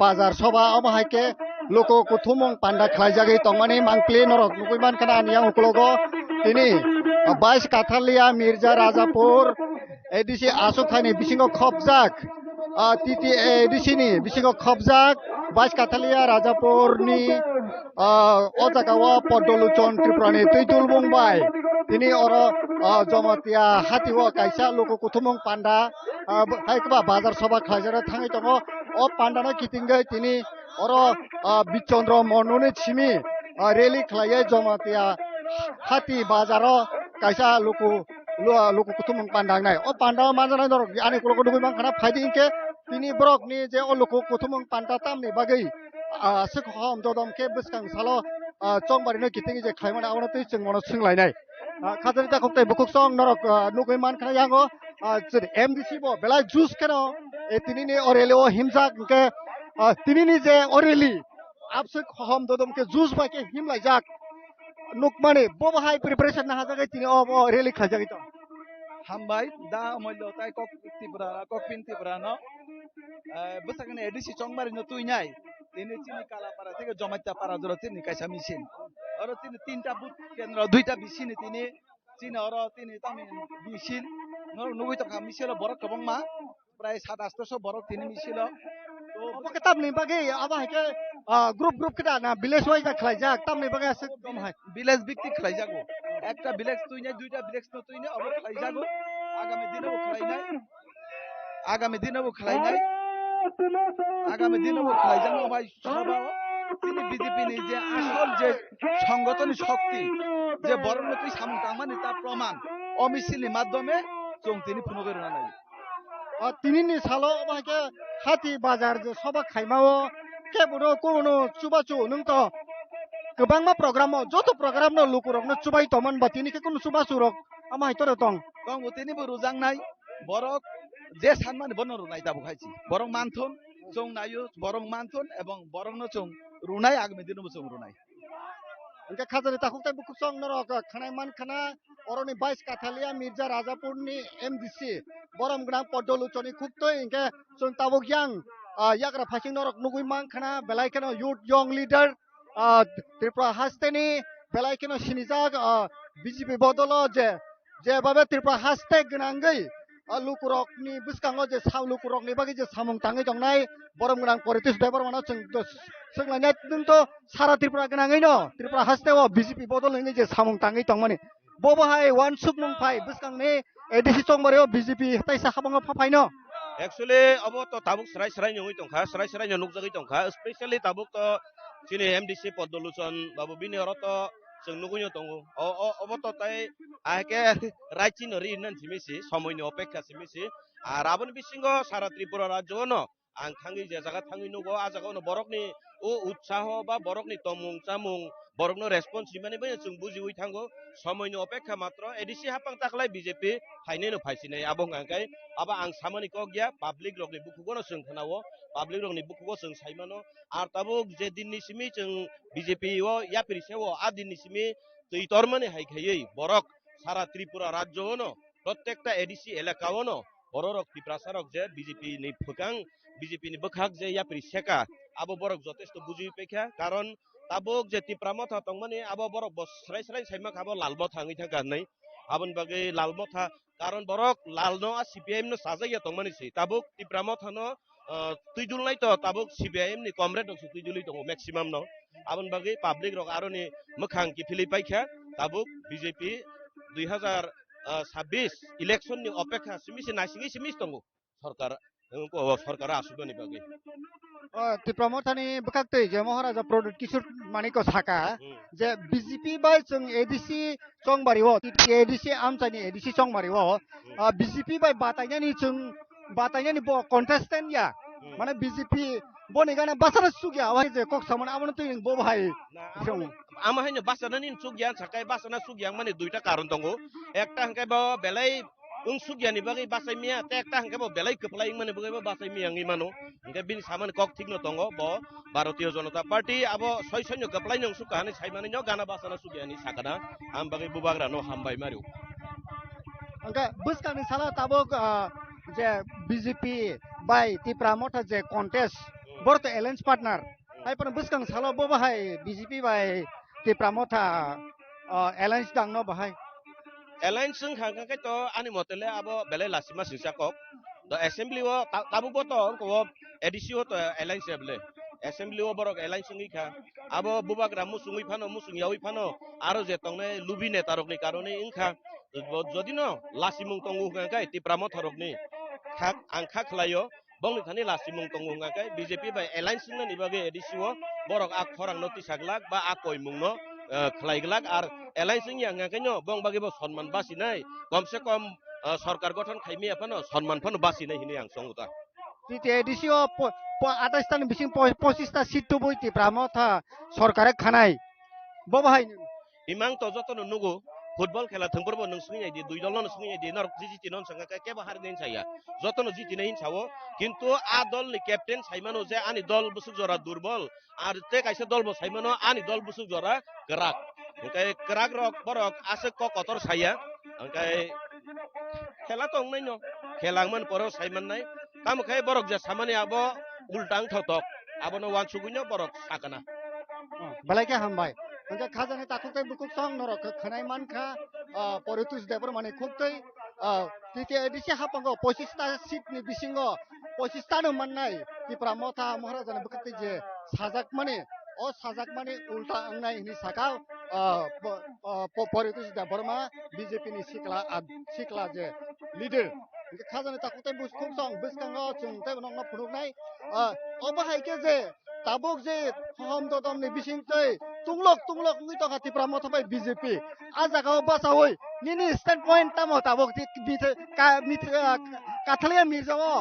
bazar soba ama haike loko kuthumong panda khlaijagi tongmani mangkli norok nukuiman kana aniang uklogo tini 22 kathalia Mirza Rajapur edisi asuk khani bisingo khobjak titi edisi ni bisingo khobjak 22 kathalia Rajapur ni o jagawa Podoluchon Tripurani tuitul bungbai tini oro jomatia hatiwo kaisa loko kuthumong panda haikba bazar soba khlaijara thangai tongo o pandana kitingai tini oro Bichandra Monuni chimi rally khlaiye jomatia hati bazaro kaisa luku kuthumung pandang nai o pandang manjana dor ani kulo kudu mang khana phaidi inke tini brok ni je o luku kuthumung panda tamni bagai sikhom dodom ke biskang salo chongbari no kitingi je khlaimana awna tei chungmono singlainai khajari ta koktai bukuk song norok nugui man khana yango MDC bo belai juice keno e tini ni orele o himjak ke tini ni je oreli absik khom dodom ke juice ba ke himlai jak nukmani bobo hai preparation na hajagai tini o rally khajagai to hambai da moilo tai kok tibra kok pin tibra no besakane edisi chongmari no tuinyai tini chini kala para থেকে জমাইতা para jora tini kaisa misin oro tini tinta but kendra duita bisin tini chini oro tini tami bisin no nugui to misilo borok kobong ma প্রায় 7-800 borok tini misilo to kitab ni bagi aba hai ke group kita na village wise na khlaijak tamni bagi asik tom hai village ভিত্তিক খেলাই যাবো একটা village তুই নাই দুইটা village তো তুই নাই অবর খেলাই যাবো আগামী দিনেও খেলাই নাই আগামী দিনেও খেলাই নাই আগামী দিনেও খেলাই যাবো ভাই সবাই তিনি বিজেপি নি যে আসল যে সংগঠনের শক্তি যে বরং তুই সামনে তামানি তার প্রমাণ অমিছিলি মাধ্যমে চং তিনি পুনগের না নাই tini ni salo aba ke hati bazar je soba khaimao ke bono kono chubachu nung to kebangma program mo joto program no lukurok no chubai toman ba tini ke kono chubachu rok ama hai tore tong কং তিনি রুজাং নাই বরক যে সানমান বন রুনাই দাবো খাইছি বরং মানথুন চং নাইও বরং মানথুন এবং বরং ন চং রুনাই আগামী দিনও চং রুনাই Engke khajari takuk tai bukuk song norok khanai man khana oroni 22 kathalia Mirza Rajapur ni MDC borom gnang Podoluchoni khuktoi engke chung tabuk yang yakra phasing norok nugui man khana belai keno youth young leader Tripura hasteni belai keno sinijak BJP bodolo je babe Tripura haste gnangai lukurok ni biskango je saw lukurok ni bagi je samung tangai jongnai borom gnang politics bebar mana chung senglainai nung to sara Tripura gnangai no Tripura haste o BJP bodol ni je samung tangai tongmani bobo hai one suk nung phai biskang ni edisi chongmari o BJP tai sa habang phapai no actually abo to tabuk serai serai nyoi tongkha serai serai nyonuk jagi tongkha especially tabuk to chini MDC Podoluchon babu bini oroto जों नुगुयो दङो अबतो ताय आके रायचिन रि none सिमिसि समयनि अपेक्षा सिमिसि are आबन बिसिंग सारा त्रिपुरा राज्य न आं थांगि जे जागा थांगि नुगो आ जागा न बरकनि ओ उत्साह बा बरकनि तमुं चामुं बरकनो रेसपन्स रिमाने बे जों बुजिवै थांगो समयनि अपेक्षा मात्र एडिसि हापां ताखलाय बीजेपी फाइनेनो फाइसिनै आबं आंखाय आबा आं सामानि क गया पाब्लिक रकनि बुकुगोनो जों खोनावो पाब्लिक रकनि बुकुगो जों साइमानो आर ताबो जे दिननि सिमि जों बीजेपी ओ यापिरिसेवो आ दिननि सिमि तैतरमाने हायखायै बरक सारा त्रिपुरा राज्य न प्रत्येकटा एडिसि एलाकाओ न बरक तिप्रासारक जे बीजेपी नि फोकां बीजेपी नि बखाक जे यापिरि सेका आबो बरक जथेष्ट बुजि पेखा कारण ताबुक जे तिप्रामथा तंमाने आबो बरक बस्राय स्राय साइमा खाबो लालबो थाङै थांगा नै आबन बागै लालबथा कारण बरक लालनो आ सीपीएम नो साजाया तंमाने सि ताबुक तिप्रामथा न तुइदुलनाय तो ताबुक सीपीएम नि कमरेड दं तुइदुलै दं मैक्सिमाम न आबन बागै पाब्लिक रक आरोनि मोखां किफिलै पाइखा ताबुक बीजेपी 2026 इलेक्शन नि अपेक्षा सिमिसि नासिङै सिमिस दं सरकार सरकार आसुगनि बागै Tipramothani bukaktai je Maharaja Product Kishore Maniko Saka je BJP bai chung ADC chongbari wo ADC amchani ADC chongbari wo BJP bai batainani chung batainani bo contestant ya mane BJP boni gana basara sugya wai je kok samana amon tuing bo bhai ama haino basana nin sugya sakai basana sugya mane duita karon tongo ekta hangkai ba belai ung sugya ni bagai basai mia te ekta hangkai ba belai keplai mane bagai ba basai mia ngi mano hangkai bin saman kok thikno tongo bo Bharatiya Janata Party abo soi sonyo keplai nong suka hani saimane nyo gana basana sugya ni sakana am bagai bubagra no hambai maru angka buskani sala tabok je BJP bai Tipramotha je contest borto alliance partner hai pan buskang salo bo bahai BJP bai ti pramotha alliance dang no bahai alliance sung khang kai to ani motele abo bele lasima singsa kok the assembly wo tabu boto ko edisi wo to alliance bele assembly wo borok alliance sungi kha abo bubak ramu sungi phano musung yawi phano aro je tongne lubi ne tarok ni karone ingkha যদি ন লাসিমুং তঙ্গু গাঙ্গাই টিপ্রামো থরকনি খাক আংখা খলাयो bong ni thani lasimung tongu ngakai BJP by alliance na ni bage edisiwo borok ak khorang noti saglak ba ak koimung no khlaiglak ar alliance nya ngakai no bong bage bo সম্মান basi nai komse kom সরকার গঠন খাইমি আপানো সম্মান Fanon বাসি নাই হিনি আং সংগুতা ti edisio 28 tan bising 25 ta seat tu boi ti pramotha সরকারে খানাই bo bahai imang to joto no nugo football খেলা থংপরবো নং সুঙি আইদি দুই দল নং সুঙি আইদি নর জিজি নন সঙ্গা কে বাহার দেন ছাইয়া যতন জিতি নাই ছাও কিন্তু আ দল নি ক্যাপ্টেন সাইমানো যে আনি দল বুসুক জরা দুর্বল আর তে কাইসে দল বো সাইমানো আনি দল বুসুক জরা গরাক ওকাই গরাক রক বরক আছে ক কতর ছাইয়া ওকাই খেলা তো নাই ন খেলাংমান পরো সাইমান নাই কাম খাই বরক যে সামানি আবো উল্টাং থতক আবনো one সুগুইনো Borok সাকানা balai ke hambai angka khajani takuk tai bukuk song norok khanai mankha poritus debor mane khuktai titi edisi hapango 25 ta seat ni bisingo 25 ta no mannai ti pramotha maharajana bukti je sajak mane o sajak mane ulta angnai ni sakao poritus debor ma BJP ni sikla je leader khajani takuk tai bukuk song biskango chung tai nong na phunuk nai obahai ke je tabuk je hom to dom ni bising tai tunglok ngi to khati pramotha bai BJP ajagao basawoi nini stand point tamo tabuk ti kathalia mirjao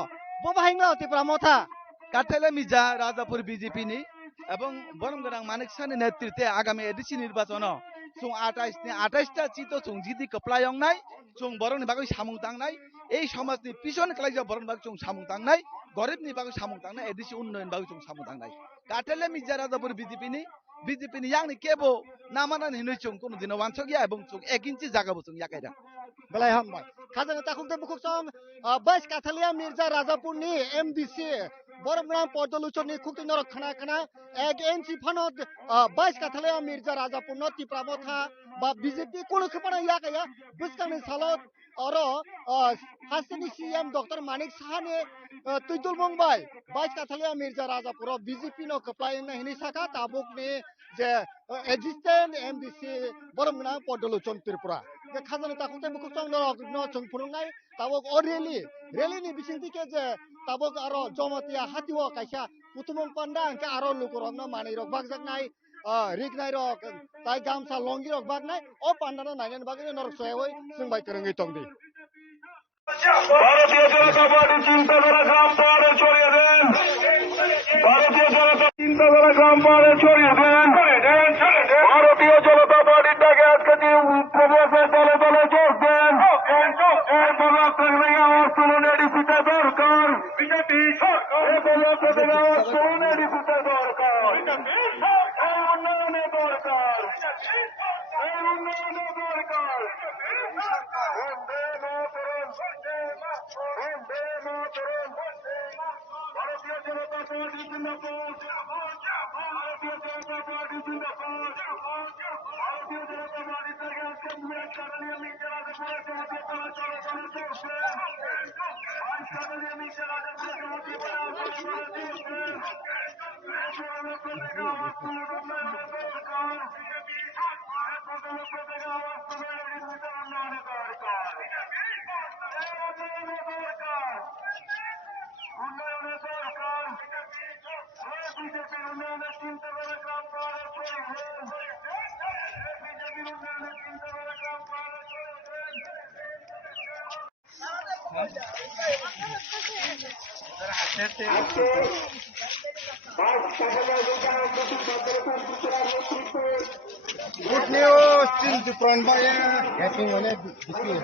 bo bahai ngao ti pramotha কাঠেলে Mirza Rajapur BJP নি এবং বরমগরাং মানিক সানি নেতৃত্বে আগামী ADC নির্বাচন চুং 28টা চিত চুং জিদি কপ্লায়ং নাই চুং বরংনি বাগৈ সামুং তাংনাই এই সমাজনি পিছন কালাইজা বরং বাগ চুং সামুং তাংনাই গরিবনি বাগৈ সামুং তাংনাই এডিসি উন্নয়ন বাগৈ চুং সামুং তাংনাই কাঠেলে মির্জা রাজাপুর বিজেপি নি ইয়াংনি কেবো নামানানি হিনুই চুং কোনো দিন ওয়ানছগিয়া এবং চুং 1 ইঞ্চি জাগাবো চুং ইয়াকাইরা belai hambai khajani takuk tai bukuk song bais kathalia mirza rajapur ni MDC boromgram podoluchon ni khukti norok khana 1 inch phanot bais kathalia mirza rajapur no ti pramotha ba BJP kono khapana yakaya buskangni salot oro hasini CM Dr. Manik Sahane tuidul mongbai bais kathalia mirza rajapur BJP no khaplai na hini saka tabuk ni je existent MDC boromgram podoluchon Tripura khajani takuk tai bukuk song norok no chung phurungnai tabuk o rally ni bisingti ke je tabuk aro jomatia hatiwo kaisa kutumong panda ke aro lukurok no manai rok bagjak nai rignai rok tai gamsa longi rok bagnai o panda no nainan bagni norok soyoi sungbai kerengi tongdi ভারতীয় জনতা party চিন্তাধারা গ্রাম পাহাড়ে ছড়িয়ে দেন ভারতীয় জনতা চিন্তাধারা গ্রাম পাহাড়ে ছড়িয়ে দেন ভারতীয় জনতা পার্টির ডাকে আজকে প্রবাসের দলে দলে যোগ দেন আওয়াজ তুলুন এডিসিতে দরকার বিজেপি সরকার আওয়াজ তুলুন এডিসিতে দরকার উন্নয়নে দরকার উন্নয়নে দরকার ভারতীয় জনতা পার্টি জিন্দাবাদ ভারতীয় জনতা পার্টি জিন্দাবাদ ভারতীয় জনতা পার্টি থেকে আজকে কাটালিয়া মির্জা রাজাপুরের সমাজে তারা চলাচল করছে কাটালিয়া মির্জা রাজাপুরের সমাজে তারা চলাচল করছে আওয়াজ তুলে উন্নয়নের দরকার আওয়াজ তুলে উন্নয়নের দরকার উন্নয়নের দরকার বিজেপির উন্নয়নের চিন্তাধারা গ্রাম পাহাড়ে ছড়িয়ে বিজেপির উন্নয়নের চিন্তাধারা গ্রাম পাহাড়ে good news still different by getting one ছড়িয়ে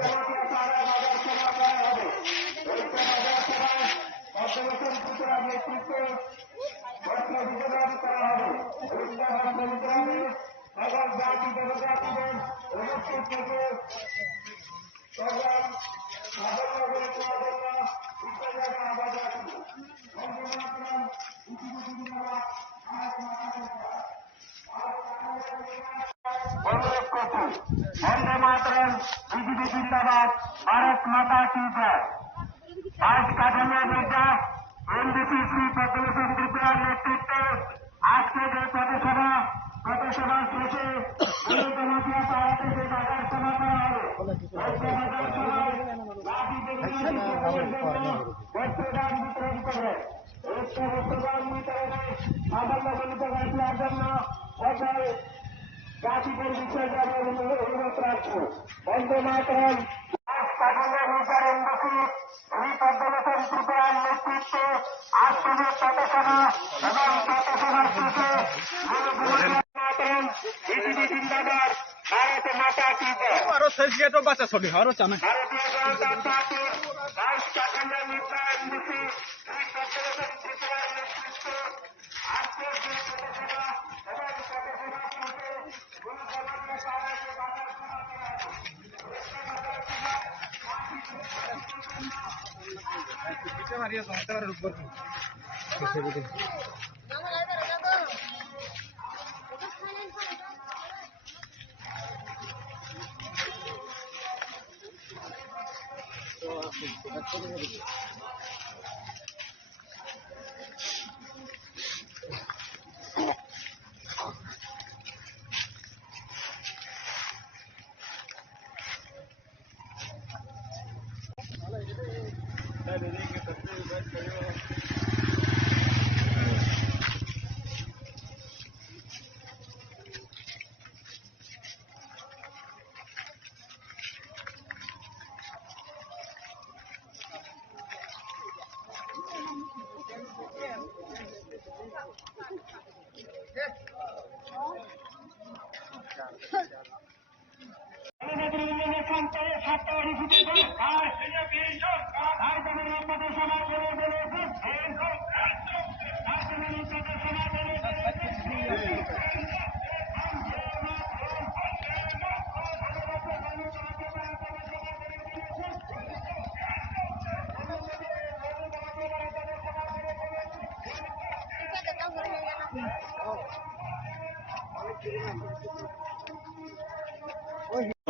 বন্দে মাতরম, বিজেপি জিন্দাবাদ, ভারত মাতা কি জয়। আজ কাঠালিয়া মির্জা এনডিপিসি পদ্মভূষণ ত্রিপুরার নেতৃত্বে আজকে যে পথসভা শেষে গুরুতমাতিয়া পাড়াতে যে বাজার সভা করা হবে, ওই বাজার সভায় লাঠি বস্ত্রদান বিতরণ করবে। বস্ত্রদান বিতরণে সাফল্য গণিত গাইবার জন্য সকল জাতিদের বিষয় যাবে অনুরোধ রাখবো। বন্দে মাতরম। কাঠালিয়া মির্জার এমবাসি এই পদ্মভূষণ ত্রিপুরার নেতৃত্বে আজকে যে পথসভা এবং পথসভার শেষে মাতরম, বিজেপি জিন্দাবাদ, ভারত মাতা কি জয়। ভারতীয় জনতা পার্টির ভাইস কাঠালিয়া মির্জা এমবাসি এই পদ্মভূষণ ত্রিপুরার নেতৃত্বে আজকে যে পথসভা এবং পথসভার শেষে গুরুজনতা পাড়াতে বাজার সভা করা হবে।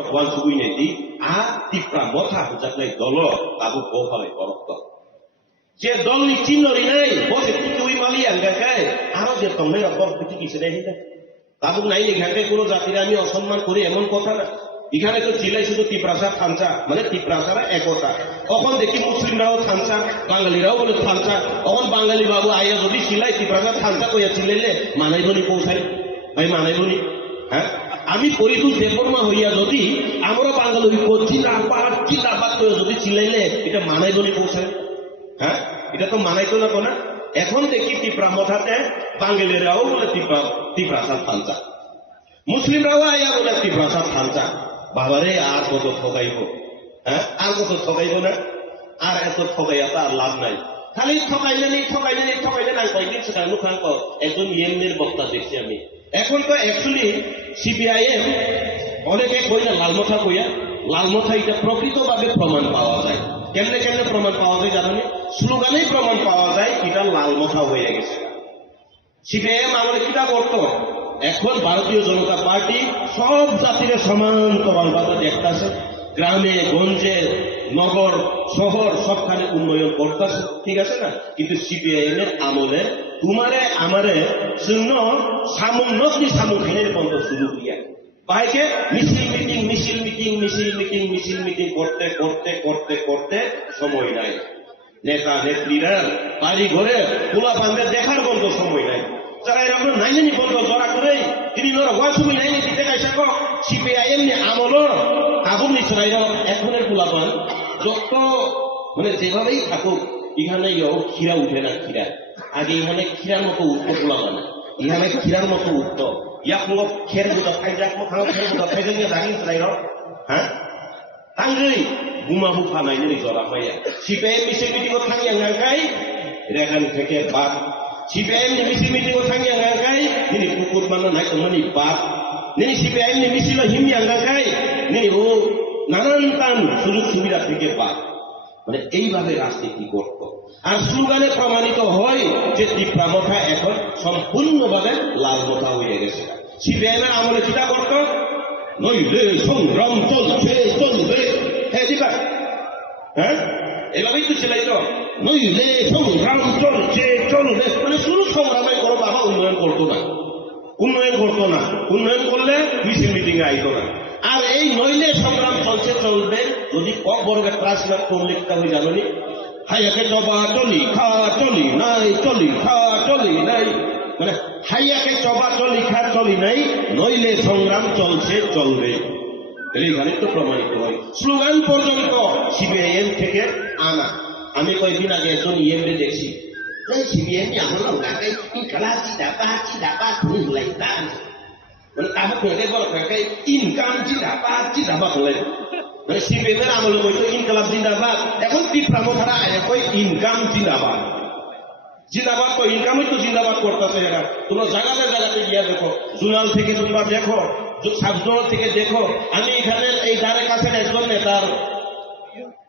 Wan subuhnya di tipra motha hujatlai dolo tabu bopalai korokto. Je dol ni cinori nai bose tutui mali anggakai aro je tomai rapor kuti kisene hita. Tabu nai ni ghakai kono jatira ami অসম্মান করি এমন কথা না। এখানে তো জিলাই শুধু তিপ্রাসা থানচা মানে তিপ্রাসারা একতা। তখন দেখি মুসলিমরাও থানচা বাঙালিরাও বলে থানচা। তখন বাঙালি বাবু আইয়া যদি সিলাই তিপ্রাসা থানচা কইয়া চিলাইলে মানাইবনি পৌঁছাই ভাই মানাইবনি হ্যাঁ আমি পরিদূর দেবর্মা হইয়া যদি আমরা বাঙালি চিল্লাপাত করে যদি চিল্লাইলে এটা মানাইবনি পৌঁছায় হ্যাঁ এটা তো মানাইতো না তো না এখন দেখি তিপ্রা মঠাতে বাঙালিরাও বলে তিপ্রাসা থানচা মুসলিমরাও আইয়া বলে তিপ্রাসা থানচা বাবারে আর কত ঠকাইব হ্যাঁ আর কত ঠকাইব না আর এত ঠকাইয়া তো আর লাভ নাই খালি ঠকাইলে নাই কয়েকদিন সেটা মুখাঙ্ক একজন ইয়েমের বক্তা দেখছি আমি এখন তো অ্যাকচুয়ালি সিপিআইএম অনেকে কই না লালমথা কইয়া লালমথা এটা প্রকৃতভাবে প্রমাণ পাওয়া যায় কেমনে প্রমাণ পাওয়া যায় জানেন স্লোগানেই প্রমাণ পাওয়া যায় এটা লালমথা হয়ে গেছে সিপিআইএম আমাদের কিটা করত এখন ভারতীয় জনতা পার্টি সব জাতির সমান্তরালভাবে দেখতেছে গ্রামে গঞ্জে নগর শহর সবখানে উন্নয়ন করতেছে ঠিক আছে না কিন্তু সিপিআইএম এর আমলে তোমারে আমারে শূন্য সামুখের বন্ধ শুরু করিয়া বাইকে মিছিল মিটিং করতে সময় নাই নেতা নেত্রীরা বাড়ি ঘরে পোলা পান্ডে দেখার বন্ধ সময় নাই যারা এরকম নাইনি বন্ধ জড়া করে তিনি ওয়াসুমি নাইনি দিতে গাইছে সিপিআইএম নি আমল কাবুল নিশ্চয় এখনের পোলা পান যত মানে যেভাবেই থাকুক এখানে খিরা উঠে না খিরা আগে মানে খিরার মতো উঠতো পোলা পানা ইহানে খিরার মতো উঠতো ইয়াক খের গোটা খাই যাক খের গোটা খাই যাই দাঁড়িয়ে চলাই হ্যাঁ তাঙ্গই বুমা বুফা নাই জড়া হইয়া সিপিআইএম মিছিল মিটিং থাকি আঙ্গাই রেখান থেকে বাদ সিপিআইএম মিছিল মিটিং থাকি আঙ্গাই নিনি কুকুর মানা নাই তোমানি বাদ নিনি সিপিআইএম মিছিল হিমি আঙ্গাই নিনি ও নানান টান সুযোগ সুবিধা থেকে বাদ মানে এইভাবে রাজনীতি করত আর স্লোগানে প্রমাণিত হয় যে তিপ্রামথা এখন সম্পূর্ণভাবে লালমথা হয়ে গেছে সিপিআইএম এর আমলে চিন্তা করত নইলে সংগ্রাম চলছে চলবে। হ্যাঁ দিবা, হ্যাঁ এভাবেই তো ছিল তো, নইলে সংগ্রাম চলছে চলবে, মানে শুরু সংগ্রামে করো বাবা, উন্নয়ন করতো না, উন্নয়ন করতো না, উন্নয়ন করলে মিছিল মিটিং এ আইতো না। আর এই নইলে সংগ্রাম চলছে চলবে যদি কক বর্গের প্রাচীন কোন লিখতে হয়ে যাবে নি, হাইয়াকে চবা চলি খা চলি নাই, চলি খা চলি নাই, মানে হাইয়াকে চবা চলি খা চলি নাই, নইলে সংগ্রাম চলছে চলবে। এইখানে তো প্রমাণিত হয়। স্লোগান পর্যন্ত সিপিআইএম থেকে আনা। আমি কয়েকদিন আগে একজন ইএমডি দেখছি, সিপিআইএম আমার মানে তাহার ফেলে বড় ফেলে ইনকাম জিন্দাবাদ জিন্দাবাদ হলেন, মানে সিপিএমের আমল হইতো ইনকালাব জিন্দাবাদ, এখন তীব্রামো ছাড়া কই ইনকাম জিন্দাবাদ। জিন্দাবাদ তো ইনকামই তো জিন্দাবাদ করতেছে এরা। তোমরা জায়গাতে জায়গাতে গিয়া দেখো, জুনাল থেকে তোমরা দেখো, সাবজোনাল থেকে দেখো। আমি এখানে এই ধারে কাছে একজন নেতার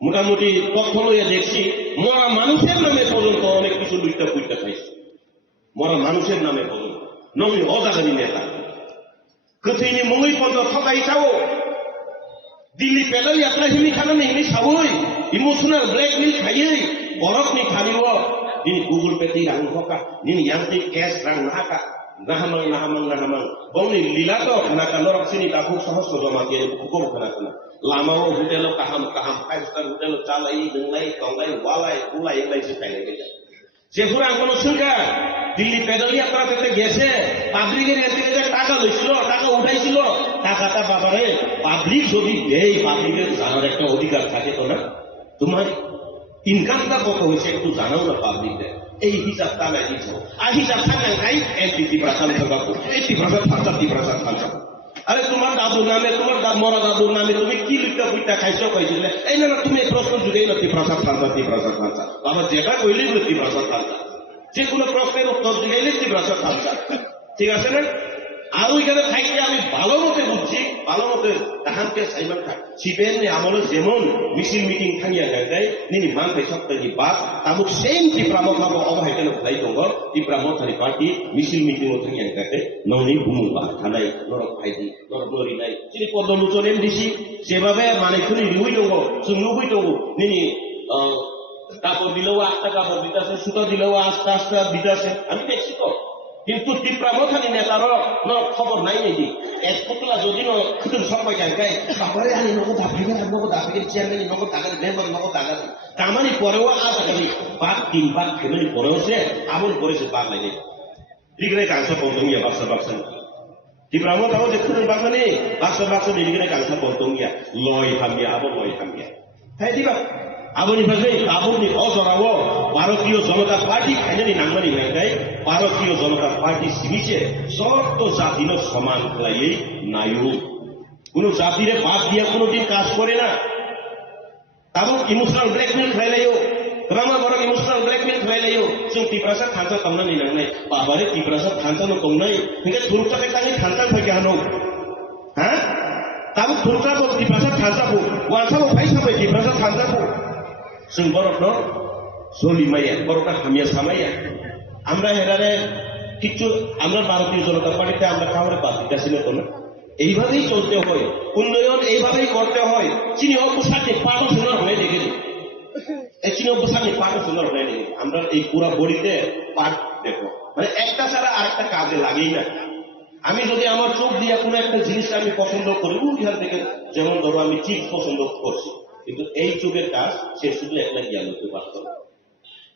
মোটামুটি তথ্য লইয়া দেখছি, মরা মানুষের নামে পর্যন্ত অনেক কিছু লুইটা পুইটা খাইছে, মরা মানুষের নামে পর্যন্ত নমি অজাগানি নেতা गोथैनि मुङै पन्द थगायसावो दिल्ली पेडल यात्रा हिनि खानानै हिनि सावै इमोशनल ब्लैकमेल खायै बरफनि थानिwo दिनै गुगल पे ति रां हका दिनै यान्ति कैश रां नाका नाहामां बंनि लीलाto खानाका नरकसिनि दाखु सहस्र जमा के हुकुम खानाखना लामाव होटेल काहाम 5 स्टार होटेल चालाय जोंलाय तंलाय वालाय कुलाय लायसो खायनाय गया যেপুরা কোনো সংখ্যা দিল্লি পেডাল যাত্রাতে গেছে, পাবলিকের কাছ থেকে টাকা লইছিল, টাকা উঠাইছিল, টাকাটা বাবারে পাবলিক যদি দেয়, পাবলিকের জানার একটা অধিকার থাকে তো না, তোমার ইনকামটা কত হয়েছে একটু জানাও না পাবলিকদের। এই হিসাবটা আমি দিচ্ছ, আর হিসাব থাকে নাই 80% থাকবো, 80% থাকতা 30% থাকতা। আরে তোমার দাদুর নামে, তোমার মরা দাদুর নামে তুমি কি লিখতে বুঝতে খাইছো কইছিলে, এই না তুমি প্রশ্ন যুগেই না 30% থাকতা। বাবা যেটা কইলেই 30% থাকতা, যে কোনো প্রশ্নের উত্তর দিলেই 30% থাকতা, ঠিক আছে না? আর ওইখানে থাকতে আমি ভালো মতে বুঝছি, ভালো মতে তাহানকে সাইমান খাই সিপিএম আমলে যেমন মিছিল মিটিং থানিয়া গাইতাই নিনি মানতে সপ্তাহে বাদ তামুক সেম টিপ্রামো খাবো অবহাইকেন খাই দङ টিপ্রামো থানি পার্টি মিছিল মিটিং থানিয়া গাইতাই ননি বুমুবা থানাই নরক ভাইদি নরক নরি নাই যিনি পদ্মলোচন এমডিসি যেভাবে মানে খুনি রিউই দङ जों नुबुই दङ নিনি কাপড় দিলেও আস্তা কাপড় দিতেছে, সুতো দিলেও আস্তে আস্তে দিতেছে, আমি দেখছি তো। কিন্তু তীব্রামো খানি নেতারও খবর নাই নাকি এক পুতলা যদি খুতুন সবাই গায় বাবারে আনি নগদ দাফিকে চেয়ারম্যান নগদ টাকা মেম্বার নগদ টাকা কামানি পরেও আজ আগামী বাদ 3 বার ফেমিলি পরেও সে আমল করেছে বাদ লাগে দিগরে কাংসা পন্তমিয়া বাক্সা তীব্রামো তাও দেখুন বাগানে বাক্সা দিগরে কাংসা পন্তমিয়া লয় হামিয়া আবার লয় হামিয়া তাই দিবা আবনিভাবে আবনি অজরাও ভারতীয় জনতা পার্টি খাইনি নাংমানি নাইগাই ভারতীয় জনতা পার্টি সিমিছে সমস্ত জাতির সমান খাইয়ে নাইও কোন জাতিরে বাদ দিয়া কোনদিন কাজ করে না। তাবো ইমোশনাল ব্ল্যাকমেল খাইলাইও রামা বড় ইমোশনাল ব্ল্যাকমেল খাইলাইও जों টিপ্রাসা খানতা তমনানি নাংনাই বাবারে টিপ্রাসা খানতা ন তমনাই হিগে থুরুটাকে তানি খানতা থাকে হানো হ্যাঁ তাবো থুরুটা বল টিপ্রাসা খানতা বল ওয়াছাও ফাইসাবে টিপ্রাসা খানতা বল जों बर'नो जलिमाया बर'টা হামিয়া সামাইয়া আমরা হেরারে কিছু আমরা ভারতীয় জনতা পার্টিতে আমরা কাউরে বাদ দিতেছি না কোনো এইভাবেই চলতে হয়, উন্নয়ন এইভাবেই করতে হয়। চিনি অবসাদে পাগল সুন্দর হয়ে দেখেছি, এই চিনি অবসাদে পাগল সুন্দর হয়ে দেখেছি। আমরা এই পুরা বড়িতে পাট দেখো মানে একটা ছাড়া আরেকটা কাজে লাগেই না। আমি যদি আমার চোখ দিয়ে কোনো একটা জিনিস আমি পছন্দ করি, ওইখান থেকে যেমন ধরো আমি চিপস পছন্দ করছি, কিন্তু এই চোখের কাজ সে শুধু একটা জ্ঞান হতে পারত না।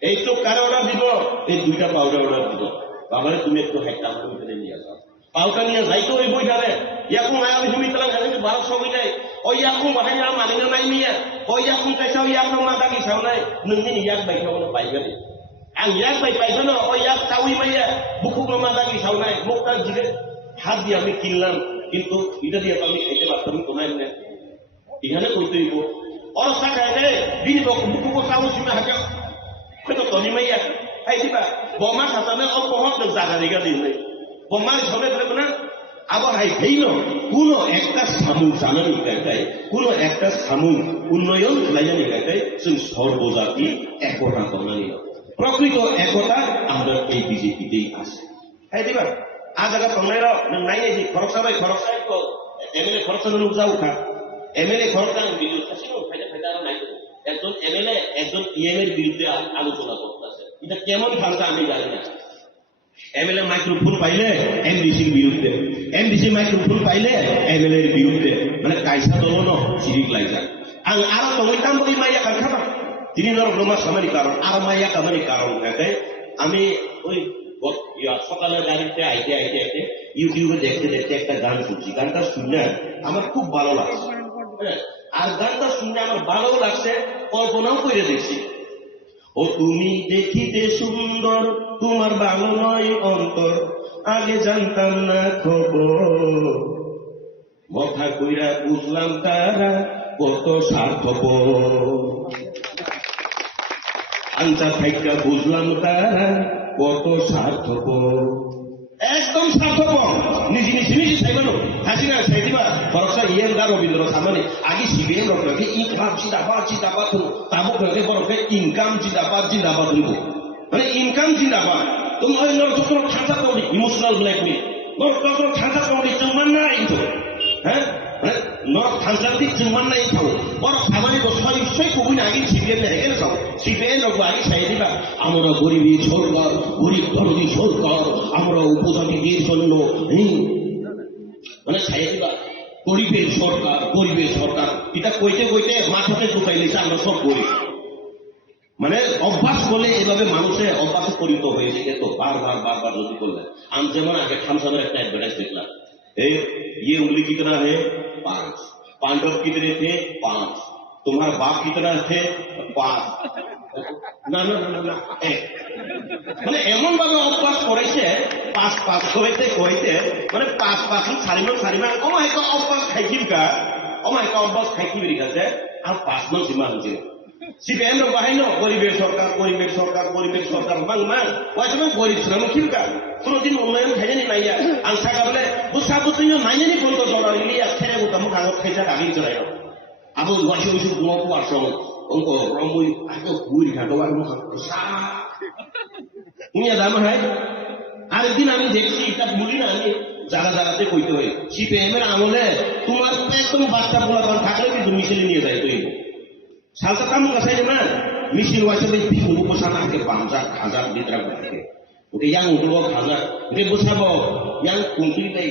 এই চোখ কারে অর্ডার দিব, এই 2টা পাউডার অর্ডার দিব, বাবারে তুমি একটু হাইটা আমাকে নিয়ে যাও, পাউটা নিয়ে যাইতো ওই বইটারে ইয়াকুম আমি তুমি তালা খালি 1200 বইটাই ওই ইয়াকুম বাহাই না মানি না নাই নিয়ে ওই ইয়াকুম চাইছাও ইয়াকুম মাথা কি ছাও নাই ননি ইয়াক বাইখাও না পাইগানি আং ইয়াক বাই পাইখানো ওই ইয়াক তাউই মাইয়া বুকুক মাথা কি ছাও নাই মুখটা জিরে হাত দিয়ে আমি কিনলাম, কিন্তু এটা দিয়ে আমি খাইতে পারতাম তো নাই না। এখানে কইতে দিব অরসা খাইলে দিন বুকুক চাউল সিমা হাকা হয়তো তনি মাইয়া এই দিবা বমা খাতানে অল্প হক জায়গা দিগা দিন নাই বমা সবে ধরে না আবার হাই হেই ন কোনো একটা সামু জানানি গাইতাই কোনো একটা সামু উন্নয়ন লাইজানি গাইতাই जों সর্বজাতি একতা বানানি প্রকৃত একতা আমরা এই বিজেপিতেই আছে। হ্যাঁ দিবা আজ আগে তোমরা নাইনি খরচাবাই তো এমএলএ খরচ লোক যাও খা এমএলএ খরচ ভিডিও আসিও ফাইদা ফাইদা আর নাই একজন এমএলএ একজন ইএমের বিরুদ্ধে আলোচনা করতেছে এটা কেমন ভাষা আমি জানি না এমএলএ মাইক্রোফোন পাইলে এমডিসির বিরুদ্ধে এমডিসি মাইক্রোফোন পাইলে এমএলএ এর বিরুদ্ধে মানে কাইসা দলন সিরিক লাইজা আর তোমার কাম বলি মাইয়া কার খাবা তিনি ধর রোমা সামারি কারণ আর মাইয়া কামারি কারণ থাকে আমি ওই সকালে গাড়িতে আইতে ইউটিউবে দেখতে দেখতে একটা গান শুনছি গানটা শুনলে আমার খুব ভালো লাগছে আর গানটা শুনলে আমার ভালো লাগছে কল্পনাও করে দেখছি ও তুমি দেখিতে সুন্দর তোমার ভালো নয় অন্তর আগে জানতাম না খবর কথা কইরা বুঝলাম তারা কত স্বার্থপর আঞ্চা থাইকা বুঝলাম তারা কত স্বার্থপর একদম স্বার্থপর নিজে নিজে নিজে চাইবানো হাসিনা চাই দিবা ভরসা ইয়ের গা রবীন্দ্র সামনে আগে সিবিএম রকে ইনকাম জিন্দাবাদ তাবুক রকে বরকে ইনকাম জিন্দাবাদ মানে ইনকাম জিন্দাবাদ তোমার যত খাতা করবি ইমোশনাল ব্ল্যাকমেল যত খাতা করবি চুমান না এইতো হ্যাঁ নরক থানসারটি চুমান না এইতো বড় খামারি বসাই নিশ্চয়ই কবি আগে সিবিএম হেগে না সিবিএম রক আগে চাই দিবা আমরা গরিবী সরকার গরিব দরদি সরকার আমরা উপজাতিদের জন্য মানে চাই দিবা গরিবের সরকার এটা কইতে কইতে মাথাতে ঢুকাই লেছে আমরা সব গরিব মানে অভ্যাস করলে এভাবে মানুষের অভ্যাসে পরিণত হয়েছে তো বারবার যদি করলে আমি যেমন আগে থামসানের একটা অ্যাডভার্টাইজ দেখলাম ये उंगली कितना है 5 पांडव कितने थे 5 तुम्हारा बाप कितना थे 5 না মানে এমন ভাবে অভ্যাস করেছে 5 কইতে মানে 5 সারিমান ও একটা অভ্যাস খাইকিলকা অভ্যাস খাইকিবি গেছে আর 5 মান সীমা হচ্ছে সিপিএম র বাহিনী গরিবের সরকার মাং ওয়াজমান গরিব শ্রমিক কিলকা কোনদিন উন্নয়ন খাইনি নাইয়া আং সাকা বলে বুসাবুতিনো নাইনি কোন তো জড়া ইলিয়া ছেড়ে গুতাম কাগজ খাইছা গাগি জড়াই আবু ওয়াশি গুমকু আসল অঙ্ক রমুই আতো গুই ঘাটো আর মুখ সা ইয়া দাম হয় আরেকদিন আমি দেখছি এটা বলি না আমি জায়গাতে কইতে হয় সিপিএম এর আমলে তোমার একদম বাচ্চা পোলাপান থাকলে কিন্তু মিছিলে নিয়ে যায় তুই salsa kamu nggak saya mana misi wajib itu buku sana ke bangsa hazard di terang ke udah yang udah hazard udah busa bawa yang kunci deh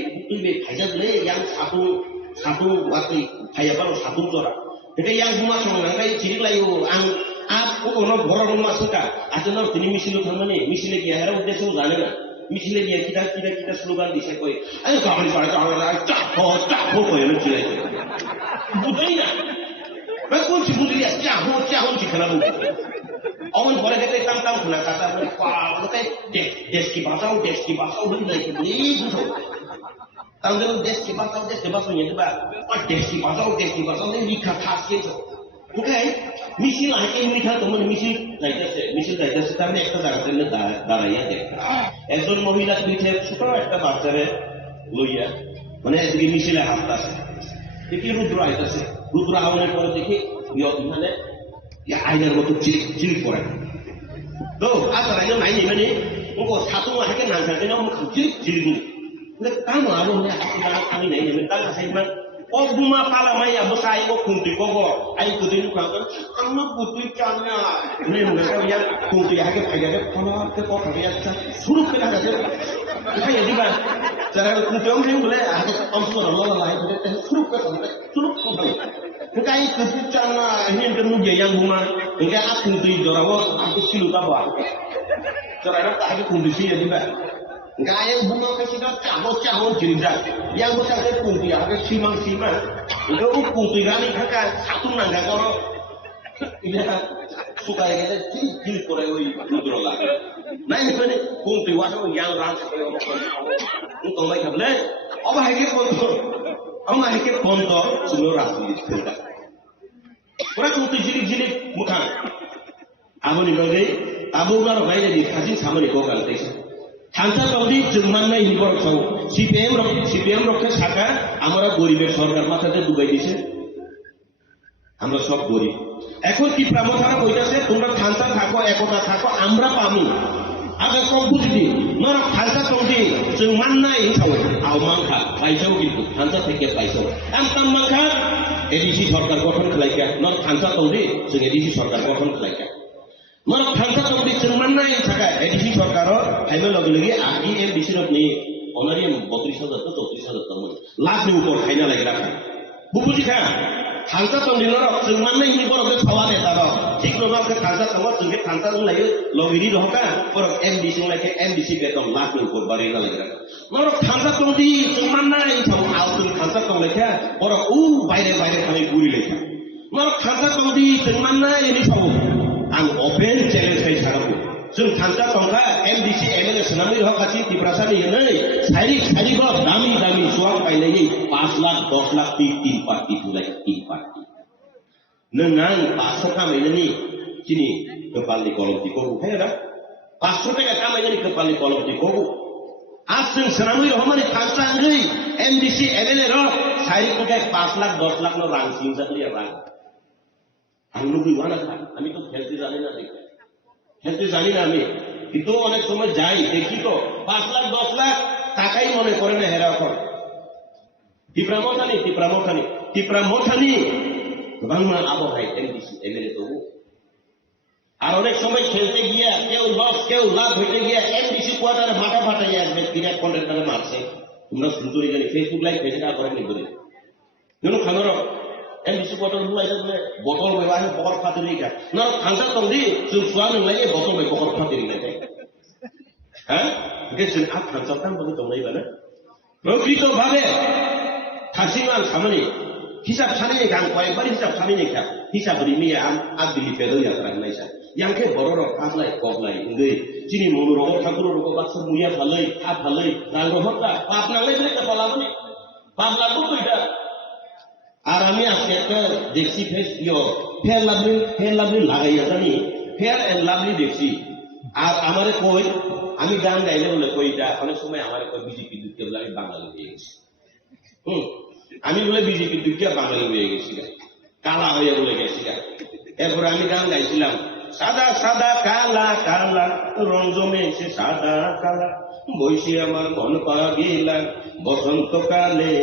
hazard deh yang satu waktu kayak baru satu orang jadi yang cuma seorang kayak ciri layu aku orang orang rumah suka ada nor ini misi lu sama nih misi lagi ya harus udah semua jalan misi lagi ya kita slogan di sekoi ayo kami pada caho koi lu ciri budaya কোন চিবুলি চাহো চিখানা বলতে অমন ঘরে গেলে টাম খোলা কাটা বলে পাতে দেশ কি বাঁচাও বলি নাই এই বুঝো তাও যেন দেশ কি বাঁচাও নিয়ে দেবা আর দেশ কি বাঁচাও লিখা থাকছে ওটাই মিছিল হাইকে লিখা তোমার মিছিল যাইতেছে তার একটা জায়গাতে দাঁড়াইয়া দেখা একজন মহিলা পিঠে ছোট একটা বাচ্চারে লইয়া মানে এদিকে মিছিলে হাসতেছে দেখি রুদ্র আইতেছে রুদ্র আওয়ানের পরে দেখি মানে আইনের মতো চিল করে তো আচ্ছা আইন নাই মানে ও সাতু হাইকে না থাকে না চিল কাম আলো আমি নাই তার কাছে অগুমা পালামাই বসাই ও খুঁটি কব আই কুদি আমার পুতুই চানা yang kunti হাইকে ফাইলে ফলাতে কথা যাচ্ছে শুরু করে গেছে খাইয়ে দিবা যারা kunti আমি বলে আগে অংশ ললাই শুরু করে Kai kepucana ini kemudian yang rumah, hingga aku di Jorawat aku silu tahu. Caranya tak ada kondisi ya juga. Hingga yang rumah kita caho cerita, yang besar itu kunti, ada simang, itu kunti kali kakak satu nangga kalau ini suka yang kita cil koreoi dulu lah. Nah ini kan kunti waso yang rasa untuk mereka boleh, apa lagi kontor semua rapi. Orang kunti jilik muka. Abu ni kau ni, abu baru kaya di kasih sama ni kau kalau tu. Hantar kau di cuman na ini baru kau. CPM rok saka, amara goriber সরকার মাথাতে ডুবাই দিছে। আমরা সব গরিব। এখন কি প্রামথারা কইতাছে তোমরা থানতা থাকো একতা থাকো আমরা পামি। aga komputi norok thansa tongdi jeng mannai insau au mangkha paisau kintu thansa theke paisau am tam mangkha edisi সরকার গঠন খালাইকা নর thansa tongdi jeng edisi সরকার গঠন খালাইকা norok thansa tongdi jeng mannai thaka edisi সরকারো haime logi logi agi MDC rokni onari 32,000 to 34,000 tamon lakh ni upor khaina lagi rakha bubuji kha thansa tongdi norok jeng mannai ni borok ke sawa ne taro ঠিক norok ke thansa tongwa jeng thansa jeng lagi logiri rohka borok MDC lagi MDC betom lakh ni upor bari lagi rakha norok thansa tongdi jeng mannai chau au jeng thansa tong lekha borok baire baire khali guri lekha norok thansa tongdi jeng mannai ni chau ang open challenge kai sarabu जों thansa tongkha MDC MLA senami roh kacin tiprasani yenai sari go dami suang painai 5 lakh 10 lakh 3 parti mulai 3 parti nengang 500 ka mainani kini kepal di kolom tiko hera 500 ka kamainani kepal di kolom tiko aseng senami roh mani thansa ngai MDC MLA roh sari ko 5 lakh 10 lakh no rang sinja clear rang anglu bi wana আমি তো খেলতে জানি না খেলতে জানি না আমি কিন্তু অনেক সময় যাই দেখি তো 5 লাখ 10 লাখ টাকাই মনে করে না হেরা এখন টিপ্রামোথানি বাংলা আবহাওয়ায় MDC MLA তো আর অনেক সময় খেলতে গিয়া কেউ লস কেউ লাভ হইতে গিয়া MDC কোয়ার্টারে মাথা ফাটাইয়া আসবে বিরাট কন্ট্রাক্টরে মারছে তোমরা সুন্দরী জানি ফেসবুক লাইভ পেজে না করেন নি বলে কেন খানোর MDC botol mulai dari botol mewah pokok fatiri kan. Nah, thansa tongdi suami lagi botol mewah pokok fatiri kan. Hah? Mungkin senat thansa kan begitu tongdi mana? Begitu babe. Kasiman sama ni. Hisab sana ni kan, kau beri hisab sana ni kan. Hisab beri ni abdi pedo ya terang naisa. Yang ke borok kaslai koplai, enggak. Sini mulu rokok bakso muya halai, apa halai, ranggo hota, apa nalai beri kepala ni. Pam lagu tu ida. আর আমি আজকে একটা দেখছি fair lovely লাগাইয়া জানি fair and lovely দেখছি আর আমারে কই আমি গান গাইলে বলে কইটা অনেক সময় আমারে কই বিজেপি দুঃখে বলে আমি বাঙালি হয়ে গেছি আমি বলে বিজেপি দুঃখে বাঙালি হয়ে গেছি কালা হয়ে বলে গেছি এরপরে আমি গান গাইছিলাম সাদা সাদা কালা কালা রং জমেছে সাদা কালা বইসে আমার মন পাগিলা বসন্তকালে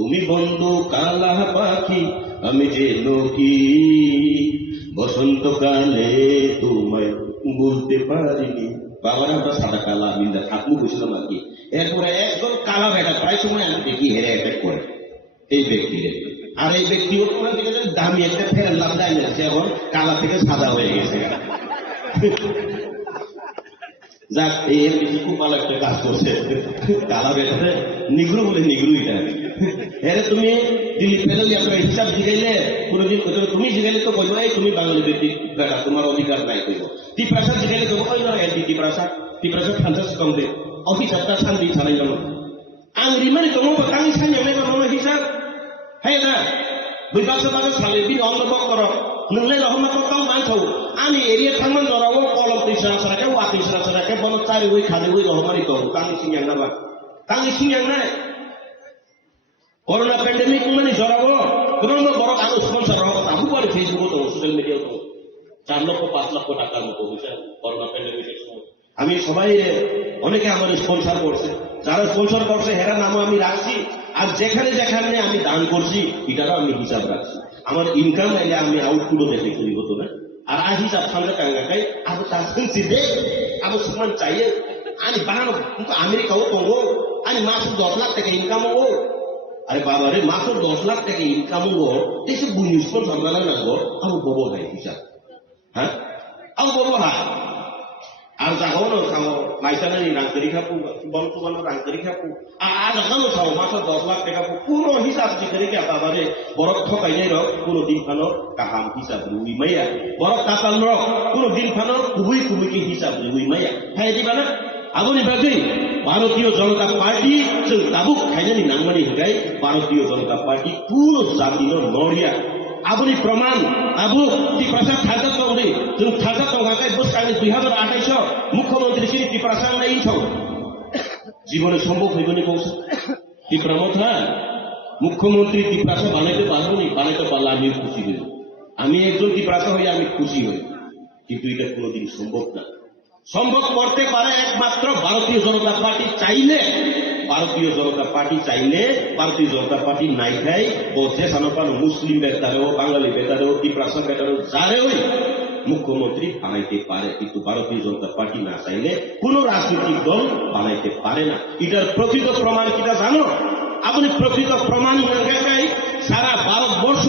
তুমি বন্ধু কালা পাখি আমি যে লোকি বসন্তকালে তোমায় বলতে পারিনি বাবার আমরা সাদা কালা আমি থাকবো বুঝলাম আর কি এরপরে একজন কালা বেটা প্রায় সময় আমি দেখি হেরে অ্যাটাক করে এই ব্যক্তিদের আর এই ব্যক্তিও তোমার দামি একটা ফের লাভ দেয় না এখন কালা থেকে সাদা হয়ে গেছে যাক এই কিছু খুব ভালো একটা কাজ করছে কালা বেটাতে নিগ্রু বলে নিগ্রু এটা এরে তুমি দিল্লি পেলেও আপনার হিসাব জিগাইলে কোনোদিন তুমি জিগাইলে তো কইব এই তুমি বাঙালি ব্যক্তি বেটা তোমার অধিকার নাই কইব টিপ্রাসাদ জিগাইলে তো কই না এন্টি টিপ্রাসাদ ফান্টাস কম দে অফিসারটা শান্তি ছাড়াই গেল আংরি মানে তোমার কাঙ্গি সাইনে নেবা মনে হিসাব হ্যাঁ না বৈবাসে বাসে সালে বিন অন্ধবক কর नोंलाय रहमाखौ गाव मानथौ आंनि एरिया थांमोन जरावो कलम दैसा सराके वाति सराके बन चारि वे खादे वे रहमानि कौ कांगि सिंयांना कोरोना पेंडेमिक माने जरावो कोरोना बरक आरो स्पन्सर रहो आबु परे फेसबुक तो सोशल मिडिया तो 4 লক্ষ 5 লক্ষ টাকার মতো হইছে করোনা পেন্ডেমিকের সময় আমি সবাই অনেকে আমার স্পন্সর করছে যারা স্পন্সর করছে হেরা নামও আমি রাখছি আর যেখানে যেখানে আমি দান করছি এটারও আমি হিসাব রাখছি আমার ইনকাম আইলে আমি আউটপুটও দেখে করি হতো না আর আজ হিসাব সামনে কাঙ্গাকাই আবু তাসিন দে আবু সমান চাইয়ে আমি বানানো কিন্তু আমেরিকাও তো আমি মাসে 10 লাখ টাকা ইনকাম হবো আরে বাবা রে মাত্র 10 লাখ টাকা ইনকাম হবো এসে বুঝিস কোন সরকার না গো আবু ববো ভাই হিসাব হ্যাঁ আবু ববো হ্যাঁ আর যাও না খাও লাইসানা নি রাং করি খাপু বল রাং করি খাপু আর যাও খাও মাত্র 10 লাখ টাকা পুরো হিসাব জি করি কে বাবা রে বরক ঠকাই নাই র কোনো দিন ফানো কাহাম হিসাব রুই মাইয়া বরক কাতাল র কোনো দিন ফানো কুবুই কি হিসাব রুই মাইয়া হ্যাঁ দিবা না আগুনি বাজি ভারতীয় জনতা পার্টি जों दाबुक खायनानि नांमानि हिगाय भारतीय जनता पार्टी पुरो जातिनो नरिया आबुनि प्रमाण आबु टिप्रासाद थाजा तंदि जों थाजा तंगाखाय बोसखानि 2028 मुख्यमंत्री श्री टिप्रासाद नाइ थौ जीवने सम्भव হইবনি কৌশল টিপ্রামথা মুখ্যমন্ত্রী টিপ্রাসা বানাইতে পারবনি বানাইতে পারলে আমি খুশি হই আমি একজন টিপ্রাসা হই আমি খুশি হই কিন্তু এটা কোনোদিন সম্ভব না সম্ভব করতে পারে একমাত্র ভারতীয় জনতা পার্টি চাইলে। ভারতীয় জনতা পার্টি চাইলে, ভারতীয় জনতা পার্টি নাই খাই ও যেখানে পানো মুসলিম বেতারেও, বাঙালি বেতারেও, ত্রিপ্রাসা বেতারেও, যারেও মুখ্যমন্ত্রী বানাইতে পারে, কিন্তু ভারতীয় জনতা পার্টি না চাইলে কোন রাজনৈতিক দল বানাইতে পারে না। এটার প্রকৃত প্রমাণ কিটা জানো? আপনি প্রকৃত প্রমাণ সারা ভারতবর্ষ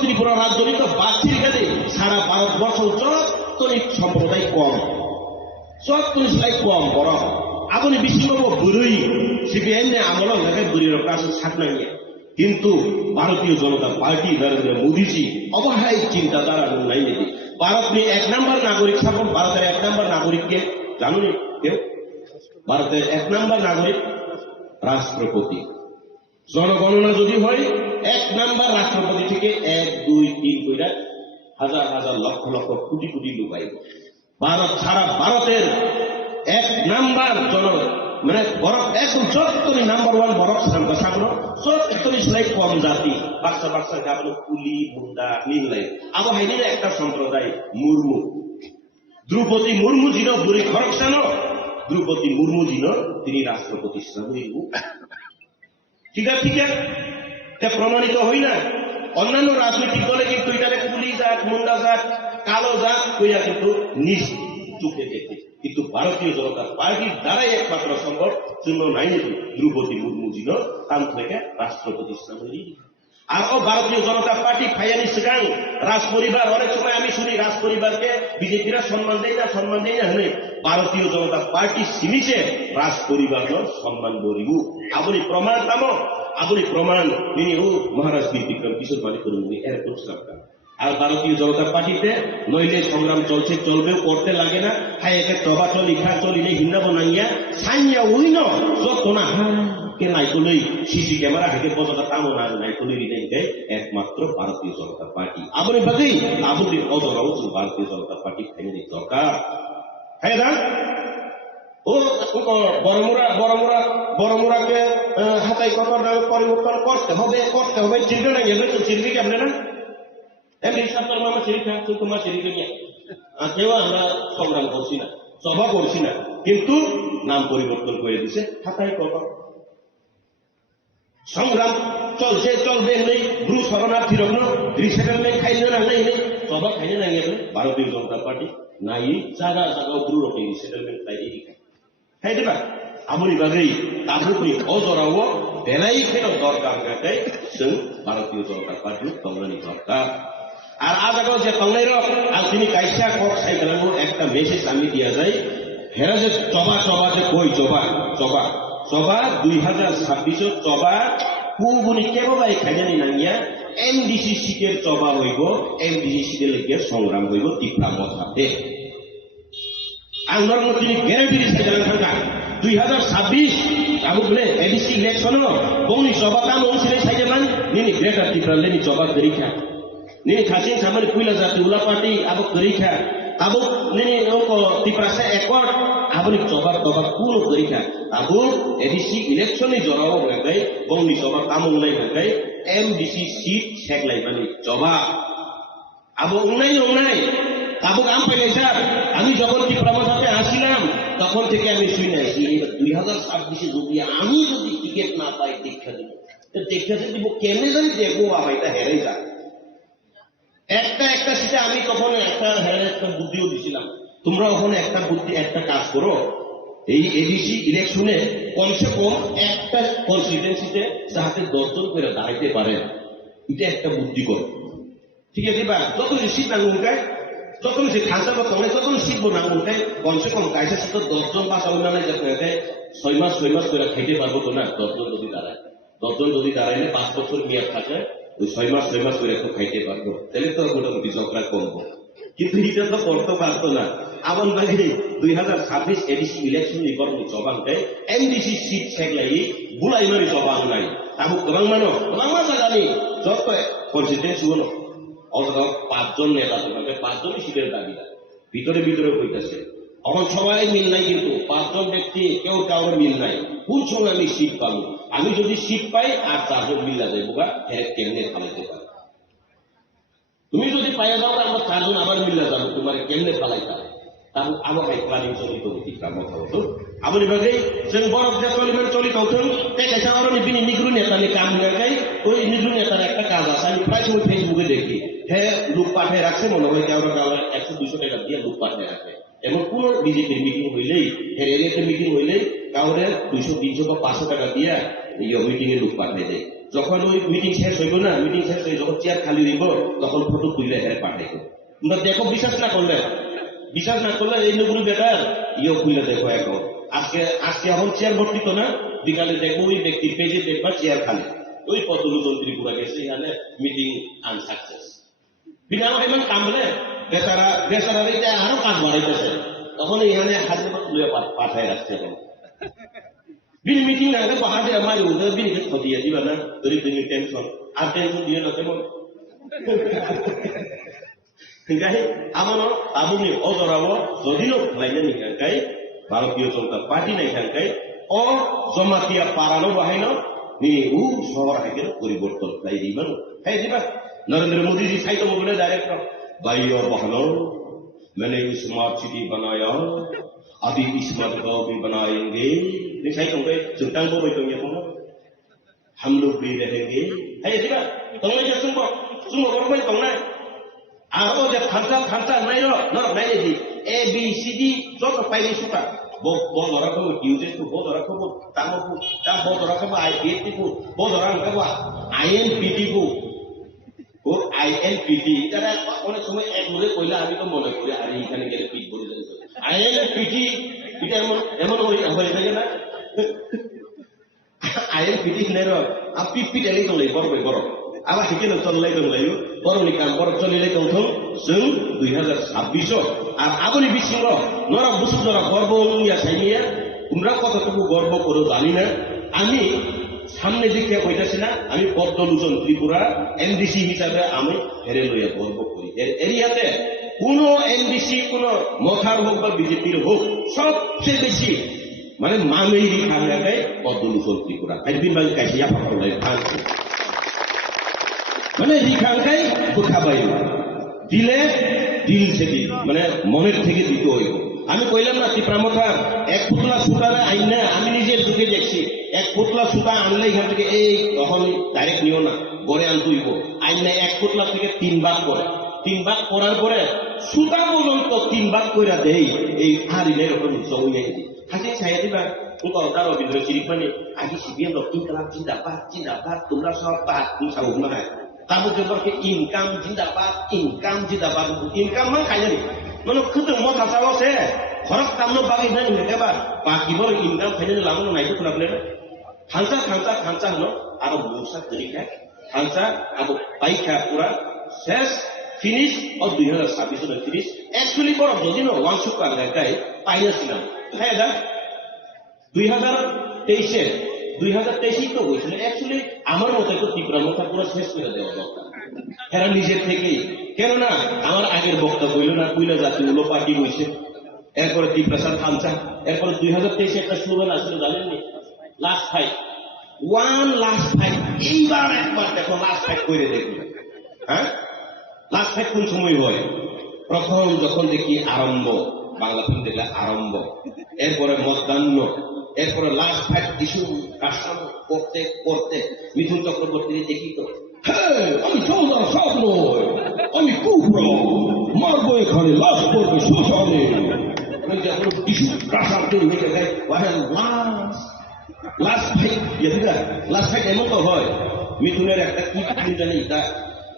ত্রিপুরা রাজনীতি বাচ্চির কাছে সারা ভারতবর্ষ যতই সম্প্রদায় কম, যতই সেলাই কম বড় আপনি বিষ্ণুবাবু বুড়ি সিপিআইএম আমল বুড়ির কাছে ছাড় কিন্তু ভারতীয় জনতা পার্টি নরেন্দ্র মোদীজি অবহায় চিন্তাধারা নাই নেই। ভারত নিয়ে 1 নম্বর নাগরিক ছাড়ুন, ভারতের 1 নম্বর নাগরিককে জানুন কেউ? ভারতের 1 নম্বর নাগরিক রাষ্ট্রপতি। জনগণনা যদি হয় 1 নম্বর রাষ্ট্রপতি থেকে 1, 2, 3 কইরা হাজার হাজার লক্ষ লক্ষ কোটি কোটি লোক আইব। ভারত সারা ভারতের 1 নম্বর মানে বরফ একদম 74 নাম্বার 1 বরফ সাগর 74 সেলাই কম জাতি বাচ্চা বাচ্চা গাবলো কুলি মুন্ডা নীলাই আবো হাইনের একটা সম্প্রদায় মুর্মু। দ্রৌপদী মুর্মু জিনো বুড়ি খরকসান দ্রৌপদী মুর্মু জিনো তিনি রাষ্ট্রপতি ঠিক আছে, ঠিক আছে, এটা প্রমাণিত হই না। অন্যান্য রাজনৈতিক দলে কিন্তু এটাকে কুলি জাত, মুন্ডা জাত, কালো জাত কইয়া কিন্তু নিজ চোখে দেখে, কিন্তু ভারতীয় জনতা পার্টির দ্বারাই একমাত্র সম্ভব। শূন্য নাই দ্রৌপদী মুর্মু জিনো তাম থেকে রাষ্ট্রপতি আর ও ভারতীয় জনতা পার্টি ফাইয়ানি সিগাং রাজ পরিবার। অনেক সময় আমি শুনি রাজ পরিবারকে বিজেপিরা সম্মান দেয় না, সম্মান দেয় না। হলে ভারতীয় জনতা পার্টি সীমিতে রাজ পরিবার সম্মান করিব। আপনি প্রমাণ পাবো, আপনি প্রমাণ তিনি ও মহারাজ বীর বিক্রম কিশোর মালিক করুন এরকম সরকার। আর ভারতীয় জনতা পার্টিতে নইলে সংগ্রাম চলছে, চলবেও, করতে লাগে না। হাই একে তবা চলি খা চলিলে হিন্দাব নাইয়া সাইয়া উইন যত না কে নাইকলই সিসি ক্যামেরা হেঁটে পতাকা তামো না নাইকলই রিনাই একমাত্র ভারতীয় জনতা পার্টি। আপনি বাদেই আপনি অজরাও ভারতীয় জনতা পার্টি খাইনি দরকার। হ্যাঁ না ও বড়মুরাকে হাতাই কথা পরিবর্তন করতে হবে, করতে হবে। চিন্তা নাই এবার তো চিনবি কেমন না এমনি সত্তর মামা শরীফ তোমার শরীফে নিয়ে কেউ আমরা সংগ্রাম করছি না, সভা করছি না, কিন্তু নাম পরিবর্তন করে দিছে হাতাই কথা। সংগ্রাম চলছে, চলবে নেই। ব্রু শরণার্থী রগ্ন রিসেটেলমেন্ট খাইলে না নেই, সভা খাইলে না গেলে ভারতীয় জনতা পার্টি নাই জায়গা জায়গা ব্রু রকে রিসেটেলমেন্ট খাই খাই দেবা আমরি বাদেই তাবুকনি অজরাও বেলাই কেন দরকার গাতে जों ভারতীয় জনতা পার্টি তংলানি দরকার। আর আজ যে তংলাইর আর তিনি কাইসা কক সাইকেলানো একটা মেসেজ আমি দিয়া যায় হেরা যে চবা চবা যে কই চবা চবা চবা 2026 চবা কুগুনি কেবলাই খাইজানি নাঙ্গিয়া এমডিসি সিটের চবা হইব, এমডিসি সিটের লেগে সংগ্রাম হইব ত্রিপুরা মথাতে। আঙ্গর তিনি গ্যারান্টি দিচ্ছে জানা থাকা 2026 কাবু বলে এডিসি ইলেকশন বৌনি চবা কাম অনুসারে সাইজামান নিনি গ্রেটার ত্রিপুরা লেনি চবা করিখা নিনি খাসিন সামনে কুইলা জাতি উলা পার্টি আবো করিখা আবো নিনি ওকো ত্রিপুরা সে একট আবনি চবা তবা কোন করিখা আবো এডিসি ইলেকশনে জড়াও হয়ে বৌনি চবা কাম উলাই হয়ে এমডিসি সিট ছেকলাই মানে চবা আবো উনাই উনাই কাবু কাম পাইলে স্যার। আমি যখন ত্রিপুরা মথাতে আসছিলাম তখন থেকে আমি শুনে আসি 2026 যদি আমি যদি টিকিট না পাই দীক্ষা দিব, দীক্ষা দিব কেমনে যদি দেখবো আমার এটা হেরে যায়। একটা সিটে আমি তখন একটা বুদ্ধিও দিছিলাম, তোমরা ওখানে একটা বুদ্ধি একটা কাজ করো, এই এডিসি ইলেকশনে কমসে কম একটা কনস্টিটুয়েন্সিতে যাতে 10 জন করে দাঁড়াইতে পারে, এটা একটা বুদ্ধি করো। ঠিক আছে বা যত সিট না উঠায় যখন সে খাঁচা বা তলে যখন শিখব না উঠায় কমসে কম কাইসা সাথে 10 জন পাস হবে না যাতে 6 মাস করে খাইতে পারবো তো না। 10 জন যদি দাঁড়ায় 10 জন যদি দাঁড়াইলে 5 বছর মেয়াদ থাকে ওই 6 মাস করে একটু খাইতে পারবো, তাহলে তো মোটামুটি ঝগড়া কমবো। কিন্তু এটা তো করতে পারতো না। আমন বাহিনী 2026 এডিসি ইলেকশন নিকট জবানটাই এমডিসি সিট ছেগলাই বুলাই মারি জবান নাই তাহলে গোবাং মানো গোবাং মা জানি যত কনস্টিটুয়েন্সি হলো অথবা 5 জন নেতা তোমাকে 5 জনই সিটের দাবিদার ভিতরে ভিতরে কইতেছে এখন সবাই মিল নাই, কিন্তু 5 জন ব্যক্তি কেউ কাউর মিল নাই। কোন সময় আমি সিট পাবো? আমি যদি সিট পাই আর 4 জন মিল্লা যাইব বা কেমনে ফালাইতে পারে? তুমি যদি পাইয়া যাও আমরা 4 জন আবার মিল্লা যাবো, তোমার কেমনে ফালাইতে পারে? tamu abo kai planning coli to ti kamu tahu tu abo ni bagai jeng borok ja coli kau tu kaisa orang ni bini nigru ni tani kam ni kai oi nigru ni tani ekta kaজ আছে আমি প্রায় সময় ফেসবুকে দেখি হে লোক পাঠিয়ে রাখছে মনে হয় কেউ 100-200 টাকা দিয়ে লোক পাঠিয়ে রাখে এবং কোন বিজেপির মিটিং হইলেই এর এরিয়াতে মিটিং হইলেই কাউরে 200-300 বা 500 টাকা দিয়ে এই মিটিং এ লোক পাঠিয়ে দেয় যখন ওই মিটিং শেষ হইব না মিটিং শেষ হয়ে যখন চেয়ার খালি হইব তখন ফটো তুলে হেরে পাঠাইব তোমরা দেখো বিশ্বাস না করলে এই নগুরু বেটার খুলে দেখো এখন আজকে এখন চেয়ার ভর্তি তো না বিকালে দেখো ওই ব্যক্তির পেজে দেখবা চেয়ার খালি ওই পদ্মলোচন ত্রিপুরা গেছে এখানে মিটিং আনসাকসেস বিনা এমন কাম বলে বেচারা আরো কাজ বাড়াইতেছে তখন এখানে হাজার পাঠায় রাখছে এখন বিনি মিটিং আগে বাহাদে আমার বিনি খতিয়ে দিবা না গরিব তুমি টেনশন আর টেনশন দিয়ে না তেমন গাই আমার আবুনি অজরাবো যদিও লাইনে নিখানকাই ভারতীয় জনতা পার্টি নাইখানকাই অ জমাতিয়া পারানো বাহাইন নি উ শহর হাইকে পরিবর্তন তাই দিবান তাই দিবা नरेंद्र मोदी जी साइड में बोले डायरेक्ट भाई और बहनों मैंने स्मार्ट सिटी बनाया अभी स्मार्ट गांव भी बनाएंगे नहीं साइड में चिंता को भाई तुम ये बोलो हम लोग भी रहेंगे है ये दिखा तुमने जो सुनो करो भाई तुमने आओ जब खांसा नहीं रो नहीं जी A B C D जो तो पहले सुटा बहुत orang kamu diuji tu बहुत orang kamu tamu बहुत orang kamu IPT tu बहुत orang kamu INPT tu ও আইএনপিটি এটা অনেক সময় এক ধরে কইলে আমি তো মনে করি আরে এখানে গেলে পিট বলে দেবে আইএনপিটি এটা এমন হয়ে থাকে না আইএনপিটি নের আপনি পিট এলে তো লাই বড় আবার সেখানে চললাই তো লাইও বড় লিখাম বড় চলিলে তো जों 2026 আর আবনি বিসিং নরা বুসু নরা গর্ব নিয়া চাইনিয়া তোমরা কতটুকু গর্ব করো জানি না আমি সামনে দিকে কইতাছি না আমি পদ্মলোচন ত্রিপুরা এনডিসি হিসাবে আমি হেরে লইয়া গর্ব করি এরিয়াতে কোন এনডিসি কোন মথার হোক বা বিজেপির হোক সবচেয়ে বেশি মানে মামেই রিখাঙ্গাকে পদ্মলোচন ত্রিপুরা একদিন বাকি কাইয়া পাকড়াই মানে রিখাঙ্গাই কোথা পাইল দিলে দিল থেকে মানে মনের থেকে দিতে হইব আমি কইলাম না ত্রিপুরামথার এক পুতলা সুতারে আইনা আমি নিজের চোখে দেখছি এক পুতলা সুতা আনলে এখান থেকে এই তখন ডাইরেক্ট নিও না গড়ে আনতে হইব আইনা এক পুতলা থেকে 3 ভাগ করে 3 ভাগ করার পরে সুতা পর্যন্ত 3 ভাগ কইরা দেই এই হারিনের উপর জমিয়ে হাসি ছায়া দিবা উনকো দাও বিদ্রোহ চিরিক মানে আগে সিবিএম দক্ষিণ ক্লাব জিন্দাবাদ তোমরা সব পাক তুমি সাউক না তাবো জবরকে ইনকাম জিন্দাবাদ ইনকাম মানে খাইনি মানে খুদ মত আসাও সে খরচ তামনো বাকি নাই এবার বাকি বল ইনকাম খাইনি লামনো নাই তো লাগলে খানসা হলো আর মুসা তরিকা খানসা আর পাইখা পুরা শেষ ফিনিশ অফ 2026 ফিনিশ অ্যাকচুয়ালি বড় যদি না ওয়ান শুক লাগাই পাইনাছিলাম হ্যাঁ দা 2023 তো হয়েছিল অ্যাকচুয়ালি আমার মতে তো ত্রিপুরামথা পুরো শেষ করে দেওয়া দরকার এরা নিজের থেকেই কেননা আমার আগের বক্তব্য হইল না কুইলা জাতীয় পার্টি হয়েছে এরপরে ত্রিপ্রাসাদ খানসা এরপরে 2023 একটা স্লোগান আসছিল জানেননি লাস্ট ফাইট এইবার একবার দেখো লাস্ট ফাইট করে দেখবে হ্যাঁ লাস্ট ফাইট কোন সময় হয় প্রথম যখন দেখি আরম্ভ বাংলা ফিল্ম দেখলে আরম্ভ এরপরে মধ্যাহ্ন এরপরে লাস্ট ফাইট ইস্যু কাস্টম করতে মিথুন চক্রবর্তী দেখি তো আমি চৌদার সব নয় আমি কুকুর মারবো এখানে লাশ করবে শ্মশানে যখন ইস্যু কাস্টম হয়ে যায় লাস্ট ফাইট এমন তো হয় মিথুনের একটা কি জানি তা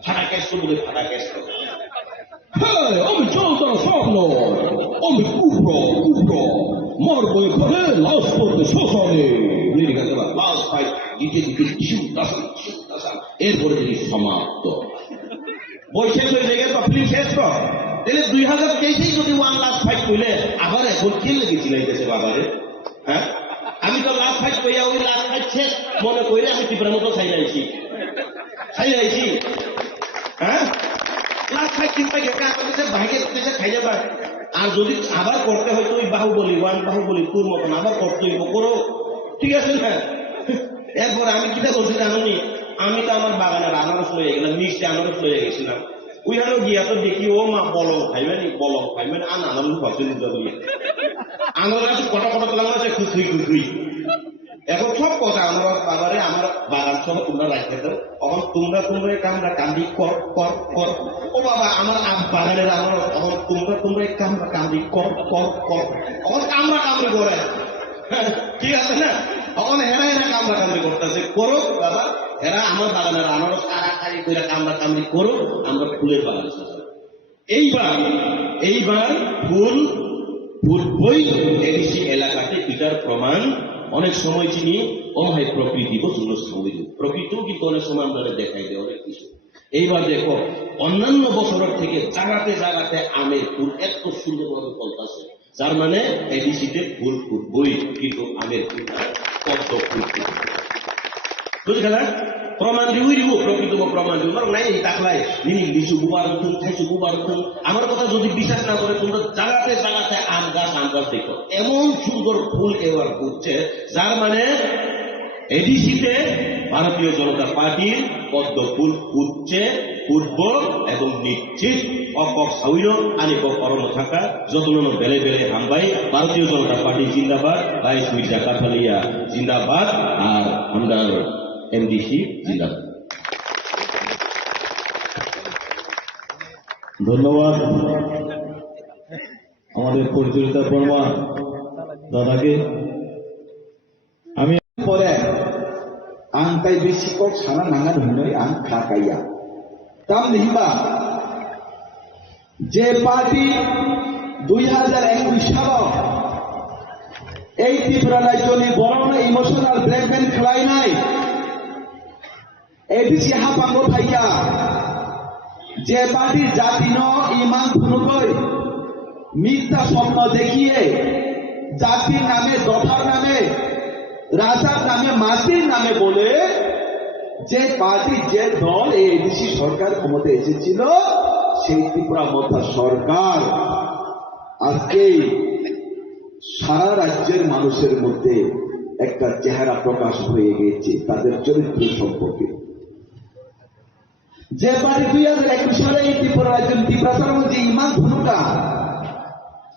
ফাটাকেশ বলে ফাটাকেশ আমি চৌদার সব নয় আমি কুকুর মারবো এখানে লাশ করবে শ্মশানে লাস্ট ফাইট দিতে ইস্যু এরপরে যদি সমাপ্ত বই শেষ হয়ে যায় তো ফিল্ম শেষ তো তাহলে 2023 যদি ওয়ান লাস্ট ফাইট করলে আবার এখন কে লেগেছিল এই দেশে বাবারে হ্যাঁ আমি তো লাস্ট ফাইট কইয়া ওই লাস্ট ফাইট শেষ মনে কইরে আমি ত্রিপুরার মতো ছাই যাইছি হ্যাঁ লাস্ট ফাইট চিন্তা গেছে আমাদের ভাগে দেশে খাই যাবা আর যদি আবার করতে হয় তো ওই বাহুবলী তোর মতন আবার করতে হইব করো ঠিক আছে না এরপর আমি কিটা বলছি জানি আমি তো আমার বাগানের আনারস লয়ে গেলাম মিষ্টি আনারস লয়ে গেছিলাম উইহানো গিয়া তো দেখি ও মা বলং খাইবেন আন আনন্দ ভাবছিলি জলিয়ে আমার কাছে কটা কটা তোলা আছে খুশি এখন সব কথা আমার বাবারে আমার বাগান সহ তোমরা রাখতে দাও এখন তোমরা কামরা কান্দি কর কর কর ও বাবা আমার বাগানের আমার এখন তোমরা কামরা কান্দি কর কর কর এখন কামড়ি করে ঠিক আছে না এখন হেরা কামরা কামড়ি করতেছে করো বাবা এরা আমার বাগানের আনারস কাড়াকাড়ি করে কামড়ি করো আমরা ফুলের বাগান এইবার ফুল বই এডিসি এলাকাতে এটার প্রমাণ অনেক সময় চিনি অনেক প্রকৃতি প্রচন্ড প্রকৃতিও কিন্তু অনেক সময় আমরা দেখাই দেয় অনেক কিছু। এইবার দেখো অন্যান্য বছরের থেকে জায়গাতে আমের ফুল এত সুন্দরভাবে ফলতেছে, যার মানে এডিসিতে ফুল বই কিন্তু আমের ফুল পদ্ম ফুল বুঝলে না প্রমাণ দিব প্রকৃত প্রমাণ দিব নাই তাকলাই নিনি লিচু বুবার খাইছু বুবার আমার কথা যদি বিশ্বাস না করে তোমরা জায়গাতে আম গাছ দেখো এমন সুন্দর ফুল এবার ফুটছে, যার মানে এডিসিতে ভারতীয় জনতা পার্টির পদ্ম ফুল ফুটব এবং নিশ্চিত অকক সাউল আনিব করণ থাকা যত্ন বেলে হামবাই ভারতীয় জনতা পার্টি জিন্দাবাদ, বাইশ মির্জা কাঠালিয়া জিন্দাবাদ, আর আমরা এমডিসি জিন্দাবাদ। ধন্যবাদ আমাদের পরিচালিতা বর্মা দাদাকে। আমি পরে ang kay bisikok sana nangan hinoy ang kakaya tam nihiba যে পার্টি 2021 সাল এই ত্রিপুরা রাজ্যনি বড় ইমোশনাল ব্ল্যাকমেল খেলাই নাই এডিসি হাপাঙ্গ থাইয়া যে পার্টি জাতিন ইমান ফুনুকই মিথ্যা স্বপ্ন দেখিয়ে জাতির নামে দফার নামে রাজার নামে মাটির নামে বলে যে পার্টি যে দল এই এডিসি সরকার ক্ষমতায় এসেছিল সেই ত্রিপুরা মধ্যা সরকার আজকে সারা রাজ্যের মানুষের মধ্যে একটা চেহারা প্রকাশ হয়ে গেছে তাদের চরিত্র সম্পর্কে। যে পার্টি 2021 সালে এই ত্রিপুরা রাজ্য ত্রিপুরাচার মধ্যে ইমান ভূমিকা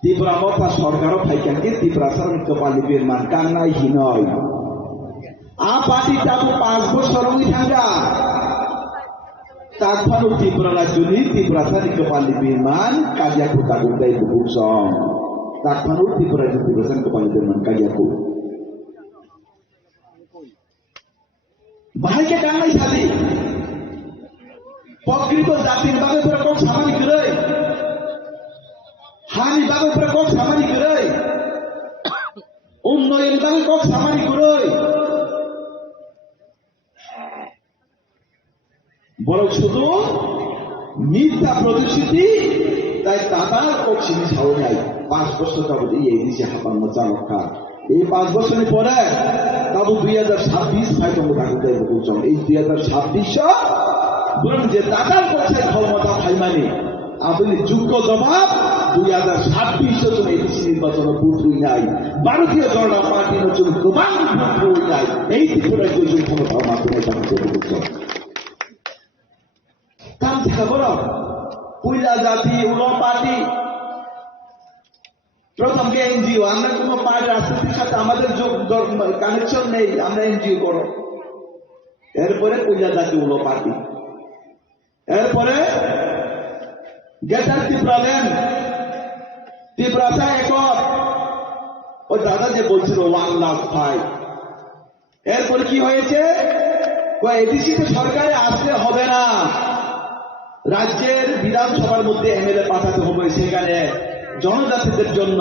ত্রিপুরা মধ্যা সরকারও থাইকাকে ত্রিপুরাচার কপালিপের মান কান্নাই হিনয় আ পার্টি তাবো 5 বছর থাকা তাকফানো ত্রিপুরা রাজ্যনি ত্রিপুরাচার কপালিপের মান কাজিয়াকু তাগুদাই বুকুসং তাকফানো ত্রিপুরা ত্রিপুরাচার কপালিপের মান কাজিয়াকু বাহাইকে কান্নাই সাদি প্রকৃত জাতির বাগে প্রকট সামানি করে হানি বাগে প্রকট সামানি করে উন্নয়ন বাগে কক সামানি করে বরং শুধু মিথ্যা প্রতিশ্রুতি তাই তাতার পক্ষিণী ছাও নাই 5 বছর যাবত এই দিশে হাপান্ন চালকা এই 5 বছরের পরে তাবু 2026 ফাইটঙ্গ কাকুদাই বুঝছম এই 2026 বরং যে তাতার পক্ষে ক্ষমতা ফাইমানি আপনি যোগ্য জবাব 2026 জন এডিসি নির্বাচন বুথই নাই ভারতীয় জনতা পার্টির জন্য গোবাং বুথই নাই এই ত্রিপুরার যে ক্ষমতা মাধ্যমে কাকুদাই বুঝছম কাম থেকে বড় পুইলা জাতি উলো পার্টি প্রথম কে এনজিও আমরা কোনো পার্টি রাজনীতির সাথে আমাদের কানেকশন নেই আমরা এনজিও করো এরপরে পুইলা জাতি উলো পার্টি এরপরে গেটার ত্রিপুরাটা একর ওই দাদা যে বলছিল 1,05,000 এরপরে কি হয়েছে এডিসিতে সরকারে আসলে হবে না রাজ্যের বিধানসভার মধ্যে এমএলএ পাঠাতে হবে সেখানে জনজাতিদের জন্য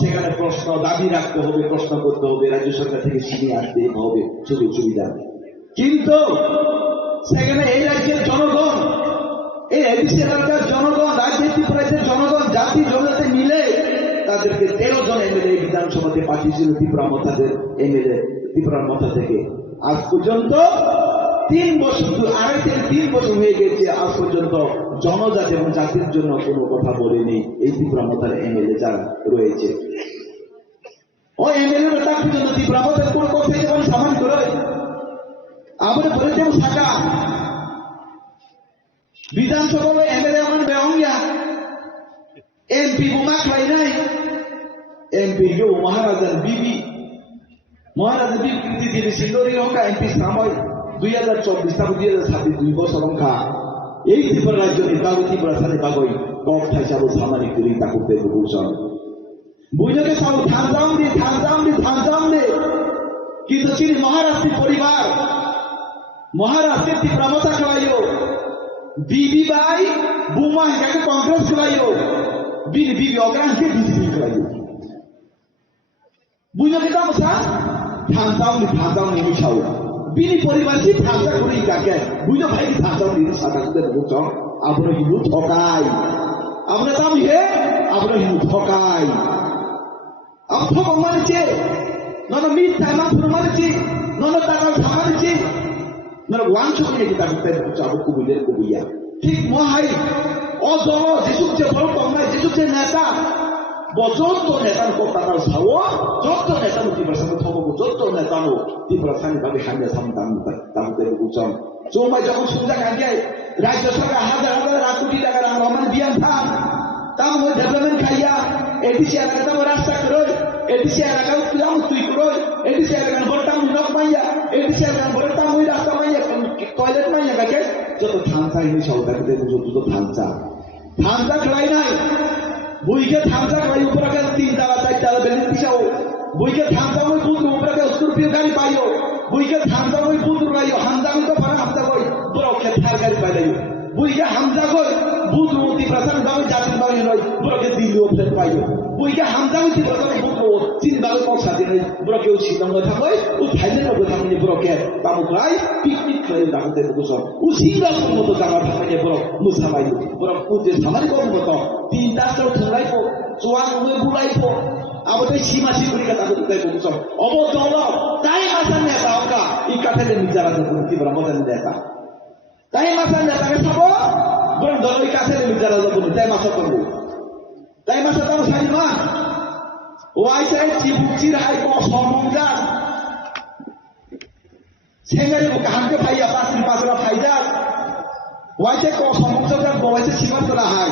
সেখানে প্রশ্ন দাবি রাখতে হবে প্রশ্ন করতে হবে রাজ্য সরকার থেকে ছিনিয়ে আসতে হবে সুযোগ সুবিধা কিন্তু সেখানে এই রাজ্যের জনগণ এই এডিসি এলাকার জনগণ রাজ্যের ত্রিপুরাদের জনগণ জাতি জনজাতি মিলে তাদেরকে 13 জন এমএলএ বিধানসভাতে পাঠিয়েছিল ত্রিপুরা মতাদের এমএলএ ত্রিপুরার মতা থেকে আজ পর্যন্ত 3 বছর 3 বছর হয়ে গেছে আজ পর্যন্ত জনজাতি এবং জাতির জন্য কোনো কথা বলেনি এই ত্রিপুরা মতার এমএলএ যারা রয়েছে ও এমএলএ তার জন্য ত্রিপুরা মতার কোন কথা যেমন সামান করে আমরা বলেছিলাম শাখা বিধানসভা এমএলএ আমার বেহঙ্গিয়া এমপি বোমা খাই নাই এমপি কেউ মহারাজার বিবি মহারাজার বিবৃতি দিয়ে সিন্দরি অঙ্কা এমপি সময় 2024 থেকে 2026 2 বছর অঙ্কা এই ত্রিপুরা রাজ্য নেতাও ত্রিপুরা সাথে বাগই কম হিসাবে সামাজিক তরিকা করতে বলছেন বুঝলে সব থামজাম দে কিন্তু চিনি মহারাষ্ট্রের পরিবার মহারাষ্ট্রের তীব্রমতা খেলাইও বিবি বাই বুমা হিসাবে কংগ্রেস খেলাইও বিবি অগ্রাঙ্কে বিজেপি খেলাইও বুঝলে কাম সা থামজাম নি মিশাও বিনি পরিবার কি থামজা করি কাকে বুঝো ভাই কি থামজাম নি সাদা করতে বলছেন আমরা হিন্দু ঠকাই আমরা দাম হে আমরা Hindu ঠকাই apa pemarci, nono minta emang pemarci, nono takal pemarci, nono wancuk ni kita kita cabut kubiya. Tik mohai, oh dolo Yesus je baru pemai Yesus je neta, bojot to neta ko takal sawo, jot to neta mu tibersan thomo jot to neta mu tibersan bagi hanya samdam tam te bucam. Cuma jangan sudah kaget, raja sarga hajar rakuti dagar Roman biang tham, tamu development kaya. ADC এলাকাতে রাস্তা করো ADC এলাকা উঠলাম তুই করো ADC এলাকা বলতাম knock মাইয়া এডিসি এলাকা বলতাম ওই রাস্তা মাইয়া টয়লেট মাইয়া কাকে যত থামচা ইনি সরকারকে যত থামচা খেলাই নাই বইকে থামচা খেলাই উপরে 3 তালা 4 তালা বেলুন পিছাও বইকে থামচা ওই বুদ্র উপরে স্করপিও গাড়ি পাইও বইকে থামচা ওই বুদ্র গাইও হামজা তো পারে হামজা কই বড় খেতার গাড়ি পাইলাই বইকে হামজা কই বুদ্র অতি প্রধান ভাবে জাতির বাড়ি নয় বড়কে দিল্লি অফিস পাইও বইকে হামজা হইতে বড়কে বুদ্র চিন বাগে পৌঁছা দিলে বড়কে উচিতম থাকবে ও ফাইলে নবে থাকবে বড়কে বামুকলাই পিকনিক করে দাঁড়াতে বসো ও সিঙ্গাল মতো জামা থাকবে বড় মুসামাই বড় পুজে সামারি করব মতো 3 টা তো থাইপো জোয়ান উয়ে বুলাইপো আমাদের সীমাসী পরীক্ষা তাদের উঠাই বসো অবদল তাই মাসান নেতা ওকা এই কাঠালে নিজেরা করতে বড় মজা নেতা তাই মাসান নেতাকে সব বড় দলই কাঠালে নিজেরা করতে তাই মাসা করব তাই মাসা তাও সাইমা ওয়াইটাই চিবুচির হাই কো সমংজা সেঙ্গারি বুকে হানকে ফাইয়া পাসরা ফাইজা ওয়াইটাই কো সমংজা বয়সে সীমা তোলা হাই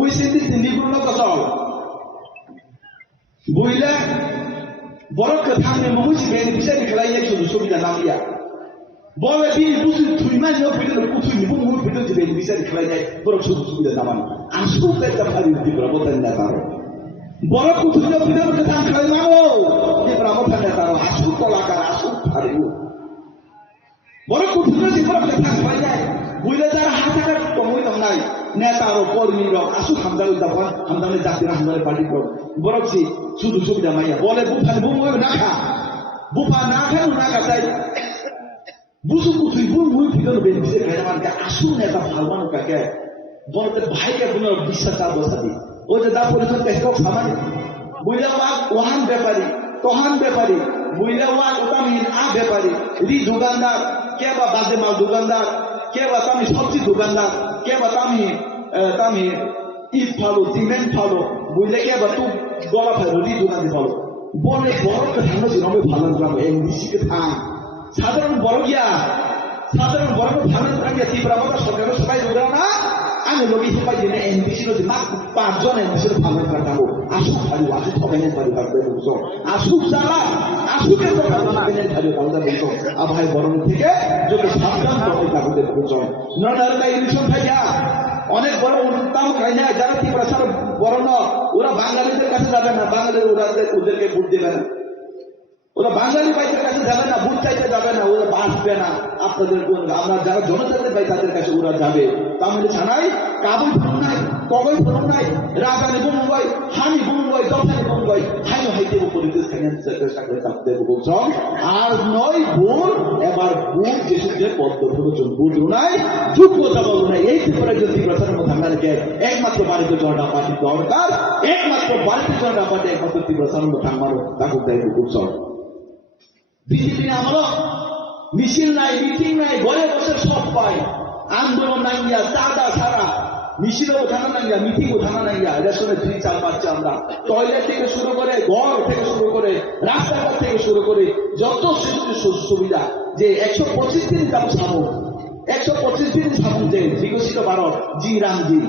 ওই সিদ্ধি দিল্লিগুলো কসল বইলে বড় কথানে মহুজি বেনিফিশিয়ারি খেলাইয়া শুধু সুবিধা নামিয়া বড় দিন বুঝি থুইমা নিও ভিতরে কুথুই নিবো মুই ভিতরে বেনিফিশিয়ারি খেলাইয়া বড় শুধু সুবিধা নামান আসু পেটা ফারি দি প্রবতন না তারো বড় কুথুই নিও ভিতরে কথা খেলাই নাও দি প্রবতন না তারো আসু কলাকার আসু ফারি বড় কুথুই নিও দি প্রবতন খেলাইয়া বইলে যারা হাতাকার কমই তো নাই নেতারও কর্মীরা আসু হামদাল দাফা হামদালে জাতির হামদালে পার্টি কর বরফসি শুধু সুবিধা মাইয়া বলে বুফানি বুমু না খা বুফা না খাও না কাটাই বুঝু কুথুই বুমু ভিতর বেনবিসে খাইমানকে আসু নেতা ফালমান কাকে বলতে ভাইকে কোনো বিশ্বাস আর বসাদি ও যে দা পরিষদ কে কোক সামানি বুইলা ওয়ান ব্যাপারী তোহান ব্যাপারী বুইলা ওয়ান ওতামিন আ ব্যাপারী রি দোকানদার কে বা বাজে মাল দোকানদার কে বা তামি সবজি দোকানদার কে বা তামি ইট ফালো সিমেন্ট ফালো বুঝলে কে বা তু গলা ফালো রি দোকান ফালো বলে বড় কথা নয় ভালো গ্রাম এমডিসি কে থাম সাধারণ বড় ভালো গ্রামে তীব্রতা সরকারের সবাই দৌড়াও না আমি লোক সবাই জেনে এমডিসি র দিমাগ 5 জন এমডিসি র ভালো রাখাবো আসু খালি আসু ঠকাইনে পারি পারবে বুঝছো আসু জ্বালা আসুকে তো ঠকাইনে পারি পারবে বুঝছো আর ভাই বড় থেকে যত সাবধান করে থাকতে বুঝছো নরনারটা ইলেকশন থাকা অনেক বড় উন্নতম খাইনা যারা তীব্র সর বড় না ওরা বাঙালিদের কাছে যাবে না বাঙালির ওদেরকে ভোট দেবে না ওরা বাঙালি ভাইদের কাছে যাবে না ভোট চাইতে যাবে না ওরা বাঁচবে না আপনাদের আমরা যারা জনতাদের ভাই তাদের কাছে ওরা যাবে তাহলে ছাড়াই কাবুল ফোন নাই কবই ফোন নাই রাজানি বুমুবাই হানি বুমুবাই দফানি বুমুবাই হাই হাইতে পরিবেশ খাইনা চেষ্টা করে থাকতে বলছো আর নয় ভুল এবার ভুল যেসুকে পদ্ধতি ভুল নাই যোগ্যতা বলো নাই এই ত্রিপুরা যদি প্রচারের মধ্যে আমাদেরকে একমাত্র ভারতীয় জনতা পার্টি দরকার একমাত্র ভারতীয় জনতা পার্টি একমাত্র ত্রিপুরা মধ্যে আমারও তাকে দেয় উৎসব বিজেপি আমলো মিছিল নাই মিটিং নাই ঘরে বসে সব পায় আন্দোলন নাই গিয়া চাঁদা ছাড়া মিছিলও থানা নাই গিয়া মিটিংও থানা নাই গিয়া রেশনের ফ্রি চাল পাচ্ছে আমরা টয়লেট থেকে শুরু করে ঘর থেকে শুরু করে রাস্তাঘাট থেকে শুরু করে যত সুবিধা যে 125 দিন যাব সামো 125 দিন সামুদ্রে বিকশিত ভারত জি রামজি,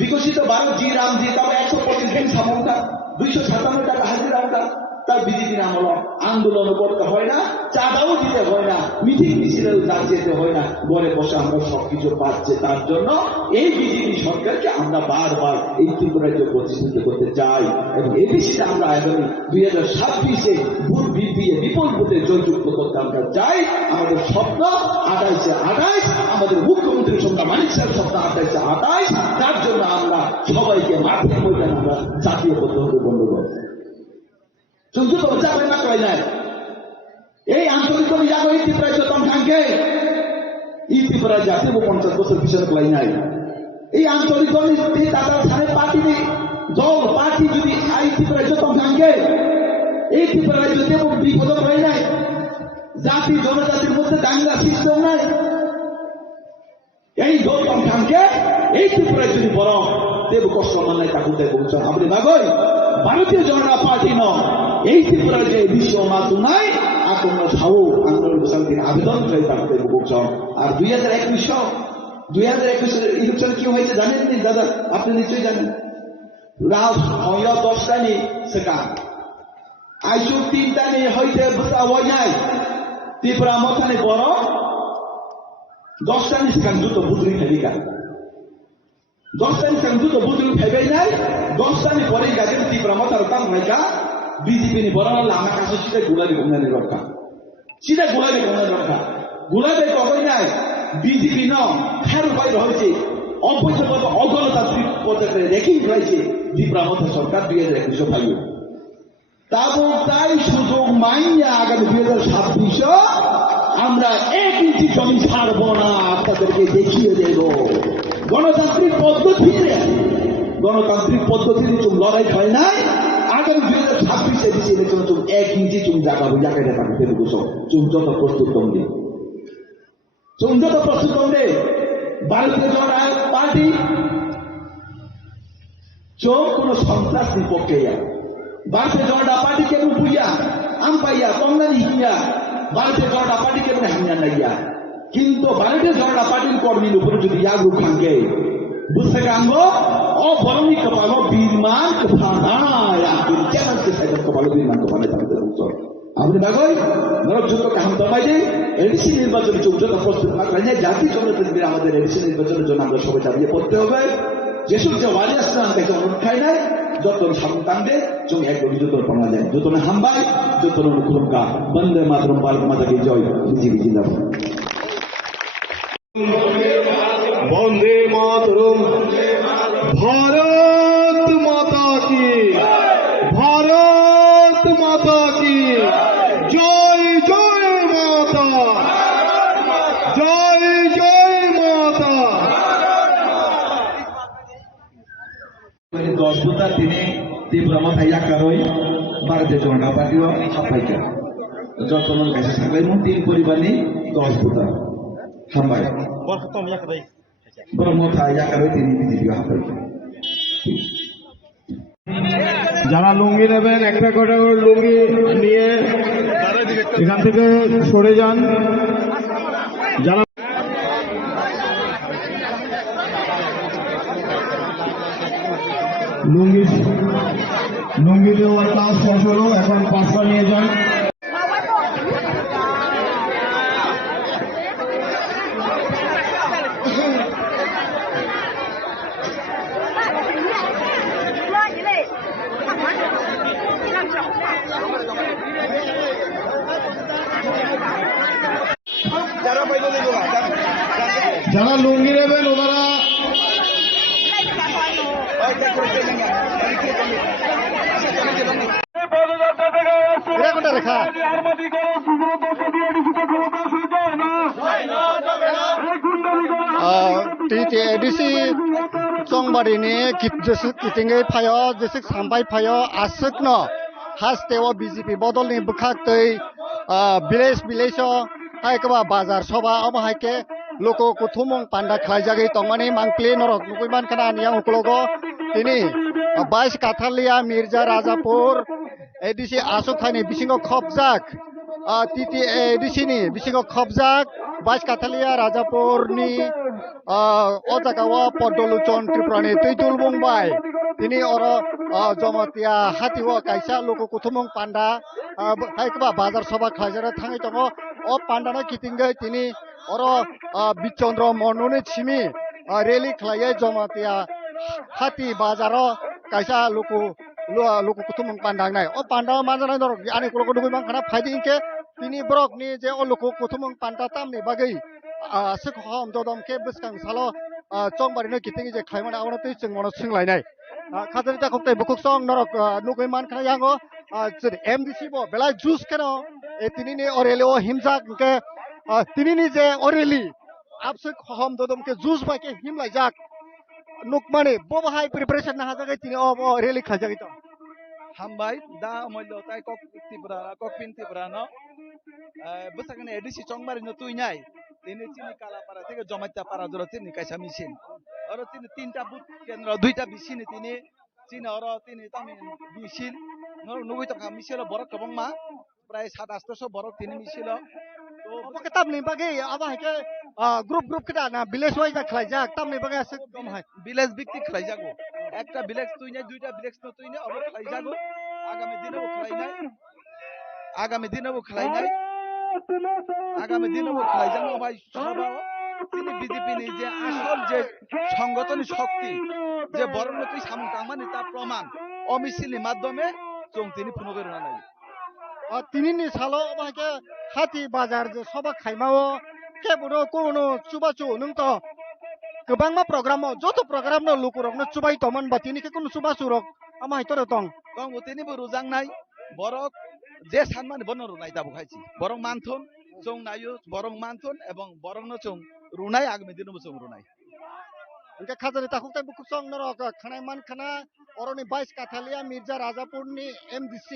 বিকশিত ভারত জি রামজি, তবে 125 দিন সামুদ্রা 257 টাকা হাজিরা ওটা তার বিজেপির আমল আন্দোলন করতে হয় না, চাঁদাও দিতে হয় না, মিটিং মিছিলেও যেতে হয় না, ঘরে বসে আমরা সবকিছু পাচ্ছে। তার জন্য এই বিজেপি সরকারকে আমরা বারবার এই ত্রিপুরায় প্রতিষ্ঠিত করতে চাই এবং এবিসিতে আমরা আগামী 2026-এ ভোট দিয়ে বিপুল ভোটে জয়যুক্ত করতে আমরা চাই। আমাদের স্বপ্ন 28 আমাদের মুখ্যমন্ত্রীর স্বপ্ন, মানিক সাহেবের স্বপ্ন 28 তার জন্য আমরা সবাইকে মাঠে ময়দানে আমরা জাতীয় পদ্ধতি বন্ধ করব। কিন্তু তো যাবে না কয় নাই এই আঞ্চলিক জায়গা এই ত্রিপুরায় চতন থাকবে এই ত্রিপুরায় জাতীয় 50 বছর পিছনে কয় নাই এই আঞ্চলিক তাদের সাড়ে দল পার্টি যদি এই ত্রিপুরায় চতন থাকবে এই ত্রিপুরায় যদি বিপদ হয় নাই, জাতি জনজাতির মধ্যে দাঙ্গা সৃষ্টি নাই, এই দল থাকবে এই ত্রিপুরায় যদি বড় দেব কষ্ট নাই তাকে দেব আপনি ভাগই ভারতীয় জনতা পার্টি নয় এই ত্রিপুরার যে বিশ্ব মাতু নাই আকন্দ ছাও আন্দোলন শান্তির আবেদন করে তাকে বলছেন। আর 2021 ইলেকশন কি হয়েছে জানেন নি দাদা? আপনি নিশ্চয়ই জানেন। রাজ হয় 10টা নি সেকা আইসু 3টা নি হইতে বুঝা হয় নাই ত্রিপুরা মথানে বড় 10টা নি সেখান দুটো বুঝলি ফেলিকা 10টা নি সেখান দুটো বুঝলি ফেলাই নাই 10টা নি পরে গেছেন ত্রিপুরা মথার কাম হয়েকা বিজেপি নি বড় লামা কাছে সিধা গোলাপি ঘুমনানি রক্ষা সিধা গোলাপি ঘুমনানি রক্ষা গোলাপি কখন নাই বিজেপি ন ফের বাইর হয়েছে অবৈধভাবে অগণতান্ত্রিক পদ্ধতিতে রেখিং রয়েছে ত্রিপুরা মথা সরকার 2021 ভাই তারপর তাই সুযোগ মাইয়া আগামী 2026 আমরা 1 ইঞ্চি জমি ছাড়ব না, আপনাদেরকে দেখিয়ে দেব গণতান্ত্রিক পদ্ধতিতে চুম লড়াই হয় নাই। আগামী 2026 এডিসি ইলেকশন চুম 1 ইঞ্চি চুম জায়গা জায়গায় থাকবে চুম যত প্রস্তুত কমবে ভারতীয় জনতা পার্টি চোখ কোন সন্ত্রাস বিপক্ষে ভারতীয় জনতা পার্টি কেন বুঝিয়া আম পাইয়া কমদানি হিয়া ভারতীয় জনতা পার্টি কেন হিয়া নাইয়া, কিন্তু ভারতীয় জনতা পার্টির কর্মীর উপরে যদি ইয়াগু খাঙ্গে বুঝতে গাঙ্গো অবরণী কপালো বিমান কপানায় কেমন কপালো বিমান কপালে থাকতে আপনি বাগই নরযুক্ত কাম দমাইলে এডিসি নির্বাচনে যত প্রস্তুত না করে জাতীয় জনপ্রতিনিধি আমাদের এডিসি নির্বাচনের জন্য আমরা সবাই দাঁড়িয়ে পড়তে হবে। যেসব যে ওয়ারিয়াসরা তাকে অনুরোধ খাই নাই যত সামনে তুমি একদম যত পাওয়া যায় যত না হামবাই যত অনুকূলকা বন্দে মাতরম বালক মাতাকে জয় বিজেপি জিন্দাবাদ বন্দে মাতরম ভারত মাতা কি ভারত মাতা কি জয় জয় মাতা জয় জয় মাতা। 10 বুতা তিনি ত্রিপুরা মাথায় একারই ভারতীয় জনতা পার্টিও হাফাইকা যতন কাছে থাকলে 3 পরিবারই 10 বুতা হামবাই ব্রহ্মথায় একারই তিনি বিজেপি হাফাইকা। যারা লুঙ্গি নেবেন একটা করে লুঙ্গি নিয়ে এখান থেকে সরে যান। যারা লুঙ্গি দেওয়ার কাজ শেষ হলো, এখন পাঁচটা নিয়ে যান। যারা লুঙ্গি নেবেন ওনারা রেখা एडिसी चंबारिनि कितिंगै फायो जेसिक सामबाय फायो आसुकनो हास्तेव बीजेपी बदलनि बुखाक्तै विलेज हायकबा बाजार सभा अब हायके लोको कुथुमं पांडा खायजागै तंमानि मांक्ले नरक नुकैमान खाना आनिया उकलोगो तिनि 22 काथालिया मिर्जा राजापुर एडिसी आसुखानि बिसिंगो खबजाक titi edisi ni bisingo khobjak bais kathalia rajapurni o jagao podoluchon triprani tuitul bungbai tini oro jomatia hatio kaisa loko kuthumung panda haikba bazar sabha khaijara thangai tongo o pandana kitingai tini oro bichondro monuni chimi rally khlaiye jomatia hati bazaro kaisa loko kuthumung pandang nai o panda manjana dor ani kulo dugui mang khana phaidi inke tini brok ni je o loko kuthumung panda tamni bagai sekhom dodom ke biskang salo chongbari no kitingi je khlaimana awna tei chungmono singlainai khadari ta khoktai bukuk song norok nugui man khana yango MDC bo belai juice keno e tini ni oreli o himjak ke tini ni je oreli apsik khom dodom ke juice ba ke himlai jak nukmani bobo hai preparation na hajagai tini o rally khajagai to hambai da moilo tai kok tibra kok pin tibra no besakane edisi chongmari no tuinyai tini chini kala para থেকে জমাইতা para jora tini kaisa misin oro tini tinta but kendra duita bisin tini chini oro tini tami misil no nugui taka misilo borok kobong ma প্রায় 7-800 borok tini misilo bobo ke tamni bagai aba hai ke group kada na village wise na khlaijak tamni bagai asik kom hai village ভিত্তিক খেলাই যাবো একটা village তুই নাই দুইটা village তো তুই নাই অবর খেলাই যাবো আগামী দিনেও খেলাই নাই আগামী দিনেও খেলাই নাই আগামী দিনেও খেলাই যাবো ভাই সবাই তিনি বিজেপি নি যে আসল যে সংগঠনের শক্তি যে বরং তুই সামন তামানি তার প্রমাণ অমিছিলি মাধ্যমে চং তিনি পুনঃ নাই tini ni salo aba ke hati bazar je soba khaimao ke bono kono chubachu nung to gobangma program o joto program no lukurok no chubai toman ba tini ke kono chubachu rok ama hai tore tong কং তিনি রুজাং নাই বরক যে সানমান বন রুনাই দাবো খাইছি বরং মানথন চং নাইও বরং মানথন এবং বরং ন চং রুনাই আগামী দিনও চং রুনাই Engke khajari ta khoktai bukuk song norok khanai man khana oroni 22 kathalia Mirza Rajapurni MDC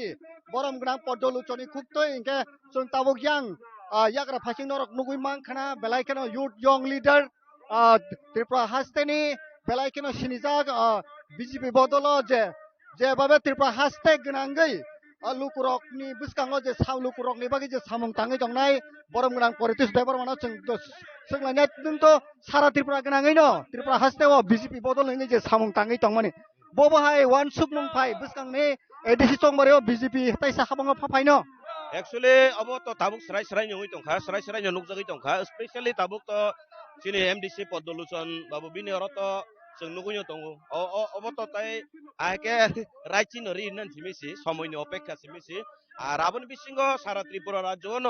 borom gnang podoluchoni khuktoi engke chung tabuk yang yagra phasing norok nugui man khana belai keno youth young leader Tripura hasteni belai keno sinijak BJP bodolo je babe Tripura haste gnangai lukurokni biskango je saw lukurokni bagi je samung tangai jongnai borom gnang politics bebar mano chung senglainai nung to sara Tripura gnangai no Tripura haste o BJP bodol ni je samung tangai tongmani bobo hai one sup nung phai biskang ni edisi chongmari o BJP taisa habang phapai no actually abo to tabuk serai nyoi tongkha serai nyonuk jagi tongkha especially tabuk to sini MDC podoluchon babu bini oroto जों नुगुयो दङो अबतो ताय आके रायचिन रि none सिमिसि समयनि अपेक्षा सिमिसि are आबन बिसिंग सारा त्रिपुरा राज्य न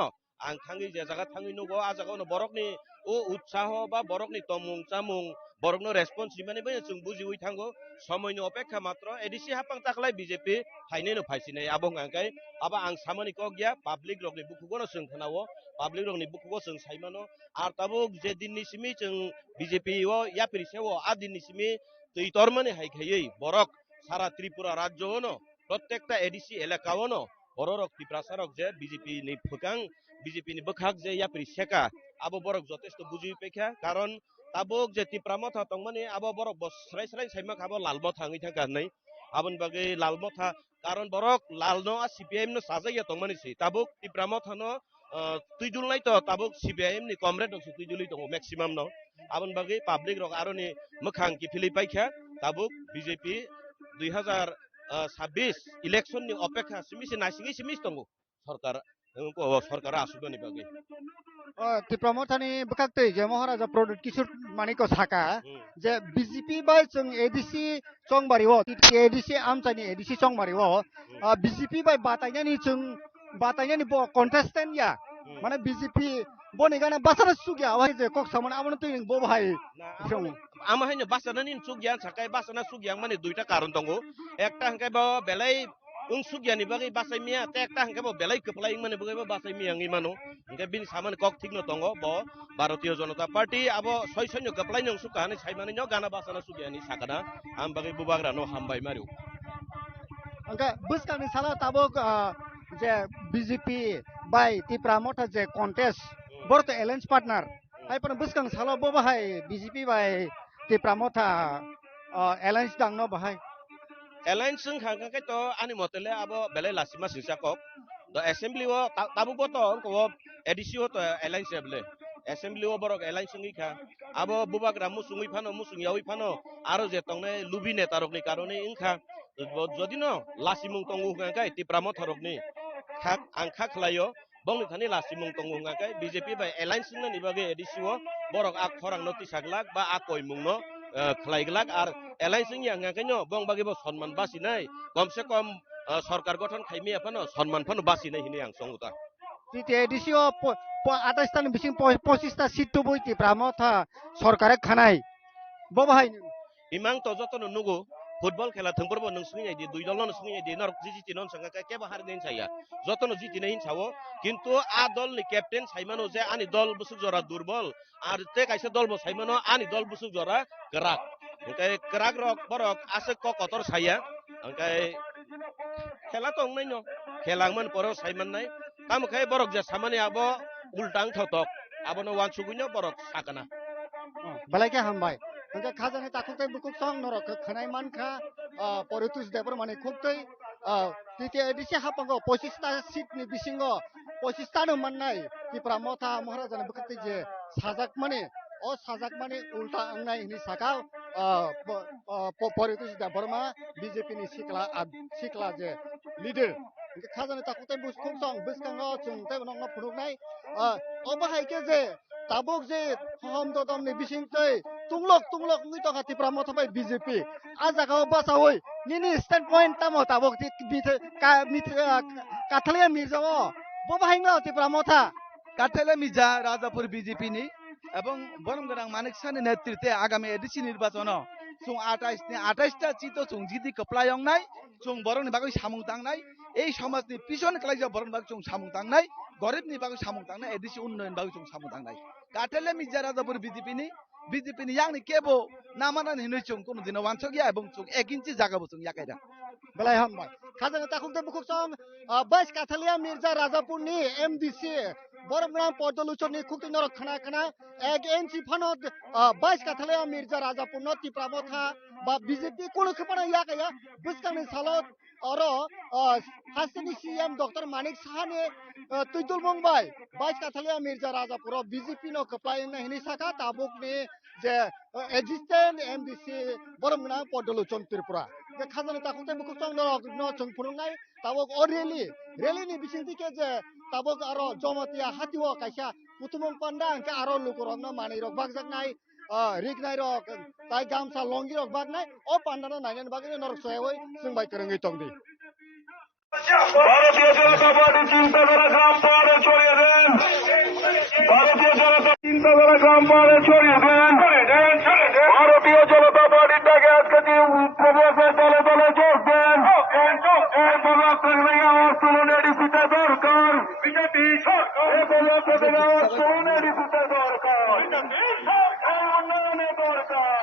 आं थांगि जे जागा थांगि नुगो आ जागा बरकनि ओ उत्साह बा बरकनि तमुं चामुं बरकनो रेसपन्स माने बे जों बुजिवै थांगो समयनि अपेक्षा मात्र एडिसि हापां ताखलाय बीजेपी फाइनेनो फाइसिनाय आबं आंकाय आबा आं सामानि क गया पाब्लिक रकनि बुकुगोनो जों खोनावो पाब्लिक रकनि बुकुगो जों साइमानो आर ताबो जे दिननि सिमि जों बीजेपी ओ यापिरिसेवो आ दिननि सिमि तैतरमाने हायखायै बरक सारा त्रिपुरा राज्य न प्रत्येकटा एडिसि एलाकाओ न बरक तिप्रासारक जे बीजेपी नि फुकां बीजेपी नि बखाक जे यापिरि सेका आबो बरक जथेष्ट बुजि पेखा कारण ताबुक जे तिप्रामथा तंमाने आबो बरक बस्राय साइमा खाबो लालमो थाङै थांगारनै आबन बागै लालमथा कारण बरक लालनो आ सीपीएम नो साजाया तंमाने सि ताबुक तिप्रामथा न तुइदुलनाय तो ताबुक सीपीएम नि कमरेड दं तुइदुलै दं मैक्सिमाम न आबन बागै पब्लिक रक आरोनि मोखां किफिलै पाइखा ताबुक बीजेपी 2026 इलेक्शन नि अपेक्षा सिमिसि नासिङै सिमिस दं सरकार सरकार आसुगनि बागै Tipramothani bukaktai je Maharaja Product Kishore Maniko Saka je BJP bai chung ADC chongbari wo ADC amchani ADC chongbari wo BJP bai batainani chung batainani bo contestant ya mane BJP boni gana basara sugya wai je kok samana amon tuing bo bhai ama haino basana nin sugya sakai basana sugya mane duita karon tongo ekta hangkai ba belai ung sugya ni bagai basai mia te ekta hangkai ba belai keplai mane bagai ba basai mia ngi mano hangkai bin saman kok thikno tongo bo Bharatiya Janata Party abo soisanyo keplai nong suka ni saimane nyo gana basana sugya ni sakana am bagai bubagra no hambai maru angka buskang ni sala tabok je BJP bai Tipramotha je contest borto alliance partner hai pan buskang sala bo bahai BJP bai Tipramotha alliance dangno bahai alliance sing hangkai to ani motele abo belai lasima singsa kok the assembly o tabu boto ko edisi o to alliance ble assembly o borok alliance ngi kha abo bubagra musungui phano musung yawi phano aro je tongne lubine tarokni karone ingkha যদি ন লাসিমুং তঙ্গু হুঙ্গাকাই টিপ্রামো থরকনি খাক আংখা খলাयो বংনি Thani লাসিমুং তঙ্গু হুঙ্গাকাই BJP by alliance नि बागे एडिसिओ बरक आक खरां no तिसागलाक बा आक कयमुं no खलायगलाक are alliance नि হুঙ্গাकाइनो बं बागे बो सन्मान बासिनाय कमसे कम सरकार गठन खाइमि एफानो सन्मान फानो बासिनाय हिनि आं संगुता তিতে এডিসিও 28 টা বিসিং 25 টা সিট তো বইতি প্রামথা সরকারে খানাই ববাহাই ইমাং তো যতন নুগো ফুটবल खेला थंबरबो नोंसुनि आइदि दुइ दल नोंसुनि आइदि नर जिति नन संगा के बाहार दिन साया जतन जिति नै हिंसावो किन्तु आ दल नि कैप्टेन साइमानो जे आनि दल बुसु जरा दुर्बल आर ते काइसे दल बो साइमानो आनि दल बुसु जरा गराक ओंकाय गराक रक बरक आसे क कतर साया ओंकाय खेला तो नै न खेलांमोन पर साइमान नै तामखाय बरक जे सामानि आबो उल्टां थतक आबोनो वानसुगुइनो बरक साकना बालायके हामबाय ओंका खाजाने ताखुतै बुकुक सं नरक खनाय मानखा परितुस देबर माने खुबतै तिते एडिसि हापांगो 25 टा सीट नि बिसिंगो 25 टा माननाय तिप्रा मथा महाराजाने बुकतै जे साजाक माने उल्टा आंनाय नि साका परितुस देबरमा बीजेपी नि सिक्ला जे लिडार खाजाने ताखुतै बुकुक सं बिसकांगो चुंतै नंगा फुनुकनाय अबाहायके जे ताबुक जे हम ददमनि बिसिंतै तुंलक ngui to khati pramo thabai BJP ajaga basawoi nini stand point tamo tabok kathalia mirjawo bobahainga ti pramo tha কাঠেলে মির্জা রাজাপুর বিজেপি নি এবং বরমগরাং মানিক সানি নেতৃত্বে আগামী এডিসি নির্বাচন সুং 28টা চিত সুং জিদি কপ্লায়ং নাই সুং বরংনি বাগৈ সামুং তাংনাই এই সমাজনি পিছন কলাইজা বরং বাগ সুং সামুং তাংনাই গরিবনি বাগৈ সামুং তাংনাই এডিসি উন্নয়ন বাগৈ সুং সামুং তাংনাই কাঠেলে Mirza Rajapur BJP ni yang ni kebo namana ni hinui chung kono dino wansok ya এবং chung 1 ইঞ্চি জায়গা বসুং ইয়াকাইরা belai hambai khajana takhumte bukuk song bais kathalia mirza rajapurni MDC boromgram podoluchoni khukti norok khana 1 inchi phanot bais kathalia mirza rajapurno tipramotha ba BJP kono khapana yakaya biskangni salot oro hasini CM Dr. Manik Sahane tuidul mongbai bais kathalia mirza rajapuro BJP no khaplaina hini saka tabukni je existent MDC boromgram podoluchon tripura খাজানা তাকুতে বুকুক song ন chung phurungnai tabok o rally ni bisingtike je tabok aro jomatia hatiwo kaisa kutumong panda angka aro lukurok no manai rok bakjaknai rignai rok tai gamsa longi rok baknai o panda no nainen bagene norok soyoi sungbai kerengei tongdi ভারতীয় জনতা party চিন্তাধারা গ্রাম পাহাড়ে ছড়িয়ে দেন ভারতীয় জনতা চিন্তাধারা গ্রাম পাহাড়ে ছড়িয়ে দেন ভারতীয় জনতা পার্টির ডাকে আজকে প্রবাসের দলে দলে যোগ দেন আওয়াজ তুলুন এডিসিতে দরকার বিজেপি সরকার আওয়াজ তুলুন এডিসিতে দরকার উন্নয়নে দরকার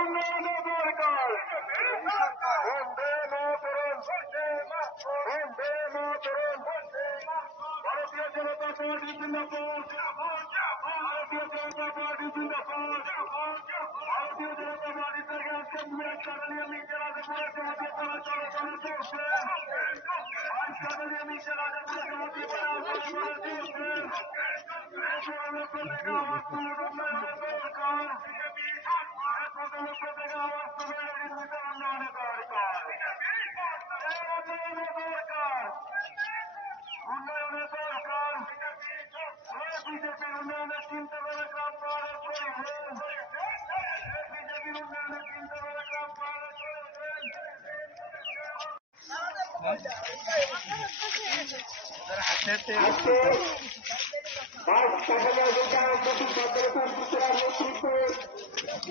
উন্নয়নে দরকার ভারতীয় জনতা পার্টি জিন্দাবাদ ভারতীয় জনতা পার্টি জিন্দাবাদ ভারতীয় জনতা পার্টি থেকে আজকে কাঠালিয়া মির্জা রাজাপুরের সমাজে তারা চলাচল করছে কাঠালিয়া মির্জা রাজাপুরের সমাজে তারা চলাচল করছে আওয়াজ তুলে উন্নয়নের দরকার আওয়াজ তুলে উন্নয়নের দরকার উন্নয়নের দরকার বিজেপির উন্নয়নের চিন্তাধারা গ্রাম পাহাড়ে ছড়িয়ে বিজেপির উন্নয়নের চিন্তাধারা গ্রাম পাহাড়ে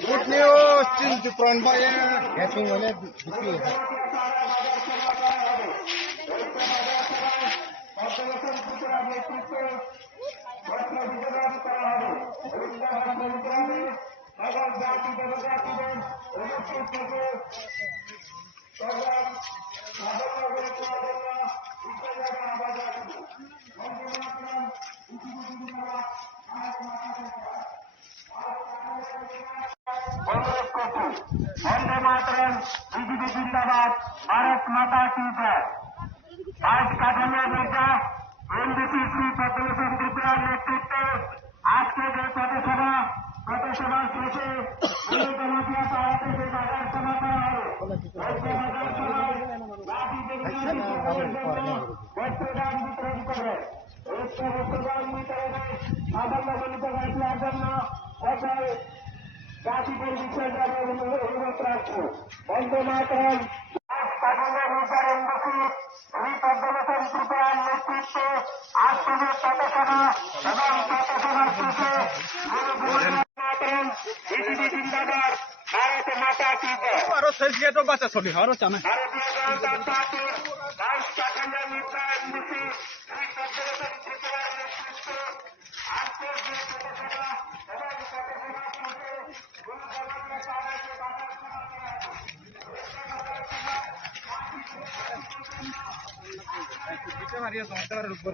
Good news, Chin Jupron Baya. Getting on it. Vande Mataram, BJP जिंदाबाद, भारत माता की जय। আজ কাঠালিয়া মির্জা এনডিসি শ্রী পদ্মভূষণ ত্রিপুরার নেতৃত্বে আজকে যে পথসভা শেষে জনপ্রিয় পাড়াতে যে বাজার সভা করা হলো এই বাজার সভায় জাতি বস্ত্রদান বিতরণ করবে এই বস্ত্রদান বিতরণে সাফল্য মণ্ডিত হয়েছিলার জন্য সকল জাতিদের বিষয় যাবে অনুরোধ রাখবো বন্দে মাতরম। কাঠালিয়া মির্জার এনডিসি শ্রী পদ্মভূষণ ত্রিপুরার নেতৃত্বে আজ থেকে পথসভা এবং পথসভার শেষে বিজেপি জিন্দাবাদ, ভারত মাতা কি জয়। আরো শেষ গিয়ে তো বাচ্চা ছবি আরো চামে ভারতীয় জনতা পার্টির আজ কাঠালিয়া মির্জা এনডিসি শ্রী পদ্মভূষণ ত্রিপুরার নেতৃত্বে আজকের যে পথসভা এবং পথসভার শেষে গুরু জগন্নাথ পাড়াতে বাজার সভা করা হলো। মারিয়া জমতার উপর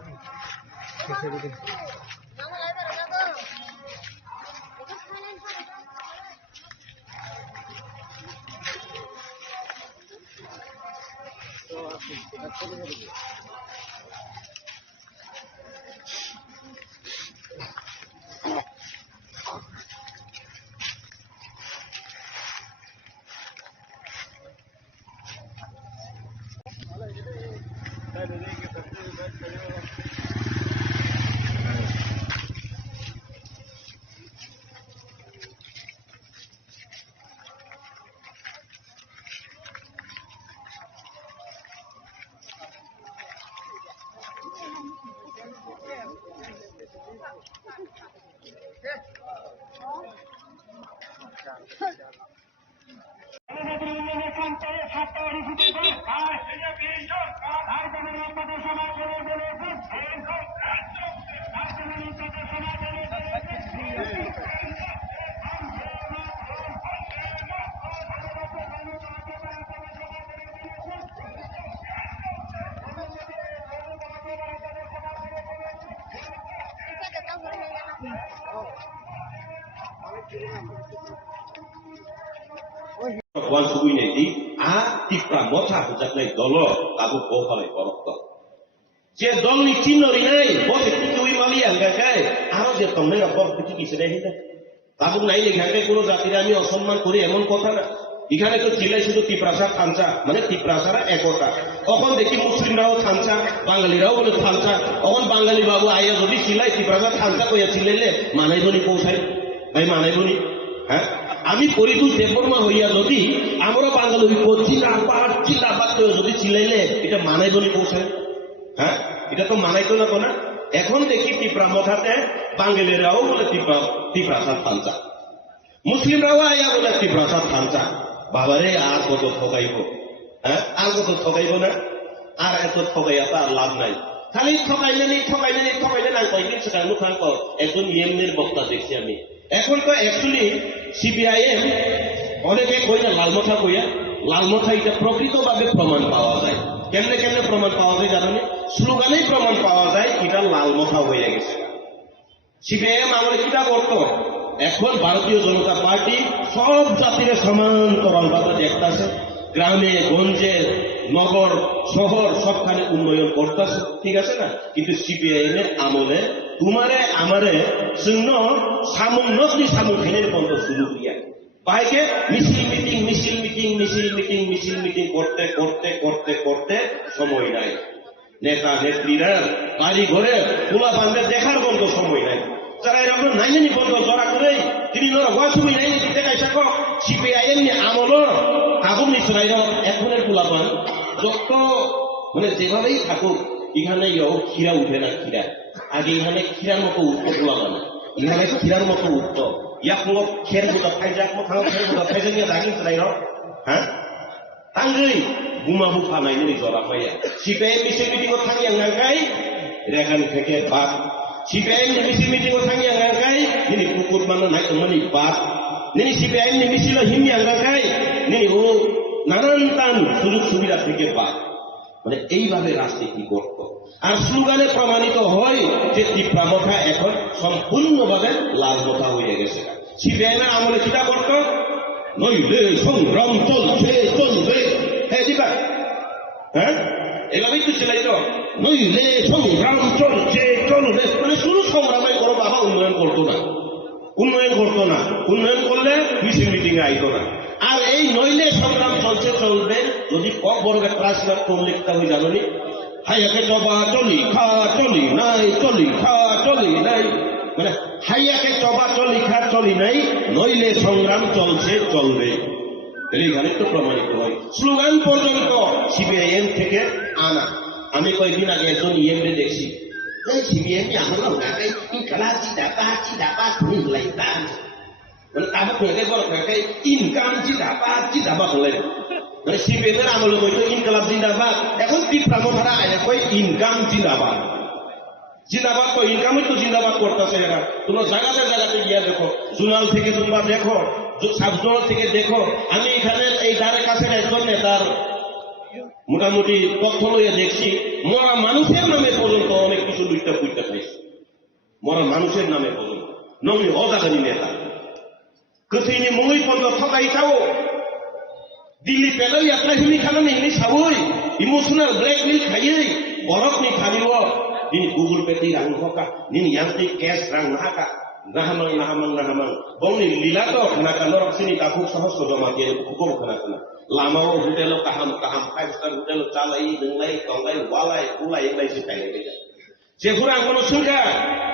wan subuh ini di tipra mota hujat nai dolo tabu bohale borok. Je dol ni tinori nai bose tikui mali angga kai aro je tomne apa কিছু কিছু দেই না তাবুক নাই নি ঘাটে কোনো জাতির আমি অসম্মান করি এমন কথা না এখানে তো চিলাই শুধু তিপ্রাসা থানচা মানে তিপ্রাসারা একতা তখন দেখি মুসলিমরাও থানচা বাঙালিরাও বলে থানচা তখন বাঙালি বাবু আইয়া যদি চিলাই তিপ্রাসা থানচা কইয়া চিলাইলে মানাইবনি পৌঁছাই ভাই মানাইবনি হ্যাঁ আমি পরিদূর দেববর্মা হইয়া যদি আমরা বাঙালি চিল্লাবাদ যদি চিলাইলে এটা মানাইবনি পৌঁছায় হ্যাঁ এটা তো মানাইতো না তো না এখন দেখি টিপ্রা মঠাতে বাঙালিরাও বলে তিপ্রাসাদ থানচা মুসলিমরাও আইয়া বলে তিপ্রাসাদ থানচা বাবারে আর কত ঠকাইব হ্যাঁ আর কত ঠকাইব না আর এত ঠকাইয়া তার লাভ নাই খালি ঠকাইলে না কয়েকদিন সেটা মুখান একজন ইয়েমনের বক্তা দেখছি আমি এখন তো অ্যাকচুয়ালি সিপিআইএম অনেকে কই না লালমঠা কইয়া লালমঠা এটা প্রকৃতভাবে প্রমাণ পাওয়া যায় কেমনে কেমনে প্রমাণ পাওয়া যায় জানেন স্লোগানেই প্রমাণ পাওয়া যায় এটা লালমঠা হয়ে গেছে সিপিআইএম আমাদের কিটা করত এখন ভারতীয় জনতা পার্টি সব জাতির সমান্তরালভাবে দেখতেছে গ্রামে গঞ্জে নগর শহর সবখানে উন্নয়ন করতেছে ঠিক আছে না কিন্তু সিপিআইএম এর আমলে তোমারে আমারে শূন্য সামুন্নতি সামুখীনের বন্ধ শুরু করিয়া বাইকে মিছিল মিটিং করতে করতে করতে করতে সময় নাই নেতা নেত্রীরা বাড়ি ঘরে খোলা বান্ধে দেখার বন্ধ সময় নাই যারা এরকম নাইনি বন্ধ জড়া করে তিনি ওয়াসুমি নাইনি দিতে গাইছা কো সিপিআইএম নি আমল কাবুল নিছরাই এখনের খোলা বান যত মানে যেভাবেই থাকুক এখানে খিরা উঠে না খিরা আগে এখানে খিরার মতো উঠতো খোলা বান এখানে খিরার মতো উঠতো ইয়াক খের গোটা ফাইজাক মোখাও খের গোটা ফাইজাক নিয়ে রাখি চলাই হ্যাঁ তাঙ্গই গুমা মুখা নাই নি জড়া পাইয়া সিপিআইএম মিটিং থাকি আঙ্গাই রেখান থেকে বাদ সিপিআইএম মিটিং থাকি আঙ্গাই নিনি কুকুর মানে নাই মানে বাদ নিনি সিপিআইএম মিছিল হিন্দি আঙ্গাই নিনি ও নানান টান সুযোগ সুবিধা থেকে বাদ মানে এইভাবে রাজনীতি করত আর স্লোগানে প্রমাণিত হয় যে তীব্রামঠা এখন সম্পূর্ণভাবে লালমঠা হয়ে গেছে সিপিআইএম এর আমলে কিটা করত নইলে সংগ্রাম চলবে হ্যাঁ দিবা হ্যাঁ এভাবেই তো চালাইতো নইলে সংগ্রাম চলছে চলবে মানে শুরু সংগ্রামে করো বাবা উন্নয়ন করতো না উন্নয়ন করলে মিছিল মিটিং এ আইতো না আর এই নইলে সংগ্রাম চলছে চলবে যদি কক বড় একটা রাশিবার কোন লিখতে হয়ে যাবে নি হাইয়াকে চবা চলি খা চলি নাই চলি খা চলি নাই মানে হাইয়াকে চবা চলি খা চলি নাই নইলে সংগ্রাম চলছে চলবে এখানে তো প্রমাণিত হয় স্লোগান পর্যন্ত সিপিআইএম থেকে আনা আমি কয়েকদিন আগে একজন ইএমএ দেখছি সিপিআইএম আমার ইনকাম জিন্দাবাদ হলেন মানে সিপিএমের আমল হয়তো ইনকালাব জিন্দাবাদ এখন তীব্রাম ভাড়া কই ইনকাম জিন্দাবাদ তো ইনকামই তো জিন্দাবাদ করতেছে এরা তোমরা জায়গাতে গিয়া দেখো জুনাল থেকে তোমরা দেখো সাবজোনাল থেকে দেখো আমি এখানে এই দ্বারের কাছে একজন নেতার মোটামুটি তথ্য লইয়া দেখছি মরা মানুষের নামে পর্যন্ত অনেক কিছু লুইটা পুইটা খাইছে মরা মানুষের নামে পর্যন্ত নমি অজাগানি নেতা গোথৈনি মুই পর্যন্ত ঠকাইতাও দিল্লি পেলাই আপনার হিনি খালানি হিনি সাবই ইমোশনাল ব্ল্যাকমেল খাইয়ে বরফ নি খালিব ini Google Pay rang hoka ini yang ti cash rang naka nahamang bong ni lila to kena kalor sini takuk sahos ko jama dia hukum kena lama wo hotel kaham 5-star hotel chalai denglai tonglai walai ulai lai sitai beja সেগুলো কোনো সংখ্যা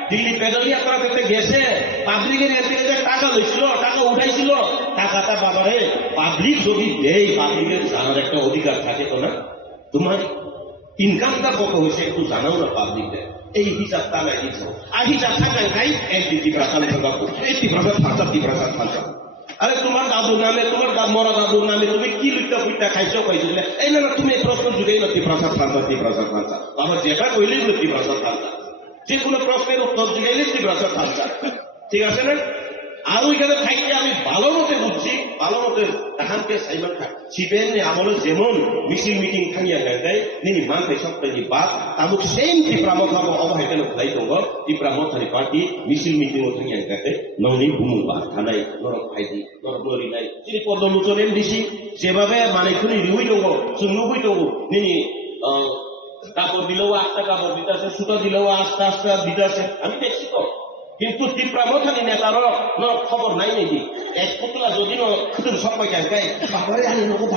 দিল্লি পেডালিয়া করা করতে গেছে পাবলিকের থেকে টাকা লইছিল টাকা উঠাইছিল টাকাটা বাবারে পাবলিক যদি দেয় পাবলিকের জানার একটা অধিকার থাকে তো না তোমার ইনকামটা কত হয়েছে একটু জানাও না পাবলিকদের এই হিসাবটা নাই দিচ্ছ আর হিসাব থাকায় নাই একটি তীব্রতা থাকবো এই তীব্রতা ফাঁসা আরে তোমার দাদুর নামে তোমার মরা দাদুর নামে তুমি কি লিখতে পুইটা খাইছো এই না তুমি এই প্রশ্ন জুড়েই না তীব্রতা ফাঁসা আবার যেটা কইলেই হলো তীব্রতা ফাঁসা যে কোনো প্রশ্নের উত্তর জুড়াইলে তীব্রতা ফাঁসা ঠিক আছে না আর ওইখানে থাকতে আমি ভালো মতে বুঝছি ভালো মতে তাহানকে সাইমান খা সিপিএম আমলে যেমন মিছিল মিটিং খাইয়া গায় নিনি মানতে সপ্তাহে বাদ তাবুক সেম তীব্রামত হবো অবহেতন খাই দङ তীব্রামতারি পার্টি মিছিল মিটিং খাইয়া গাতে ননি বুমুবা থানাই নরক ফাইদি নরক লরি নাই যিনি পদ্মলোচন এমডিসি সেভাবে মানে খুনি রিউই দङ সুন্নুই দङ নিনি কাপড় দিলেও আস্তা কাপড় দিতেছে সুতা দিলেও আস্তে আস্তে দিতেছে আমি দেখছি তো কিন্তু তীব্রামথানি নেতারও খবর নাই নাকি এক পুতলা যদি খুদুন সবাই গায় বাবারে আমি নগদ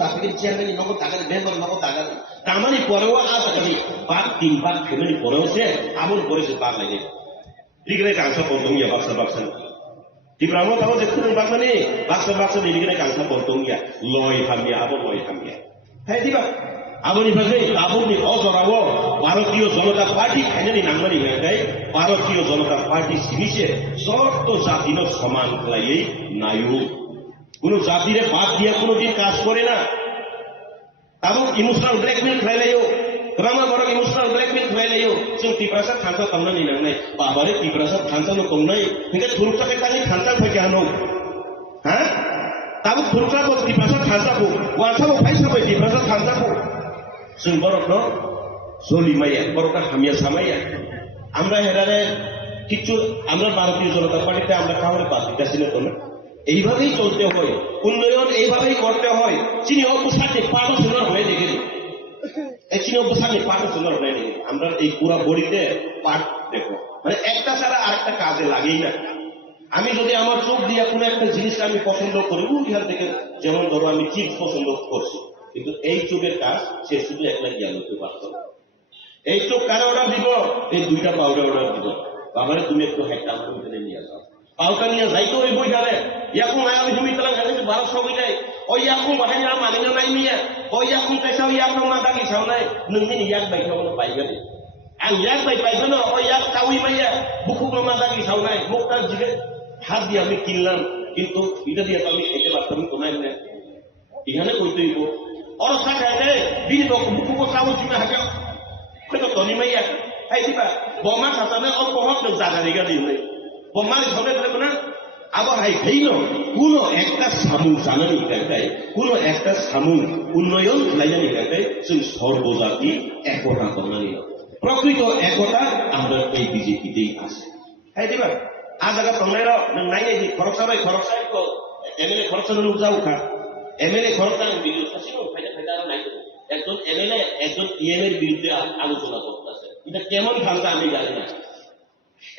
দাফিকে চেয়ারম্যান নগদ টাকা মেম্বার নগদ টাকা তামানি পরেও আজ আমি বাদ 3 বার ফেমিলি পরেও সে আমল করেছে বাদ লাগে দিগরে কাংসা পড়তমিয়া বাক্সা তীব্রামথ আবার দেখুন বাগমানি বাক্সা দিগরে কাংসা পড়তমিয়া লয় হামিয়া হ্যাঁ দিবা আবনিভাবে আবনি অজরাও ভারতীয় জনতা পার্টি খাইনি নাংমানি গায় ভারতীয় জনতা পার্টি সিনিছে সমস্ত জাতির সমান খাইয়েই নায়ু কোন জাতিরে বাদ দিয়ে কোনোদিন কাজ করে না তাবো ইমোশনাল ব্ল্যাকমেল খাইলাইও রামা বড় ইমোশনাল ব্ল্যাকমেল খাইলাইও जों তীব্রাসা খানসা তংনানি নাংনাই বাবারে তীব্রাসা খানসানো তংনাই কিন্তু থুরুকাকে কালি খানসা ফাইকে আনো হ্যাঁ তাবো থুরুকাকে তীব্রাসা খানসাকো ওয়াসাবো ফাইসাবো তীব্রাসা খানসাকো जों बर'खौ জলিমাইয়া বড়টা হামিয়া সামাইয়া আমরা হেরারে কিছু আমরা ভারতীয় জনতা পার্টিতে আমরা কাউরে বাদ দিতেছি না তো না এইভাবেই চলতে হয় উন্নয়ন এইভাবেই করতে হয় চিনি অবসানে পাঠও শোনার হয়ে দেখে চিনি অবসানে পাঠও শোনার হয়ে দেখে আমরা এই পুরা বড়িতে পাঠ দেখো মানে একটা ছাড়া আরেকটা কাজে লাগেই না আমি যদি আমার চোখ দিয়ে কোনো একটা জিনিস আমি পছন্দ করি ওইখান থেকে যেমন ধরো আমি চিপস পছন্দ করছি কিন্তু এই চোখের কাজ সে শুধু একটা জ্ঞান হতে পারত এই চোখ কারো অর্ডার দিব এই 2টা পাউডার অর্ডার দিব বাবারে তুমি একটু হাইটা আমার ওইখানে নিয়ে যাও পাউটা নিয়ে যাইতো ওই বই ধারে ইয়াকুম আমি তুমি তালা খালি 1200 হয়ে যায় ওই ইয়াকুম বাহানি আর মানি না নাই মিয়া ওই ইয়াকুম কাইসাও ইয়াকুম মা দাগি সাও নাই নংনি ইয়াক বাই খাও পাইগানি আং ইয়াক বাই পাইগানো ওই ইয়াক কাউই মাইয়া বুকু মা দাগি সাও নাই মুখটা জিগে হাত দিয়ে আমি কিনলাম কিন্তু এটা দিয়ে আমি খেতে পারতাম তো নাই না এখানে কইতে হইব অরসা খাইলে বিনি বুকু সাও জিমে হাকা 그래도 돈이면야 하이디바 뭐만 갖다면 어퍼헛 জাগা리가 দিলে বোমার হবে বলে না আবার হাই দেইনো কোন একটা সামু জানানি গায় কোন একটা সামু উন্নয়ন লাইনানি গায় সেই সর্বজাতি একতা বানানি প্রকৃত একতা আমরা এই বিজেপিতেই আছে হাইদিবা আজ আগা তোমরা নাই নাই খরচাবাই তো এমএলএ খরচানো যাও খা এমএলএ খরচানো ভিডিও সাসিনো ফাইদা নাই একজন এমএলএ একজন ইএম এর বিরুদ্ধে আলোচনা করতেছে, এটা কেমন ঠান্ডা আমি জানি না।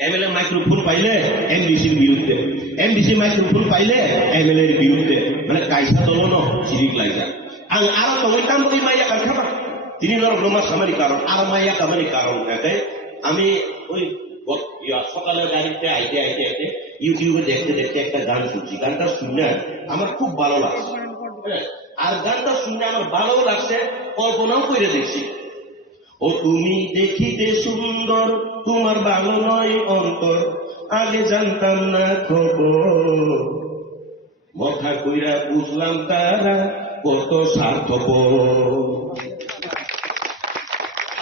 এমএলএ মাইক্রোফোন পাইলে এমডিসির বিরুদ্ধে, এমডিসি মাইক্রোফোন পাইলে এমএলএ এর বিরুদ্ধে, মানে কাইসা দলন সিরিক লাইজা আরো তোমার বলি মাইয়া কারখানা তিনি রোমা সামারি কারণ আর মাইয়া কামারি কারণ থাকে। আমি ওই সকালের গাড়িতে আইতে আইতে আইতে ইউটিউবে দেখতে দেখতে একটা গান শুনছি, গানটা শুনে আমার খুব ভালো লাগছে, আর গানটা শুনে আমার ভালো লাগছে, কল্পনাও করে দেখছি। ও তুমি দেখিতে সুন্দর, তোমার ভালো নয় অন্তর, আগে জানতাম না খবর, মথা কইরা বুঝলাম তারা কত স্বার্থপর,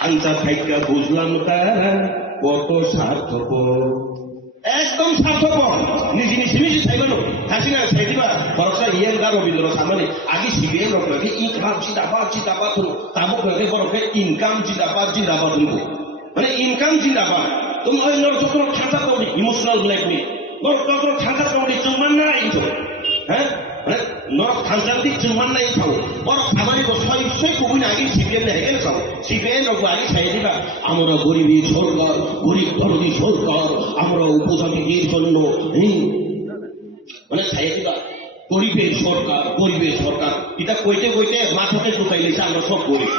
আনতা থাইকা বুঝলাম তারা কত স্বার্থপর, একদম স্বার্থপর, নিজে নিজে নিজে চাইবেন হাসিনা চাই দিবা বরসা ইয়ের গা রবীন্দ্র সামনে আগে শিখে রকমকে ইনকাম জিন্দাবাদ হলো তাবুক লাগে বরফে ইনকাম জিন্দাবাদ হলো, মানে ইনকাম জিন্দাবাদ। তুমি ওই নরচক্র খাতা করবি ইমোশনাল ব্ল্যাকমেল, নরচক্র খাতা করবি চুম্মান না ইনছো, হ্যাঁ মানে নর খানসান্তি চুম্মান না ইনছো বড় খাবারই বসাই সই কবি আগে সিপিএম না হেগেল খাও, সিপিএম রকম আগে চাই দিবা আমরা গরিবী সরকার, গরিব দরদি সরকার, আমরা উপজাতিদের জন্য মানে চাই দিবা গরিবের সরকার, এটা কইতে কইতে মাথাতে ঢুকাই দিয়েছে আমরা সব গরিব,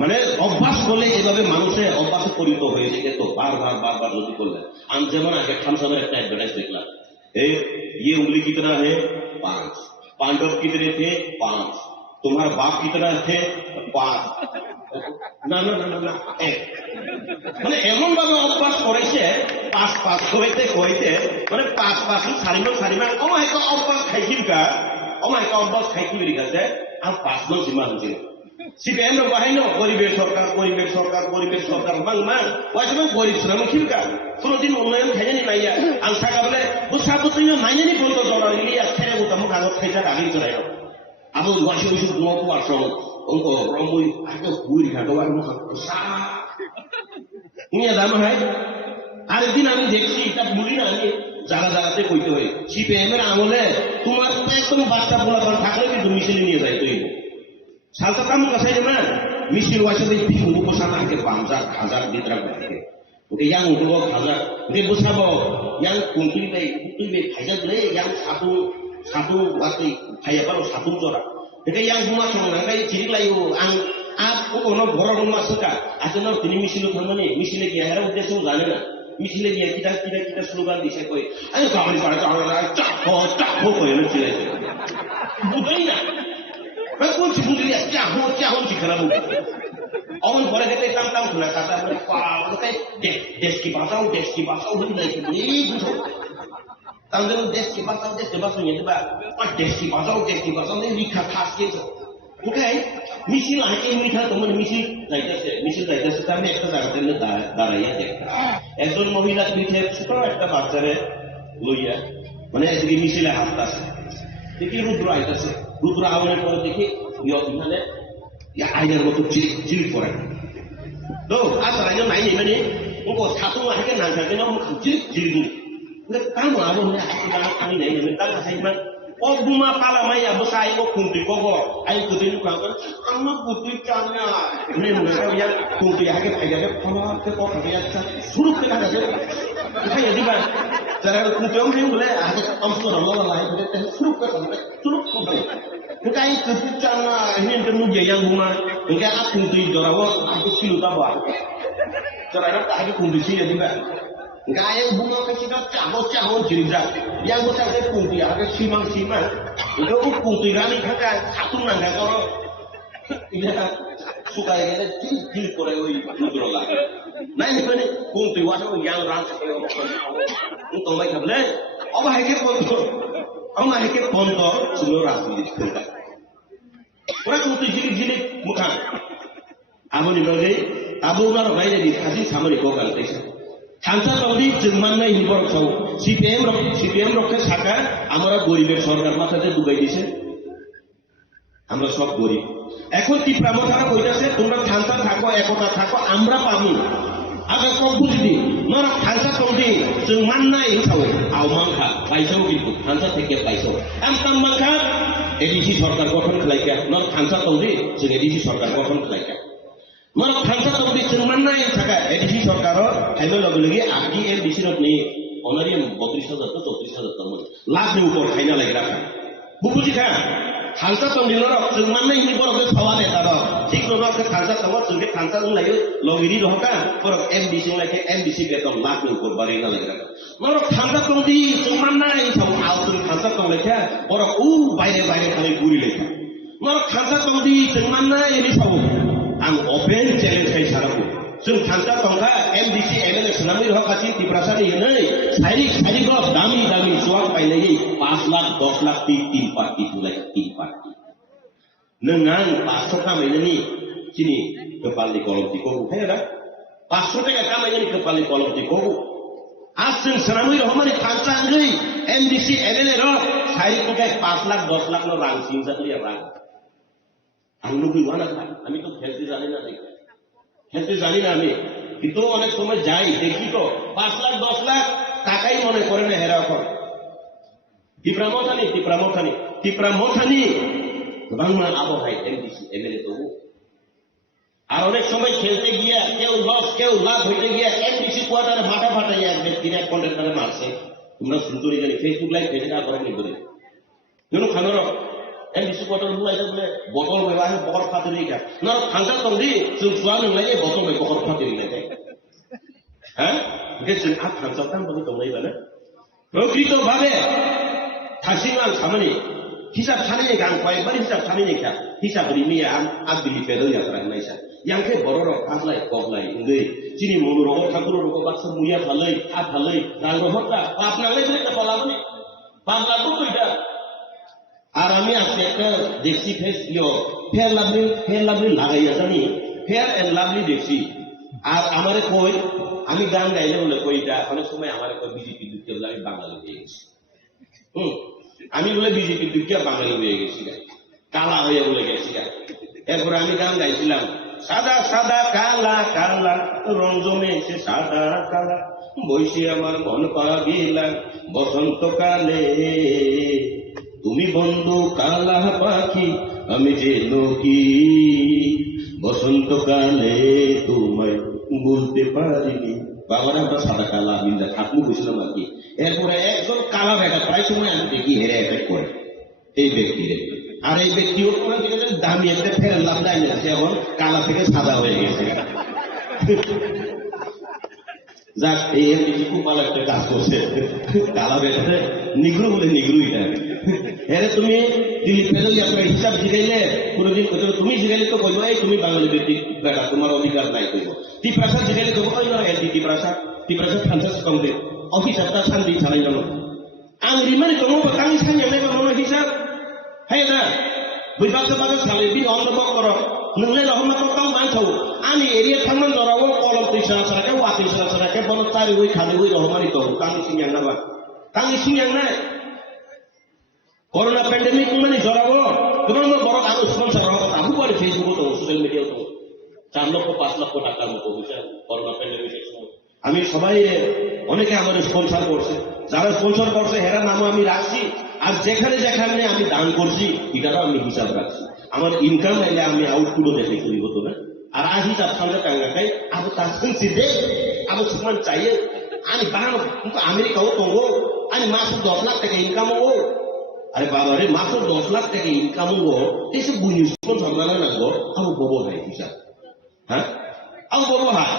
মানে অভ্যাস করলে এভাবে মানুষের অভ্যাসে পরিণত হয়েছে। তো বারবার যদি করলেন আমি যেমন আগে খামসামের একটা অ্যাডভার্টাইজ দেখলাম, ये उंगली कितना है 5, पांडव कितने थे 5, तुम्हारा बाप कितना थे 5, না 1, মানে এমন ভাবে অভ্যাস করেছে 5 কইতে মানে 5 সারিমা অমায়িক অভ্যাস খাইকির গেছে আর 5 জন সীমা হচ্ছে সিপিএম র বাহিনী গরিবের সরকার মাং ওয়াইসে গরিব শ্রমিক খিলকা কোনদিন উন্নয়ন খাইনি নাইয়া আং থাকা বলে বুঝাবুঝি নাইনি বলতো জনালি ছেড়ে উঠামো কাগজ খাইছা গাড়ি চড়াই আবু ওয়াইসে দুমকু আসল অঙ্ক রমুই আগে বুড়ি ঘাটো আর মুখ নিয়ে দাম হয়। আরেকদিন আমি দেখছি এটা বলি না আমি জায়গাতে কইতে হয় সিপিএম এর আমলে তোমার একদম বাচ্চা পোলাপান থাকলে কিন্তু মিছিলে নিয়ে যায় তুই সালটা কাম কাছাই না মিছিল ওয়াইসে তিন বছর আগে 5,000 দিতরা থাকে ওকে yang উঠবো হাজার ওকে বসাবো yang কুঙ্কিল বাই তুই খাইজা দিলে yang satu waktu খাইয়া পারো 7 জোড়া এটা yang বুমা সংলাঙ্গাই চিরি লাইও আং আপ কোনো বড় রুমা সুকা আসলে তিনি মিছিল থামনে মিছিলে গিয়া এরা উদ্দেশ্য জানে না, মিছিলে গিয়া কিটা স্লোগান দিছে কই আমি গাড়ি পাড়া চাপো কই না চিলে বুঝই না কোন বুঝলি চাহো কি খারাপ অমন ঘরে গেলে টাম খোলা কাটা মানে দেশ কি বাঁচাও হয়ে যায় এই বুঝো তাহলে দেশ কি বাঁচাও নিয়ে দেবা আর দেশ কি বাঁচাও নেই লিখা থাকছে ওকে মিছিল আগে মিঠা তোমার মিছিল যাইতেছে আমি একটা জায়গাতে দাঁড়াইয়া দেখতাম একজন মহিলা পিঠে ছোট একটা বাচ্চারে লইয়া মানে এদিকে মিছিলে হাসতেছে দেখি রুদ্র আইতেছে, রুদ্র আওয়ানের পরে দেখি ইয়ে আইনের মতো চিল করে তো আসলে আইন নাই মানে ও সাতু আগে না থাকে না চিল কাম আবো আমি নাই তার কাছে অগুমা পালামাই আবো সাই ও কুন্তি কব আই কুতি লুকা আমার কুতি কানা নে মুগা ইয়া কুন্তি আগে ফাইগাকে ফলাতে কথা যাচ্ছে শুরু থেকে কাছে খাইয়া দিবা যারা কুতি অংশ বলে আগে অংশ রলা লাই শুরু করে Bukan kepucana ini temuja yang bunga, enggak aku tuh jorawo aku silu tahu. Caranya tak ada kondisi ya juga. Enggak yang bunga kita caho cerita. Yang kita ada kunti, ada simang. Itu kunti kami kakak satu nangga kalau ini suka yang ada jil korea itu lah. Nah ini kan kunti waso yang rasa untuk mereka boleh. Apa hanya kontor? Ông này cái con đó chúng nó làm gì không phải? Orang itu jadi bukan. Abu ni bagi, Abu Bakar bayi jadi kasih sama di kau kalau itu. Chansa tadi cuman na ini baru tahu. CPM roknya saka, amara goriber sorgar masa tu dugai di sini. Amra sok gorib. Ekor ti pramotara kojase, tumra chansa thako, ekota thako, amra pami. Agak kau buji, nora chansa tadi cuman na ini tahu. Awang kah, paisau gitu, chansa tekep paisau. Am tam mangkat. ADC सरकार गठन खालायखा नर थांसा तंदि जों ADC सरकार गठन खालायखा नर थांसा तंदि जों माननाय थाखा एडीसी सरकार थाइनो लगे लगे आगि एडीसी रखनि अनारि 32,000 तो 34,000 तमन लाखनि ऊपर थाइना लागरा बुबुजिखा थांसा तंदि नर जों माननाय नि बरक सावा नेता र ठीक न के थांसा तंग जों के थांसा जों लायो लगिरि रहका बरक एमडीसी लायके एमडीसी बेतन लाखनि ऊपर बारिना लागरा नर थांसा तंदि जों माननाय साव आउतुन थांसा तंग लायखा बरक उ बायरे बायरे खालि गुरि लायखा नर थांसा तंदि जों माननाय नि साव आं ओपेन चैलेंज खाय साराखौ जों थांसा तंखा एमडीसी एमएलए सुनामी रह खाथि तिप्रासानि नै साइरिक साइरिक दामी दामी सुवाक पाइनायै 5 लाख 10 लाख 3 पार्टी तुलाय 3 पार्टी नोंआं 500 कामायनायनि सिनि कपालनि कलमथिखौ हैरा 500 टाका कामायनायनि कपालनि कलमथिखौ आज जों सुनामी रह माने थांसा गै एमडीसी एमएलए र साइरिकनिफ्राय 5 लाख 10 लाख नो रां सिंजाखलिया रां आं लुबैवा ना আমি তো খেলতে জানি না দেখি খেলতে জানি না আমি কিন্তু অনেক সময় যাই দেখি তো 5 লাখ 10 লাখ টাকাই মনে করে না হেরা এখন টিপ্রামথানি বাংলা আবহাওয়ায় এমডিসি এমএলএ তো আর অনেক সময় খেলতে গিয়া কেউ লস কেউ লাভ হইতে গিয়া এমডিসি কোয়ার্টারে মাথা ফাটাইয়া এক ব্যক্তির এক কন্ট্রাক্টরে মারছে তোমরা শুনতে জানি ফেসবুক লাইভ ফেসে না করেন নি বলে কেন খানোর एमडीसी क्वार्टर बुलायदों बोले बटल बेबाय बहर फातिरि का न थांसा तंदि जों सुवा नोंलाय बटल बे बहर फातिरि लाय हैं के जों आ थांसा तान बनि दंलाय बाना प्रकृत भाबे थासिमान सामनि हिसाब थानायनि गां कयबार हिसाब थानायनि का हिसाब रिमिया आ बिलि पेदल यात्रा नायसा यांखे बरर आजलाय कबलाय इंगै जिनि मनुरग ठाकुररग बाक्स मुया थालै आ थालै रांगहता पाप नांलाय बे कपालाबनि पाप लागो कइदा আর আমি আজকে একটা দেখছি ফেয়ার লাভলি লাগাইয়া জানি ফেয়ার এন্ড লাভলি দেখছি আর আমারে কই আমি গান গাইলে বলে কইটা অনেক সময় আমারে কই বিজেপি দুঃখে বলে আমি বাঙালি হয়ে গেছি আমি বলে বিজেপি দুঃখে বাঙালি হয়ে গেছি কালা হয়ে বলে গেছি এরপরে আমি গান গাইছিলাম সাদা সাদা কালা কালা রং জমেছে সাদা কালা বইসে আমার মন পাগিলা বসন্তকালে তুমি বন্ধু কালা পাখি আমি যে নকি বসন্তকালে তোমায় বলতে পারিনি বাবারা আমরা সাদা কালা আমি থাকবো বুঝলাম আর কি এরপরে একজন কালা বেটা প্রায় সময় আমি দেখি হেরে অ্যাটাক করে এই ব্যক্তিরে আর এই ব্যক্তিও কোনো দামি একটা ফের লাভ দেয় না সে এখন কালা থেকে সাদা হয়ে গেছে যাক এই এমডিসি খুব ভালো একটা কাজ করছে কালা বেটাতে নিগ্রো বলে নিগ্রুইটা এরে তুমি দিল্লি পেদল যাত্রা হিসাব জিগাইলে কোনদিন তুমি জিগাইলে তো কইব এই তুমি বাঙালি ব্যক্তি বেটা তোমার অধিকার নাই কইব টিপ্রাসাদ জিগাইলে তো কইল এই টিপ্রাসাদ ফান্সাস কমদে অফিসারটা শান্তি ছাড়াই গেল আমি রিমানি তো মো কামি সামনে নেব মনে হিসাব হ্যাঁ না বুঝবাতে বাগে সালে বি অন্ধবক কর নলে রহমত কাম মানছাও আমি এরিয়া থামান জরাও কলম তিসা সারাকে ওয়াতি সারাকে বন তারি ওই খালি ওই রহমানি তো কামি সিংয়া না বা কামি সিংয়া না করোনা প্যান্ডেমিক মানে জড়াবো তোমার বড় আরো স্পন্সর হওয়ার কথা আমি বলি ফেসবুকে তো সোশ্যাল মিডিয়াও তো 4 লক্ষ 5 লক্ষ টাকার মতো বুঝছেন করোনা প্যান্ডেমিকের সময় আমি সবাই অনেকে আমার স্পন্সর করছে যারা স্পন্সর করছে হেরা নামও আমি রাখছি আর যেখানে যেখানে আমি দান করছি এটারও আমি হিসাব রাখছি আমার ইনকাম এলে আমি আউটপুটও দেখে করি হতো না আর আজ হিসাব সামনে টাঙ্গা খাই আমি তার শুনছি যে আমি সমান চাই আমি বানানো কিন্তু আমেরিকাও তো আমি মাস 10 লাখ টাকা ইনকাম হবো আরে বাবা রে মাত্র 10 লাখ টাকা ইনকাম হবো এসব বুঝিস কোন সন্ধানে লাগবো আমি ববো হয় হিসাব হ্যাঁ আমি ববো হয়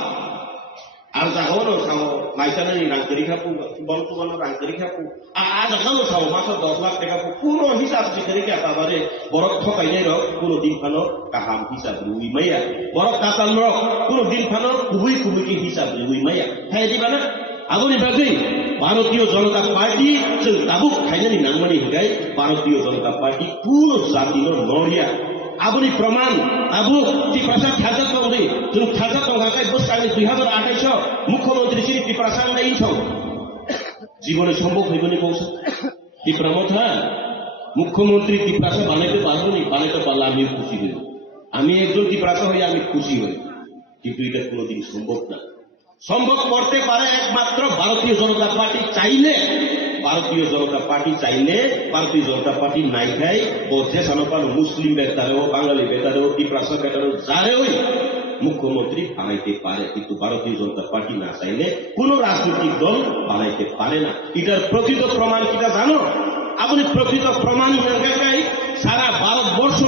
আর যাও সাও মাইসানি রাঙ্গরি খাপু বলতো বলো রাঙ্গরি খাপু আর যাও সাও মাত্র 10 লাখ টাকা পুরো হিসাব জিখে রেখে তাবারে বড় ঠকাইনাই রক পুরো দিন ফানো কাহাম হিসাব রুই মাইয়া বড় কাতাল রক পুরো দিন ফানো খুবই খুবই কি হিসাব রুই মাইয়া হ্যাঁ দিবা না আগুনি বাকি ভারতীয় জনতা পার্টি তাবুক খাইনানি নাংমানি হিগাই ভারতীয় জনতা পার্টি পুরো জাতির নড়িয়া আগুনি প্রমাণ তাবুক টিপ্রাসাদ খাজা তংদি जों খাজা তংগাকাই বসানি 2028 মুখ্যমন্ত্রী শ্রী টিপ্রাসাদ নাই ছৌ জীবনে সম্ভব হইবনি পৌঁছা টিপ্রামথা মুখ্যমন্ত্রী টিপ্রাসাদ বানাইতে পারবনি বানাইতে পারলে আমি খুশি হই আমি একজন টিপ্রাসাদ হই আমি খুশি হই কিন্তু এটা কোনোদিন সম্ভব না সম্ভব করতে পারে একমাত্র ভারতীয় জনতা পার্টি চাইলে ভারতীয় জনতা পার্টি চাইলে ভারতীয় জনতা পার্টি নাই খাই ও যেখানে পান মুসলিম বেতারেও বাঙালি বেতারেও ত্রিপ্রাসা বেতারেও যারেও মুখ্যমন্ত্রী বানাইতে পারে, কিন্তু ভারতীয় জনতা পার্টি না চাইলে কোন রাজনৈতিক দল বানাইতে পারে না। এটার প্রকৃত প্রমাণ কিটা জানো? আপনি প্রকৃত প্রমাণ সারা ভারতবর্ষ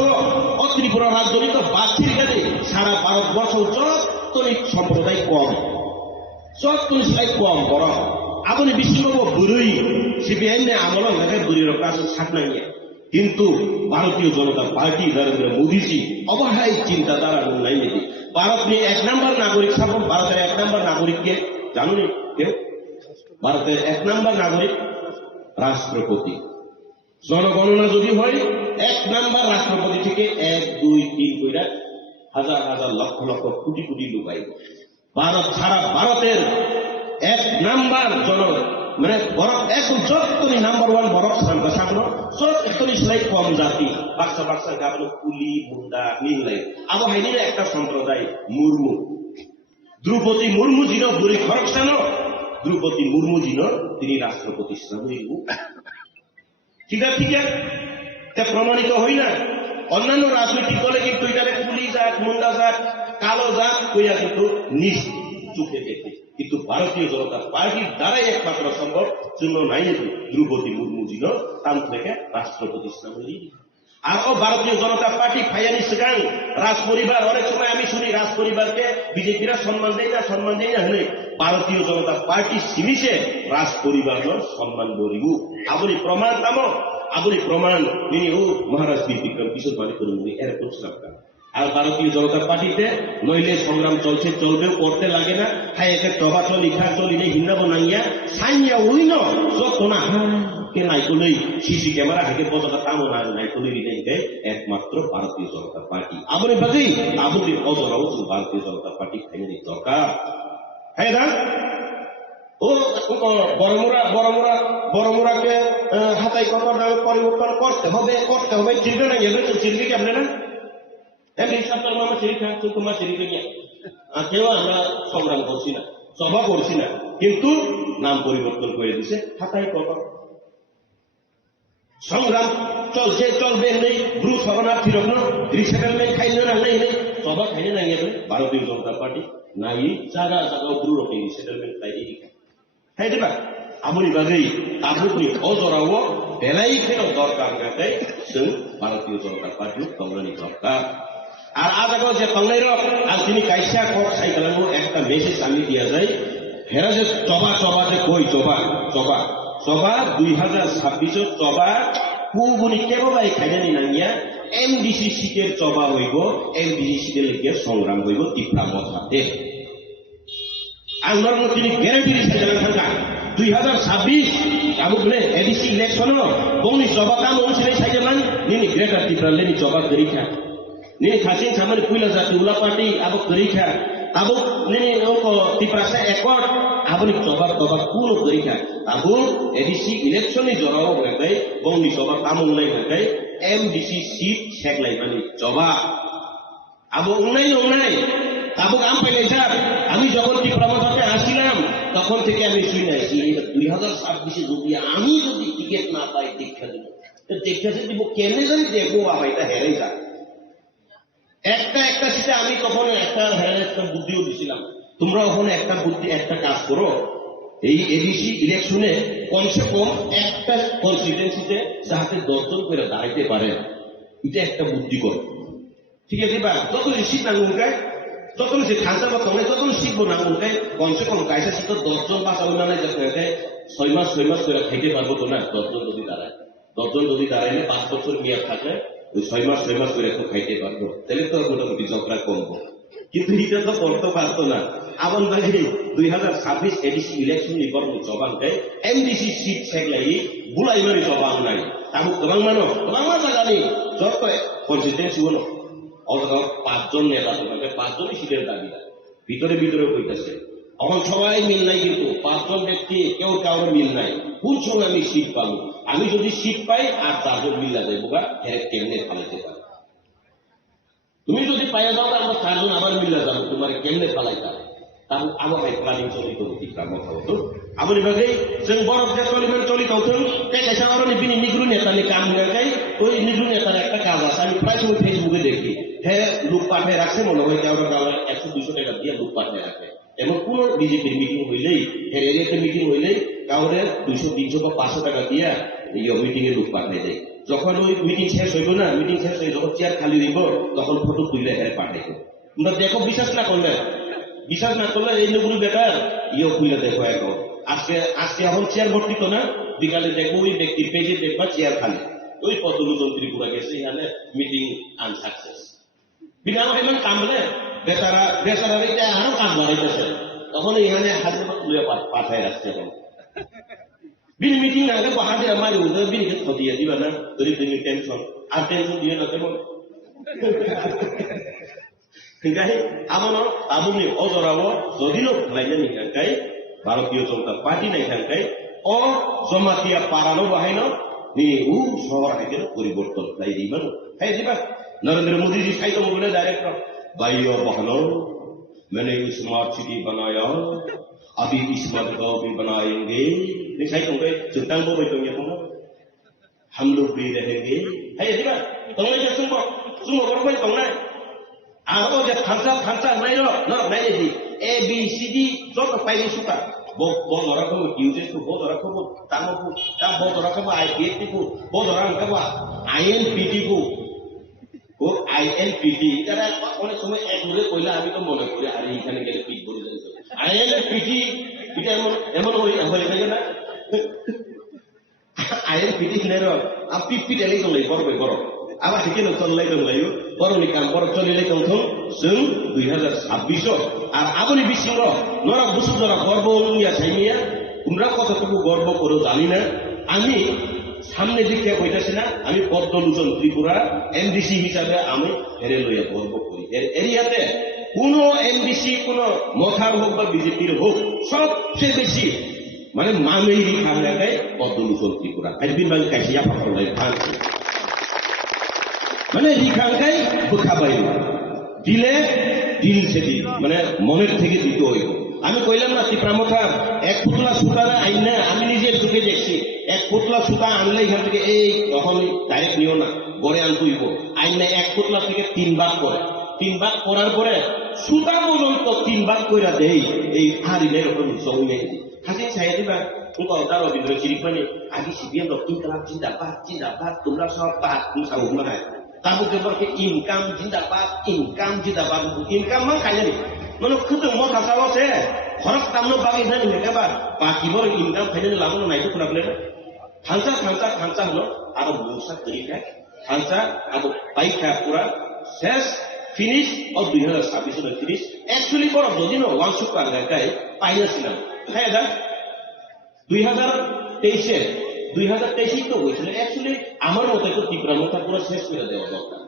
ত্রিপুরা রাজনীতি বাচ্চির কাছে সারা ভারতবর্ষ যতই সম্প্রদায় কম, যতই সেলাই কম বড় আপনি বিশ্ববাবু বুড়ি সিপিআইএম আমল বুড়ির কাছে থাকলেন, কিন্তু ভারতীয় জনতা পার্টি নরেন্দ্র মোদীজি অবহাই চিন্তাধারা নাই নীতি। ভারত নিয়ে 1 নম্বর নাগরিক স্থাপন, ভারতের 1 নম্বর নাগরিককে জানুন কেউ? ভারতের 1 নম্বর নাগরিক রাষ্ট্রপতি। জনগণনা যদি হয় 1 নম্বর রাষ্ট্রপতি থেকে 1, 2, 3 কইরা হাজার হাজার লক্ষ লক্ষ কোটি কোটি লোক আইব। ভারত ছাড়া ভারতের 1 নম্বর মানে বরফ একদম যতনি নাম্বার 1 বরফ সামনে সব এতনি সেলাই কম জাতি বাক্সা বাক্সা গাবলো কুলি মুন্ডা মিললাই আবো হাইনির একটা সম্প্রদায় মুর্মু দ্রৌপদী মুর্মু জিন বুড়ি খরকসান দ্রৌপদী মুর্মু জিন তিনি রাষ্ট্রপতি ঠিক আছে তা প্রমাণিত হই না। অন্যান্য রাজনৈতিক দলে কিন্তু এটাকে কুলি জাত মুন্ডা জাত কালো জাত কইয়া কিন্তু নিজ চোখে দেখে, কিন্তু ভারতীয় জনতা পার্টির দ্বারাই একমাত্র সম্ভব জন্য নাই দ্রৌপদী মুর্মু জিন তান থেকে রাষ্ট্রপতি আর ও ভারতীয় জনতা পার্টি ফাইয়ানি সেখান রাজ পরিবার অনেক সময় আমি শুনি রাজ পরিবারকে বিজেপিরা সম্মান দেয় না হলে ভারতীয় জনতা পার্টি সিমিছে রাজ পরিবার সম্মান করিব। আপনি প্রমাণ নামো আপনি প্রমাণ তিনি ও মহারাজ বীর বিক্রম কিশোর মালিক এর করছিলাম। আর ভারতীয় জনতা পার্টিতে নইলে সংগ্রাম চলছে চলবেও করতে লাগে না। হ্যাঁ একে টবা চলি খা চলি নেই হিন্দাব নাইয়া সাইয়া ওই যত না কে নাইকলেই সিসি ক্যামেরা হেঁকে পতাকা তামো না নাইকলেরই নেই একমাত্র ভারতীয় জনতা পার্টি। আপনি বাজেই আপনি অজরাও ভারতীয় জনতা পার্টি খাইয়ে দরকার। হ্যাঁ না ও বড়মুরাকে হাতাই করার পরিবর্তন করতে হবে চিনবে না এবার তো চিনবে কি আপনি না কেউ আমরা সংগ্রাম করছি না সভা করছি না, কিন্তু নাম পরিবর্তন করে দিছে হাতাই কটা সংগ্রাম চলছে চলবে নেই ব্রু শরণার্থীর রিসেটেলমেন্ট খাইলে না নেই সভা খাইলে নাই ভারতীয় জনতা পার্টি নাই জায়গা জায়গা ব্রু রকম রিসেটেলমেন্ট খাই খাই দেবা আমরি বাজেই আপনি অজরাও বেলাই কেন দরকার গাতে ভারতীয় জনতা পার্টি কংগ্রেস দরকার। আর আগে যে কংগ্রেস আর তিনি কাইসা কক সাইকেল একটা মেসেজ আমি দিয়া যায় হেরা যে চবা যে কই চবা 2026 চবা কুগুনি কেবাই খাইনি নাইয়া এমডিসি সিটের চবা হইব, এমডিসি সিটের লেগে সংগ্রাম হইব তীব্রা মথাতে আমার মতো তিনি গ্যারান্টি দিচ্ছে জানা থাকা 2026 কাবু বলে এডিসি ইলেকশন বংনি চবা কাম অনুসারে সাইজমান নিনি গ্রেটার তীব্রা লেনি চবা করিখা নিনি খাসিন সামনে পুইলা জাতি উলা পার্টি আবো করিখা আবো নিনি ওকো তীব্রাসা একট আপনি চবা কোন করিখা আবু এডিসি ইলেকশনে জড়াও হয়ে বংনি চবা কাম উন্নয় হয়ে এমডিসি সিট শেখলাই মানে চবা আবু উন্নয় তাবুক আম পাইলে স্যার আমি যখন তীব্রামথাতে আসছিলাম তখন থেকে আমি শুই নাই 2026 যদি আমি যদি টিকিট না পাই দীক্ষা দিব কেন জানি দেখবো এটা হেরে যা একটা সিটে আমি তখন একটা বুদ্ধিও দিছিলাম তোমরা ওখানে একটা বুদ্ধি একটা কাজ করো এই এডিসি ইলেকশনে কমসে কম একটা কনস্টিটুয়েন্সিতে যাতে 10 জন করে দাঁড়াইতে পারে এটা একটা বুদ্ধি করো ঠিক আছে বা যত সিট নাঙ্গুলকায় যত সে খাঁচা বা কমে যত শিখবো নাঙ্গুলকায় কমসে কম কাইসা সিট 10 জন বা চাউনা নাই যাতে 6 মাস করে খাইতে পারবো তো না 10 জন যদি দাঁড়াইলে 5 বছর মেয়াদ থাকলে ওই 6 মাস করে একটু খাইতে পারবো তাহলে তো মোটামুটি ঝগড়া কমবো, কিন্তু এটা তো করতে পারতো না। আবার ভাই 2026 এডিসি ইলেকশন নিবর্ণ জবানকে এমডিসি সিট সেগলাই বুলাই মারি জবান নাই তাহলে গোবাং জায়গা নেই যত কনস্টিটুয়েন্সি হলো অথবা 5 জন নেতা তোমাকে 5 জনই সিটের দাবি ভিতরে কইতেছে এখন সবাই মিল নাই, কিন্তু 5 জন ব্যক্তি কেউ কারোর মিল নাই কোন সময় আমি সিট পাবো, আমি যদি সিট পাই আর 4 জন মিলা যাবো গা কেমনে ফালাইতে পারে তুমি যদি পাইয়া যাও আমরা 4 জন আবার মিলা যাবো তোমার কেমনে ফালাইতে tahu amo hai planning coli to di kamu tahu tu amo ni bagai seng borok je coli kau tu kayak orang ni bini nigru ni tani kam ni kai oi nigru ni tani একটা কাজ আছে আমি প্রায় সময় ফেসবুকে দেখি হ্যাঁ look পাঠিয়ে রাখছে মনে হয় যে ওরা 100-200 টাকা দিয়ে লুক পাঠিয়ে রাখে এবং কোন বিজেপির মিটিং হইলেই এর এরিয়াতে মিটিং হইলেই কাউরে 200-300 বা 500 টাকা দিয়ে এই মিটিং এ লুক পাঠিয়ে দেয় যখন ওই মিটিং শেষ হইব না মিটিং শেষ হয়ে যখন চেয়ার খালি হইব তখন ফটো তুলে এর পাঠাইব তোমরা দেখো বিশ্বাস না করলে এই লোকগুলো বেকার খুলে দেখো এখন আজকে এখন চেয়ার ভর্তি তো না বিকালে দেখো ওই ব্যক্তির পেজে দেখবা চেয়ার খালি ওই পদ্মলোচন ত্রিপুরা গেছে এখানে মিটিং আনসাকসেস বিনা ইমান কাম বলে বেচারা আরো কাম বাড়াইতেছে তখন এখানে হাজার তুলে পাঠায় রাখছে এখন বিনি মিটিং না গেলে হাজিরা মারি উঠে বিনিকে খতিয়ে দিবা না যদি তুমি টেনশন আর টেনশন দিয়ে না কেমন Hinggahi amono tabuni odorawo jodino lainnya nih kai Bharatiya Janata Party naik kai o Jamatia parano bahino ni শহর থেকে পরিবর্তন তাই দিবেন তাই দিবা नरेंद्र मोदी जी साइड में बोले डायरेक्टर भाइयों बहनों मैंने स्मार्ट सिटी बनाया अभी स्मार्ट गांव भी बनाएंगे नहीं साइड में चिंता को बैठोगे हम लोग भी रहेंगे है दिबा तंगले जे सुमो बरबाय तंगना आरो जे खानसा नाइरो न नाइदि ए बी सी डी जत पाइले सुका बो दराखौ यूजेस को बो दराखौ तामको ता बो दराखौ आईपीटी को बो दराखौ आईएनपीटी को आईएनपीटी তারা অনেক সময় এক ধরে কইলা আমি তো মনে করি আরে এখানে গেলে পিট বলে যাচ্ছে আইএনপীটি এটা এমন হয়ে থাকে না আইএনপীটি নেরো আপনি পিট এলাই তো লই বড় আবার ঠিক না চললাই তো লাইও বড় নি কাম বড় চলিলে তো जों 2026 আর আবনি বিসিং নরা বুসুদরা গর্ব নিয়া চাইনিয়া তোমরা কতটুকু গর্ব করো জানি না আমি সামনে দিকে কইতাছি না আমি পদ্মলোচন ত্রিপুরা এমডিসি হিসাবে আমি হেরে লইয়া গর্ব করি এর এরিয়াতে কোন এমডিসি কোন মথার হোক বা বিজেপির হোক সবচেয়ে বেশি মানে মামেই রিখাঙ্গায় পদ্মলোচন ত্রিপুরা একদিন বাজে কাশিয়া পাকড়াই ভাঙছে মানে রিখাঙ্গায় বুখাবাই দিলে দিল সেদি মানে মনের থেকে দিতে হইব আমি কইলাম না ত্রিপুরামথার এক পুতলা সুতার আইনা আমি নিজে চোখে দেখছি এক পুতলা সুতা আনলে এখান থেকে এই তখন ডাইরেক্ট নিও না গড়ে আনতে হইব আইনা এক পুতলা থেকে 3 ভাগ করে 3 ভাগ করার পরে সুতা পর্যন্ত 3 ভাগ কইরা দেই এই হারিনের উপর জমিয়ে হাসি ছায়া দিবা উনকো তার রবীন্দ্র চিরিপানি আগে সিবিএম দক্ষিণ ক্লাব জিন্দাবাদ তোমরা সব পাত মুসাউ মানে তারপর যে ইনকাম জিন্দাবাদ ইনকাম মা খাইনি মানে খুদে মো খাসাওছে খরচ তামনো বাকি জানি না কেবা বাকি বড় ইনকাম খাইলে লাগুনো নাই তো প্রবলেম খানসা হলো আর মুসা তরিকা খানসা আর পাইখা পুরা শেষ ফিনিশ অফ 2026 ফিনিশ অ্যাকচুয়ালি বড় যদি না ওয়ান সুপার গায় পাইনাছিলাম হ্যাঁ দা 2023 তো হয়েছিল অ্যাকচুয়ালি আমার মতো একটু ত্রিপুরামথা পুরো শেষ করে দেওয়া দরকার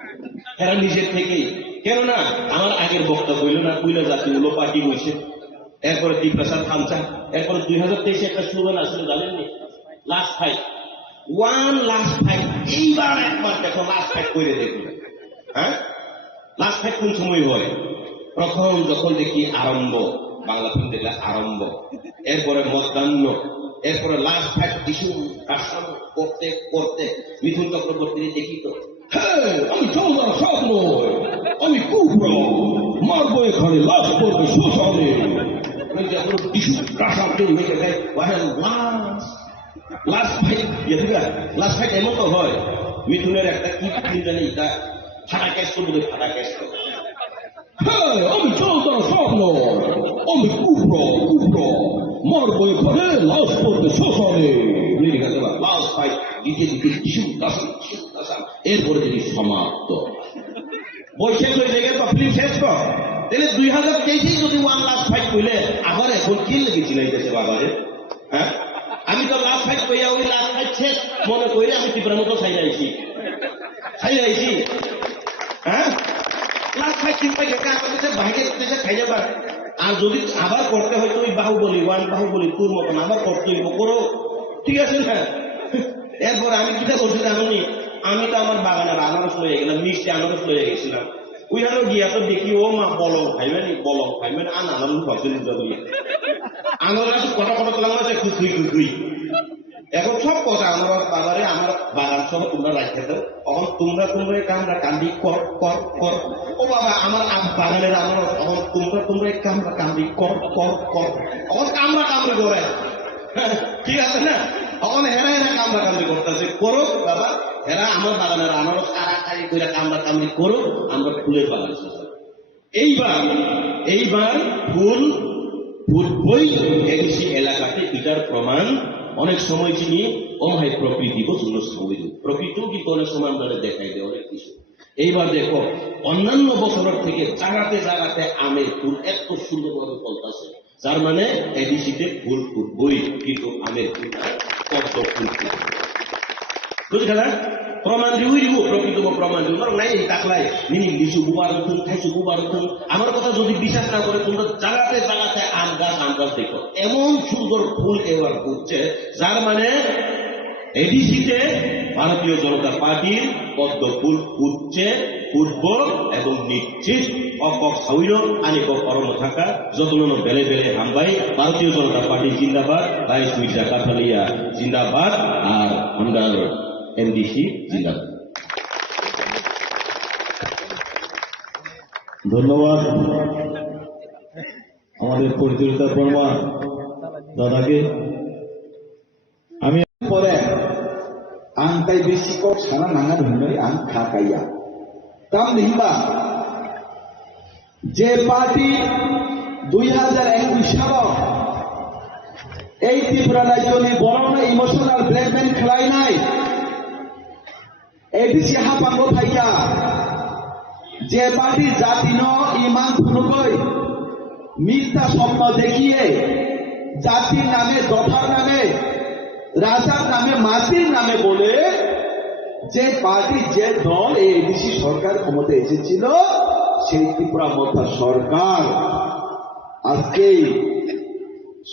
এরা নিজের থেকেই কেননা আমার আগের বক্তব্য হইল না কুইলা জাতি উলো পার্টি হয়েছে এরপরে ত্রিপ্রাসাদ খামচা এরপরে 2023 একটা স্লোগান আসলে জানেননি লাস্ট ফাইট এইবার একবার দেখো লাস্ট ফাইট করে দেখবে হ্যাঁ লাস্ট ফাইট কোন সময় হয় প্রথম যখন দেখি আরম্ভ বাংলা ফিল্ম দেখলে আরম্ভ এরপরে মধ্যাহ্ন এরপরে লাস্ট ফাইট ইস্যু কাশন করতে মিথুন চক্রবর্তী দেখি তো আমি চৌদার সব নয় আমি কুকুর মারবো এখানে লাশ করবে শোষণে যখন ইস্যু কাশন তৈরি হয়ে যায় লাস্ট ফাইট এমন তো হয় মিথুনের একটা কি জানি ফাটা ক্যাশ করবে ফাটা ক্যাশ করবে আমি চৌদার সব নয় আমি কুকুর মারবো এখানে লাশ করবে শোষণে লাস্ট ফাইট দিতে ইস্যু কাশন এরপরে যদি সমাপ্ত বৈশাখ হয়ে যায় বা ফিল্ম শেষ কর তাহলে 2023 যদি ওয়ান লাস্ট ফাইট কইলে আবার এখন কি লেগেছিল এই দেশে বাবারে হ্যাঁ আমি তো লাস্ট ফাইট কইয়া ওই লাস্ট ফাইট শেষ মনে করি আমি ত্রিপুরার মতো ছাই আইছি হ্যাঁ লাস্ট ফাইট তিন পাই গেছে আমাদের বাইরে দেশে খাই যাবার আর যদি আবার করতে হয় তো ওই বাহুবলী 1 বাহুবলী 2 মতন আবার করতে হইব করো ঠিক আছে না এরপর আমি কিটা বলছি জানি আমি তো আমার বাগানের আনারস লয়ে গেলাম মিষ্টি আনারস লয়ে গেছিলাম উইহানো গিয়া তো দেখি ও মা বলং খাইবেন আনাম হয়তো আনারা কটা কটা তোলা মানে খুঁই এখন সব কথা আমার বাবারে আমার বাগান সহ তোমরা রাখতে দাও এখন তোমরা কামরা কান্দি কর কর কর ও বাবা আমার বাগানের আমার এখন তোমরা কামরা কান্দি কর কর কর এখন কামরা কামড়ি করে ঠিক আছে না এখন হেরা কামরা কামড়ি করতেছে করুক বাবা হেরা আমার বাগানের আমার কারাকারি করে কামরা কামড়ি করুক আমরা ফুলের বাগান এইবার ফুল ফুটবই এদেশি এলাকাতে এটার প্রমাণ অনেক সময় চিনি অমায় প্রকৃতি প্রচন্ড সময় প্রকৃতিও কিন্তু অনেক সময় আমরা দেখাই দেয় অনেক কিছু এইবার দেখো অন্যান্য বছরের থেকে জায়গাতে আমের ফুল এত সুন্দরভাবে ফলতেছে যার মানে এডিসিতে ফুল ফুটবই কিন্তু আমের ফুল কত ফুল বুঝলি না প্রমাণ দিব প্রকৃত প্রমাণ দিব নাই তাকলাই মিনি লিচু বুবার খাইছু বুবার আমার কথা যদি বিশ্বাস না করে তোমরা জায়গাতে আম গাছ দেখো এমন সুন্দর ফুল এবার ফুটছে যার মানে এডিসিতে ভারতীয় জনতা পার্টির পদ্ম ফুল ফুটব এবং নিশ্চিত অকক সাউইল আনিক কর্ম থাকা যতন বেলে হামবাই ভারতীয় জনতা পার্টি জিন্দাবাদ রাইস মির্জা কাঠালিয়া জিন্দাবাদ আর আমরা এমডিসি জিন্দাবাদ। ধন্যবাদ আমাদের পরিচালিতা বর্মা দাদাকে। আমি পরে আংটাই বেশি কক সারা নাঙা ধরে আং খাকাইয়া কাম নিবা যে পার্টি 2021 সাল এই ত্রিপুরা রাজ্য নিয়ে বড় ইমোশনাল ব্ল্যাকমেল খেলাই নাই এডিসি হাপাঙ্গ থাইকা যে পার্টি জাতি ইমান শুনুকই মিথ্যা স্বপ্ন দেখিয়ে জাতির নামে দফার নামে রাজার নামে মাটির নামে বলে যে পার্টি যে দল এই এডিসি সরকার ক্ষমতা এসেছিল সেই ত্রিপুরা মধ্যা সরকার আজকে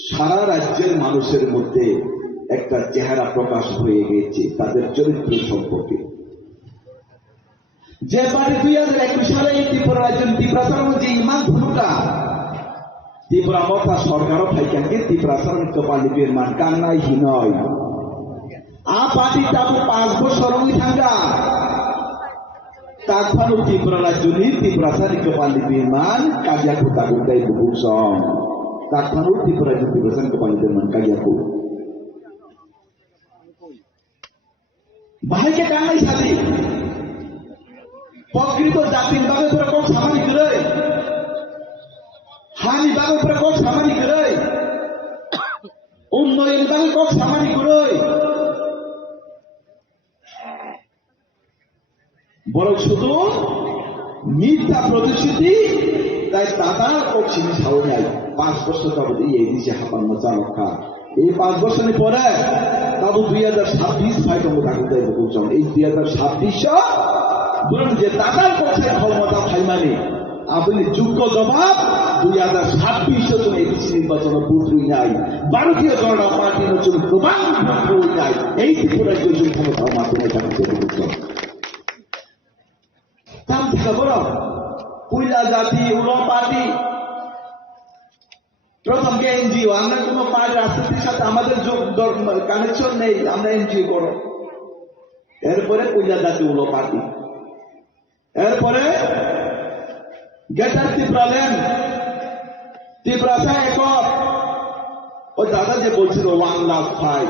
সারা রাজ্যের মানুষের মধ্যে একটা চেহারা প্রকাশ হয়ে গেছে তাদের চরিত্র সম্পর্কে। যে পার্টি 2021 সালে ত্রিপুরা রাজ্য ত্রিপুরাচারণ যে ইমান ধনুটা ত্রিপুরা মধ্যা সরকারও থাইকাকে ত্রিপুরাচারণ কপালিপের মান কান্নাই হিনয় আ পার্টি তাবু 5 বছর থাকা তাকফানো ত্রিপুরা রাজ্য ত্রিপুরাচারণ কপালিপের মান কাজিয়াকু তাগুতাই বুকসং তাকফানো ত্রিপুরা রাজ্য ত্রিপুরাচারণ কপালিপের মান কাজিয়াকু বাহাইকে কান্নাই সাথে প্রকৃত জাতির বাগে তোরা কোক সামানি করে হানি বাগে তোরা কোক সামানি করে উন্নয়ন বাগে কোক সামানি করে বরং শুধু মিথ্যা প্রতিশ্রুতি তাই দাদার কোক চিনি ছাও নাই 5 বছর অবধি এই দিশে হাপান্ন চালকা এই 5 বছরের পরে তাবু 2026 ফাইট আমরা থাকতে বলছো এই 2026 বলুন যে দাদার পক্ষে ক্ষমতা ফাইমানি আপনি যোগ্য জবাব 2026 জন এডিসি নির্বাচন পুত্রই নাই ভারতীয় জনতা পার্টির নতুন প্রমাণ পুত্রই নাই এই ত্রিপুরার যে ক্ষমতার মাধ্যমে থাকতে বলছো কাম থেকে বলো পুইলা জাতি উলো পার্টি প্রথম কে এনজিও আমরা কোন পার্টি রাজনীতির সাথে আমাদের কানেকশন নেই আমরা এনজিও করো এরপরে পুইলা জাতি উলো পার্টি এরপরে গেটার ত্রিপুরা ল্যান্ড ত্রিপুরাতে একক ওই দাদা যে বলছিল 1,05,000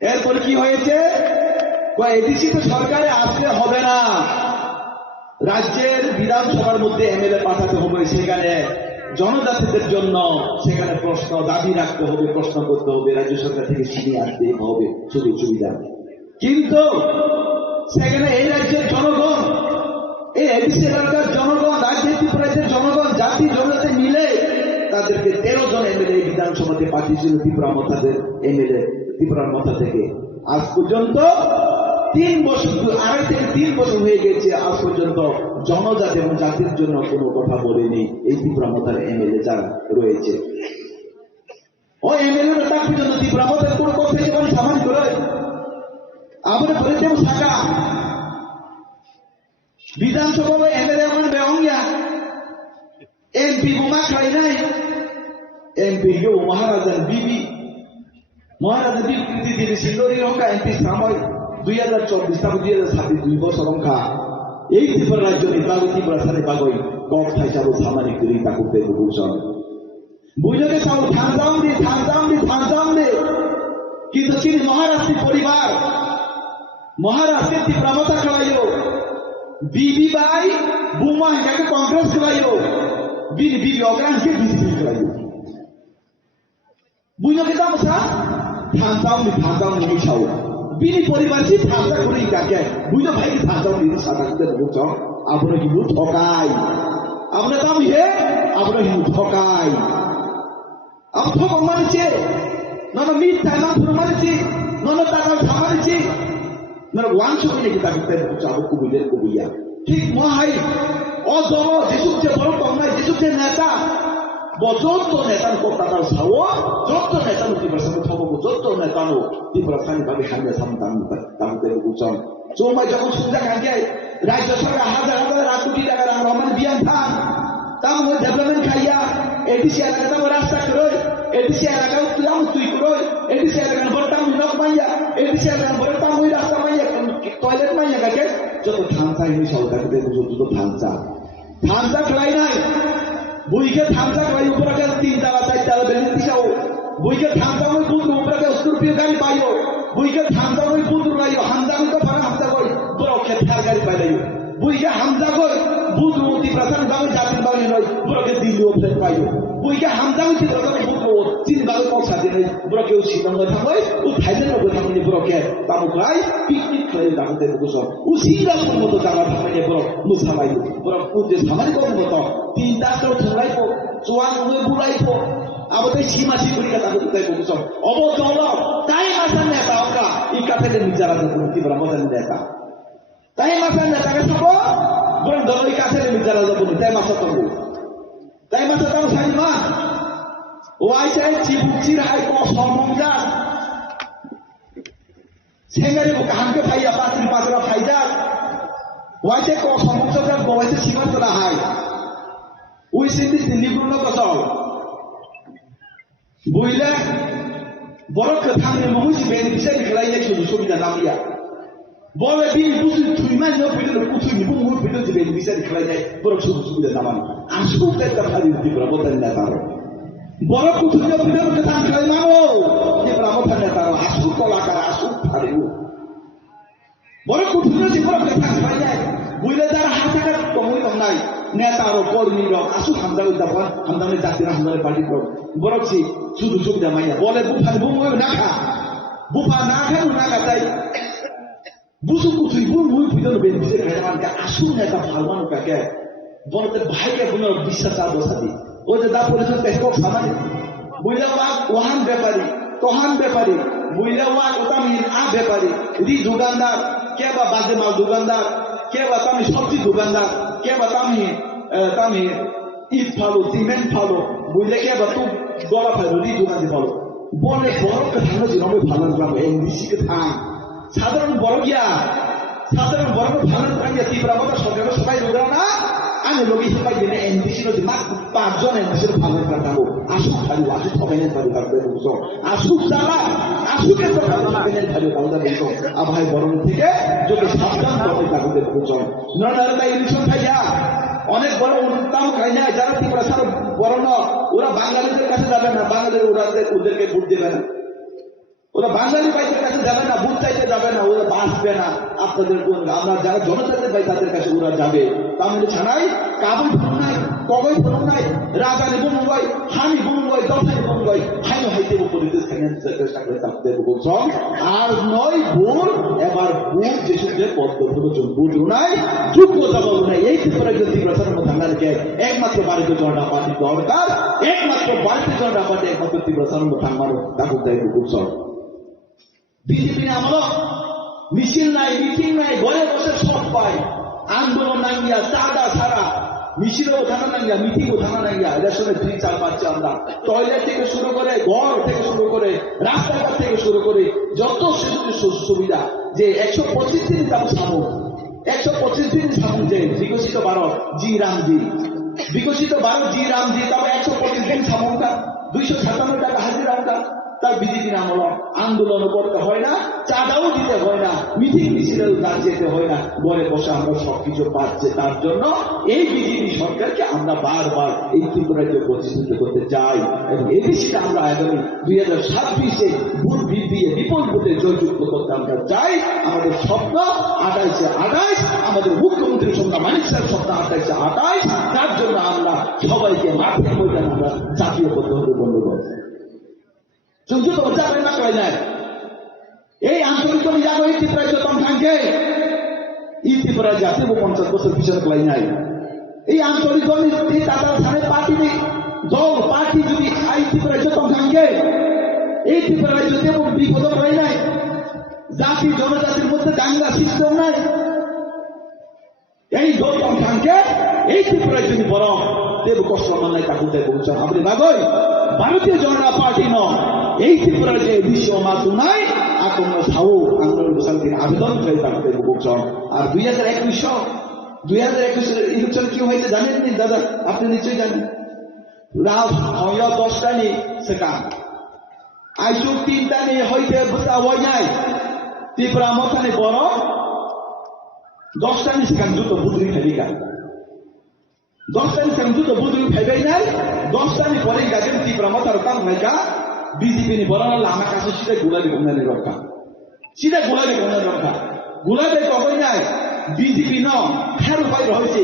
এরপরে কি হয়েছে এডিসি তো সরকারে আসলে হবে না রাজ্যের বিধানসভার মধ্যে এমএলএ পাঠাতে হবে সেখানে জনজাতিদের জন্য সেখানে প্রশ্ন দাবি রাখতে হবে প্রশ্ন করতে হবে রাজ্য সরকার থেকে ছিনিয়ে আসতে হবে সুযোগ সুবিধা কিন্তু সেখানে এই রাজ্যের জনগণ এই এডিসি এলাকার জনগণ রাজ্যের ত্রিপুরাজ্যের জনগণ জাতি জনজাতি মিলে তাদেরকে 13 জন এমএলএ বিধানসভাতে পাঠিয়েছিল ত্রিপুরা মথাদের এমএলএ ত্রিপুরার মথা থেকে আজ পর্যন্ত 3 বছর 2.5 থেকে 3 বছর হয়ে গেছে আজ পর্যন্ত জনজাতি এবং জাতির জন্য কোনো কথা বলেনি এই ত্রিপুরা মথার এমএলএ যারা রয়েছে ও এমএলএ তার পর্যন্ত ত্রিপুরা মথার কোনো কথা যেমন সামান করে আমরা বলে দেব থাকা বিধানসভা এমএলএ আমার বেহঙ্গিয়া এমপি বোমা খাই নাই এমপি কেউ মহারাজার বিবি মহারাজা বিবৃতি দিলে সিন্দরি রঙ্কা এমপি সময় 2024 থেকে 2026 2 বছর রঙ্কা এই ত্রিপুরা রাজ্য নির্বাচন ত্রিপুরা সাথে বাগই কম থাইসাবো সামাজিক করি তা করতে বুঝছেন বুঝতে চাও থামজাম দে কিন্তু তিনি মহারাষ্ট্রের পরিবার মহারাষ্ট্রের তীব্রতা খেলাইও বিবি বাই বুমা যাকে কংগ্রেস খেলাইও বিবি অগ্রাংশে বিজেপি খেলাইও বুঝো কে দাম সা থামজাম নি চাও বিনি পরিবার সি থামজা করি কাকে বুঝো ভাই থামজাম নি সাদা করতে বুঝছো আপনি কি ঠকাই আপনি দাম হে আপনি কি ঠকাই আপনি মানছে না মিথ্যা না মানছে না টাকা খামানছে না ওয়াংশকে kita kita ucap kubilir kubiya ঠিক মহাই অজম যেসব যে বড় কমাই যেসব যে নেতা বজত নেতার কথাটাও সাও যত নেতা ত্রিপুরা থাকবো যত নেতা ত্রিপুরা সানি ভাবে সামনে সামতাম তাতে উচম জমাই যখন সুবিধা কাজে রাজ্য সরকার হাজার কোটি টাকা রহমান বিয়ান থান তাম ডেভেলপমেন্ট খাইয়া এডিসি এলাকা রাস্তা করই এডিসি এলাকা তুলাম তুই করই এডিসি এলাকা বড়তাম নক মাইয়া এডিসি এলাকা বড়তাম ওই রাস্তা মাইয়া টয়লেট মাইয়া কাকে যত থামসা হিনি সরকারকে যত থামসা খেলাই নাই বুইকে থামসা খেলাই উপরে গেল 3 তালা 4 তালা বিল্ডিং দিছাও বুইকে থামসা ওই বুত উপরে গেল স্করপিও গাড়ি পাইও বুইকে থামসা ওই বুত লাইও হামজা তো ফারা হামজা কই বড় খেতার গাড়ি পাইলাইও বুইকে হামজা কই বুত মতি প্রধান বাবু জাতির বাবু নয় বড় কে দিল্লি উপরে পাইও বুইকে হামজা ওই প্রধান বুত চিন বাবু পৌঁছা দিলে বড় কেউ শিলং থাকই ও থাইল্যান্ড বড় থাকনি বড় কে বাবু গাই পিকনিক করে দাঁড়াতে বসো ও সিঙ্গাপুর মতো জায়গা থাকলে বড় মুসালাই বড় পুজো সামাজিক মতো 3 তার থাইলাইপো চোয়ান ওই বুড়াইপো আমাদের সীমাসি করিয়া তাকে তাই বসো অবদল তাই মাসান নেতা ওরা এই কাফেলে নিজারা করতে বড় মজার নেতা তাই মাসান নেতাকে সব বড় দলই কাফেলে নিজারা যাবো তাই মাসা করবো তাই মাসা তাও সাইমা ও আইসাই চিবুচির হাই কো সম্মজা সেঙ্গারে কাহানকে ফাইয়া পাত্রি পাত্রা ফাইদা ওয়াইতে কো সম্মজা বওয়াইতে সীমান্তলা হাই ওই সিদ্ধি দিল্লি গুলো কসল বুইলা বড় কথানে মহুসি বেনিফিশিয়ারি খেলাইলে শুধু সুবিধা নামিয়া বড় বিল বুঝু তুইমান নো বিল কুতুই নিবু মুর বিল যে বেনিফিশিয়ারি খেলাইলে বড় শুধু সুবিধা নামান আসু একটা খালি দিবরা বদল না তার বড় কুতুই নো বিল কথা খেলাই মানো দিবরা বদল না তার আসু কলাকার আসু ফারিউ বড় কুতুই নো দিবরা কথা খেলাইলে বুইলা যারা হাতাকা কমই নাই নেতার কর্মী রক আসু হামদা উদ্দাপন হামদানে জাতির হামদানে পার্টি রক বড়ছি শুধু সুবিধা মাইয়া বলে বুফান বুমুই নাখা বুফা নাখা নাখা তাই বুঝু কুতুই বুমুই ভিতর বেরিয়ে খাইমানকে আসু নেতা ফালমানো কাকে বলতে ভাইকে কোনো বিশ্বাস আর বসাদি ও যে দা পরিষদ দেখো সামাজিক বুইলা ওয়ান ব্যাপারী তোহান ব্যাপারী বুইলা ওতামিন আ ব্যাপারী রি দোকানদার কে বা বাজে মাল দোকানদার কে বা তামি সবজি দোকানদার কে বা তামি ইট ফালো সিমেন্ট ফালো বুঝলে কে বা তু দলা ফালো রি দোকান ফালো বলে বড় কথা জিরমে ভালো লাগবে এনডিসি কে থাম সাধারণ বড় ভালো লাগে তীব্র কথা সরকার সবাই ওরা না আমি লোক সবাই দিনে এনডিসি নো মা 5 জন এনডিসি ভালো কাটাবো আসু খালি আসু সবাইনে পারি করতে বুঝছো আসু সারা আসুকে তো সবাইনে ভালো কাউদা দেখো আ ভাই বড় থেকে যদি সাবধান করতে থাকতে বুঝছো নরনারমা ইলেকশন খাইয়া অনেক বড় উন্নতম খাই না যারা তীব্র সারা বড় না ওরা বাঙালিদের কাছে যাবে না বাঙালির ওদেরকে ভোট দেবে না ওরা বাঙালি ভাইদের কাছে যাবে না ভোট চাইতে যাবে না ওরা বাঁচবে না আপনাদের আমরা যারা জনতাদের ভাই তাদের কাছে ওরা যাবে তাহলে ছাড়াই কাবুল ফোন নাই কবই ফোন নাই রাজানি বুমুবাই হানি বুমুবাই দশাই বুমুবাই হাইনো হাইতে পরিবেশ খাইন চেষ্টা করে থাকতে বলছম আর নয় ভোর এবার ভোট যে সুদের পদ্ধতি বুঝু নাই যোগ্য জবাব নাই এই ক্ষেত্রে যদি প্রচারের মধ্যে আমাদেরকে একমাত্র ভারতীয় জনতা পার্টি দরকার একমাত্র ভারতীয় জনতা পার্টি একমাত্র প্রচারের মধ্যে আমারও দাবি দেয় বুঝছম বিজেপি আমল মিছিল নাই মিটিং নাই ঘরে বসে সব পাই আন্দোলন নাঙ্গিয়া চাঁদা ছাড়া মিছিলও থাকা নাঙ্গিয়া মিটিংও থাকা নাঙ্গিয়া রেশনের ফ্রি চাল পাচ্ছি আমরা টয়লেট থেকে শুরু করে ঘর থেকে শুরু করে রাস্তাঘাট থেকে শুরু করে যত সুবিধা যে 125 দিন তাও সামো 125 দিন সামুজে বিকশিত ভারত জি রামজি বিকশিত ভারত জি রামজি তবে 125 দিন সামুকা 257 টাকা হাজিরা ওটা তার বিজেপির আমল আন্দোলন করতে হয় না, চাঁদাও দিতে হয় না, মিটিং মিছিলেও তার যেতে হয় না, ঘরে বসে আমরা সবকিছু পাচ্ছে। তার জন্য এই বিজেপি সরকারকে আমরা বারবার এই ত্রিপুরাকে প্রতিষ্ঠিত করতে চাই এবং এডিসিটা আমরা আগামী 2026-এ ভোট দিয়ে বিপুল ভোটে জয়যুক্ত করতে আমরা চাই। আমাদের স্বপ্ন 28 আমাদের মুখ্যমন্ত্রীর স্বপ্ন মানিক সাহেব স্বপ্ন 28 তার জন্য আমরা সবাইকে মাঠের ময়দানে আমরা জাতীয় করতে হবে বন্ধুগণ। চুমচু তো যাবে না কয় যায় এই আঞ্চলিক যাবো এই ত্রিপুরা যতন থাকবে এই ত্রিপুরা জাতীয় 50 বছর পিছনে কলাই নাই এই আঞ্চলিক দাদা সাড়ে পার্টি দল পার্টি যদি এই ত্রিপুরা যতন থাকবে এই ত্রিপুরায় যদি বিপদ হয় নাই জাতি জনজাতির মধ্যে দাঙ্গা সিস্টেম নাই এই দল থাকবে এই ত্রিপুরায় যদি বড় দেব কষ্ট মানায় তাকে দেব আপনি ভাগই ভারতীয় জনতা পার্টি নয় এই ত্রিপুরার যে বিশ্ব মাতু নাই আকন্দ সাউ আন্দোলন শান্তির আবেদন করে থাকতে বলছেন। আর 2021 ইলেকশন কি হয়েছে জানেন নি দাদা? আপনি নিশ্চয়ই জানেন। রাও হয় 10টা নি সেকা আইসু 3টা নি হইতে বুঝা হয় নাই ত্রিপুরা মথানে বড় 10টা নি সেখান জুতো বুদ্রি ফেলিকা 10টা নি সেখান জুতো বুদ্রি ফেলাই নাই 10টা নি পরে গাছেন ত্রিপুরা মথার কাম নাইকা বিজেপি নি বড় লামা কাছে সিধে গোলাপি গমনানি রক্ষা সিধে গোলাপি গমনানি রক্ষা গোলাপি কখন নাই বিজেপি ন ফের উপায় রয়েছে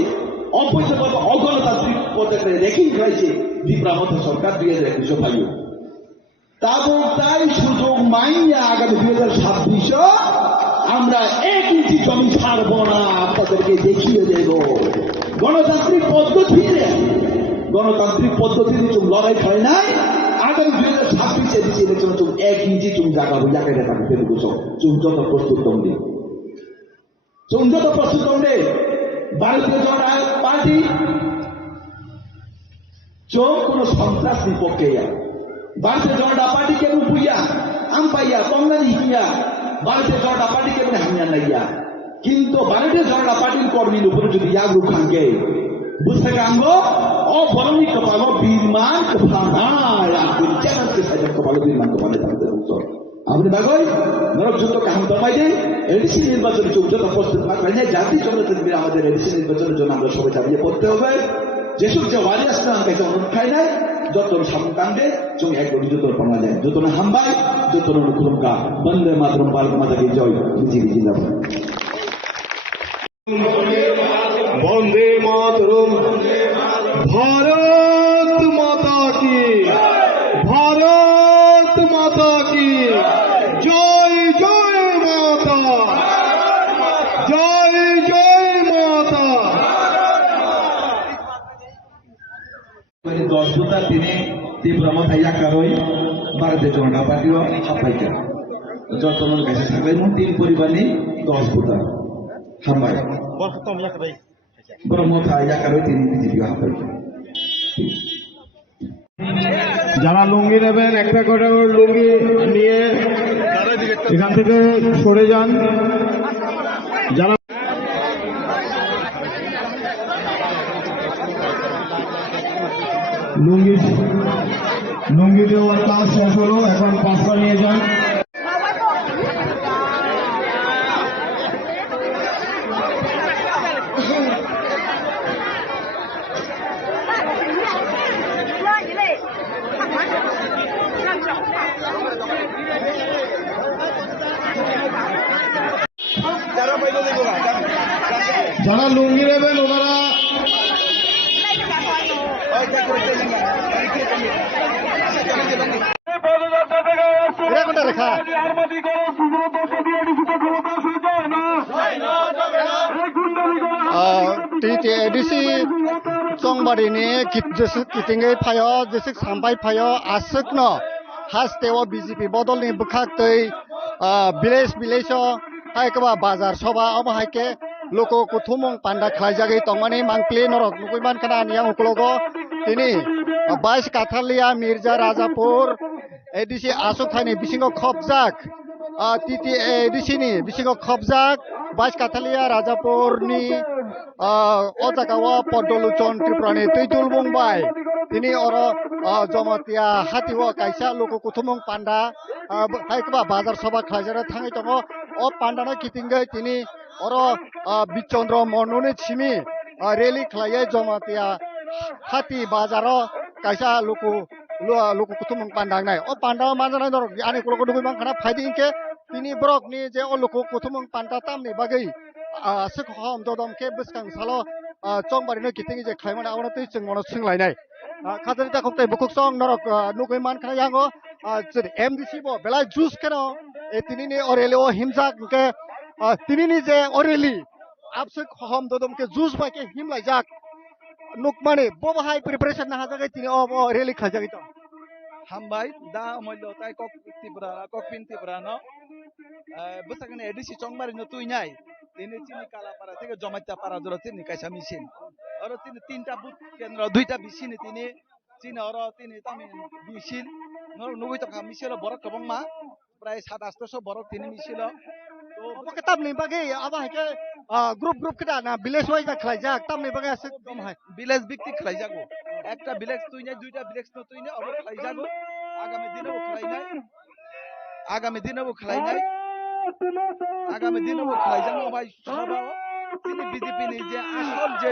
অবৈধ অগণতান্ত্রিক পদ্ধতিতে রেখিং রয়েছে ত্রিপুরা মথ সরকার 2021 পাইও তারপর তাই সুযোগ মাইয়া আগামী 2026 আমরা 1 ইঞ্চি জমি ছাড়ব না আপনাদেরকে দেখিয়ে দেব গণতান্ত্রিক পদ্ধতিতে লড়াই হয় নাই আগামী 2026 দিচ্ছি ইলেকশন 1 ইঞ্চি চুম জায়গা জায়গায় থাকতে বুঝো চুম যত প্রস্তুত দণ্ডে ভারতীয় জনতা পার্টি কোন সন্ত্রাস বিপক্ষে ভারতীয় জনতা পার্টি কেমন পুইয়া আম পাইয়া কংগ্রেস হিয়া ভারতীয় জনতা পার্টি কেমন হামিয়া নাইয়া কিন্তু ভারতীয় জনতা পার্টির কর্মীর উপরে যদি ইয়াগু খাঙ্গে বুঝতে কাঙ্গো অবলম্বী কপাল বিমান কপাল বিমান কপালে থাকতে আপনি বাগই নরক যুদ্ধ কাহাম দমাই দেন এডিসি নির্বাচনে যত প্রস্তুত থাকবেন জাতীয় জনতা আমাদের এডিসি নির্বাচনের জন্য আমরা সবাই চালিয়ে পড়তে হবে যেসব যে ওয়ারি আসলে আমাকে অনুরোধ খাই নাই যত সামনে কান্দে চোখ একবার যত পাওয়া যায় যত না হাম্বাই যত অনুকুলকা বন্দে মাতরম বালক মাতাকে জয় বিজেপি জিন্দাবাদ বন্দে মাতরম ভারত মাতা কি ভারত মাতা কি জয় জয় মাতা জয় জয় মাতা 10 বুতা তিনি ত্রিপুরা মাথায় একারই ভারতীয় জনতা পার্টির হাফাইকা যতনের কাছে থাকবে 3 পরিবারই 10 বুতা হাম্বাই ব্রহ্মথা একারই তিনি বিজেপি হাফাইকা যারা লুঙ্গি নেবেন একটা করে লুঙ্গি নিয়ে এখান থেকে সরে যান যারা লুঙ্গি দেওয়ার কাজ শেষ হলো এখন পাঁচটা নিয়ে যান যারা লুঙ্গি নেবেন ওনারা এটা কোনটা লেখা एडिसी चंबारिनि कितिंगै फायो जेसे सामबाय फायो आसुकनो हास्तेव बीजेपी बदलनि बुखाक्तै विलेज हायकबा बाजार सभा अब हायके लोको कुथुमं पांडा खायजागै तंमानि मांक्लि नरक नुकैमान kana निया उकलोगो तिनि 22 काथालिया मिर्जा राजापुर एडिसी आसुक थाइनि बिसिंगो खबजाक titi edisi ni bisingo khobjak 22 kathalia Rajapurni o jagawa Podoluchon Tripurani Tuitul Mumbai tini oro jamatia hatiwo kaisa loko kuthumung panda haikba bazar sabha khaijara thangai tongo o pandana kitingai tini oro Bichondro Monuni chimi rally khlaiye jamatia hati bazaro kaisa loko kuthumung pandang nai o panda manjana dor ani kulo dugui mangkhana phaidi inke tini brok ni je o loko kuthumung panda tamni bagai sikhom dodom ke biskang salo chongbari no kitingi je khlaimana awna tui chungmono singlainai khajari ta khoktai bukuk song norok nugui mankhana yango MDC bo belai juice keno e tini ni oreli o himjak ke tini ni je oreli absik khom dodom ke juice ba ke himlaijak nukmani bo bahai preparation na hajagai tini o rally khajagai to Hambai da moilo tai kok pin Tripura no besakane edisi chongmari no tuinyai তিনি চিনি কালাপাড়া থেকে জমাইতা পাড়া জোড়া তিনি কাইসা মিছিল আর তিনি তিনটা booth কেন্দ্র দুইটা বিছিনি তিনি চিনি আর তিনি তামি মিছিল নব্বই টাকা মিছিল বরক কবং মা প্রায় 700-800 বরক তিনি মিছিল তো oke tamni bagai aba hake group kita na village wise na khlaijak tamni bagai asik dom hai village ভিত্তিক খেলাই যাবো একটা ভিলেজ তুই নাই দুইটা ভিলেজ তো তুই নাই অবর খেলাই যাবো আগামী দিনেও খেলাই নাই আগামী দিনেও খেলাই নাই আগামী দিনেও খেলাই যাবো ভাই সবাই তিনি বিজেপি নি যে আসল যে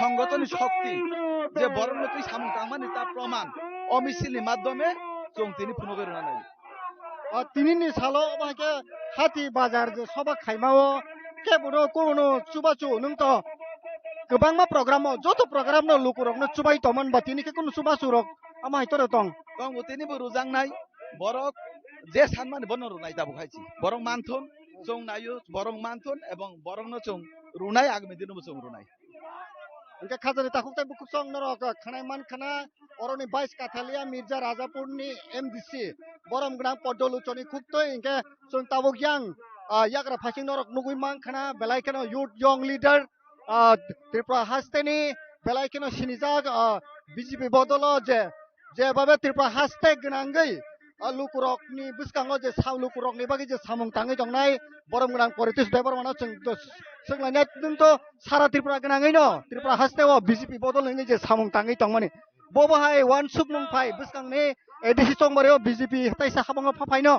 সংগঠন শক্তি যে বরণ তুই সামন তামানি তার প্রমাণ অমিছিলনি মাধ্যমে চং তিনি পুনঃ করে না নাই tini ni salo aba hake hati bazar je soba khaimao ke bono kono chubachu nung to gobangma program o joto program no lukurok no chubai tomon ba tini ke kono chubachu rok ama hitore tong তং তিনি রুজাং নাই বরক যে সানমান বন রুনাই দাবো খাইছি বরং মানথন চং নাইও বরং মানথন এবং বরং ন চং রুনাই আগামী দিনও চং রুনাই Engke khajari ta khoktai bukuk song norok khanai man khana oroni 22 kathalia Mirza Rajapurni MDC borom gnang Podoluchoni khuktoi engke chung tabuk yang yakra phasing norok nugui man khana belai keno youth young leader Tripura hasteni belai keno sinijak BJP bodolo je babe Tripura haste gnangai lukurokni biskango je lukurokni bagi je samung tangai jongnai borom gnang politics bebar mano chung senglainai nungto sara Tripura gnangai no Tripura haste o BJP bodol ngai je samung tangai tongmani bobo hai wan suk mung phai biskangni edisi chongmari o BJP taisa habang phapai no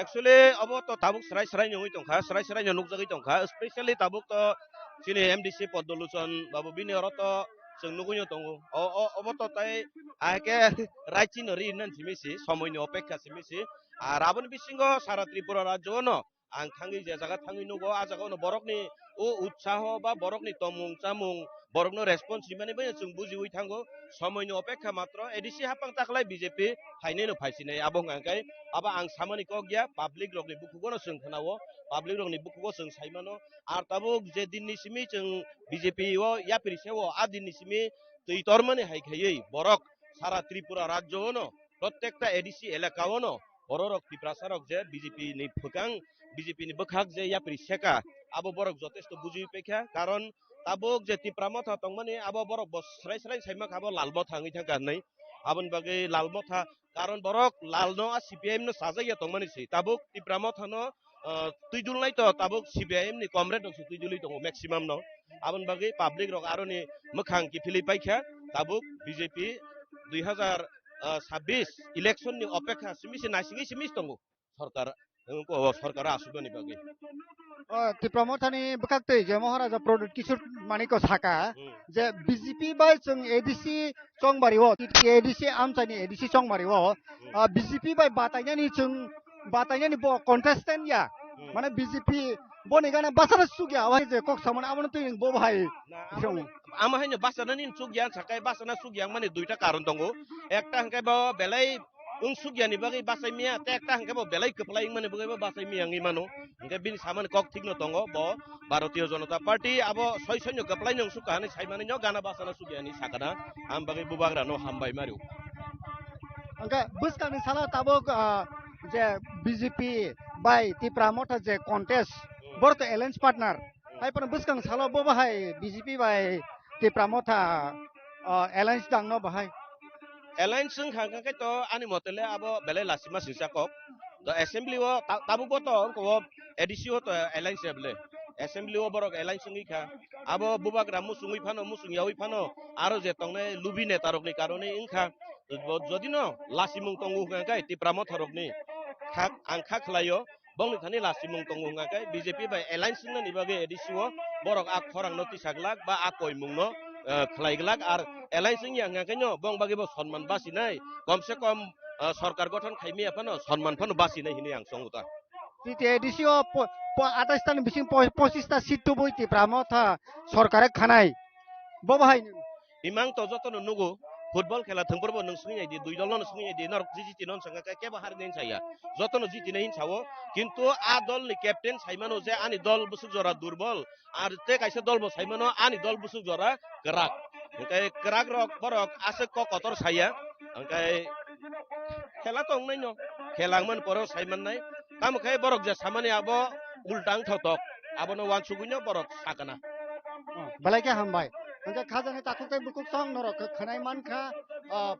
actually abo to tabuk serai nyongoi tongkha serai nukjagoi tongkha especially tabuk to sini MDC Podoluchon babu bini oroto जों नुगुयो दङो अबतो ताय आके रायचिन रिनन सिमिसि समयनि अपेक्षा सिमिसि are आबन बिसिंगो सारा त्रिपुरा राज्यनो आं थाङै जे जागा थाङै नुगो आ जागानो बरकनि ओ उत्साह बा बरकनि तमुं चामुं बरकनो रेसपन्स सिमाने बे जों बुजिवै थांगो समयनि अपेक्षा मात्र एडिसि हापां ताखलाय बीजेपी फाइनेनो फाइसिनै आबं आंकाय आबा आं सामानि को गया पाब्लिक रकनि बुकुगोनो जों खोनावो पाब्लिक रकनि बुकुगो जों साइमानो आर ताबो जे दिननि सिमि जों बीजेपी ओ या परिसेवो आ दिननि सिमि तैतरमाने हायखायै बरक सारा त्रिपुरा राज्यनो प्रत्येकटा एडिसि एलाकावनो बरक तिप्रासारक जे बीजेपी नि फुकां बीजेपी नि बखाक जे या परिसेका आबो बरक जथेष्ट बुजि पेखा कारण ताबुक जे तिप्रामथा तंमाने आबो बरक बस्राय साइमा खाबो लालबो थाङै थांगा नै आबन बागै लालमथा कारण बरक लालनो आ सीपीएम नो साजाया तंमाने सि ताबुक तिप्रामथानो तुइजुलनाय तो ताबुक सीपीएम नि कमरेड दं तुइजुलि दं मैक्सिमाम नो आबन बागै पब्लिक रक आरोनि मोखां किफिलि पाइखा ताबुक बीजेपी 2026 इलेक्शन नि अपेक्षा सिमिसि नासिङै सिमिस दं सरकार सरकार आसुगनि बागै Tipramothani bukaktai je Maharaja Product Kishore Maniko Saka je BJP bai chung ADC chongbari wo ADC amchani ADC chongbari wo BJP bai batainani chung batainani bo contestant ya mane BJP boni gana basara sugya wai je kok samana amon tuing bo bhai ama haino basanani sugyan sakai basana sugyang mane duita karon dongo ekta hangkai ba belai ung sugyani bagai basai mia te ekta hangkai ba belai keplai mane bagai ba basai mia ngi mano hingga bin saman kok thikno tongo bo Bharatiya Janata Party abo soisonyo keplai nong sukane saimani nyo gana basana sugyani sakana am bagai bubagra no hambai maru angka buskani sala tabok je BJP bai Tipramotha je contest borto alliance partner hai pan buskang sala bo bahai BJP bai Tipramotha alliance dangno bahai alliance sing hangkai to ani motele abo belai lasima sisakok assembly o tabuk boto ko edisi o to alliance able assembly o borok alliance ngi kha abo bubak ramu sungui phano musung yawi phano aro je tongne lubine tarok ni karone ingkha যদি ন লাসিমুং তঙ্গু হুঙ্গাkai tipramo thorokni khak angkha khlayo bongni thani lasimung tongu হুঙ্গাkai BJP by alliance ni bage edisi o borok ak khorang no tisaglak ba ak koimung no khlaiglak ar alliance ni হুঙ্গাkai no bong bage bo সম্মান বাসি নাই কমসে কম সরকার গঠন খাইমি আপানো সম্মান Fanon বাসি নাই হিনি আং সংগুতা তিতে এডিসি ও 28 টা বিসিং 25 টা সিট তো বইতি প্রামথা সরকারে খানাই ববাহাই imang to joto no nugo football khela thangporbo nung sungi ai di dui dol no sungi ai di nor jiji tinon sanga ka keba har den saya joto no jiti nei sawo কিন্তু a dol ni captain saimano je ani dol busuk jora durbol ar te kaisa dol bo saimano ani dol busuk jora gerak kai gerak rok borok ase ko kotor saya kai khela tong nai no khelang man poro saiman nai kam khai borok je samani abo ultang thotok abo no wan sugunya borok sakana balai hambai angka khajane takutai bukuk song norok khanai mankha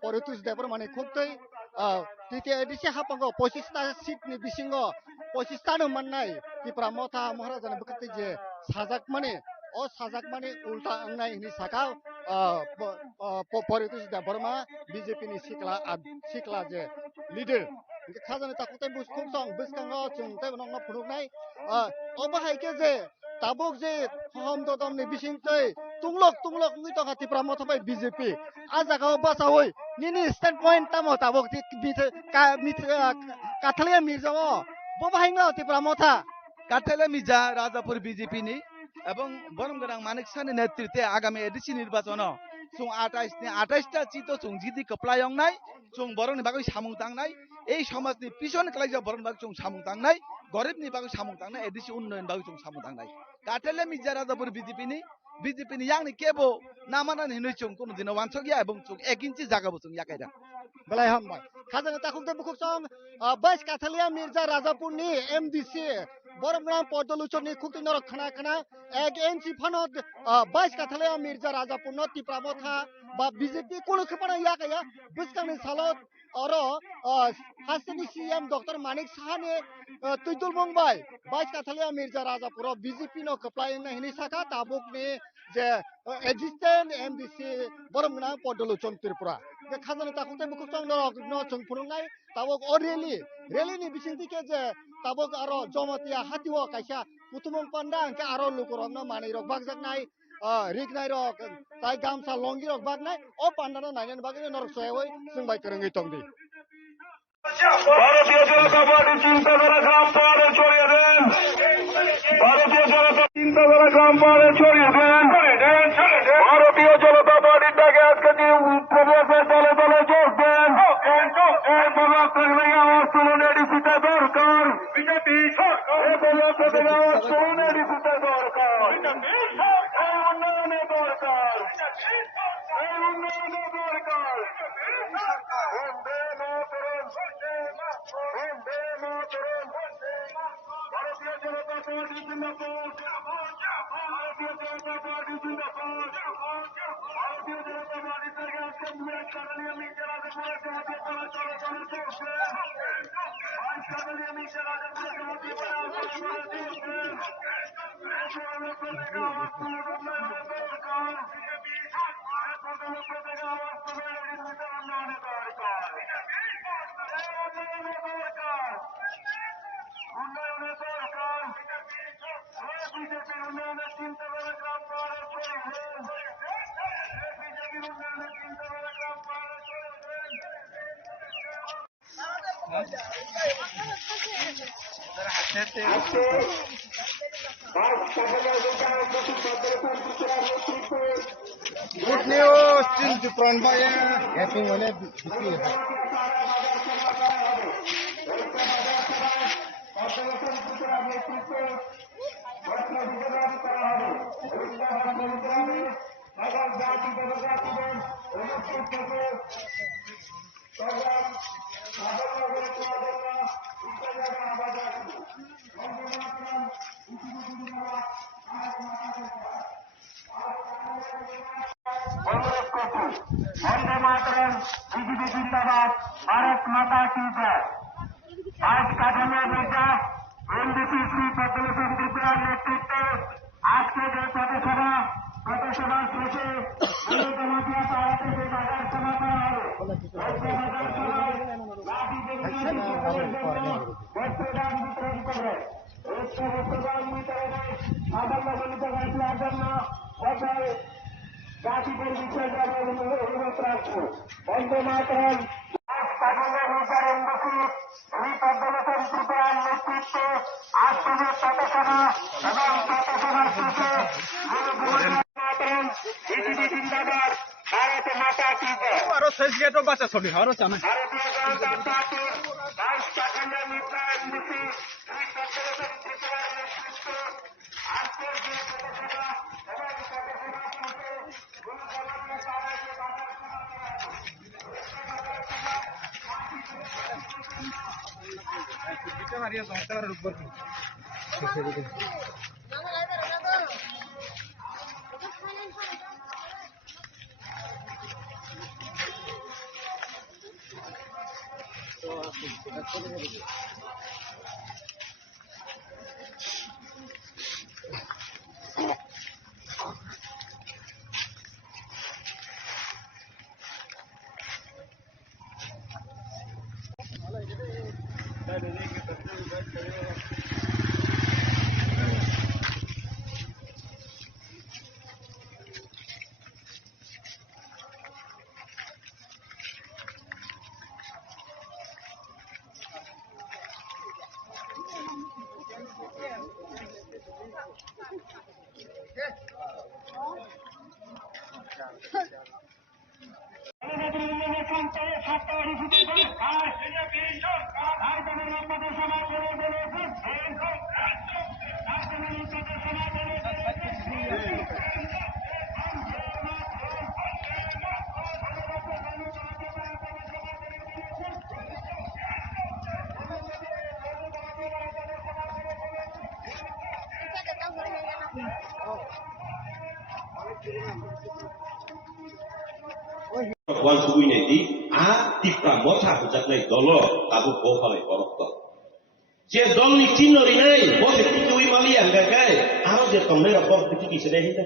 poritus debor mane khuktai tite edisi hapango 25 ta seat ni bisingo 25 ta no mannai ti pramotha maharajane bukati je sajak mane o sajak mane ulta angnai ni sakau poritus debor ma bjp ni sikla je leader angka khajane takutai bukuk song biskango chungtai nongna phunuknai obahai ke je tabuk je hom to domni bisingtai tunglok ngi to khati pramotha bai bjp ajagao basawoi nini stand point tamo tabuk ti kathalia mirjao bobahinga ti pramotha কাঠেলে Mirza Rajapur BJP নি এবং বরমগরাং মানিক সানি নেতৃত্বে আগামী ADC নির্বাচন চুং 28 টা চিত চুং জিদি কপ্লায়ং নাই চুং বরংনি বাগৈ সামুং তাংনাই এই সমাজনি পিছন কলাইজা বরং বাগ চুং সামুং তাংনাই গরিবনি বাগৈ সামুং তাংনাই এডিসি উন্নয়ন বাগৈ চুং সামুং তাংনাই কাঠেলে মির্জা রাজাপুর বিজেপি নি ইয়াংনি কেবো নামানানি হিনুই চুং কোনো দিন ওয়ানসগিয়া এবং চুং 1 ইঞ্চি জাগাবো চুং ইয়াকাইরা belai hambai khajane takhuktai bukuk song bais kathalia mirza rajapurni mdc boromgram podoluchoni khukti norok khana 1 inch phanot bais kathalia mirza rajapurno ti pramotha ba bjp kono khapana yakaya biskangni salot oro hasini cm dr manik sahane tuidul mongbai bais kathalia mirza rajapuro bjp no khaplaina hini saka tabukni je existent mdc boromgram podoluchon tripura khajane takhuktai bukuk song norok no chung phunungnai tabuk o rally ni bisingti ke je tabuk aro jomatia hatiwo kaisa kutumong panda angka aro lukurok no manai rok bakjaknai rignai rok tai gamsa longi rok baknai o panda no nainen bagini norok soyoi sungbai kerengi tongdi ভারতীয় জনতা পার্টির চিন্তাধারা গ্রাম পাহাড়ে ছড়িয়ে দেন ভারতীয় জনতা চিন্তাধারা গ্রাম পাহাড়ে ছড়িয়ে দেন ভারতীয় জনতা পার্টির ডাকে আজকে প্রবাসের দলে দলে যোগ দেন এই প্রবাসের আওয়াজ তুলুন এডিসিতে দরকার বিজেপি এই প্রবাসের আওয়াজ তুলুন এডিসিতে দরকার এই উন্নয়নে দরকার এই উন্নয়নে দরকার বন্দে মাতরম বন্দে মাতরম ভারতীয় জনতা পার্টি জিন্দাবাদ ভারতীয় জনতা পার্টি জিন্দাবাদ ভারতীয় জনতা পার্টি থেকে আজকে কাটালিয়া মির্জা রাজাপুরের হাতে তারা চলাচল করছে কাটালিয়া মির্জা রাজাপুরের হাতে তারা চলাচল করছে উন্নয়নের দরকার বিজেপির উন্নয়নের চিন্তাধারা গ্রাম পাহাড়ে ছড়িয়ে বিজেপির উন্নয়নের চিন্তাধারা গ্রাম পাহাড়ে Good news, still the front by getting on it. Vande Mataram, बिजली जिंदाबाद, भारत माता की जय। আজ কাঠালিয়া মির্জা এমডিসি শ্রী পদ্মলোচন ত্রিপুরার নেতৃত্বে আজকে যে পথসভা শেষে জনপ্রিয় পাড়াতে যে বাজার সভা করা হবে এই বাজার সভায় লাঠি বস্ত্রদান বিতরণ করবে বস্ত্রদান বিতরণে সাফল্য গণিত গাইবার জন্য সকল জাতিদের বিষয় যাবে অনুরোধ রাখবো। বন্দে মাতরম। কাঠালিয়া মির্জার এমডিসি শ্রী পদ্মলোচন ত্রিপুরার নেতৃত্বে আজকে যে পথসভা এবং পথসভার শেষে জিন্দাবাদ, ভারত মাতা কি জয়। ভারতীয় জনতা পার্টির বাইশ কাঠালিয়া মির্জা এমডিসি শ্রী পদ্মলোচন ত্রিপুরার নেতৃত্বে আজকের যে পথসভা এবং পথসভার শেষে গুরুজনদের পাড়ায় যে বাজার সভা করা হবে Wan subuh ini tipra motha hujat nai dolo tabu bopalai korok. Je dol ni tinori nai bose pitui mali angga kai aro je tomne rapor pitu kise deh hita.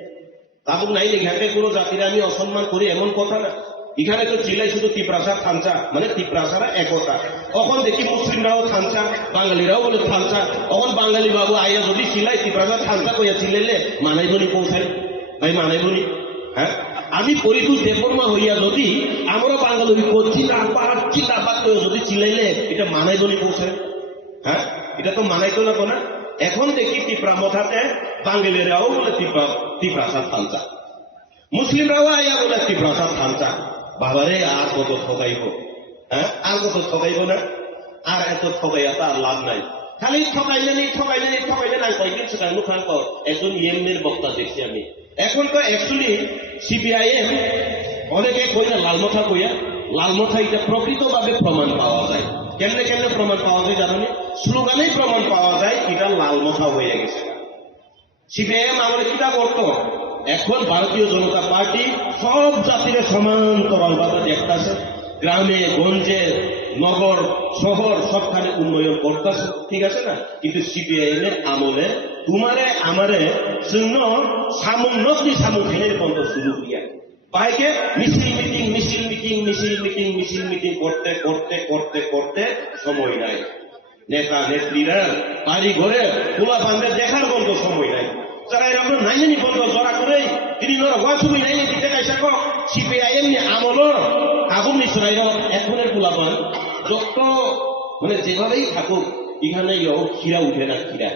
Tabu nai ni ghange kuno jatira ami অসম্মান kori emon kotha na. এখানে তো চিলাই শুধু তিপ্রাসা থানচা মানে তিপ্রাসারা একতা তখন দেখি মুসলিমরাও থানচা বাঙালিরাও বলে থানচা তখন বাঙালি বাবু আইয়া যদি চিলাই তিপ্রাসা থানচা কইয়া চিলাইলে মানাইবনি পৌঁছাই ভাই মানাইবনি হ্যাঁ আমি পরিতু দেববর্মা হইয়া যদি আমরা বাঙালি করছি না চিল্লাপাত করে যদি চিলাইলে এটা মানাইবনি পৌঁছাই হ্যাঁ এটা তো মানাইতো না কোনা এখন দেখি তিপ্রা মথাতে বাঙালিরাও বলে তিপ্রাসা থানচা মুসলিমরাও আইয়া বলে তিপ্রাসা থানচা বাবারে আর কত ঠকাইব হ্যাঁ আর কত ঠকাইব না আর এত ঠকাইয়া তার লাভ নাই খালি ঠকাইলেনি আমি কয়েকদিন সেখানে মুখান পর একজন ইয়েমের বক্তা দেখছি আমি এখন তো অ্যাকচুয়ালি সিপিআইএম অনেকে কই না লালমথা কইয়া লালমথা এটা প্রকৃতভাবে প্রমাণ পাওয়া যায় কেমনে কেমনে প্রমাণ পাওয়া যায় জানেন স্লোগানেই প্রমাণ পাওয়া যায় এটা লালমথা হয়ে গেছে সিপিআইএম আমাদের কিটা করতো এখন ভারতীয় জনতা পার্টি সব জাতির সমান্তরালভাবে দেখতেছে গ্রামে গঞ্জে নগর শহর সবখানে উন্নয়ন করতেছে ঠিক আছে না কিন্তু সিপিআইএম এর আমলে তোমারে আমারে শূন্য সামুন্নতি সামুখের বন্ধ শুরু দিয়া বাইকে মিছিল মিটিং করতে সময় নাই নেতা নেত্রীরা বাড়ি ঘরে খোলা বান্ধে দেখার বন্ধ সময় নাই যারা এরকম নাইনি বন্ধ জড়া করে তিনি ওয়াসুমি নাইনি দিতে চাইছে সিপিআইএম আমল আগুন নিশ্চয় এখনের পোলাপান যত মানে যেভাবেই থাকুক এখানে ক্ষীরা উঠে না ক্ষীরা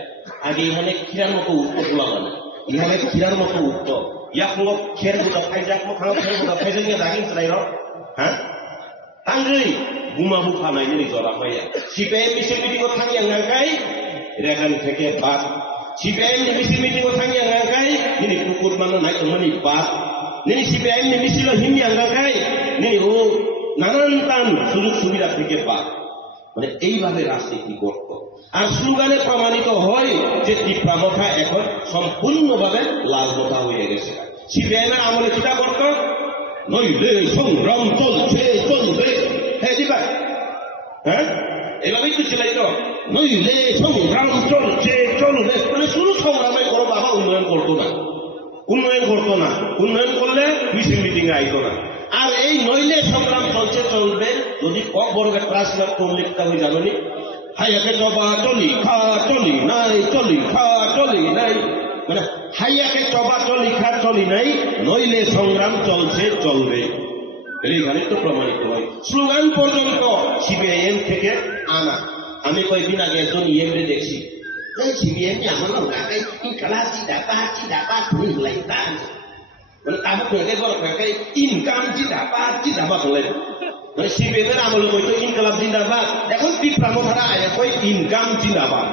আগে এখানে ক্ষীরার মতো উঠতো পোলাপান এখানে ক্ষীরার মতো উঠতো ইয়াক মোক খের গোটা খাই যাক মোক খের গোটা খাই যাক দাগিন চলাই হ্যাঁ তাঙ্গই গুমাবু খানাইনি জড়া পাইয়া সিপিআইএম মিছিল মিটিং থাকি আঙ্গাই রেগান থেকে বাদ সিপিআইএম মিছিল মিটিং থাকি আঙ্গাই ini kukur mana naik teman ibat ini CPM ini misil hindi আঙ্গাই ini নানান টান সুযোগ সুবিধা থেকে বাদ মানে এইভাবে রাজনীতি করত আর স্লোগানে প্রমাণিত হয় যে তিপ্রামথা এখন সম্পূর্ণভাবে লালমথা হয়ে গেছে সিপিআইএম এর আমলে কিটা করত নইলে সংগ্রাম চলবে হ্যাঁ দিবা হ্যাঁ এভাবেই তো ছিলাই তো নইলে সংগ্রাম চলছে চলবে মানে শুরু সংগ্রামে করো বাবা উন্নয়ন করতো না উন্নয়ন করলে মিছিল মিটিং এ আইতো না আর এই নইলে সংগ্রাম চলছে চলবে যদি ক বড় ক্লাস কোন লিখতে হয়ে যাবে নি হাইয়াকে চবা চলি খা চলি নাই চলি খা চলি নাই মানে হাইয়াকে চবা চলি খা চলি নাই নইলে সংগ্রাম চলছে চলবে এইখানে তো প্রমাণিত হয় স্লোগান পর্যন্ত সিপিআইএম থেকে আনা আমি কয়েকদিন আগে একজন ইএমরে দেখছি সিপিআইএম আমার মানে তারপর কয়েকে বড় কয়েকে ইনকাম জিন্দাবাদ হলেন মানে সিপিএম এর আমল হয়তো ইনকালাব জিন্দাবাদ এখন তীব্রামথারা কই ইনকাম জিন্দাবাদ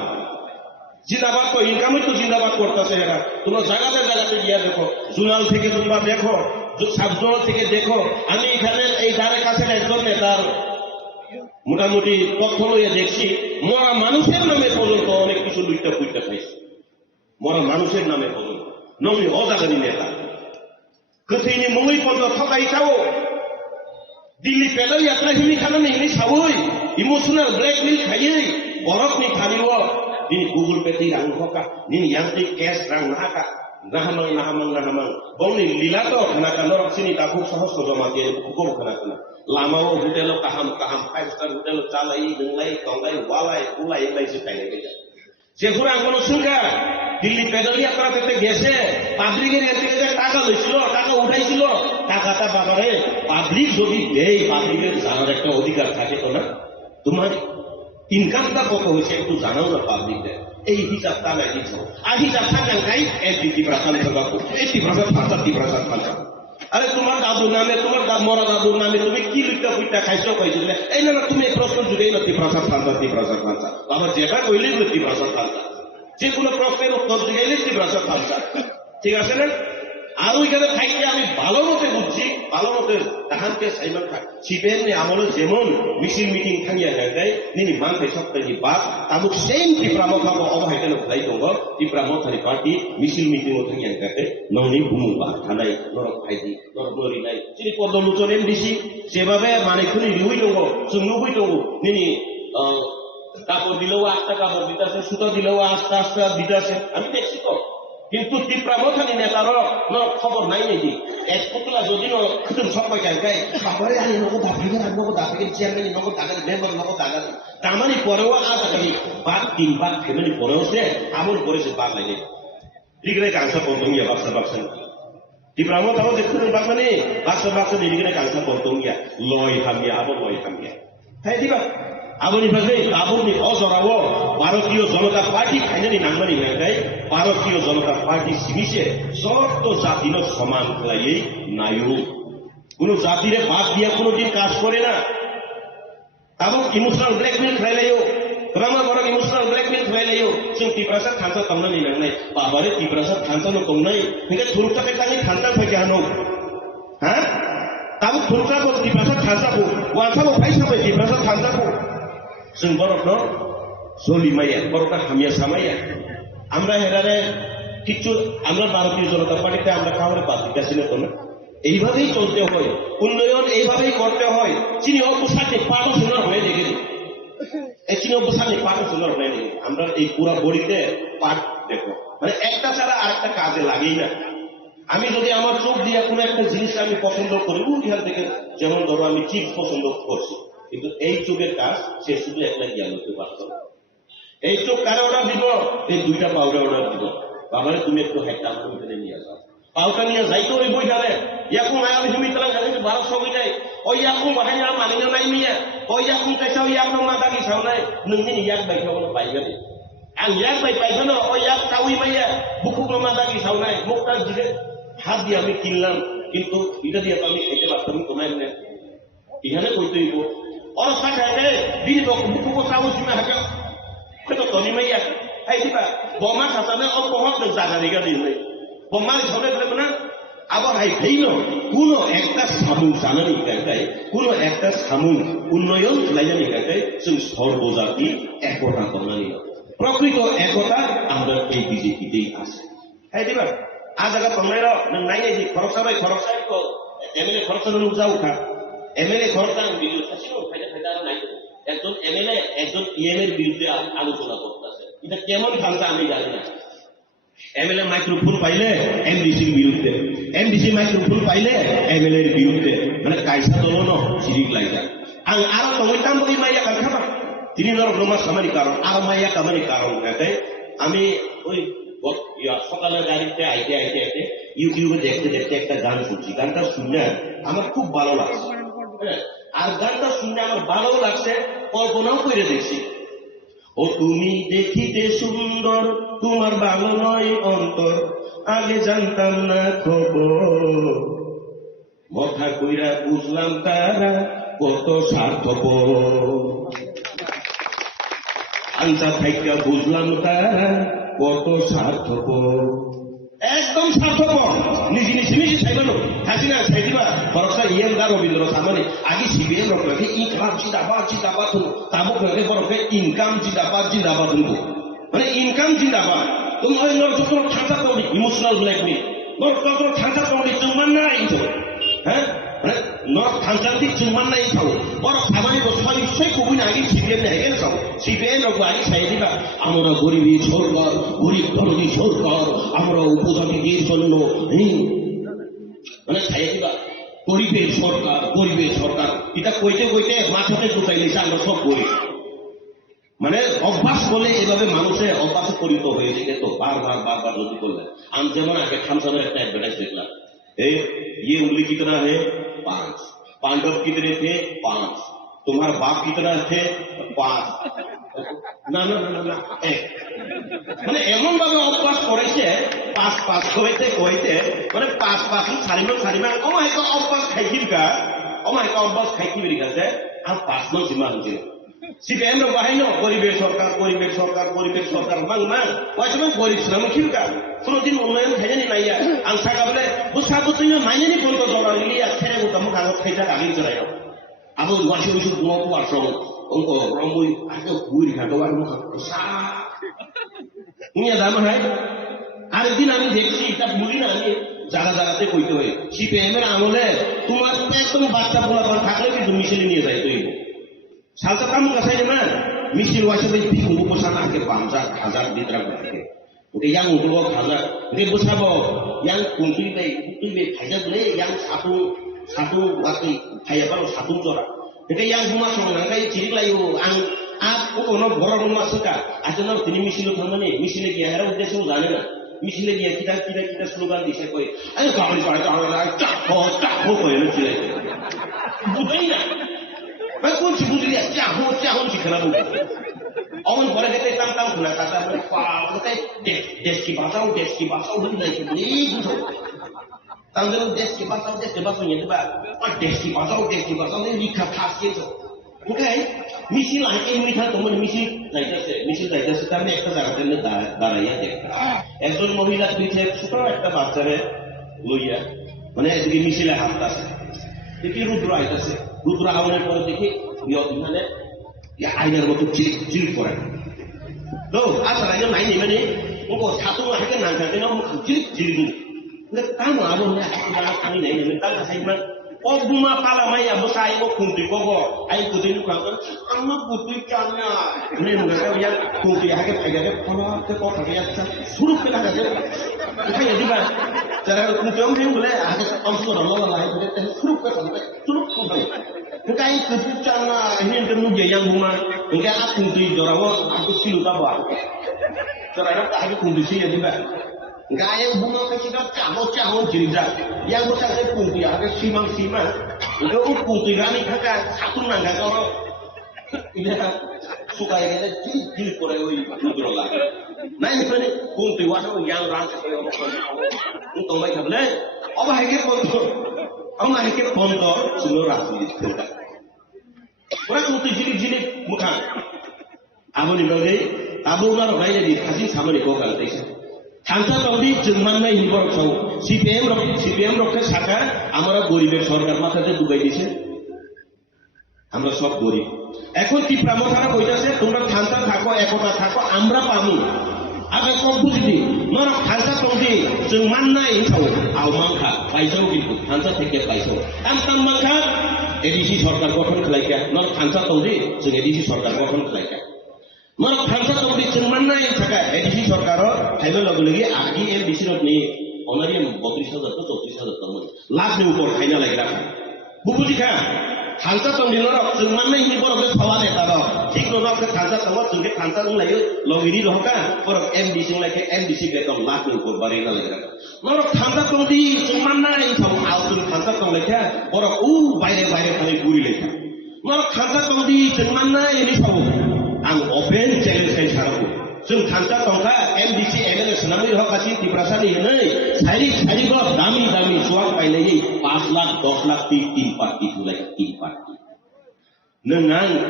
তো ইনকামই তো জিন্দাবাদ করতেছে এরা তোমরা জায়গাতে গিয়া দেখো জুনাল থেকে তোমরা দেখো সাবজোনাল থেকে দেখো আমি এখানে এই ধারে কাছে একজন নেতার মোটামুটি তথ্য লইয়া দেখছি মরা মানুষের নামে পর্যন্ত অনেক কিছু লুইটা পুইটা খাইছে মরা মানুষের নামে পর্যন্ত নমি অজাগানি নেতা কতইনি মুই পর্যন্ত ঠকাই চাও দিল্লি পেলাই यात्रा হিমি খানা নেই সাবই ইমোশনাল ব্ল্যাকমেল খাইয়ে বরফ নি খানিব দিন গুগল পে তি রাং হকা দিন ইয়ান্তি ক্যাশ রাং নাকা nahamang bong ni lila to kena kanor sini takut sahos ko jama dia hukum kena lama wo hotel kaham 5 star hotel chalai denglai tongai walai ulai lai sitai ke সেগুলো কোনো সুখা দিল্লি পেদল যাত্রা করতে গেছে পাবলিকের কাছ থেকে টাকা লইছিল টাকা উঠাইছিল টাকাটা বাবারে পাবলিক যদি দেয় পাবলিকের জানার একটা অধিকার থাকে তো না তোমার ইনকামটা কত হয়েছে একটু জানাও না পাবলিকদের এই হিসাবটা নাই দিছো আর হিসাব থাকাই এই 50% থাকবো 80% ফালসা আরে তোমার দাদুর নামে তোমার মরা দাদুর নামে তুমি কি লিখতে পুইটা খাইছো কইছিলে এই না তুমি প্রশ্ন জুড়েই না 50% ফালসা আবার যেটা কইলেই 50% ফালসা যে কোনো প্রশ্নের উত্তর দিলেই 50% ফালসা ঠিক আছে না আর ওইখানে থাকতে আমি ভালো মতে বুঝছি ভালো মতে তাহানকে সাইমান সিপিএম আমলে যেমন মিছিল মিটিং থাঙ্গিয়া গায় নিনি মানতে সপ্তাহে বাদ তামুক সেম ত্রিপুরা খাবো অবহাইতেন খাই দङ ত্রিপুরা মথারি পার্টি মিছিল মিটিং থাঙ্গিয়া গায় ননি বুমুবা থানাই নরক ফাইদি নরক নরি নাই যিনি পদ্মলোচন এমডিসি সেভাবে মানে খুনি রিউই দङ जोंनो হই দङ নিনি কাপড় দিলেও আস্তা কাপড় দিতেছে সুতা দিলেও আস্তে আস্তে দিতেছে আমি দেখছি তো কিন্তু তীব্রামথানি নেতারও খবর নাই নাকি এক পুতলা যদি সবাই গায় খাবারে আনি নগদ দাফাকে চেয়ারম্যান নগদ দাগালি মেম্বার নগদ দাগালি তামানি পরেও আজ আগামী বাদ 3 বার ফ্যামিলি পরেও সে আমল করেছে বাদ লাগে দিগরে কাঁচা পন্তঙ্গিয়া বাক্সা তীব্রামথাও দেখুন বাগমানে বাক্সা দিগরে কাঁচা পন্তঙ্গিয়া লয় হামিয়া হ্যাঁ দিবা আবনিভাবে আবনি অজরাও ভারতীয় জনতা পার্টি খাইনানি নাংমানি গায় ভারতীয় জনতা পার্টি সিমিছে সর্ত জাতির সমান খাইয়ে নাইও কোন জাতিরে বাদ দিয়া কোনোদিন কাজ করে না এবং ইমোশনাল ব্ল্যাকমেল খাইলাইও রামা বড় ইমোশনাল ব্ল্যাকমেল খাইলাইও जों তীব্রাসার খান্তা তংনানি নাংনাই বাবারে তীব্রাসার খান্তানো তংনাই নিকে থুরুটাকে কানি খান্তা ফাইকে আনো হ্যাঁ তাবো থুরুটাকে তীব্রাসার খান্তাবো ওয়ানসাবো ফাইসাবো তীব্রাসার খান্তাবো जों बर'खौ জলিমাইয়া বড়টা হামিয়া সামাইয়া আমরা হেরারে কিছু আমরা ভারতীয় জনতা পার্টিতে আমরা কাউরে বাদ দিতেছি না তো না এইভাবেই চলতে হয় উন্নয়ন এইভাবেই করতে হয় চিনি অপসারটি পাঠও শোনার হয়ে দেখেছি এই চিনি অপসারটি পাঠও শোনার হয়ে দেখেছি আমরা এই পুরা বড়িতে পাঠ দেখো মানে একটা ছাড়া আরেকটা কাজে লাগেই না আমি যদি আমার চোখ দিয়ে কোনো একটা জিনিস আমি পছন্দ করি এখান থেকে যেমন ধরো আমি চিপস পছন্দ করছি কিন্তু এই চোখের কাজ সে শুধু একটা জ্ঞান হতে পারত এই চোখ কারে অর্ডার দিব এই 2টা পাউডার অর্ডার দিব বাবারে তুমি একটু একটা আমার ওইখানে নিয়ে যাও পাউটা নিয়ে যাইতো ওই বই যাবে ইয়াকু মায়া তুমি তালা জানি 1200 নাই ওই ইয়াকু বাহানি আর মানি নাই মিয়া ওই ইয়াকু তাইছাও ইয়াকু মাদা কি ছাও নাই নोंनि ইয়াক বাইখাবো পাইগানি आं ইয়াক বাই পাইখানো ওই ইয়াক কাউই মাইয়া বুকু মাদা কি ছাও নাই মুখটা দিলে হাত দিয়ে আমি কিনলাম কিন্তু এটা দিয়ে আমি খাইতে পারতাম তোমায় না এখানে কইতে হইব और साथे बिनि बुकु साबो सिमा हाका खतो तनि मैया हाइदिबा बमा सासाने और बहुत জাগারি গা দিলে বমা ঝরে গেলে না আবার হাই দেইনো কোন একটা সামু জানানি গায় কোন একটা সামু উন্নয়ন লাইনানি গায় जों সর্বজাতি একতা বানানি প্রকৃত একতা আমরা এই বিজেপিতেই আছে হাইদিবা আজ আগা তংলাইরা নং নাইনে দি খরচাবাই তো এমএলএ খরচানো যাও খা এমএলএ খরচান ভিডিও সাসিনো ফাইদা নাই একজন এমএলএ একজন ইএম এর বিরুদ্ধে আলোচনা করতেছে, এটা কেমন ঠান্ডা আমি জানি না। এমএলএ মাইক্রোফোন পাইলে এমডিসির বিরুদ্ধে, এমডিসি মাইক্রোফোন পাইলে এমএলএ এর বিরুদ্ধে, মানে কাইসা দলন সিরিক লাইজা আরো তমইতাম ওই মাইয়া কারখানা তিনি নরকমা খামারি কারণ আর মাইয়া কামারি কারণ এটাই আমি ওই সকালে গাড়িতে আইতে আইতে আইতে ইউটিউবে দেখতে দেখতে একটা গান শুনছি, গানটা শুনে আমার খুব ভালো লাগছে। আর গানটা শুনে আমার ভালো লাগছে, কল্পনাও করে দেখছি। ও তুমি দেখিতে সুন্দর, তোমার ভালো নয় অন্তর, আগে জানতাম না খবর, মথা কইরা বুঝলাম তারা কত স্বার্থপর, আনসা থাইকা বুঝলাম তারা কত স্বার্থপর, একদম স্বার্থপর, নিজে নিজে নিজে চাইবেন হাসিনা চাইবা বরফা ইয়েম দা রবীন্দ্র সামনে আগে সিবিএম রকম ইনকাম জিন্দাবাদ জিন্দাবাদ তাবুক রকে বরফে ইনকাম জিন্দাবাদ মানে ইনকাম জিন্দাবাদ তোমার যত ঠান্ডা করবি ইমোশনাল ব্ল্যাকমেল যত ঠান্ডা করবি চুম্মান না ইনছো হ্যাঁ মানে নর ঠান্ডাটি চুম্মান না ইনছো বরফ সামান্য বসা নিশ্চয়ই কবি না আগে সিবিএম না হেগেল খাও সিবিএম রকম আগে চাই দিবা আমরা গরিবী সরকার গরিব ধরনী সরকার আমরা উপজাতিদের জন্য মানে চাই দিবা গরিবের সরকার এটা কইতে কইতে মাথাতে ঢুকাই নিছে আমরা সব গরিব, মানে অভ্যাস বলে এভাবে মানুষের অভ্যাসে পরিণত হয়েছে। তো বারবার যদি করলে আমি যেমন আগে খামসানের একটা অ্যাডভার্টাইজ দেখলাম, ये उंगली कितना है 5, पांडव कितने थे 5, तुम्हारा बाप कितना थे 5, না না না না 1, মানে এমন ভাবে অভ্যাস করেছে 5 কইতে মানে 5 সারিমান অমায়িক অভ্যাস খাইকি বেরিয়ে গেছে আর 5 নো সীমা হচ্ছে সিপিএম র বাহিনী গরিবের সরকার মাং ওই সময় গরিব ছিলাম খিলকা কোনদিন উন্নয়ন খাইনি নাইয়া আং সাকা বলে বুঝাবো তুই মাইনি বন্ধ জড়া লিয়া ছেড়ে গোটা মুখ আগত খাইতা আগিন চড়াই আবু ওয়াশি ওইসব গুয়াকু আসল অঙ্ক রম্বই আজকে বুড়ি ঘাটো আর মুখ নিয়ে দাম হয়। আরেকদিন আমি দেখছি এটা বুঝি না আমি জায়গাতে কইতে হয় সিপিএম এর আমলে তোমার একদম বাচ্চা পোলা থাকলে কিন্তু মিছিলে নিয়ে যায় তুই salsa kamu kasih di mana? Misil wajib itu urusan akhir bangsa hazard di terang lagi. Oke yang untuk hazard, ini busabo yang kunci be hazard le yang satu waktu kayak baru satu jora. Jadi yang semua soalnya kayak ciri layu aku ono borong masuk ka. Asal ini misil kamu nih misil dia harus udah semua jalan lah. Misil dia kita slogan di saya koi. Ayo kami cak kok ya misil. Budaya. কোন বুঝলি চাহো শিখলাম অমন ঘরে যেতে টাম খোলা কাটা দেশ কি বাঁচাও বলি নাই এই বুঝো তাহলে দেশ কি বাঁচাও নিয়ে দেবা আর দেশ কি বাঁচাও লিখা থাকছে তো ওকে মিছিল আইকে মিঠা তোমার মিছিল যাইতেছে আমি একটা জায়গাতে দাঁড়াইয়া দেখতাম একজন মহিলা পিছে ছোট একটা বাচ্চারে লইয়া মানে এদিকে মিছিলে হাঁটতেছে দেখি রুদ্র আইতেছে রুদ্র আওয়ানের পরে দেখি মানে আইনের মতো চিল করে তো আসলে আইন নাই মানে ও সাতু আগে না থাকে না চিল কাম আবো আমি নাই তার সাইমান অবুমা পালা মাইয়া বসাই ও খুঁটি গব আই কুটি লুকাও আমার কুটি কানা মানে মুখে ইয়া কুটি আগে ফাইগাকে ফলাতে কথা যাচ্ছে শুরু করে লাগে খাই দিবা যারা কুটি অমনি বলে আগে অংশ রলা লাই শুরু করে Enggak ikut cara ini yang dia yang bunga, enggak aku di dorawo aku silu tawa. Cara tak aku kondisi ya juga. Enggak yang bunga kita caho cerita. Yang besar saya kunti ada simang. Enggak kunti kami kakak satu nangga kalau ini suka yang ada jil koreoi judul lah. Nah ini pun kunti waso yang rangka saya untuk baik boleh. Apa hanya kontor? Ông này cái con đó chúng nó làm gì được? Orang untuk jilid muka. Abu ni bagi, abu orang lain jadi kasih sama di kau kalau itu. Tanpa tahu di Jerman ni hidup kau. CPM rok ke sana, amara goriber sorgar masa tu Dubai di sini. Amra सब গরিব এখন কি প্রামথারা কইতাছে তোমরা থানতা থাকো একতা থাকো আমরা পামু আগে কম বুঝদি নর থানতা তংদি जों मान নাই ইনসাও আও মাংখা পাইছো কিন্তু থানতা থেকে পাইছো আম তাম মাংখা एडिसि सरकार गठन खालायखा नर थांसा दंदि जों एडिसि सरकार गठन खालायखा नर थांसा दंदि जों माननाय थाखाय एडिसि सरकार थाइबा लगे लगे आगि एमडिसि रनि अनारि 32,000 तो 34,000 तमोन लाखनि ऊपर खायना लायग्रा बुबुदिखा थांसा दंदि नर जों माननाय नि बरक सावा नेता र ठीक नर के थांसा दंग जों के थांसा दं लायो लगिरि रहका बरक एमडिसि लायके एमडिसि बेतन लाखनि ऊपर बारिना लायग्रा नर थांसा दंदि जों माननाय साव आव जों थांसा दं लायखा बरक उ बायरे बायरे खालि गुरि लायखा नर थांसा दंदि जों माननाय नि साव आं ओपेन चैलेंज खाय साराबो जों थांसा दंखा एमडिसि एमएलए सनामै रहकासि तिप्रासानि नै साइरि साइरि ग दामी दामी सुवाक बायनायै 5 लाख 10 लाख 3 पार्टी तुलाय 3 पार्टी नों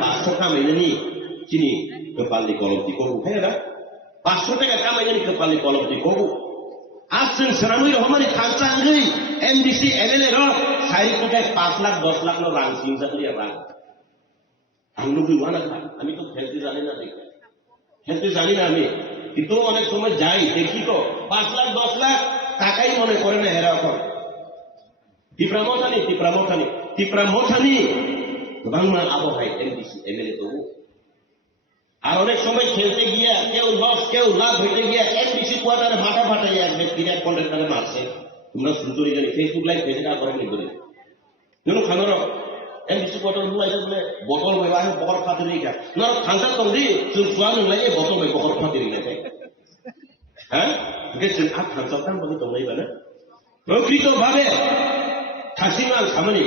500 खामायनायनि सिनि कपालनि कलमटिखौ बुखायरा 500 टाका खामायनायनि कपालनि कलमटिखौ आज जों सनामै रहमानि थांसा गै एमडिसि एमएलए र साइरि कुटाय 5 लाख 10 लाख नो रां सिंजाखलिया रां आं लुबैवाना खा আমি তো খেলতে জানি না দেখি খেলতে জানি না আমি কিন্তু অনেক সময় যাই দেখি তো 5 লাখ 10 লাখ টাকাই মনে করে না হেরা এখন টিপ্রামোথানি বাংলা আবহাওয়ায় এমডিসি এমএলএ তো আর অনেক সময় খেলতে গিয়া কেউ লস কেউ লাভ হইতে গিয়া এমডিসি কোয়ার্টারে মাথা ফাটাইয়া এক ব্যক্তি এক কন্ট্রাক্টরে মারছে তোমরা শুনতে জানি ফেসবুক লাইভ ফেসটা করে নি করে যেন খানোর एमडिसि बटल हुआइसे बोले बटल में बाहे बकर फातिरि का न थांसा दंदि जों सुवा नंलाय बटल में बकर फातिरि नाय हैं के जों आ थांसा थां बनि दंलाय बाना प्रकृत भाबे थासिमाल खामानि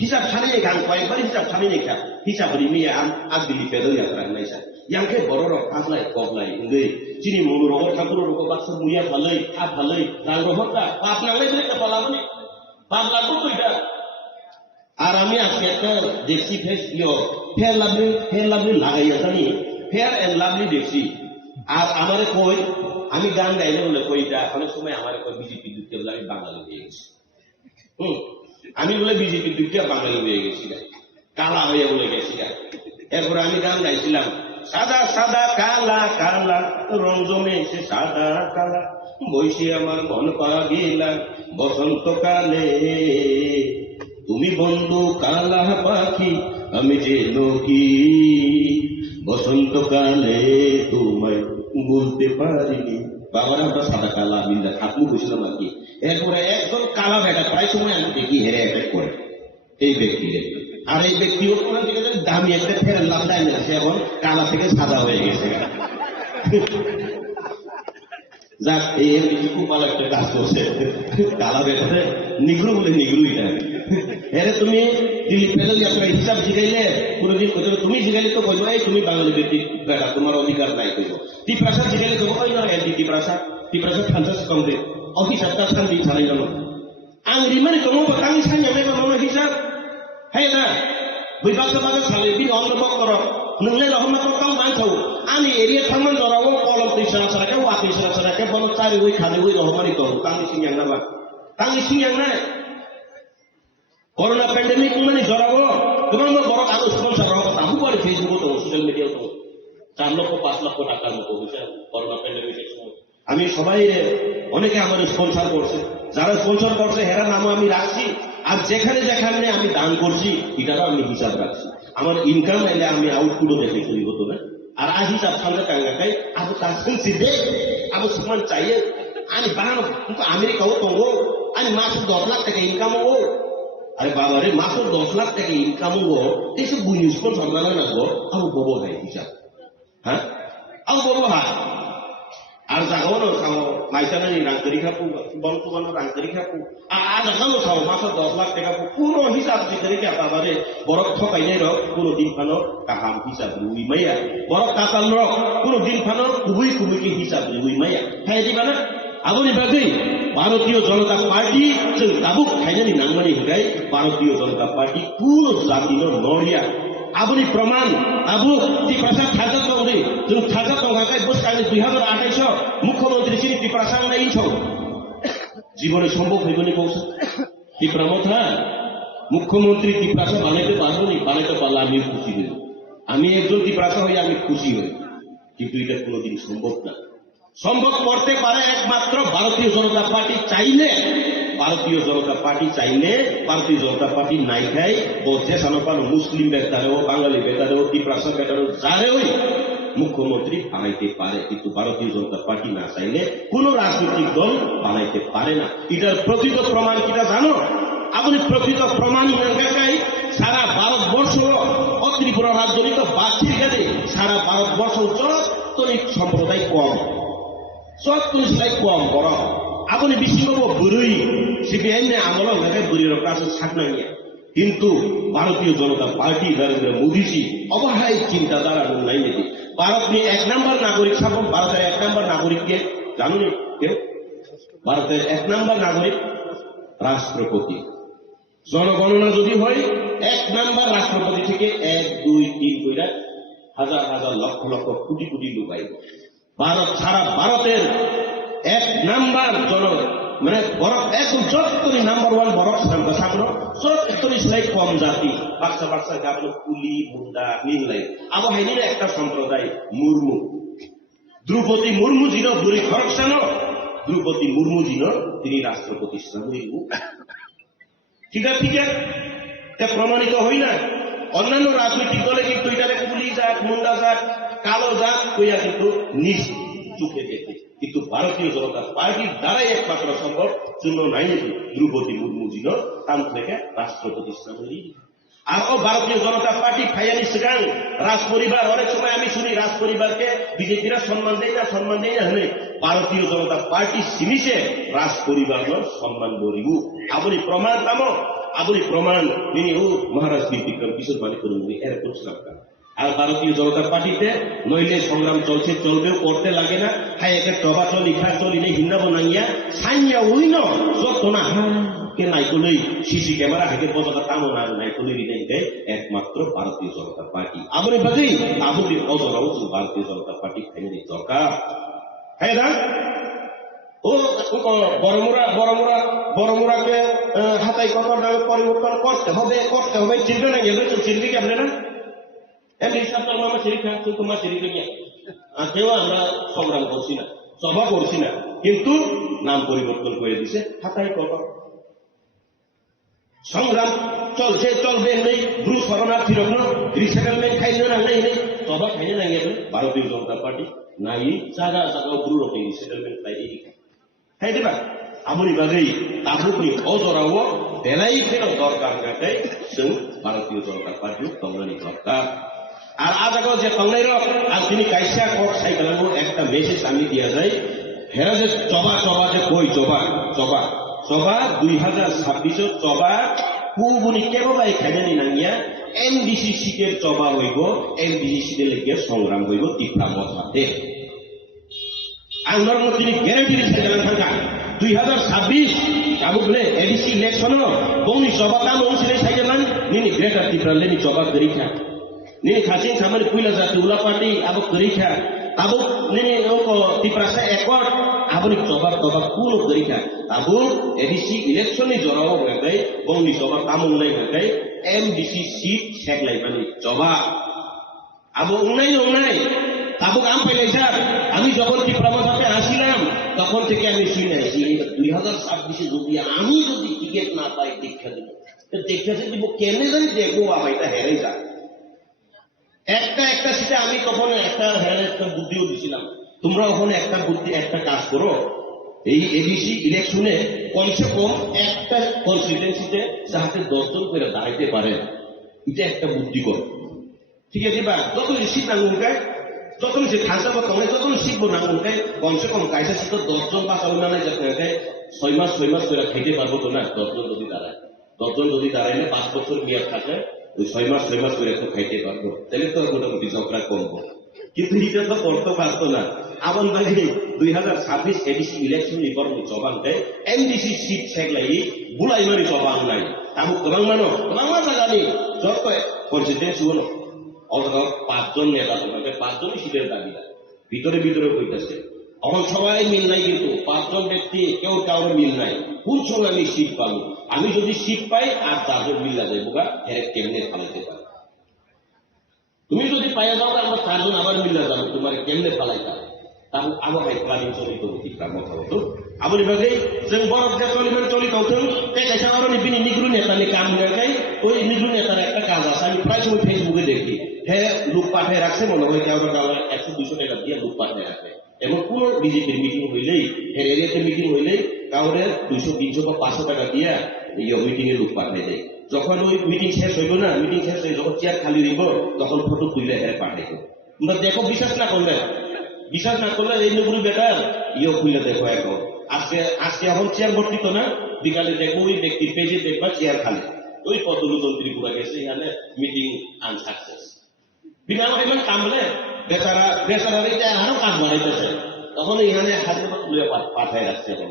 हिसाब खानि गां कयबार हिसाब खानि का हिसाब रिमि आ बिलि पेदल यात्रा नायसा यांखे बरर आसलाय कबलाय उंदै चिनि मुनु रग थांकुर रग बाक्स मुया फालै आ फालै रां रहता पाप नांलाय बे कपालाबनि पाप लागो कइदा আর আমি আজকে একটা দেখছি ফেয়ার লাভলি লাগাইয়া জানি ফেয়ার এন্ড লাভলি দেখছি আর আমারে কই আমি গান গাইলে বলে কইটা অনেক সময় আমারে কই বিজেপি দুঃখে বলে আমি বাঙালি হয়ে গেছি আমি বলে বিজেপি দুঃখে বাঙালি হয়ে গেছি কালা হয়ে বলে গেছি এরপরে আমি গান গাইছিলাম সাদা সাদা কালা কালা রং জমেছে সাদা কালা বইসে আমার মন পাওয়া গেলা বসন্তকালে তুমি বন্ধু কালা পাখি আমি যে লোকি বসন্তকালে তোমায় বলতে পারিনি বাবারা আমরা সাদা কালা আমি ঠাকুর বসলাম আর কি এরপরে একজন কালা বেটা প্রায় সময় আমি দেখি হেরে অ্যাটাক করে এই ব্যক্তিকে আর এই ব্যক্তিও কোন দিকে দামি একটা ফের লাভ দেয় না সে এখন কালা থেকে সাদা হয়ে গেছে যাক এই খুব ভালো একটা কাজ করছে কালা বেটাতে নিগ্রু বলে নিগ্রুই না এরে তুমি দিল্লি পেদল যাত্রা হিসাব জিগাইলে কোনদিন কইতো তুমি জিগাইলে তো কইবো এই তুমি বাঙালি ব্যক্তি বেটা তোমার অধিকার নাই কইবো টিপ্রাসাদ জিগাইলে তো কই না এন্টি টিপ্রাসাদ খানসাস কমবে অফিসারটা শান্তি ছাড়াই গেল আং রিমানি তো মো কাং সাইয়া নেবা মনো হিসাব হে না বইবাসা বাগা ছালে বি অন্য বকর নংলে রহমত কাম মানথাও আমি এরিয়া থামান জরাও কলম তিসরা সারাকে ওয়াতি সারাকে বন চারি ওই খানে ওই রহমানি তো কাং সিংয়াং নাবা কাং সিংয়াং না कोरोना पेंडेमिक में जराबो तुम्हारा मैं बड़ा आगे स्पॉन्सर रहा हूँ ताकू वाले फेसबुक तो सोशल मीडिया तो 4 লক্ষ 5 লক্ষ টাকার মতো হয়েছে করোনা প্যান্ডেমিকের সময় আমি সবাই অনেকে আমার স্পন্সর করছে যারা স্পন্সর করছে হেরা নাম আমি রাখছি আর যেখানে যেখানে আমি দান করছি এটারও আমি হিসাব রাখছি আমার ইনকাম এলে আমি আউটপুটও দেখে চুরি হতো না আর আজ হিসাব সামনে টাঙ্গাকাই আবু তাসিন সিদ্ধে আবু সুমান চাইয়ে আমি বানানো আমেরিকাও তো আমি মাসে 10 লাখ টাকা ইনকাম হবো আরে বাবা রে মাত্র 10 লাখ টাকা ইনকাম হবো এসব বুঝিস কোন সম্মাননা লাগবো আবু ববো হয় হিসাব হ্যাঁ আবু ববো হয় আর জাগাও না খাও মাইসানানি রাঙ্গরি খাপু বলতো রাঙ্গরি খাপু আর জাগাও খাও মাত্র 10 লাখ টাকা পুরো হিসাব করে কি বাবা রে বড় ঠকাইলে র পুরো দিন ফানো কাহাম হিসাব রুই মাইয়া বড় কাতাল র পুরো দিন ফানো কুবুই কুবুই কি হিসাব রুই মাইয়া হ্যাঁ দিবা না আবুনি বাদে ভারতীয় জনতা পার্টি जों दाबुक खायनानि नांगमानि हुदाय भारतीय जनता पार्टी पुरो जातिनो नरिया आबुनि प्रमाण आबु टिप्रासाद थाजा दंदि जों थाजा दंगाखाय बोसखानि 2028 मुख्यमंत्री सिनि टिप्रासाद नायि छौ जीवने सम्भव হইবনি কৌশল টিপ্রামথা মুখ্যমন্ত্রী টিপ্রাসাদ বানাইতে পারবনি বানাইতে পারলে আমি খুশি হই আমি একজন টিপ্রাসাদ হই আমি খুশি হই কিন্তু এটা কোনোদিন সম্ভব না সম্ভব করতে পারে একমাত্র ভারতীয় জনতা পার্টি চাইলে ভারতীয় জনতা পার্টি চাইলে ভারতীয় জনতা পার্টি নাই খাই ও যেসানো পানো মুসলিম বেতারেও বাঙালি বেতারেও ত্রিপ্রাসা বেতারেও যারেও মুখ্যমন্ত্রী বানাইতে পারে, কিন্তু ভারতীয় জনতা পার্টি না চাইলে কোন রাজনৈতিক দল বানাইতে পারে না। এটার প্রকৃত প্রমাণ কিটা জানো? আপনি প্রকৃত প্রমাণ দেখাই সারা ভারতবর্ষ ত্রিপুরা রাজনীতি বাচ্চির গেলে সারা ভারতবর্ষ চত্বরিক সম্প্রদায় কম, চত্বরিক কম বড় আপনি বেশি পাবো বুড়ি সিপিআইএম আমল লাগে বুড়ির কাছে সাকনাইয়া, কিন্তু ভারতীয় জনতা পার্টি নরেন্দ্র মোদীজি অবহাই চিন্তাধারা নাই নাকি। ভারত নিয়ে 1 নম্বর নাগরিক স্থাপন, ভারতের 1 নম্বর নাগরিককে জানুন কেউ? ভারতের 1 নম্বর নাগরিক রাষ্ট্রপতি। জনগণনা যদি হয় 1 নম্বর রাষ্ট্রপতি থেকে 1, 2, 3 কইরা হাজার হাজার লক্ষ লক্ষ কোটি কোটি লোক আইব। ভারত সারা ভারতের 1 নম্বর মানে বরফ একদম 74 নাম্বার 1 বরফ সামনে 74 লাই কম জাতি বাচ্চা বাচ্চা গাবলো কুলি মুন্ডা মিললাই আবার হেনির একটা সম্প্রদায় মুর্মু দ্রৌপদী মুর্মু জিন বুড়ি খরকসান দ্রৌপদী মুর্মু জিন তিনি রাষ্ট্রপতি ঠিক আছে ঠিক আছে প্রমাণিত হই না। অন্যান্য রাজনৈতিক দলে কিন্তু এটারে কুলি জাত মুন্ডা জাত কালো জাত কইয়া কিন্তু নিজ চোখে দেখে, কিন্তু ভারতীয় জনতা পার্টির দ্বারাই একমাত্র সম্ভব শূন্য নাই নাকি দ্রৌপদী মুর্মু জিন তাম থেকে রাষ্ট্রপতি আর ও ভারতীয় জনতা পার্টি খাইয়ানি সেখান রাজ পরিবার অনেক সময় আমি শুনি রাজ পরিবারকে বিজেপিরা সম্মান দেয় না হলে ভারতীয় জনতা পার্টি সিমিসে রাজ পরিবার সম্মান করিব আপনি প্রমাণ পাবো আপনি প্রমাণ তিনি ও মহারাজ বীর বিক্রম কিশোর মালিক করুন এর করছিলাম। আর ভারতীয় জনতা পার্টিতে নইলে সংগ্রাম চলছে চলবেও করতে লাগে না হাই একে টবা চলি খা চলি নেই হিন্দাব নাইয়া সাইয়া ওই ন যত না কে নাইকলই সিসি ক্যামেরা হেকে পতাকা তামো না নাইকলই নেই দেয় একমাত্র ভারতীয় জনতা পার্টি আপনি বাজেই আপনি অজরাও ভারতীয় জনতা পার্টি খাইনি দরকার হ্যাঁ না ও বড়মুরাকে হাতাই কথার নামে পরিবর্তন করতে হবে চিনবে না গেলে তো চিনবে কি আপনি না এমনি সপ্তাহ আমার শরীর খান তোমার শরীর নিয়ে কেউ আমরা সংগ্রাম করছি না সভা করছি না, কিন্তু নাম পরিবর্তন করে দিছে হাতাই কথা সংগ্রাম চলছে চলবে নেই ব্রু শরণার্থীর রিসেটেলমেন্ট খাইলে না নেই সভা খাইলে না গেলে ভারতীয় জনতা পার্টি নাই জায়গা জায়গা ব্রু রকম রিসেটেলমেন্ট খাই খাই দেবা আমরি বাজেই তাবুকনি অজরাও দেলাই ফের দরকার কাটে जों ভারতীয় জনতা পার্টি তংলানি দরকার। আর আজ আগো যে তংলাই আর তিনি কাইসা কক সাইকেলানো একটা মেসেজ আমি দিয়া যায় হেরা যে চবা যে কই চবা 2026 চবা কুবুনি কেবলাই খাইনি নাঙ্গিয়া এনডিসি সিটের চবা হইব এনডিসি সিটের লেগে সংগ্রাম হইব তীব্র মতাতে আঙ্গর মধ্যে গ্যারান্টি সাইকেলান থাকা 2026 কাবু বলে এডিসি ইলেকশন বংনি চবা কাম ওসিলে সাইকেলান নিনি গ্রেটার তীব্র লেনি চবা করিখা নিনি খাসিং সামনে কুইলা জাতি উলা পার্টি আবো করিখা আবো নিনি ওকো তীব্রাসা একট আবনি চবা কোন করিখা আবো এডিসি ইলেকশনে জড়াও হয়ে বংনি চবা কাম নাই হয়ে এমডিসি সিট সেগলাই মানে চবা আবো উনাই তাবুক আম পাইলাই স্যার আমি যখন তীব্রামথাতে আসিলাম তখন থেকে আমি শুনে আসি 2026 যদি আমি টিকিট না পাই দীক্ষা দিব কেন জানি দেখবো এটা হেরে যা একটা সিটে আমি তখন একটা বুদ্ধিও দিছিলাম তোমরা ওখানে একটা কাজ করো এই এডিসি ইলেকশনে কমসে কম একটা কনস্টিটুয়েন্সিতে যাতে 10 জন করে দাঁড়াইতে পারে এটা একটা বুদ্ধি করো ঠিক আছে বা যত সিট নাঙ্গুনকায় যত সে খাঁচা বা কমে যত শিখবো নাঙ্গুনকায় কমসে কম কাইসা সিট 10 জন বা চালনা নাই যাতে 6 মাস করে খাইতে পারবো তো না 10 জন যদি দাঁড়ায় 10 জন যদি দাঁড়াইলে 5 বছর মেয়াদ থাকে ওই 6 মাস করে একটু খাইতে পারবো তাহলে তো মোটামুটি ঝগড়া কমবো, কিন্তু এটা তো করতে পারতো না। আবার মানে 2026 এডিসি ইলেকশন বরং জবান দেয় এমডিসি সিট সেগলাই বুলাই মারি জবান নাই তাহলে তোমার জানি যত কনস্টিটুয়েন্সি হলো অথবা 5 জন নেতা তোমাকে 5 জনই সিটের দাবি ভিতরে কইতেছে এখন সবাই মিল নাই, কিন্তু 5 জন ব্যক্তি কেউ কারোর মিল নাই কোন সময় আমি সিট পাবো আমি যদি সিট পাই আর 4 জন মিল্লা যাইবো গা কেমনে ফালাইতে পারে তুমি যদি পাইয়া যাও আমরা 4 জন আবার মিল্লা যাবো তোমার কেমনে ফালাইতে tahu abo hai planning coli to ti pramo thaw to abo ni bagai jeng borok ja coli tau thung kaisa aro ni bini nigru neta ni kam na kai oi nigru neta ekta কাজ আছে আমি প্রায় সময় ফেসবুকে দেখি হ্যাঁ লোক পাঠায় রাখছে মনে হয় কেউ 100-200 টাকা দিয়ে লোক পাঠায় রাখে এবং পুরো বিজেপির মিটিং হইলেই এরিয়াতে মিটিং হইলেই কাউরে 200-300 বা 500 টাকা দিয়ে এই মিটিং এ লোক পাঠায় দেয় যখন ওই মিটিং শেষ হইল না মিটিং শেষ হয়ে যখন চেয়ার খালি রইব তখন ফটো তুলে পাঠাইব তোমরা দেখো বিশ্বাস না করলে এই নগুরি বেটার খুলে দেখো এখন আজকে এখন চেয়ার ভর্তি তো না বিকালে দেখো ওই ব্যক্তির পেজে দেখবা চেয়ার খালি ওই পদ্মলোচন ত্রিপুরা গেছে এখানে মিটিং আনসাকসেস বিনা ইমান কাম বলে বেচারা আরো কাজ বাড়াইতেছে তখন এখানে হাতে তুলে পাঠায় রাখছে এখন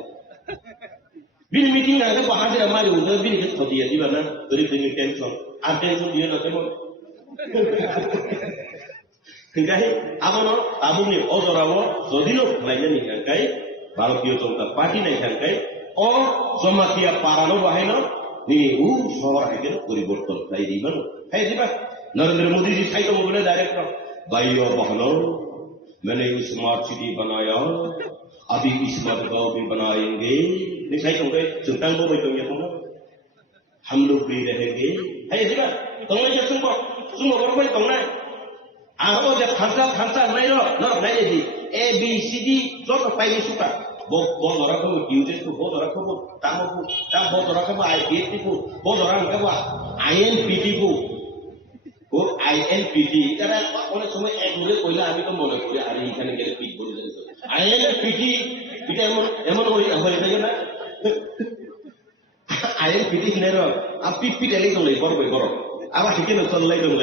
বিনি মিটিং না হলে হাতে মারি উঠে বিনিকে খতিয়ে দিবা না তৈরি তুমি টেনশন আর টেনশন দিয়ে না কেমন Hinggahi amono tabungni ozorawo jodino lainnya nih kai Bharatiya Janata Party naik kai o jamatia parano baheno ni শহর থেকে পরিবর্তন তাই দিবেন তাই দিবা नरेंद्र मोदी जी साइड में बोले डायरेक्ट भाइयों बहनों मैंने स्मार्ट सिटी बनाया अभी स्मार्ट गांव भी बनाएंगे नहीं साइड में चिंता को भाई तुम हम लोग भी रहेंगे है दिबा तुमने जो सुनो भाई तुमने आहो जब खांसा नहीं रो ना नहीं दी A B C D जो तो पाई सुका बहुत orang kamu diutus tu, बहुत orang kamu tamu tu, बहुत orang kamu IPT tu, बहुत orang kamu INPT tu, INPT. Karena orang semua ekor koila kami tu mana koila hari ini kan kita pit boleh jadi. INPT kita emon apa itu na? INPT ni ro, api pit lagi tu lagi baru. Apa kita nak cari lagi tu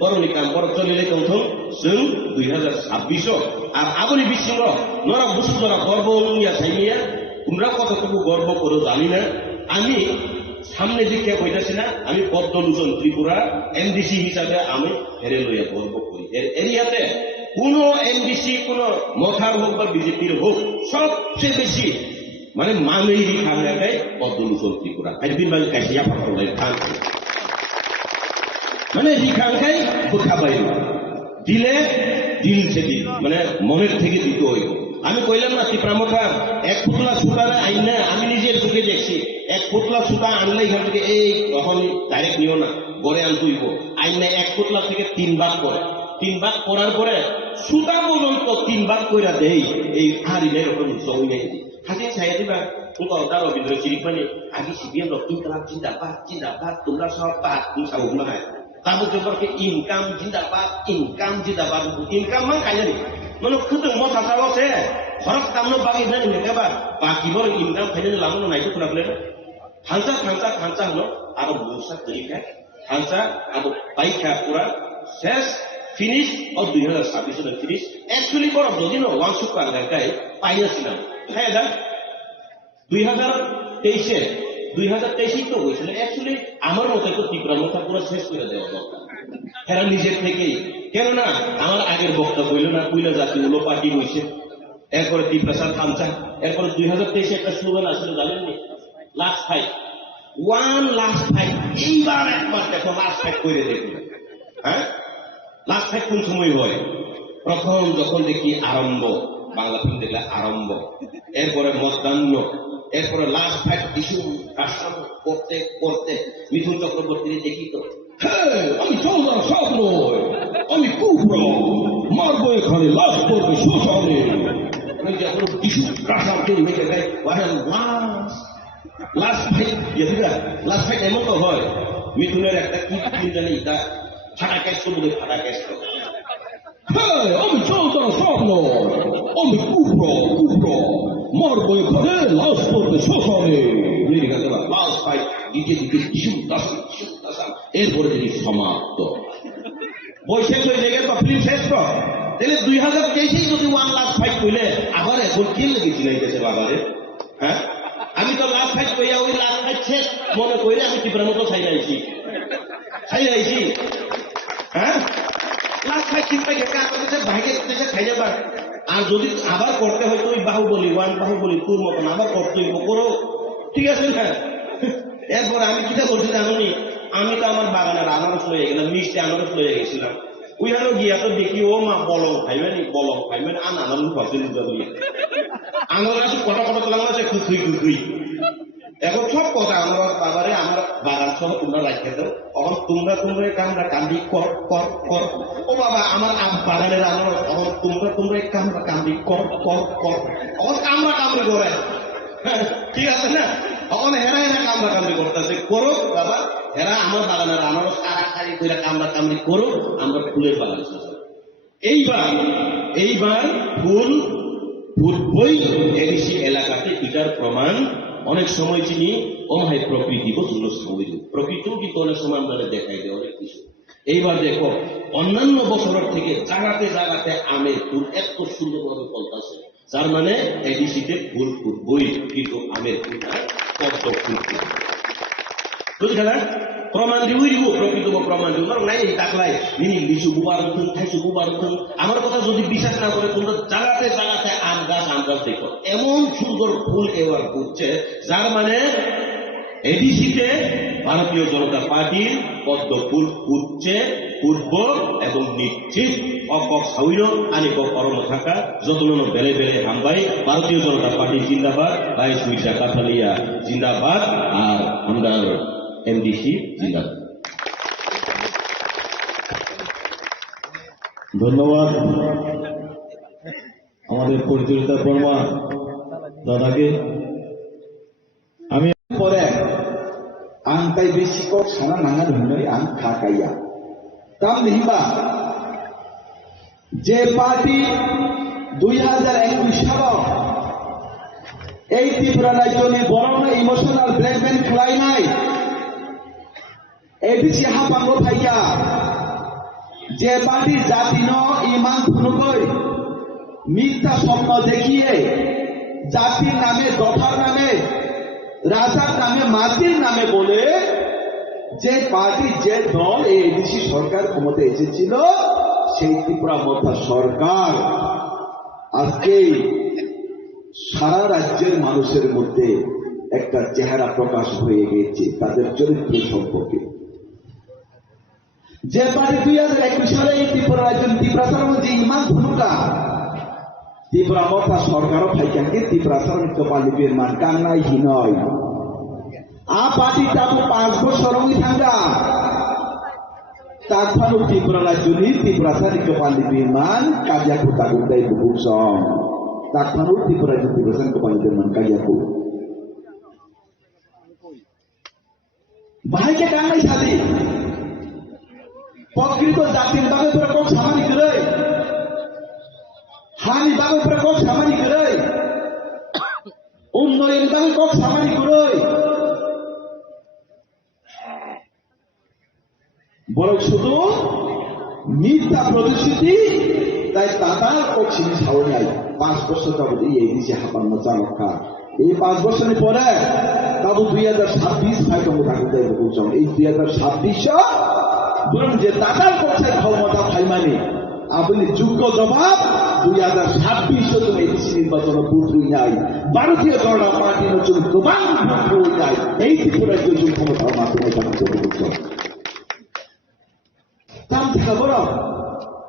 baru ni kan baru cari lagi tu seng 2026. Apa ni bising ro? Nora busuk nora gorbo ya saya, umrah kota tu gorbo koro জানি না আমি সামনে দিকে কইতাছি না আমি পদ্মলোচন Tripura MDC হিসাবে আমি হেরে লইয়া গর্ব করি এর এরিয়াতে কোনো এমডিসি কোনো মথার হোক বা বিজেপির হোক সবচেয়ে বেশি মানে মানেই খানাটাই পদ্মলোচন ত্রিপুরা একদিন মানে কাশিয়া পাঠাই খান মানে খানকাই খাবাই দিলে দিল থেকে মানে মনের থেকে দিতে হইব আমি কইলাম না ত্রিপুরা এক পুতলা সুতারে আইন আমি নিজের চোখে দেখছি এক পুতলা সুতা আনলে এখান থেকে এই তখন ডাইরেক্ট নিও না গড়ে আনতে হইব আইন এক পুতলা থেকে 3 ভাগ করে 3 ভাগ করার পরে সুতা পর্যন্ত 3 ভাগ কইরা দেই এই হারিনের উপর জমি নেই হাসিন ছায়া দিবা উনকো দা রবীন্দ্র চিরিপানি আগে সিবিএম রক্তম কালাম জিন্দাবাদ তোমরা সব পাত তুমি সাউক না হয় তারপর জবরকে ইনকাম জিন্দাবাদ ইনকাম মান কাজে মানে খুদে মত আসালছে খরচ কামনো বাকি জানি না কেবা বাকি বড় ইনকাম খাইলে লামনো নাইতো পুরাবলে খানসা হলো আর মুসা তরিকা খানসা আর পাইখা পুরা শেষ ফিনিশ ও 2026 এর ফিনিশ অ্যাকচুয়ালি বড় যদি না ওয়ান সুপার গায় পাইয়াছিলাম হ্যাঁ দা 2023 তো হয়েছিল অ্যাকচুয়ালি আমার মতে তো ত্রিপুরা মতো পুরো শেষ করে দেওয়া দরকার এরা নিজের থেকেই কেননা আমার আগের বক্তব্য হইল না কুইলা জাতি উলো পার্টি হয়েছে এরপরে ত্রিপ্রাসাদ খামচা এরপরে 2023 একটা স্লোগান আসলে জানেননি লাস্ট ফাইট এইবার একবার দেখো লাস্ট ফাইট করে দেখুন হ্যাঁ লাস্ট ফাইট কোন সময় হয় প্রথম যখন দেখি আরম্ভ বাংলা ফিল্ম দেখলে আরম্ভ এরপরে মধ্যাহ্ন এরপরে লাস্ট ফাইট ইস্যু কাস্টম করতে মিথুন চক্রবর্তী দেখি তো আমি চৌদার সব নয় আমি কুকুর মারবো এখানে লাস্ট করবে শোষণে যখন ইস্যু কাস্টম তৈরি হয়ে যায় লাস্ট ফাইট এমন তো হয় মিথুনের একটা কি জানি তা ফাটা ক্যাশ করবো ফাটা ক্যাশ করবো আমি চৌদার সব নয় আমি কুকুর মারবো এখানে লাস্ট করবে শোষণে লাস্ট ফাইট দিতে ইস্যু এরপরে যদি সমাপ্ত বই শেষ হয়ে যায় তো ফিল্ম শেষ তো তাহলে 2023 যদি ওয়ান লাস্ট ফাইট কইলে আবার এখন কি লেগেছি নাইতেছে বাবারে হ্যাঁ আমি তো লাস্ট ফাইট কইয়া ওই লাস্ট ফাইট শেষ মনে কইরে আমি ত্রিপুরা মতো ছাইরাইছি হ্যাঁ লাস্ট ফাইট চিন্তা গেছে আমাদের ভাগে দেশে খাই যাবার আর যদি আবার করতে হয় তো ওই বাহুবলী 1 বাহুবলী 2 মতন আবার করতে হইব করো ঠিক আছে না এরপর আমি কিটা বলছি জানি আমি তো আমার বাগানের আনারস লয়ে গেলাম মিষ্টি আনারস লয়ে গেছিলাম উইহানো গিয়া তো দেখি ও মা বলং খাইবেন আনান লুকাছে লুকাবি আমার কাছে কটা কটা তোলা আছে খুঁজুই এখন সব কথা আমার বাবারে আমার বাগান সহ তোমরা রাখতে দাও এখন তোমরা কামরা কান্দি কর কর কর ও বাবা আমার বাগানের আমার এখন তোমরা কামরা কান্দি কর কর কর এখন কামরা কামড়ি করে ঠিক আছে না এখন হেরা কামরা কামড়ি করতেছে করো বাবা হেরা আমার বাগানের আমার সারি করে কামরা কামড়ি করো আমরা ফুলের বাগান এইবার ফুল বই এডিসি এলাকাতে এটার প্রমাণ অনেক সময় চিনি অমায় প্রকৃতি প্রচন্ড সময় প্রকৃতিও কিন্তু অনেক সময় আমরা দেখাই দেয় অনেক কিছু এইবার দেখো অন্যান্য বছরের থেকে জায়গাতে আমের ফুল এত সুন্দরভাবে ফলতেছে যার মানে এডিসিতে ফুল ফুটবই কিন্তু আমের ফুল কত ফুল বুঝলি না প্রমাণ দিব প্রকৃত প্রমাণ দিব নাই তাকলাই মিনি লিচু বুবার খাইছু বুবার আমার কথা যদি বিশ্বাস না করে তোমরা জায়গাতে আম গাছ দেখো এমন সুন্দর ফুল এবার ফুটছে যার মানে এডিসিতে ভারতীয় জনতা পার্টির পদ্ম ফুল ফুটব এবং নিশ্চিত অকক সাউইল আনিক করণ থাকা যতন বেলে হামবাই ভারতীয় জনতা পার্টি জিন্দাবাদ ভাইস মির্জা কাঠালিয়া জিন্দাবাদ আর আমরা এমডিসি জিন্দাবাদ। ধন্যবাদ আমাদের পরিচালিতা বর্মা দাদাকে। আমি পরে আংতাই বেশি কক সানা নাঙা ধরনের আং খাকাইয়া কাম নিহিবা যে পার্টি 2021 সালত এই ত্রিপুরা রাজ্যনি বড় ইমোশনাল ব্ল্যাকমেল খেলাই নাই এডিসি হাপাঙ্গ থাইয়া যে পার্টি জাতি ইমান ফুনুকই মিথ্যা স্বপ্ন দেখিয়ে জাতির নামে দফার নামে রাজার নামে মাটির নামে বলে যে পার্টি যে দল এই এডিসি সরকার ক্ষমতায় এসেছিল সেই ত্রিপুরা মধ্যা সরকার আজকে সারা রাজ্যের মানুষের মধ্যে একটা চেহারা প্রকাশ হয়ে গেছে তাদের চরিত্র সম্পর্কে। যে পার্টি 2021 সালে এই ত্রিপুরা রাজ্য ত্রিপুরাচার মধ্যে ইমান ভূমিকা ত্রিপুরা মধ্যা সরকারও ফাইকাকে ত্রিপুরাচার নিত্য পালিপের মান কান্নাই হিনয় আ পার্টি তাবো 5 বছর থাকা তারপরও ত্রিপুরা রাজ্য ত্রিপুরাচার নিত্য পালিপের মান কাজিয়াকু তাগুদাই বুঝম তারপরও ত্রিপুরা রাজ্য ত্রিপুরাচার নিত্য পালিপের মান কাজিয়াকু ভাইকে কান্নাই সাদি প্রকৃত জাতির দাবে তোরা কোক সামানি করে হানি দাবে তোরা কোক সামানি করে উন্নয়ন দাবে কোক সামানি করে বরং শুধু মিথ্যা প্রতিশ্রুতি তাই তাতার কোক চিনি ছাও নাই 5 বছর যাবতীয় এই দিশে হাপান্ন চালকা এই 5 বছরের পরে তাবু 2026 ফাইট থাকতে বলছেন এই 2026 বরং যে দাদার পক্ষে ক্ষমতা ফাইমানি আপনি যোগ্য জবাব 2026 তুমি এডিসি নির্বাচন বুঝুই নাই ভারতীয় জনতা পার্টির নতুন প্রমাণ বুঝুই নাই এই ত্রিপুরার যোগ্য ক্ষমতার মাধ্যমে বুঝছেন কাম থেকে বড়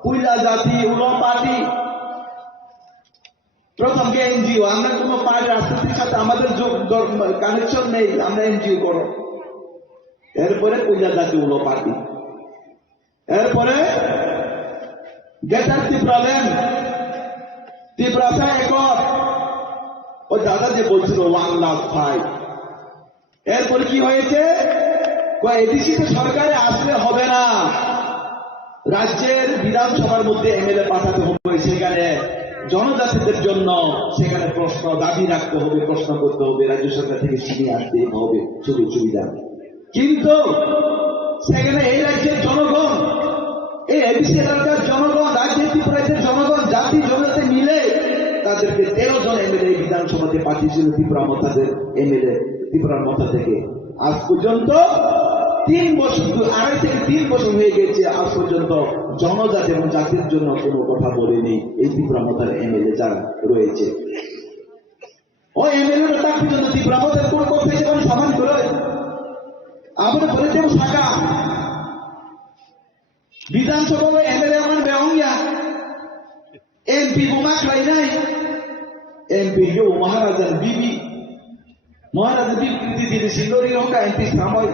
কুইলা জাতি উলো পার্টি প্রথম কে এনজিও আমরা কোন পার্টি রাজনীতির সাথে আমাদের কানেকশন নেই আমরা এনজিও করো এরপরে কুইলা জাতি উলো পার্টি এরপরে গেটার ত্রিপুরাতে একর ওই দাদা যে বলছিল 1,05,000 এরপরে কি হয়েছে এডিসিতে সরকারে আসলে হবে না রাজ্যের বিধানসভার মধ্যে এমএলএ পাঠাতে হবে সেখানে জনজাতিদের জন্য সেখানে প্রশ্ন দাবি রাখতে হবে প্রশ্ন করতে হবে রাজ্য সরকার থেকে ছিনিয়ে আসতে হবে সুযোগ সুবিধা কিন্তু সেখানে এই রাজ্যের জনগণ এই এডিসি এলাকার জনগণ রাজ্যের ত্রিপুরাজ্যের জনগণ জাতি জনজাতি মিলে তাদেরকে 13 জন এমএলএ বিধানসভাতে পাঠিয়েছিল ত্রিপুরা মতাদের এমএলএ ত্রিপুরার মতা থেকে আজ পর্যন্ত 3 বছর 2.5 থেকে 3 বছর হয়ে গেছে আজ পর্যন্ত জনজাতি এবং জাতির জন্য কোনো কথা বলেনি এই ত্রিপুরা মতার এমএলএ যারা রয়েছে ওই এমএলএ তার পর্যন্ত ত্রিপুরা মতার কোন কথা যেমন সমান করে আমরা বলে দেব শাখা বিধানসভা এমএলএ আমার বেহঙ্গিয়া এমপি বোমা খাই নাই এমপি কেউ মহারাজার বিবি মহারাজার বিবৃতি দিয়ে সিন্দরি রঙ্কা এমপি সময়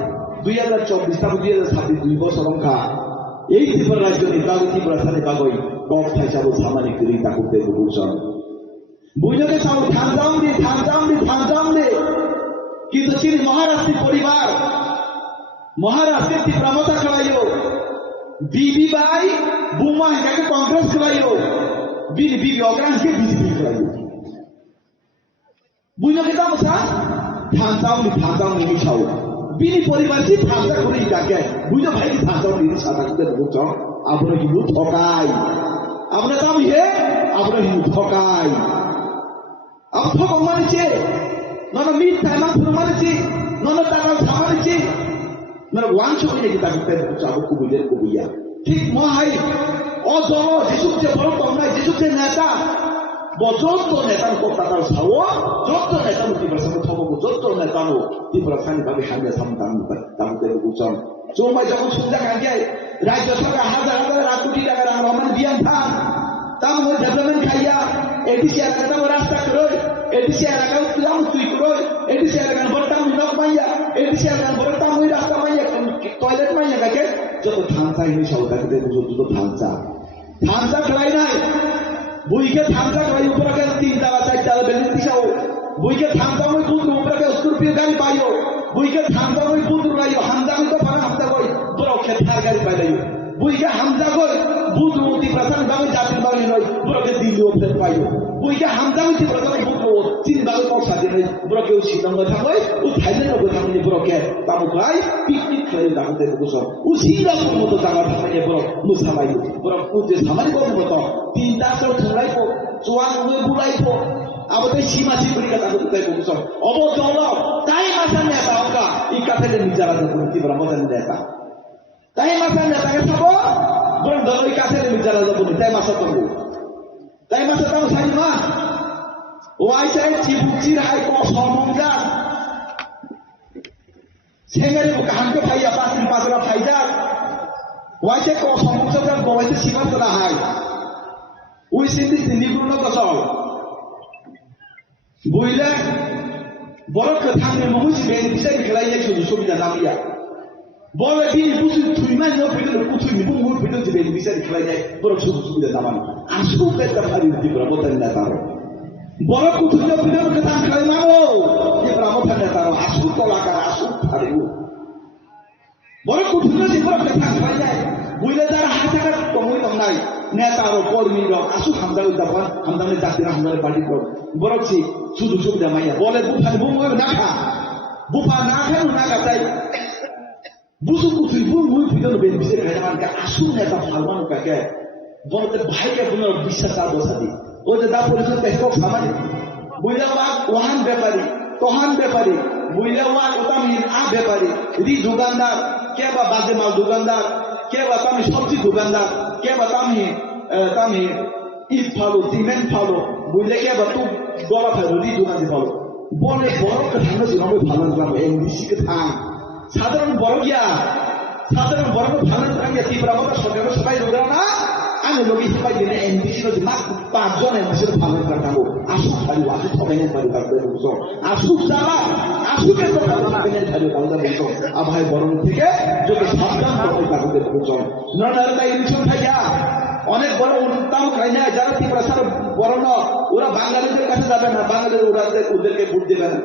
2024 তারপর 2026 2 বছর রঙ্কা এই ত্রিপুরা রাজ্য নির্বাচন ত্রিপুরা স্থানে বাগই কম থাইসাবো সামাজিক করি তা করতে বুঝছেন বুঝতে চাও থামজাম দে কিন্তু তিনি মহারাষ্ট্রের পরিবার মহারাষ্ট্রের ত্রিপুরা মতা খেলাইও বিবি বাই বুমা হেঁকে কংগ্রেস খেলাইও বিবি অগ্রাংশে বিজেপি খেলাইও বুঝলো কেটা মশা থামজাম নি ছাও বিনি পরিবার কি থামজা করে কাকে বুঝলো ভাই কি থামজাম নি সাদা করতে বুঝছ আমরা হিন্দু ঠকাই আমরা দাম হে আমরা Hindu ঠকাই apa pemanici, nono minta emang pemanici, nono tangan samanici, nono wangso ini kita cabut kubuya. Tik mahai, oh jolo, Yesus je baru pemai, Yesus je neta, bojot to neta ko tatar sawo, jot to neta mu tiba sama thobo ko jot to neta mu tiba sani bagi hanya sama tamu telu kucang. Cuma jangan sudah kaget, raja sana hazar ratu di negara Roman diam tham, tamu development kaya. ADC এলাকাটা রাস্তা করো ADC এলাকা উঠলাম তুই করো ADC এলাকার বড়টা মুই নক মাইয়া এডিসি এলাকার বড়টা মুই রাস্তা মাইয়া টয়লেট মাইয়া কাকে যত ধানচা ইনি সরকারকে যত ধানচা খেলাই নাই বইকে ধানচা খেলাই উপরে তিন তালা চার তালা বেলুন দিছাও বইকে ধানচা মুই পুত্র উপরে স্করপিও গাড়ি পাইও বইকে ধানচা মুই পুত্র লাইও হামজা মুই তো পারে হামজা কই বড় খেতার গাড়ি পাইলাইও বইকে হামজা কই বুধ মতি প্রধান বাঙালি জাতির বাঙালি নয় বড়কে দিল্লি অফিস পাইও বইকে হামজা মুই প্রধান বুধ তিন বাঙালি পর সাথে নয় বড়কে শিলং থাকবে ও থাইল্যান্ড থাকবে বড়কে তামুকাই পিকনিক খেলে দাঁড়াতে বসো ও সিঙ্গাপুর মতো জায়গা থাকবে বড় মুসামাই বড় যে সামারি করবো মতো তিনটা সব খেলাইবো চোয়ান বুড়াইবো আমাদের সীমা চিপরিকা তাকে বসো অবচল তাই মাথা নেতা ওকা এই কাছে নিজেরা তীব্র মজা নেতা তাই মাথা নেতাকে খাবো বরং ওই কাছে নিজেরা যাবো তাই মাথা করবো তাই মাথা তাও সারি মা ও আইসাই চিবুচির হাই ক সমঙ্গা সেঙ্গারে কাহানকে ফাইয়া পাঁচিল পাঁচরা ফাইজা ওয়াইসে ক সমঙ্গা বড়াইতে সীমান্ত না হাই ওই সিদ্ধি নিগুণ গছল বুঝলে বড় থাকলে মহুসি বেন বিষয় খেলাই যাই শুধু সুবিধা নামিয়া বড় দিন বুঝি তুই মানে ফেলে পুতুই নিবু মুখ ফেলে যে বেন বিষয় খেলাই যায় বড় শুধু সুবিধা নামানো আসু একটা ভারী দিবরা বদল না তার বড় কুতুই না ফেলে কথা খেলাই মারো যে ব্রাহ্মণ না তার আসু কলাকার আসু ফারিও বড় কুতুই না দিবরা কথা খেলাই যায় বুঝলে তার হাজার কমই নাই নেতারও কর্মীর আসু হামদার উদ্যাপন হামদানের জাতির হামদারের বাড়ির বরছি শুধু সুবিধা মাইয়া বলে বুফান বুম না খা বুফা না খানো না কাটাই বুঝু কুতুই বুম মুই ভিতর বের বিসে খাইমানকে আসু নেতা ফালমানো কাকে বলতে ভাইকে কোনো বিশ্বাস আর বসাদি ও যে দা পরিচয় দেখো সামানি বুইলা ওয়ান ব্যাপারী তহান ব্যাপারী বুইলা ওয়ান ওতামি আ ব্যাপারী রি দোকানদার কে বা বাজে মাল দোকানদার কে বা তামি সবজি দোকানদার কে বা তামি ইট ফালো সিমেন্ট ফালো বুঝলে কে বা তুই গলা ফালো রি দোকান ফালো বলে বড় কথা শুনাবে ভালো লাগবে এমডিসিকে থাম সাধারণ বড় ভালো লাগে ত্রিপুরা মতো সরকার সবাই দৌড়াও না আমি লোক সবাই দিনে এমডিসি মাত্র 5 জন এমডিসি ভালো থাকবো আসুক পারি আসুক সবাই পারি তারপরে বুঝছো আসুক যারা আসুকের কথা সবাই পারি তাহলে বুঝছো আর ভাই বরং থেকে যদি সাবধান করে তাহলে বুঝছো নরনারীরা ইলেকশন থাকা অনেক বড় উন্নতম খাই না যারা ত্রিপুরা সারা বড় না ওরা বাঙালিদের কাছে যাবে না বাঙালি ওদেরকে ভোট দেবে না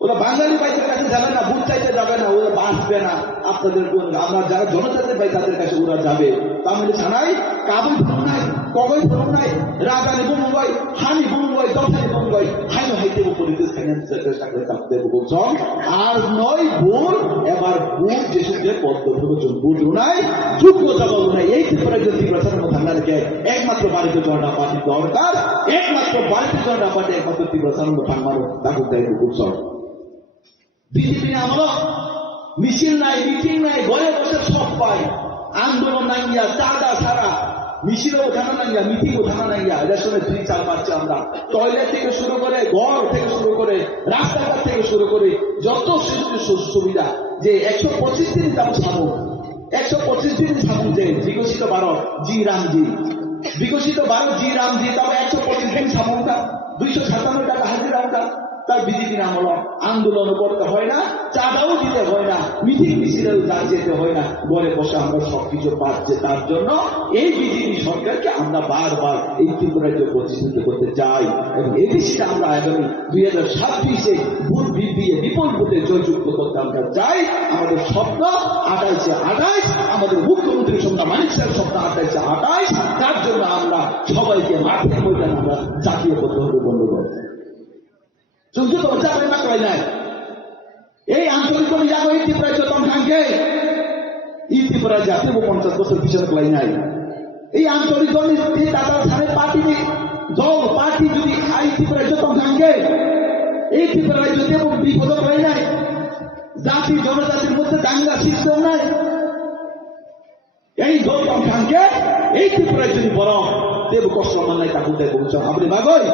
ওরা বাঙালি ভাইদের কাছে যাবে না ভোট চাইতে যাবে না ওরা বাঁচবে না আপনাদের আমরা যারা জনজাতির ভাই তাদের কাছে ওরা যাবে তাহলে ছাড়াই কাবুল ভ্রমণ নাই কবই ভ্রমণ নাই রাগানি বুমুই হানি বুমুই দফানি বুমুই হাইনো হাইতে পরিবেশ ফাইন্যান্স চেষ্টা করে থাকতে বলছেন আর নয় ভুল এবার ভুল যে সূত্রে পদ্ধতি ভুল নাই যোগ্যতা বল নাই এই ত্রিপুরা যদি প্রচার ভান্ডারকে একমাত্র বাড়িতে জনতা পার্টি দরকার একমাত্র বাড়িতে জনতা পার্টি একমাত্র ত্রিপুরা সাধারণ ভান্ডার তাকে দেয় বলছেন বিজেপি আমল মিছিল নাই মিটিং নাই ঘরে বসে সব পাই আন্দোলন নাই চাঁদা সারা মিছিলও জানা নাই মিটিংও জানা নাই রেশনের 2-4 পাচ্ছি আমরা টয়লেট থেকে শুরু করে ঘর থেকে শুরু করে রাস্তাঘাট থেকে শুরু করে যত সুবিধা যে 125 দিন যাবো ছাড়ো 125 দিন সামুদ্রে বিকশিত ভারত জি রামজি, বিকশিত ভারত জি রামজি, তবে 125 দিন সামুদ্রা 257 টাকা হাজিরা ওটা তার বিজেপি আমল আন্দোলন করতে হয় না, চাঁদাও দিতে হয় না, মিটিং মিছিলেও যেতে হয় না, ঘরে বসে আমরা সবকিছু পাচ্ছে। তার জন্য এই বিজেপি সরকারকে আমরা বারবার এই ত্রিপুরায় প্রতিষ্ঠিত করতে চাই এবং এদেশে আমরা আগামী 2026-এ ভোট দিয়ে বিপুল ভোটে জয়যুক্ত করতে আমরা চাই। আমাদের স্বপ্ন 28 আমাদের মুখ্যমন্ত্রীর স্বপ্ন, মানুষের স্বপ্ন 28। তার জন্য আমরা সবাইকে মাঠের ময়দানে আমরা জাতীয় পদ্ধতি বন্ধুগণ যুদ্ধ তো যাবে না কয় নাই। এই আঞ্চলিক যাবো এই ত্রিপুরায় চতন খানকে এই ত্রিপুরায় জাতীয় 50 বছর পিছনে কয় নাই। এই আঞ্চলিক দল দাদার সামনে পার্টি দল পার্টি যদি এই ত্রিপুরায় চতন খানকে এই ত্রিপুরায় যদি বিপদ হয় নাই, জাতি জনজাতির মধ্যে দাঙ্গা সৃষ্টি নাই, এই দল খানকে এই ত্রিপুরায় যদি বড় দেব কষ্ট মানায় তাকে দেব আপনি ভাগই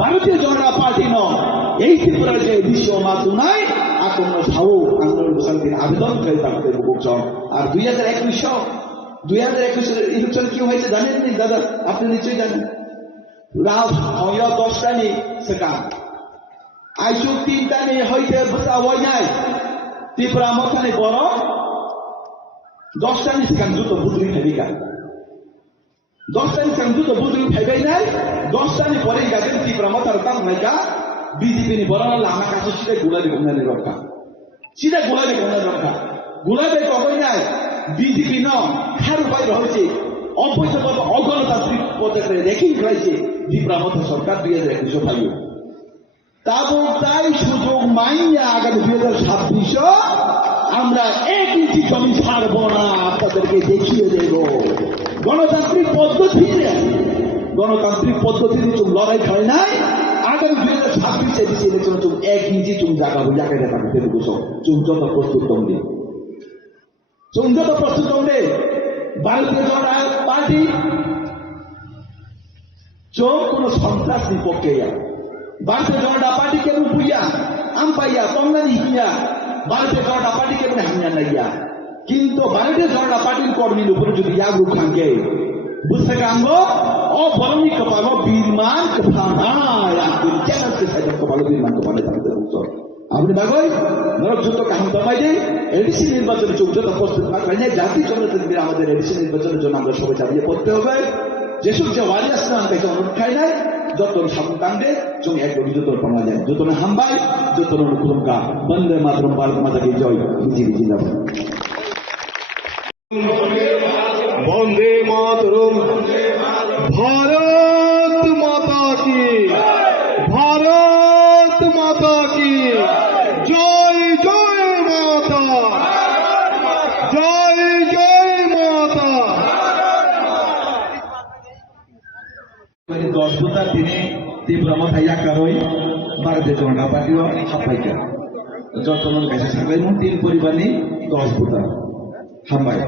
ভারতীয় জনতা পার্টি নয় এই ত্রিপুরার যে বিশ্ব মাতু নাই আকন্ন সাউ আন্দোলন শান্তির আবেদন করে তাকে দেব আর 2021 ইলেকশন কি হয়েছে জানেন নি দাদা? আপনি নিশ্চয়ই জানেন। রাজ 10টা নি সেকাম আইসু 3টা নি হইতে বুঝা হয় নাই ত্রিপুরা মথানে বড় 10টা নি সেকাম যুদ্ধ বুঝলি ফেলিকা 10টা নি সেকাম যুদ্ধ বুঝলি ফেলাই নাই 10টা নি পরে গাছেন ত্রিপুরা মথার তাম নাইকা বিজেপি নি বড় লামা কাছে সিধে গুলাবি ঘুমনানি রক্ষা সিধে গুলাবি ঘুমনানি রক্ষা গুলাবি কখন নাই বিজেপি ন খারু পাই রয়েছে অবৈধভাবে অগণতান্ত্রিক পদ্ধতিতে রেখিং রয়েছে ত্রিপুরা মথা সরকার 2021 পাইও তাবো তাই সুযোগ মাইয়া আগামী 2026 আমরা 1 ইঞ্চি জমি ছাড়বো না, আপনাদেরকে দেখিয়ে দেব গণতান্ত্রিক পদ্ধতিতে চুম লড়াই হয় নাই। আগামী 2026 এডিসি ইলেকশন চুম 1 ইঞ্চি চুম জাগাবো জায়গায় দেখাবো দেবো চুম যত প্রস্তুত দণ্ডে ভারতীয় জনতা পার্টি চোখ কোন সন্ত্রাস বিপক্ষে ভারতীয় জনতা পার্টি কেমন পুইয়া আম পাইয়া কংলানি হিয়া ভারতীয় জনতা পার্টি কেমন হামিয়া নাইয়া কিন্তু ভারতীয় জনতা পার্টির কর্মীর উপরে যদি ইয়াগু খাঙ্গে বুঝতে গাঙ্গো অবরণী কপালো বীরমান কপানা একদিন চ্যানেলকে সাইড কপালো বীরমান কপালে থাকতে উত্তর আপনি বাগই নরক যুদ্ধ কাহিনী দমাই দেয় এডিসি নির্বাচনের চোখ যত প্রস্তুত থাকবে না জাতি জনতাদের আমাদের এডিসি নির্বাচনের জন্য আমরা সবাই চালিয়ে করতে হবে। যেসব যে ওয়ারিয়াস নাম থেকে অনুরোধ খাই নাই যত সামনে কান্দে চোখ একদম যত পাওয়া যায় যত না হাম্বাই যত অনুকূলকা বন্দে মাতরম ভারত মাতাকে জয় বিজেপি জিন্দাবাদ বন্দে মাতরম ভারত মাতা কি ভারত মাতা কি জয় জয় মাতা জয় জয় মাতা 10 ভোটার দিনে ত্রিপুরা মাথায় একারই ভারতীয় জনতা পার্টিও হাফাইকা যতজন কাছে থাকলে 3 পরিবারই 10 ভোটার হাম্বাই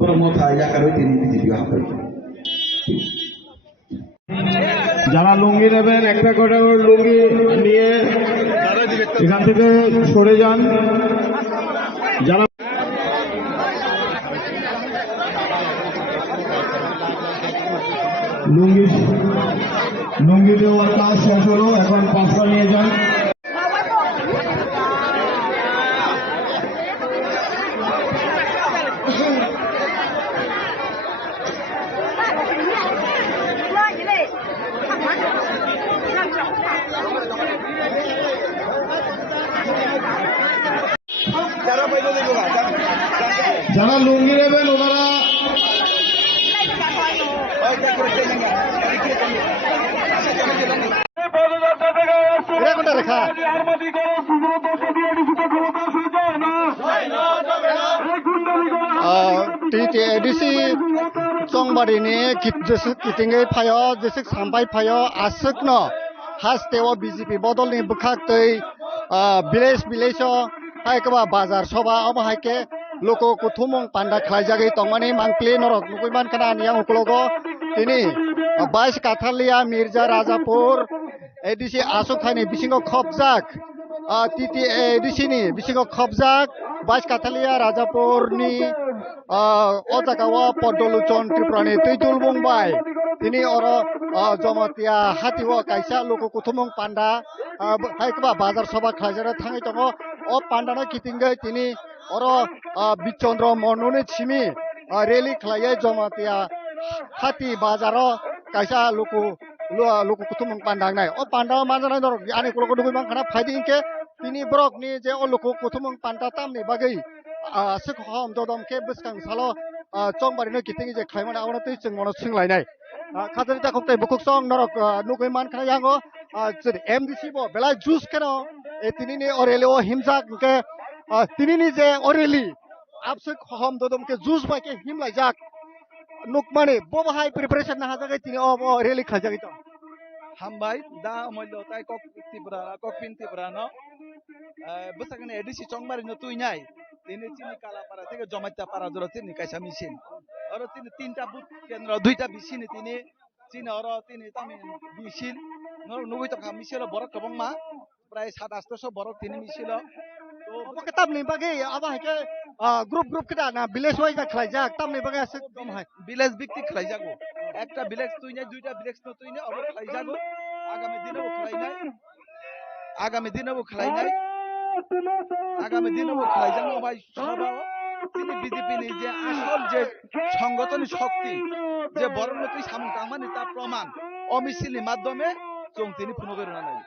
বড় মাথায় একারই 3 বিজেপি হাফাইকা। যারা লুঙ্গি নেবেন একটা করে লুঙ্গি নিয়ে এখান থেকে সরে যান। যারা লুঙ্গি দেওয়ার কাজ শেষ হলো, এখন পাঁচটা নিয়ে যান। যারা লুঙ্গি নেবেন ওনারা রেখা एडिसी चंबारिनि कितिङै फायो जेसे सामबाय फायो आसुकनो हास्तेव बीजेपी बदलनि बुखाक्तै विलेज हायकबा बाजार सभा अब हायके लोको कुथुमं पांडा खायजागै तंमानि मांक्ले नरक नुकैमान खाना निया उकलोगो तिनि 22 काथालिया मिर्जा राजापुर एडिसी आसुखानि बिसिङो खबजाक टीटी एडिसी नि बिसिङो खबजाक বাইশ কাথালিয়া রাজাপুরনি ও জায়গাও পদ্মলোচন ত্রিপুরানি তৈতুল বুংবাই তিনি অর জমাতিয়া হাতিও কাইসা লোক কুথুমং পান্ডা হাইকবা বাজার সভা খাইজারা থাঙै दङ ও পান্ডানা কিতিঙ্গै তিনি অর বিচন্দ্র মন্ডনি ছিমি রেলি খাইयै জমাতিয়া হাতি বাজারও কাইসা লোক কুথুমং পান্ডাंनाय ও পান্ডা মাজানাय दङ आनि कुलको दुगै मांखाना फायदि इनके তিনি ब्रकनि जे ओ लोक कुथुमं पान्डा तामनि बागै सिखम ददम के बिस्कां सालो चंबारिनो कितिंग जे खायमान आवनो तै जों मनो सिंलायनाय खाजरि ता खक्ताय बुकुक सं नरक नुगै मानखाना यांगो एमडीसी बो बेला जुस केनो ए तिनिनि ओरेले ओ हिमजा के तिनिनि जे ओरेली आपसे खम ददम के जुस बाके हिमलायजाक नुकमानि बबाहाय प्रिपारेशन ना हाजागै तिनि ओ रेली खाजागै त हामबाय दा अमल्य ताय ककपिन तिब्रा न बसागने एडिसि चंबारि न तुइनाय तिनि चिनि कालापारा থেকে জমাইতা পারা জর तिनि कायसा मिसिन और तिनि तीनटा बुथ केन्द्र दुईटा बिसिनि तिनि चिनि और तिनि तामि बिसिन नुगै त मिसिल बरक कबंमा प्राय 7-800 बरक तिनि मिसिल तो बके तामनि बागै आबाहायके ग्रुप केटा ना विलेज वाइज खालायजाक तामनि बागै आसे दमहाय ভিলেজ ভিত্তিক খাইজাগো একটা ভিলেজ তুইনে দুইটা ভিলেজ ন তুইনে অব খাইজাগো আগামী দিনেও খাইনাই আগামী দিনেও খাইনাই আগামী দিনেও খাইজানো ভাই সবাও তিনি বিজেপি নি যে আসল যে সংগঠন শক্তি যে বরণতি সামতাংমানি তা প্রমাণ অমিছিলनि মাধ্যমে जों তিনি পুনগরনা নাই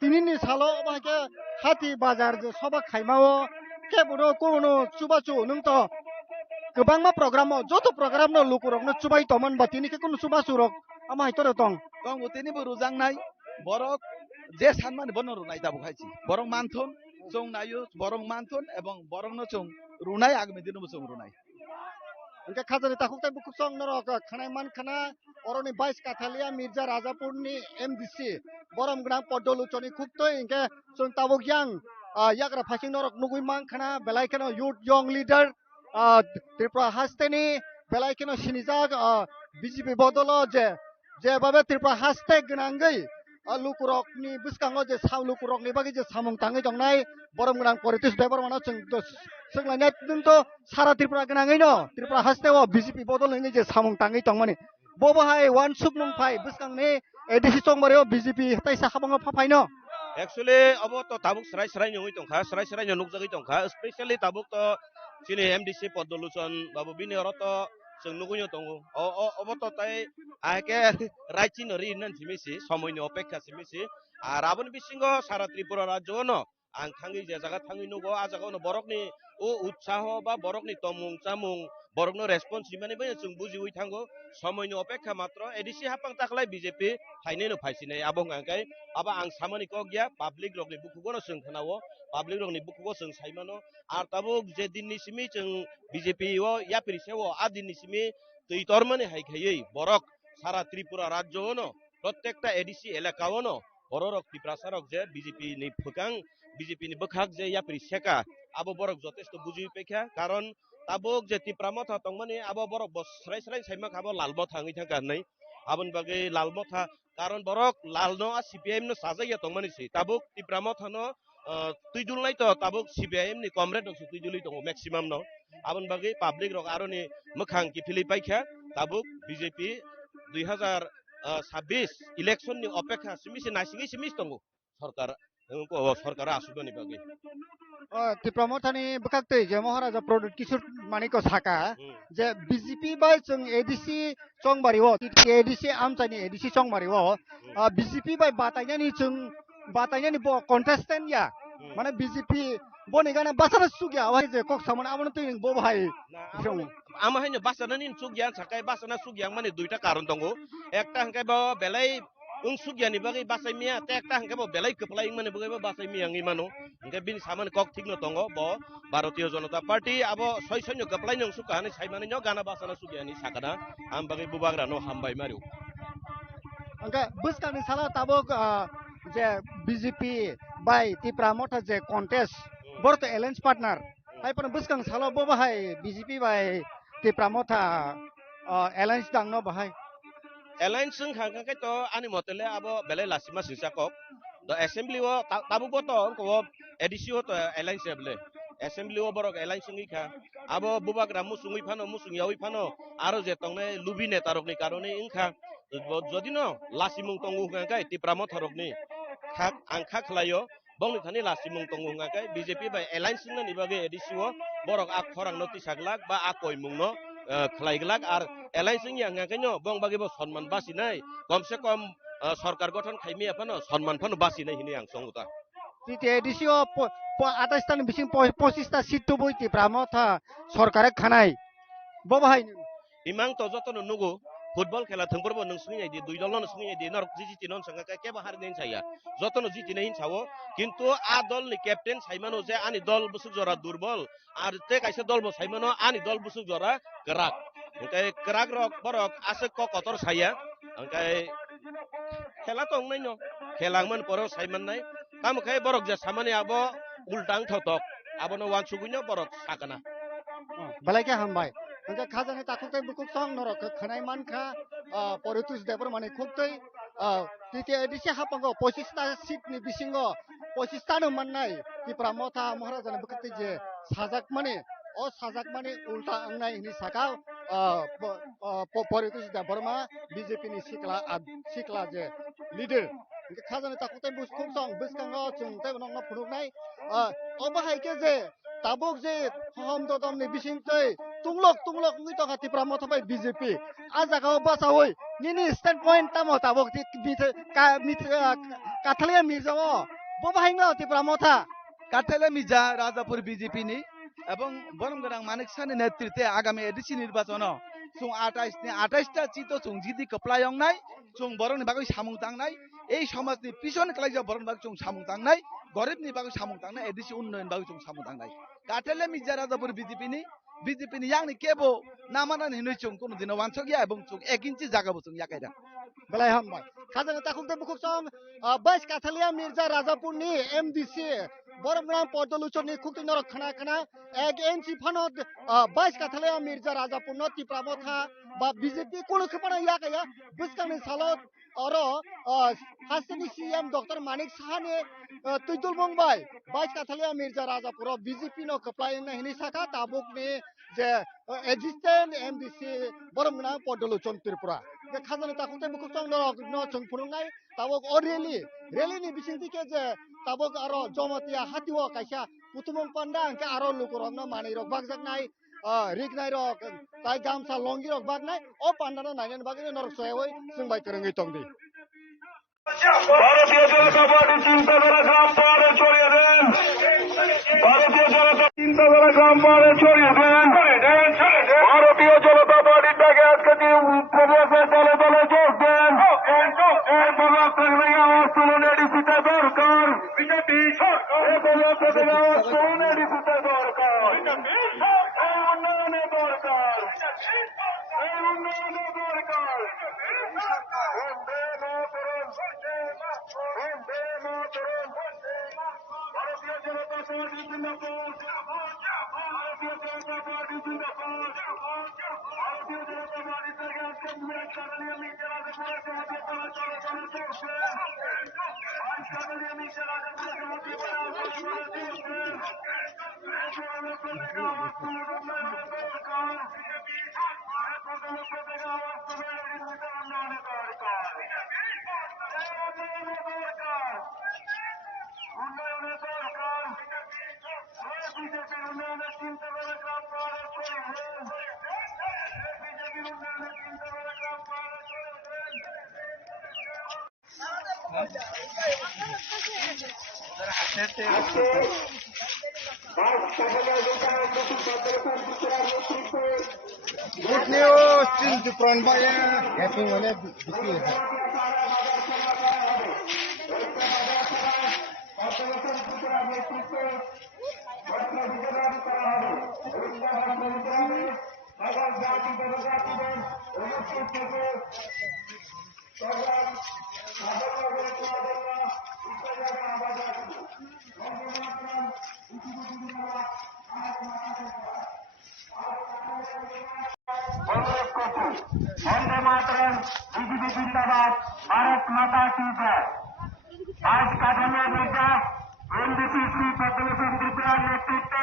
তিনিনি সালো আবাহাयके हाथि बाजार जे सबा खायमाओ केबनो कोनो चुबाचु नों त गोबांमा प्रग्रामाव जत प्रग्राम न लुकुरकनो चुबाय तमन बा तिनिके कोनो चुबाचु रक आमाहाय तरे दं दं तिनिबो रुजांनाय बरक जे सानमान बन रुनाय दाबो खायसि बरं मानथुन जों नायो बरं मानथुन एवं बरंनो जों रुनाय आगामी दिनबो जों रुनाय इनके खाजरि ताखुकताय बुकुक सं नरक खानाय मानखाना अरनि 22 काथालिया मिर्जा राजापुरनि एमडीसी बरम ग्राम पद्दलुचनि खुक्तय इनके जों ताबोगियां याग्रा फासिं नरक नुगुय मानखाना बेलायकेनो युथ यंग लीडर त्रिपुरा हास्तेनि बेलायकेनो सिनिजाक बीजेपी बदलो जे बाबे त्रिपुरा हास्ते गनांगै लुकुरकनि बिस्कांगो जे साव लुकुरकनि बागै जे सामं ताङै दंनाय बरम ग्राम पलिटिक्स बेबर मानो जों सोंलायनाय नोंथ' सारा त्रिपुरा गनाङै न त्रिपुरा हास्तेव बीजेपी बदलनि जे सामं ताङै दंमाने बबाहाय वान सुक नंफाय बिस्कांनि एडिसि चंबारियाव बीजेपी ताइसा खाबाङो फाफायनो एक्चुअली अब तो ताबुक सराय सराय नुई तंखा सराय सराय नुकजागै तंखा स्पेशली ताबुक तो चिनि एमडीसी पद्दलुचन बाबु बिनि अरत जों नुगुयो दङ अब तो ताय आके रायचिन रिनन सिमिसि समयनि अपेक्षा सिमिसि आर आबन बिसिंगो सारा त्रिपुरा राज्य न आं थाङै जे जागा थाङै नुगो आ जागावनो बरकनि ओ उत्साह बा बरकनि तमुं चामुं बरकनो रेसपन्स माने बे जों बुजिवै थांगो समयनि अपेक्षा मात्र एडिसि हापां ताखलाय बीजेपी फाइनेनो फाइसिनाय आबं आंगाय आबा आं सामानि को गया पाब्लिक रकनि बुकुगोनो जों खोनावो पाब्लिक रकनि बुकुगो जों साइमानो आर ताबो जे दिननि सिमि जों बीजेपी ओ या पिरिसेव आ दिननि सिमि तैतरमाने हायखायै बरक सारा त्रिपुरा राज्य न प्रत्येकटा एडिसि एलाकाओ न बरक तिप्रासारक जे बीजेपी नि फुकां बीजेपी नि बखाक जे या पिरिसेका आबो बरक जथेष्ट बुजिवै पेखा कारण ताबुक जे तिप्रामथा तंमाने आबो बरक बस्राय स्राय साइमा खाबो लालबो थाङै थांगारनाय आबन बागै लालमथा कारण बरक लालनो आ सीपीआईएम नो साजाया तंमाने सि ताबुक तिप्रामथा न तुइदुलनाय तो ताबुक सीपीआईएम नि कमरेड नो तुइदुलै दङ मैक्सिमाम न आबन बागै पब्लिक रक आरोनि मोखां किफिलै पाइखा ताबुक बीजेपी 2026 इलेक्शन नि अपेक्षा सिमिसि नासिङै सिमिस दङ सरकार आसुदनि बागै त्रिपुरामथानि बखाक्तै जे महाराजा प्रदुत किशोर मानिको साका जे बीजेपी बाय जों एडिसि चंबारिव एडिसि आमचानि एडिसि चंबारिव बीजेपी बाय बातायनानि ब कन्टेस्टेन्ट या माने बीजेपी बनिगाना बासाना सुगिया वाय जे कक सामन आबन तै बो भाई आमा हैनो बासाना नि सुगिया साकाय बासाना सुगिया माने दुइटा कारण दङ एकटा हंकाय बा बेलाय सुगियानि बागै बासायमिया एकटा हंकाय बा बेलाय कपलाय माने बगैबा बासायमियाङै मानो हंकाय बिनि सामान कक ठीक न दङ ब भारतीय जनता पार्टी अब सयसन्य कपलाय नों सुकानि साइमानि न गाना बासाना सुगियानि साकाना आम बागै बुबाग्रा न हामबाय मारिउ हंकाय बुस्कानि साला ताबुक जे बीजेपी बाय त्रिपुरामथा जे कन्टेस्ट बरत एलायन्स पार्टनार हायपन बुस्कां साला बो बाहाय बीजेपी बाय त्रिपुरामथा एलायन्स दांनो बाहाय एलायन्स जों खांखाय तो आनि मतले अब बेलाय लासिमा सिसाकक द एसेम्बली ओ ताबुक तो एडिसि ओ तो alliance एबले assembly o borok elain sungui kha abo bubagra musungui phano musungiawi phano aro je tongne lubi netarok ni karone ingkha jodi no lasimung tongu kai tipramo tharokni khak angkha khlayo bongni thani lasimung tongu kai BJP by elain sungna ni bage edisiwo borok ak khorang noti saglak ba akoi mungno khlaiglak ar elain sung yang ngakenyo bong bagi bo sonman basi nai komse kom সরকার গঠন খাইমি আপানো সম্মান Fanon বাসি নাই হিনি আং সংগুতা তিতে এডিসিও 28 টা বিসিং 25 টা seat তো বইতি প্রামথা সরকারে খানাই ববাহাই ইমাং তো যতন নুগো ফুটবল খেলা থংপরবো নংসুনি আইদি দুই দল নংসুনি আইদি নর জিজি নন সংগা কে বাহার নেন ছাইয়া যতন জিতি নেন ছাও কিন্তু আ দল নি ক্যাপ্টেন সাইমানো যে আনি দল বুসুক জরা দুর্বল আর তে কাইসে দল বো সাইমানো আনি দল বুসুক জরা গরাক ওটাই গরাক রক বরক আছে ক কতর ছাইয়া ওটাই খেলা তো নাই ন খেলাংমান পর সাইমান নাই কাম খাই বরক যে সামানে আবো উল্টাং থতক আবনো ওয়ান সুগুইনো বরক সাকানা বালাইকে হামবাই ওকে খাজানে তাকুতে বুকুক সং নরক খনাই মানখা পরিতুস দেবর মানে খুবতৈ তিতে এডিসি হাপাঙ্গ 25 টা সিট ni bisingo 25 টা no mannai ti pramotha maharajan bukti je sajak mane o sajak mane ulta angnai ni sakau Paritosh Debbarma BJP ni sikla je leader খাজানে তাকুতে বুকুক সং বিসকাঙ্গ চুংতে নংনা ফুনুকনাই অবাহাইকে যে tabuk je hom do dom ni bisingtei tunglok ngi to khati pramotha bai BJP aja ka basa hoi nini stand point tamo tabuk ti kathalia mirjao bo bahingna ti pramotha কাঠালে মির্জা রাজাপুর বিজেপি নি এবং বরমগরাং মানিক সানি নেতৃত্বে আগামী ADC নির্বাচন চুং 28 টা চিতো চুং জিদি কপ্লায়ং নাই চুং বরংনি বাগৈ সামুং তাংনাই এই সমাজনি পিছন কলাইজা বরং বাগ চুং সামুং তাংনাই গরিবনি বাগৈ সামুং তাংনাই এডিসি উন্নয়ন বাগৈ চুং সামুং তাংনাই কাঠালে মির্জা রাজাপুর বিজেপি নি ইয়াংনি কেবো নামানান হিনই চুং কোন দিন ওয়ানছ গিয়া এবং চুং 1 ইঞ্চি জাগাবো চুং ইয়াকাইরা belai hambai khajana takukte bukuk song bais kathalia mirza rajapur ni MDC boromgram podoluchon ni khukti norok khana 1 inch phanot bais kathalia mirza rajapur no ti pramotha ba BJP kono khapana yakaya biskani salot oro hasani CM Dr. Manik Sahane tuidul mongbai bais kathalia mirza rajapur BJP no khaplai na hini saka tabuk ni je existent MDC boromgram podoluchon Tripura খাজানে তাকুতে বুকুক সং নরক ন চং ফুরুংনাই তাবক অ rally ni bisingti ke je tabok aro jomatia hatiwo kaisa putumong panda angke aro lukurok no manai rok bagjak nai rignai rok tai gamsa longi rok bagnai o panda no nainen bagine norok soyoi sungbai kerengi tongdi ভারতীয় জনতা party চিন্তাধারা গ্রাম পাহাড়ে ছড়িয়ে দেন ভারতীয় জনতা চিন্তাধারা গ্রাম পাহাড়ে ছড়িয়ে দেন ভারতীয় জনতা পার্টির ডাকে আজকে প্রবাসে দলে দলে যোগ দেন এই প্রবাস থেকে আওয়াজ তুলুন এডিসিতে দরকার বিজেপি সরকার এই প্রবাস থেকে আওয়াজ তুলুন এডিসিতে দরকার এই উন্নয়নে দরকার এই উন্নয়নে দরকার ভারতীয় জনতা পার্টি জিন্দাবাদ ভারতীয় জনতা পার্টি জিন্দাবাদ ভারতীয় জনতা পার্টি থেকে আজকে কাঠালিয়া মির্জা রাজাপুরের হাতে পালা চলাচল চলছে কাঠালিয়া মির্জা রাজাপুরের হাতে পালা চলাচল চলছে আওয়াজ তুলে উন্নয়নের দরকার আওয়াজ তুলে উন্নয়নের দরকার উন্নয়নের দরকার বিজেপির উন্নয়নের চিন্তাধারা গ্রাম পাহাড়ে ছড়িয়ে বিজেপির উন্নয়নের চিন্তাধারা গ্রাম পাহাড়ে Good news in the front by getting on it. Vande Mataram BJP जिंदाबाद भारत माता की जय आज काठालिया मिर्जा এমডিসি শ্রী পদ্মলোচন ত্রিপুরার নেতৃত্বে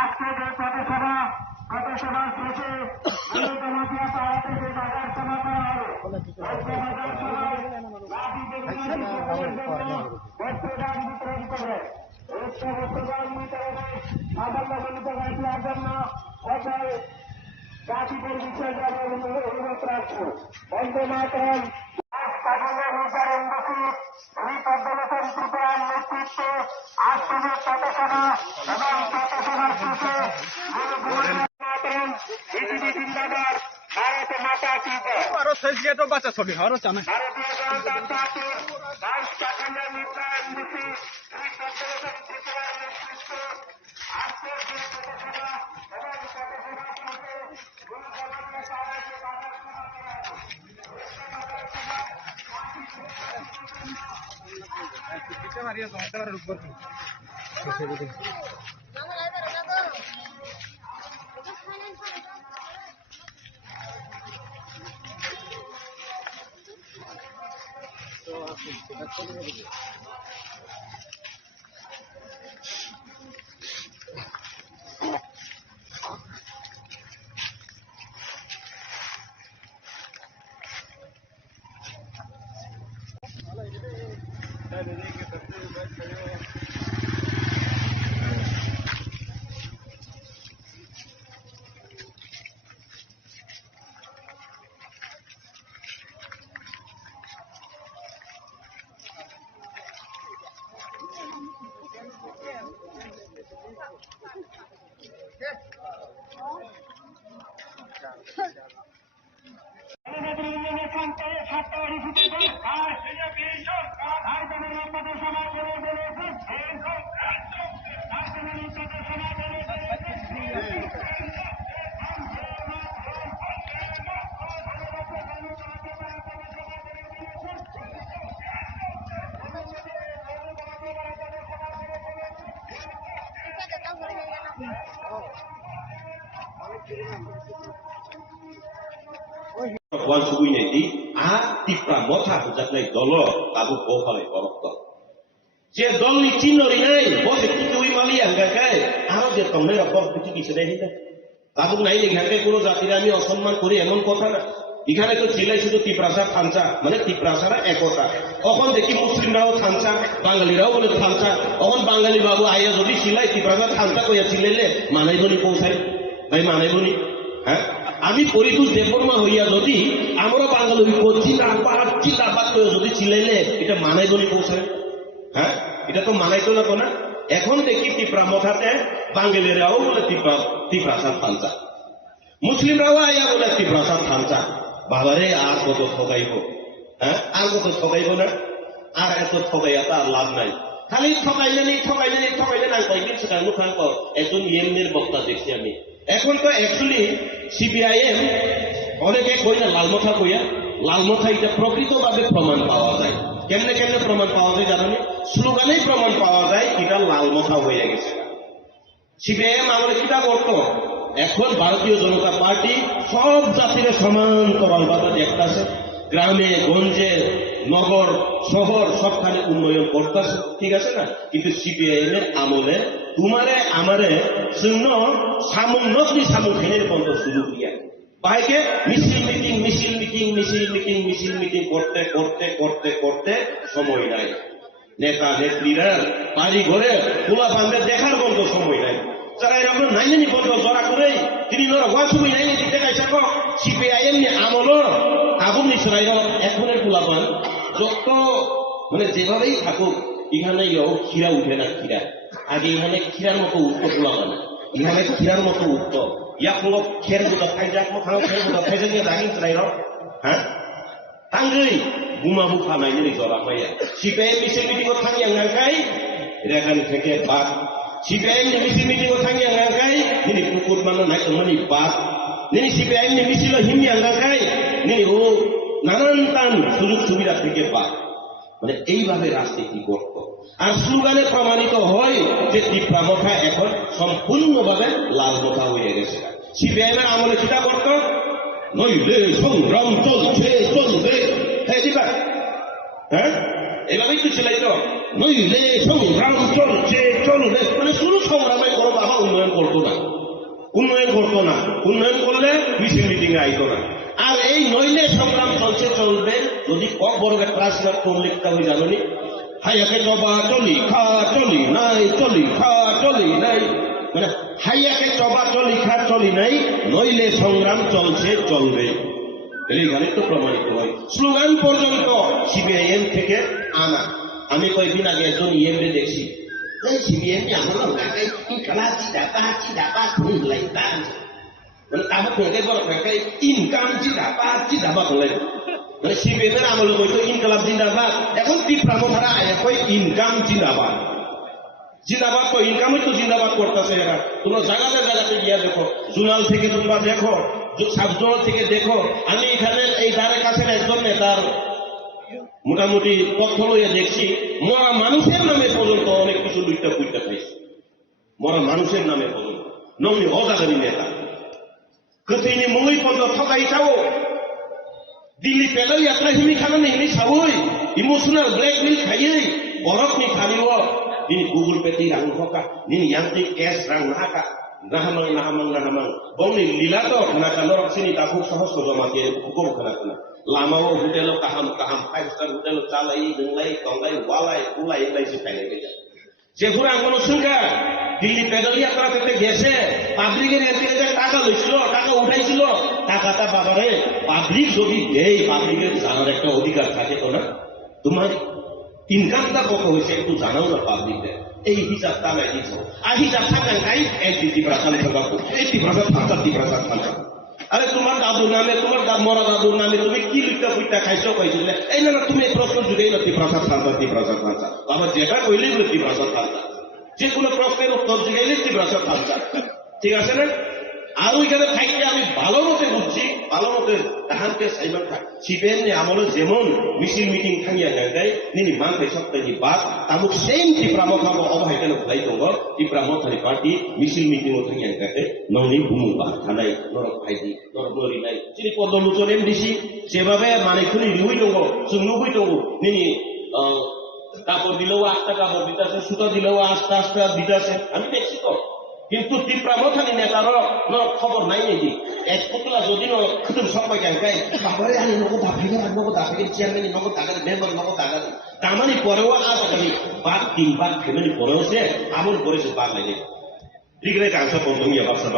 আজকে যে পথসভার শেষে জমাতিয়া পাড়া থেকে বাজার সভা করা হবে। বাজার সভায় বস্ত্রদান বিতরণ করে বস্ত্রদান বিতরণে সাফল্য গণিত গাইবার জন্য সকল জাতিদের বিষয় অনুরোধ রাখবো। বন্দে মাতরম। পদ্মলোচন ত্রিপুরার নেতৃত্বে আজকে যে পথসভা এবং পথসভার শেষে বিজেপি জিন্দাবাদ, ভারত মাতা কি জয়। ভারতীয় জনতা পার্টির ভাইস প্রেসিডেন্ট নেতা এমডিসি শ্রী পদ্মলোচন ত্রিপুরার নেতৃত্বে আজকে যে পথসভা এবং পথসভার শেষে গুরুজনকে পাড়াকে বাজার সভা করা Kuan subuh ini tipra motha hujat nai dolo tabu bokale korokto. Je dol ni cinori nai bose kitui mali angga kai aro je tomne rapor কিছু কিছু দেই না তাবু নাই এখানে কোনো জাতির আমি অসম্মান করি এমন কথা না এখানে তো ছিলাই শুধু তিপ্রাসা থানচা মানে তিপ্রাসারা একতা তখন দেখি মুসলিমরাও থানচা বাঙালিরাও বলে থানচা তখন বাঙালি বাবু আইয়া যদি ছিলাই তিপ্রাসা থানচা কইয়া ছিলাইলে মানাইবনি পৌঁছাই ভাই মানাইবনি হ্যাঁ আমি পরিতুষ দেববর্মা হইয়া যদি আমরা বাঙালি চিল্লাপাত করে যদি ছিলাইলে এটা মানাইবনি পৌঁছাই হ্যাঁ এটা তো মানাইতো না তো না এখন দেখি তিপ্রা মথাতে বাঙালিরাও বলে তিপ্রাসাদ থানচা মুসলিমরাও আইয়া বলে তিপ্রাসাদ থানচা বাবারে আর কত ঠকাইব হ্যাঁ আর কত ঠকাইব না আর এত ঠকাইয়া তার লাভ নাই খালি ঠকাইলেন আমি কয়েকদিন সেখানে মুখান পর একজন ইয়েমের বক্তা দেখছি আমি এখন তো অ্যাকচুয়ালি সিপিআইএম অনেকে কই না লালমথা কইয়া লালমথা এটা প্রকৃতভাবে প্রমাণ পাওয়া যায় কেমনে কেমনে প্রমাণ পাওয়া যায় জানেন স্লোগানেই প্রমাণ পাওয়া যায় এটা লালমথা হয়ে গেছে সিপিআইএম আমলে কিটা করতো এখন ভারতীয় জনতা পার্টি সব জাতির সমান্তরালভাবে দেখতেছে গ্রামে গঞ্জে নগর শহর সবখানে উন্নয়ন করতেছে ঠিক আছে না কিন্তু সিপিআইএম এর আমলে তোমারে আমারে শূন্য সামুন্নতি সামুখেনের বন্ধ শুরু দিয়া ভাইকে মিছিল মিটিং করতে করতে করতে করতে সময় নাই নেতা নেত্রীরা বাড়ি ঘরে খোলা বান্ধে দেখার বন্ধ সময় নাই যারা এরকম নাইনি বন্ধ জরা করে তিনি ওয়াসুবি নাইনি দিতে গাইছে সিপিআইএম নি আমল আগুন নিছরাই এখনের খোলা পান যত মানে যেভাবেই থাকুক এখানে ক্ষীরা উঠে না ক্ষীরা আগে এখানে ক্ষীরার মতো উঠতো খোলা পান এখানে ক্ষীরার মতো উঠতো ইয়াক খের বুঝা খাই যাক খাও খের বুঝা খাই যাক রাগিন চলাই হ্যাঁ তাঙ্গই বুমা বুফা নাইনি জরা পাইয়া সিপিআইএম মিছিল মিটিং থাকি আঙ্গাই রেখান থেকে বাদ সিপিআইএম মিছিল মিটিং থাকি আঙ্গাই তিনি কুকুর মানো নাই মানে বাদ নিনি সিপিআইএম মিছিল হিন্দি আঙ্গাই নিনি ও নানান টান সুযোগ সুবিধা থেকে বাদ মানে এইভাবে রাজনীতি করত আর স্লোগানে প্রমাণিত হয় যে তিপ্রামথা এখন সম্পূর্ণভাবে লালমথা হয়ে গেছে সিপিআইএম এর আমলে চিন্তা করত নইলে সংগ্রাম চলছে হ্যাঁ দিবা হ্যাঁ এভাবেই তো ছিল তো নইলে সংগ্রাম চলছে চলবে মানে শুরু সংগ্রামে কোনো বাবা উন্নয়ন করতো না উন্নয়ন করলে মিছিল মিটিং এ আইতো না আর এই নইলে সংগ্রাম চলছে চলবে যদি কম বড় একটা রাস্তা কোন লিখতে হয়ে যাবে নি হাইয়াকে চবা চলি খা চলি নাই চলি খা চলি নাই মানে হাইয়াকে চবা চলি খা চলি নাই নইলে সংগ্রাম চলছে চলবে এইখানে তো প্রমাণিত হয় স্লোগান পর্যন্ত সিপিআইএম থেকে আনা আমি কয়েকদিন আগে একজন ইএমরে দেখছি সিপিআইএম আমরা মানে তারপর ফেঁকে বড় ফেঁকে ইনকাম জিন্দাবাদ হলেন মানে সিপিএমের আমল হয়তো ইনকালাব জিন্দাবাদ এখন তীব্রামধারা কই ইনকাম জিন্দাবাদ তো ইনকামই তো জিন্দাবাদ করতেছে এরা তোমরা জায়গাতে গিয়া দেখো জুনাল থেকে তোমরা দেখো সাবজোনাল থেকে দেখো আমি এখানে এই ধারে কাছে একজন নেতার মোটামুটি তথ্য লইয়া দেখছি মরা মানুষের নামে পর্যন্ত অনেক কিছু লুইটা পুইটা খাইছে মরা মানুষের নামে পর্যন্ত নমনি অজাগারি নেতা কতইনি মুই পর্যন্ত ঠকাই চাও দিল্লি পেলাই একটা হিমি খানা হিমি চাবই ইমোশনাল ব্ল্যাকমেল খাইয়ে বরফ নি খালিব ini Google Pay tirang hoka ini yang di cash rang haka nahamang boni lila to kana kalor sini tabuk sahos ko jama ke hukum kana lama wo hotel kaham 5-star hotel chalai denglai tonglai walai ulai lai sipai ke যে পুরা কোনো সংখ্যা দিল্লি পেদল যাত্রা করতে গেছে পাবলিকের entry টাকা লইছিল টাকা উঠাইছিল টাকাটা বাবারে পাবলিক যদি দেই পাবলিকের জানার একটা অধিকার থাকে তো না তোমার ইনকামটা কত হয়েছে একটু জানাও না পাবলিকদের এই হিসাবটা আমি দিচ্ছ আর হিসাব থাকার গাই এনটিটি প্রাসাদ থাকবো এইটি প্রাসাদ থাকবো আরে তোমার দাদুর নামে তোমার মরা দাদুর নামে তুমি কি লিখতে ফুইটা খাইছো কইছো এই না তুমি এই প্রশ্ন জুড়েই না প্রাসাদ থাকতা আবার যেটা কইলেই বলে প্রাসাদ থাকতা যে কোনো প্রশ্নের উত্তর জিগাইলে প্রাসাদ থাকতা ঠিক আছে না আর ওইখানে থাকতে আমি ভালো মতে বুঝছি ভালো মতে তাহানকে সাইবার সিপিএম আমলে যেমন মিছিল মিটিং থাঙিয়া দেয় নিনি মানবে সপ্তাহে বাদ তামুক সেম ত্রিপ্রাম খাবো অবহাইকানো খাই দङ ত্রিপ্রাম থানি পার্টি মিছিল মিটিং থাঙিয়া দেয় ননি বুমু বা থানাই নরক ফাইদি নরক নরি নাই চিনি পদলুচন এমডিসি যেভাবে মানে খুনি রিহুই দङ जों नुबुই দङ নিনি কাপড় দিলেও 8 টাকা কাপড় দিতেছে সুতা দিলেও আস্তে আস্তে দিতেছে আমি দেখছি তো কিন্তু তীব্রামথানি নেতারও খবর নাই নাকি এক পুতলা যদি খুতুন সবাই গাই বাবারে আমি নগদ দাফাইকে চেয়ারম্যান নগদ দাগারে মেম্বার নগদ দাগারে তামানি পরেও আজ আমি বাদ 3 বার ফ্যামিলি পরেও সে আমল করেছে বাদ লাগে দিগরে কাঁচা বন্ধমিয়া বাক্সা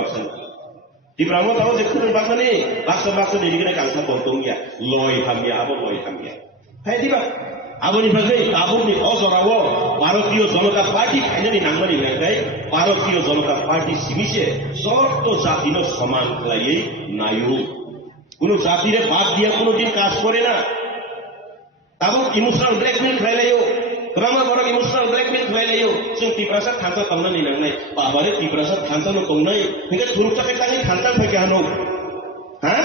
তীব্রামথাও যে খুতুন বাক্সা দিগরে কাঁচা বন্ধমিয়া লয় হামিয়া হ্যাঁ দিবা আবনিভাগে আবনি অজরাও ভারতীয় জনতা পার্টি খাইনানি নাংমানি নাগাই ভারতীয় জনতা পার্টি সিমিছে সর্ত জাতির সমান খেলাই নায়ু কোন জাতিরে বাদ দিয়া কোনোদিন কাজ করে না তাবো ইমোশনাল ব্ল্যাকমেল খাইলাইও রামা বড় ইমোশনাল ব্ল্যাকমেল খাইলাইও जों তীব্রাসাদ খানতা তংনানি নাংনাই বাবারে তীব্রাসাদ খানতানো তংনাই নিকে থুরুটাকে তানি খানতা থাকে হানো হ্যাঁ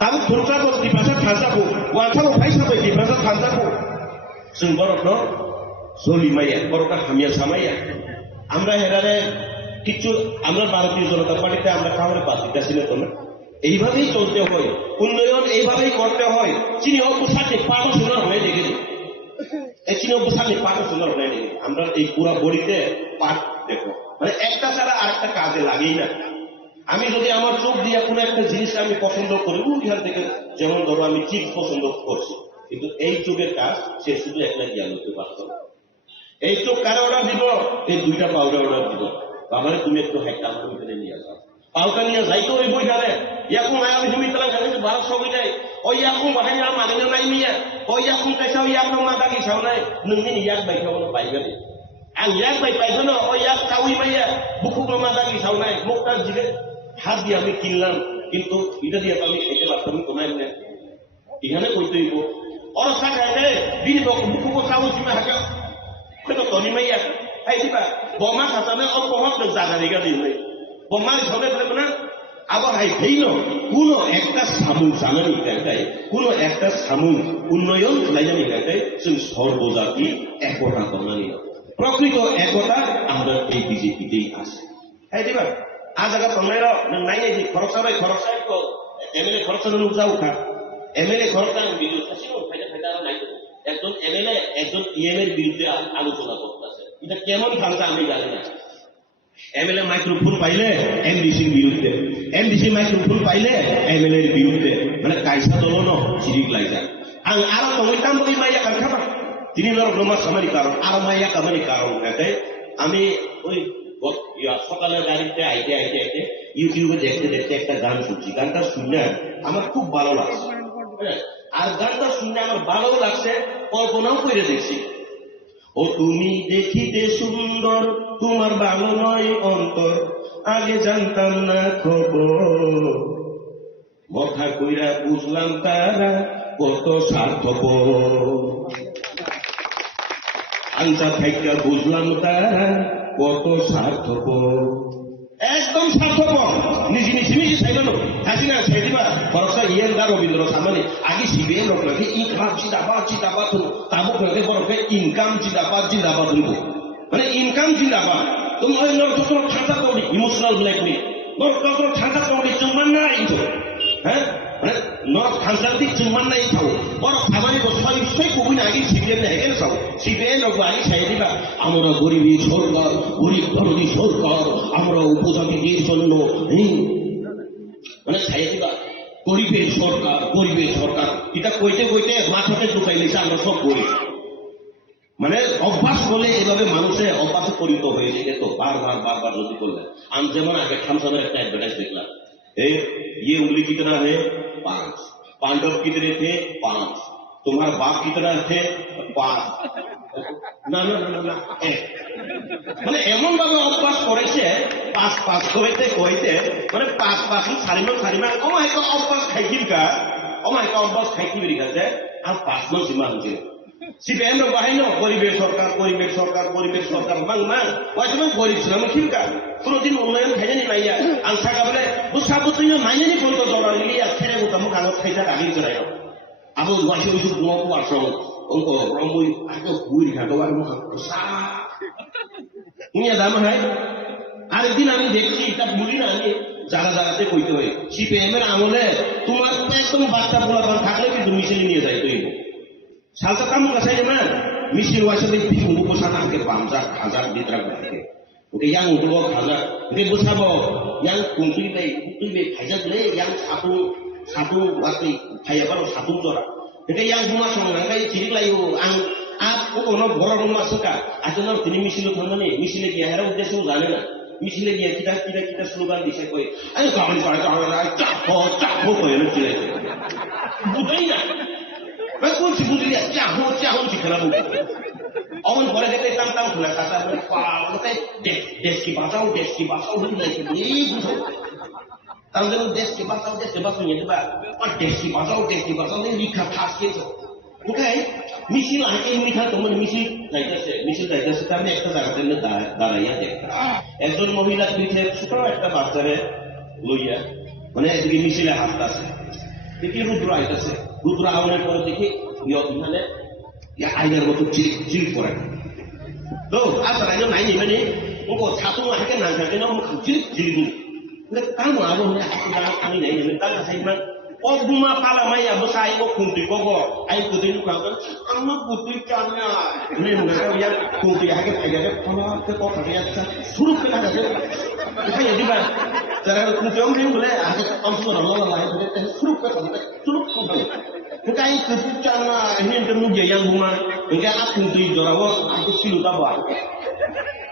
তাবো থুরুটাको তীব্রাসাদ খানতাको वाथाको फाइसाबो তীব্রাসাদ खानताको जों बर'नो जलिमाया बर'টা হামিয়া সামাইয়া আমরা হেরারে কিছু আমরা ভারতীয় জনতা পার্টিতে আমরা কাউরে বাদ দিতেছি না তো না এইভাবেই চলতে হয় উন্নয়ন এইভাবেই করতে হয় চিনি অবসাদে পাটা সোনার হয়ে দেখে এই চিনি অবসাদে পাটা সোনার হয়ে দেখে আমরা এই পুরা বড়িতে পাট দেখো মানে একটা ছাড়া আরেকটা কাজে লাগেই না আমি যদি আমার চোখ দিয়ে কোনো একটা জিনিস আমি পছন্দ করি ওইখান থেকে যেমন ধরো আমি ঠিক পছন্দ করছি কিন্তু এই চোখের কাজ সে শুধু একটা জ্ঞান হতে পারত এই চোখ কারে অর্ডার দিব এই 2টা পাউডার অর্ডার দিব বাবারে তুমি একটু হ্যাকটা আমার ভিতরে নিয়ে যাও পাউটা নিয়ে যাইতো ওই বই ধারে ইয়াকুম আয়া তুমি তালা জানি 1200 বই নাই ওই ইয়াকুম বাহানি আর মালিনা নাই মিয়া ওই ইয়াকুম কাইসাও ইয়াকুম মা দাগি সাও নাই নोंनि ইয়াক বাই খাবো পাইবে आं ইয়াক বাই পাইবো না ওই ইয়াক কাউই মাইয়া বুকু মা দাগি সাও নাই মুখটা জিগে হাত দিয়ে আমি কিনলাম কিন্তু এটা দিয়ে আমি খেতে পারতাম তোমায় না এখানে কইতে হইব ওর সাথে দিন বুকু সাও জিমা হাকা কত তনি মাইয়া এই দিবা বমা সাজানে অপহক জাগারিগা দিলে বমা ঝবে বলে না আবার হাই হইল কোন একটা সামুন জানানি দেখায় কোন একটা সামুন উন্নয়ন লাইনানি দেখায় जों সর্বজাতি একতা বানানি প্রকৃত একতা আমরা এই বিজেপিতেই আছে এই দিবা আজ আগা তোমরা নাই এই খরচাবাই তো এমএলএ খরচা নুন যাও খা এমএলএ খরচা বিজু খাসিও ফাইদা নাই একজন একজন এমএলএ একজন ইএম এর বিরুদ্ধে আলোচনা করতেছে, এটা কেমন ভাষা আমি জানি না। এমএলএ মাইক্রোফোন পাইলে এমডিসির বিরুদ্ধে, এমডিসি মাইক্রোফোন পাইলে এমএলএ এর বিরুদ্ধে, মানে কাইসা দলন সিরিক লাইজা আরো তোমার কাম ওই মাইয়া কাম খাবা তিনি নরমাস খামারি কারণ আরো মাইয়া কামারি কারণ আমি ওই সকালের গাড়িতে আইতে ইউটিউবে দেখতে দেখতে একটা গান শুনছি, গানটা শুনে আমার খুব ভালো লাগছে। আর গানটা শুনে আমার ভালো লাগছে, কল্পনাও করে দেখছি। ও তুমি দেখিতে সুন্দর, তোমার ভালো নয় অন্তর, আগে জানতাম না খবর, কথা কইরা বুঝলাম তারা কত স্বার্থপর, আনসা থাইকা বুঝলাম তারা কত স্বার্থপর, একদম স্বার্থপর। নিজে নিজে নিজে চাইল হাসিনা ছেড়ে দিবা ভরসা ইয়েন দা রবীন্দ্র সামনে আগে সিবিএম লোককে ইনকাম জিন্দাবাদ তাবুক লোকে বরফে ইনকাম জিন্দাবাদ হইব, মানে ইনকাম জিন্দাবাদ। তোমার যত ঠান্ডা করি ইমোশনাল ব্ল্যাকমেল, যত ঠান্ডা করি চুম্বান না ইতো, হ্যাঁ মানে নরক ঠান্ডা দিক চুম্বান নাই খাও, বরফ খাবানি বসা নিশ্চয়ই কবি না আগে সিবিএম না হেগেন খাও, সিবিএম লোক আগে ছেড়ে দিবা আমরা গরিবী সরকার, গরিব ধরনী সরকার, আমরা উপজাতিদের জন্য মানে ছেড়ে দিবা গরিবের সরকার, এটা কইতে কইতে মাথাতে ঢুকাই লেছে আমরা সব গরিব। মানে অভ্যাস বলে এভাবে মানুষের অভ্যাসে পরিণত হয়েছে, তো বারবার যদি করলেন। আমি যেমন আগে থামসামের একটা অ্যাডভার্টাইজ দেখলাম, ये उंगली कितना है 5, पांडव कितने थे 5, तुम्हारा बाप कितना थे 5, না মানে এমন ভাবে অভ্যাস করেছে 5 কইতে মানে 5 সারিমা অভ্যাস খাইকি বেরিয়ে গেছে আর 5 মাস সীমা হচ্ছে সিপিএম র বাহিনী গরিবের সরকার মাং ওই সময় গরিব ছিলাম খিলকা কোনদিন উন্নয়ন খাইনি মাইয়া আং থাকা বলে বুঝাবো তুই মাইনি বলতো জড়া নিয়ে ছেড়ে উঠাম কাগজ খাইছা আগিয়ে চলে আবু ওয়াইছে ওই নকু আসল অঙ্ক রমই আগে বুড়ি ঘাটো আর মুখ উনিয়া দাম হয়। আরেকদিন আমি দেখছি এটা বলি না, আমি জায়গাতে কইতে হয় সিপিএম এর আমলে তোমার একদম বাচ্চা পোলাপান থাকলে কিন্তু মিছিল নিয়ে যায় তৈব সালটা কাম কাছে না মিছিল ওয়াইছে দেখি উনুকো সানা আগে 5,000 দিতরা থাকে ওকে yang উঠবো হাজার ওকে বুঝাবো yang কুমতুইবে খাইজালে yang satu waktu kayak baru satu jora এটা yang rumah সঙ্গে কাই চিরি লাইও আং আপু কোন বড় rumah suka আসলে তিনি মিছিল থামনে মিছিলে কি হারা উদ্দেশ্য জানে না, মিছিলে গিয়ে কিটা স্লোগান দিছে কই আরে গাড়ি পাড়া চাপো কই না চিলে বুঝাই না मैं कौन सी बुझ लिया क्या हो दिखला बुझ और बड़े कहते काम खुला खाता है बोलते देश की भाषा नहीं नहीं ये बुझो तब जब देश की भाषा ये बात और देश की भाषा नहीं लिखा खास के तो ओके मिसिल आके लिखा तो मन मिसिल जाइता से আমি একটা জায়গাতে দাঁড়াইয়া দেখতাম একজন মহিলা পিঠে ছোট একটা বাচ্চারে লইয়া মানে এদিকে মিছিলে হাসতাছে দেখি রুদ্র আইতাছে, রুদ্র আওয়ানের পরে দেখি মানে আইনের মতো চিল করে তো আসলে আইন নাই মানে ও ছাত্র হাতে না থাকে না চিল কামো আবহাওয়া আমি নাই তার কাছে অগুমা পালা মাইয়া বসাই ও খুঁটি কব আই কুদি লুকাবেন আমার বুদ্ধি চানা নে না খুঁটি আগে আগে ফলাতে কথা যাচ্ছে শুরু করে থাকে এটা দিবা যারা খুঁটি অমনি বলে আগে অংশ লাই শুরু করে শুরু করে Bukan keputusan ini kemudian yang rumah, enggak aku tu jorawo aku silu tahu.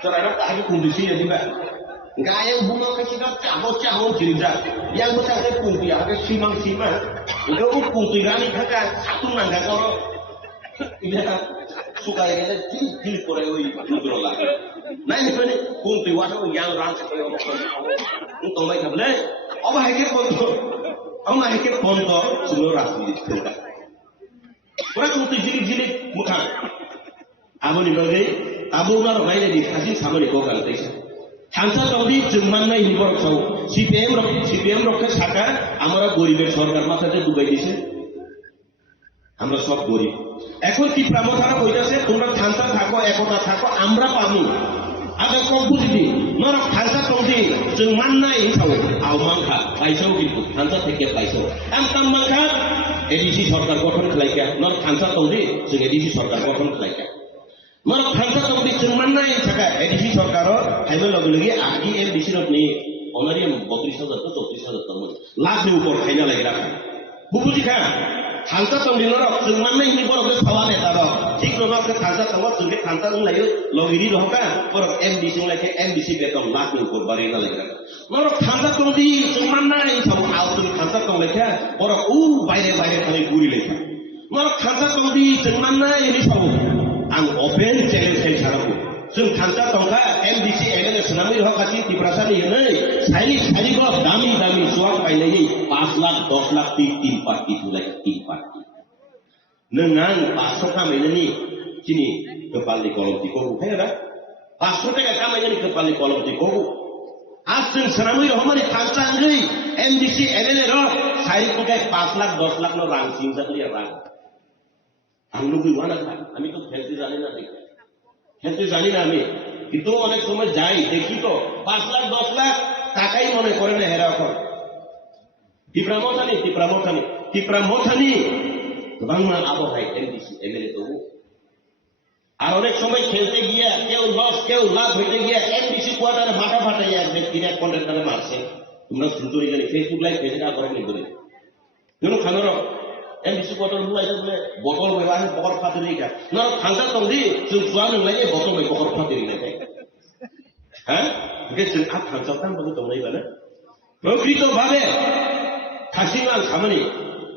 Jorawo aku kondisi ya juga. Enggak yang rumah kita caho cerita. Yang besar itu kunti ada simang. Itu kunti kami kakak satu nangga kalau ini suka yang ada di Korea itu lagi. Nah ini kunti wadah yang rancak yang untuk mereka boleh. Apa hanya kontor? Ông này cái phone đó chúng nó làm gì được cả. Orang untuk jili muka. Abu ni bagi, abu orang lain ni kasih sama ni kau kalau tak. Hansa tahu di cuman ni hibur tahu. CPM roket saka, amara goriber sorgar mata je Dubai di sini. Amra sob gorib. এখন কি প্রামথারা কইতাছে তোমরা থানসা থাকো একতা থাকো আমরা পামু আগে কম্পুজিটি নরক থানসা তৌদি जों মাননাই হিসাব আও মানখা পাইছাও কিন্তু থানসা থেকে পাইছাও এম তাম মানখা एडीसी सरकार गठन खालायखा नर खानसा दंदि जों एडीसी सरकार गठन खालायखा नर खानसा दंदि जों माननाय थाखा एडीसी सरकार हायबो लगे लगे आगि एमडीसी नि अनारि 32,000 तो 34,000 तमन लाखनि ऊपर खायना लायग्रा बुबुजिखा खानसा दंदि नर जों माननाय नि बरक सावा नेता र ठीक नङा के खानसा दंग जों के खानसा दं लायो लगिरि रहका पर एमडीसी लायके एमडीसी बेतन लाखनि ऊपर बारिना लायग्रा नर खानसा दंदि जों माननाय साव आउ जों खानसा दं लायखा बरक उ बायरे बायरे थाङै गुरि लायखा नर खानसा दंदि जों माननाय नि साव आं ओपेन चेलेन्ज खाय साराबो जों खानसा दंखा एमडीसी एमएलए सुनामी रहखाथि तिप्रासानि हनै साइनि साइनिबो दामी दामी सुवां बायनायनि 5 लाख 10 लाख 3 पार्टी तुलाय 3 पार्टी नोंआं 500 खामायनायनि दिनि कपालनि कलमथिखौ बुखायरा 500 टाका खामायनायनि कपालनि कलमथिखौ आज जों सुनामी रहमानि खानसाङै एमडीसी एमएलए र साइनिखौ 5 लाख 10 लाख न रां सिंजाखलिया रां आं लुबैवा ना আমি তো খেলতে জানি না খেলতে জানি না আমি কিন্তু অনেক সময় যাই দেখি তো 5 লাখ 10 লাখ টাকাই মনে করে না হেরা এখন টিপ্রামথানি বাংলা আবহাওয়ায় এমডিসি এমএলএ তো আর অনেক সময় খেলতে গিয়া কেউ লস কেউ লাভ হইতে গিয়া এমডিসি কোয়ার্টারে মাথা ফাটাই এক ব্যক্তি এক কন্ট্রাক্টরে মারছে তোমরা শুনতে জানি ফেসবুক লাইভ পেজে না করেন বলে কেন খানোর एमडीसी बटल हुलाय बोले बटल बेवाह बकर फातरि का न खानसा दंदि जों सुवा नंलाय बटल बे बकर फातरि नाय हा बे जों आ खानसा तान बो दंनाय बाला प्रकृत भाबे खासिमान खामानि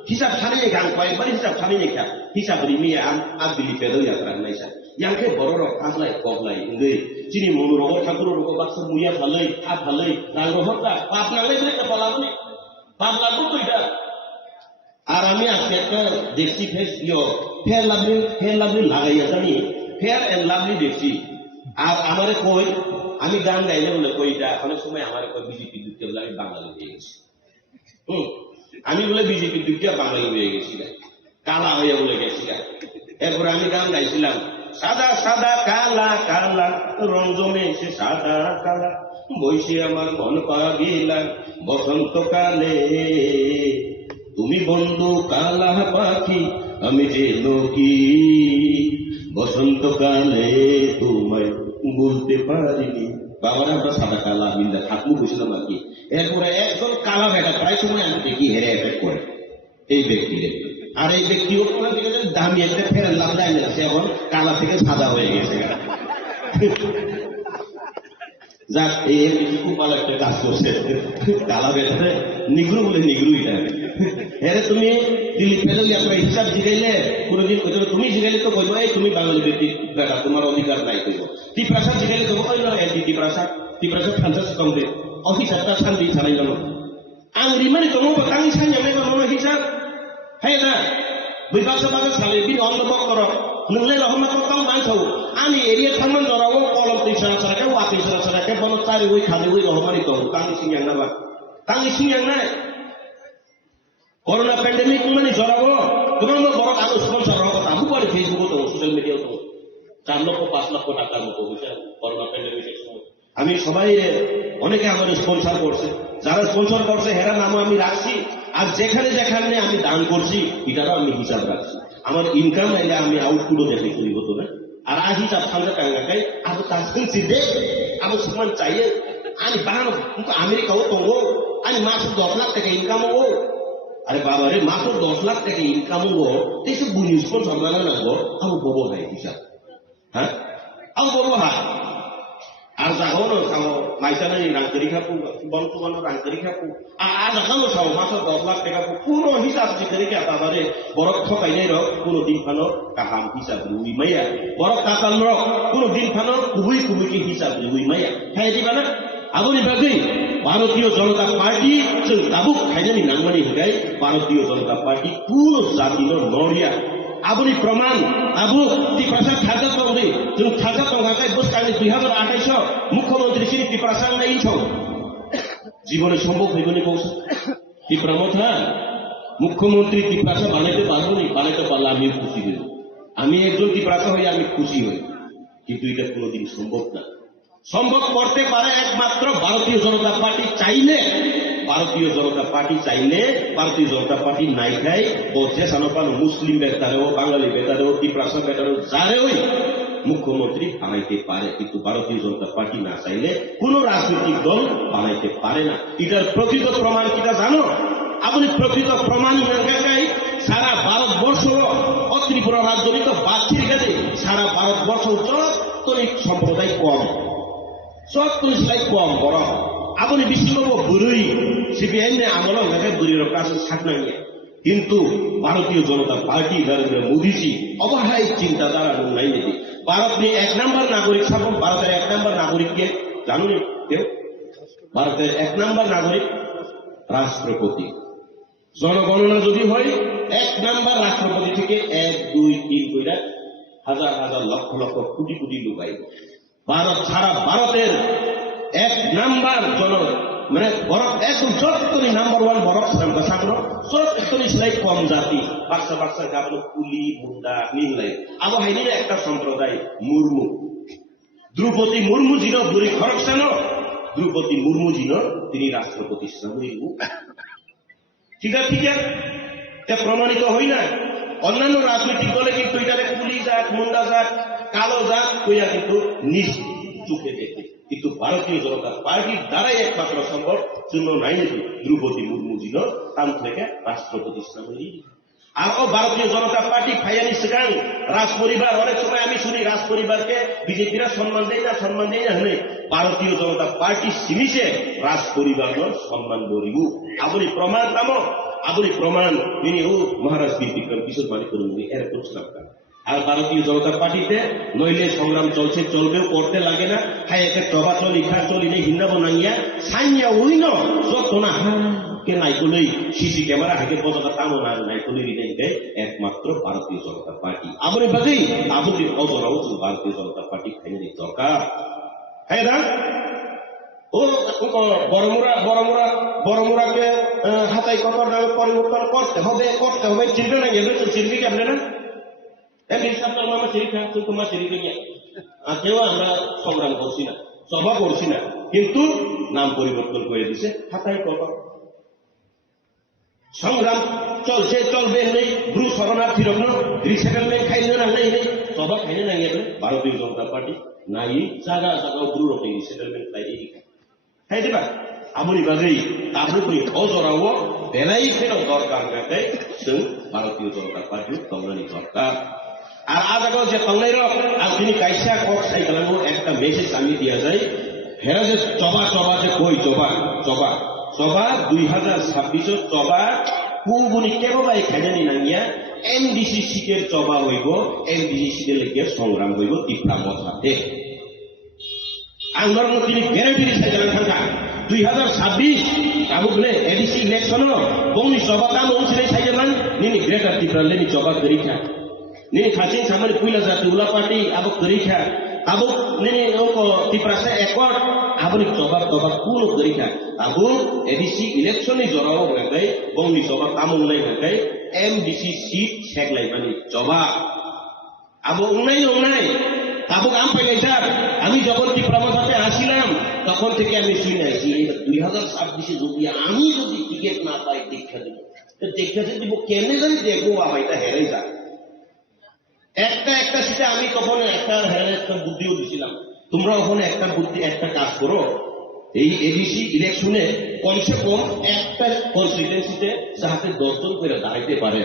हिसाब सानै गां पाइ बारि हिसाब सानै का हिसाब रिमि आ बिलि पेदो यात्रा नायसा यांखे बरर आगलाय कबलाय इंगै जिनि मनुरग ठाकुर रग बाक्स मुया फालै आ फालै रांग हरता पापनालै बे कपालाबनि पापलाबो कइदा আর আমি আজকে একটা দেখছি ফেয়ার লাভলি লাগাইয়া জানি ফেয়ার এন্ড লাভলি দেখছি আর আমারে কই আমি গান গাইলে বলে কইটা অনেক সময় আমারে কই বিজেপি দুঃখে বলে আমি বাঙালি হয়ে গেছি আমি বলে বিজেপি দুঃখে বাঙালি হয়ে গেছি কালা হয়ে বলে গেছি এরপরে আমি গান গাইছিলাম সাদা সাদা কালা কালা রং জমেছে সাদা কালা বইসে আমার মন পাগিলা বসন্তকালে তুমি বন্ধু কালা পাখি আমি যে লোকি বসন্তকালে তোমায় বলতে পারিনি বাবারা আমরা সাদা কালা মিললে থাকবো বুঝলাম আর কি এরপরে একজন কালা বেটা প্রায় সময় আমি দেখি হেরে এফেক্ট করে এই ব্যক্তিদের আর এই ব্যক্তি ওখানে থেকে দামি একটা ফেরার লাভ যায় না সে এখন কালা থেকে সাদা হয়ে গেছে যাক এই খুব ভালো একটা কাজ করছে কালা বেটাতে নিগ্রু বলে নিগ্রুইটা এরে তুমি দিল্লি পেলে আপনার হিসাব জিগাইলে কোনদিন তুমি জিগাইলে তো বলবো এই তুমি বাঙালি ব্যক্তি বেটা তোমার অধিকার নাই কইব টিপ্রাসাদ জিগাইলে তো কই না এন্টি টিপ্রাসাদ খানসাস কংগ্রেস অফিসারটা শান্তি ছাড়াই গেল আং রিমানি তোমার বাঙালি সাইনে বানো হিসাব হে না বিবাস বাগে সালে বি অন্য বকর নলে রহমা কম মানছৌ আমি এরিয়া থামান দরাও কলম তিসা সারাকে ওয়াতি সারাকে বন তারি ওই খালি ওই রহমানি তো তাঙ্গি সিংয়াং না তাঙ্গি সিংয়াং না করোনা প্যান্ডেমিক মানে জড়াবো তোমার বড় আরো স্পন্সর হওয়ার কথা আমি বলি ফেসবুকে তো সোশ্যাল মিডিয়াও তো 4 লক্ষ 5 লক্ষ টাকার মতো হয়েছে করোনা প্যান্ডেমিকের সময় আমি সবাই অনেকে আমার স্পন্সর করছে যারা স্পন্সর করছে হেরা নামও আমি রাখছি আর যেখানে যেখানে আমি দান করছি এটারও আমি হিসাব রাখছি আমার ইনকাম এলে আমি আউটপুটও দেখে করি হতো না আর আজ হিসাব সামনে টাঙ্গাকাই আবু তাসিন সিদে আবু সুমান চাইয়ে আমি বানানো কিন্তু আমেরিকাও তো আমি মাস 10 লাখ টাকা ইনকাম ও আরে বাবা রে মাত্র 10 লাখ টাকা ইনকাম ও এইসব বুঝিস কোন সম্মাননা লাগবো আবু বড় ভাই হিসাব হ্যাঁ আবু বড় ভাই আর যাও সামো মাইসানানি রাঙ্করি খাপু বন্ধু রাঙ্করি খাপু আর যাও সামো মাত্র 10 লাখ টাকা পুরো হিসাব জিকরি কে বাবারে বড় ঠকাইলে র পুরো দিন ফানো কাহাম হিসাব রুই মাইয়া বড় কাকাল র পুরো দিন ফানো কুবুই কি হিসাব রুই মাইয়া খাই দিবা না আবুনি বাগি ভারতীয় জনতা পার্টি जों दाबुक खायनानि नांगमानि हगाय भारतीय जनता पार्टी पुरो जातिनो नरिया आबुनि प्रमाण आबु टिप्रासाद थाजा तंदि जों थाजा तंगाखाय बोसखानि 2028 मुख्यमंत्री श्री टिप्रासाद नाइ छौ জীবনে সম্ভব হইবনি কৌশ টিপ্রামথা মুখ্যমন্ত্রী টিপ্রাসা বানাইতে পারবনি বানাইতে পারলে আমি খুশি হই আমি একজন টিপ্রাসা হই আমি খুশি হই কিন্তু এটা কোনোদিন সম্ভব না সম্ভব করতে পারে একমাত্র ভারতীয় জনতা পার্টি চাইলে ভারতীয় জনতা পার্টি চাইলে ভারতীয় জনতা পার্টি নাই খাই ও যেসানো পানো মুসলিম বেতারেও বাঙালি বেতারেও ত্রিপ্রাসা বেতারেও যারেও মুখ্যমন্ত্রী বানাইতে পারে, কিন্তু ভারতীয় জনতা পার্টি না চাইলে কোন রাজনৈতিক দল বানাইতে পারে না। এটার প্রকৃত প্রমাণ কিটা জানো? আপনি প্রকৃত প্রমাণ দেখাই সারা ভারতবর্ষ ও ত্রিপুরা রাজজনিত বাচ্চির কাছে সারা ভারতবর্ষ যতনিক সম্প্রদায় কম, যতনিক কম বড় আপনি বিশ্ববাবু বুড়ি সিপিআইএম আমল বুড়ির কাছে সাকনাইয়ে, কিন্তু ভারতীয় জনতা পার্টি নরেন্দ্র মোদীজি অবহায় চিন্তাধারা নাই নেই। ভারত নিয়ে 1 নম্বর নাগরিক ছাড়ব, ভারতের 1 নম্বর নাগরিককে জানুন কেউ? ভারতের 1 নম্বর নাগরিক রাষ্ট্রপতি। জনগণনা যদি হয় 1 নম্বর রাষ্ট্রপতি থেকে 1, 2, 3 কইরা হাজার হাজার লক্ষ লক্ষ কোটি কোটি লোক আইব। ভারত ছাড়া ভারতের 1 নম্বর মানে বরফ একদম যতনি নাম্বার 1 বরফ সাগর যতনি সেলাই কম জাতি বাচ্চা বাচ্চা গাবল কুলি মুন্ডা মিলাই আবো হাইনি একটা সম্প্রদায় মুর্মু দ্রৌপদী মুর্মু জিন বুড়ি খরকসানো দ্রৌপদী মুর্মু জিন তিনি রাষ্ট্রপতি সাময়িক ঠিক আছে এটা প্রমাণিত হই না। অন্যান্য রাজনৈতিক দলে কিন্তু এটাকে কুলি জাত মুন্ডা জাত কালো জাত কইয়া কিন্তু নিজ চোখে দেখে, কিন্তু ভারতীয় জনতা পার্টির দ্বারাই একমাত্র সম্ভব। শূন্য নাই নাকি দ্রৌপদী মুর্মু জিন তাম থেকে রাষ্ট্রপতি সাময়িক। আর ভারতীয় জনতা পার্টি ফাইয়ানি সেখান রাজ পরিবার অনেক সময় আমি শুনি রাজ পরিবারকে বিজেপিরা সম্মান দেয় না হলে ভারতীয় জনতা পার্টি সিমিছে রাজ পরিবার সম্মান করিব। আপনি প্রমাণ পাবো, আপনি প্রমাণ তিনি ও মহারাজ বীর বিক্রম কিশোর মালিক করুন এর করছিলাম। আর ভারতীয় জনতা পার্টিতে নইলে সংগ্রাম চলছে, চলবেও, করতে লাগে না। হ্যাঁ একে টবা চলি খা চলি নেই হিন্দাবো নাইয়া সাইয়া ওই ন যত না কে নাইকুলই সিসি ক্যামেরা হাতে পতাকা তামো না নাইকুলি রিনেকে একমাত্র ভারতীয় জনতা পার্টি। আপনি বাজেই আপনি অজরাও ভারতীয় জনতা পার্টি খাইনি দরকার। হ্যাঁ না ও বড়মুরাকে হাতাই কতর নামে পরিবর্তন করতে হবে চিনবে না গেলে তো চিনবি কি আপনি না কেউ আমরা সংগ্রাম করছি না, সভা করছি না, কিন্তু নাম পরিবর্তন করে দিছে হাতাই কবর। সংগ্রাম চলছে, চলবে নেই ব্রু শরণার্থী রত্ন রিসেটেলমেন্ট খাইলে না নেই সভা খাইলে না গেলে ভারতীয় জনতা পার্টি নাই জায়গা জায়গা ব্রু রতে রিসেটেলমেন্ট খাই খাই দিবা আপনি বাজেই তারপরে অজরাও বেলাই ফের দরকার গাতে ভারতীয় জনতা পার্টি তংরানি দরকার। আর আজ আগেও যে তংলাই আর তিনি কাইসা কক সাইকেলানো একটা মেসেজ আমি দিয়া যায় হেরা যে চবা যে কই চবা 2026 চবা কুবুনি কেবলাই খাইনি নাঙ্গিয়া এমডিসি সিটের চবা হইব, এমডিসি সিটের লেগে সংগ্রাম হইব ত্রিপুরা মথাতে। আঙ্গর তিনি গ্যারান্টি সাইকেলান থাকা 2026 কাবুকলে এডিসি ইলেকশন বংনি চবা কাম ওছিনে সাইকেলান নিনি গ্রেটার ত্রিপুরা লেনি চবা করিখা nini khacing sama ni puila zat ula party abok gerika abok nini oko tiprasa ekor aboni coba kuno gerika abok edisi election ni jorao berkai bong ni coba tamung lai berkai MDC seat check lai mani coba abok unai abok ampai gaisa আমি যখন ত্রিপুরাতে আসিলাম তখন থেকে আমি শুনে আসি 2026 যদি আমি যদি টিকিট না পাই দীক্ষা দিব কেমনে জানি দেখবো বাবা এটা হেরাই যা একটা সিটে আমি তখন একটা বুদ্ধিও দিছিলাম তোমরা ওখানে একটা কাজ করো এই এডিসি ইলেকশনে কমসে কম একটা কনস্টিটুয়েন্সিতে যাতে 10 জন করে দাঁড়াইতে পারে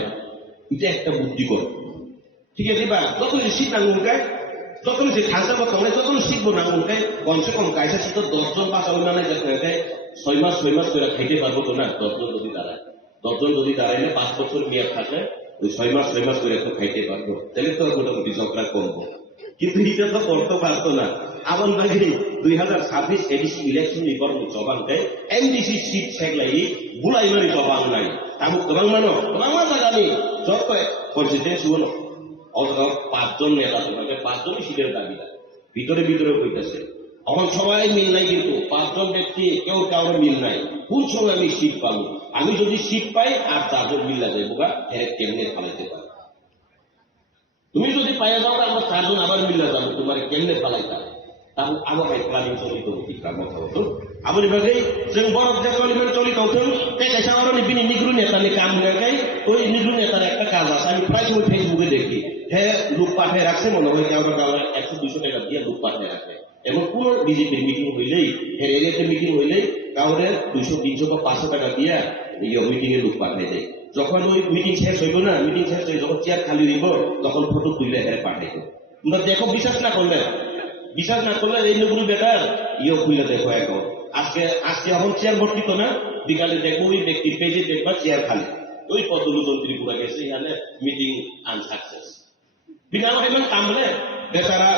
এটা একটা বুদ্ধি করো ঠিক আছে বা যখন সিট নাঙ্গুনকায় যখন যে খাসা বা তোমরা যখন শিখবো নাঙ্গুনকায় কমসে কম কাইসা সিট 10 জন বাঁচাবো না যাতে 6 মাস করে খাইতে পারবো তো না 10 জন যদি দাঁড়াইলে 5 বছর মেয়াদ থাকে ওই 6 মাস করে একটু খাইতে পারবো তাহলে তো মোটামুটি ঝগড়া কমবো কিন্তু এটা তো করতে পারতো না আবার নাকি 2026 এডিসি ইলেকশন নিবর্ণ জবান দেয় এমডিসি সিট সেগলাই বুলাই মারি জবান নাই তাবো গোবাং জানি যত কনস্টিটুয়েন্সি হলো অথবা 5 জন নেতা তোমাকে 5 জনই সিটের দাবিদার ভিতরে কইতাছে এখন সবাই মিল নাই কিন্তু 5 জন ব্যক্তি কেউ কাউরে মিল নাই কোন সময় আমি সিট পাবো আমি যদি সিট পাই আর 4 জন মিল্লা যাইবো গা কেমনে ফালাইতে পারে তুমি যদি পাইয়া যাও আমরা 4 জন আবার মিল্লা যাবো তোমার কেমনে ফালাইতে তাহলে আমার প্ল্যানিং চলিত ঠিক কাম হতো Aboni bagai जों बरफ जायगायाव चलि गावथों कायसा अरनि बिनि निग्रु नेतानि काम होनायखाय ओइ निग्रु नेतार একটা কাজ আছে আমি প্রায় সময় ফেসবুকে দেখি হ্যাঁ লোক পাঠায় রাখছে মনে হয় কাউকে 100-200 টাকা দিয়ে লোক পাঠায় রাখে এবং পুরো বিজেপির মিটিং হইলেই এর এরিয়াতে মিটিং হইলেই কাউরে 200-300 বা 500 টাকা দিয়ে এই মিটিং এ লোক পাঠায় দেয় যখন ওই মিটিং শেষ হইব না মিটিং শেষ হয়ে যখন চেয়ার খালি হইব তখন ফটো তুলে এর পাঠায় তোমরা দেখো বিশ্বাস না করলে এই লোকগুলো বেটার খুলে দেখো এখন আজকে এখন চেয়ার ভর্তি তো না বিকালে দেখবো ওই ব্যক্তির পেজে দেখবা চেয়ার খালি ওই পদ্মলোচন ত্রিপুরা গেছে এখানে মিটিং আনসাকসেস বিনা ইমান কাম বলে বেচারা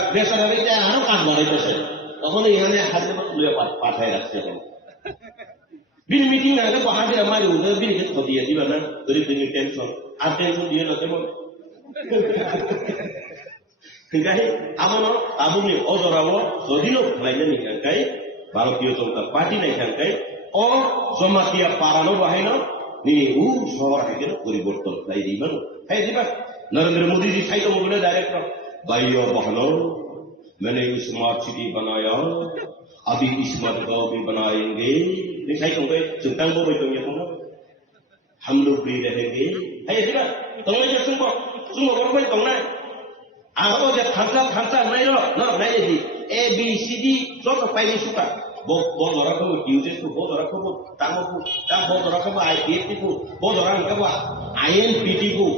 আরো কাজ বাড়াইতেছে তখন এখানে হাতে তুলে পাঠায় রাখছে এখন বিন মিটিং আগে পাহাড়ে আমার উদয় বিন দিয়ে দিবা না গরিব দিনের টেনশন আর টেনশন দিয়ে না তেমন গাই আমানো আবুনি অজরাবো যদিও লাইনে নিকাঙ্কাই ভারতীয় জনতা পার্টি নাইকাঙ্কাই ও জমাতিয়া পারানো বাহিনো নি শহর হাইকেন পরিবর্তন লাই দিবা হাই দিবা নরেন্দ্র মোदी जी साइड में बोले डायरेक्ट भाइयों बहनों मैंने स्मार्ट सिटी बनाया अभी स्मार्ट गांव भी बनाएंगे ये साइड में चिंतांग को बैठो ये तुम हम लोग भी रहेंगे हाय दिबा तुमने जो सुनो कोई तुमने आगो जे थांसा नहीं रो न नहीं दी ए बी सी डी जो तो पाइले सुका बहुत रखो यूजेस को बहुत रखो तामो को ता बहुत रखो आईपीएफ को बहुत रखो आईएनपीटी को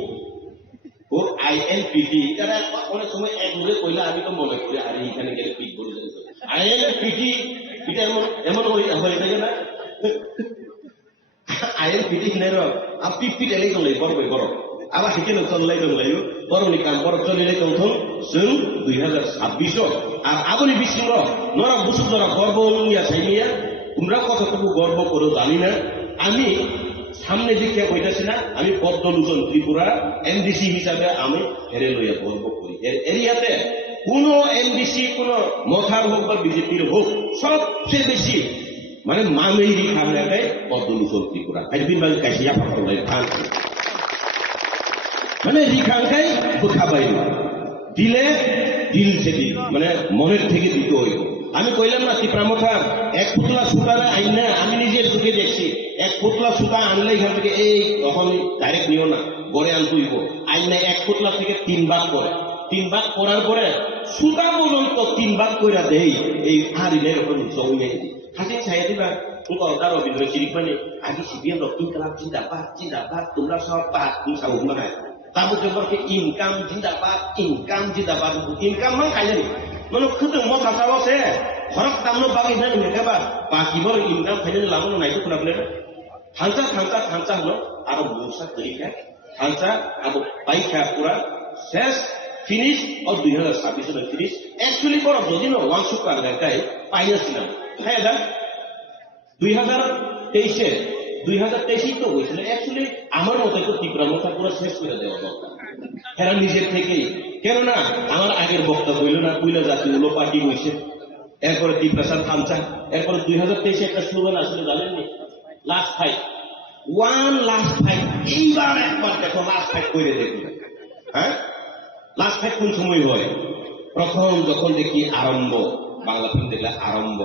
ও আইএনপিটি এটা অনেক সময় এক দূরে কইলা আমি তো মনে করি আরে এখানে গেলে পিক বলে যাবে আইএনপিটি এটা এমন হয়ে থাকে না আইএনপিটি নের আপনি পিট এলাই তো বড় আবার সেখানে চললাই বড়নি কাম বড় চলিলে কৌথন जों 2026 আর আবনি বিষ্ণুর নরা বসুধরা গর্ব নিয়া চাইনিয়া তোমরা কতটুকু গর্ব করো জানি না আমি সামনে দিকে কইতাছি না আমি পদ্মলোচন ত্রিপুরা এমডিসি হিসাবে আমি হেরে লইয়া গর্ব করি এর এরিয়াতে কোন এমডিসি কোন মথার হোক বা বিজেপির হোক সবচেয়ে বেশি মানে মামেই রিখাঙ্গায় পদ্মলোচন ত্রিপুরা একদিন বাজে কাশিয়া পাঠাই মানে রিখাঙ্গায় খাবাই দিলে দিল থেকে মানে মনের থেকে দিতে হইব আমি কইলাম না ত্রিপুরা এক পুতলা সুতারে আইন না আমি নিজের চোখে দেখছি এক পুতলা সুতা আনলে এখান থেকে এই তখন ডাইরেক্ট নিও না গড়ে আনতে হইব আইন না এক পুতলা থেকে 3 ভাগ করে 3 ভাগ করার পরে সুতা পর্যন্ত 3 ভাগ কইরা দেই এই হারিলে এখন জমি হাসিন ছায়া দিবা তার রবীন্দ্র চিরিপানি আগে সিবিএম রক্ত ক্লাব জিন্দাবাদ তোমরা সব পাক তুমি সাউন্ড বানায় তারপর যখন ইনকাম জিন্দাবাদ ইনকাম মানে কাইলে মানে খুদে মত আছে ঘরক দামনো বাকি না মেকাবা বাকি বড় ইনকাম খাইলে লাভনো নাইতো কোনাবলে থানসা হলো আর মৌসা তরিকা থানসা আবো পাইখা পুরা শেষ ফিনিশ ও 2026 এর ফিনিশ অ্যাকচুয়ালি বড় যদি না ওয়ান সুপার গায় পাইয়াছিলাম হ্যাঁ দা 2023 তো হয়েছিল অ্যাকচুয়ালি আমার মতে তো ত্রিপুরা মতো পুরো শেষ করে দেওয়া দরকার এরা নিজের থেকেই কেননা আমার আগের বক্তব্য হইল না কুইলা জাতীয় উলো পার্টি হয়েছে এরপরে ত্রিপ্রাসাদ থামচা এরপরে 2023 একটা স্লোগান আসলে জানেননি লাস্ট ফাইট এইবার একবার দেখো লাস্ট ফাইট করে দেখি হ্যাঁ লাস্ট ফাইট কোন সময় হয় প্রথম যখন দেখি আরম্ভ বাংলা ফিল্ম দেখলে আরম্ভ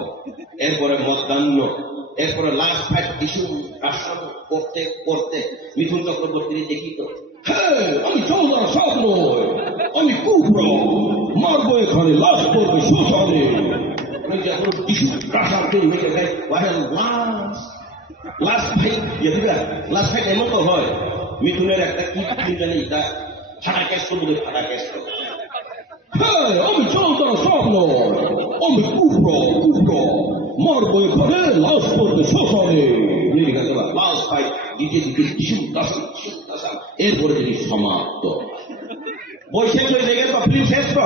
এরপরে মধ্যাহ্ন এরপরে লাস্ট ফাইট ইস্যু করতে মিথুন চক্রবর্তী দেখি তো আমি চৌধুরী স্বপ্ন আমি কুপ্র মারবো এখানে লাস্ট করবে শোষণে যখন ইস্যু প্রাসাদ হয়ে যায় লাস্ট ফাইট এমন তো হয় মিথুনের একটা কি জানি এটা ফাটা ক্যাশ করবো ফাটা ক্যাশ করবো আমি চৌধুরী স্বপ্ন আমি কুপ্র মারবো এখানে লাস্ট করবে শোষণে লাস্ট ফাইট দিতে ইস্যু এরপরে যদি সমাপ্ত বই শেষ হয়ে যায় বা ফিল্ম শেষ তো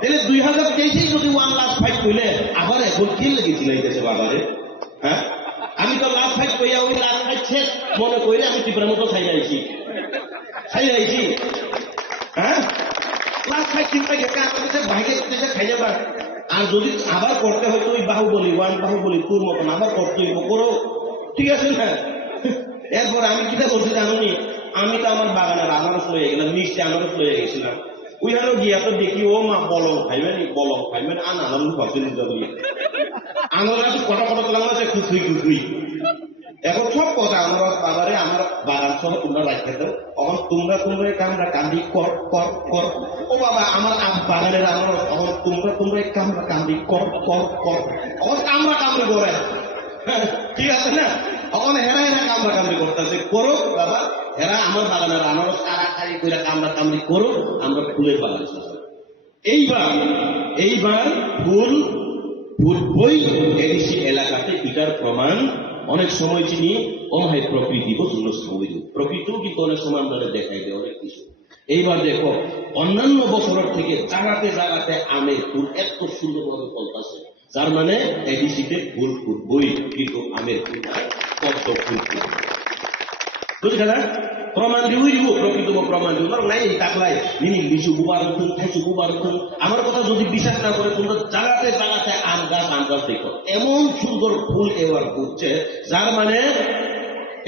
তাহলে 2023 যদি ওয়ান লাস্ট ফাইট কইলে আবার এখন কি লেগেছিল এই দেশে বাবারে হ্যাঁ আমি তো লাস্ট ফাইট কইয়া ওই লাস্ট ফাইট শেষ মনে কইলে আমি ত্রিপুরা মতো ছাই যাইছি হ্যাঁ লাস্ট ফাইট চিন্তা গেছে আমাদের বাইরে খাই যাবা আর যদি আবার করতে হয়তো ওই বাহুবলী তোর মতন আবার করতে হইব করো ঠিক আছে না এরপর আমি কিটা বলছি জানি আমি তো আমার বাগানের আনারস লয়ে গেলাম মিষ্টি আনারস লয়ে গেছিলাম ওইখানেও গিয়া তো দেখি ও মা বলং খাইবেন আনারস ভাবছিলেন আমরা তো কটা কটা তোলা আছে খুঁজুই এখন সব কথা আমরা বাবারে আমার বাগান সহ তোমরা রাখতে দাও এখন তোমরা কামরা কান্দি কর কর কর ও বাবা আমার বাগানের আমার এখন তোমরা কামরা কান্দি কর কর কর এখন কামরা কামড়ি করে ঠিক আছে না এখন হেরা কামরা কামড়ি করতেছে করো বাবা হেরা আমার বাগানের আমার কারি করে কামরা কামড়ি করো আমরা ফুলের বাগান এইবার ফুল বই এডিসি এলাকাতে এটার প্রমাণ অনেক সময় চিনি অমায় প্রকৃতি প্রচন্ড সময় প্রকৃতিও কিন্তু অনেক সময় আমরা দেখাই দেয় অনেক কিছু এইবার দেখো অন্যান্য বছরের থেকে জায়গাতে জায়গাতে আমের ফুল এত সুন্দরভাবে ফলতেছে যার মানে এডিসিতে ফুল ফুটবই কিন্তু আমের ফুল পদ্ম ফুল বুঝলে না প্রমাণ দিব প্রকৃত প্রমাণ দিব নাই তাকলাই মিনি লিচু গুবার থাইচু গুবার আমার কথা যদি বিশ্বাস না করে তোমরা জায়গাতে জায়গাতে আম গাছ দেখো এমন সুন্দর ফুল এবার ফুটছে যার মানে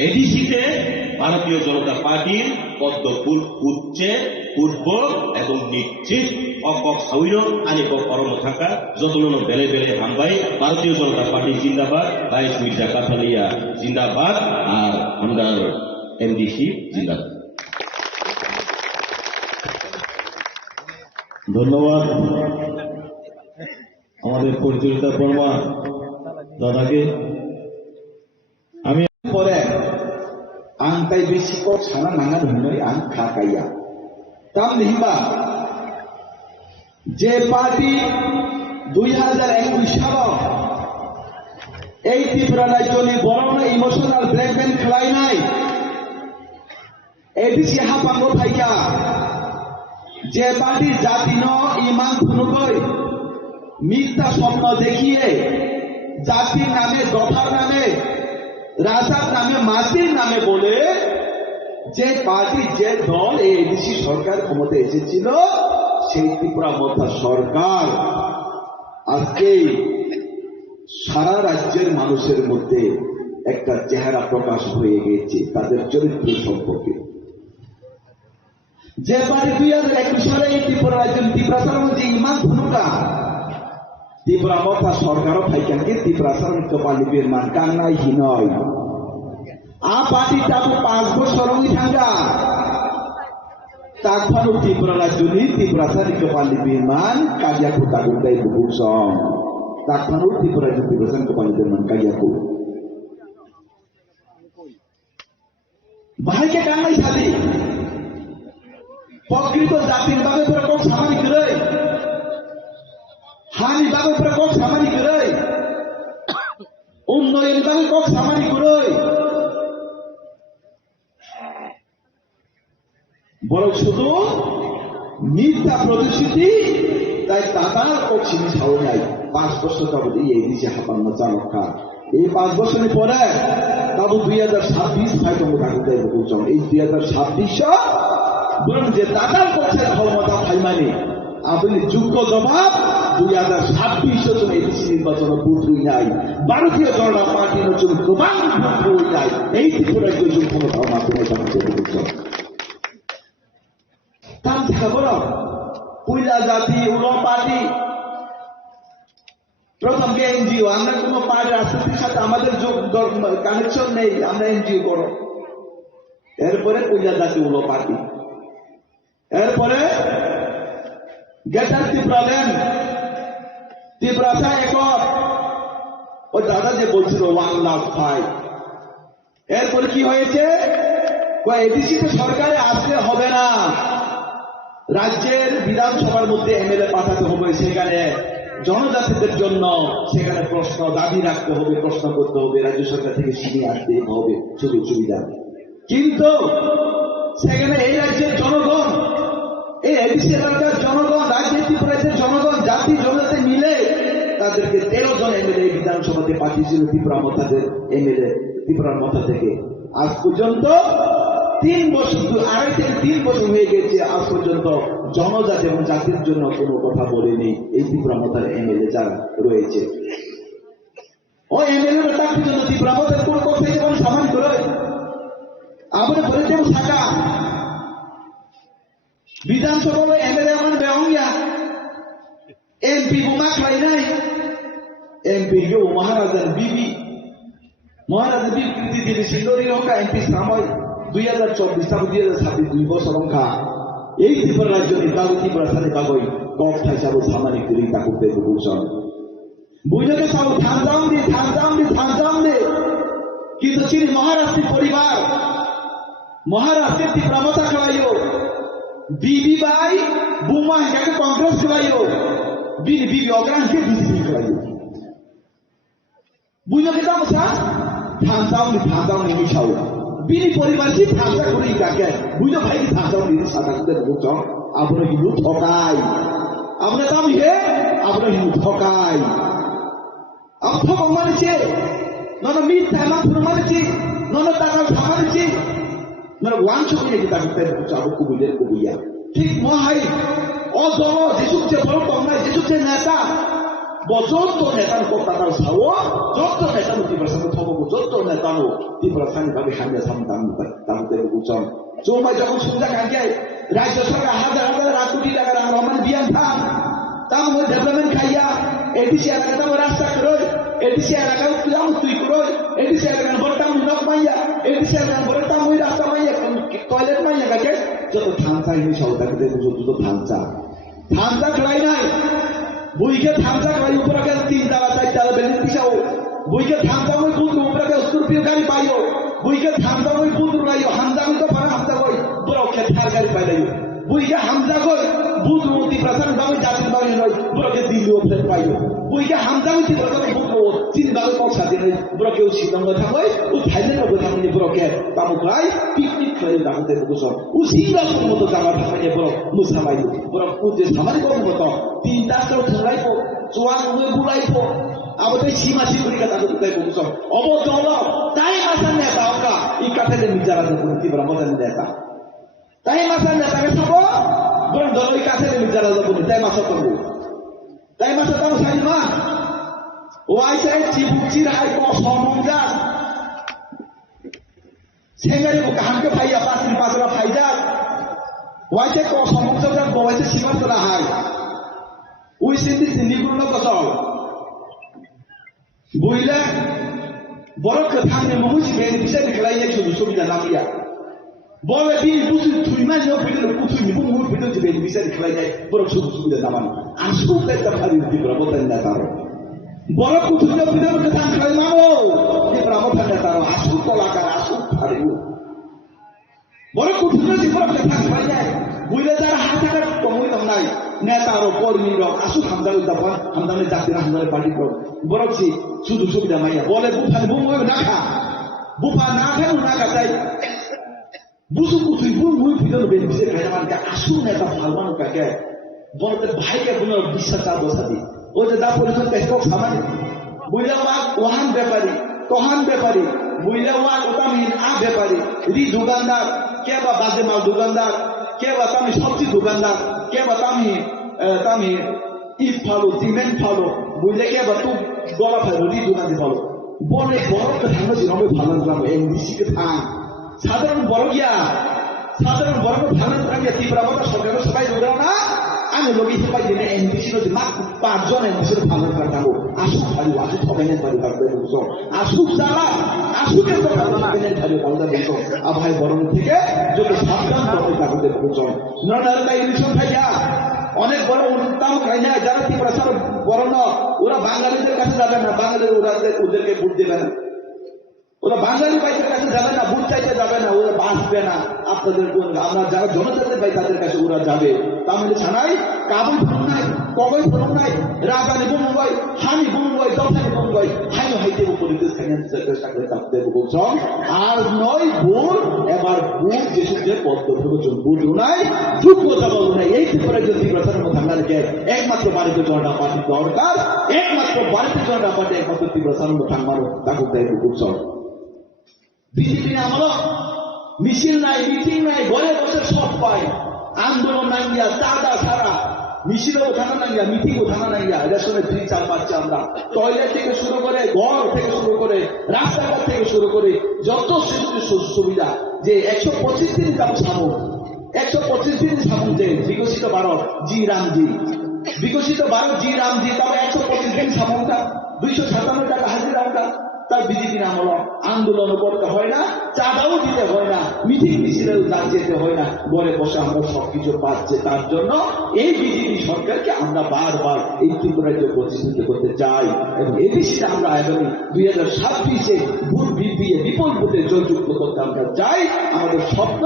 এডিসিতে ভারতীয় জনতা পার্টির পদ্ম ফুল ফুটছে ফুটব এবং নিশ্চিত অকক সৌর আনি কর্ম থাকা যতন বেলে বেলে হামবাই ভারতীয় জনতা পার্টি জিন্দাবাদ বাইশ মির্জা কাথালিয়া জিন্দাবাদ আর আমরা এমডিসি জিন্দাবাদ। ধন্যবাদ আমাদের পরিচালিতা বর্মা দাদাকে। আমি পরে আংতাই বেশি কো ছানা নাঙা ধুনই আং খাকাইয়া তাম নিহিবা যে পার্টি 2021 সাল এই ত্রিপুরা রাজ্যনি বড় ইমোশনাল ব্ল্যাকমেল খেলাই নাই এডিসি হাপাঙ্গ থাইকা যে পার্টি জাতি ন ইমান খুনুকই মিথ্যা স্বপ্ন দেখিয়ে জাতির নামে দফার নামে রাজার নামে মাসির নামে বলে যে পার্টি যে দল এই এডিসি সরকার ক্ষমতায় এসেছিল সেই ত্রিপুরা মধ্যা সরকার আজকে সারা রাজ্যের মানুষের মধ্যে একটা চেহারা প্রকাশ হয়ে গেছে তাদের চরিত্র সম্পর্কে। যে পার্টি 2021 সালে এই ত্রিপুরা রাজ্যের ত্রিপুরাচার মধ্যে ইমান ভূমিকা ত্রিপুরা মধ্যা সরকারও থাইকাকে ত্রিপুরাচার কপালিবের মান কান্নাই হিনয় আ পার্টি তাকে 5 বছর থাকা তাকফানো ত্রিপুরা রাজ্যনি ত্রিপুরাচার কপালিবের মান কাজিয়াকু তাগুদাই বুকুসম তাকফানো ত্রিপুরা রাজ্য ত্রিপুরাচার কপালিবের মান কাজিয়াকু বাহাইকে কান্নাই সাদি প্রকৃত জাতির বাবে প্রকোপ সামানি করে হানি বাবে প্রকোপ সামানি করে উন্নয়ন বাবে কক সামানি করে বরং শুধু মিথ্যা প্রতিশ্রুতি তাই তাতার ও চিনি ছাও নাই 5 বছর যাবত এই দিছে হাপান্ন চালকা এই 5 বছরের পরে তাবু 2026 ফাইটম থাকতে বুঝছো এই 2026 বরং যে দাদার পক্ষে ক্ষমতা ফাইমানি আপনি যোগ্য জবাব 2026 জন এডিসি নির্বাচন বুঝুই নাই ভারতীয় জনতা পার্টির নতুন গোবাং বুঝুই নাই এই ত্রিপুরার যোগ্য ক্ষমতা মাধ্যমে থাকতে বুঝছো তাম থেকে বলো পুইলা জাতি উলো পার্টি প্রথম কে এনজিও আমরা কোনো পার্টি রাজনীতির সাথে আমাদের কানেকশন নেই আমরা এনজিও করো এরপরে পুইলা জাতি উলো পার্টি এরপরে গেটার ত্রিপুরাল্যান্ড ত্রিপুরাটা একর ওই দাদা যে বলছিল 1,05,000 এরপরে কি হয়েছে এডিসিতে সরকারে আসতে হবে না রাজ্যের বিধানসভার মধ্যে এমএলএ পাঠাতে হবে সেখানে জনজাতিদের জন্য সেখানে প্রশ্ন দাবি রাখতে হবে প্রশ্ন করতে হবে রাজ্য সরকার থেকে ছিনিয়ে আসতে হবে সুযোগ সুবিধা কিন্তু সেখানে এই রাজ্যের জনগণ এই এডিসি এলাকার জনগণ রাজ্যের ত্রিপুরার জনগণ জাতি জনজাতি মিলে তাদেরকে 13 জন এমএলএ বিধানসভাতে পাঠিয়েছিল ত্রিপুরা মথাদের এমএলএ ত্রিপুরার মথা থেকে আজ পর্যন্ত 3 বছর 2.5 থেকে 3 বছর হয়ে গেছে আজ পর্যন্ত জনজাতি এবং জাতির জন্য কোনো কথা বলেনি এই ত্রিপুরা মথার এমএলএ যারা রয়েছে ও এমএলএ তার জন্য ত্রিপুরা মথার কোন কথা যেমন সামান করে আমরা বলে দেব থাকা বিধানসভা এমএলএ আমার বেহঙ্গিয়া এমপি বোমা খাই নাই MP মহারাজার বিবি মহারাজার বিবৃতি দিয়ে সিন্দরি লঙ্কা MP সময় 2024 থেকে 2026 2 বছর লঙ্কা এই ত্রিপুরা রাজ্য নির্বাচন ত্রিপুরা সাথে বাগই গঠা হিসাবে সামাজিক তৈরি তা করতে বুঝছেন বুঝতে সব থামজাম দে কিন্তু চিনি মহারাষ্ট্রের পরিবার মহারাষ্ট্রের ত্রিপুরা মতা খেলাইও বিবি বাই বুমা হেঁকে কংগ্রেস খেলাইও বিবি অগ্রাণকে বিজেপি খেলাইও বুঝলো কেটা কথা থামজাম মিশাও বিনি পরিবার কি থামজা করে কাকে বুঝলো ভাই কি থামজাম নিয়ে সাদা করতে বুঝছ আমরা হিন্দু ঠকাই আমরা দাম হে আমরা Hindu ঠকাই apa pemanusia, nono minta emang pemanusia, nono tangan pemanusia, nono wancuk ini kita ucap kubuya. Tik mahai, oh dono, Yesus cepol pemai, Yesus neta, bojot to neta kok takal sawo, jot to neta mesti bersama thobo, jot to neta mu di perasaan bagi hanya samtam tamu ucap. Cuma jangan sudah kaget, raja sarga hajar ratu di negara Roman biang tham, tamu development kaya. ADC এলাকাটা রাস্তা করো ADC এলাকা উঠলাম তুই করো ADC এলাকা বলতাম knock মাইয়া এডিসি এলাকা বলতাম ওই রাস্তা মাইয়া টয়লেট মাইয়া কাকে যত থামচা এই সৌদাকে যত থামচা খেলাই নাই বইকে থামচা খেলাই উপরে গেল 3 তালা 4 তালা বেলুন পিছাও বইকে থামচা ওই বুদ্ধ উপরে গেল স্করপিও গাড়ি পাইও বইকে থামচা ওই বুদ্ধ লাইও হামজা তো পারে হামজা কই বড় খেতার গাড়ি পাইলাইও বইকে হামজা কই বুদ্ধ মতি প্রধান বাবু জাতির বাবু নয় বড়কে দিল্লি ওপরে পাইও বইকে হামজা মতি প্রধান বুদ্ধ চিন বাবু পৌঁছা দিলে বড়কে উচিতঙ্গ থাকই ও থাইল্যান্ড কথা মানে বড়কে তামুকলাই পিকনিক খেলে দাঁড়াতে বসো ও সিঙ্গাপুর মতো জায়গা থাকে বড় মুসামাই বড় যে সামারি করব মতো 3 তাস্তাও থাইলাইপো চোয়ান উয়ে বুলাইপো আমাদের সীমাসি পরীক্ষা তাকে বসো অবদল তাই মাসান নেতা ওকা এই কাফেলে মিজারা করে তীব্র মজান নেতা তাই মাসান নেতাকে সব বরং দলই কাফেলে মিজারা যাবো তাই মাসা করবো তাই মাসা তাও সাইমা ওয়াইসাই চিবুচির আই ক সমংজা সেঙ্গারি কাহানকে ফাইয়া পাসরি পাসরা ফাইজা ওয়াইসাই ক সমংজা বওয়াইসে সীমান্তরা হাই উই সিন্দি সিন্দিগুলো কত বুইলে বড় কথানে মহুজি বেন বিশেষ খেলাইয়া শুধু সুবিধা নামিয়া বড় দিন বুঝি তুইমা নিও ফিরে কুতুই নিবু মুই ফিরে যে বেন বিশেষ খেলাইয়া বড় শুধু সুবিধা নামান আসু একটা ভাবি দিবরা বলেন না তার বড় কুতুই নিও ফিরে যে দান খেলাই মাও এই ব্রাহ্মণ না তার আসু কলাকার আসু ফারিও বড় কুতুই নিও দিবরা কথা খেলাইয়া বুইলে যারা হাতাটা কমই নাই নেতারও কর্মীরও আসু হামদাল দাফা হামদালে জাতির হামদালে পার্টি বরফছি শুধু সুবিধা মাইয়া বলে বুফান বুমুই না খা বুফা না খাও না খাই বুঝু কুতুই বুমুই ভিতর বেরিয়ে খাই আমাকে আসু নেতা ভালমানো কাকে বলতে ভাইকে কোনো বিশ্বাস চাপ বসাদি ওই যে দা পরিচয় দেখো সামান্য বুইলা ওয়ান ব্যাপারী বুইলা ওয়ান ওটামিন আ ব্যাপারী রি দোকানদার কে বা বাজে মাল দোকানদার কে বা তামি সবজি দোকানদার কে বা তামি ইট ফালো সিমেন্ট ফালো বুঝলে কে বা তুই গলা ফালো রি দোকানে ফালো বলে বড় থাকলে যেভাবে ভালো লাগবে এমডিসিকে থাক সাধারণ বড় ভালো থাকলে ত্রিপুরা মতো সরকারের সবাই দৌড়াও না আমি লোক সবাই দিনে এমডিসির যে মাত্র 5 জন এমডিসির ভালো থাকবো আসুক ভালো আসুক সবাই ভালো থাকবে বুঝছো আসুক যারা আসুকের তো ভালো থাকবে ভালো ভালো বুঝছো আর ভাই বড় থেকে যত সাবধান করতে থাকবে বুঝছো নরনারীরা ইলিশন খাইয়া অনেক বড় উন্নতম খাই না যারা ত্রিপুরা সব বড় না ওরা বাঙালিদের কাছে যাবে না বাঙালি ওদেরকে ভোট দেবে না ওরা বাঙালি ভাইদের কাছে যাবে না ভোট চাইতে যাবে না ওরা বাঁচবে না আপনাদের আমরা যারা জনজাতির ভাই তাদের কাছে ওরা যাবে তাহলে ছাড়াই কাবুল ফোন নাই কবই ফোন নাই রাগানি বুমুই হানি বুমুই দফানি বুমুই হাইও হাইতে উপরিতে চেষ্টা করে থাকতে বলছ আর নয় ভুল এবার ভুল যেসুদের পদ্ধতি ভুল নাই চুপ কথা বল নাই এই ত্রিপুরা যদি প্রচারের মধ্যে আমাদেরকে একমাত্র বাড়িতে জনতা পার্টি দরকার একমাত্র বাড়িতে জনতা পার্টি একমাত্র ত্রিপুরা প্রচারের মধ্যে আমারও তাকে দেয় বলছ বিজেপি আমল মিছিল নাই মিটিং নাই ঘরে বসে সব পায় আন্দোলন নাই গিয়া চাঁদা ছাড়া মিছিলও থানা নাই গিয়া মিটিংও থানা নাই গিয়া রেশনের ফ্রি চাল পাচ্ছে আমরা টয়লেট থেকে শুরু করে ঘর থেকে শুরু করে রাস্তাঘাট থেকে শুরু করে যত সুবিধা যে 125 দিন যাবো সামু 125 দিন সামু যে বিকশিত ভারত জি রামজি বিকশিত ভারত জি রাম জি তাও 125 দিন সামর্থ্য 257 টাকা হাজিরা ওটা তার বিজেপি আমল আন্দোলন করতে হয় না, চাঁদাও দিতে হয় না, মিটিং মিছিলেও যেতে হয় না, ঘরে বসে আমরা সবকিছু পাচ্ছে। তার জন্য এই বিজেপি সরকারকে আমরা বারবার এই ত্রিপুরায় প্রতিষ্ঠিত করতে চাই এবং এবিসিটা আমরা আগামী 2026-এ ভোট দিয়ে বিপুল ভোটে জয়যুক্ত করতে আমরা চাই। আমাদের স্বপ্ন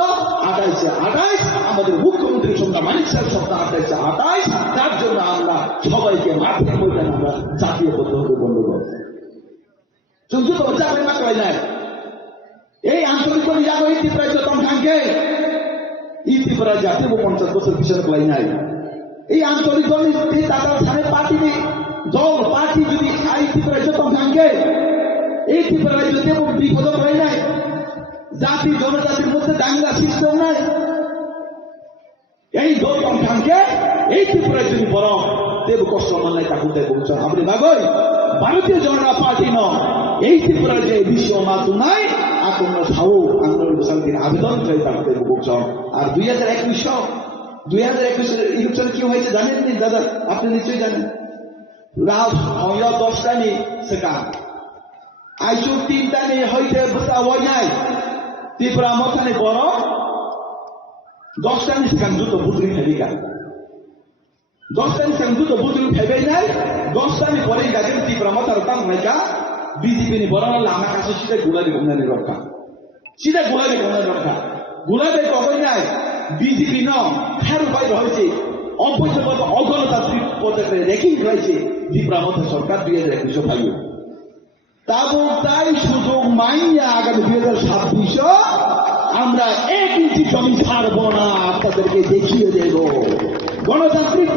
28 আমাদের মুখ্যমন্ত্রীর সঙ্গে মানুষের স্বপ্ন 28 তার জন্য আমরা সবাইকে মাঠে ময়দানে আমরা জাতীয় পদ্ধতি বন্ধুগণ চুমচু তো যাবে না কয় নাই এই আঞ্চলিক যাবো এই ত্রিপুরায় যতন খানকে এই ত্রিপুরায় জাতীয় 50 বছর কিশোর কলাই নাই এই আঞ্চলিক দল তাদের সামনে পার্টি নেই দল পার্টি যদি এই ত্রিপুরায় যতন খানকে এই ত্রিপুরায় যদি বিপদ হয় নাই জাতি জনজাতির মধ্যে দাঙ্গা সিস্টেম নাই এই দল খানকে এই ত্রিপুরায় যদি বড় দেব কষ্ট মানায় তাকে দেব আপনি ভাবই ভারতীয় জনতা পার্টি ন এই ত্রিপুরার যে বিশ্ব মাতু নাই আপনার সাহু আন্দোলন শান্তির আবেদন করে তাকে বলছেন। আর 2021 ইলেকশন কি হয়েছে জানেন নি দাদা? আপনি নিশ্চয়ই জানেন। রাত 10টা নি সেকা আইসু 3টা নি হইতে বুঝা হয় নাই ত্রিপুরা মথানে বড় 10টা নি সেখান দুটো বুদ্রি ফেলিকা 10টা নি সেখান দুটো বুদ্রি ফেবে নাই 10টা নি পরে গাছেন ত্রিপুরা মথার তাম নাইকা বিজেপি নি বড় লামা কাছে সিধে গুলাবি ঘুমনানি রক্ষা সিধে গুলাবি ঘুমনানি রক্ষা গুলাবে কখন নাই বিজেপি ন ফের পাই রয়েছে অবৈধ অগণতান্ত্রিক পদ্ধতিতে রেখিং রয়েছে ত্রিপুরা মথা সরকার 2021 পাইও তাবো তাই সুযোগ মাইয়া আগামী 2026 আমরা 1 ইঞ্চি জমি ছাড়বো না আপনাদেরকে দেখিয়ে দেব গণতান্ত্রিক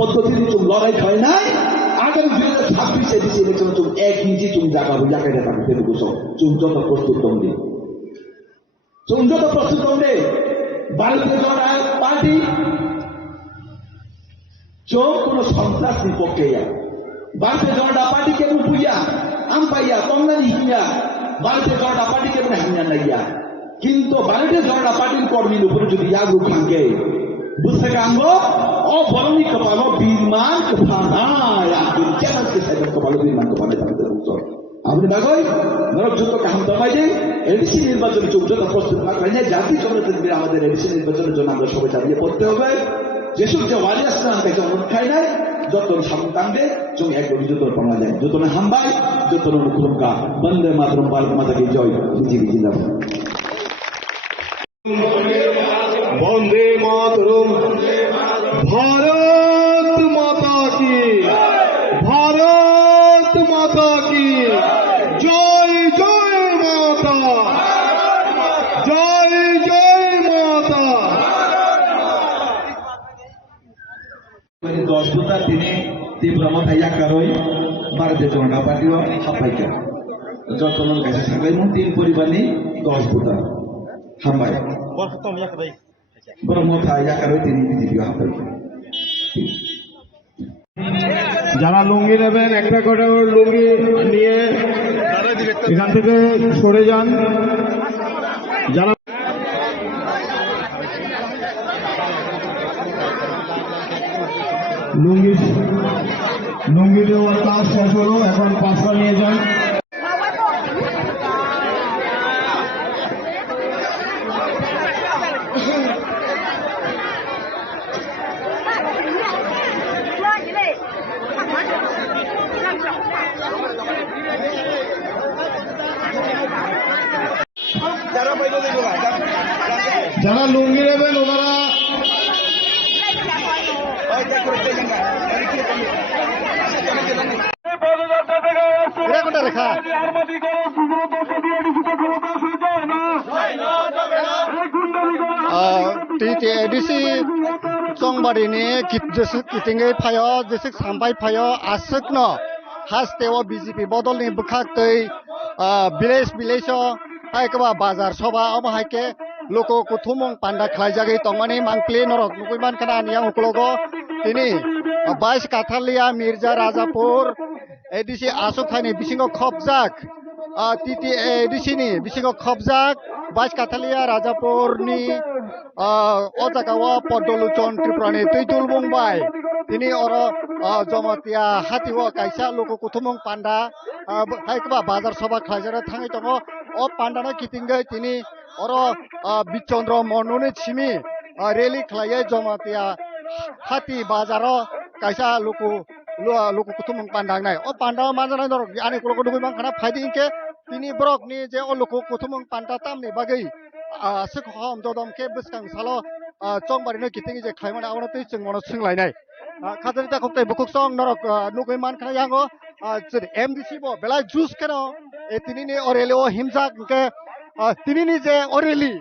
পদ্ধতিতে চুম লড়াই হয় নাই আগামী 2026 এডিসি ইলেকশন চুম 1 ইঞ্চি চুম জাগাবো জায়গাটা তাকে ফেলে বসো চুম যত প্রস্তুত তন্ডে ভারতীয় জনতা পার্টি চোখ কোন সন্ত্রাস বিপক্ষে ভারতীয় জনতা পার্টি কেমন পুইয়া আম পাইয়া কংলানি হিয়া ভারতীয় জনতা পার্টি কেমন হিয়া নাইয়া কিন্তু ভারতীয় জনতা পার্টির কর্মীর উপরে যদি ইয়াগু খাঙ্গে বুঝতে কাঙ্গো অবরণী কপালো বিমান কপানা কেন কপালো বিমান কপালে আপনি দেখই নরক যুদ্ধ কাহিনী দমাই যে এডিসি নির্বাচনের যুদ্ধ প্রস্তুত না করে জাতি জনতা আমাদের এডিসি নির্বাচনের জন্য আমরা সবাই চালিয়ে পড়তে হবে যেসব যে ওয়ারিয়াস নাম থেকে অনুরোধ খাই নাই যত সামনে টানবে চোখ একদম যত পাওয়া যায় যত না হামবাই যত অনুকুলকা বন্দে মাতরম ভারত মাতাকে জয় বিজেপি জিন্দাবাদ বন্দে মাতরম ভারত মাতা কি ভারত মাতা কি জয় জয় মাতা জয় জয় মাতা 10 বুতা তিনি ত্রিপুরা মথা ইয়াকারই ভারতীয় জনতা পার্টিও হাফাইকা যতন কাছে থাকাই মন 3 পরিবারনি 10 বুতা হামবাই বড় মথা ইয়াকারই তিনি বিজেপি হাফাইকা যারা লুঙ্গি নেবেন একটা করে লুঙ্গি নিয়ে এখান থেকে সরে যান যারা লুঙ্গি দেওয়ার কাজ শেষ হলো এখন পাঁচটা নিয়ে যান যারা লুঙ্গি নেবেন ওনারা রেখা एडिसी चंबारिनि कितिङै फायो जेसे सामबाय फायो आसुकनो हास्तेव बीजेपी बदलनि बुखाक्तै विलेज हायकबा बाजार सभा अब हायके लोको कुथुमं पांडा खायजागै तंमानि मांक्ले नरक नुकैमान खाना आनिया उकलोगो तिनि 22 काथालिया मिर्जा राजापुर एडिसी आसुखानि बिसिङो खबजाक टिटी एडिसिनि बिसिङो खबजाक বাইশ কাথালিয়া রাজাপুরনি ও জায়গাও পদ্মলোচন ত্রিপুরানি তৈতুল বুংবাই তিনি অর জমাতিয়া হাতিও কাইসা লোক কুথুমং পান্ডা হাইকবা বাজার সভা খাইজারা থাঙै दङ ও পান্ডানা কিতিঙ্গै তিনি অর বিচন্দ্র মন্ডনি ছিমি রেলি খাইयै জমাতিয়া হাতি বাজারও kaisa luku kutumung pandang nai o panda manjana dor ani kulo dugu bang kana phaidi inke tini brok ni je o luku kutumung panda tam ni bagai sik hom dodom ke biskang salo chongbari no kitingi je khaimana awna tei chungmono singlai nai khadari ta khoktai bukuk song norok nugui man kana yango MDC bo belai juice keno e tini ni oreli o himjak ke tini ni je oreli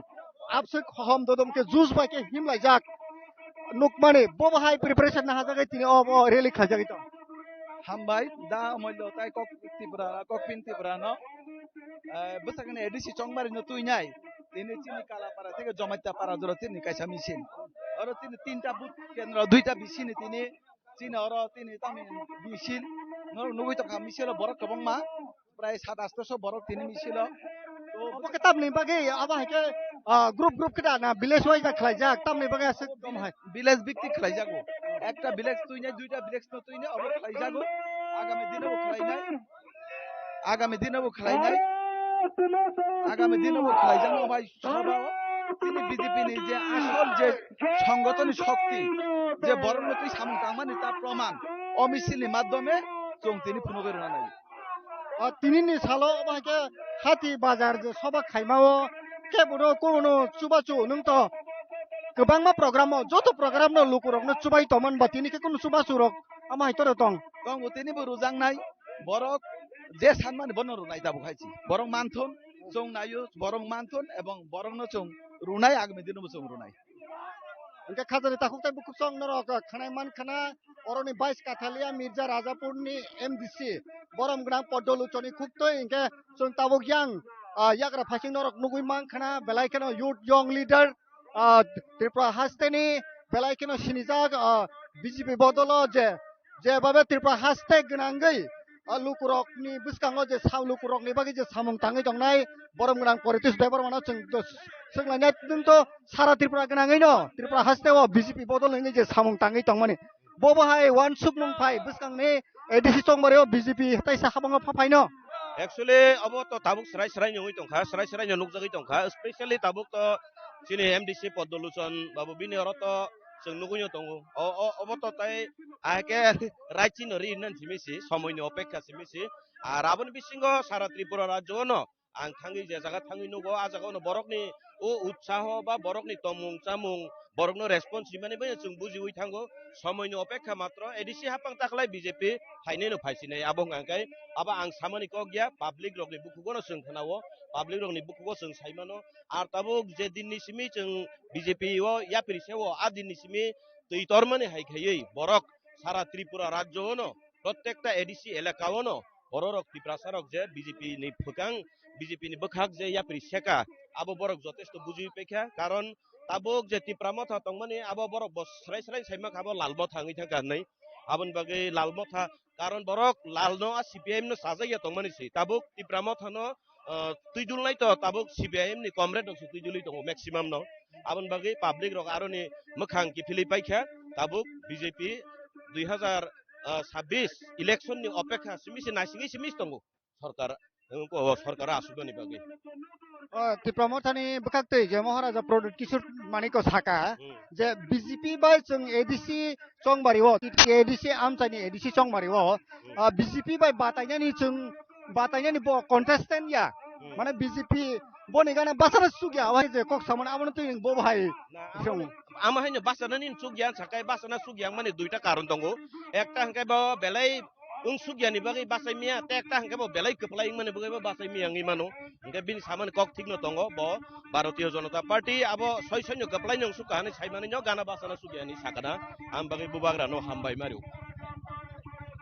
apsik hom dodom ke juice ba ke himlai jak nukmani bobo hai preparation na hajagai tini o rally khajagai to হামবাই দা মইল তাই ককপিন ত্রিপুরা ন বসাগনে ADC চংমারি ন তুই নাই তিনি চিনি কালাপাড়া থেকে জমাইতা পাড়া জোর তিনি কাইসা মিছিল আর তিনি তিনটা বুথ কেন্দ্র দুইটা বিসিনি তিনি চিনি আর তিনি তামি মিছিল নবই টাকা মিছিল বড় কবং মা প্রায় 700-800 বড় তিনি মিছিল তো oke tamni bagai aba hake group kita na village wise na khlaijak tamni bagai asik tom hai village ভিত্তিক খেলাই যাবো একটা ভিলেজ তুই নাই দুইটা ভিলেজ তো তুই নাই অবর খেলাই যাবো আগামী দিনেও খেলাই নাই আগামী দিনেও খেলাই নাই আগামী দিনেও খেলাই যাবো ভাই সবাও তিনি বিজেপি নি যে আসল যে সংগঠন শক্তি যে বরং তুই সামনে তামানি তা প্রমাণ অমিছিলের মাধ্যমে চং তিনি পুনঃ নাই tini ni salo aba hake hati bazar je soba khaimao ke bono kono chubachu nung to gobangma program o joto program no lukurok no chubai tomon ba tini ke kono chubachu rok ama hitore tong কং তিনি রুজাং নাই বরক যে সানমান বন রুনাই দাবো খাইছি বরং মানথুন চং নাইও বরং মানথুন এবং বরং ন চং রুনাই আগামী দিনও চং রুনাই Engke khajari takuk tai bukuk song norok khanai man khana oroni 22 kathalia mirza rajapurni MDC borom gnang podoluchoni khuktoi engke chung tabuk yang yakra phasing norok nugui man khana belai keno youth young leader tripura hasteni belai keno sinijak BJP bodolo je babe tripura haste gnangai lukurokni biskango je sam lukurokni bagi je samung tangai jongnai borom gnang politics debar mana chung senglainai to sara tripura gnangai no tripura haste o BJP bodol ngai je samung tangai tongmani bobo hai one suk mung phai biskangni ADC chongmari o BJP hatai sa habang phapai no actually abo to tabuk serai serai nyoi tongkha serai serai nyanuk jagi tongkha especially tabuk to sini MDC Podoluchon babu bini oroto जों नुगुयो दङ अबतताय आके रायचिन रिनन सिमिसि समयनि अपेक्षा सिमिसि are आबन बिसिंगो सारा त्रिपुरा राज्यनो आं थाङि जे जागा थाङि नुगो आ जागानो बरकनि ओ उत्साह बा बरकनि तमुं चामुं बरकनो response सिमाने बे जों बुजिवै थांगो समयनि अपेक्षा मात्र एडिसि हापां ताखलाय बीजेपी फाइनेनो फाइसिनाय आबं आंगाय आबा आं सामानि को गया पाब्लिक रगनि बुकुगोनो जों खोनावो पाब्लिक रगनि बुकुगो जों साइमानो आर ताबो जे दिननि सिमि जों बीजेपी ओ या पिरिसेव आ दिननि सिमि तैतरमाने हायखायै बरक सारा त्रिपुरा राज्यनो प्रत्येकटा एडिसि एलाकावनो बरक तिप्रासारक जे बीजेपी नि फुकां बीजेपी नि बखाक जे या पिरिसेका आबो बरक जथेष्ट बुजिवै पेखा कारण ताबुक जे तिप्रामथा तंमाने आबो बरक बस्राय स्राय साइमा खाबो लालबो थाङै थांगानै आबन बागै लालमथा कारण बरक लालनो आ CPM नो साजाया तंमाने सि ताबुक तिप्रामथानो तुइदुलनाय तो ताबुक CPM नि कमरेड दं तुइदुलै दं मैक्सिमाम नो आबन बागै पाब्लिक रक आरोनि मोखां किफिलै पाइखा ताबुक बीजेपी 2026 इलेक्शन नि अपेक्षा सिमिसि नासिङै सिमिस दं सरकार सरकार आसुदनि बागै तिप्रामथानि बखाक्तै जे महाराजा प्रदुत किशोर मानिको साका जे BJP bai chung ADC chongmari o ADC amchani ADC chongmari o BJP bai batainani bo contestant ya mane BJP boni gana basara sugya awai je kok saman abon tu bo bhai ama haino basanani sugyan sakai basana sugyang mane duita karon tongo ekta hangkai ba belai sugyani bagai basai mia tekta hangkai ba belai keplai mane bagai ba basai mia ngi mano hangkai bin saman kok thikno tongo bo Bharatiya Janata Party abo soisonyo keplai nyong sukani saimani nyo gana basana sugyani sakana am bagai bubagra no hambai maru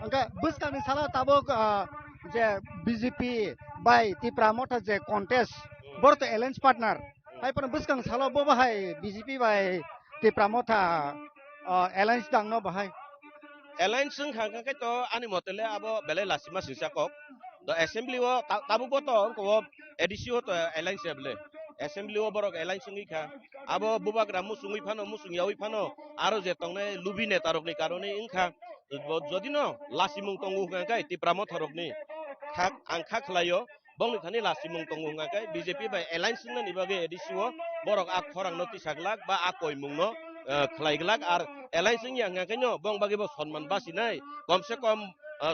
angka buskani sala tabok je BJP bai tipramotha je contest borto alliance partner hai pan buskang sala bo bahai BJP bai tipramotha alliance dangno bahai alliance sing hangkai to ani motele abo belai lasima sisakok the assembly o tabu boto ko ADC o to alliance able assembly o borok elain sungui kha abo bubagra musungui phano musungiawi phano aro je tongne lubi netarok ni karone ingkha jodi no lasimung tongu kai tipramo thorok ni khak angkha khlayo bongni thani lasimung tongu kai BJP by elain sungna ni bage edisiwo borok ak khorang noti saklak ba akoi mungno khlaiglak ar elain sung yang ngakenyo bong bagi bo sonman basi nai komse kom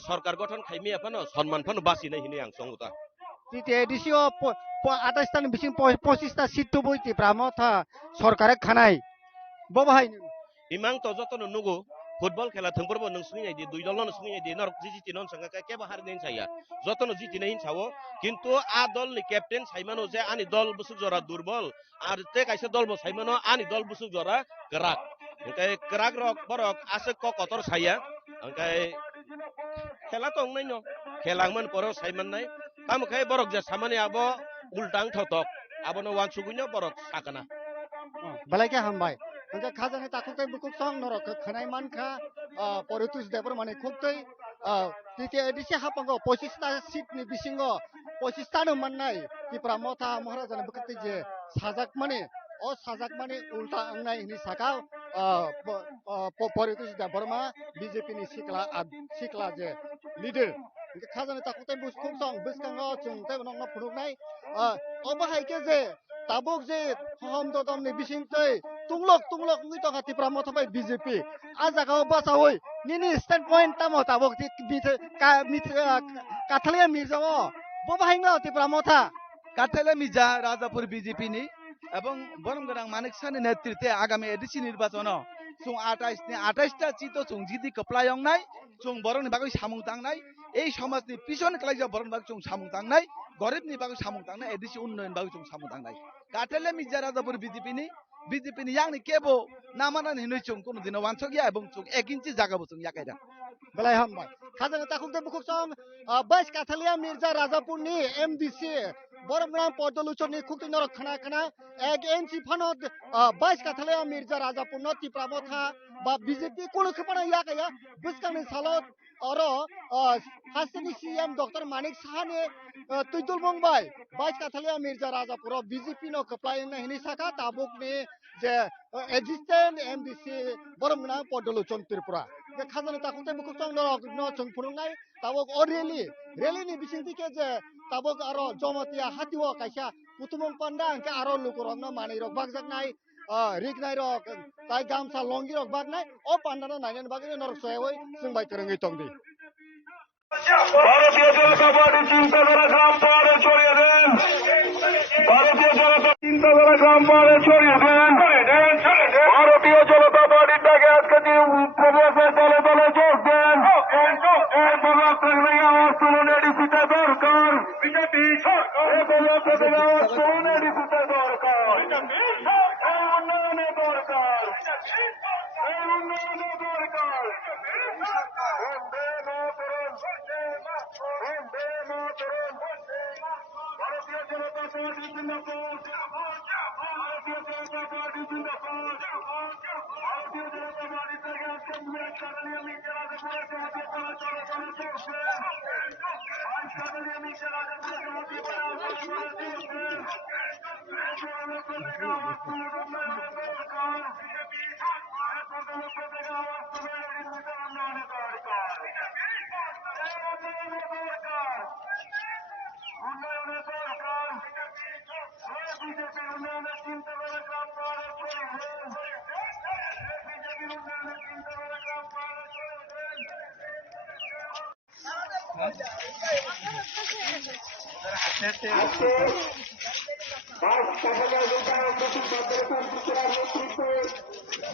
সরকার গঠন খাইমি আপানো সম্মান Fanon বাসি নাই হিনি আং সংগুতা তিতে এডিসিও 28 টা বিসিং 25 টা seat তো বইতি প্রামথা সরকারে খানাই ববাহাই ইমাং তো যতন নুগো ফুটবল খেলা থংপরবো নংসুনি আইদি দুই দল নংসুনি আইদি নরক জিজি নন সংগা কে বাহার নেন ছাইয়া যতন জিতি নাই ছাও কিন্তু আ দল নি ক্যাপ্টেন সাইমানো যে আনি দল বুসুক জরা দুর্বল আর তে কাইসে দল বো সাইমানো আনি দল বুসুক জরা গরাক ওকে গরাক রক বরক আসে ক কতর ছাইয়া ওকে খেলা তো নাই ন খেলাংমান পর সাইমান নাই তামখাই বরক যে সামানি আবো উল্টাং থতক আবনো ওয়ান সুগুইনো বরক সাকানা বালাইকে হামবাই ওকে খাজানে তাকুতে বুকুক সং নরক খানাই মানখা পরিতুস দেবর মানে খুবতই তিতে এডিসি হাপাঙ্গ 25 টা সিট ni bisingo 25 টা no mannai ti pramotha maharajan bukati je sajak mane o sajak mane ulta angnai ni sakau Paritosh Debbarma BJP ni sikla je leader খাজানে তাকুতে বুকুক সং বিসকাঙ্গ চুংতে নংনা ফুনুকনাই অবাহাইকে যে tabuk je hom do dom ni bisingtei tunglok ngi to khati pramotha bai BJP aja ka basa hoi nini stand point tamo tabuk ti kathalia mirjao bo bahinga ti pramotha কাঠালে মির্জা রাজাপুর বিজেপি নি এবং বরমগরাং মানিক সানি নেতৃত্বে আগামী ADC নির্বাচন চুং 28 টা চিতো চুং জিদি কপ্লায়ং নাই চুং বরংনি বাগৈ সামুং তাংনাই এই সমাজনি পিছন ক্লাইজা বরং বাগ চুং সামুং তাংনাই গরিবনি বাগৈ সামুং তাংনাই এডিসি উন্নয়ন বাগৈ চুং সামুং তাংনাই কাঠালে মির্জা রাজাপুর বিজেপি নি ইয়াংনি কেবো নামানান হিনই চুং কোন দিন ওয়ানছ গিয়া এবং চুং 1 ইঞ্চি জাগাবো চুং ইয়াকাইরা belai hambai khajana takukte bukuk song bais kathalia mirza rajapur ni MDC boromgram podoluchon ni khukti norok khana 1 inch phanot bais kathalia mirza rajapur no ti pramotha ba BJP kono khapana yakaya biskani salot oro hasani CM Dr. Manik Sahane tuidul mongbai bais kathalia mirza rajapur BJP no khaplai na hini saka tabuk ni je existent MDC boromgram podoluchon Tripura খাজানে তাকুতে বুকুক সং নরক ন চং ফুরুংনাই তাবক অ rally ni bisingti ke je tabok aro jomatia hatiwo kaisa putumong panda angke aro lukurok no manai rok bagjak nai rignai rok tai gamsa longi rok bagnai o panda no nainan bagni norok soyoi sungbai kerengi tongdi ভারতীয় জনতা party চিন্তাধারা গ্রাম পাহাড়ে ছড়িয়ে দেন ভারতীয় জনতা চিন্তাধারা গ্রাম পাহাড়ে ছড়িয়ে দেন ভারতীয় জনতা পার্টির ডাকে আজকে প্রবাসে দলে দলে যোগ দেন এই প্রবাস থেকে আওয়াজ তুলুন এডিসিতে দরকার বিজেপি সরকার এই প্রবাস থেকে আওয়াজ তুলুন এডিসিতে দরকার এই উন্নয়নে দরকার এই উন্নয়নে দরকার ভারতীয় জনতা পার্টি জিন্দাবাদ ভারতীয় জনতা পার্টি জিন্দাবাদ ভারতীয় জনতা পার্টি থেকে আজকে কাঠালিয়া মির্জা রাজাপুরে হাতে করা চলাচল চলছে কাঠালিয়া মির্জা রাজাপুরে হাতে করা চলাচল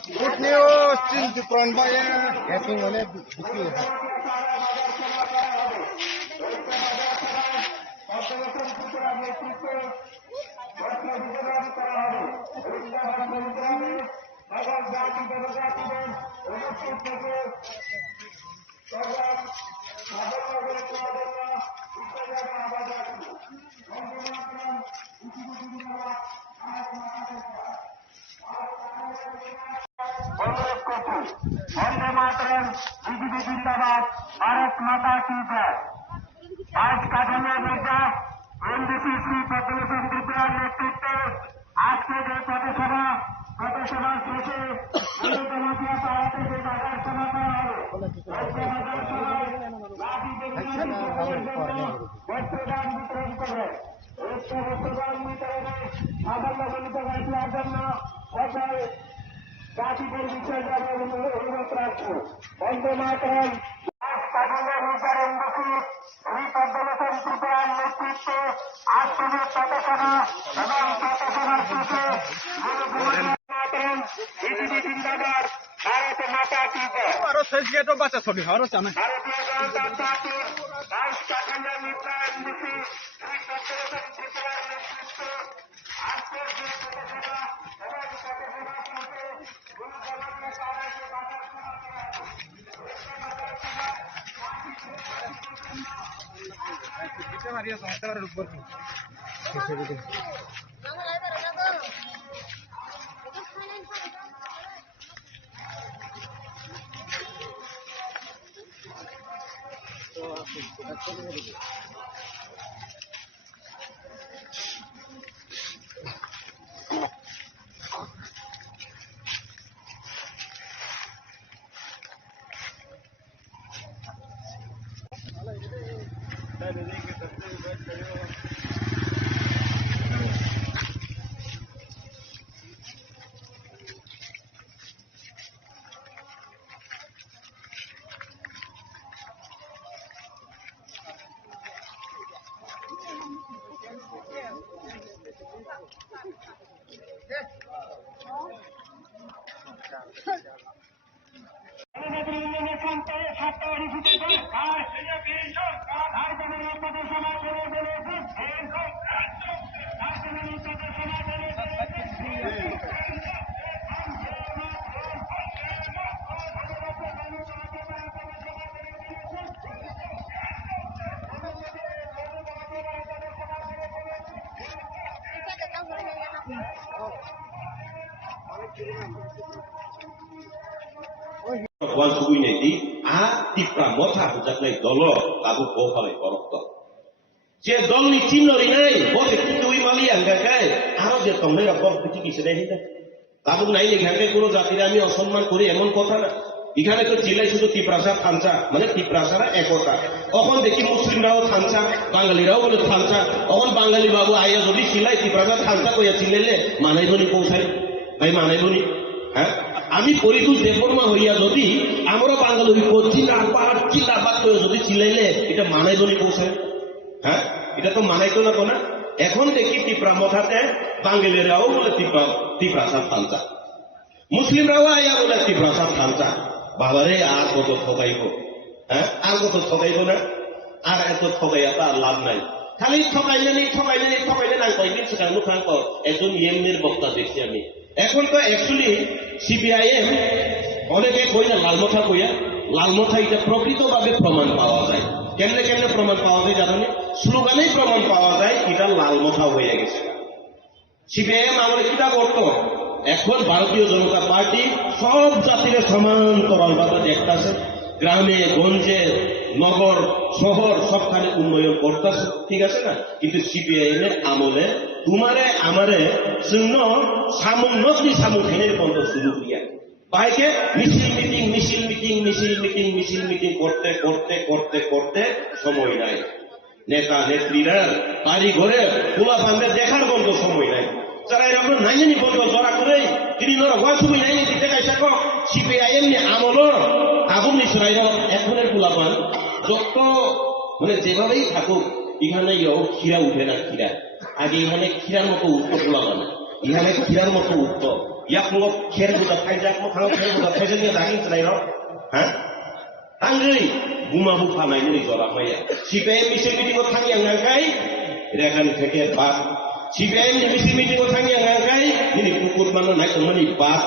Good news, Chin Jupron Bayan. getting on it bisi Vande Mataram BJP जिंदाबाद भारत माता की जय आज काठालिया मिर्जा एनडीसी श्री पद्मभूषण त्रिपुरा नेतृत्व বস্ত্রদান বিতরণ করবে এই বস্ত্রদান বিতরণে সাফল্য করার জন্য সকল গাজীপুর বিশ্ববিদ্যালয় অনুরোধ রাখবো। বন্দে মাতরম ত্রিপুরার নেতৃত্বে আত্মীয় প্রকাশনা এবং প্রকাশনার শেষে মাতরম বিজেপি জিন্দাবাদ ভারত মাতা কি জয়। ভারতীয় জনতা পার্টির ভাইস প্রেসিডেন্ট ইব্রাহিম মুসি ত্রিপুরার নেতৃত্বে আত্মীয় প্রকাশনা এবং প্রকাশনার শেষে গুরুজনকে তাদেরকে বাজার করা Wan subuh ini tipra motha hujat nai dolo tabu bohale korokto. Je dol ni cinori nai bohe kitui mali angga kai aro je tomne rabor piti kisene hita. Tabu nai ni ঘাটে কোনো জাতির আমি অসম্মান করি এমন কথা না। এখানে তো চিল্লাই শুধু টিপ্রাসা থানচা মানে টিপ্রাসারা একতা। এখন দেখি মুসলিমরাও থানচা বাঙালিরাও বলে থানচা। এখন বাঙালি বাবু আইয়া যদি চিল্লাই টিপ্রাসা থানচা কইয়া চিল্লাইলে মানাইবনি পৌঁছাই ভাই মানাইবনি হ্যাঁ আমি পরিদূর দেবর্মা হইয়া যদি আমরা বাঙালি চিল্লাবাদ করে যদি চিল্লাইলে এটা মানাইবনি পৌঁছাই হ্যাঁ এটা তো মানাইতো না কোনা এখন দেখি টিপ্রা মথাতে বাঙালিরাও বলে টিপ্রাসা থানচা মুসলিমরাও আইয়া বলে টিপ্রাসা থানচা বাবারে আর কত ঠকাইব হ্যাঁ আর কত ঠকাইব না আর এত ঠকাইয়া তার লাভ নাই খালি ঠকাইলে না কয়েকদিন সেখানে মুখান পর একজন ইয়েমের বক্তা দেখছি আমি এখন তো অ্যাকচুয়ালি সিপিআইএম অনেকে কই না লালমথা কইয়া লালমথা এটা প্রকৃতভাবে প্রমাণ পাওয়া যায় কেমনে কেমনে প্রমাণ পাওয়া যায় জানেন স্লোগানেই প্রমাণ পাওয়া যায় এটা লালমথা হয়ে গেছে সিপিআইএম আমলে কিটা করতো এখন ভারতীয় জনতা পার্টি সব জাতির সমান্তরালভাবে দেখতেছে গ্রামে গঞ্জে নগর শহর সবখানে উন্নয়ন করতেছে ঠিক আছে না কিন্তু সিপিআইএম এর আমলে তোমারে আমারে শূন্য সামুন্নতি সামুখেনের বন্ধ শুরু করিয়া বাইকে মিছিল মিটিং করতে করতে করতে করতে সময় নাই নেতা নেত্রীরা বাড়ি ঘরে খোলা ফান্ডে দেখার বন্ধ সময় নাই যারা এরকম নাই জানি বন্ধ জড়া করে তিনি নরক ছবি নাই দিতে চাইছে সিপিআইএম নি আমল আগুন নিশ্চয় এখনের খোলা পান যত মানে যেভাবেই থাকুক এখানে ক্ষীরা উঠে না ক্ষীরা আগে এখানে ক্ষীরার মতো উঠতো খোলা পান এখানে ক্ষীরার মতো উঠতো ইয়াক মোক খের বোঝা খাই যাক মোক খের বোঝা খাই নিয়ে দাগিন চাই হ্যাঁ তাঙ্গই বুমা বুফা নাই নি জড়া পাইয়া সিপিআইএম মিছিল মিটিং থাকি আঙ্গাই রেখান থেকে বাদ সিপিআইএম মিছিল মিটিং থাকি আঙ্গাই নিনি কুকুর মানো নাই তোমানি বাদ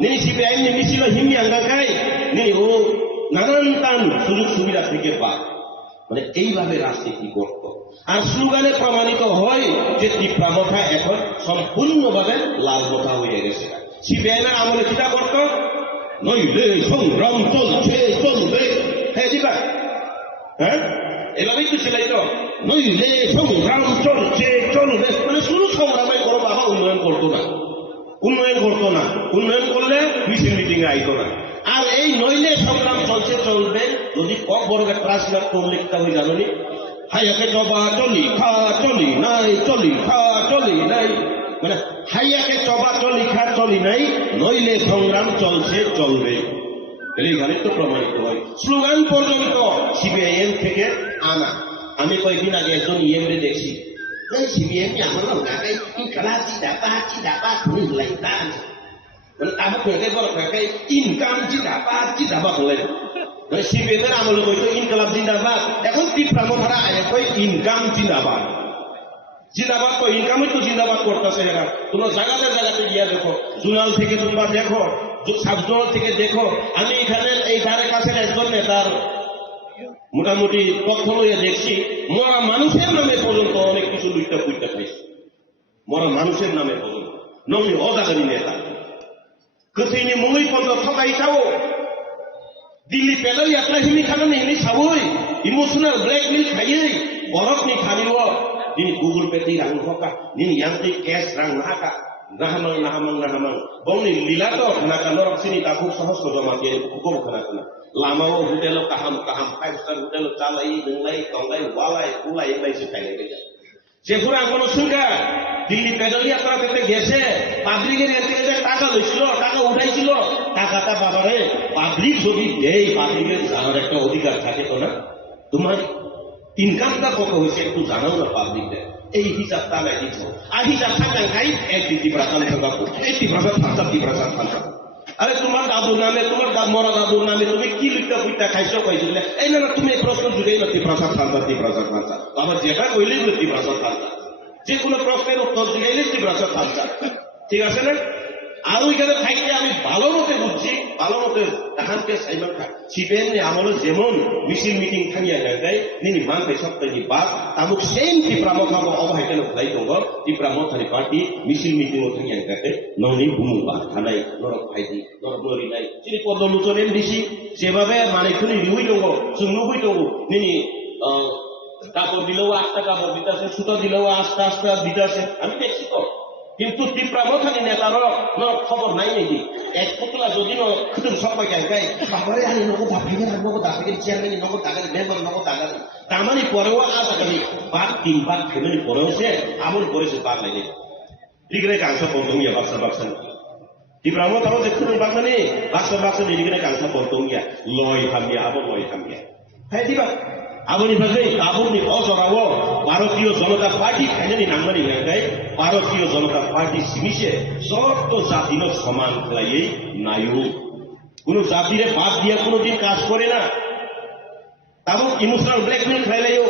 নিনি সিপিআইএম মিছিল হিমি আঙ্গাই নিনি ও নানান টান সুযোগ সুবিধা থেকে বাদ মানে এইভাবে রাজনীতি করত আর স্লোগানে প্রমাণিত হয় যে তীব্রামথা এখন সম্পূর্ণভাবে লালমথা হয়ে গেছে সিপিআইএম এর আমলে কিটা করত নইলে সংগ্রাম চলবে হ্যাঁ দিবা হ্যাঁ এভাবেই তো ছিল তো নইলে সংগ্রাম চলবে মানে শুরু সংগ্রামে করো বাবা উন্নয়ন করতো না উন্নয়ন করলে মিছিল মিটিং এ আইতো না আর এই নইলে সংগ্রাম চলছে চলবে যদি কক বড় ট্রান্সলেট করলে লিখতে হয়ে জানো নি হাইয়াকে চবা চলি খা চলি নাই চলি খা চলি নাই মানে হাইয়াকে চবা চলি খা চলি নাই নইলে সংগ্রাম চলছে চলবে এইখানে তো প্রমাণিত হয় স্লোগান পর্যন্ত সিপিআইএম থেকে আনা আমি কয়েকদিন আগে একজন ইএমরে দেখছি সিপিআইএম আমার মানে তারপর কয়েকটাই বড় কয়েকটাই ইনকাম জিন্দাবাদ জিন্দাবাদ হলেন সিপিএমের আমলে হয়তো ইনকালাব জিন্দাবাদ এখন তীব্রাম ভাড়া কই ইনকাম জিন্দাবাদ জিন্দাবাদ তো ইনকামই তো জিন্দাবাদ করতেছে এরা তোমরা জায়গাতে গিয়া দেখো জুনাল থেকে তোমরা দেখো সাবজোনাল থেকে দেখো আমি এখানে এই ধারে কাছে একজন নেতার মোটামুটি তথ্য লইয়া দেখছি মরা মানুষের নামে পর্যন্ত অনেক কিছু লুইটা পুইটা খাইছে মরা মানুষের নামে পর্যন্ত নমি অজাগানি নেতা গোথैनि मुङै पन्द थगायथाव दिल्ली पेदल यात्रा हिनि खानानै हिनि सावै इमोशनल ब्लैकमेल खायै बरफनि खानिव दिन गुगल पे ति रां हका दिन यांति कैश रां हाका नाहामां बंनि लीला तो नाका नरकसिनि ताकु सहस जमा के कुकुर खाना लामाव होटेल काहाम 5 स्टार होटेल चालाई नंलाई तंलाई वालाई उलाई एलाई सिखाइले गया যেগুলো কোনো সুঙ্গা দিল্লি পেদল যাত্রা করতে গেছে পাবলিকের কাছ থেকে টাকা লইছিল টাকা উঠাইছিল টাকাটা বাবারে পাবলিক যদি দেয় পাবলিকের জানার একটা অধিকার থাকে তো না তোমার ইনকামটা কত হয়েছে একটু জানাও না পাবলিকদের এই হিসাবটা আমি দিচ্ছ আর হিসাব থাকাই 1% থাকা 80% আরে তোমার দাদুর নামে তোমার মরা দাদুর নামে তুমি কি লিখতে পুইটা খাইছো কইছিলে এই না তুমি প্রশ্ন জুড়েই না 3% আবার যেটা কইলেই 3% যে কোনো প্রশ্নের উত্তর দিলেই 3% ঠিক আছে না আর ওইখানে থাকতে আমি ভালো মতে বুঝছি ভালো মতে তাহানকে সাইবার সিপিএম আমলে যেমন মিছিল মিটিং থামিয়া যায় নিনি মানবে সপ্তাহে বাদ তামুক সেম টিপ্রামো খাবো অবহাইকেন খাই দङ টিপ্রামো থানি পার্টি মিছিল মিটিং থামিয়া যায় ননি বুমু বা থানাই নরক ফাইদি নরক নরি নাই তিনি পদলুচন এমডিসি যেভাবে মানিকনি রিউই দङ जोंनुबुই दङ নিনি কাপড় দিলেও 8 টাকা কাপড় দিতেছে সুতা দিলেও আস্তে আস্তে দিতেছে আমি দেখছি তো কিন্তু তীব্রামথানি নেতার খবর নাই নাকি এক পুতলা যদি খুতুন সবাই গাই বাবারে আনি নগদ দাফাইকে চেয়ারম্যান নগদ দাগানি মেম্বার নগদ দাগানি তামানি পরেও আজ আগামী 3 ফেমিলি পরেও সে আমল করেছে বার লাগে দিগরে কাঁচা পন্তমিয়া বাক্সা তীব্রামথারও দেখুন বাংলানি বাক্সা দিগরে কাঁচা পন্তমিয়া লয় হামিয়া আবার লয় হামিয়া হ্যাঁ দিবা আবনিভাবে আবনি অজরাও ভারতীয় জনতা পার্টি খাইনি নাংমানি গায় ভারতীয় জনতা পার্টি সিমিছে সব জাতির সমান খেলাই নাইও কোন জাতিরে বাদ দিয়া কোনোদিন কাজ করে না তাবো ইমোশনাল ব্ল্যাকমেল খাইলাইও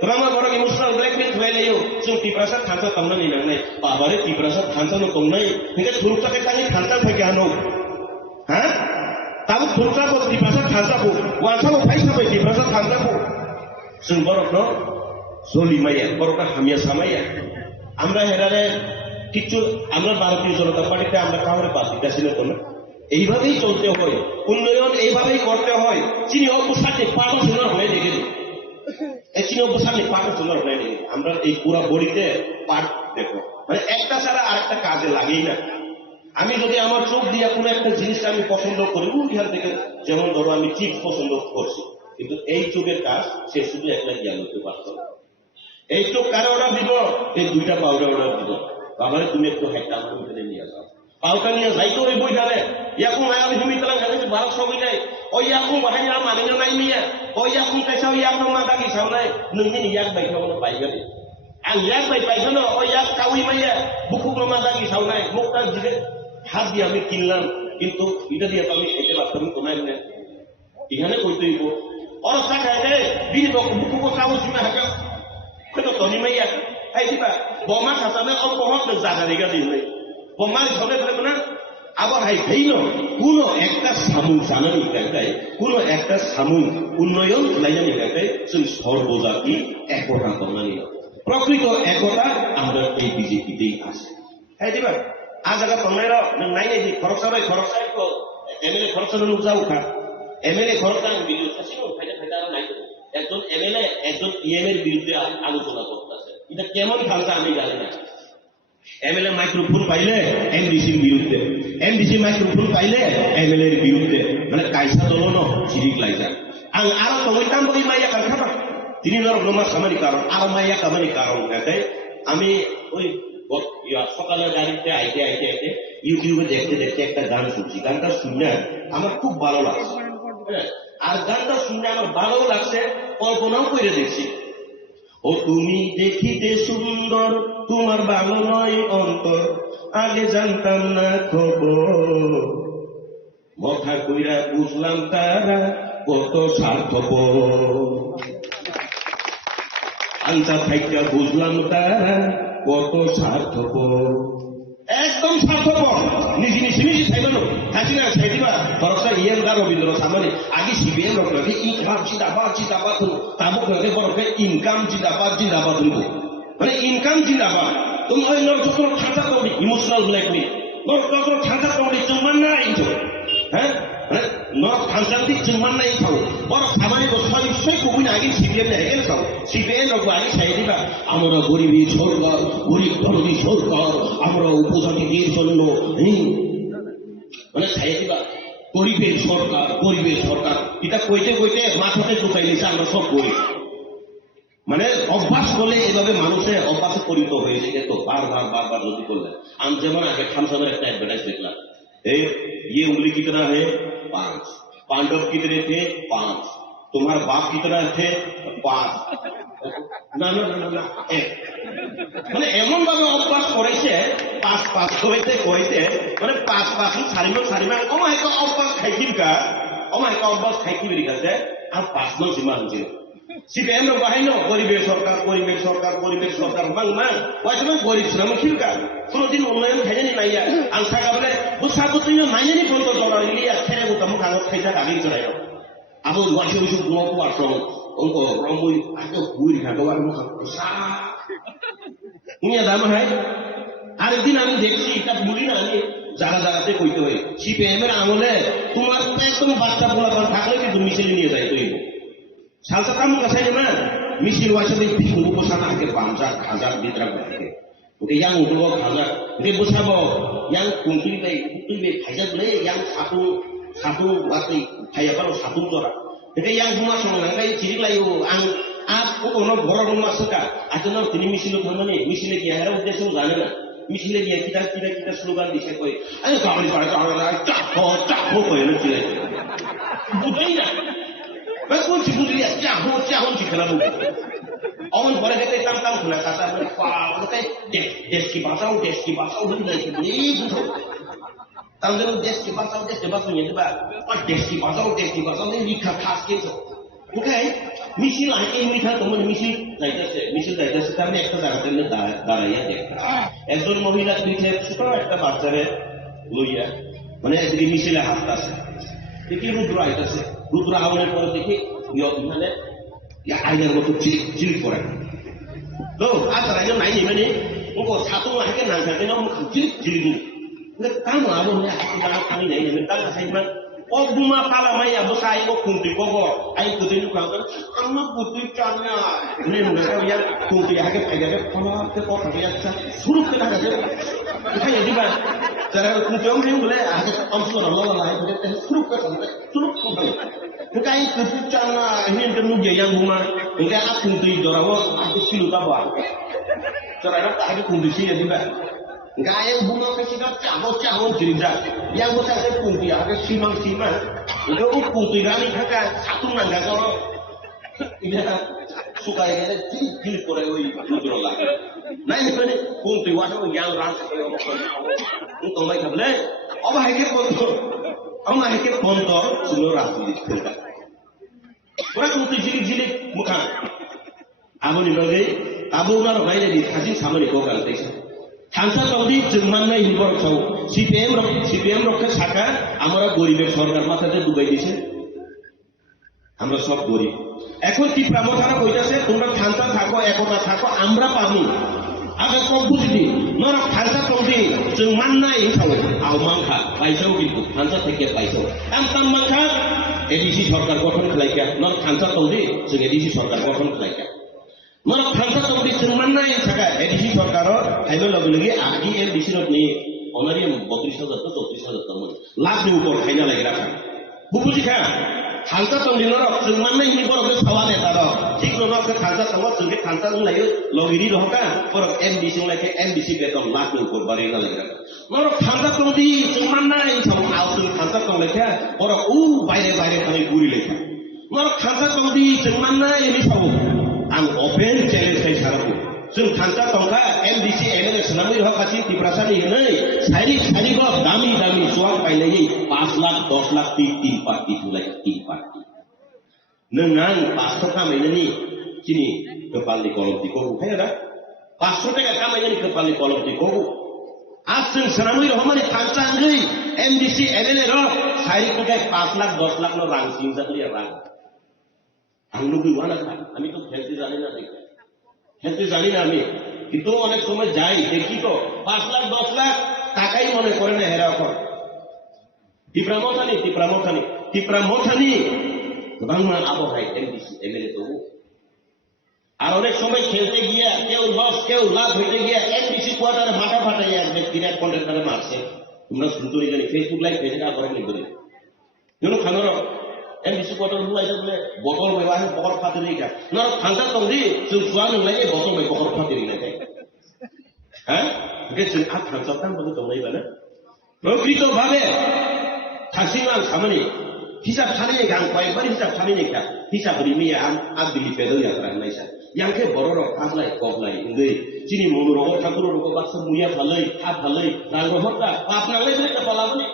তোমার বড় ইমোশনাল ব্ল্যাকমেল খাইলাইও जों তীব্রাসাদ খানসা তংনানি নাংনাই বাবারে তীব্রাসাদ খানসা নো তংনাই নিকে থুরুটাকে কানি খানসা থাকে আনো হ্যাঁ তাবো থুরুটা বল তীব্রাসাদ খানসা কো ওয়ানসাও ফাইসা বাই তীব্রাসাদ খানসা কো जों बरफनो जलिमाया बरफा हामिया सामाया আমরা হেরারে কিছু আমরা ভারতীয় জনতা পার্টিতে আমরা কাউরে বাদ দিতেছিল তো না এইভাবেই চলতে হয় উন্নয়ন এইভাবেই করতে হয় চিনি অবসাদে পাগল সোনার হয়ে দেখে এই চিনি অবসাদে পাগল সোনার হয়ে দেখে আমরা এই পুরো বড়িতে পার্ট দেখো মানে একটা ছাড়া আরেকটা কাজে লাগেই না আমি যদি আমার চোখ দিয়ে কোনো একটা জিনিস আমি পছন্দ করি উঠার থেকে যেমন ধরো আমি চিপস পছন্দ করছি কিন্তু এই চোখের কাজ সে শুধু একটা জ্ঞান হতে পারত এই চোখ কারে অর্ডার দিব এই 2টা পাউডার অর্ডার দিব বাবারে তুমি একটু একটা আমার উঠে নিয়ে যাও পাউটা নিয়ে যাইতো ওই বই ধারে ইয়াকু আমি হিমি তালাং হাতে 1200 নাই ওই ইয়াকু বাহানি না মানিনা নাই মিয়া ওই ইয়াকু কাইসাও ইয়াকু মা দাগি সাউনাই নोंनि ইয়াক বাই খাবো পাইগানি आं ইয়াক বাই পাইগানো ওই ইয়াক কাউই মাইয়া বুকু মা দাগি সাউনাই মুখটা দিলে হাত দিয়ে আমি কিনলাম কিন্তু এটা দিয়ে আমি খেতে পারতাম তোমায় না এখানে কইতে হইব और साथ है बीर बुकु को साउ जिमा है तो तोनी में या है दिबा बोमा खासाने और बहुत ज्यादा लेगा दिन में बोमा झोले ধরে না আবার হাই হেইনো কোন একটা সামূহিক জানানি গায় কোন একটা সামূহিক উন্নয়ন লাইনি গায় जों সর্বজাতি একতা বানানি প্রকৃত একতা আমরা এই বিজেপিতেই আছে হ্যাঁ দিবা আজ আগা তোমরা নাই নাই খরচাই তো এমএলএ খরচা নুক যাও খা এমএলএ খরচা বিরুদ্ধে শাসিনো ফাইদা নাই একজন এমএলএ একজন ইএম এর বিরুদ্ধে আলোচনা করতেছে এটা কেমন খালসা আমি জানি না এমএলএ মাইক্রোফোন পাইলে এমডিসির বিরুদ্ধে, এমডিসি মাইক্রোফোন পাইলে এমএলএর বিরুদ্ধে, মানে কাইসা দলনো সিরিক লাইজা আরো তমইতাম বই মাইয়া কারখানা তিনি নরকমা খামারি কারণ আরো মাইয়া কামারি কারণ এটাই আমি ওই সকালে গাড়িতে আইতে আইতে আইতে ইউটিউবে দেখতে দেখতে একটা গান শুনছি, গানটা শুনে আমার খুব ভালো লাগছে। আর গানটা শুনে আমার ভালো লাগছে, কল্পনাও করে দেখছি। ও তুমি দেখিতে সুন্দর, তোমার ভালো নয় অন্তর, আগে জানতাম না খবর, মথা কইরা বুঝলাম তারা কত স্বার্থপর, আনসা থাইকা বুঝলাম তারা কত স্বার্থপর, একদম স্বার্থপর। নিজে নিজে নিজে খাইবানো হাসিনা খাই দিবা বরফটা ইয়েন গা রবীন্দ্র সামনে আগে সিবিএম রকমকে ইনকাম জিন্দাবাদ জিন্দাবাদ হলো, তাবুক রকে বরফে ইনকাম জিন্দাবাদ জিন্দাবাদ হলো, মানে ইনকাম জিন্দাবাদ। তুমি ওই নরচক্র ঠান্ডা করবি ইমোশনাল ব্ল্যাকমেল, নরচক্র ঠান্ডা করবি চুম্বান না ইনছো, হ্যাঁ মানে নর ঠান্ডা দিক চুম্বান না ইনছো, বরফ সামান্য সবই কবি না আগে সিবিএম না হেগেল খাও, সিবিএম রকম আগে খাই দিবা আমরা গরিবী সরকার, গরিব দরদি সরকার, আমরা উপজাতিদের জন্য মানে খাই দিবা গরিবের সরকার, গরিবের সরকার, এটা কইতে কইতে মাথাতে ঢুকাই দিয়েছে আমরা সব গরিব। মানে অভ্যাস বলে এভাবে মানুষের অভ্যাসে পরিণত হয়েছে, কিন্তু বারবার বারবার যদি করলে আমি যেমন আগে খামসামের একটা অ্যাডভার্টাইজ দেখলাম, এই ये उंगली कितना है 5, पांडव कितने थे 5, तुम्हारा बाप कितना थे 5, না না না না এক, মানে এমন ভাবে অভ্যাস করেছে 5 কইতে কইতে মানে 5 সারিমা আমার একটা অভ্যাস খাইকিকা, আমার একটা অভ্যাস খাইকি বেরিয়ে গেছে আর 5 মান সীমা হচ্ছে সিপিএম র বাহিনী গরিবের সরকার, গরিবের সরকার, গরিবের সরকার মাং মাং ওই সময় গরিব ছিলাম খিলকা কোনোদিন উন্নয়ন খাইজানি নাইয়া আং থাকা বলে বুসাগো তুই নাইজানি বন্ধ জড়া ইলিয়া ছেড়ে উতাম কাগজ খাইজা গাড়ি চড়াই আবো ওয়াশে উসু গুলো আশ্রম অঙ্ক রমই আগে বুড়ি ঘাটো আর মুখ উনিয়া দাম হয়। আরেকদিন আমি দেখছি এটা বুড়ি না আমি যারা জায়গাতে কইতে হয় সিপিএম এর আমলে তোমার একদম বাচ্চা পোলা থাকলে কিন্তু মিছিল নিয়ে যায় তৈরি salsa kamu kasih mana misil wajah ini bingung pesan akhir bangsa khazar di terakhir oke yang untuk khazar ini bersama yang kunci ini khazar boleh yang satu waktu kayak kalau satu orang jadi yang rumah semua kayak ciri layu aku orang orang rumah suka atau orang ini misil itu mana nih misilnya dia harus dia semua jalan lah misilnya dia kita slogan di sekoi ayo kau ini pada cak ho kau yang ciri budaya Betul sih dia jauh sih kalau bukan. Orang boleh kita tahu kena kata apa, kita deski bahasa udah lagi ini betul. Tahu dulu deski bahasa ni tu bah, deski bahasa ni lihat khas gitu. Oke, misi lain ini kita teman misi dah kami ekor darah ya dek. Ekor mohila kita super ekor baca luya, mana jadi misi lah atas. Jadi rudra itu sih. Rudra আগুনের পরে দেখি মানে আইনের মতো জিল করে তো আচ্ছা আইন নাই মানে ও সাতু আগে না থাকে না জিল জিল কাম আগুন আমি নাই নেবে তার সাইডমান ও বুমা পালা মাইয়া বসাই ও কুন্তি কবো আই কুতি লুকাও আমার কুতি চানা নে নগা ইয়া কুন্তি আগে পাইগাবে ফলাতে কথা যাচ্ছে শুরু করে থাকে এখানে দিবা যারা কুতি অংশ বলে আগে অংশ ললাই বলে শুরু করে শুরু করে Bukan kutu cana ini temu dia yang rumah, enggak aku tu jorawo aku silu kabar. Cara tak ada kondisi ya juga. Enggak yang bunga kesikap caho cerita. Yang bukan saya kunti ada simang. Itu kunti kali kakak satu nangga kalau ini suka yang ada jil koreoi jujur lah. Nah ini kan kunti wadah yang rasa untuk mereka boleh. Apa hekip pontor? Apa hekip pontor sudah rapi. Orang untuk jilik muka. Abu ni bagi, abu orang lain di kasih sama ni kau kan tak? Hansa tahu di zaman ni hidup tahu. CPM rokket saka, amara goriber sorgar masa tu Dubai di sini. Amra sob gorib. Ekor ti pramotara koi jase, tumra hansa thako, ekota thako, amra pamu. Agar kau buji, nora hansa tahu di zaman ni tahu. Aw mangka, paisau gitu. Hansa tekek paisau. Tam mangka. ADC সরকার গঠন খাইকা নর খানসা তৌদি जों ADC সরকার গঠন খাইকা Mereka bangsa tong di mana yang cakap edisi perkara, ayo lagi agi edisi ni onari 32,000 atau 34,000 teman. Lak di upor kayaknya lagi rasa. Buku jika bangsa tong di mana mana ini baru ke sawah ni taro. Jika orang ke bangsa tong sengket bangsa tong lagi logiri doh kan, per edisi lagi edisi betul lak di upor bari lagi rasa. Mereka bangsa tong di mana yang sama awal bangsa tong lagi orang bayar kami guri lagi. Mereka bangsa tong di mana ini sama ang open challenge kay sarap. Sung khanta tongka MDC ML senami roh kasi tiprasan ini. Sari ko dami suang pailai 5 lakh 10 lakh 3 parti tulai 3 parti. Nengang pastor kami ini kini kepala kolom tiko. Hay ada? Pastor ka kami ini kepala kolom tiko. Asung senami roh mani khanta ngai MDC ML roh sari ko kay 5 lakh 10 lakh no rang sing sakli rang. Ang lugu wala kan আমি তো খেলতে জানি না দেখি খেলতে জানি না আমি কিন্তু অনেক সময় যাই দেখি তো 5 লাখ 10 লাখ টাকাই মনে করে না হেরা এখন টিপ্রামোথানি বাংলা আবহাওয়ায় এমডিসি এমএলএ তো আর অনেক সময় খেলতে গিয়া কেউ লস কেউ লাভ হইতে গিয়া এমডিসি কোয়ার্টারে মাথা ফাটাই আসবে দিনের কন্টেন্টারে মারছে তোমরা শুনতে জানি ফেসবুক লাইভ পেজে না করে নিবে যেন খানোর MDC kotor mulai itu botol mewah bokor fatiri kan. Nor hantar tongdi susuan mulai botol mewah bokor fatiri nanti. Hah? Mungkin senat hantar kan baru tongdi mana? Kalau kita babe, thasiman sama ni. Hisab thani ni gang kau beri hisab thani ni kan. Hisab beri ni am beli pedal yang terang naisa. Yang ke bororo aslai koplai. Ini sini monoro campur roko bakso mulia halai, hap halai, ranggo hota. Apa lagi ni kepala ni?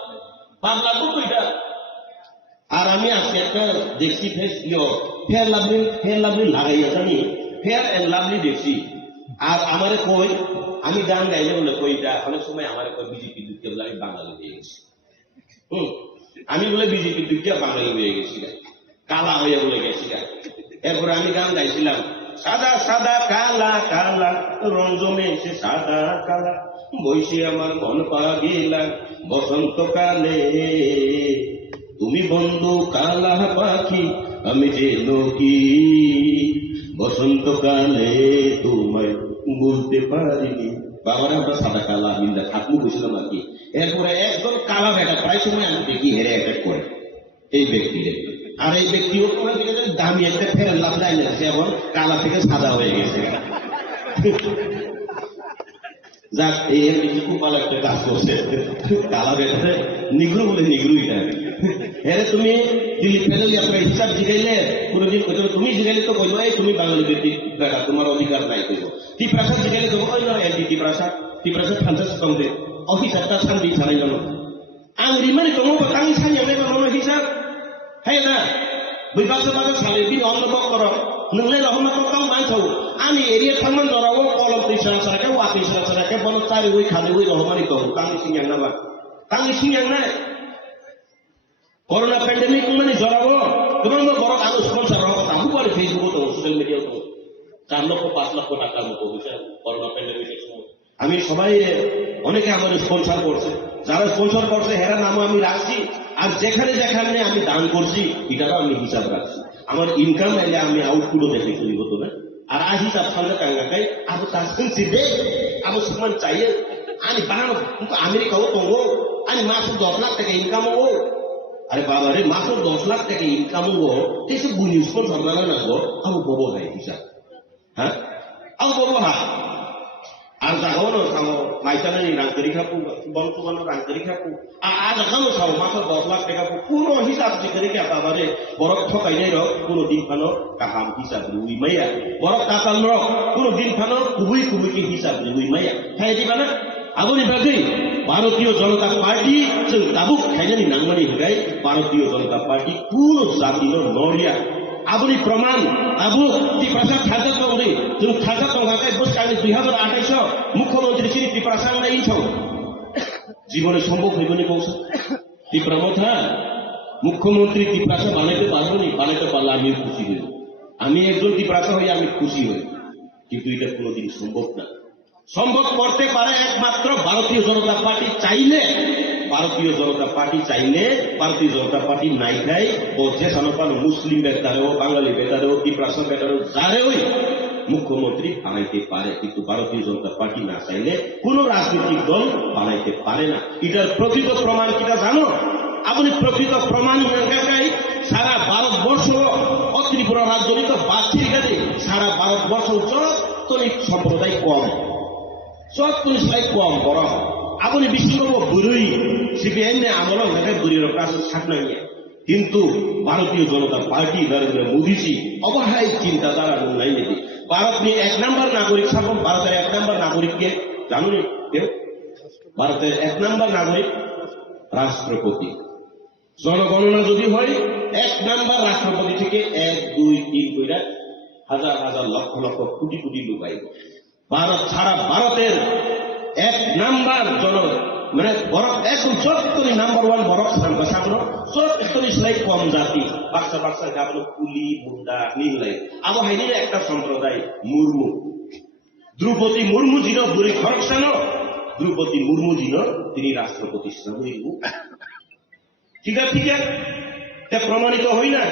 Pam lagu tu ida. আর আমি আজকে একটা দেখছি fair lovely লাগাই জানি fair and lovely দেখছি আর আমারে কই আমি গান গাইলে বলে কইটা অনেক সময় আমারে কই বিজেপি দুঃখে বলে আমি বাঙালি হয়ে গেছি আমি বলে বিজেপি দুঃখে বাঙালি হয়ে গেছি কালা হয়ে বলে গেছি এরপরে আমি গান গাইছিলাম সাদা সাদা কালা কালা রং জমেছে সাদা কালা বইসে আমার মন পাগিলা বসন্তকালে তুমি বন্ধু কালা পাখি আমি যে লোকি বসন্তকালে তোমায় বলতে পারিনি বাবারা আমরা সাদা কালা মিন্দা থাকবো বুঝলাম আর কি এরপরে একজন কালা বেটা প্রায় সময় আমি দেখি হেরে অ্যাটাক করে এই ব্যক্তিদের আর এই ব্যক্তিও তোমার দিকে দামি একটা ফেরার লাভ যায় না সে এখন কালা থেকে সাদা হয়ে গেছে যাক এই খুব ভালো একটা কাজ করছে কালা বেটাতে নিগ্রু বলে নিগ্রুই থাকে হেরে তুমি দিল্লি ফেলে আপনার হিসাব জিগাইলে কোনোদিন তুমি জিগাইলে তো কইলো এই তুমি বাঙালি ব্যক্তি বেটা তোমার অধিকার নাই কইব টিপ্রাসাদ জিগাইলে তো কইল এন্টি টিপ্রাসাদ ফান্সাস কমতে অফিসারটা শান্তি ছাড়াই গেল আংরি মানে তোমার বাঙালি সানিয়া নেবা মনে হিসাব হ্যাঁ না বৈবাস বাগা সালে দিন অন্নবক কর নংলে রহমা কম মানছौ আমি এরিয়া থামান দরাও কলম তিসরা সারাকে ওয়াতি সারাকে বন চারি ওই খালি ওই রহমানি তো কাঙ্গি সিংয়াং নাবা কাঙ্গি সিংয়াং না Corona pandemic mana jorabo, teman mo borok aku sponsor rokok tamu pada Facebook atau sosial media itu, 4 লক্ষ 5 লক্ষ টাকার মতো হয়েছে করোনা প্যান্ডেমিকের সময়। আমি সবাই অনেকে আমাদের স্পন্সর করছে, যারা স্পন্সর করছে হেরা নামও আমি রাখছি, আর যেখানে আমি দান করছি এটারও আমি হিসাব রাখছি। আমার ইনকাম এলে আমি আউটপুটও দেখে চলি হতো না, আর আজ হিসাব সামনে কাঙ্গাকাই আবু তাসিন সিদে আবু সুমান চাইয়ে আমি বানানো কিন্তু আমেরিকাও তো আমি মাসে 10 লাখ টাকা ইনকাম ও আরে বাবা রে মাত্র 10 লাখ টাকা ইনকাম ও কিছু বুনিস কোন সম্মাননা না গো আবু বড় হয় হিসাব হ্যাঁ আবু বড় হয় আর জাগোনো সামো মাইসানি রাঙ্গরি খাপু বলতুগানো রাঙ্গরি খাপু আর জাগোনো সামো মাত্র 10 লাখ টাকা পুরো হিসাব জিগরি কে বাবা রে বড় ঠকাইলে র পুরো দিন খানো কাহাম হিসাব লুই মাইয়া বড় কাতাল র পুরো দিন খানো কুবুই কি হিসাব লুই মাইয়া খাই দিবা না আবুনি বাদি ভারতীয় জনতা পার্টি जों दाबुक खायनानि नांगमानि हगाय भारतीय जनता पार्टी पुरो जातिनो नरिया आबुनि प्रमाण आबु टिप्रासा थाजा दंदै जों थाजा दंगाय बोसकानि 2028 मुख्यमंत्री श्री टिप्रासा नाइ छौ জীবনে সম্ভব হইবনি কৌশ টিপ্রামথা মুখ্যমন্ত্রী টিপ্রাসা বানাইতে পারবনি বানাইতে পারলে আমি খুশি হই আমি একজন টিপ্রাসা হই আমি খুশি হই কিন্তু এটা কোনোদিন সম্ভব না সম্ভব করতে পারে একমাত্র ভারতীয় জনতা পার্টি চাইলে ভারতীয় জনতা পার্টি নাই খাই ও যে সানপানো মুসলিম বেতারেও বাঙালি বেতারেও টিপ্রাসা বেতারেও যারে ওই মুখ্যমন্ত্রী বানাইতে পারে, কিন্তু ভারতীয় জনতা পার্টি না চাইলে কোন রাজনৈতিক দল বানাইতে পারে না। এটার প্রকৃত প্রমাণ কিটা জানো? আপনি প্রকৃত প্রমাণ দেখাই সারা ভারতবর্ষ ত্রিপুরা রাজজনিত বাচ্চির কাছে সারা ভারতবর্ষ চত্বরিক সম্প্রদায় কম, চত্বরিশ কম বরং আপনি বিশ্বকর্ম বুড়ি সিপিআইএম আমল বুড়ির কাছে সামনে, কিন্তু ভারতীয় জনতা পার্টি নরেন্দ্র মোদীজি অবহায় চিন্তাধারা নাই নীতি। ভারত নিয়ে 1 নম্বর নাগরিক ছাড়ব। ভারতের 1 নম্বর নাগরিককে জানুন কেউ? ভারতের 1 নম্বর নাগরিক রাষ্ট্রপতি। জনগণনা যদি হয় 1 নম্বর রাষ্ট্রপতি থেকে 1, 2, 3 কইরা হাজার হাজার লক্ষ লক্ষ কোটি কোটি লোক আইব। ভারত ছাড়া ভারতের 1 নম্বর মানে বরফ একদম 74 নাম্বার 1 বরফ স্থান বসাবো 74 কম জাতি বাচ্চা বাচ্চা গাবলো কুলি মুন্ডা নীলাই আবহাইনি একটা সম্প্রদায় মুর্মু দ্রৌপদী মুর্মু জিন বুড়ি খরকসানো দ্রৌপদী মুর্মু জিন তিনি রাষ্ট্রপতি সাময়িক ঠিক আছে তা প্রমাণিত হই না।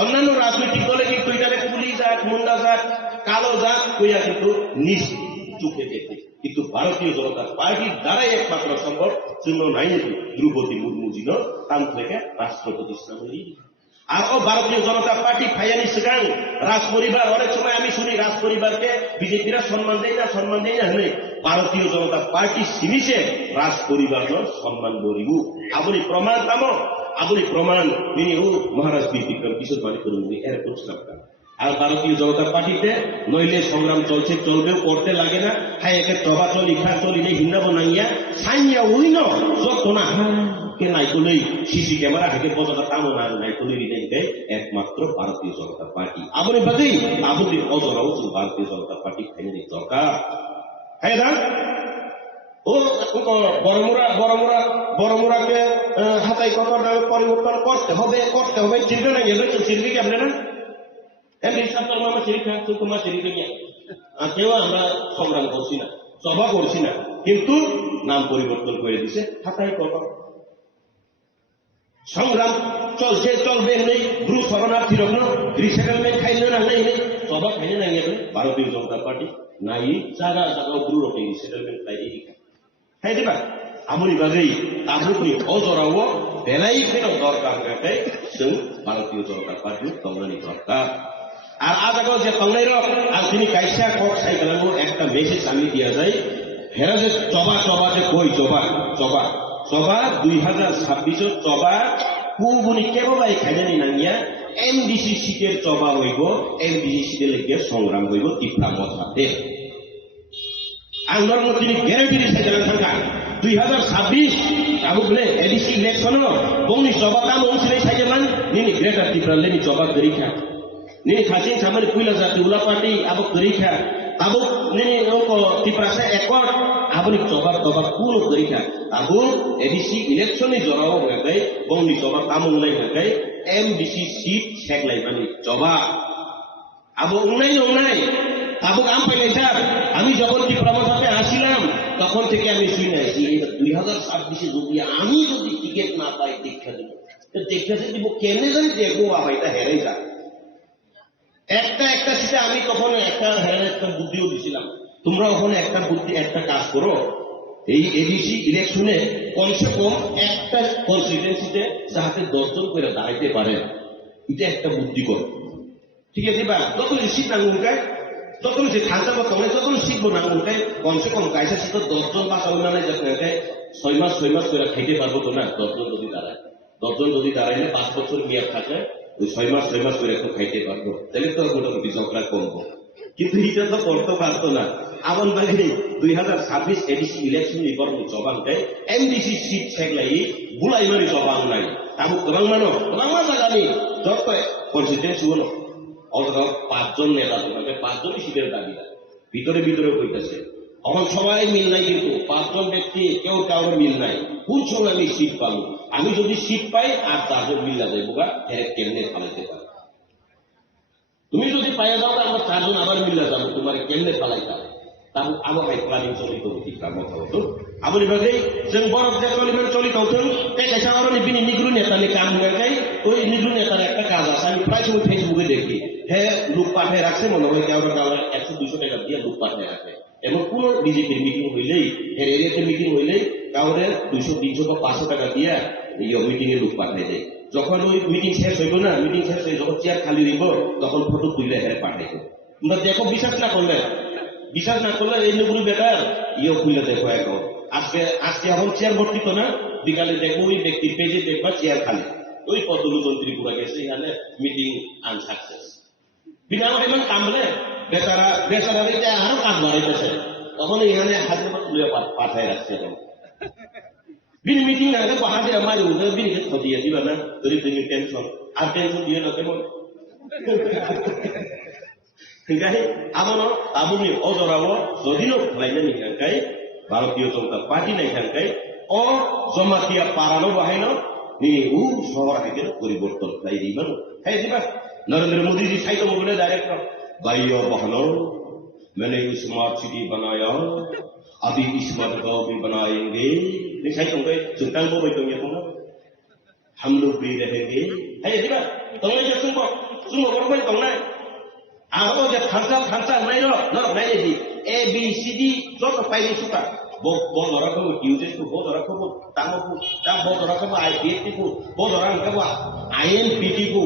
অন্যান্য রাজনৈতিক দলে কিন্তু এটাকে কুলি জাত মুন্ডা জাত কালো জাত কইয়া কিন্তু নিজ চোখে দেখে, কিন্তু ভারতীয় জনতা পার্টির দ্বারাই একমাত্র সম্ভব। শূন্য নাই দ্রৌপদী মুর্মু জিন তান থেকে রাষ্ট্রপতি সাময়িক। আর ভারতীয় জনতা পার্টি ফাইয়ানি সেখান রাজ পরিবার অনেক সময় আমি শুনি রাজ পরিবারকে বিজেপিরা সম্মান দেয় না হলে ভারতীয় জনতা পার্টি সিমিছে রাজ পরিবার সম্মান করিব। আপনি প্রমাণ পাবো, আপনি প্রমাণ তিনি ও মহারাজ বীর বিক্রম কিশোর মালিক করুন এর প্রস্তাব। আর ভারতীয় জনতা পার্টিতে নইলে সংগ্রাম চলছে, চলবেও, করতে লাগে না। হ্যাঁ একে চবা চলি খা চলি নেই হিন্দাবো নাইয়া সাইয়া ওই ন যত না কে নাইকলেই সিসি ক্যামেরা হেঁটে পতাকা তামো না নাইকলেরই নেই দেয় একমাত্র ভারতীয় জনতা পার্টি। আপনি বাদেই আপনি অজরাও ভারতীয় জনতা পার্টি খাইনি দরকার। হ্যাঁ দান ও বড়মুরাকে হাতাই কথা পরিবর্তন করতে হবে চিন্তা নাই গেলে চিনবি কি আপনারা কেউ আমরা সংগ্রাম করছি না, সভা করছি না, কিন্তু নাম পরিবর্তন করে দিছে হাতাই কথা। সংগ্রাম চলছে চলবে নেই ব্রু শরণার্থী রগ্ন রিসেটেলমেন্ট খাইলে না নেই সভা খাইলে নাই ভারতীয় জনতা পার্টি নাই জায়গা জায়গা ব্রু রকে রিসেটেলমেন্ট খাই খাই দিবা আমরি বাজেই তাবুকনি অজরাও বেলাই ফের দরকার গাতে जों ভারতীয় জনতা পার্টি তংনানি দরকার। আর আজ আগেও যে তংনাই রক আর তিনি কাইসা কক সাইকেলানো একটা মেসেজ আমি দিয়া যায় হেরা যে চবা যে কই চবা 2026 চবা কুবুনি কেবলাই খাইনি নাঙ্গিয়া এমডিসি সিটের চবা হইব, এমডিসি সিটের লেগে সংগ্রাম হইব তীব্রা মথাতে আন্দোলন তিনি গ্যারান্টি দিয়েছে জানেন সরকার 2026 তাহলে এডিসি ইলেকশন বংনি চবা কাম অনুসারে সাইজমান নিনি গ্রেটার ত্রিপুরা লেনি চবা গরিখা নিনি খাসিং সামানি পুইলা জাতি উলা পার্টি আবক গরিখা আবক নিনি ওকো ত্রিপুরা সে একর আপনি চবা কোন গরিখা আবু এডিসি ইলেকশনে জড়াও হয়ে বংনি চবা কাম উলাই হয়ে এমডিসি সিট সেগলাই মানে চবা আবু উনাই আবু কাম পাইলে স্যার আমি যখন ত্রিপুরা মথাতে আসিলাম তখন থেকে আমি শুনে আসি 2026 যদি আমি যদি টিকিট না পাই দীক্ষা দিব কেন জানি দেখবো বাবা এটা হেরে যা একটা সিটে আমি তখন একটা বুদ্ধিও দিছিলাম তোমরা ওখানে একটা কাজ করো এই এডিসি ইলেকশনে কমসে কম একটা কনস্টিটুয়েন্সিতে যাতে 10 জন করে দাঁড়াইতে পারেন এটা একটা বুদ্ধি করো ঠিক আছে বা যখন সিট নাঙ্গুলকায় যখন যে থাকতে তখন যখন শিখবো নাঙ্গুলকায় কমসে কম গাইসা সিট 10 জন বাঁচাবো না যাতে 6 মাস করে খাইতে পারবো তো না 10 জন যদি দাঁড়াইলে 5 বছর মেয়াদ থাকে ওই 6 মাস করে একটু খাইতে পারবো তাহলে তো মোটামুটি ঝগড়া কমবো, কিন্তু এটা তো করতে পারতো না। আমার বাড়ি 2026 এডিসি ইলেকশন নিবর্ণ জবান দেয় এমডিসি সিট সেগলাই বুলাই মারি জবান নাই তাহলে গোবাং জায়গা নেই যত কনস্টিটুয়েন্সি হলো অথবা 5 জন নেতা তোমাকে 5 জনই সিটের দাবি ভিতরে কইতেছে এখন সবাই মিল নাই, কিন্তু 5 জন ব্যক্তি কেউ কারোর মিল নাই কোন সময় আমি সিট পাবো, আমি যদি সিট পাই আর 4 জন মিল না যাইবো গা কেমনে ফালাইতে পারে, তুমি যদি পাইয়া যাও আমরা 4 জন আবার মিল না যাবো তোমার কেমনে ফালাইতে তাহলে আমার প্ল্যানিং চলিত কথা হতো আপনি বাদেই जों বরফ যে চলিত হতেন কাইসা আবার নিগ্রু নেতা কাম হয়ে যায় ওই নিগ্রু নেতার একটা কাজ আছে আমি প্রায় সময় ফেসবুকে দেখি হ্যাঁ লোক পাঠায় রাখছে মনে হয় কেউ 100-200 টাকা দিয়ে লোক পাঠায় রাখে। এবং কোন বিজেপির মিটিং হইলেই এর এরিয়াতে মিটিং হইলেই কাউরে 200-300 বা 500 টাকা দিয়ে এই মিটিং এ লোক পাঠায় দেয়। যখন ওই মিটিং শেষ হইব না, মিটিং শেষ হয়ে যখন চেয়ার খালি দিব তখন ফটো তুলে হেরে পাঠাইব। তোমরা দেখো, বিশ্বাস না করলে এই নগুলো বেটার খুলে দেখো এখন। আজকে এখন চেয়ার ভর্তি তো না, বিকালে দেখবো ওই ব্যক্তির পেজে দেখবা চেয়ার খালি। ওই পদ্মলোচন ত্রিপুরা গেছে, এখানে মিটিং আনসাকসেস। বিনা ইমান কাম বলে বেচারা আরো কাজ বাড়াইতেছে, তখন এখানে হাতে তুলে পাঠায় রাখছে। বিন মিটিং আগে পাহাড়ে আমার বিন দিয়ে দিবা না, তৈরি টেনশন আর টেনশন দিয়ে না তেমন। আমার আপনি অজরাব যদিও লাইনে নিখানকাই ভারতীয় জনতা পার্টি নাইখানকাই অ জমাতিয়া পারানো বাহাইন নি শহর হাইতে পরিবর্তন খাই দিবা খাই দিবা। নরেন্দ্র মোদীজি সাইতো বলে डायरेक्ट भाइयों बहनों, मैंने स्मार्ट सिटी बनाया, अभी स्मार्ट गांव भी बनाएंगे। नहीं तो चिंतन को बैठो ये तुम हम लोग भी रहेंगे है दिबा। तुमने जो सुनो बरोबर तुमने आगो जब खांसा नहीं रो नहीं दी ए बी सी डी जो तो पहले सुका बहुत रकम यूजेस को बहुत रकम तामो को ताम बहुत रकम आईपीएटी को बहुत रकम आईएनपीटी को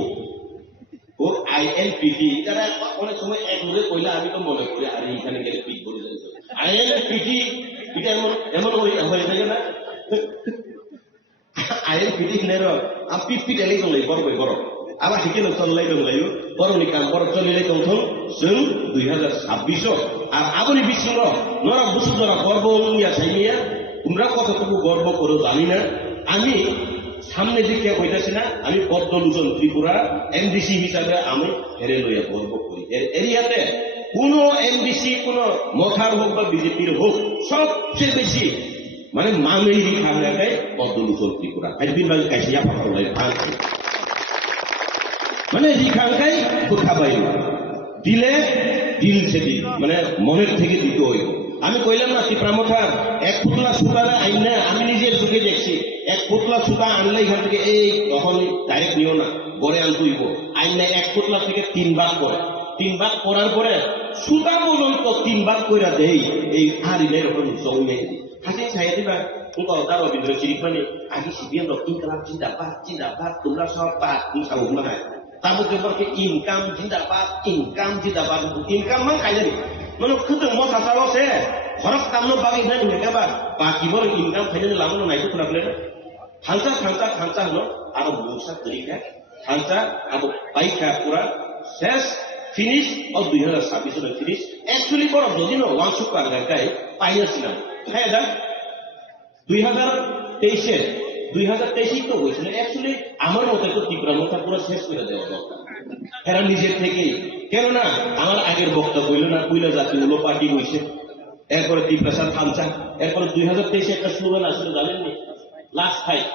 ও আইএনপিটি যারা অনেক সময় এক দূরে কইলা আমি তো মনে করি আরে এখানে গেলে পিট বলে যাবে। আইএনপিটি এটা এমন হয়ে থাকে না, আইএনপিটি নের আমি পিট এলেই চলে বড় আবার শিখে চললাই দংলাই বড়নি কাম বড় চলিলে তখন जों 2026 আর আবনি বিশ্বর নরা বসুধরা গর্ব নিয়া চাইনিয়া তোমরা কতটুকু গর্ব করো জানি না। আমি সামনে দিকে কইতাছি না, আমি পদ্মলোচন ত্রিপুরা এমডিসি হিসাবে আমি হেরে লইয়া গর্ব করি। এর এরিয়াতে কোন এমডিসি কোন মথার হোক বা বিজেপির হোক সবচেয়ে বেশি মানে মামেই খাঙ্গায় পদ্মলোচন ত্রিপুরা একদিন বাজে কাইছিয়া পাঠাই মানে খাঙ্গায় কোথা পাইল দিলে দিল থেকে মানে মনের থেকে দিতে হইব। আমি কইলাম না ত্রিপুরামথার এক পুতলা সুতারে আইন না, আমি নিজের চোখে দেখছি এক পুতলা সুতা আনলে এখান থেকে এই তখন ডাইরেক্ট নিও না, গড়ে আনতে হইব। আইন না এক পুতলা থেকে 3 ভাগ করে, 3 ভাগ করার পরে সুতা পর্যন্ত 3 ভাগ করে দেই এই হারিলে এরকম জমে হাসি ছাই দিবা। তার রবীন্দ্র চিরিপানি আগে সিবিএম ইনকালাব জিন্দাবাদ তোমরা সব পাক সাউক না হয় তারপর যখন ইনকাম জিন্দাবাদ ইনকাম মানে খাই জানি মানে খুদে মত আছে খরচ কামনো বাকি নাই নেকাবা বাকি বড় ইনকাম খাইলে লাভ নাই তো খুনাবলে খাঞ্চা হলো আর মৌসা তরিকা খাঞ্চা আর পাইকা পুরা শেষ ফিনিশ ও 2026 ফিনিশ অ্যাকচুয়ালি বড় যদি না ওয়ান সুপার গায় পাইয়াছিলাম হ্যাঁ দা 2023 তো হয়েছিল। অ্যাকচুয়ালি আমার মতে তো ত্রিপুরামথা পুরো শেষ করে দেওয়া দরকার এরা নিজের থেকেই। কেননা আমার আগের বক্তব্য হইল না কুইলা জাতি হলো পার্টি হয়েছে, এরপরে ত্রিপ্রাসাদ খামচা, এরপরে 2023 একটা স্লোগান আসলে জানেননি last fight,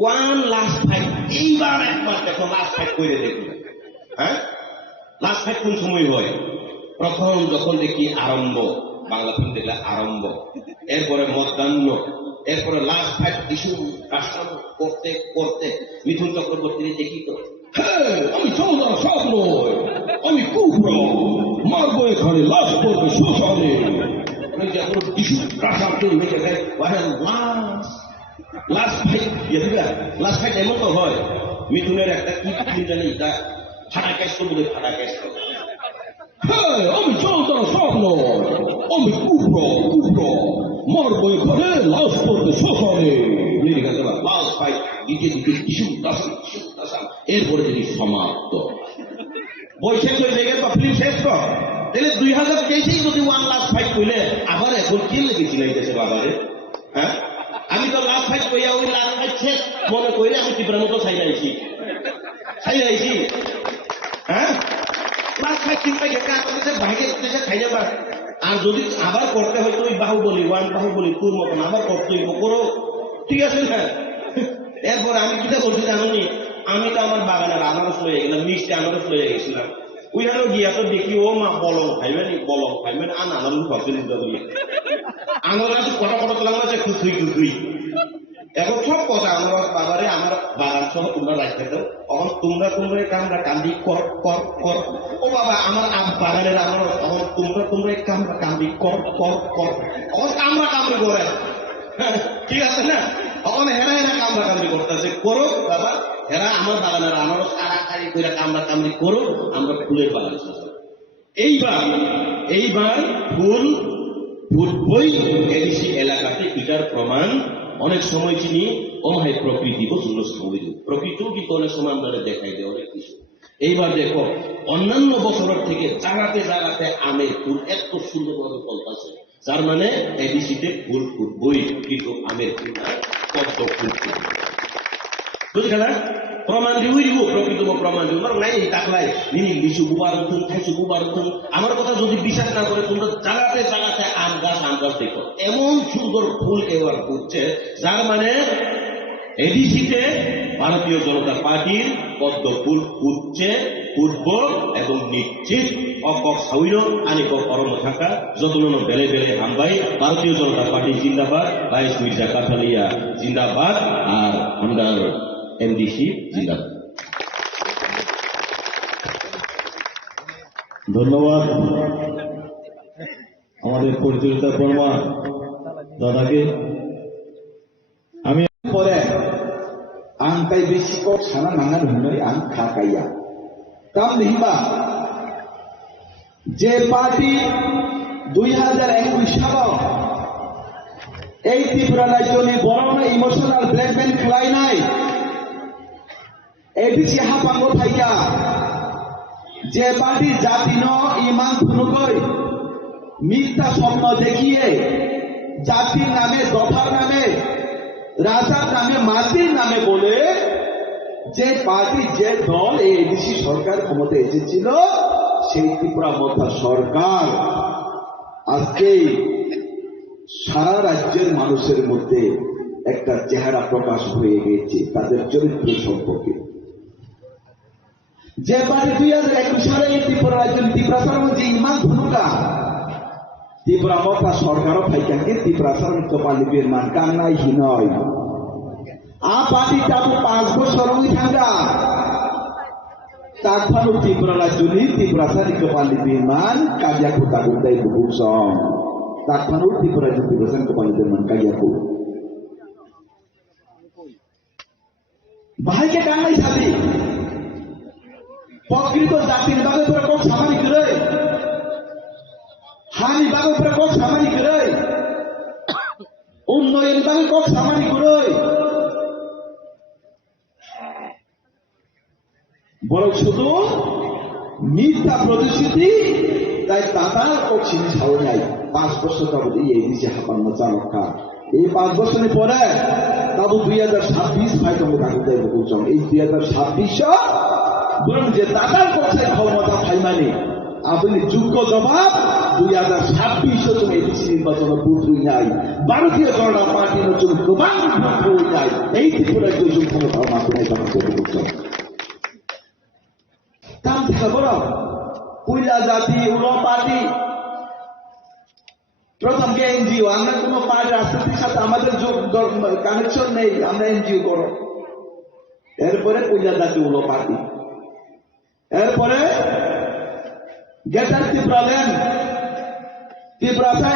one last fight. এইবার একবার দেখো লাস্ট ফাইট করে দেখুন। হ্যাঁ লাস্ট ফাইট কোন সময় হয়? প্রথম যখন দেখি আরম্ভ বাংলা ফিল্ম দেখলে আরম্ভ, এরপরে মধ্যাহ্ন, এরপরে লাস্ট ফাইট ইস্যু রাষ্ট্র করতে করতে মিথুন চক্রবর্তী দেখি তো আমি চৌদার সব নয়, আমি কুকুর মারবো এখানে লাশ করবে শোষণে ইস্যু রাষ্ট্র লাস্ট ফাইট এমন তো হয় মিথুনের একটা কি জানি ফাটা ক্যাশ তো বলে ফাটা ক্যাশ আমি চৌদার সব নয়, আমি কুকুর মারবো এখানে লাশ করবে শোষণে লাস্ট ফাইট দিতে ইস্যু এরপরে যদি সমাপ্ত বই শেষ হয়ে যায় বা ফিল্ম শেষ কর তাহলে 2023 যদি ওয়ান লাস্ট ফাইট কইলে আবার এখন কি লেগেছিল এই দেশে বাবারে। হ্যাঁ আমি তো লাস্ট ফাইট কইয়া ওই লাস্ট ফাইট শেষ মনে কইলে আমি ত্রিপুরার মতো ছাই যাইছি হ্যাঁ লাস্ট ফাইট চিন্তা গেছে আপনাদের ভাগে খাই যাবা। আর যদি আবার করতে হয়তো ওই বাহুবলী 1 বাহুবলী 2 মতন আবার করতে হইব করো, ঠিক আছে না? এরপর আমি কিটা বলছি জানি, আমি তো আমার বাগানের আনারস লয়ে গেলাম, মিষ্টি আনারস লয়ে গেছিলাম, ওইখানেও গিয়া তো দেখি ও মা বলং খাইবেন আনারস ভাবছিলেন আনারস কটা তোলা আছে খুঁজুই এখন সব কথা আমার বাবারে আমার বাগান সহ তোমরা রাখতে দাও, তখন তোমরা কামরা কান্দি কর কর কর। ও বাবা আমার বাগানের আমার তখন তোমরা কামরা কান্দি কর কর কর, তখন কামরা কামড়ি করে। ঠিক আছে না? তখন হেরা কামরা কামড়ি করতেছে, করো বাবা হেরা আমার বাগানের আমারও সারাকারি করে কামরা কামড়ি করো, আমরা ফুলের বাগান সাজাবো। এইবার ফুল ফুটবই এডিসি এলাকাতে এটার প্রমাণ অনেক সময় চিনি অমায় প্রকৃতি প্রচন্ড সময় প্রকৃতিও কিন্তু অনেক সময় আমরা দেখাই দেয় অনেক কিছু। এইবার দেখো অন্যান্য বছরের থেকে জায়গাতে জায়গাতে আমের ফুল এত সুন্দরভাবে ফলতেছে, যার মানে এডিসিতে ফুল ফুটবই, কিন্তু আমের ফুল কত ফুল ফুটবে বুঝলে না? প্রমাণ দিব প্রকৃত প্রমাণ দিব নাই তাকলাই নিনি লিচু বুবার খাইছু বুবার। আমার কথা যদি বিশ্বাস না করে তোমরা জায়গাতে জায়গাতে আম গাছ দেখো, এমন সুন্দর ফুল এবার ফুটছে, যার মানে এডিসিতে ভারতীয় জনতা পার্টির পদ্ম ফুল ফুটছে, ফুটব এবং নিশ্চিত অকক সাউইল আনিক করম থাকা যতন বেলে বেলে হামবাই ভারতীয় জনতা পার্টি জিন্দাবাদ, বাইশ মির্জা কাঠালিয়া জিন্দাবাদ, আর আমরা এমডিসি জিন্দাবাদ। ধন্যবাদ আমাদের পরিচালিতা বর্মা দাদাকে। আমি পরে angkai besikok sana nangan hunai ang kakaya kam nihiba যে পার্টি 2021 সাল এই ত্রিপুরা রাজ্যে বড় ইমোশনাল ব্ল্যাকমেল খেলাই নাই এডিসি হাপাঙ্গ থাইকা যে পার্টি জাতিন ইমান ফুনুকই মিথ্যা স্বপ্ন দেখিয়ে জাতির নামে দফার নামে রাজার নামে মাটির নামে বলে যে পার্টি যে দল এই এডিসি সরকার ক্ষমতায় এসেছিল সেই ত্রিপুরা মধ্যা সরকার আজকে সারা রাজ্যের মানুষের মধ্যে একটা চেহারা প্রকাশ হয়ে গেছে তাদের চরিত্র সম্পর্কে। যে পার্টি 2021 সালে ত্রিপুরা রাজ্যের ত্রিপুরার মধ্যে ইমান ভূমিকা ত্রিপুরা মধ্যা সরকারও ফাইকাকে ত্রিপুরার কপালিবের মান কান্নাই হিনয় আ পার্টি তাবু 5 বছর থাকা তাকফানো ত্রিপুরা রাজ্যনি ত্রিপুরার কপালিবের মান কাজিয়াকু তাগুদাই বুকুসং তাকফানো ত্রিপুরা ত্রিপুরার কপালিবের মান কাজিয়াকু ভাইকে কান্নাই সাবি প্রকৃত জাতির বাগে তোরা কোন সামানি করে হানি বাগে তোরা কোন সামানি করে উন্নয়ন বাগে কোন সামানি করে বরং শুধু মিথ্যা প্রতিশ্রুতি তাই তাতার ও চিনি ছাড়ো নাই 5 বছর তাবু এই দিছে হাপান্ন চালকা এই 5 বছরের পরে তাবু 2026 ফাইট হবে তাকে বলছো এই 2026 বরং যে তাতার পক্ষে ক্ষমতা ফাইমানি আপনি যোগ্য জবাব 2026 তুমি এডিসি নির্বাচন বুঝুই নাই ভারতীয় জনতা পার্টির জন্য প্রমাণ বুঝুই নাই এই ত্রিপুরার জন্য ক্ষমতা মাত্রায় তখন বলছো কাম থেকে বড় পুইলা জাতি উলো পার্টি প্রথম কে এনজিও আমরা কোনো পার্টি রাজনীতির সাথে আমাদের কানেকশন নেই আমরা এনজিও করো এরপরে পুইলা জাতি উলো পার্টি এরপরে গেটার ত্রিপুরা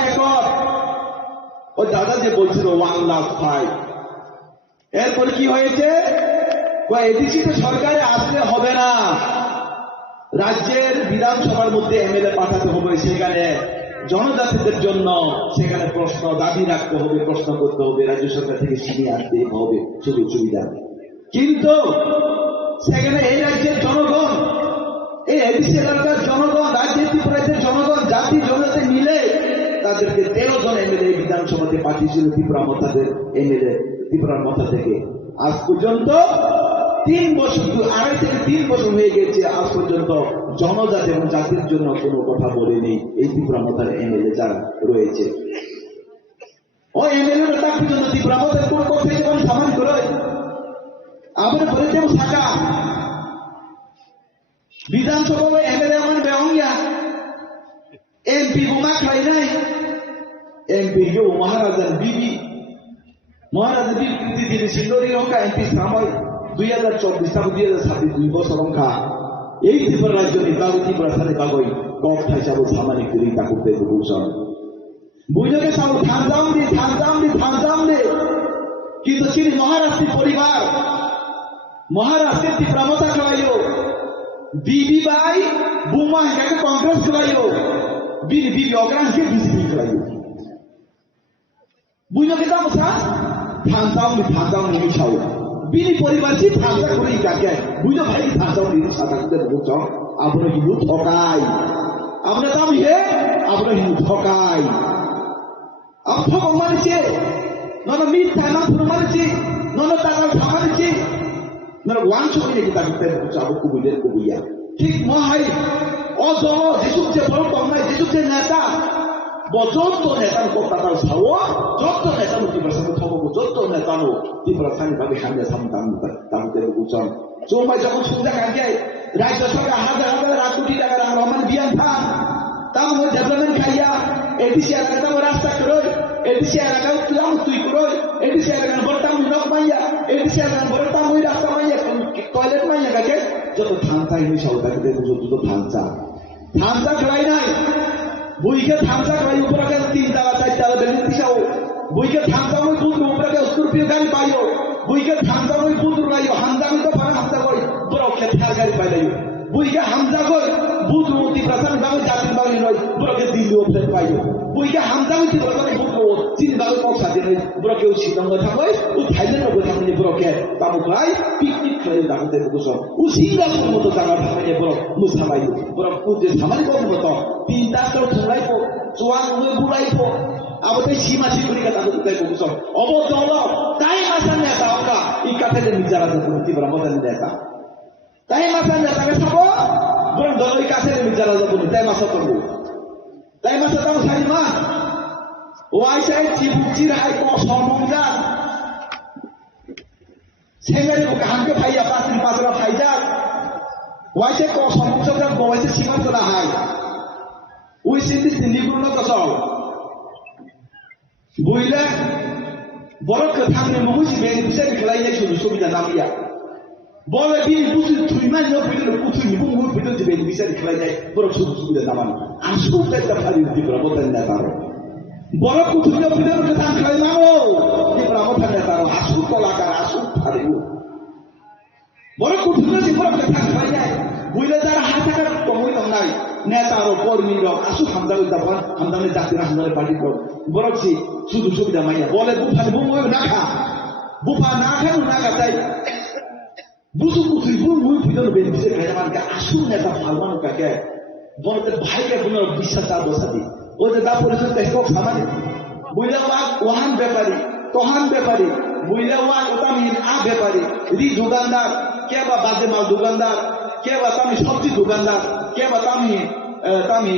একর ও দাদা যে বলছিল 1,05,000 এরপরে কি হয়েছে এডিসিতে সরকারে আসলে হবে না রাজ্যের বিধানসভার মধ্যে এমএলএ পাঠাতে হবে সেখানে জনজাতিদের জন্য সেখানে প্রশ্ন দাবি রাখতে হবে প্রশ্ন করতে হবে রাজ্য সরকার থেকে ছিনিয়ে আনতে হবে সুযোগ সুবিধা কিন্তু সেখানে এই রাজ্যের জনগণ এই এডিসি এলাকার জনগণ রাজ্যের ত্রিপুরাদের জনগণ জাতি জনজাতি মিলে তাদেরকে 13 জন এমএলএ বিধানসভাতে পাঠিয়েছিল ত্রিপুরা মথাদের এমএলএ ত্রিপুরার মথা থেকে আজ পর্যন্ত 3 বছর 2.5 থেকে 3 বছর হয়ে গেছে আজ পর্যন্ত জনজাতি এবং জাতির জন্য কোনো কথা বলেনি এই ত্রিপুরা মথার এমএলএ যারা রয়েছে ও এমএলএ তার পর্যন্ত ত্রিপুরা মথার কোন কথা কোন সামান করে আমরা বলে দেব থাকা বিধানসভা এমএলএ আমার বেঙ্গিয়া এমপি বোমা খাই নাই এমপি কেউ মহারাজার বিবি মহারাজের বিবৃতি দিয়েছিল নিরঙ্কা এমপি সময় 2024 থেকে 2026 2 বছর সংখ্যা এই ত্রিপুরা রাজ্য নির্বাচন ত্রিপুরা সাথে বাগই কক থাইসাবো সামাজিক তৈরি তা করতে বুঝছেন বুঝলে সব থামজামনি কিন্তু তিনি মহারাষ্ট্রের পরিবার মহারাষ্ট্রের ত্রিপুরামতা খেলাইও বিবি বাই বুমা হেঁকে কংগ্রেস খেলাইও বিবি অগ্রাসকে বিজেপি খেলাইও বুঝলো কেটা কথা থামজামনি মিছাও বিনি পরিবারটি থামজা করে ইকাকে বুঝলো ভাই থামজামনি সাদা করতে বুঝছ আমরা হিন্দু ঠকাই আমরা দাম হে আমরা Hindu ঠকাই apa manusia, nono minta nafsu manusia, nono tangan manusia, nono wangsu ini kita cabut kubuya. Tik mahai, ozono Yesus je baru pernah Yesus je neta, bojot to neta ko kata sawo, jot to neta mesti bersama kamu, jot to neta mu di perasaan bagi hanya sama tamu terukusan. Cuma jangan sudah kaget, raja sudah ada ratu di negara Roman biang tan, tamu development kaya. Edisi akan merasa keroi, edisi akan tulang tui keroi, edisi akan bertamu nak maya, edisi akan bertamu rasa maya, toilet maya kaje, jatuh thansa ini saudara kita jatuh thansa kelai nai, buiga thansa kelai upar akan 3 tala 4 tala beli tisau, buiga thansa moi putu upar akan Scorpio gari payo, buiga thansa moi putu layo, hamza itu para hamza koi, buruk kethar gari payo, buiga hamza koi, putu di perasaan bangun jatuh bangun noi, buruk kedili upar payo. Buiga hamza itu berapa buku, sini baru kau saja ni, berapa kau sidang berapa kau, Thailand berapa kau ni berapa, tamu kelai, piknik kelai dapat buku so, Singapura pun tu jangan tamu ni berapa itu, berapa kau je sama ni kau berapa, pintar kau tulai kau, cuan kau bulai kau, apa tu sima beri kata buku so, apa jolo, tai masanya tahu tak, ikat ada bicara tentang berapa dan data, tai masanya tahu siapa, berapa jolo ikat ada bicara tentang tai masa tunggu. Tapi masa tahu saya mah, wajah saya ciri hai kau sombongkan, saya ni bukan hanya saya pasal saya, wajah kau sombongkan kau wajah siapa tu dah hai, wajah ini tinggi pun nak kau, boleh, boleh ketang ni mungkin si benda bisa dikelainya sudah dah namanya, boleh bini butuh tujuan yang butuh ni pun butuh si benda bisa dikelainya, boleh sudah dah namanya. Asuk kita hari di Prabowo dan Netaro. Boleh kutunya benar kita kali mau di Prabowo dan Netaro. Asuk kolakar asuk hari itu. Boleh kutunya di Prabowo kita kali ni. Boleh darah hati kita komui orang Netaro kormi dong. Asuk hamzah itu apa? Hamzah ni jatuh hamzah parti dong. Boleh si sudu damai. Boleh bukan bunga nak tay. Busu kutu bunga benar bisa kaya mana asuk Netaro halman kaya. বলতে ভাইকে কোনো বিশ্বাস আর বসাদি ও যে দা পরিচয় দেখো খামারে বুইলা one ব্যাপারী বুইলা ওতামি আ ব্যাপারী রি দোকানদার কে বা বাজে মাল দোকানদার কে বা তামি সবজি দোকানদার কে বা তামি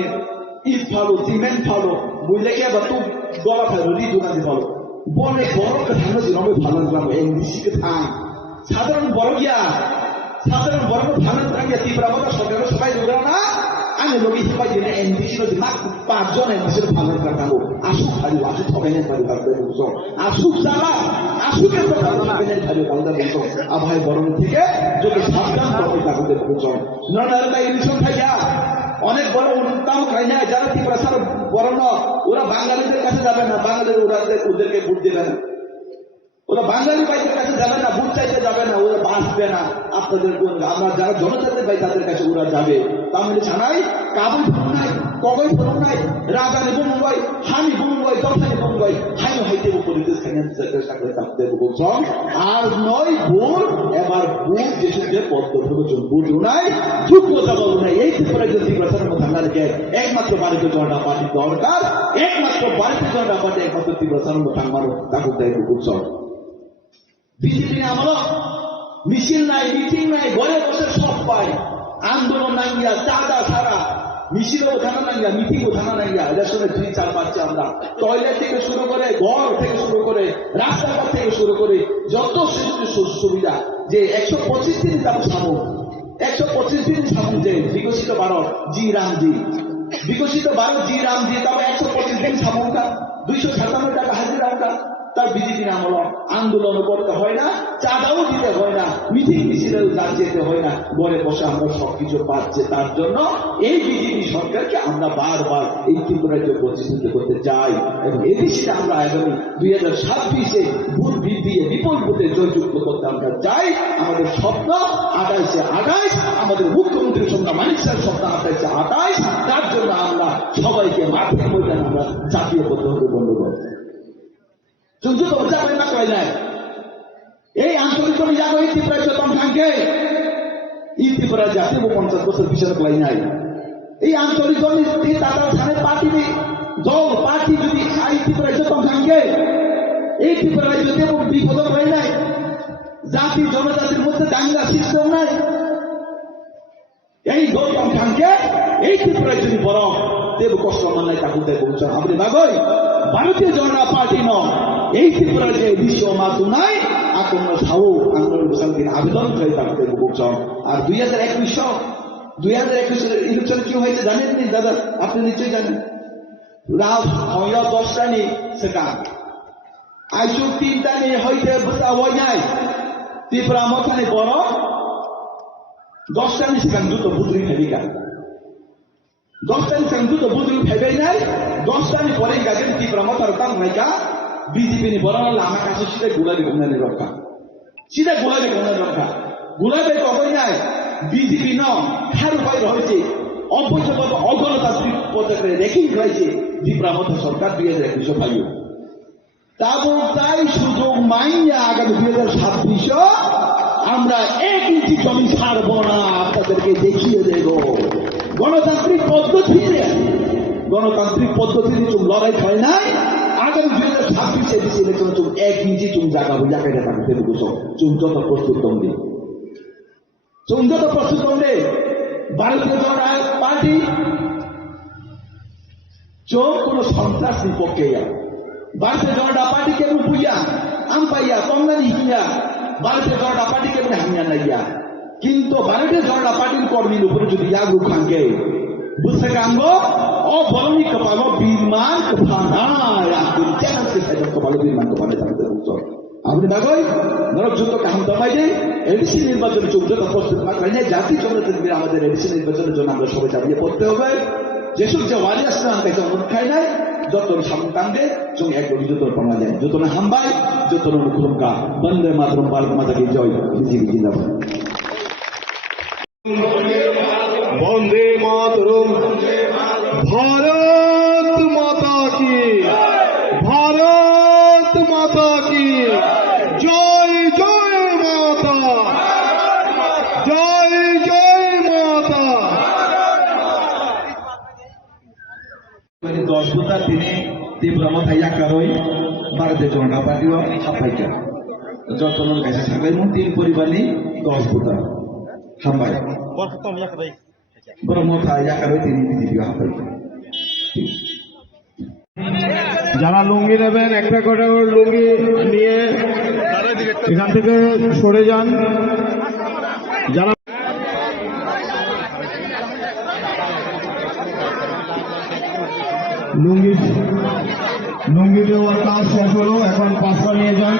ইট ফালো সিমেন্ট ফালো বুইলা কে বা তু গলা ফালো রি দোকানে ফালো বলে বড় কথা জিরমে ভালো লাগলাম এমডিসি কে থাম সাধারণ বড় ভালো থাকে তীব্রতা সরকার সবাই দৌড়াও না আমি লোকে সবাই জেনে এমডিসি র দিমাগ 5 জন এমডিসি র ভালো রাখাবো আসুক খালি আসুক সবাইনে পারি পারবে বুঝছো আসুক সালা আসুকের কথা সবাইনে খালি বলদা বুঝছো আভাই বরং থেকে যদি সাবধান করতে থাকতে বুঝছো নরনারদা ইলিশন থাইয়া অনেক বড় উন্নতম খাইনা যারা ত্রিপুরা সার বড় না ওরা বাঙালিদের কাছে যাবে না বাঙালির ওদেরকে ভোট দেবে না ওরা বাঙালি ভাইদের কাছে যাবে না ভোট চাইতে যাবে না ওরা বাঁচবে না আপনাদের আমরা যারা জনজাতির ভাই তাদের কাছে ওরা যাবে তাহলে জানাই কাবুল ফোন নাই কগই ফোন নাই রাজানি বুমবাই হানি বুমবাই দশানি বুমবাই হাইনো হাইতে উপরিতে সাকরে থাকতে বলছম আর নয় ভোর এবার ভোট দেশের পদ্ধতি ভোট নাই যুদ্ধ জবাব নাই এই ত্রিপুরা যদি প্রচারের মধ্যে আমাদেরকে একমাত্র ভারতীয় জনতা পার্টি দরকার একমাত্র ভারতীয় জনতা পার্টি একমাত্র ত্রিপুরা প্রচারের মধ্যে আমারও তাকে দেয় বলছম বিজেপি আমল মিছিল নাই মিটিং নাই ঘরে বসে সব পাই আন্দোলন নাই গিয়া চাঁদা সারা মিছিলও থানা নাই গিয়া মিটিংও থানা নাই গিয়া ইলেকশনে 2-4 পাচ্ছি আমরা টয়লেট থেকে শুরু করে ঘর থেকে শুরু করে রাস্তাঘাট থেকে শুরু করে যত সুবিধা যে 125 দিন যাবো সামু 125 দিন সামু যে বিকশিত ভারত জি রামজি বিকশিত ভারত জি রামজি তবে 125 দিন সামুকা 257 টাকা হাজিরা তার বিজেপির আমল আন্দোলনও করতে হয় না, চাঁদাও দিতে হয় না, মিটিং মিছিলেও যেতে হয় না, ঘরে বসে আমরা সবকিছু পাচ্ছে। তার জন্য এই বিজেপি সরকারকে আমরা বারবার এই ত্রিপুরায় প্রতিষ্ঠিত করতে চাই এবং এদেশে আমরা আগামী 2026-এ ভোট দিয়ে বিপুল ভোটে জয়যুক্ত করতে আমরা চাই। আমাদের স্বপ্ন 28 আমাদের মুখ্যমন্ত্রীর সঙ্গে মানিক স্যার স্বপ্ন 28 তার জন্য আমরা সবাইকে মাঠে ময়দানে আমরা জাতীয় করতে হবে বন্ধুগণ। কিন্তু তো যাবে না কয় নাই এই আঞ্চলিক জায়গা এই ত্রিপুরা চতম খানকে এই ত্রিপুরা জাতীয় 50 বছর বিচার করাই নাই। এই আঞ্চলিক তাদের সামনে পার্টি দল পার্টি যদি এই ত্রিপুরা চতম খানকে এই ত্রিপুরায় যদি বিপদ হয় নাই, জাতি জনজাতির মধ্যে দাঙ্গা সিস্টেম নাই, এই গৌতম খানকে এই ত্রিপুরায় যদি বড় দেব কষ্ট মানায় তাকে দেব আপনি ভাগই ভারতীয় জনতা পার্টি নয় এই ত্রিপুরার যে বিশ্ব মাতু নাই আকন্ন সাউ আন্দোলন বসান্তির আবেদন করে তাকে দেব বলছেন। আর 2021 ইলেকশন কি হয়েছে জানেন নি দাদা? আপনি নিশ্চয়ই জানেন। রাত হয় 10টা নি সেটা আইসু 3টা নি হইতে বুঝা হয় নাই ত্রিপুরা মথানে বড় 10টা নি সেখান দুটো বুদ্রি ফেলিকা 10টা নি সেখান দুটো বুদ্রি ফেলাই নাই 10টা নি পরে গাছেন ত্রিপুরা মথার তার নাইকা বিজেপি নি বড় লামা কাছে সিধে গোলাপি ঘুমনানি রক্ষা সিধে গোলাপি ঘুমনানি রক্ষা গোলাপি কখন নাই বিজেপি ন খারু পাই রয়েছে অবৈধ অগণতান্ত্রিক পদ্ধতিতে রেখিং রয়েছে ত্রিপুরা মথা সরকার 2021 পাইও তাই সুযোগ মাইয়া আগামী 2026 আমরা 1 ইঞ্চি জমি ছাড়বো না, আপনাদেরকে দেখিয়ে দেব। গণতান্ত্রিক পদ্ধতিতে চুম লড়াই হয় নাই। আগামী 2026 এডিসি ইলেকশনে চুম 1 ইঞ্চি চুম জাগাবো জায়গাটা তাকে দেবো চুম যত প্রস্তুত কমবে ভারতীয় জনতা পার্টি চোখ কোন সন্ত্রাস বিপক্ষে ভারতীয় জনতা পার্টি কেমন পুইয়া আম পাইয়া কংগ্রেস হিয়া ভারতীয় জনতা পার্টি কেমন হাঙ্গা নাইয়া কিন্তু ভারতীয় জনতা পার্টির কর্মীর উপরে যদি ইয়াগু খাঙ্গে বুঝতে গাঙ্গ অবরণী কপাল বিমান কপানা কপাল বিমান কপালে থাকতে উত্তর আপনি দেখই নরক যুদ্ধ কাহাম দমাই দেয় এডিসি নির্বাচনের চোখ যত প্রস্তুত মাত্রায় নেই জাতি জনতা আমাদের এডিসি নির্বাচনের জন্য আমরা সবাই চাপিয়ে পড়তে হবে। যেসব যে ওয়ারিয়াস নাম তাকে অনুরোধ খাই নাই যত সামনে টানবে চোখ এক কোটি যত পাওয়া যায় যত না হাম্বাই যত অনুকূলকা বন্দে মাতরম ভারত মাতাকে জয় বিজেপি জিন্দাবাদ। বন্দে মাতরম ভারত মাতা কি ভারত মাতা কি জয় জয় মাতা জয় জয় মাতা। 10 বুথা তিনি ত্রিপুরা মথায় একারই ভারতীয় জনতা পার্টিও হাফাইকা যতজন কাছে থাকবে 3 পরিবারই 10 বুথা হাম্বাই বড় মথায় একারই তিনি বিজেপি হাফাইকা। যারা লুঙ্গি নেবেন একটা করে লুঙ্গি নিয়ে এখান থেকে সরে যান। যারা লুঙ্গি দেওয়ার কাজ শেষ হলো, এখন পাঁচটা নিয়ে যান।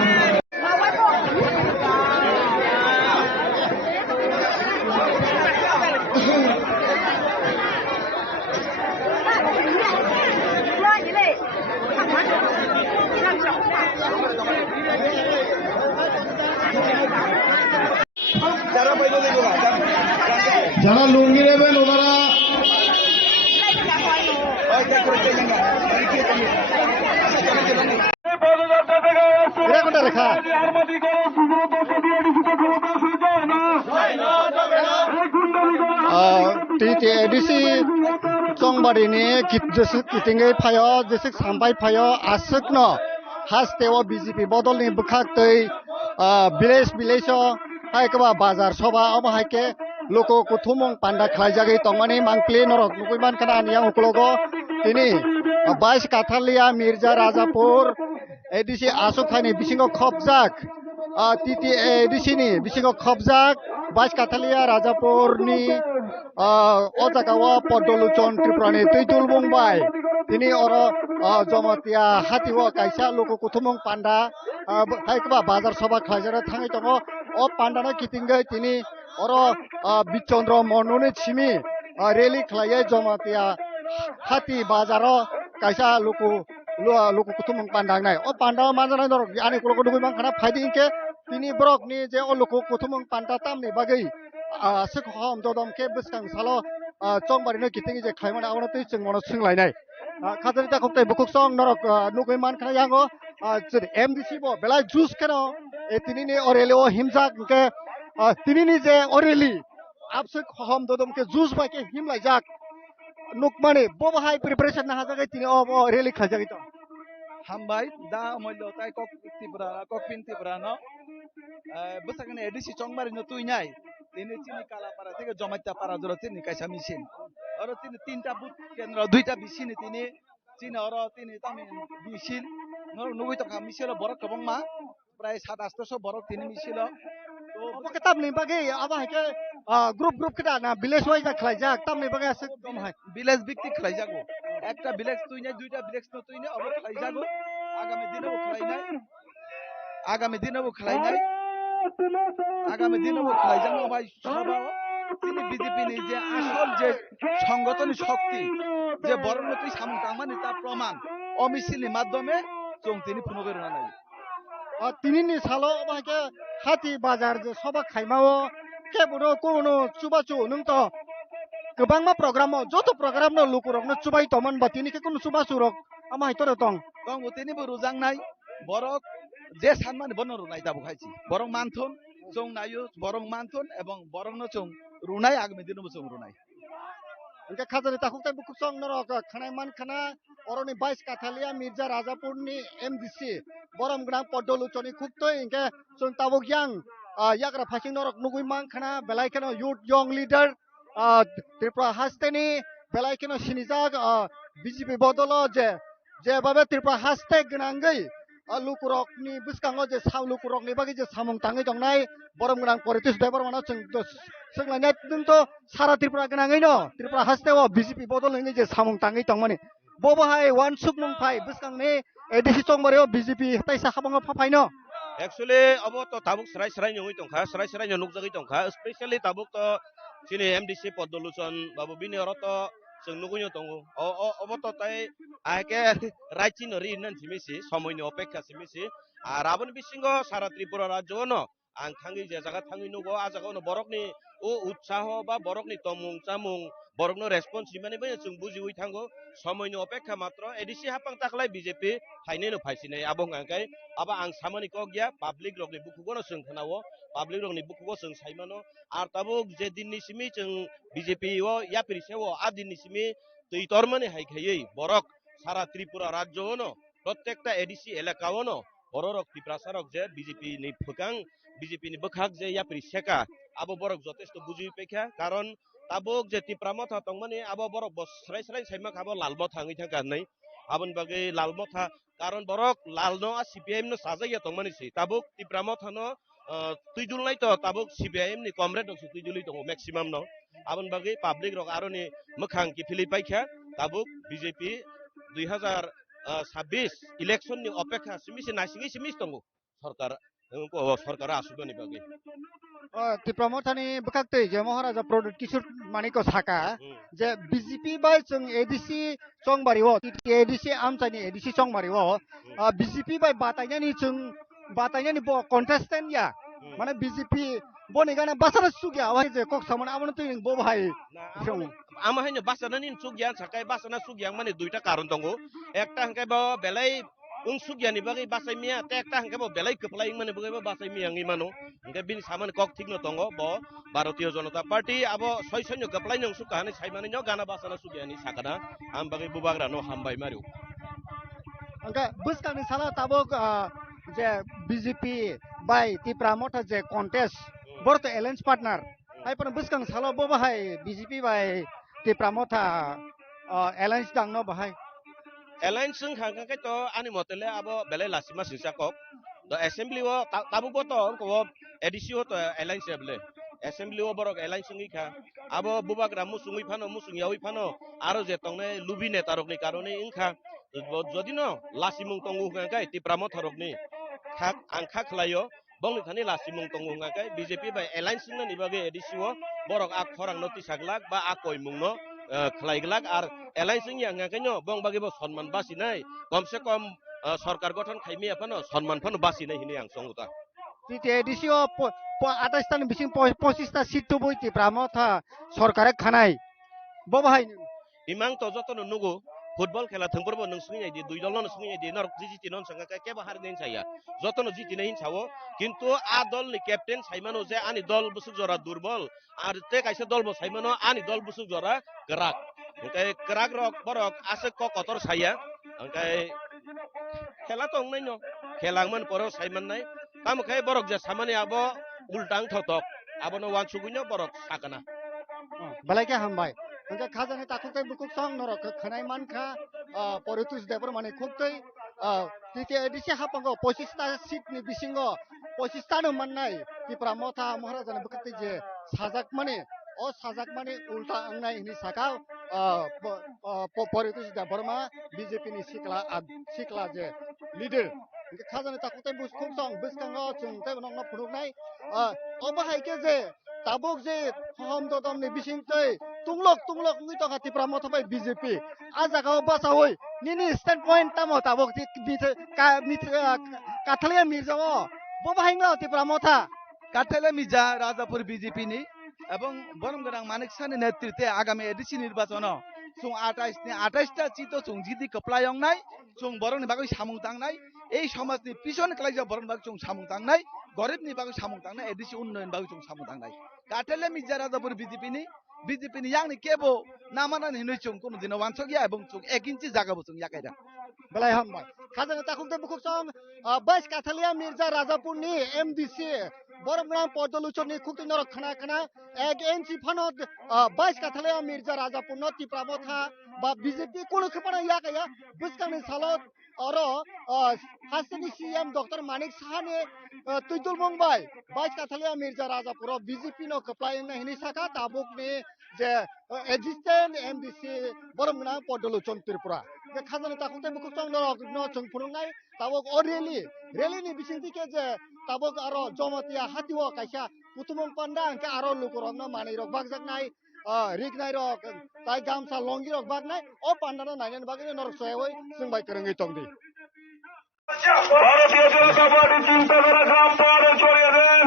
যারা লুঙ্গি নেবেন ওনারা রেখা एडिसी चंबारिनि कितिङै फायो जेसे सामबाय फायो आसुकनो हास्तेव बीजेपी बदलनि बुखाक्तै विलेज हायकबा बाजार सभा अब हायके लोको कुथुमं पांडा खायजागै तंमानि मांक्ले नरक नुकैमान खाना आनिया उकलोगो तिनि 22 काथालिया मिर्जा राजापुर एडिसी आसुखानि बिसिङो खबजाक टीटी एडिसी नि बिसिङो खबजाक 22 काथालिया राजापुरनि अ जागाव पद्मलोचन त्रिपुरानि तैतुल बुंबाय তিনি অর জমাতিয়া হাতিও কাইসা লোক কুথুমং পান্ডা হাইকবা বাজার সভা খাইজারা থাঙै দङ অ পান্ডানা কিতিঙ্গै তিনি অর বিচন্দ্র মন্ডনি ছিমি রেলি খাইयै জমাতিয়া হাতি বাজার কাইসা লোক কুথুমং পান্डांनाय অ পান্ডা মাজানাय দर आनि कुलको दुगै मांखाना फायदि इनके তিনি ब्रकनि जे अ लोक कुथुमं पान्डा तामनि बागै सिखम ददम के बिस्कां सालो चंबारिनो कितिंग जे खायमान आवनो तै जों मनो सोंलायनाय खाजरि ता खप्ताय बुकुक सं नरक नुगै मानखाना यांगो एमडीसी बो बेला जुस केनो ए तिनिनि अरेलिओ हिमजाक के तिनिनि जे अरेली आपसे खम ददम के जुस बाके हिमलायजाक नुकमानि बबाहाय प्रिपारेशन ना हाजागै तिनि अ रेली खाजागै त हामबाय दा मल्य ताय ककपिन तिब्रा न बसागने एडिसि चंबारि न तुइनाय तिनि चिनि कालापारा থেকে জমাইতা পারা জর तिनि कायसा मिसिन और तिनि तीनटा बुथ केन्द्र दुईटा बिसिनि तिनि चिनि और तिनि तामि बिसिन नुगै तखा मिसिल बरक कबंमा प्राय 7-800 बरक तिनि मिसिल तो बके तामनि बागै आबाहायके ग्रुप केटा ना विलेज वाइज खालायजाक तामनि बागै आसे दमहाय ভিলেজ ভিত্তিক খেলাইজাগো একটা ভিলেজ তুইনাই দুইটা ভিলেজ ন তুইনে অব খেলাইজাগো আগামী দিনেও খেলাইনাই আগামী দিনেও খেলাইনাই আগামী দিনেও খেলাইজানো ভাই সবাও তিনি বিজেপিনি যে আসল যে সংগঠন শক্তি যে বরণতি সামতামানি তা প্রমাণ অমিছিলनि মাধ্যমে जों তিনি পুনগরনা নাই तिनिनि सालो आबाहायके हाति बाजार जे सबा खायमाओ केबनो कोनो चुबाचु नों त गोबांमा प्रग्रामाव जत प्रग्राम न लुकुरकनो चुबाय तमन बा तिनिके कोनो चुबाचु रक आमाहाय तरे दं दं तिनिबो रुजांनाय बरक जे सानमान बन रुनाय दाबो खायसि बरं मानथुन जों नायो बरं मानथुन एवं बरंनो जों रुनाय आगामी दिनबो जों रुनाय इनके खाजरि ताखुकताय बुकुक सं नरक खानाय मानखाना अरनि 22 काथालिया मिर्जा राजापुरनि एमडीसी बरम ग्राम पद्दलुचनि खुक्तय इनके जों ताबुक याग्रा फासिं नरक नुगुय मानखाना बेलायकेनो युथ यंग लीडर त्रिपुरा हास्तेनि बेलायकेनो सिनिजाक बीजेपी बदल जे बाबे त्रिपुरा हास्ते गनांगै लुकुरकनि बिस्कांगो जे लुकुरकनि बागै जे सामुं ताङै दंनाय बरम ग्राम पलिटिक्स ड्राइभार माना जों सोंलायनाय नोंथ' सारा त्रिपुरा गनाङै न त्रिपुरा हास्तेआव बीजेपी बदल नोंनि जे सामुं ताङै दंमाने बबाहाय वान सुक मुंफाय बिस्कांनि एडिसि चंबारियाव बीजेपी ताइसा खाबाङो फाफाय न एक्चुअली अब तो ताबुक सराय नुई तंखा सराय नुकजगै तंखा स्पेशली ताबुक तो चिनि एमडीसी पद्दलुचन बाबु बिनि अरत जों नुगैनो दङ अब तो ताय आके रायचिन रिनन सिमिसि समयनि अपेक्षा सिमिसि आर आबन बिसिंगो सारा त्रिपुरा राज्य न आं थाङै जे जागा थाङै नुगो आ जागावनो बरकनि ओ उत्साह बा बरकनि तमुं चामुं बरकनो रेसपन्स माने जों बुजिवै थांगो समयनि अपेक्षा मात्र एडिसि हापां ताखलाय बीजेपी फाइनेनो फाइसिनाय आबं आंखाय आबा आं सामानि को गया पाब्लिक रगनि बुकुगोनो जों खोनावो पाब्लिक रगनि बुकुगो जों साइमानो आर ताबो जे दिननि सिमि जों बीजेपी ओ या पिरिसेव आ दिननि सिमि दैतरमाने हायखायै बरक सारा त्रिपुरा राज्य न प्रत्येकटा एडिसि एलाकाओ न बरक तिप्रासारक जे बीजेपी नि फुकां बीजेपी नि बखाक जे या पिरिसेका आबो बरक जथेष्ट बुजिवै पेखा कारण ताबुक जे तिप्रामथा तंमाने आबो बरक बस्राय साइमा खाबो लालबो थाङै थांगारनाय आबन बागै लालमथा कारण बरक लालनो आ सीपीआईएम नो साजाया तंमाने सि ताबुक तिप्रामथा न तुइदुलनाय तो ताबुक सीपीआईएम नि कमरेड दं तुइदुलै दं मैक्सिमाम न आबन बागै पब्लिक रक आरोनि मोखां किफिलि पाइखा ताबुक बीजेपी 2026 इलेक्शन नि अपेक्षा सिमिसि नासिङै सिमिस दं सरकार आसुदनि बागै त्रिपुरामथानि बखाक्तै जे महाराजा प्रदुत किशोर मानिको साका जे बीजेपी बाय जों एडिसि चंबारिओ एडिसि आमचानि एडिसि चंबारिओ बीजेपी बाय बातायनानि ब कन्टेस्टेन्ट या माने बीजेपी बनिगाना बासारा सुगिया वाय जे कक सामन आबन तुइ बो भाई आमा हैनो बासानानि सुगिया साकाय बासाना सुगिया माने दुइटा कारण दङ एकटा हंकाय बा बेलाय सुगियानि बागै बासायमिया एकटा हंकाय बा बेलाय कपलाय माने बगैबा बासायमियाङै मानो हंकाय बिनि सामान कक थिगनो दङ ब भारतीय जनता पार्टी अब सयसन्य कपलाय नंसु काहानि साइमानि न गाना बासाना सुगियानि साकाना आम बागै बुबाग्रा न हामबाय मारिउ हंकाय बुस्कानि साला ताबुक जे बीजेपी बाय त्रिपुरामथा जे कन्टेस्ट बरत एलायन्स पार्टनार हायपन बुस्कां साला बो बाहाय बीजेपी बाय त्रिपुरामथा एलायन्स दांनो बाहाय एलायन्स जों खांखाय तो आनि मतले अब बेलाय लासिमा सिसाकक द एसेम्बली ओ ताबुक तो एडिसि ओ तो alliance एबले assembly o borok elain sungui kha abo bubagra musungui phano musungiawi phano aro je tongne lubi netarok ni karone ingkha jodi no lasimung tongu kai tipramo tharokni khak angkha khlayo bongni thani lasimung tongu kai BJP by elain sungna ni bage edisiwo borok ak khorang noti saglak ba akoi mungno khlaiglak ar elain sung yang ngakenyo bong bagi bo sonman basinai komse kom সরকার গঠন খাইমি আপানো সম্মান Fanon বাসি নাই হিনি আং সংগুতা তিতে এডিসিও 28 টা বিসিং 25 টা seat তো বইতি প্রামথা সরকারে খানাই ববাহাই ইমাং তো যতন নুগো ফুটবল খেলা থংপরবো নং সুঙি আইদি দুই দল নং সুঙি আইদি নরক জিটি নন সংগা কে বাহার নেন ছাইয়া যতন জিটি নাই ছাও কিন্তু আ দল নি ক্যাপ্টেন সাইমানো যে আনি দল বুসুক জরা দুর্বল আর তে কাইসে দল বো সাইমানো আনি দল বুসুক জরা গরাক ওকাই গরাক রক বরক আছে ক কতর ছাইয়া ওকাই খেলা তো নাই ন খেলাংমান পর সাইমান নাই কামখাই বরক যে সামানে আবো উল্টাং থতক আবনো ওয়ান সুগুইনো বরক সাকানা বালাইকে হামবাই ওকে খাজানে তাকুতে বুকুক সং নরক খনাই মানখা পরিতুস দেবর মানে খুবতৈ তিতে এডিসি হাপাঙ্গ 25 টা সিট ni bisingo 25 টা no mannai ti pramotha maharajan bukati je sajak mane o sajak mane ulta angnai ni sakau Paritosh Debbarma BJP ni sikla je leader খাজানে তাকুতে বুকুক সং বিসকাঙ্গ চুংতে নংনা ফুনুকনাই অবাহাইকে যে tabuk je hom do dom ni bisingtei tunglok ngi to khati pramotha bai BJP aja ga basa hoi nini stand point tamo tabuk ti kathalia mirjao bo bahingla ti pramotha কাঠালে মির্জা রাজাপুর বিজেপি নি এবং বরমগরাং মানিকসানি নেতৃত্বে আগামী ADC নির্বাচন চুং 28 টা চিতো চুং জিদি কপ্লায়ং নাই চুং বরংনি বাগৈ সামুং তাংনাই এই সমাজনি পিছন ক্লাইজা বরং বাগ চুং সামুং তাংনাই গরিবনি বাগৈ সামুং তাংনাই এডিসি উন্নয়ন বাগৈ চুং সামুং তাংনাই কাঠালে মির্জা রাজাপুর বিজেপি নি ইয়াংনি কেবো নামানান হিনই চুং কোন দিন ওয়ানস গিয়া এবং চুং 1 ইঞ্চি জাগাবো চুং ইয়াকাইরা belai hambai khajana takukte bukuk song bais kathalia mirza rajapur ni MDC boromgram podoluchon ni khukti norok khana 1 inch phanot bais kathalia mirza rajapur no ti pramotha ba BJP kono khapana yakaya buskani salot oro hasani CM Dr. Manik Sahane tuidul mongbai bais kathalia mirza rajapur BJP no khaplai na hini saka tabuk ni je existent MDC boromgram podoluchon Tripura খাজানে তাকুতে বুকুক সং নরক ন চং ফুরুংনাই তাবক ও rally ni bisingti ke je tabok aro jomatia hatiwo kaisa kutumong panda angke aro lukurok no manai rok bagjak nai rignai rok tai gamsa longi rok bagnai o panda no nainen bagine norok soyoi sungbai kerengi tongdi ভারতীয় জনতা party চিন্তাধারা গ্রাম পাহাড়ে ছড়িয়ে দেন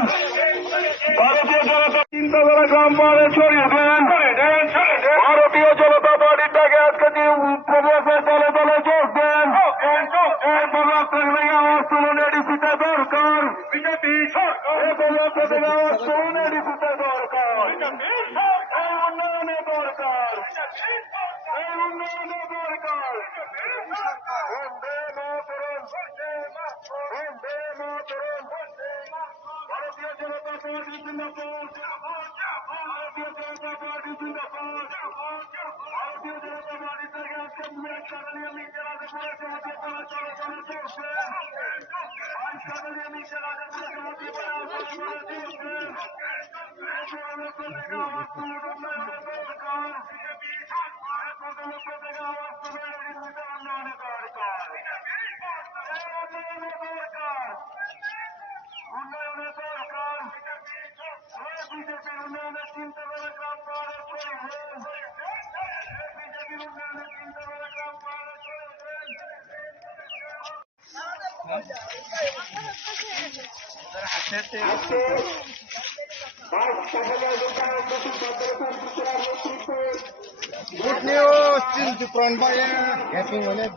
ভারতীয় জনতা চিন্তাধারা গ্রাম পাহাড়ে ছড়িয়ে দেন ভারতীয় জনতা পার্টির ডাকে আজকে প্রবাসের দলে দলে যোগ দেন এই প্রবাস থেকে আওয়াজ তুলুন এডিসিতে দরকার বিজেপি এই প্রবাস থেকে আওয়াজ তুলুন এডিসিতে দরকার এই উন্নয়নে দরকার এই উন্নয়নে দরকার বন্দে মাতরম বন্দে মাতরম ভারতীয় জনতা পার্টি জিন্দাবাদ ভারতীয় জনতা পার্টি জিন্দাবাদ ভারতীয় জনতা পার্টি থেকে আজকে কাতালিয়া মির্জা রাজাপুরের সমাজে চলাচল চলছে কাতালিয়া মির্জা রাজাপুরের সমাজে Good news, Chintu Pranbaya. Getting on it.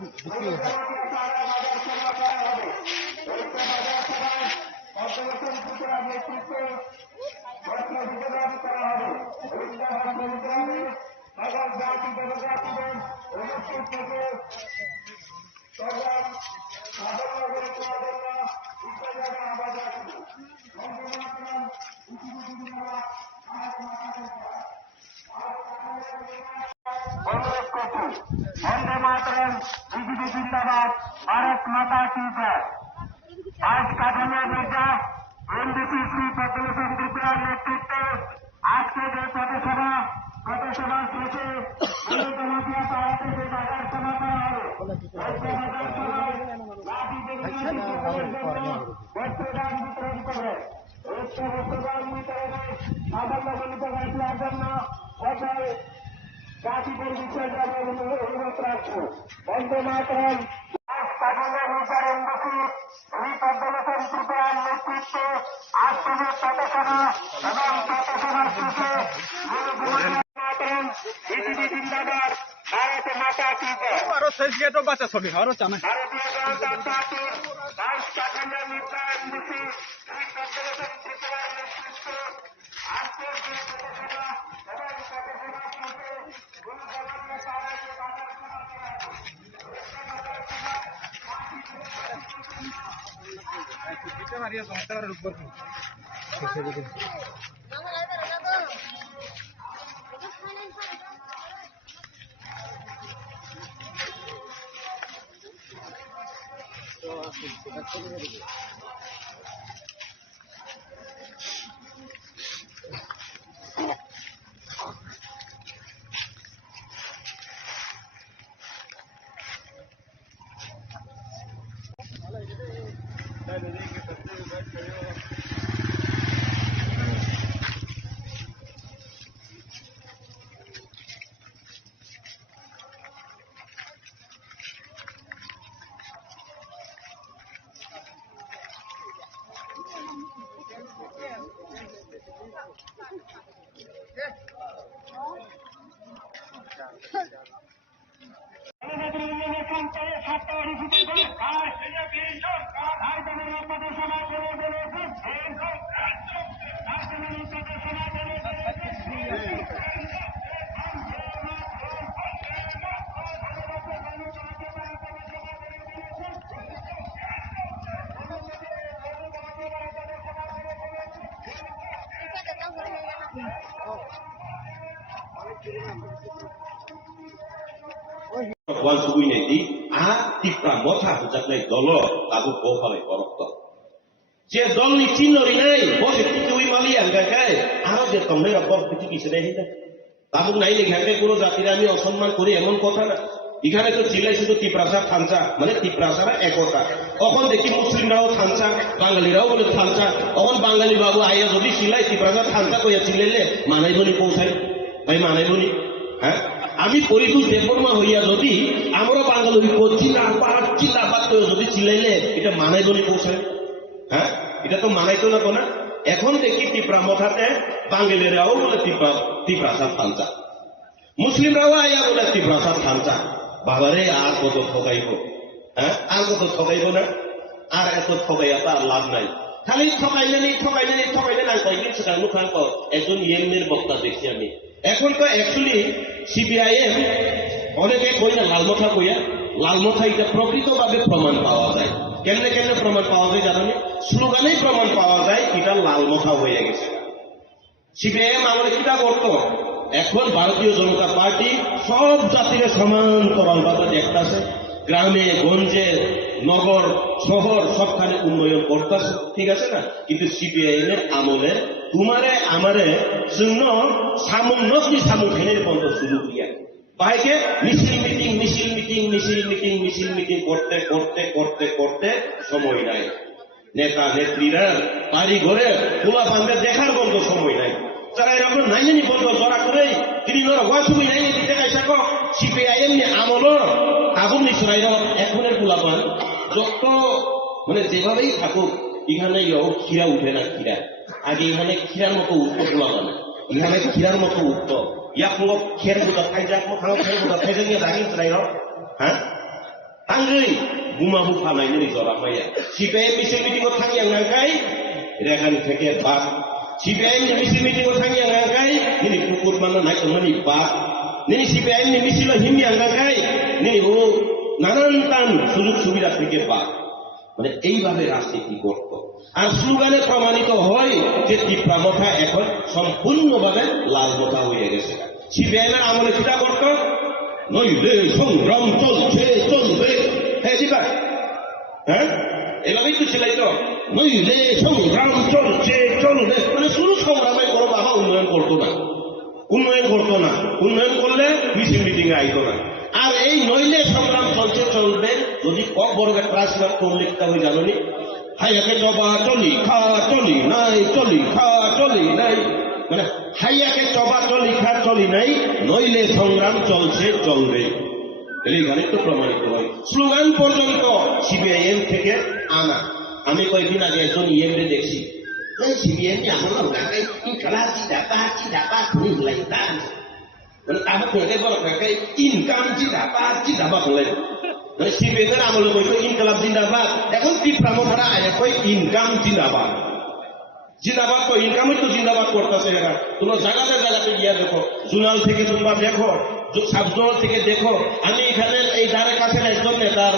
Vande Mataram BJP जिंदाबाद भारत माता की जय आज काठालिया मिर्जा এমডিসি শ্রী পদ্মলোচন ত্রিপুরার নেতৃত্বে আজকে যে পথসভা শেষে জনপ্রিয় পাড়াতে যে বাজার সভা করা হলো এই বাজার সভায় লাঠি বস্ত্রদান বিতরণ করে বস্ত্রদান বিতরণে সাফল্য গণিত গাইবার জন্য সকল গাজীপুর বিশ্ববিদ্যালয়ের অনুরোধ রাখবো। বন্দে মাতরম। পদ্মলোচন ত্রিপুরার নেতৃত্বে আজকে যে পথসভা এবং পথসভার শেষে বিজেপি জিন্দাবাদ, ভারত মাতা কি জয়। ভারতীয় জনতা পার্টির ভাইস প্রেসিডেন্ট নেতা এমডিসি শ্রী পদ্মলোচন ত্রিপুরার নেতৃত্বে আজকের যে পথসভা এবং পথসভার শেষে গুরুজনন্য পাড়ায় যে বাজার সভা করা Kuan suku ini di tipra motha hujaknai dolo tabu bohale korokto. Je dol ni cinori nai bose pitui mali anggakai aro je tomne rabor piti kisene hita. Tabu nai লেখাকে কোনো জাতির আমি অসম্মান করি এমন কথা না। এখানে তো চিল্লাই শুধু তিপ্রাসা থানচা মানে তিপ্রাসারা একতা। এখন দেখি মুসলিমরাও থানচা বাঙালিরাও বলে থানচা। এখন বাঙালি বাবু আইয়া যদি চিল্লাই তিপ্রাসা থানচা কইয়া চিল্লাইলে মানাইবনি পৌঁছাই ভাই মানাইবনি হ্যাঁ আমি পরিতু দেবর্মা হইয়া যদি আমরা বাঙালি চিল্লাপাত যদি চিল্লাইলে এটা মানাইবনি পৌঁছাই হ্যাঁ এটা তো মানাইতো না কোনা এখন দেখি তিপ্রা মথাতে বাঙালিরাও বলে তিপ্রাসা থানচা মুসলিমরাও আইয়া বলে তিপ্রাসা থানচা বাবারে আর কত ঠকাইব হ্যাঁ আর কত ঠকাইব না আর এত ঠকাইয়া তার লাভ নাই খালি ঠকাইলে না কয়েকদিন সেখানে মুখান একজন ইয়েমের বক্তা দেখছি আমি এখন তো অ্যাকচুয়ালি সিপিআইএম অনেকে কই না লালমথা কইয়া লালমথা এটা প্রকৃতভাবে প্রমাণ পাওয়া যায় কেমনে কেমনে প্রমাণ পাওয়া যায় জানেন স্লোগানেই প্রমাণ পাওয়া যায় এটা লালমথা হয়ে গেছে সিপিআইএম আমলে কিটা করতো এখন ভারতীয় জনতা পার্টি সব জাতির সমান্তরালভাবে দেখতেছে গ্রামে গঞ্জে নগর শহর সবখানে উন্নয়ন করতেছে ঠিক আছে না কিন্তু সিপিআইএম এর আমলে তোমারে আমারে শূন্য সামুন্নতি সামুখেনের বন্ধ শুরু দিয়া বাইকে মিছিল মিটিং করতে সময় নাই নেতা নেত্রীরা বাড়ি ঘরে খোলা পান্ডে দেখার বন্ধ সময় নাই যারা এরকম নাইনি বন্ধ জড়া করে তিনি ওয়াসুমি নাইনি দিতে গাইসাক সিপিআইএম নি আমল আগুন নিশ্চয় এখনের খোলা পান যত মানে যেভাবেই থাকুক এখানে খিরা উঠে না খিরা আগে এখানে খিরার মতো উঠতো খোলা পান এখানে খিরার মতো উঠতো ইয়াক মোক খের বুঝা খাই যাক মোক খের বুঝা খাই যাক রাগিন চাই হ্যাঁ আঙ্গই বুমাবু ফানাইনি জড়া পাইয়া সিপিআইএম মিছিল মিটিং থাকি আঙ্গাই রেখান থেকে বাদ সিপিআইএম মিছিল মিটিং থাকি আঙ্গাই ini kukur mana naik kemana pak ini CPIM ini misalnya himi anggakai ini নানান সুযোগ সুবিধা থেকে পাক মানে এইভাবে রাজনীতি করত আর স্লোগানে প্রমাণিত হয় যে তিপ্রামথা এখন সম্পূর্ণভাবে লালমথা হয়ে গেছে সিপিআইএম এর আমলে কিটা করত নইলে সংগ্রাম চলবে হ্যাঁ দিবা হ্যাঁ এভাবেই তো ছিল তো নইলে সংগ্রাম চলছে চলবে মানে শুরু সংগ্রামে কোনো বাবা উন্নয়ন করতো না উন্নয়ন করলে মিছিল মিটিং এ আইতো না আর এই নইলে সংগ্রাম চলছে চলবে যদি কক বড় ট্রান্সফার কোন লিখতে হয়ে জানি হাইয়াকে চবা চলি খা চলি নাই চলি খা চলি নাই মানে হাইয়াকে চবা চলি খা চলি নাই নইলে সংগ্রাম চলছে চলবে এইখানে তো প্রমাণিত হয় স্লোগান পর্যন্ত সিপিআইএম থেকে আনা আমি কয়েকদিন আগে একজন ইএমরে দেখছি সিপিআইএম আমার খেলা চিদাপা খুনি লাইতাম মানে তারপর থেকে বড় ইনকাম চিদাপা হলেন মানে সিপিআইএম আমলে বলতো ইনকালাব জিন্দাবাদ এখন তীব্রাম ভাড়া আয়া কই ইনকাম জিন্দাবাদ তো ইনকামই তো জিন্দাবাদ করতেছে এরা তোমরা জায়গাতে গিয়া দেখো জুনাল থেকে তোমরা দেখো সাবজোনাল থেকে দেখো আমি এখানে এই ধারে কাছে একজন নেতার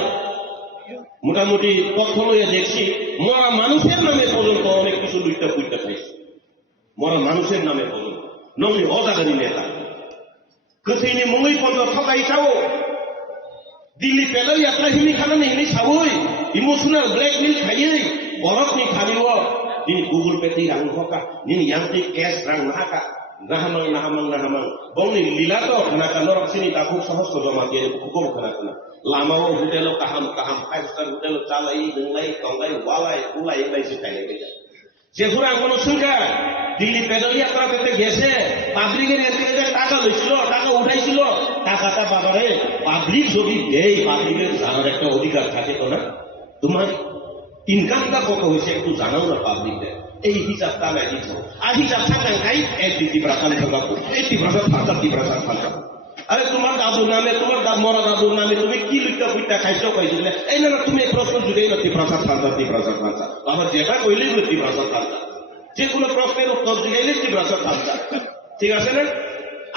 মোটামুটি তথ্য লইয়া দেখছি মরা মানুষের নামে পর্যন্ত অনেক কিছু লুইটা পুইটা খাইছে মরা মানুষের নামে পর্যন্ত নমি অজাগানি নেতা কথিনি মুই পর্যন্ত ঠকাই চাও দিল্লি পেলাই আপনার হিনি খানা হিনি চাবই ইমোশনাল ব্ল্যাকমেল খাইয়ে বরফ নি খালিব ini Google Pay rang hoka ini yang di cash rang haka nahamang bongni lila to kana kanor sini takuk sahos ko jama ke hukum kana lama wo hotel kaham 5-star hotel chalai denglai tonglai walai ulai ulai sitai beja je kurang kono sungka Delhi পেদল যাত্রা করতে গেছে পাবলিকের এদিকে টাকা লইছিল টাকা উঠাইছিল টাকাটা বাবারে public যদি দেই পাবলিকের জানার একটা অধিকার থাকে তো না তোমার ইনকামটা কত হয়েছে একটু জানাও না পাবলিকদের এই হিসাবটা আমি দিচ্ছ আর হিসাব থাকাই একটি প্রাসাদ থাকাবো একটি প্রাসাদ থাকা আরে তোমার দাদুর নামে তোমার মরা দাদুর নামে তুমি কি লিখতে পুইটা খাইছো কইছিলে এই না তুমি এই প্রশ্ন জুড়েই না প্রাসাদ থাকা আবার যেটা কইলেই প্রাসাদ থাকা যে কোনো প্রশ্নের উত্তর দিলেই প্রাসাদ থাকা ঠিক আছে না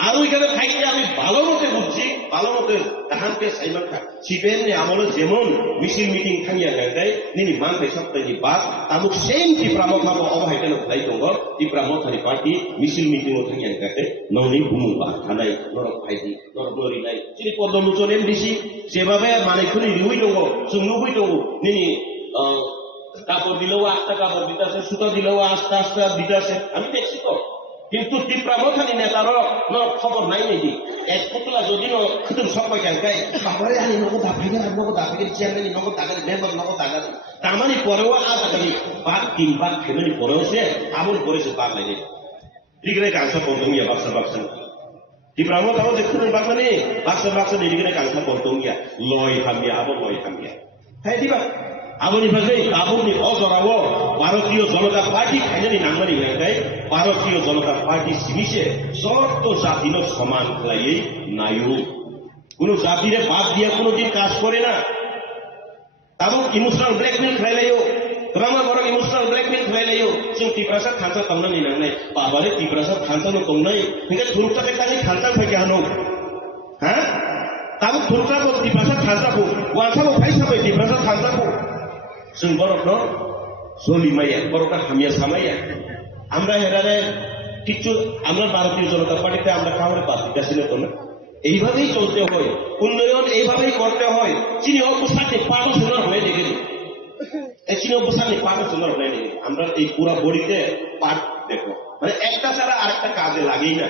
আর ওইখানে থাকতে আমি ভালো মতে বুঝছি ভালো মতে তাহানকে সাইমান খা সিপিএম আমলে যেমন মিছিল মিটিং থামিয়া গায় নিনি মানবে সপ্তাহে বাস তামুক সেম টিপ্রাম খাবো অবহাইটানো খাই দङ টিপ্রাম থানি পার্টি মিছিল মিটিং থামিয়া গায় ননি বুমু বা থানাই নরক ফাইদি নরক লরি নাই চিনি পদ্মলোচন এমডিসি যেভাবে মানে খুনি রিউই দङ সুংনু হই দङ নিনি কাপড় দিলেও আস্তা কাপড় দিতেছে সুতা দিলেও আস্তে আস্তে দিতেছে আমি দেখছি তো কিন্তু তীব্রামথানি নেতারও খবর নাই নাকি এক পুতলা যদি সবাই গাই বাবারে আনি নগদ দাফাইকে চেয়ারম্যান নগদ দাগারি মেম্বার নগদ দাগারি তামানি পরেও আজ আগামী বাদ 3 বার ফেমিলি পরেও সে আমল করেছে বাদ লাগে দিগরে কাঁচা পড়তমিয়া বাক্সা তীব্রামথাও দেখুন বাগমানে বাক্সা দিগরে কাঁচা পড়তমিয়া লয় হামিয়া হ্যাঁ দিবা আবনিভাগে আবনি অজরাও ভারতীয় জনতা পার্টি খাইনি নাংমানি গায় ভারতীয় জনতা পার্টি সিমিছে সমস্ত জাতির সমান খেলাই নাইও কোন জাতিরে বাদ দিয়ে কোনোদিন কাজ করে না তাবো ইমোশনাল ব্ল্যাকমেল খেলাইও রামা বড় ইমোশনাল ব্ল্যাকমেল খেলাইও जों তীব্রাসাদ খানসা তংনানি নাংনাই বাবারে তীব্রাসাদ খানসানো তংনাই নিকে থুরুটাকে কালি খানসা ফাইকে হানো হ্যাঁ তাবো থুরুটাকে তীব্রাসাদ খানসাবো ওয়ানসাবো ফাইসাবো তীব্রাসাদ খানসাবো जों बर'खौ जलिमाया बर'खौ हामिया सामाया আমরা এরারে কিছু আমরা ভারতীয় জনতা পার্টিতে আমরা কাউরে বাদ দিতেছিল তো না এইভাবেই চলতে হয় উন্নয়ন এইভাবেই করতে হয় চিনি অবস্থাতে পাগল সোনার হয়ে দেখে চিনি অবস্থাতে পাগল সোনার হয়ে দেখে আমরা এই পুরা বড়িতে পাঠ দেখো মানে একটা ছাড়া আরেকটা কাজে লাগেই না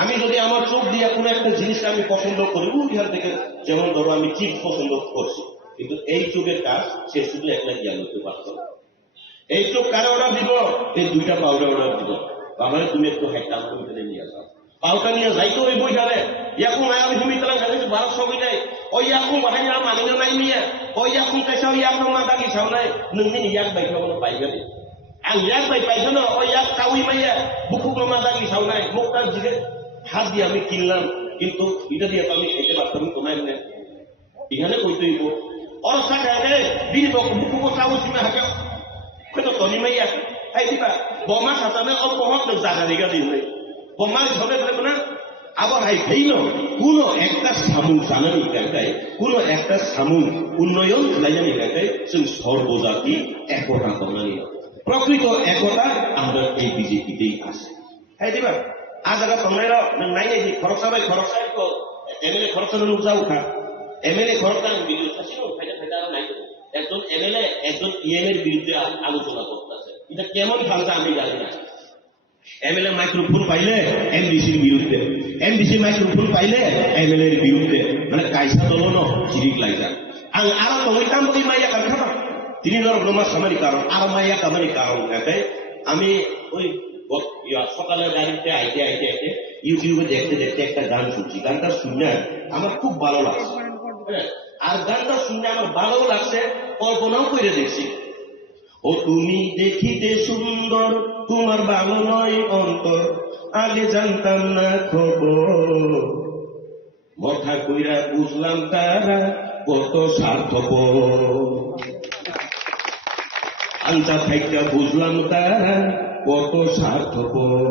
আমি যদি আমার চোখ দিয়ে কোনো একটা জিনিস আমি পছন্দ করি বিহার থেকে যেমন ধরো আমি চিপস পছন্দ করছি কিন্তু এই চোখের কাজ সে শুধু একটা জ্ঞান হতে পারত এই চোখ কারে অর্ডার দিব এই 2টা পাউডার অর্ডার দিব বাবারে তুমি একটু একটা করে নিয়ে যাও পাউডার নিয়ে যাইতো ওই বই ধরে ইয়াকু আমি তুমি তালা জানি 1200 নাই ওই ইয়াকু বাহানি না মানিনা নাই নিয়ে ওই ইয়াকু কাইসাও ইয়াকু মা দাগি সাও নাই নोंनि ইয়াক বাইখাবো পাইগেনি आं ইয়াক বাই পাইছনো ওই ইয়াক কাউই মাইয়া বুকু মা দাগি সাও নাই মুখটা জিগে হাত দিয়ে আমি কিনলাম কিন্তু এটা দিয়ে আমি খেতে পারতাম তোমার এমনি এখানে কইতেইব और साकाने बिनि बुकुको साउसिमा हाके कतो तनिमाया हाय दिबा बमा साताने अलकोहल न जागानिगा दिनै बमा झबे ना আবার হাই ফেইনো কোন একটা সামুন জানানি গায় কোন একটা সামুন উন্নয়ন লাইনি গায় जों সর্বজাতি একতা বানানি প্রকৃত একতা আমরা এই বিজেপিতেই আছে হাই দিবা আজাগা তংলাইরা নাই নাই খরচাবাই তো এমএলএ খরচানো যাও খা এমএলএ খরচানো বিজু সাসিনো ফাইদা নাই একজন এমএলএ একজন ইএমের বিরুদ্ধে আলোচনা করতেছে, এটা কেমন ভাষা আমি জানি না। এমএলএ মাইক্রোফোন পাইলে এমডিসির বিরুদ্ধে, এমডিসি মাইক্রোফোন পাইলে এমএলএ এর বিরুদ্ধে, মানে কাইসা দলন চিরিক লাইজা আরো তো ওই তাম মাইয়া কার খাবার তিনি নরমা সামারি কারণ আর মাইয়া কামারি কারণ আমি ওই সকালে গাড়িতে আইতে আইতে আইতে ইউটিউবে দেখতে দেখতে একটা গান শুনছি, গানটা শুনে আমার খুব ভালো লাগছে। আর গানটা শুনে আমার ভালো লাগছে, কল্পনাও করে দেখছি। ও তুমি দেখিতে সুন্দর, তোমার ভালো নয় অন্তর, আগে জানতাম না খবর, মথা কইরা বুঝলাম তারা কত স্বার্থপর, আঞ্চা থাইকা বুঝলাম তারা কত স্বার্থপর,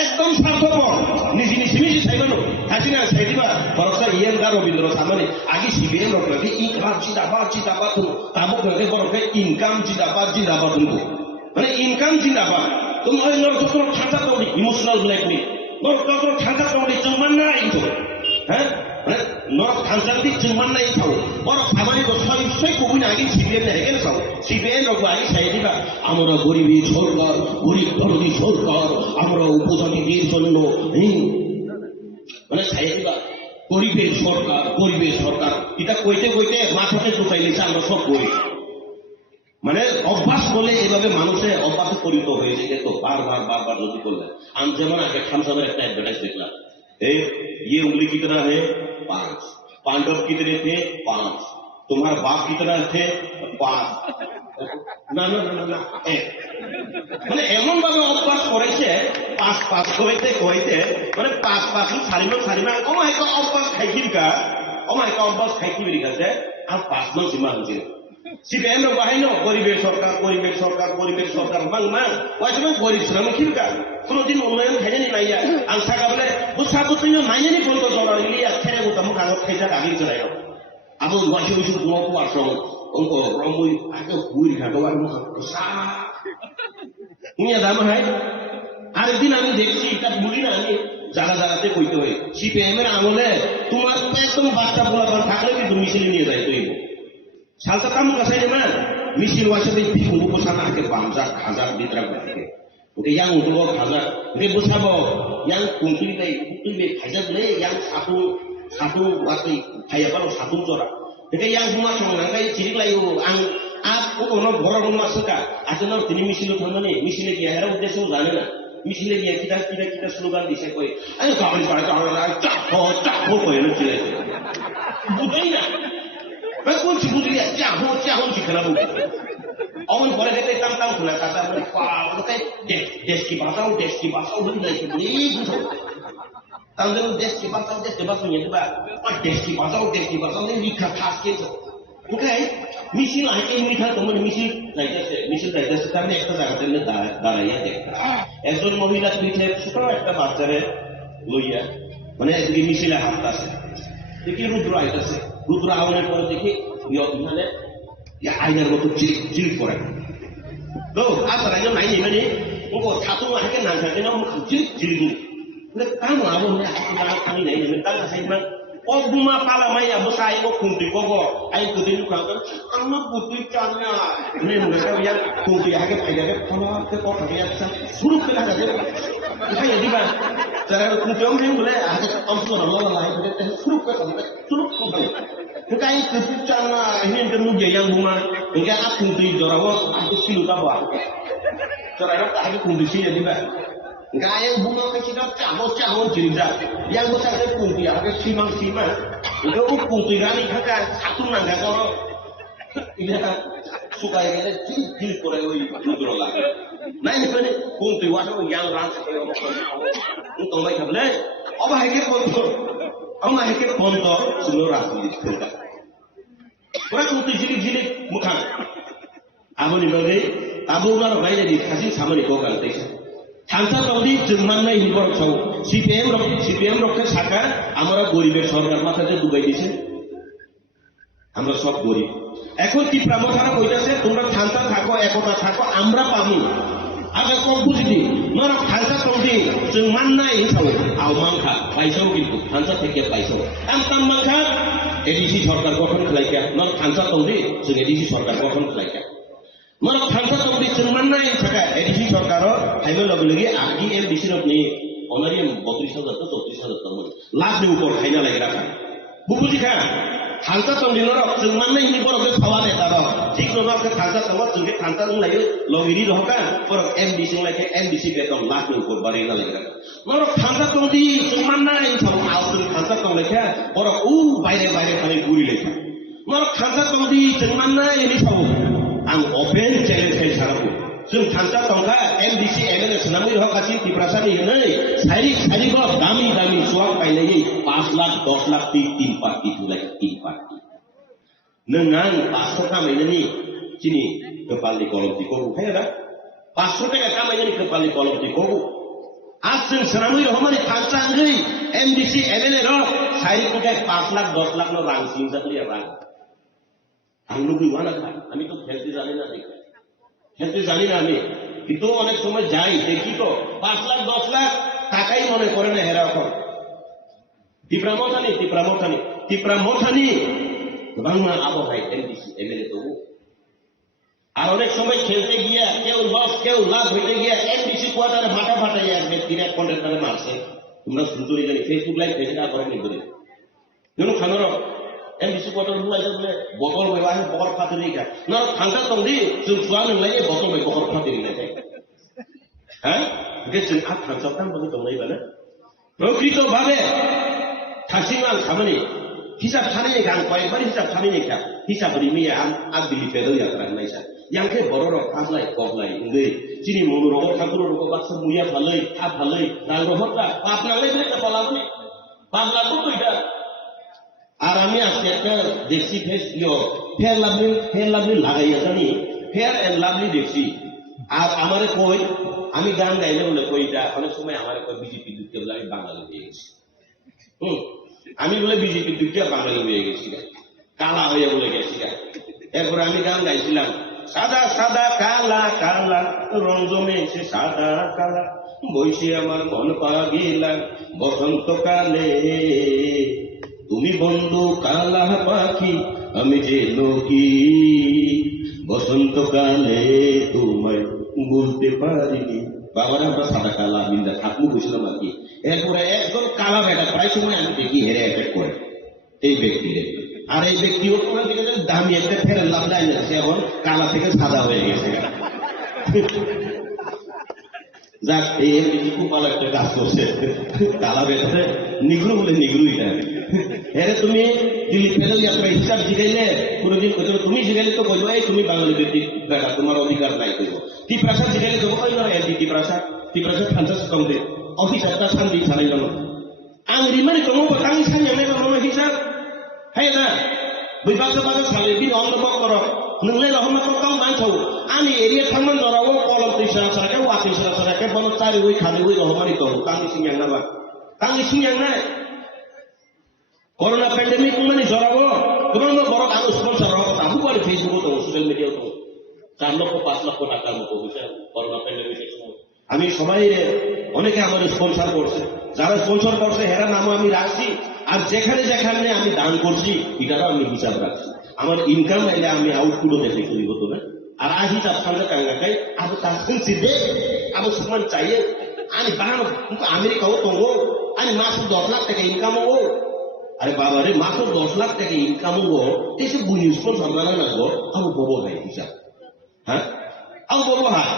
একদম স্বার্থপর। নিজে নিজে নিজে চাইবানো হাসিনা চাই দিবা বরসা ইয়েন গা রবীন্দ্র সামনে আগে সিবিএম রকলে ইনকাম জিন্দাবাদ জিন্দাবাদ তাবক রকে বরকে ইনকাম জিন্দাবাদ মানে ইনকাম জিন্দাবাদ। তো নয় নরক ঠান্ডা করি ইমোশনাল ব্ল্যাকমেল, নরক ঠান্ডা করি জমান না আইতো, হ্যাঁ মানে নরক ঠান্ডা দি জমান না আইতো বরক খাবারই সই সই কবি না আগে সিবিএম না হেগেন সব সিবিএম রক আগে চাই দিবা আমরা গরিবী সরকার, গরিব দরদি সরকার, আমরা উপজাতিদের জন্য মানে চাই দিবা গরিবের সরকার, গরিবের সরকার, এটা কইতে কইতে মাথাতে ঢুকাই নিচ্ছে আমরা সব করি। মানে অভ্যাস বলে এভাবে মানুষের অভ্যাসে পরিণত হয়েছে, কিন্তু বারবার বারবার যদি করলেন। আমি যেমন আগে খামসামের একটা অ্যাডভার্টাইজ দেখলাম, এই ये उंगली कितना है 5, पांडव कितने थे 5, तुम्हारा बाप कितना थे 5, না না না না মানে এমন ভাবে অভ্যাস করেছে 5 কইতে কইতে মানে 5 সারিমা অমায়িক অভ্যাস খাইকিরিকা, অমায়িক অভ্যাস খাইকিরি গেছে আর 5 মান সীমা হচ্ছে সিপিএম বাহিনী গরিবের সরকার, গরিবের সরকার, গরিবের সরকার মাং মাং ওই সময় গরিব শ্রমিকরা কোনোদিন উন্নয়ন খাইনি নাইয়া আং থাকা বলে বুঝা বুঝতে নাইনি বলতো জড়া ইলিয়া ছেড়ে উঠাম কাগজ খাইছা গাগির চড়াই আবু ওয়াশি ওইসব গুণকু আসম অঙ্ক রমই আগে বুই ঘাটোয়ার সা ইয়া দাম হয়। আরেকদিন আমি দেখছি এটা বলি না, আমি জায়গাতে কইতে হয় সিপিএম এর আমলে তোমার একদম বাচ্চা পোলা থাকলে কিন্তু মিছিল নিয়ে যায় তৈব salsa kamu kasih di mana? Misil wasit di kubu pesantren ke bangsa hazard di terakhir. Oke yang untuk hazard, oke busabo yang kunci deh hazard deh yang satu waktu kayak kalau satu corak. Oke yang semua cuma kayak cilik layu ang aku ono borong masuk ka. Asal ini misil itu mana nih? Misilnya dia harus udah semua jalan lah. Misilnya dia kita slogan di sekoi. Ayo kawan para kawan cakho kau yang cilik. Budaya. কোন চিবুদি চাহো কি খেলাবো অমন পরে দেখতে টাম খোলা কাটা বলে পাওকে দেশ কি বাঁচাও হয়ে যায় এই বুঝো তাহলে দেশ কি বাঁচাও নিয়ে দেবা আর দেশ কি বাঁচাও লিখা থাকছে তো ওকে মিছিল আইতে মিঠা তোমার মিছিল যাইতেছে তার মানে একটা জায়গাতে দাঁড়াইয়া দেখা একজন মহিলা পিঠে ছোট একটা বাচ্চারে লইয়া মানে একদিকে মিছিলে হাঁটতেছে দেখি রুদ্র আইতেছে, রুদ্র আওয়ানের পরে দেখি মানে আইনার মতো জিলিক করে তো আসলে একজন নাই মানে ও ছাত্র আগে না থাকে না Jhilik kamu awon na kami na ini tang sa iman Ogma pala maya bosai ko kunti kogo ay kutin ko kan ang puti kanya ne mo ka ya kunti age paiga ke kono ke ko ka ya sa suru ke ka de ka ya diba tara kunti om hen bole age om so ro la lai de suru ke ka de suru ko ka kai kuti kanya hin de mu ge yang buma nge a kunti jorawo age silu ka ba tara ka age kunti si ya diba Gaya bunga kecil cahon cerita yang besar itu kunti ada simang itu kunti kali kakak satu nangga kalau ini kan suka yang ini jil korewi itu lah nah ini kan kunti wadah yang rasa untuk mereka boleh apa heke pontor seluruh rakyat itu orang kunti jilik muka abu ni bagi abu orang lain jadi kasih sama di kau kan Tanpa tadi jerman na hidup jauh. CPM roket saka, amara goriber সরকার মাথাতে ডুবাই দিছে। আমরা সব গরিব। এখন কি প্রামথারা কইতাছে তোমরা শান্ত থাকো একতা থাকো আমরা পাবো। aga ko bujidi nora khansa tongdi jeng mannai hisau au mangkha paisau kintu khansa theke paisau tam mangkha ADC সরকার গঠন খাইকা নর খানসা তংদি जों এডিসি সরকার গঠন খাইকা নর খানসা তংদি जों মাননাই থাকা এডিসি সরকার হাইলো লগলগি আগি এমডিসি রনি অনারি 32,000 তো 34,000 তমন লাখनि উপর খাইনা লাগরা বুবুজিখা খানসা তংদি নর जों মাননাই নি বড় সাওয়ালে তার ঠিক নর খানসা তংবা जों খানসা তং লাগি লগিরি রহকা পর এমডিসি লাগে এমডিসি বেতন লাখनि উপর বাড়িনা লাগরা নর খানসা তংদি जों মাননাই থাও আউ जों খানসা তং লেখা বড় উ বাইরে খালি গুরি লেখা নর খানসা তংদি जों মাননাই নি থাও আং ওপেন চ্যালেঞ্জ খাই ছাড়াবো जों खानसा तंखा एमडीसी एमएलए सुनामी रहकासि तिप्रासानि नै सारि दामी सुवाक पाइनायै 5 लाख 10 लाख 3 पार्टी तुलाय 3 पार्टी नों 500 खामायनायनि चिनि कपालनि कलमथिखौ बुखायरा 500 टाका खामायनायनि कपालनि कलमथिखौ आज जों सुनामी रहमानि खानसाङै एमडीसी एमएलए र सारि फुटाय 5 लाख 10 लाख नो रां सिंजाखलिया रां आं लुबैवाना खा आमी तो खेलते जाने ना देखा খেলতে জানি না আমি কিন্তু অনেক সময় যাই দেখি তো 5 লাখ 10 লাখ টাকাই মনে করে না হেরা এখন টিপ্রামথানি বাংলা আবহাওয়ায় এমডিসি এমএলএ তো আর অনেক সময় খেলতে গিয়া কেউ লস কেউ লাভ হইতে গিয়া এমডিসি কোয়ার্টারে মাথা ফাটাই আসবে 3 কন্ট্রাক্টরে মারছে তোমরা শুনতে জানি ফেসবুক লাইভ ফেসটা করে নি বলে কেন খানোর एमडीसी क्वार्टर हुआ जब मैं बोतल में वाहे बकर फातरी का ना खानसा तंदी जों सुआ नंलाय बोतल में बकर फातरी नाय हैं बे जों आ खानसा तां बनि दंनाय बाला प्रकृत भाबे थासिमान खामानि हिसाब थानायनि गां कयबारि हिसाब थानायनि का हिसाब रिमि आ बिलि पेदो यात्रा नायसा यांखे बरर फासलाय कबलाय उन्दै चिनि मनुर ठाकुर रग बाक्स मुया फालै आ फालै रां रहता आपनालाय बे कपालाबनि बांला को कइदा আর আমি আজকে একটা দেখছি ফেয়ার লাভলি লাগাইয়া জানি ফেয়ার এন্ড লাভলি দেখছি আর আমারে কই আমি গান গাইলে বলে কইটা অনেক সময় আমারে কই বিজেপি দুঃখে বলে আমি বাঙালি হয়ে গেছি আমি বলে বিজেপি দুঃখে বাঙালি হয়ে গেছি কালা হয়ে বলে গেছি এরপর আমি গান গাইছিলাম সাদা সাদা কালা কালা রং জমেছে সাদা কালা বইসে আমার মন পাগিলা বসন্তকালে তুমি বন্ধু কালা পাখি আমি যে লোকি বসন্তকালে তোমায় বলতে পারিনি বাবারা আমরা সাদা কালা মিন্দা থাকবো বুঝলাম আর কি এরপরে একজন কালা বেটা প্রায় সময় আমি দেখি হেরে অ্যাটাক করে এই ব্যক্তিদের আর এই ব্যক্তি ওখানে থেকে দামি একটা ফেরার লাভ দেয় না সে এখন কালা থেকে সাদা হয়ে গেছে যাক এই খুব ভালো একটা কাজ করছে কালা বেটাতে নিগ্রু বলে নিগ্রুই না এরে তুমি দিল্লি পেদল যাত্রা হিসাব জিগাইলে কোনদিন কইতো তুমি জিগাইলে তো কইলো এই তুমি বাঙালি ব্যক্তি বেটা তোমার অধিকার নাই কইবো টিপ্রাসাদ জিগাইলে তো কই না এলটি টিপ্রাসাদ খানসা কমতে অফিসারটা শান্তি ছাড়াই গেল আংরি মানে কমো বাতাং সানিয়ানে বানো হিসাব হাই না বিবাদ বাদ সালে বিন অন্ধবক কর নংলে রহমা কম মানছौ আনি এরিয়া থামান দরাও কলম তিসা সাকে ওয়াতি সাকে বন চারি ওই খালি ওই রহমানি তো তাঙ্গি সিংয়াং না তাঙ্গি সিংয়াং না করোনা প্যান্ডেমিক মানে জড়াবো তোমার বড় আরো স্পন্সর হবো তাবু করে ফেসবুক তো সোশ্যাল মিডিয়া তো 4 লক্ষ 5 লক্ষ টাকার মতো হয়েছে করোনা প্যান্ডেমিকের সময় আমি সবাই অনেকে আমার স্পন্সর করছে যারা স্পন্সর করছে হেরা নামও আমি রাখছি আর যেখানে যেখানে আমি দান করছি এটারও আমি হিসাব রাখছি আমার ইনকাম এলে আমি আউটপুটও দেখে করি হতো না আর আজ হিসাব সামনে কাঙ্গাকাই আবু তাসিন সিদ্ধে আবু সুমান চাইয়ে আমি বানানো কিন্তু আমেরিকাও তো আমি মাস 10 লাখ টাকা ইনকাম হবো আরে বাবা রে মাত্র 10 লাখ টাকা ইনকাম হবো এসে বুঝিস কোন সম্মানা না গো আবু বড় ভাই হিসাব হ্যাঁ আবু বড় ভাই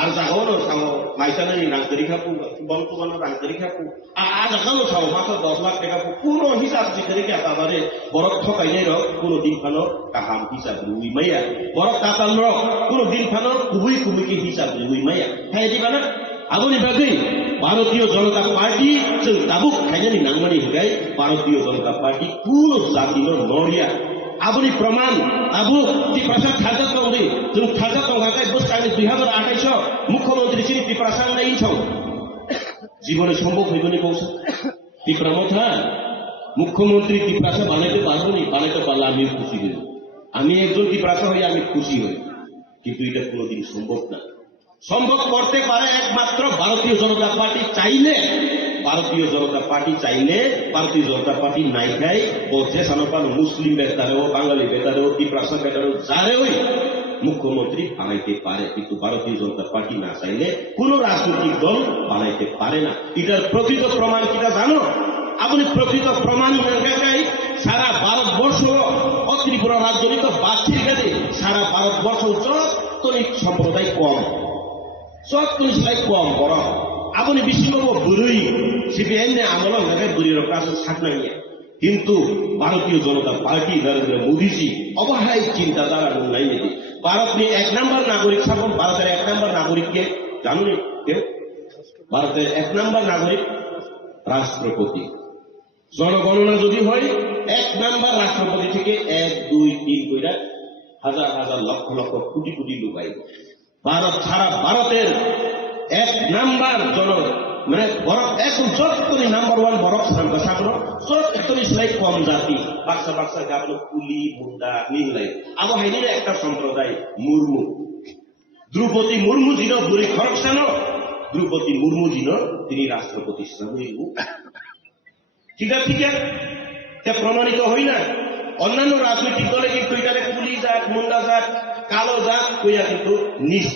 আর জাগানো সামো মাইসানানি রাংতরি খাপু বংতুবানো রাংতরি খাপু আর জাগানো সামো মাত্র 10 লাখ টাকা পুরো হিসাব জিকরি কে বাবারে বড় ঠকাইলে র পুরো দিন ফানো কাহাম হিসাব লুই মাইয়া বড় কাতাল র পুরো দিন ফানো কুবুই কি হিসাব লুই মাইয়া হ্যাঁ দিবানা আগুনি বাগৈ ভারতীয় জনতা পার্টি जों दाबुक खायनानि नांगमानि हिगाय भारतीय जनता पार्टी पुरो जातिनो नरिया आबुनि प्रमाण आबु टिप्रासाद खाजा तंगै जों खाजा तंगाखाय बोसोरनि 2028 मुख्यमंत्री श्री टिप्रासाद नाइन छौ জীবনে সম্ভব হইবনি কৌশল টিপ্রামথা মুখ্যমন্ত্রী টিপ্রাসা বানাইতে পারবনি বানাইতে পারলে আমি খুশি হই আমি একজন টিপ্রাসা হই আমি খুশি হই কিন্তু এটা কোনোদিন সম্ভব না সম্ভব করতে পারে একমাত্র ভারতীয় জনতা পার্টি চাইলে। ভারতীয় জনতা পার্টি চাইলে, ভারতীয় জনতা পার্টি নাই খাই ও যে সানপানো মুসলিম বেতারেও, বাঙালি বেতারেও, ত্রিপ্রাসা বেতারেও যারেও মুখ্যমন্ত্রী বানাইতে পারে, কিন্তু ভারতীয় জনতা পার্টি না চাইলে কোন রাজনৈতিক দল বানাইতে পারে না। এটার প্রকৃত প্রমাণ কিটা জানো? আপনি প্রকৃত প্রমাণ দেখাই সারা ভারতবর্ষ ও ত্রিপুরা রাজজনিত বাচ্চির কাছে সারা ভারতবর্ষ যতনিক সম্প্রদায় কম, যতনিক কম বড় আপনি বিশ্ববাবু বুড়ি সিপিআইএম আন্দোলন দেখায় বুড়ির কাছে সাকনাইয়া, কিন্তু ভারতীয় জনতা পার্টি নরেন্দ্র মোদীজি অবহায় চিন্তাধারা নাই নীতি। ভারত নিয়ে 1 নম্বর নাগরিক শাসন, ভারতের 1 নম্বর নাগরিককে জানুন কেউ? ভারতের 1 নম্বর নাগরিক রাষ্ট্রপতি। জনগণনা যদি হয় 1 নম্বর রাষ্ট্রপতি থেকে 1, 2, 3 কইরা হাজার হাজার লক্ষ লক্ষ কোটি কোটি লোক আইব। ভারত সারা ভারতের 1 নম্বর মানে বরফ এখন যতনি নাম্বার 1 বরফ সাগর যতনি সেলাই কম জাতি বাক্সা বাক্সা গাবল কুলি মুন্ডা নীলাই আবহাইনি একটা সম্প্রদায় মুর্মু। দ্রৌপদী মুর্মু যিন বুড়ি খরকসানো, দ্রৌপদী মুর্মু যিন তিনি রাষ্ট্রপতি ঠিক আছে, ঠিক আছে, প্রমাণিত হই না। অন্যান্য রাজনৈতিক দলে কিন্তু এটাকে কুলি জাত, মুন্ডা জাত, কালো জাত কইয়া কিন্তু নিজ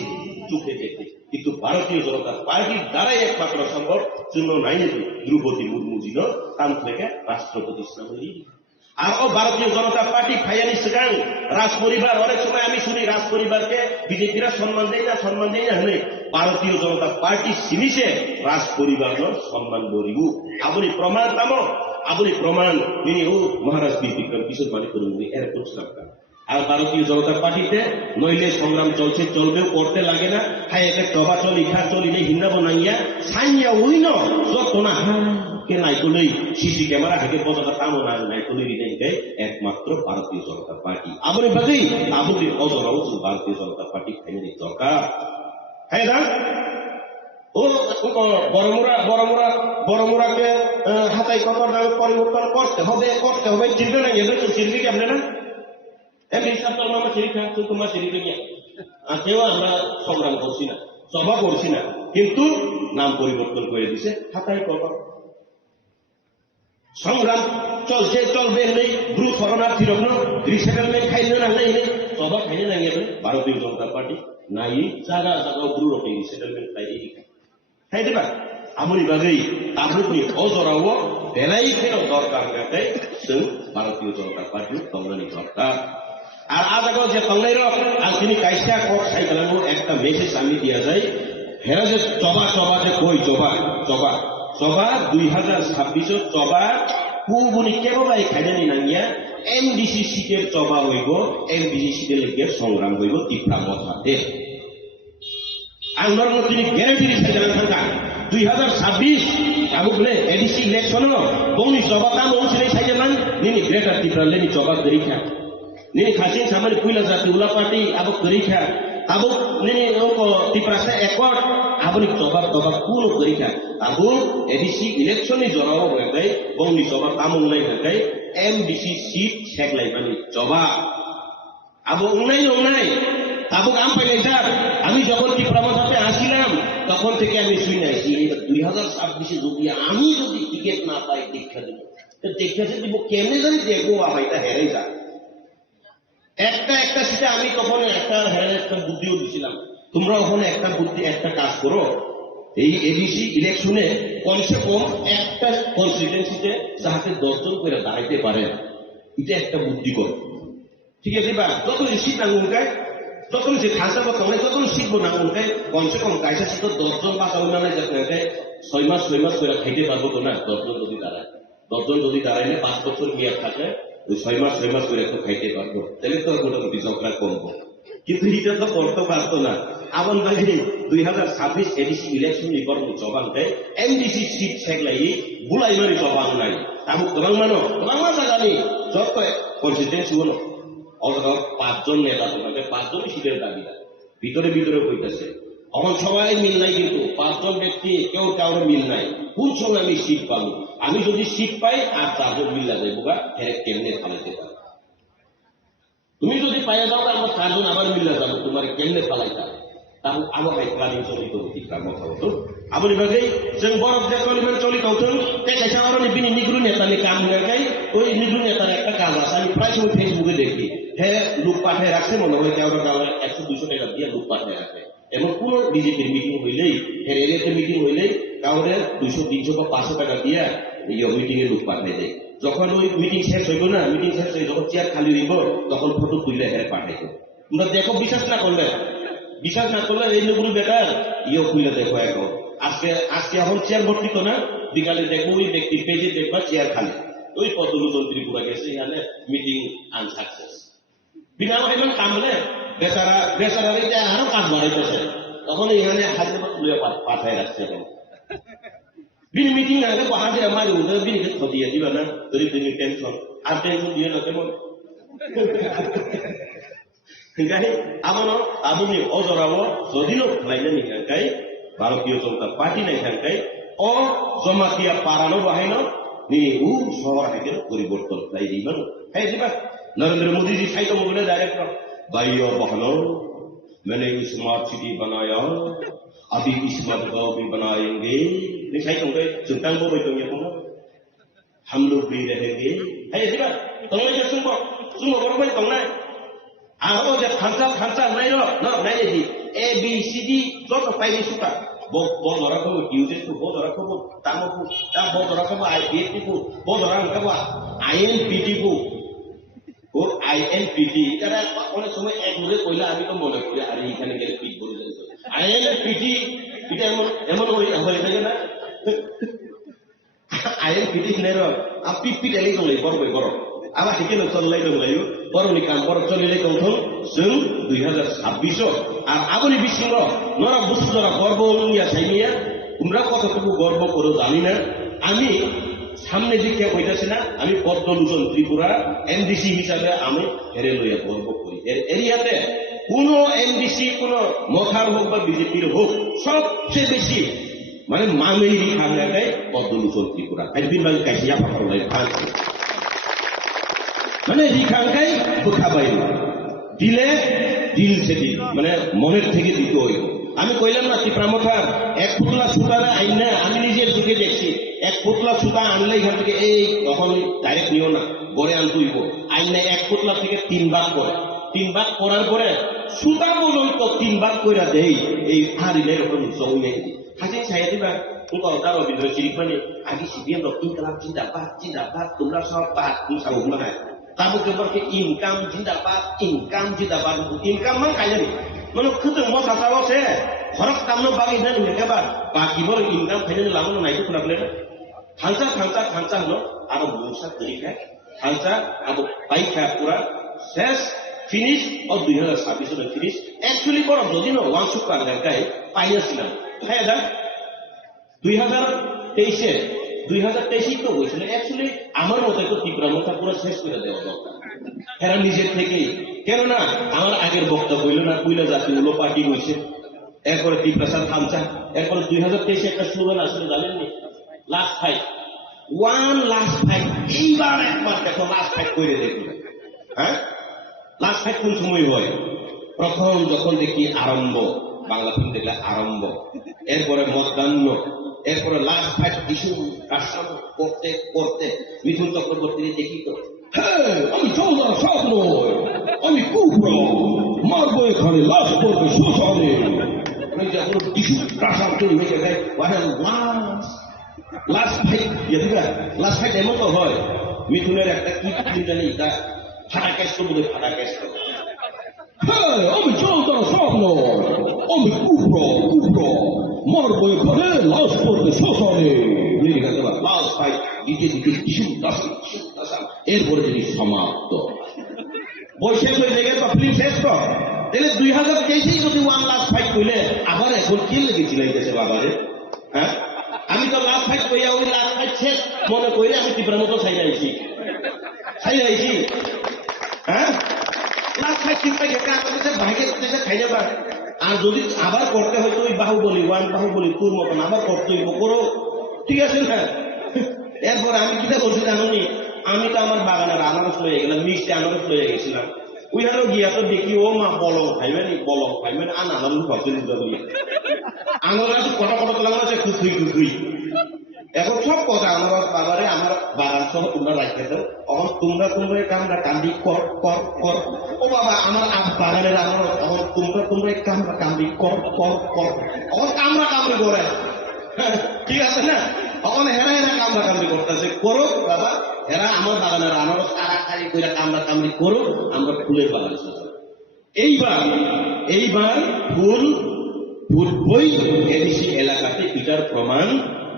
চোখে দেখে, কিন্তু ভারতীয় জনতা পার্টির দ্বারাই একমাত্র সম্ভব। শূন্য নাই নাকি দ্রৌপদী মুর্মু যিন তান থেকে রাষ্ট্রপতি আর ও ভারতীয় জনতা পার্টি খাইয়ানি সেখান রাজ পরিবার। অনেক সময় আমি শুনি রাজ পরিবারকে বিজেপিরা সম্মান দেয় না, সম্মান দেয় না। হলে ভারতীয় জনতা পার্টি সিমিছে রাজ পরিবার সম্মান করিব। আপনি প্রমাণ তাম, আপনি প্রমাণ তিনি ও মহারাজ বীর বিক্রম কিশোর মালিক করুন এর প্রস্তাব। আর ভারতীয় জনতা পার্টিতে নইলে সংগ্রাম চলছে, চলবেও, করতে লাগে না। হাই একটা টবা চলি খা চলি নেই হিন্দাবো নাইয়া সাইয়া ওই ন যত না কে নাই তুলেই সিসি ক্যামেরা হেঁটে পতাকা তামো না নাই তুলে নেই একমাত্র ভারতীয় জনতা পার্টি। আপনি বাজেই আপনি অজরাও ভারতীয় জনতা পার্টি খাইনি দরকার। হ্যাঁ না ও বড়মুরাকে হাতাই কতর নামে পরিবর্তন করতে হবে, করতে হবে। চিনতে নাই এদের তো চিনবি কি আপনি না? আমরা সংগ্রাম করছি না, সভা করছি না, কিন্তু নাম পরিবর্তন করে দিছে হাতাই কবর। সংগ্রাম চলছে, চলবে নেই। ব্রু শরণার্থী রগ্ন রিসেটেলমেন্ট খাইলে না নেই, সভা খাইলে না গেলে ভারতীয় জনতা পার্টি নাই জায়গা জায়গা ব্রু রকে রিসেটেলমেন্ট খাই খাই দেবা। আমরি বাজেই আপনি অজরাও বেলাই ফের দরকার কাটে ভারতীয় জনতা পার্টি তংলানি দরকার। আর আজ আগেও যে তংলাই আর তিনি কাইসা কর সাইকেলানো একটা মেসেজ আমি দিয়া যায়। হেরা যে চবা চবা যে কই চবা চবা চবা 2026 চবা কুবুনি কেবলাই খাইনি নাঙ্গিয়া এমডিসি সিটের চবা হইব, এমডিসি সিটের লেগে সংগ্রাম হইব তীব্রা মথাতে। আন্দোলন তিনি গ্যারান্টি দিচ্ছে জানা থাকা 2026 আবু বলে এডিসি ইলেকশন বংনি চবা কাম ওছিনে সাইজেমান নিনি গ্রেটার ত্রিপুরা লেনি চবা দরিখা নিনি খাসিং সামানি পুইলা জাতি উলা পার্টি আবু দরিখা আবু নিনি ওকো ত্রিপুরাতে একর আবনি চবা চবা কোন দরিখা আবু এডিসি ইলেকশনে জড়াও হয়ে বংনি চবা কাম নাই হয়ে এমডিসি সিট ছেকলাই মানে চবা আবু নাই আবু কাম পাইলে স্যার। আমি যখন ত্রিপুরা মথাতে আসিলাম তখন থেকে আমি শুনে আসি 2026 যদি আমি যদি টিকিট না পাই দীক্ষা দেব, দীক্ষা দিব কেমনে জানি দেখবো বাবা এটা হেরে যা একটা সিটে। আমি তখন একটা হেরে একটা বুদ্ধিও দিছিলাম, তোমরা ওখানে একটা বুদ্ধি একটা কাজ করো, এই এডিসি ইলেকশনে কমসে কম একটা কনস্টিটুয়েন্সিতে যাহাতে 10 জন করে দাঁড়াইতে পারেন, এটা একটা বুদ্ধি করো, ঠিক আছে বা যত সিট আঙুলকায় যখন যে খাসা বা তোমরা যখন শিখবো না উনকে কমসে কম কাইসা শিখো 10 জন পাঁচ না যাতে 6 মাস করে খাইতে পারবো তো না। 10 জন যদি দাঁড়ায়, 10 জন যদি দাঁড়াইলে 5 বছর মেয়াদ থাকে ওই 6 মাস করে একটু খাইতে পারবো, তাহলে তো মোটামুটি ঝগড়া কমবো। কিন্তু এটা তো করতে পারতো না। আবার বাহিনী 2026 এডিসি ইলেকশন নিকর্ম জবান দেয় এমডিসি সিট ছেগলাই বুলাই মারি জবান নাই তাহলে তোমার মানো তোমার মাথা জানি যত কনসিস্টেন্সি হলো অথবা 5 জন নেতা তোমাকে 5 জন সিটের দাবিদার ভিতরে কইতেছে। এখন সবাই মিল নাই, কিন্তু 5 জন ব্যক্তি কেউ কারোর মিল নাই। কোন সময় আমি সিট পাবো? আমি যদি সিট পাই আর 4 জন মিল্লা যাইবো গা হেরে কেমনে ফালাইতে পারো? তুমি যদি পাইয়া যাও আমরা 4 জন আবার মিল্লা যাবো, তোমার কেমনে ফালাইতে tahu amo hai planning coli to di kamu tahu tu amo ni bagai jeng borok je coli men coli tahu tu kaisa orang ni bini nigru ni tani kamu kai oi nigru ni tani ekta কাজ আছে আমি প্রায় সময় ফেসবুকে দেখি হ্যাঁ look পাঠায় রাখছে মনে হয় কেউ কাউ 100-200 টাকা দিয়ে লুক পাঠায় রাখে এবং পুরো বিজেপির মিটিং হইলেই এর এরিয়াতে মিটিং হইলেই কাউরে 200-300 বা 500 টাকা দিয়ে এই মিটিং এ লুক পাঠায় দেয় যখন ওই মিটিং শেষ হইব না মিটিং শেষ হয়ে যখন চেয়ার খালি হইব তখন ফটো তুলে এর পাঠাইতো তোমরা দেখো বিশ্বাস না করলে এই লোকগুলো বেটার খুলে দেখো এখন আজকে এখন চেয়ার ভর্তি তো না বিকালে দেখবো ওই ব্যক্তি পেজে দেখবা চেয়ার খালি ওই পদ্মলোচন ত্রিপুরা গেছে এখানে মিটিং আনসাকসেস বিনা ইমান কামলে বেচারা আরো কাজ বাড়াইতেছে তখন এখানে হাজার তুলে পাঠায় রাখছে এখন বিনি মিটিং আগে পাহাড়ে আমার উঠে বিনিকে খদিয়ে দিবা না গরিব দিনের টেনশন আর টেনশন দিয়ে না কেমন গাই আমানো আবুনি অজরাবো যদিও লাইনে নিখানকাই ভারতীয় জনতা পার্টি নাইখানকাই ও জমাতিয়া পারানো বাহাইনো নি শহর হাইকের পরিবর্তন লাই দিবা হ্যাঁ দিবা नरेंद्र मोदी जी साइड में बोले डायरेक्ट भाई और बहनों मैंने स्मार्ट सिटी बनाया अभी स्मार्ट गांव भी बनाएंगे साइड में गए चिंता को बैठोगे तुम हम लोग भी रहेंगे है जी बात तुम जो सुनो बोलो भाई तुम ना आओ जब खांसा नहीं रो ना नहीं जी ए बी सी डी जो तो पहले सुटा बहुत orang kamu diuji tu बहुत orang kamu tamu tu dan बहुत orang kamu IPT tu बहुत orang kamu INPT tu ও আইএনপিটি এটা অনেক সময় এক মুখে কইলা আমি তো মনে করি আরে এখানে গেলে পিট বলে যাই আইএনপিটি এটা এমন হয়ে থাকে না আইএনপিটি নের আপনি পিট এলি চলে বড় আবার ঠিক না চললাই দলাই বড়নি কাম বড় চলিলে কৌথন जों 2026 আর আবনি বিসিং নরা বুসুরা গর্ব নিয়া চাইনিয়া তোমরা কতটুকু গর্ব করো জানি না আমি সামনে দিকে কইতাছি না আমি পদ্মলোচন ত্রিপুরা এমডিসি হিসাবে আমি হেরে লইয়া গর্ব করি এর এরিয়াতে কোন এমডিসি কোন মথার হোক বা বিজেপির হোক সবচেয়ে বেশি মানে মামেরি খাঙ্গাটাই পদ্মলোচন ত্রিপুরা একদিন মানে কাইয়া পাকড়াই মানে রিখাঙ্গাই কোথা বাইরে দিলে দিল থেকে মানে মনের থেকে দিতে হইব আমি কইলাম না ত্রিপুরা এক পুতলা সুতারা আইন না আমি নিজের দিকে দেখছি এক পুতলা সুতা আনলে এখান থেকে এই তখন ডাইরেক্ট নিও না গড়ে আনতে হইব আইন না এক পুতলা থেকে 3 ভাগ করে 3 ভাগ করার পরে সুতা পর্যন্ত 3 ভাগ কইরা দেই এই হারিলে রকম জমি নেই হাসি ছায়া দিবা তুমি তার রবীন্দ্র চিরিপানি আগে সিবিএম ইনকালাব জিন্দাবাদ তোমরা সব পাত তুমি সাউন্ড না তাবো জবরকে ইনকাম জিন্দাবাদ ইনকাম মান কাইনি মানে খুদে মশা চাওছে হরক কামনো বাকি দেন মেকাবার বাকি বড় ইনকাম খাইলে লাগানো নাই তো লাগলে খানসা হলো আর মুসা তরিকা খানসা আবো পাইখা পুরা শেষ ফিনিশ ও 2026 এর ফিনিশ অ্যাকচুয়ালি বড় যদি না ওয়ান সুপার গায় পাইয়াছিলাম হ্যাঁ দা 2023 তো হয়েছিল অ্যাকচুয়ালি আমার মতে তো ত্রিপুরা মতো পুরো শেষ করে দেওয়া দরকার এরা নিজের থেকেই কেননা আমার আগের বক্তব্য হইল না কুইলা জাতি উলো পার্টি হয়েছে এরপরে ত্রিপ্রাসাদ খামচা এরপরে 2023 একটা স্লোগান আসলে জানেননি লাস্ট ফাইট এইবার একবার দেখো লাস্ট ফাইট করে দেখুন হ্যাঁ লাস্ট ফাইট কোন সময় হয় প্রথম যখন দেখি আরম্ভ বাংলা ফিল্ম দেখলে আরম্ভ এরপরে মধ্যাহ্ন এরপরে লাস্ট ফাইট কিছু কাজকাম করতে মিথুন চক্রবর্তী দেখি তো আমি চৌদার সাপ নয় আমি কুকুর মারবো এখানে লাশ করবে শ্মশানে যখন কিছু কাজকাম তৈরি হয়ে যায় লাস্ট ফাইট এমন তো হয় মিথুনের একটা কি জানি তা ফাটা ক্যাশ বলে ফাটা ক্যাশ আমি চৌদার সাপ নয় আমি কুকুর মারবো এখানে লাশ করবে শ্মশানে লাস্ট ফাইট দিতে কিছু এরপরে যদি সমাপ্ত বৈশেষ হয়ে গেছে ফিল্ম শেষ তো তাহলে 2023 যদি ওয়ান লাস্ট ফাইট কইলে আবার এখন কি লেগেছিল এই দেশে বাবারে হ্যাঁ আমি তো লাস্ট ফাইট কইয়া ওই লাস্ট ফাইট শেষ মনে কইলে আমি ত্রিপুরা মতো ছাইলাইছি হ্যাঁ লাস্ট ফাইট চিন্তা গেছে আমাদের ভাইকে দেশে খাই যাবা আর যদি আবার করতে হয়তো ওই বাহুবলী 1 বাহুবলী 2 মতন আবার করতে হইব করো ঠিক আছে না এরপর আমি কিটা বলছি জানি আমি তো আমার বাগানের আনারস লয়ে গেলাম মিষ্টি আনারস লয়ে গেছিলাম উইহানো গিয়া তো দেখি ও মা বলং খাইবেন আনালাম ভাবছেন আঙুল কটা কটা তোলা আছে খুঁজুই এখন সব কথা আমার বাবারে আমার বাগান সহ তোমরা রাখতে দাও এখন তোমরা কামরা কান্দি কর কর কর ও বাবা আমার বাগানের আমার এখন তোমরা কামরা কান্দি কর কর কর এখন কামরা কামড়ি করে ঠিক আছে না এখন হেরা কামরা কামড়ি করতেছে করো বাবা এরা আমার বাগানের আনারস কাড়াকাড়ি করে কামড়া কামড়ি করো আমরা ফুলের বাগান এইবার ফুল ফুটবই এডিসি এলাকাতে এটার প্রমাণ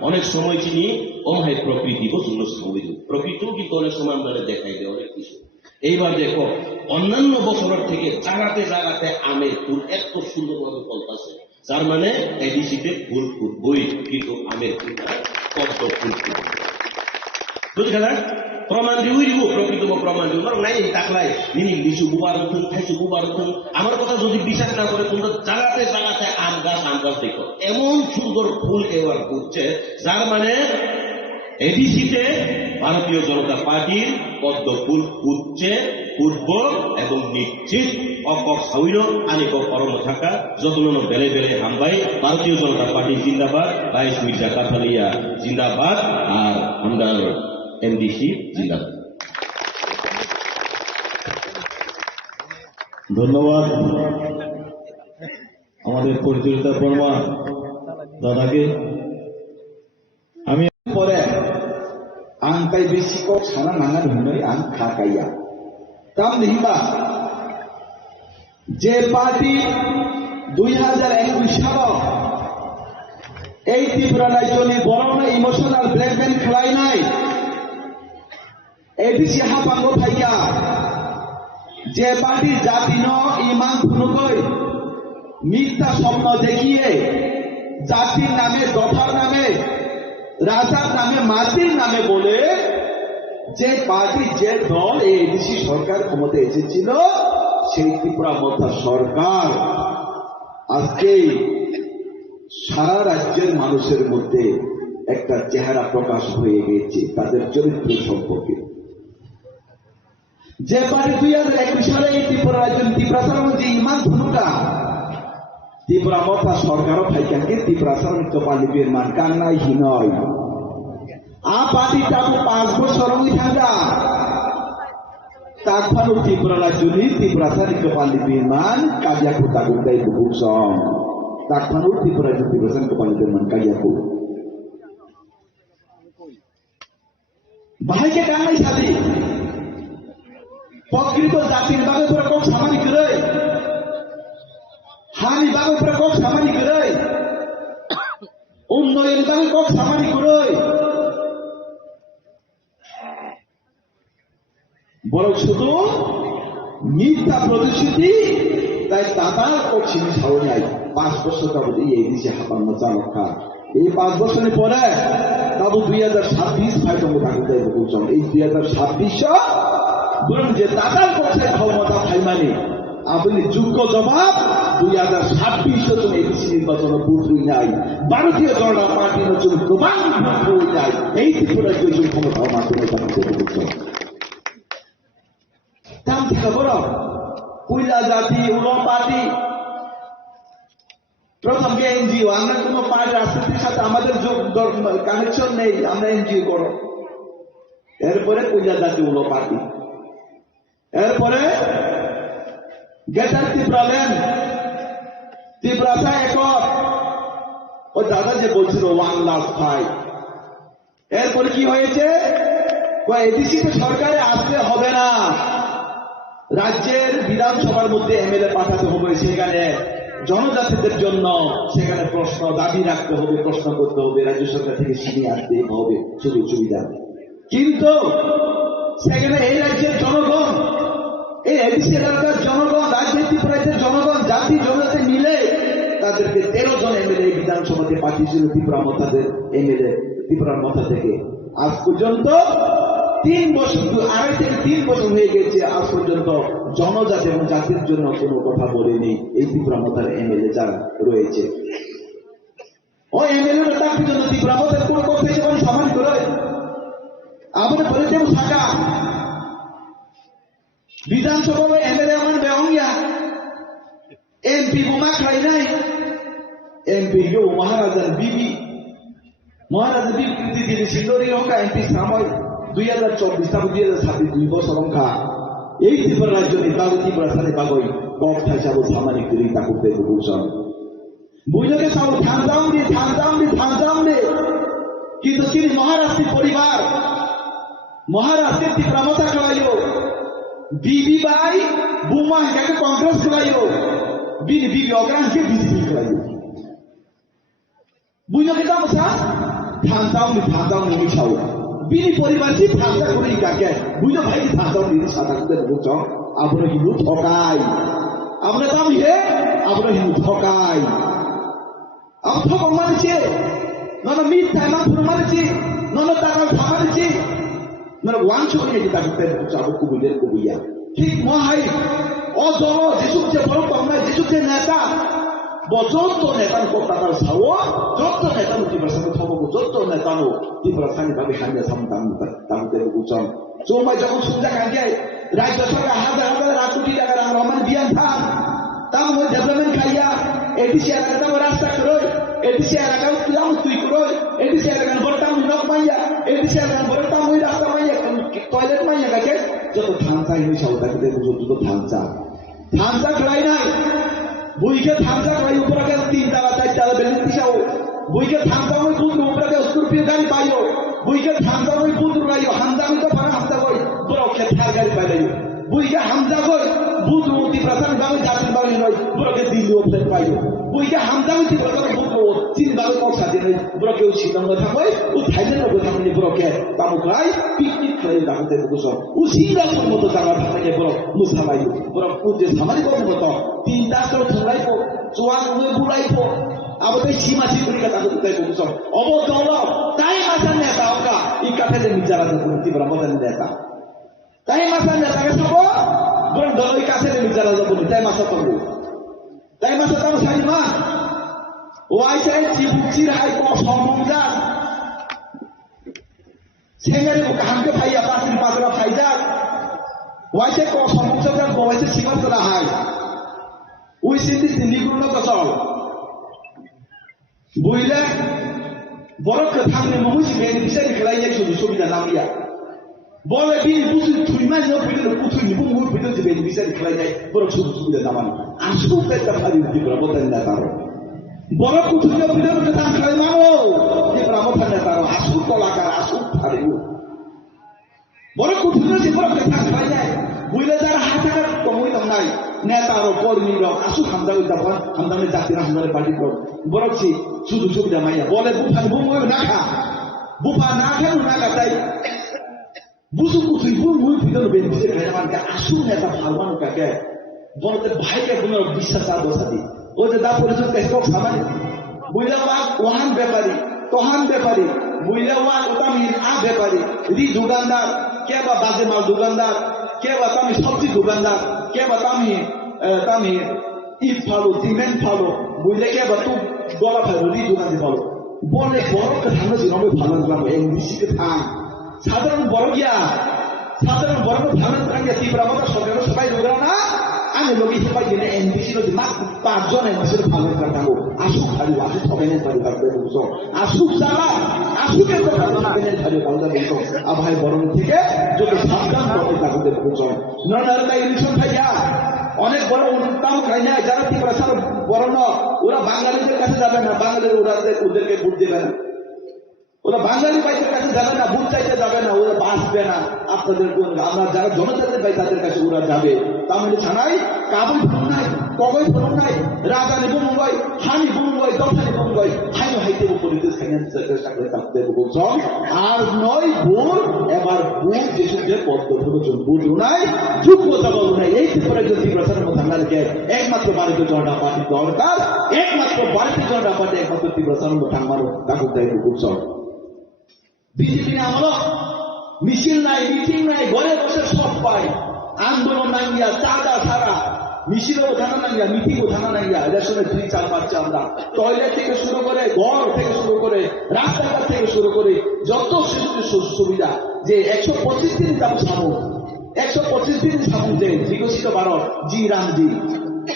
অনেক সময় চিনি অমায় প্রকৃতি প্রচন্ড সময় প্রকৃতিও কিন্তু অনেক সময় আমরা দেখাই দেয় অনেক কিছু এইবার দেখো অন্যান্য বছরের থেকে জায়গাতে আমের ফুল এত সুন্দরভাবে ফলতেছে যার মানে এডিসিতে ফুল ফুটবই কিন্তু আমের ফুল পদ্ম ফুল ফুটবে বুঝলে না প্রমাণ দিয়ে দিব প্রকৃত প্রমাণ দিব নাই তাকলাই নিনি লিচু বুবার খাইছু বুবার আমার কথা যদি বিশ্বাস না করে তোমরা জায়গাতে আম গাছ দেখো এমন সুন্দর ফুল এবার ফুটছে যার মানে এডিসিতে ভারতীয় জনতা পার্টির পদ্ম ফুল ফুটছে ফুটব এবং নিশ্চিত অকক সাউইর আনিক কর্ম থাকা যত্ন বেলে হামবাই ভারতীয় জনতা পার্টি জিন্দাবাদ বাইশ মির্জা কাঠালিয়া জিন্দাবাদ আর আমরা এমডিসি জিন্দাবাদ। ধন্যবাদ আমাদের পরিচালিতা বর্মা দাদাকে। আমি পরে আংকাই বেশি কক সারা নাঙার হুনারি আং খাকাইয়া তাম নিহিবা যে পার্টি 2021 সাল এই ত্রিপুরা রাজ্যনি বড় ইমোশনাল ব্ল্যাকমেল খেলাই নাই এডিসি হাপাঙ্গ থাইয়া যে পার্টি জাতি ইমান খুনুকই মিথ্যা স্বপ্ন দেখিয়ে জাতির নামে দফার নামে রাজার নামে মাটির নামে বলে যে পার্টি যে দল এই এডিসি সরকার ক্ষমতায় এসেছিল সেই ত্রিপুরা মধ্যা সরকার আজকে সারা রাজ্যের মানুষের মধ্যে একটা চেহারা প্রকাশ হয়ে গেছে তাদের চরিত্র সম্পর্কে। যে পার্টি 2021 সালে এই ত্রিপুরা রাজ্য ত্রিপুরার মধ্যে ইমান ধনুটা ত্রিপুরা মধ্যা সরকারও থাইকাকে ত্রিপুরার কপালিপের মান কান্নাই হিনয় আ পার্টি তাকে 5 বছর থাকা তাকফানো ত্রিপুরা রাজ্যনি ত্রিপুরার কপালিপের মান কাজিয়াকু তাগুতাই বুকসং তাকফানো ত্রিপুরা রাজ্য ত্রিপুরার কপালিপের মান কাজিয়াকু বাহাইকে কান্নাই সাথে প্রকৃত জাতির বাগে পুরো কক সামানি করে হানি বাগে পুরো কক সামানি করে উন্নয়ন বাগে কক সামানি করে বড় শুধু মিথ্যা প্রতিশ্রুতি তাই তাতার কক চিনি ছাড়ো নাই 5 বছর তাবুদি এই দিছে হাপান্ন চালকা এই 5 বছরের পরে তাবু 2026 ফাইট আমরা থাকতে বলছেন এই 2026 বরং যে দাদার পক্ষে ক্ষমতা ফাইমানি আপনি যোগ্য জবাব 2026 জন এডিসি নির্বাচন বুঝুই নাই ভারতীয় জনতা পার্টির জন্য প্রমাণ বুঝুই নাই এই ত্রিপুরার জন্য ক্ষমতা মাধ্যমে থাকতে বলছেন দাম থেকে বড় কুইলা জাতি উলো পার্টি প্রথম যে এনজিও আমরা কোনো পার্টি রাজনীতির সাথে আমাদের কানেকশন নেই আমরা এনজিও করো এরপরে কুইলা জাতি উলো পার্টি এরপরে গেটার ত্রিপুরাটা একক ওই দাদা যে বলছিল 1 লাখ ভাই এরপরে কি হয়েছে এডিসিতে সরকারে আসতে হবে না রাজ্যের বিধানসভার মধ্যে এমএলএ পাঠাতে হবে সেখানে জনজাতিদের জন্য সেখানে প্রশ্ন দাবি রাখতে হবে প্রশ্ন করতে হবে রাজ্য সরকার থেকে ছিনিয়ে আসতে হবে সুযোগ সুবিধা কিন্তু সেখানে এই রাজ্যের জনগণ এই এডিসি এলাকার জনগণ রাজনৈতিক রাজ্যের জনগণ জাতি জনজাতি মিলে তাদেরকে 13 জন এমএলএ বিধানসভাতে পাঠিয়েছিল ত্রিপুরার মাথা থেকে আজ পর্যন্ত 3 বছর 2.5 থেকে 3 বছর হয়ে গেছে আজ পর্যন্ত জনজাতি এবং জাতির জন্য কোনো কথা বলেনি এই ত্রিপুরা মাথার এমএলএ যারা রয়েছে ও এমএলএ তার জন্য ত্রিপুরা মাথার কোন কথা যেমন সমান করে আমাদের বলে দেব থাকা বিধানসভা এমএলএ আমার বেহঙ্গিয়া এমপি বোমা খাই নাই এমপি কেউ মহারাজার বিবি মহারাজার বিবৃতি দিয়ে সিন্দরি লঙ্কা এমপি সময় 2024 তারপর 2026 2 বছর লঙ্কা এই ত্রিপুরা রাজ্য নির্বাচন ত্রিপুরা সাথে বাগই কম থাইসাবো সামাজিক তৈরি তা করতে বুঝছেন বুঝলে সব থামজাম কিন্তু তিনি মহারাষ্ট্রের পরিবার মহারাষ্ট্রের ত্রিপুরা মতা খাওয়াইও বিবি বাই বুমা হেঁকে কংগ্রেস খাওয়াইও বিবি অগ্রাণকে বিজেপি খাওয়াইও বুঝলে তা মশা থামজাম মিছাও বিনি পরিবার কি থামজা করে কাকে বুঝো ভাই কি থামজাম দিদি সাদা করে বুঝছ আমরা হিন্দু ঠকাই আমরা দাম হে আমরা হিন্দু ঠকাই আমরা মানছে নন মিথ্যা না মানছে নন টাকা খামানছে মানে ওয়াংশ করে যেটা করতে চাবো কুবুইয়া ঠিক মহাই অজল যেসব যে বড় আমরা যেসব যে নেতা যত নেতানো কলকাতার সাও যত নেতানো ত্রিপুরা খবর যত নেতানো ত্রিপুরা সানি ভাবে হান্ডা সামনে বুঝছেন চৌমাই যখন সুবিধা কাকে রাজ্য সরকার হাজার কোটি টাকা রহমান দিয়ান থাম তার মধ্যে ডেভেলপমেন্ট খাইয়া এডিসি এলাকাটা রাস্তা করো এডিসি এলাকা কিলাম তুই করো এডিসি এলাকার বড়টা নক মাইয়া এডিসি এলাকার বড়টা মই রাস্তা মাইয়া টয়লেট মাইয়া কাকে যত ধানচা হই সাউদাকে যত ধানচা খড়াই নাই বুইকে থামজা করাই উপরে 3 তালা 4 তালা বিল্ডিং দিছাও বুইকে থামজা মই বুদ্র উপরে স্করপিও গাড়ি পাইও বুইকে থামজা মই বুদ্র গাড়ি হামজা মই তো পারা হামজা কই বড় খেতার গাড়ি পাইও বুইকে হামজা কই বুদ্র অতি প্রধান ভাবে জাতির বাড়ি নয় বড় কে দিল্লি উপরে পাইও বুইকে হামজা মই প্রধান বুদ্র চিন ভাবে কোন সাথে নয় বড় কেউ ছিলাম না থাকই ও থাইল্যান্ড কথা মানে বড় কে তামুকলাই পিকনিক করে দাঁড়াতে বসো ও সিঙ্গাল মতো জায়গা থাকে বড় মুসালাই বড় পুজো সামারি করব তো 3 টা তো ঠুলাইবো চুয়ান উয়ে বুলাইবো আবতে সীমাছি করি কথা করতে বসো অবদল তাই মাথার নেতা ওকা ই কাফেলে মিজারা তো ত্রিপুরা মদন নেতা তাই মাথার নেতা কে সব বড় দলই কাফেলে মিজারা তো তাই মাথা তো তাই মাথা তো সাইমা ওয়াই চাই চিবুচির হাই কো সমমজা সেঙ্গারে কাহামকে ফাইয়া পাতিল পাতরা ফাইজা ওয়াই চাই কো সমমজা ওয়াই চাই সীমান্তরা হাই ওই সিদ্ধি দিল্লিগুলো কচল বুঝলে বড় থামলে মহুসি বেন বিশাল খেলাই এক শুধু সুবিধা নামিয়া বলে বিল বুঝি থুইমা নিয়ে ফিরে পুথুই নিবু মুই ফিরে যে বেন বিশাল খেলাই যায় বড় শুধু সুবিধা নামান আসু পেটা ফালি দিবরা বদল না তার বড় পুথুই নিয়ে ফিরে যে দাম খেলাই মানো যে ব্রাহ্মণ না তার আসু কলাকার আসু ফালিও বড় পুথুই নিয়ে বড় কথা খেলাই যায় বুঝলে যারা হাতার কমই নাই নেতারও কর্মীরা আসু হামদার দাফান হামদানের জাতিরা হামদারের পার্টি বরফছি শুধু সুবিধা মাইয়া বলে বুফান বুমুই না খা বুফা না খেলো না কাটাই বুঝু কুথুই বুমুই ভিতর বেরিয়ে খাই আমাকে আসু নেতা ভালমানো কাকে বলতে ভাইকে কোনো বিশ্বাস আর দোষাদি ও যে দা পরিচয় কেসক সামানি বুঝলে ওয়ান ব্যাপারী তহান ব্যাপারী বুঝলে ওয়ান ওতামি আ ব্যাপারী রি দোকানদার কে বা বাজে মাল দোকানদার কে বা তামি সবজি দোকানদার কে বা তামি ইট ফালো সিমেন্ট ফালো বুঝলে কে বা তুই গলা ফালো রি দোকানে ফালো বলে বড় কথা জিরবে ভালো লাগবে এমবিসি কে থাম সাধারণ বড় গিয়া সাধারণ বড় ভালো থাকে ত্রিপুরা মতো সরকার সবাই লোকরা না আমি লোকে সবাই জেনে এমবিসি র মাত্র 5 জন এমবিসি ভালো কাটাবো আসু খালি আসু সবাই পারি কাটবে বুঝছো আসু সারা আসুকে তো ভালো খালি কাউদা বলছো আ ভাই বড় থেকে যত সাবধান করতে থাকতে বুঝছো নরনারটা ইলেকশন খাইয়া অনেক বড় উন্নতম খাই না যারা ত্রিপুরা সারা বড় না ওরা বাঙালিদের কাছে যাবে না বাঙালির ওদেরকে ভোট দেবে না ওরা বাঙালি ভাইদের কাছে যাবে না ভোট চাইতে যাবে না ওরা বাঁচবে না আপনাদের আমরা যারা জনতাদের ভাই তাদের কাছে ওরা যাবে তাহলে ছাড়াই কাবুল ফোন নাই কবই ফোন নাই রাজানি বুমুঙ্গই হানি বুমুঙ্গই দশানি বুমুঙ্গই হাইনো হাইতে উপরিতে ফাইন্যান্স সাকরে থাকতে বলছ আর নয় ভোর এবার ভোট দেশের পদ্ধতি ভোট নাই যোগ্যতা বল নাই এই করে যদি প্রচারের মধ্যে আমাদেরকে একমাত্র ভারতীয় জনতা পার্টি দরকার একমাত্র ভারতীয় জনতা পার্টি একমাত্র প্রচারের মধ্যে আমারও কাকুর দায়িত্ব করছ বিজেপি আমল মিছিল নাই মিটিং নাই ঘরে বসে সব পায় আন্দোলন নাই গিয়া চাঁদা সারা মিছিলও থানা নাই গিয়া মিটিংও থানা নাই গিয়া রেশনের 3-4 পাচ্ছে আমরা টয়লেট থেকে শুরু করে ঘর থেকে শুরু করে রাস্তাঘাট থেকে শুরু করে যত সুবিধা যে 125 দিন যাবো সামো 125 125 সামুদ্রে বিকশিত ভারত জি রামজি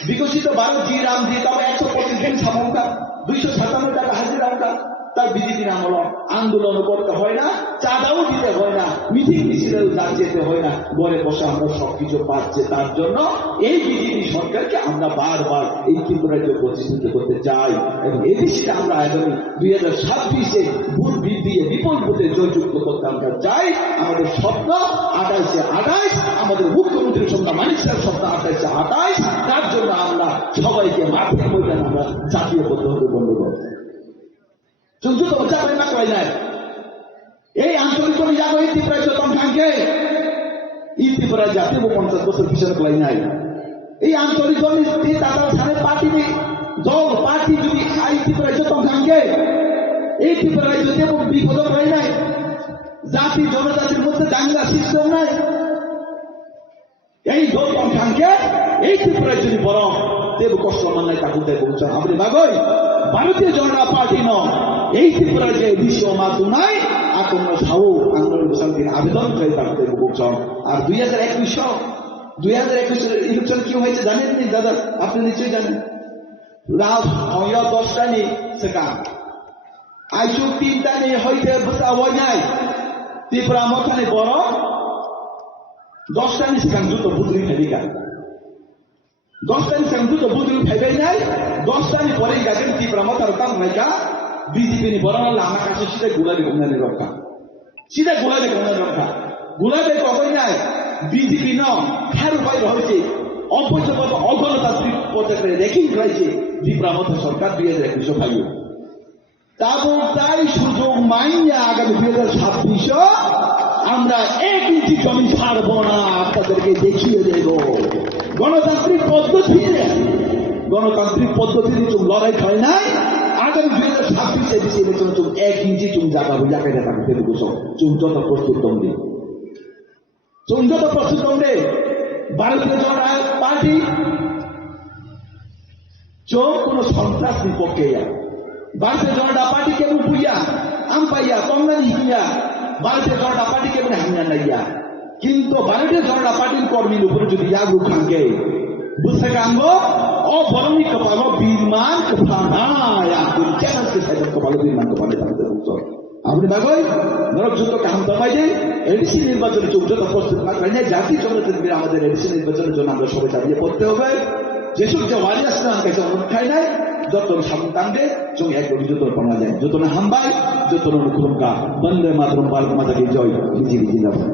বিকশিত ভারত জি রামজি তবে 125 দিন সামুকা 257 টাকা হাজিরা ওটা তার বিজেপি আমল আন্দোলন করতে হয় না, চাঁদাও দিতে হয় না, মিটিং মিছিলেও যেতে হয় না, ঘরে বসে আমরা সবকিছু পাচ্ছে। তার জন্য এই বিজেপি সরকারকে আমরা বারবার এই ত্রিপুরাকে প্রতিষ্ঠিত করতে চাই এবং এদেশে আমরা আগামী 2026-এ ভোট দিয়ে বিপুল ভোটে জয়যুক্ত করতে আমরা চাই। আমাদের স্বপ্ন 28 আমাদের মুখ্যমন্ত্রীর স্বপ্ন মানুষের স্বপ্ন 28 তার জন্য আমরা সবাইকে মাঠে ময়দানে আমরা জাতীয় পদ্ধতি বন্ধুগণ চুন্তু তো যাবে না কয় নাই এই আঞ্চলিক যাবো এই ত্রিপুরা চতম খানকে এই ত্রিপুরা জাতীয় 50 বছর পিছনে কয় নাই এই আঞ্চলিক দল তাদের সামনে পার্টি দল পার্টি যদি এই ত্রিপুরা চতম খানকে এই ত্রিপুরায় যদি বিপদ হয় নাই জাতি জনজাতির মধ্যে দাঙ্গা সৃষ্টি নাই এই দল খানকে এই ত্রিপুরায় যদি বড় দেব কষ্ট নাই তাকে দেব আপনি ভাগই ভারতীয় জনতা পার্টি ন এই ত্রিপুরার যে বিষয় মাত্র নাই আকন্দ সাহু আন্দোলন শান্তির আবেদন করে তাকে বলছেন। আর 2021 ইলেকশন কি হয়েছে জানেন নি দাদা? আপনি নিশ্চয়ই জানেন। রাত 10টা নি সেকা আইসু 3টা নি হইতে বুঝা হয় নাই ত্রিপুরা মথানে বড় 10টা নি সেখান জুত বুঝলি ফেলিকা 10টা নি সেখান জুত বুঝলি ফেলাই নাই 10টা নি পরে গাছেন ত্রিপুরা মথার তাম নাইকা বিজেপি নি বড় হলে আমার কাছে সিধা গোলাপি ঘুমনানি রক্ষা সিধা গোলাপি ঘুমনানি রক্ষা গোলাপি কখন নাই বিজেপি ন খার উপায় রয়েছে অবৈধ অগণতান্ত্রিক পদ্ধতিতে রেখিং রয়েছে ত্রিপুরা মথা সরকার 2021 পাইও তাই সুযোগ মাইনে আগামী 2026 আমরা 1 ইঞ্চি জমি ছাড়বো না আপনাদেরকে দেখিয়ে দেব গণতান্ত্রিক পদ্ধতিতে চুম লড়াই হয় নাই আগামী 2026 এদেশে ইলেকশন চুম 1 ইঞ্চি চুম জায়গা যাকে দেখাবে তেলুগু চুম যত প্রস্তুত দণ্ডে ভারতীয় জনতা পার্টি চোখ কোন সন্ত্রাস বিপক্ষে ভারতীয় জনতা পার্টি কেমন পুইয়া আম পাইয়া কংগ্রেস হিয়া ভারতীয় জনতা পার্টি কেমন হাঙ্গা নাইয়া কিন্তু ভারতীয় জনতা পার্টির কর্মীর উপরে যদি ইয়াগু খাঙ্গে বুঝতে গাঙ্গো অবরণী কপাল বিমান কপানায়া তুমি কেন কপাল বিমান কপালে থাকতে বলছো আপনি ভাবই নরক যুদ্ধ কাম দমাই দেয় এডিসি নির্বাচনের যুদ্ধ প্রস্তুত না করে জাতি জনতাদের আমাদের এডিসি নির্বাচনের জন্য আমরা সবাই দাঁড়িয়ে পড়তে হবে যেসব যে ওয়ারিয়াস নাম কাছে অনুঠাই নাই যত সামনে টানবে চোখ এক যত পাওয়া যায় যত না হামবাই যত অনুকুলকা বন্দে মাতরম ভারত মাতাকে জয় বিজেপি জিন্দাবাদ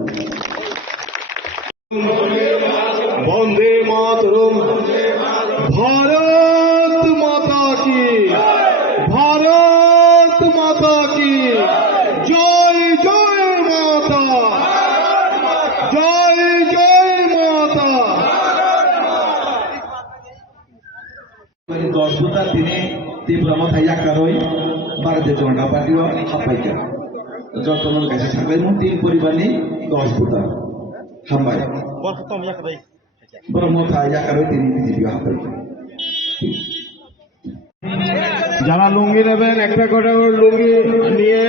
বন্দে মাতরম ভারত মাতা কি ভারত মাতা কি জয় জয় মাতা জয় জয় মাতা 10 বুতা তিনি ত্রিপুরা মথায় একারই ভারতীয় জনতা পার্টিও হাফাইকা যত লোক কাছে থাকবে 3 পরিবারই 10 বুতা হামবাই বড় মথায় একারই তিনি বিজেপি হাফাইকা যারা লুঙ্গি নেবেন একটা করে লুঙ্গি নিয়ে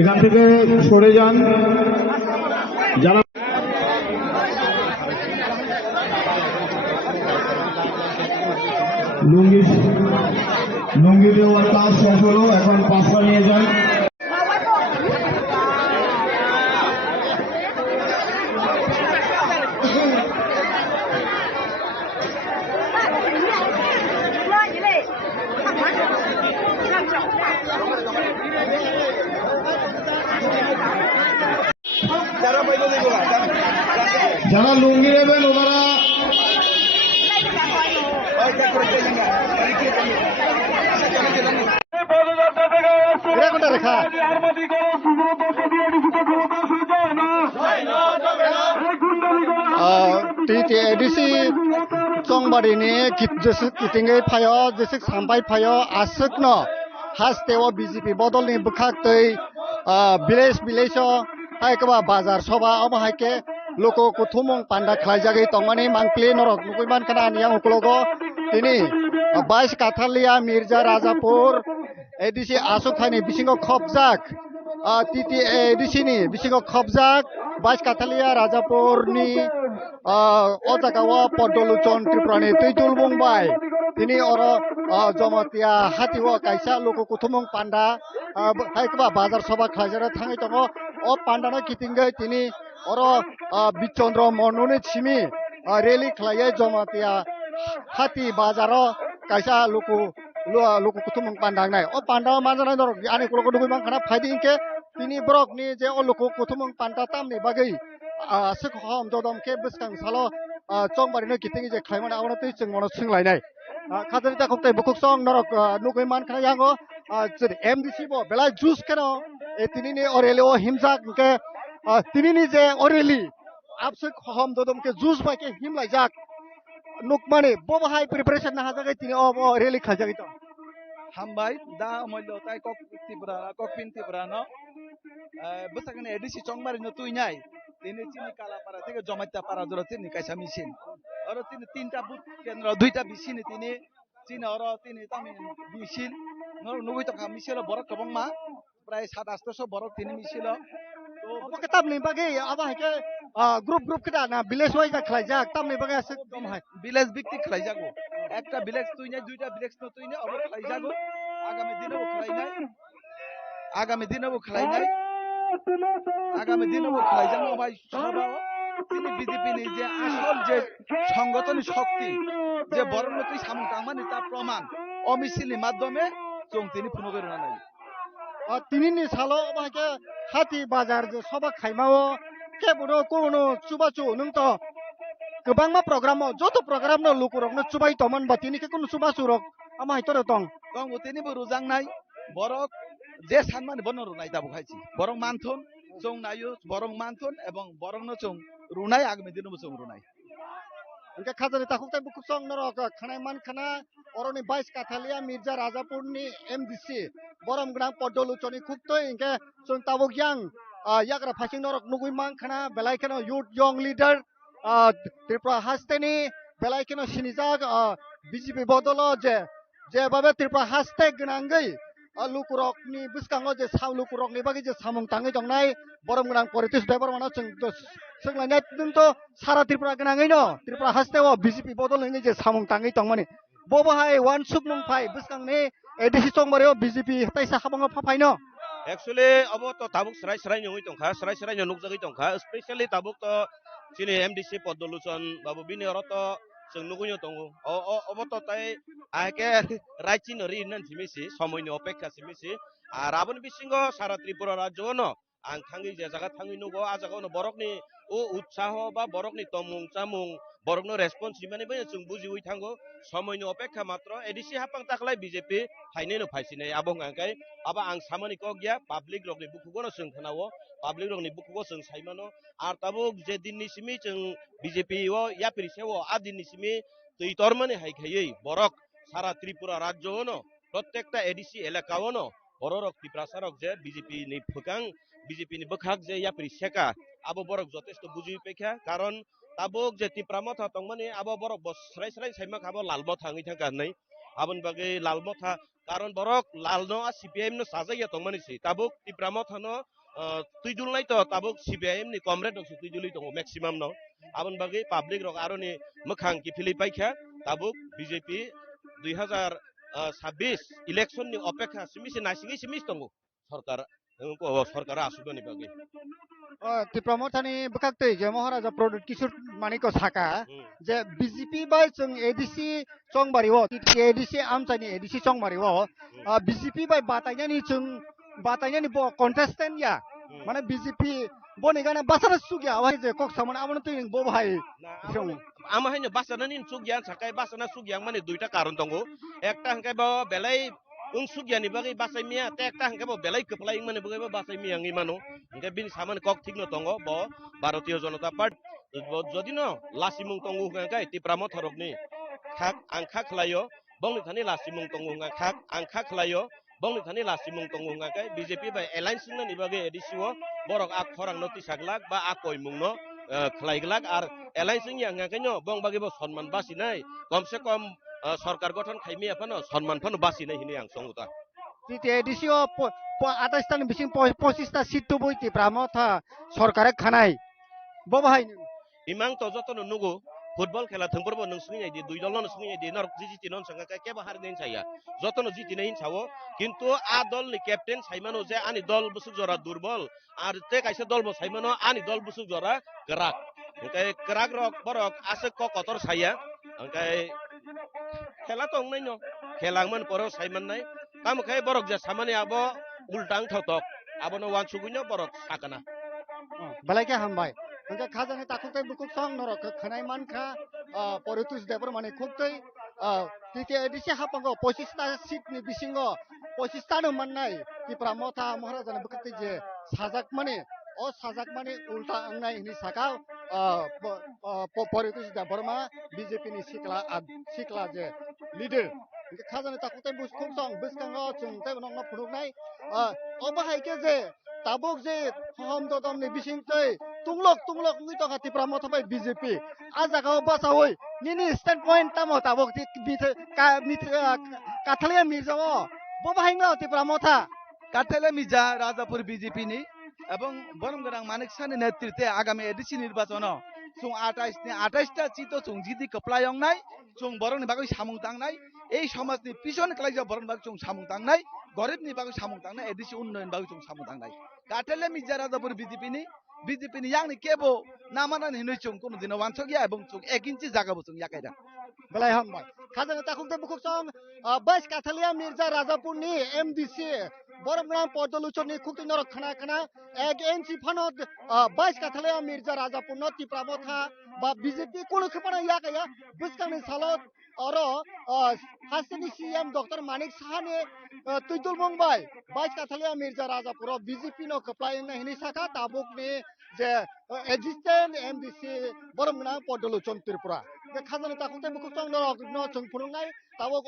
এখান থেকে সরে যান যারা লুঙ্গি দেওয়ার কাজ শেষ হলো এখন পাঁচটা নিয়ে যান যারা লুঙ্গি নেবেন ওনারা রেখা एडिसी चंबारिनि जेसे कितिङै फायो जेसे सामबाय फायो आसुकनो हास्तेव बीजेपी बदलनि बुखाक्तै विलेज हायकबा बाजार सभा अब हायके लोको कुथुमं पांडा खायजागै तंमानि मांक्लि नरक नुकैमान खाना निया उकलोगो तिनि 22 काथालिया मिर्जा राजापुर एडिसी आसुखानि बिसिङो खबजाक titi edisi ni bisingo khobjak 22 kathalia Rajapurni o jagawa Podoluchon Tripurani Tuidul Mumbai tini oro jamatia hatiwo kaisa loko kuthumung panda haikba bazar sabha khaijara thangai tongo o pandana kitingai tini oro Bichandra Monuni chimi rally khlaiye jamatia hati bazaro kaisa loko kuthumung pandang nai o panda manjana dor ani kuloko dugui mang khana phaidi inke tini brok ni je o loko kuthumung panda tamni bagai sikhom jodom ke biskang salo chongbari no kitingi je khlaimana awna tui chungmono singlai khadari ta khoktai bukuk song norok nugui man khana yango MDC bo belai juice keno e tini ni oreli o himjak ke tini ni je oreli apsik khom jodom ke juice ba ke himlai jak nukmani bo bahai preparation na hajagai tini o rally khajagai to Hambai da moilo tai kok pin tibra no besakane edisi chongmari no tuinyai tini chini kala para থেকে জমাইতা para jora tini kaisa misin oro tini tinta but kendra duita bisin tini chini oro tini tami bisin no nugui to kamisilo borok kobong ma প্রায় 7-800 borok tini misilo to oke tamni bagai aba hake group kita na village wise khlaijak tamni bagai asik tom hai village ভিত্তিক খেলাই যাবো একটা village তুই নাই দুইটা village তো তুই নাই অবর খেলাই যাবো আগামী দিনেও খেলাই নাই আগামী দিনেও খেলাই নাই আগামী দিনেও খেলাই যাবো ভাই সবাই তিনি বিজেপি নি যে আসল যে সংগঠন শক্তি যে বরণতি সামতামানি তা প্রমাণ অমিছিলনি মাধ্যমে চং তিনি পুনগরনা নাই tini ni salo aba hake hati bazar je soba khaimao ke bono kono chubachu nung to kebangma program joto program no lukurok no chubai toman ba tini ke kono chubachu rok ama hitore tong কং তিনি রুজাং নাই বরক যে সানমান বন রুনাই দাবো খাইছি বরং মানথুন চং নাইও বরং মানথুন এবং বরং ন চং রুনাই আগামী দিনও চং রুনাই Engke khajari ta khoktai bukuk song norok khanai man khana oroni 22 kathalia Mirza Rajapurni MDC borom gnang Podoluchoni khuktoi engke chung tabuk yang yakra phasing norok nugui man khana belai keno youth young leader Tripura hasteni belai keno sinijak BJP bodolo je babe Tripura haste gnangai lukurokni biskango je lukurokni bagi je samung tangai jongnai borom gnang politics bebar mana chung senglainai to sara Tripura gnangai no Tripura haste o BJP bodol ni je samung tangai tongmani bo bahai wan sukmung phai biskangni edisi chongmari o BJP taisa habang phapai no actually abo to tabuk serai nyoi tongkha serai nyonuk jagi tongkha especially tabuk to sini MDC Podoluchon babu bini oroto जों नुगुयो दङ अबतताय आके रायचिन रिनन सिमिसि समयनि अपेक्षा सिमिसि are आबन बिसिंगो सारा त्रिपुरा राज्यनो आं थांगि जे जागा थांगि नुगो आ जागानो बरकनि ओ उत्साह बा बरकनि तमुं चामुं बरकनो response सिमाने बे जों बुजिवै थांगो समयनि अपेक्षा मात्र एडिसि हापां ताखलाय बीजेपी फाइनेनो फाइसिनै आबं आंगाय आबा आं सामानि को गया पाब्लिक रगनि बुकुगोनो जों खोनावो पाब्लिक रगनि बुकुगो जों साइमानो आर ताबो जे दिननि सिमि जों बीजेपी ओ या पिरिसेव आ दिननि सिमि तैतरमाने हाइखायै बरक सारा त्रिपुरा राज्यनो प्रत्येकटा एडिसि एलाकावनो बररक तिप्रासारक जे बीजेपी नि फुकां बीजेपी नि बखाक जे या पिरिसेका आबो बरक जथेष्ट बुजिवै पेखा कारण ताबुक जे तिप्रामथा तंमाने आबो बरक बस्राय साइमा खाबो लालमो थाङै थाका नै आबन बागै लालमथा कारण बरक लालनो आ सीपीएम नो साजाया तंमाने सि ताबुक तिप्रामथानो तुइदुलनाय तो ताबुक सीपीएम नि कमरेड नो तुइदुलि दङ मैक्सिमाम नो आबन बागै पब्लिक रक आरोनि मोखां कि फिलि पाइखा ताबुक बीजेपी 2026 इलेक्शन नि अपेक्षा सिमिसि नासिङै सिमिस दङ सरकार आसुदनि बागै तिप्रामथानि बखाक्तै जे महाराजा प्रदुत किशोर मानिको साका जे बीजेपी बाय जों एडिसि चंगबारिwo एडिसि आमचानि एडिसि चंगबारिwo बीजेपी बाय बातायनानि बो कन्टेस्टेन्ट या माने बीजेपी बनि गाना बासारा सुगिया वाइ जे कक सामान आबन तुइ बो भाइ आमा हैनो बासानानि सुगिया साकाय बासाना सुगिया माने दुइटा कारण दङ एकटा हंकाय बा बेलाय सुगियानि बागै बासायमिया एकटा हंकाय बा बेलाय कपलाय माने बागै बासायमिया ngि मानो हंकाय बिनि सामान कक थिक न दङ बो भारतीय जनता पार्टी जदि न लासिमुं दङ हंकाय तिप्रामथरकनि खाक आंखा खलायो बंनि थानि लासिमुं दङ हंगा खाक आंखा खलायो bong thani lasimung tongung ngakai BJP by alliance na nibage edisiwo borok ak khorang no tisaglag ba akoi mungno khlaiglak ar alliance yang ngakai no bong bagi bo sonman basi nai komse kom sarkar gothan khaimi apano sonman phano basi nai hini ang songuta titi edisiwo 28 বিসিং 25 seat তো বই ত্রিপুরা থা সরকারে খানাই ববাহাই ইমাং তো যতন নুগো football খেলা থংবরবো নং সুঙি দি দুই দল সুঙি দি নরক জিতি নন সঙ্গে কে বাহার দিন ছাইয়া যতন জিতি নাই ছাও কিন্তু আ দল ni ক্যাপ্টেন সাইমানো যে আনি দল বুসুক জরা দুর্বল আর তে কাইসে দল বো সাইমানো আনি দল বুসুক জরা গরাক ওকে গরাক রক বরক আছে ক কতর ছাইয়া ওকে খেলা তো নাই ন খেলাংমান পরো সাইমান নাই তামখাই বরক যে সামানি আবো উল্টাং ঠতক আবনো ওয়ান সুগুইনো বরক সাকানা বেলাইকে হামবাই ओंका खाजाने ताकुते बुकुक सं नरक खनाय मानखा परितुस देबर माने खुबतै तिके एदिसे हापांगो 25 ता सीट नि बिसिंगो 25 ता माननाय तिप्रा मथा महाराजाने बुकते जे साजाक माने उल्टा अंगनाय नि साका परितुस देबर मा बीजेपी नि सिकला जे लीडर ओंका खाजाने ताकुते बुकुक सं बिसकांगो चुंगते नंगना फुरुनाय अबाहायके जे ताबुक जे हम ददमनि बिसिंतै तुंगलक नुई तो खाती प्रामो थबाय बीजेपी आ जागाव बासावै निनि स्टैंड पॉइंट तामो ताबुक काथलिया मिर्जाओ बबाहायनो ति प्रामो था কাঠেলে মির্জা রাজাপুর বিজেপি নি এবং বরমগরাং মানিক সানি নেতৃত্বে আগামী এডিসি নির্বাচন চুং 28 টা চিত চুং জিদি কপ্লায়ং নাই চুং বরংনি বাগৈ সামুং তাংনাই এই সমাজনি পিছন কলাইজা বরং বাগ চুং সামুং তাংনাই গরিবনি বাগৈ সামুং তাংনাই এডিসি উন্নয়ন বাগৈ চুং সামুং তাংনাই কাঠেলে মির্জা রাজাপুর বিজেপি নি yang ni kebo namana ni hinui chung kono dino wansok ya ebong chung 1 inci jaga bo chung yakaida belai hambai khajana takuk te bukuk song bas kathalia mirza rajapur ni mdc boromgram podoluchon ni khukti norok khana 1 inci phanot bas kathalia mirza rajapur no tipramo tha ba bjp kono khapana yakaya buskani salot oro hasini cm dr manik sahane tuidul mongbai bas kathalia mirza rajapur bjp no khaplai na hini saka tabuk ni যে existent MDC বরমনা পদলোচন Tripura যে খাজানি তাকুতে বুকুচং নরক ন চং ফুরুংনাই তাবক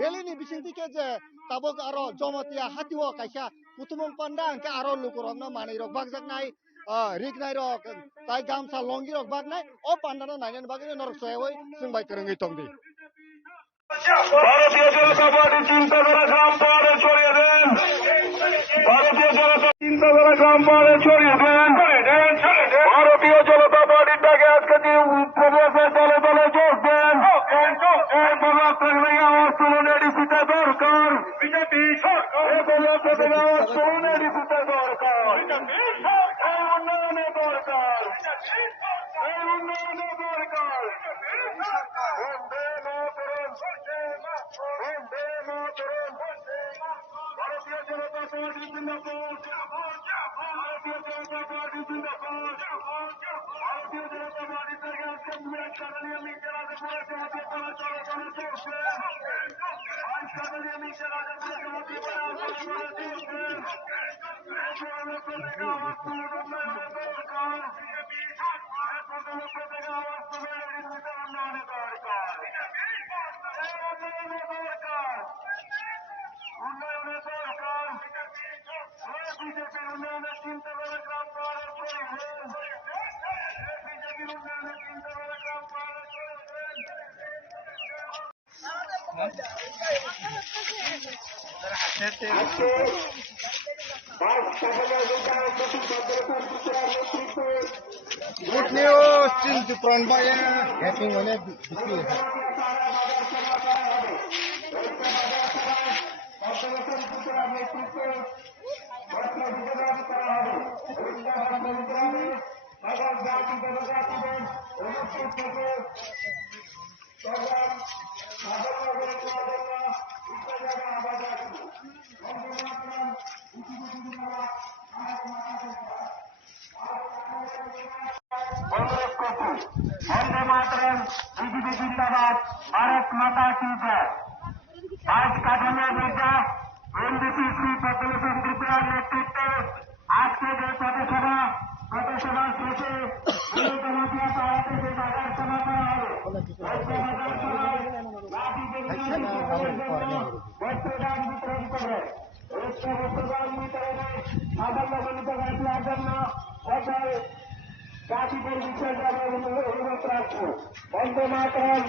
rally ni bisingtike je tabok aro jomatiya hatiwo kaisa kutumong panda angke aro lukurok no manai rok bakjaknai rignai rok tai gamsa longi rok baknai o panda no nainen bagini norok soyoi sungbai kerengi tongdi ভারতীয় জনতা party চিন্তাধারা গ্রাম পাহাড়ে ছড়িয়ে দেন ভারতীয় জনতা চিন্তাধারা গ্রাম পাহাড়ে ছড়িয়ে দেন ভারতীয় জনতা পার্টির ডাকে আজকে প্রবেশের দলে দলে যোগ দেন এই প্রভাব আওয়াজ তুলুন এডিসিতে দরকার বিজেপি সরকার এই প্রভাব আওয়াজ তুলুন এডিসিতে দরকার এই উন্নয়নে দরকার এই উন্নয়নে দরকার ভারতীয় জনতা পার্টি জিন্দাবাদ ভারতীয় জনতা পার্টি জিন্দাবাদ ভারতীয় জনতা পার্টি থেকে আজকে কাদালিয়া মির্জা রাজাপুরে জাতীয় করা চলাচল করছে কাদালিয়া মির্জা রাজাপুরে জাতীয় করা চলাচল Good news, Chin Jupron Baya. Getting on it. Vande Mataram BJP जिंदाबाद भारत माता की जय आज काठिया मिर्जा एमडीसी श्री पॉपुलेशन त्रिपुरा नेतृत्व आज के जो पदसभा শেষে জনপ্রিয় পাড়াতে যে বাজার সভা করা হবে ওই বাজার সভায় বস্ত্রদান বিতরণ করবে বস্ত্রদান বিতরণে সাধারণ গণিত গাইডলাইনের জন্য সকল গাজীপুর বিশ্ববিদ্যালয়ের অনুরোধ রাখবো বন্দে মাতরম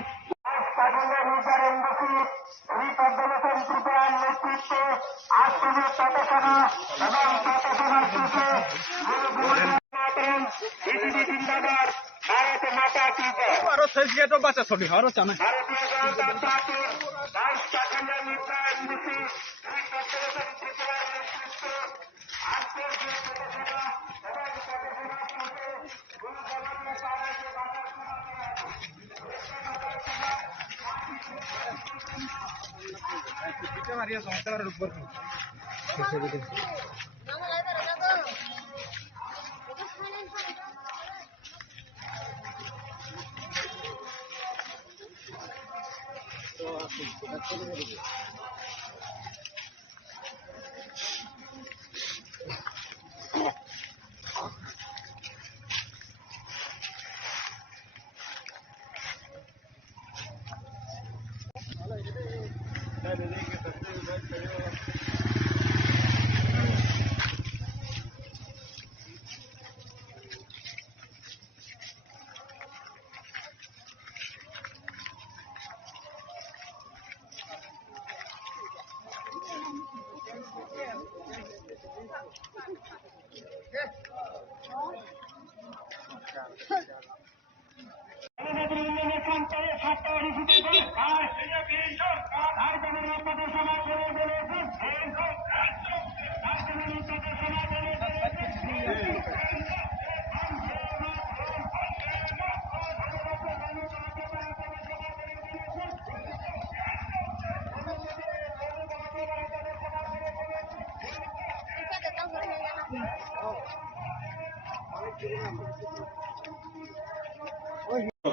ভারত থেকে তো বাচ্চা ছবি ভারত জানে মারিয়া সংস্কারের উপর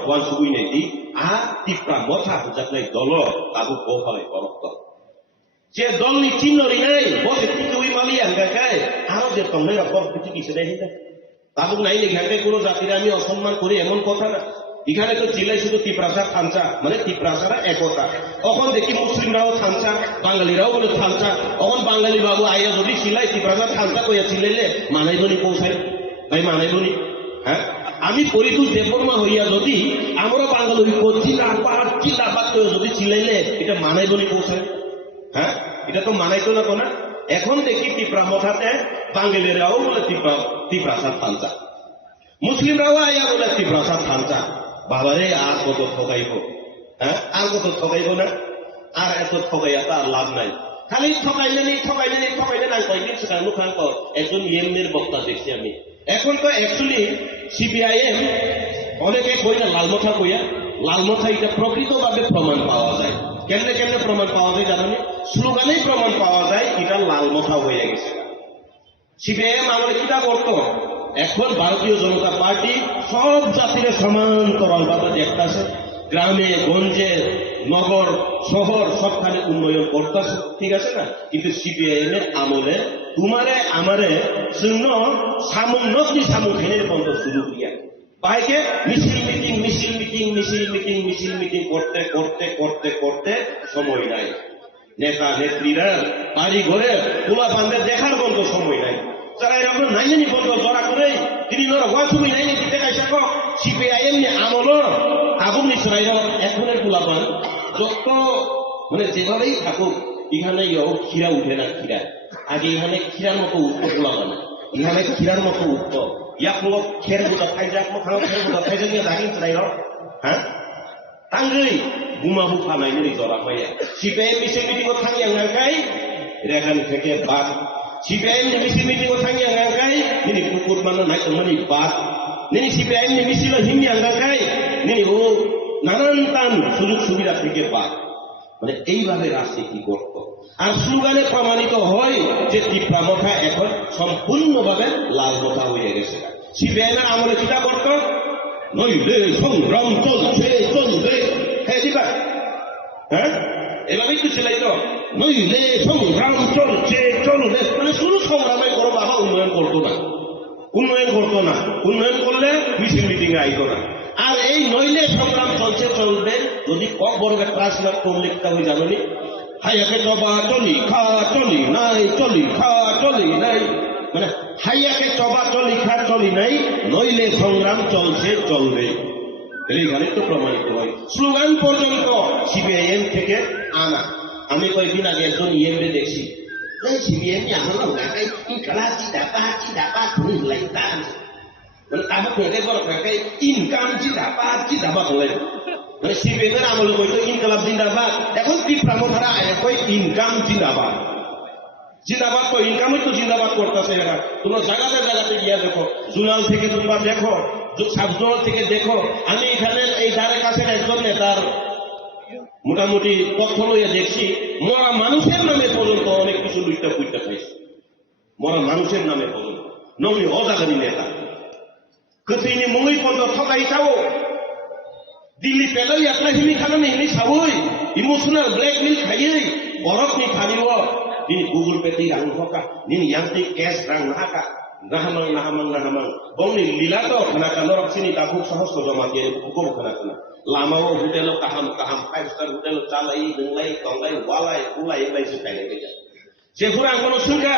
Wan subuh ini tipra motha hujatnai dolo tabuk bohai korokto. Je dol ni cinori nai bose tikui mali anggakai aro je tongnai rapor কিছু কিছু দেই না tabuk nai ni ঘাটে কোনো জাতির আমি অসম্মান করি এমন কথা না এখানে তো চিল্লাই শুধু তিপ্রাসা থানচা মানে তিপ্রাসারা একতা এখন দেখি মুসলিমরাও থানচা বাঙালিরাও বলে থানচা এখন বাঙালি বাবু আইয়া যদি চিল্লাই তিপ্রাসা থানচা কইয়া চিল্লাইলে মানাইবনি পৌঁছাই ভাই মানাইবনি হ্যাঁ আমি পরিতুষ দেববর্মা হইয়া যদি আমরা বাঙালি চিল্লাবাদ করে যদি চিল্লাইলে এটা মানাইবনি পৌঁছাই হ্যাঁ এটা তো মানাইতো না কোনা এখন দেখি তিপ্রা মঠাতে বাঙালিরাও বলে তিপ্রাসা থানচা মুসলিমরাও আইয়া বলে তিপ্রাসা থানচা বাবারে আর কত ঠকাইব হ্যাঁ আর কত ঠকাইব না আর এত ঠকাইয়া তার লাভ নাই খালি ঠকাইলেনি আমি কয়েকদিন সেখানে মুখান পর একজন ইয়েমের বক্তা দেখছি আমি এখন তো অ্যাকচুয়ালি সিপিআইএম অনেকে কই না লালমঠা কইয়া লালমঠা এটা প্রকৃতভাবে প্রমাণ পাওয়া যায় কেমনে কেমনে প্রমাণ পাওয়া যায় জানেন স্লোগানেই প্রমাণ পাওয়া যায় এটা লালমঠা হয়ে গেছে সিপিআইএম আমলে কিটা করতো এখন ভারতীয় জনতা পার্টি সব জাতির সমান্তরালভাবে দেখতেছে গ্রামে গঞ্জে নগর শহর সবখানে উন্নয়ন করতেছে ঠিক আছে না কিন্তু সিপিআইএম এর আমলে তোমারে আমারে শূন্য সামুন্নতি সামুখেনের বন্ধ শুরু দিয়া বাইকে মিছিল মিটিং করতে করতে করতে করতে সময় নাই নেতা নেত্রীরা বাড়ি ঘরে পোলা পান্ডে দেখার বন্ধ সময় নাই যারা এরকম নাই জানি বন্ধ জড়া করে তিনি ওয়াছুমি নাই নাকি দেখাইছে সিপিআইএম আমল আগুন নিশ্চয় এখনের পোলা পান যত মানে যেভাবেই থাকুক এখানে ক্ষীরা উঠে না ক্ষীরা আগে এখানে ক্ষীরার মতো উঠতো পোলা পানা এখানে ক্ষীরার মতো উঠতো ইয়াক লোক খের বোঝা খাই যাক খাও খের বোঝা খাই যাক দাগিন চাই হ্যাঁ তাঙ্গই বুমাবু ফানাই নি জড়া পাইয়া সিপিআইএম মিটিং থাকি আঙ্গাই রেগান থেকে বাদ সিপিআইএম মিটিং থাকি আঙ্গাই নিনি কুকুর মানো নাই মানে বাদ নিনি সিপিআইএম মিছিল হিন্দি আঙ্গাই নিনি ও নানান টান সুযোগ সুবিধা থেকে বাদ মানে এইভাবে রাজনীতি করত আর স্লোগানে প্রমাণিত হয় যে তিপ্রা মঠা এখন সম্পূর্ণভাবে লাল মঠা হয়ে গেছে সিপিআইএম এর আমলে চিন্তা করত নইলে সংগ্রাম চলবে হ্যাঁ দিবা হ্যাঁ এভাবেই তো ছিলাই তো নইলে সংগ্রাম চলবে মানে শুরু সংগ্রামে করো বাবা উন্নয়ন করতো না উন্নয়ন করলে মিছিল মিটিং এ আইতো না আর এই নইলে সংগ্রাম চলবে যদি ক বড় একটা আসলাম কোন লিখতে হয়ে যাবেনি হাইয়াকে চবা চলি খা চলি নাই মানে হাইয়াকে চবা চলি খা চলি নাই নইলে সংগ্রাম চলবে এখানে তো প্রমাণিত হয় স্লোগান পর্যন্ত সিপিআইএম থেকে আনা। আমি কয়েকদিন আগে একজন ইএমএ দেখছি সিপিআইএম ইনকাম জিন্দাবাদ জিন্দাবাদ হলেন মানে সিপিএমের আমল হয়তো ইনকালাব জিন্দাবাদ, এখন তীব্রামথারা কয় ইনকাম জিন্দাবাদ। জিন্দাবাদ তো ইনকামই তো জিন্দাবাদ করতেছে এরা। তোমরা জায়গাতে জায়গাতে গিয়া দেখো, জুনাল থেকে তোমরা দেখো, সাবজোনাল থেকে দেখো। আমি এখানে এই ধারে কাছে একজন নেতার মোটামুটি তথ্য লইয়া দেখছি, মরা মানুষের নামে পর্যন্ত অনেক কিছু লুইটা পুইটা খাইছে। মরা মানুষের নামে পর্যন্ত নমনি অজাগানি নেতা কতইনি মুই পর্যন্ত ঠকাই চাও দিল্লি পেলাই আপনার হিমি খানানি হিমি সাবই ইমোশনাল ব্ল্যাকমেল খাইয়ে বরফ নি খানিব ini Google Pay ti rang hoka ni yang ti cash rang naka nahamang bong ni lila to kana kana sini tabuk sahos ko jama ke hukum kana lama wo hotel kaham 5 star hotel chalai denglai tonglai walai ulai ulai sukai ke সেগুলো কোনো সুবিধা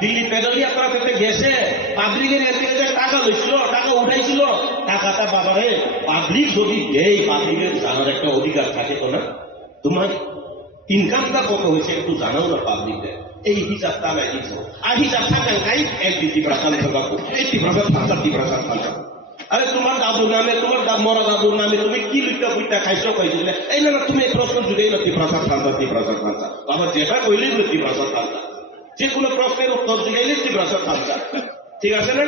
Delhi pedal যাত্রা থেকে গেছে পাবলিকের থেকে টাকা লইছিল টাকা উঠাইছিল টাকাটা বাবারে পাবলিক যদি দেয় পাবলিকের জানার একটা অধিকার থাকে তো না তোমার ইনকামটা কত হয়েছে একটু জানাও না পাবলিকদের এই হিসাবটা আমি দিচ্ছ আর হিসাব থাকেন গাই একটি তীব্রাসান থাকবো এই তীব্রাসান থাকবো আরে তোমার দাদুর নামে তোমার মরা দাদুর নামে তুমি কি লিখতে বুঝতে খাইছো কইছিলে এই না তুমি এই প্রশ্ন জুড়েই না তীব্রাসান খালসা আবার যেটা কইলেই না তীব্রাসান খালসা যে কোনো প্রশ্নের উত্তর দিলেই তীব্রাসান খালসা ঠিক আছে না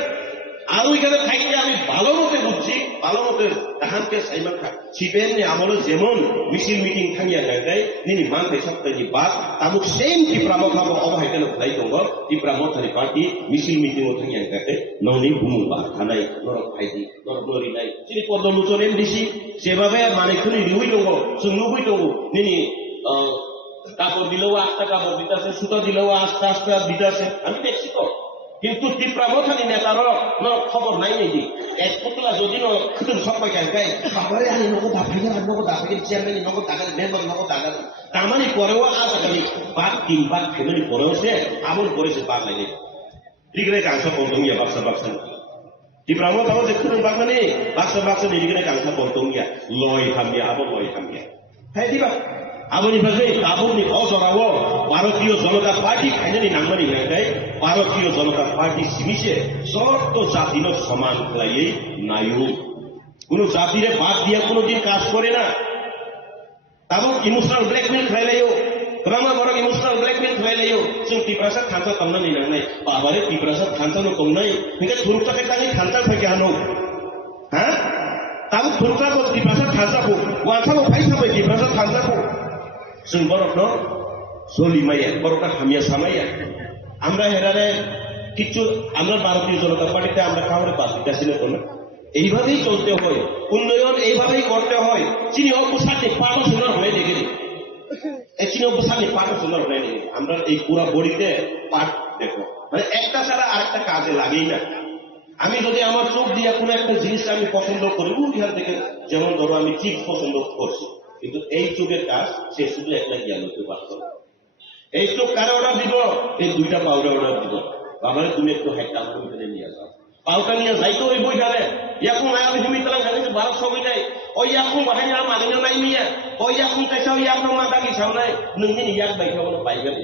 আর ওইখানে থাকতে আমি ভালো মতে বুঝছি ভালো মতে তাহানকে সাইমান খা সিপিএম আমলে যেমন মিছিল মিটিং থামিয়া গায় নিনি মানতে সপ্তাহে বাদ তামুক সেম তীব্রামখাবো অবহাইতেন খাই দङ তীব্রামথানি পার্টি মিছিল মিটিং থামিয়া গায় ননি বুমুবা থানাই নরক ফাইদি নরক নরি নাই যিনি পদ্মলোচন এমডিসি সেভাবে মানে খুনি রিউই দङ সুনুবই দङ নিনি কাপড় দিলেও আস্তা কাপড় দিতেছে সুতা দিলেও আস্তে আস্তে দিতেছে আমি দেখছি তো কিন্তু তীব্রামথানি নেতার খবর নাই নেই এক পুতলা যদি খুতুন সবাই গাই বাবারে আনি নগদ দাফাই চেয়ারম্যান নগদ দাগার মেম্বার নগদ দাগার তামানি পরেও আজ আগামী বাদ 3 বার ফ্যামিলি পরেও সে আমল করেছে বাদ লাগে দিগরে কাঁচা পন্তমিয়া বাক্সা তীব্রামথ আবার খুতুন বাগমানে বাক্সা দিগরে কাঁচা পন্তমিয়া লয় হামিয়া আবার লয় হামিয়া হ্যাঁ দিবা আবনিভাবে কাবুনি অজরাও ভারতীয় জনতা পার্টি খাইনি নাংমানি গায় ভারতীয় জনতা পার্টি সিমিছে সমস্ত জাতির সমান খেলাই নাইও কোন জাতিরে বাদ দিয়া কোনোদিন কাজ করে না তাবো ইমোশনাল ব্ল্যাকমেল খাইলাইও রামা বড় ইমোশনাল ব্ল্যাকমেল খাইলাইও जों তীব্রাসাদ খানসা তমনানি নাংনাই বাবারে তীব্রাসাদ খানসানো তমনাই নিকে থুরুকটাকে টানি খানসা থেকে আনো হ্যাঁ তাবো থুরুকটাকে তীব্রাসাদ খানসাকো ওয়াথাবো ফাইসাবো তীব্রাসাদ খানসাকো जों बर'नो सलिमाया बर'টা হামিয়া সামাইয়া আমরা হেরারে কিছু আমরা ভারতীয় জনতা পার্টিতে আমরা কাউরে পাস দিতেছি না এইভাবেই চলতে হয় উন্নয়ন এইভাবেই করতে হয় চিনি অবসানে পাটো সোনার হয়ে দেখে চিনি অবসানে পাটো সোনার হয়ে দেখে আমরা এই পুরা বড়িতে পাট দেখো মানে একটা ছাড়া আরেকটা কাজে লাগেই না আমি যদি আমার চোখ দিয়ে কোনো একটা জিনিস আমি পছন্দ করি এখান থেকে যেমন ধরো আমি ঠিক পছন্দ করছি কিন্তু এই চোখের কাজ সে শুধু একটা জ্ঞান হতে পারত এই চোখ কারে অর্ডার দিব এই 2টা পাউডার অর্ডার দিব বাবারে তুমি একটু হ্যাকটা করে নিয়ে যাও পাউটা নিয়ে যাইতো ওই বই জানে এখন আমি তুমি তালা জানি ভারত ছবি নাই ওই এখন বাহানি আর মাগিনা নাই নিয়ে ওই এখন কাইসাও ইয়াক মা দাগি ছাও নাই নोंनि ইয়াক বাইখাবো পাইবেন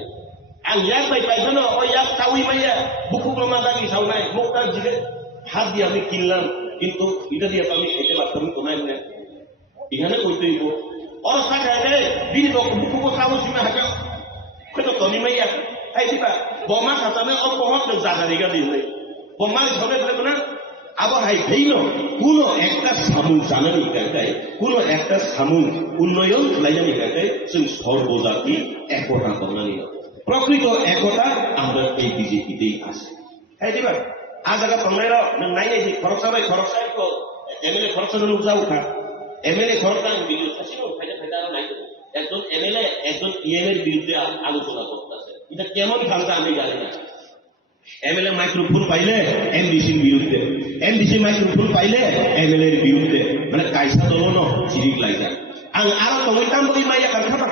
आं ইয়াক পাইবেন ওই ইয়াক তাউই মাইয়া বুকু মা দাগি ছাও নাই মুখটা জিগে হাত দিয়ে আমি কিনলাম কিন্তু এটা দিয়ে আমি খেতে পারতাম তো নাই না এখানে কইতে দিব और साथे बिनि बुकु साबो सिमा हाजो कतो तनि मैया हाय दिबा बमा खाताने और बहुत जागारि गा दिले बमा झरे ধরে না আবার হাই দেইনো কোন একটা সামুন জানানি গায় কোন একটা সামুন উন্নয়ন লাইনি গায় जों সর্বজাতি একতা বানানি প্রকৃত একতা আমরা এই বিজেপিতেই আছে হাই দিবা আজ আগা তংলাইরা নাই নাই খরচাবাই তো এমএলএ খরচানো যাও খা এমএলএ খরচান ভিডিও আসিনো ফাইদা নাই একজন এমএলএ একজন ইএমের বিরুদ্ধে আলোচনা করতেছে এটা কেমন খালতা আমি জানি না এমএলএ মাইক্রোফোন পাইলে এমডিসির বিরুদ্ধে এমডিসি মাইক্রোফোন পাইলে এমএলএ এর বিরুদ্ধে মানে কাইসা দলনো চিরিক লাইজা আং আরো তমইতাম বলি মাইয়া কারখানা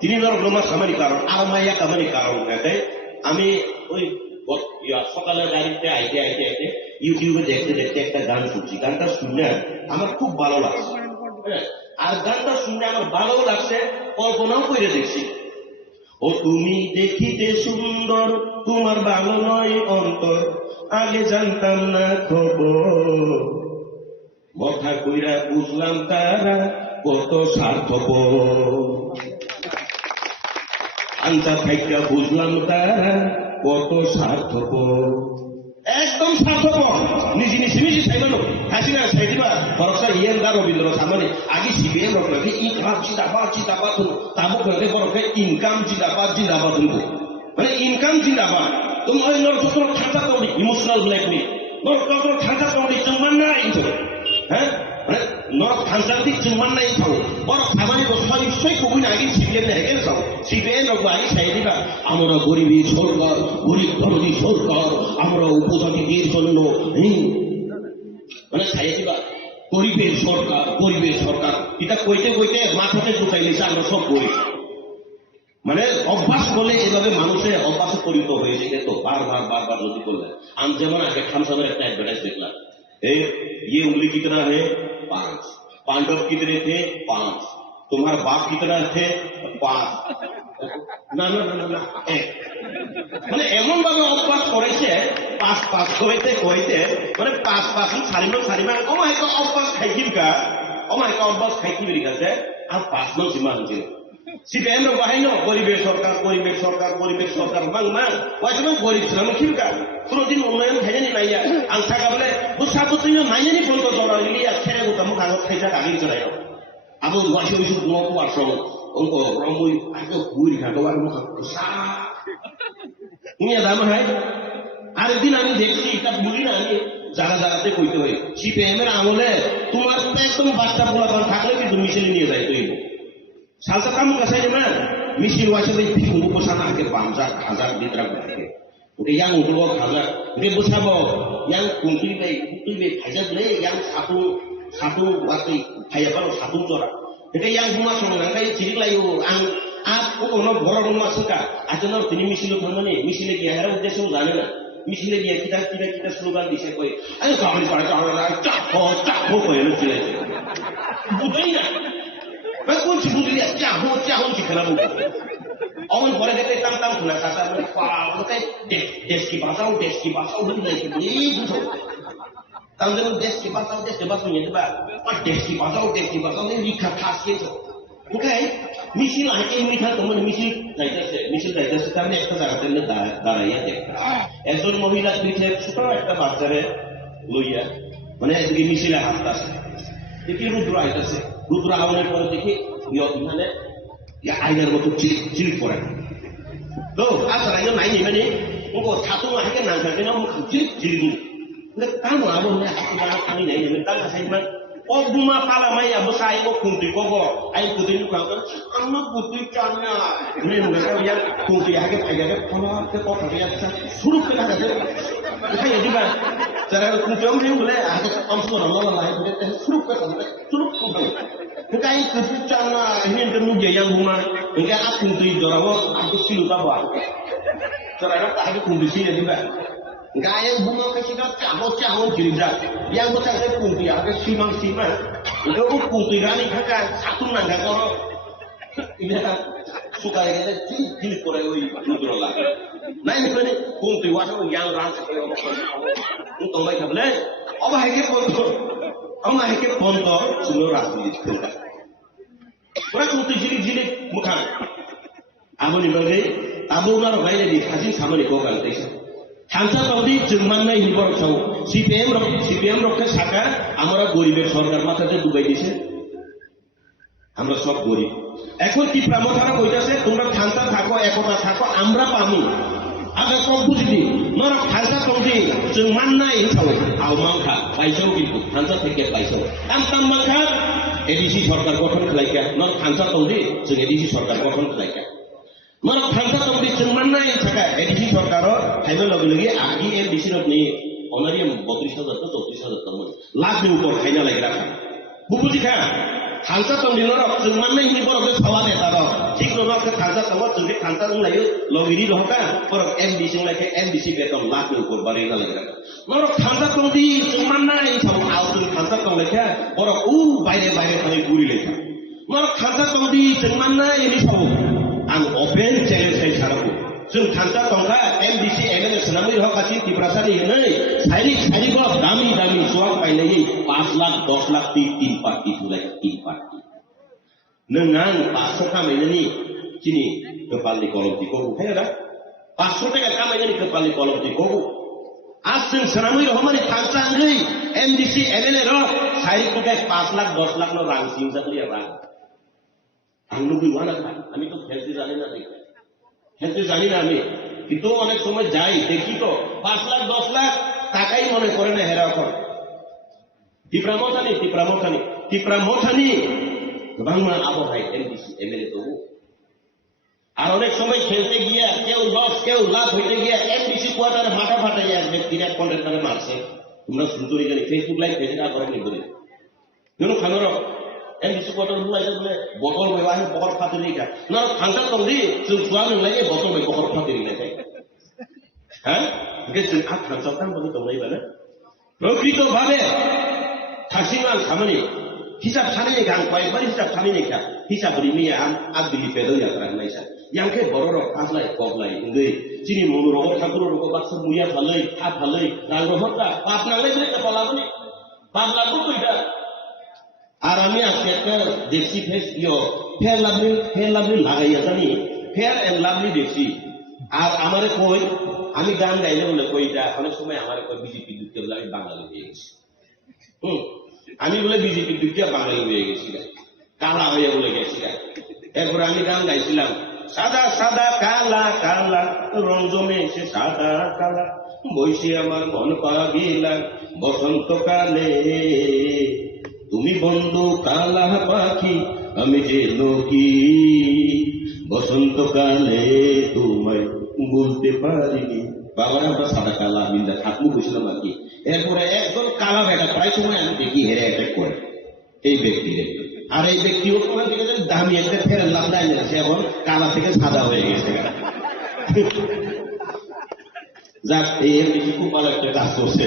তিনি নরমা সামারি কারণ আর মাইয়া কামারি কারণ এটাই আমি ওই সকালে গাড়িতে আইতে ইউটিউবে দেখতে একটা গান শুনছি গানটা শুনে আমার খুব ভালো লাগছে। হ্যাঁ, আর গানটা শুনে আমার ভালো লাগছে, কল্পনাও করে দেখছি। ও তুমি দেখিতে সুন্দর, তোমার ভালো নয় অন্তর, আগে জানতাম না খবর, কথা কইরা বুঝলাম তারা কত স্বার্থপর, আনতা থাইকা বুঝলাম তারা কত স্বার্থপর, একদম স্বার্থপর। নিজে নিজে নিজে চাইল হাসিনা চাই দিবা ভরসা ইয়েন দা রবীন্দ্র সামনে আগে সিবিএম রকমকে ইনকাম জিন্দাবাদ তাবো করে বরকে ইনকাম জিন্দাবাদ মানে ইনকাম জিন্দাবাদ। তোমার নরসত্র ঠান্ডা করি ইমোশনাল ব্ল্যাকমেল, নরসত্র ঠান্ডা করি চুম্বান না ইনছো, হ্যাঁ মানে নর ঠান্ডা দিক চুম্বান না ইনছো বড় খামানি বসা নিশ্চয়ই কবি না আগে সিবিএম না হেগে যাও, সিবিএম রকম আগে চাই দিবা আমরা গরিবী সরকার, গরিব দরদি সরকার, আমরা উপজাতিদের জন্য মানে চাই দিবা গরিবের সরকার এটা কইতে কইতে মাথাতে ঢুকাই নিয়েছে আমরা সব গরিব। মানে অভ্যাস বলে এভাবে মানুষের অভ্যাসে পরিণত হয়েছে, কিন্তু বারবার যদি করলে আমি যেমন আগে খামসামের একটা অ্যাডভার্টাইজ দেখলাম, ये उंगली कितना है 5, पांडव कितने थे 5, तुम्हारा बाप कितना थे 5, না মানে এমন ভাবে অভ্যাস করেছে 5 কইতে মানে 5 সারিমা অভ্যাস খাইকি বেরিয়ে গেছে আর 5 নো সীমা হচ্ছে সিপিএম র বাহিনী গরিবের সরকার মাং ওয়াইজমান গরিব ছিলাম কিলকা কোনদিন উন্নয়ন খাইনি নাইয়া আং থাকা বলে বুসাবু তুই নাইনি বন্ধ জড়া ইলিয়া ছেড়ে গোটা মুখ আগত খাইছা গাড়ি চড়াই আবু ওয়াসি বিশু নকু আসল অঙ্ক রমুই আগে বুড়ি ঘাটবার মুখ সা নিয়ে দাম হয়। আরেকদিন আমি দেখছি এটা বুঝি না আমি জায়গাতে কইতে হয় সিপিএম এর আমলে তোমার একদম বাচ্চা পোলাপান থাকলে কিন্তু মিছিলে নিয়ে যায় তুই salsa kamu kasih mana misi wajah itu tunggu pesanan ke bangsa hazard di terakhir oke yang untuk hazard oke bersama yang kunci baik hazard le yang satu waktu kayak kalau satu corak oke yang semua semua kayak cilik layu aku orang orang masuk kah aja nor ini misi lu mana nih misi lagi ya harus dia semua mana misi lagi ya kita slogan di sekolah ayo kami pada cakap kau yang lu cilik budaya কোন সিবুলি চাহো চিখানা বলবো অমন পরে যেতে টাম খুনা কাটা মানে পাতে দেশ কি বাঁচাও হতে নাই এই বুঝো তাহলে যেন দেশ কি বাঁচাও নিয়ে দেবা আর দেশ কি বাঁচাও এই লিখা থাকছে তো ওকে মিছিল আইতে মিঠা তোমার মিছিল যাইতেছে তার মানে একটা জায়গাতে দাঁড়াইয়া দেখতা একজন মহিলা পিঠে ছোট একটা বাচ্চারে লইয়া মানে এদিকে মিছিলে হাসতাছে দেখি রুদ্র আইতাছে রুদ্র আগমনের পরে দেখি মানে আইনার মতো চিলিক পড়ে তো আসলে আইন নাই মানে ও ছাত্র আগে না থাকে না চিলিক কাম আবন আমি নাই তার কাছে অগুমা পালা মাইয়া বসাই ও কুন্তি কব আই কুতি কাম আন্ন কুতি চানা নে নগা কুন্তি আগে আগে ফলাতে কথা যাচ্ছে শুরু করে থাকে খাই দিবা যারা কুতি আমি বলে আগে অংশ নলা লাগে শুরু করে Kain kepucana ini temuja yang rumah, enggak aku tu jorawo aku silu tawa. Jorawo tak ada kondisi ni juga. Enggak yang bunga kita caho jirijak. Yang bukan saya kunti ada simang. Itu kunti rani kakak satu nangga kau. Ini suka kita jilid korai judul lagi. Nah ini kan kunti waso yang rasa kau. Untuk baik boleh. Apa heke ponto semua rapi. Orang untuk jilid muka. Abu ni bagai, abu orang lain di hasil sama ni kau kan tak? Hansa tadi cuma na ini baru tahu. CPM rok ke saka, amara goriber sorgar mata tu Dubai di sini. Amra सब গরিব এখন কি প্রামথারা কইতাছে তোমরা খান্তা থাকো একতা থাকো আমরা পামু আগে সব বুঝিনি নর খান্তা তংদি जों মাননাই হিসাব আও মাংখা পাইছো কিন্তু খান্তা থেকে পাইছো তাম মাংখা এডিসি সরকার গঠন খাইকা নর খান্তা তংদি जों এডিসি সরকার গঠন খাইকা নর খান্তা তংদি जों মাননাই থাকা এডিসি সরকার খাইবে লগে লগে আগি এডিসি রনি অনারি 32,000 তো 34,000 তম লাখের উপর খাইনা লাগি রাখা বুঝি খা Hansa tong di norok, cuman nih ini baru ke sawah ya taro. ঠিক নরক খাজা তব जोंके खानता लायो लगिरि रहका पर एमडीसी लाइके एमडीसी बेतन लाख ऊपर बारे ना लगा नरक खानता तंदी जुमाननाय साव आउन खानता तंग लेखा पर उ बायरे बायरे थाय गुरि लेखा नरक खानता तंदी जुमाननाय नि साव आं ओपन चैलेंज साइ साराबो जों खानता तंगा एमडीसी एमएलए सनामै रहकासि तिप्रासानि नै साइरि साइरि बा दामी दामी सुवाक पाइलायै 5 लाख 10 लाख 3 पार्टी तुलाय 3 पार्टी नोंआं 500 खामायनायनि दिनै कपालनि कलमथिखौ बुखायना 500 टाका खामायनायनि कपालनि कलमथिखौ आज जों सनामै रहमानि थांसाङै एमडीसी एमएलए र साइरि कोटाय 5 लाख 10 लाख नो रां सिंजाखलिया रां आं लुबैवा ना আমি তো খেলতে জানি না দেখি খেলতে জানি না আমি কিন্তু অনেক সময় যাই দেখি তো 5 লাখ 10 লাখ টাকাই মনে করে না হেরা এখন টিপ্রামথানি বাংলা আবহাওয়ায় এমডিসি এমএলএ তো আর অনেক সময় খেলতে গিয়ে কেউ লস কেউ লাভ হইতে গিয়ে এমডিসি কোয়ার্টারে মাথা ফাটাই আসবে ডিরেক্ট কন্ট্রাক্টরে মারছে তোমরা শুনতে গেলে ফেসবুক লাইভ পেজে না করে নিবলে কেন খানোর एमडीसी क्वार्टर बुलाय बोले बटल में वाही बहर फातिरि का न खानता तंदी जों सुवा नंलाय बटल में बहर फातिरि नाय हैं के जों आ खानता तां बनि दंलाय बाने प्रकृत भावे थासिमान खामानि हिसाब सानै गां कयबार हिसाब सानै का हिसाब रिमिया आ बिलि पेदो यात्रा नायसा यांके बरर फासलाय कबलाय इंदै जिनि मनोरग ठाकुर रग बाक्स मुया फालै आ फालै रांगहता पाप नांलाय बे कपालाबनि पाप लागु कइदा আর আমি আজকে একটা দেখছি ফেয়ার লাভলি লাগাইয়া জানি ফেয়ার এন্ড লাভলি দেখছি আর আমারে কই আমি গান গাইলে বলে কইটা অনেক সময় আমারে কই বিজেপি দুঃখে বলে আমি বাঙালি হয়ে গেছি আমি বলে বিজেপি দুঃখে বাঙালি হয়ে গেছি কালা হয়ে বলে গেছি এরপরে আমি গান গাইছিলাম সাদা সাদা কালা কালা রং জমেছে সাদা কালা বইসে আমার মন পাগিলা বসন্তকালে তুমি বন্ধু কালা পাখি আমি যে লোকি বসন্তকালে তোমায় বলতে পারিনি বাবার আমরা সাদা কালা আমি থাকবো বুঝলাম আর কি এরপরে একজন কালা বেটা প্রায় সময় আমি দেখি হেরে অ্যাটাক করে এই ব্যক্তিদের আর এই ব্যক্তি ওখান থেকে দামি একটা ফেরার লাভ নাই সে এখন কালা থেকে সাদা হয়ে গেছে যাক এই এমনি খুব ভালো একটা কাজ করছে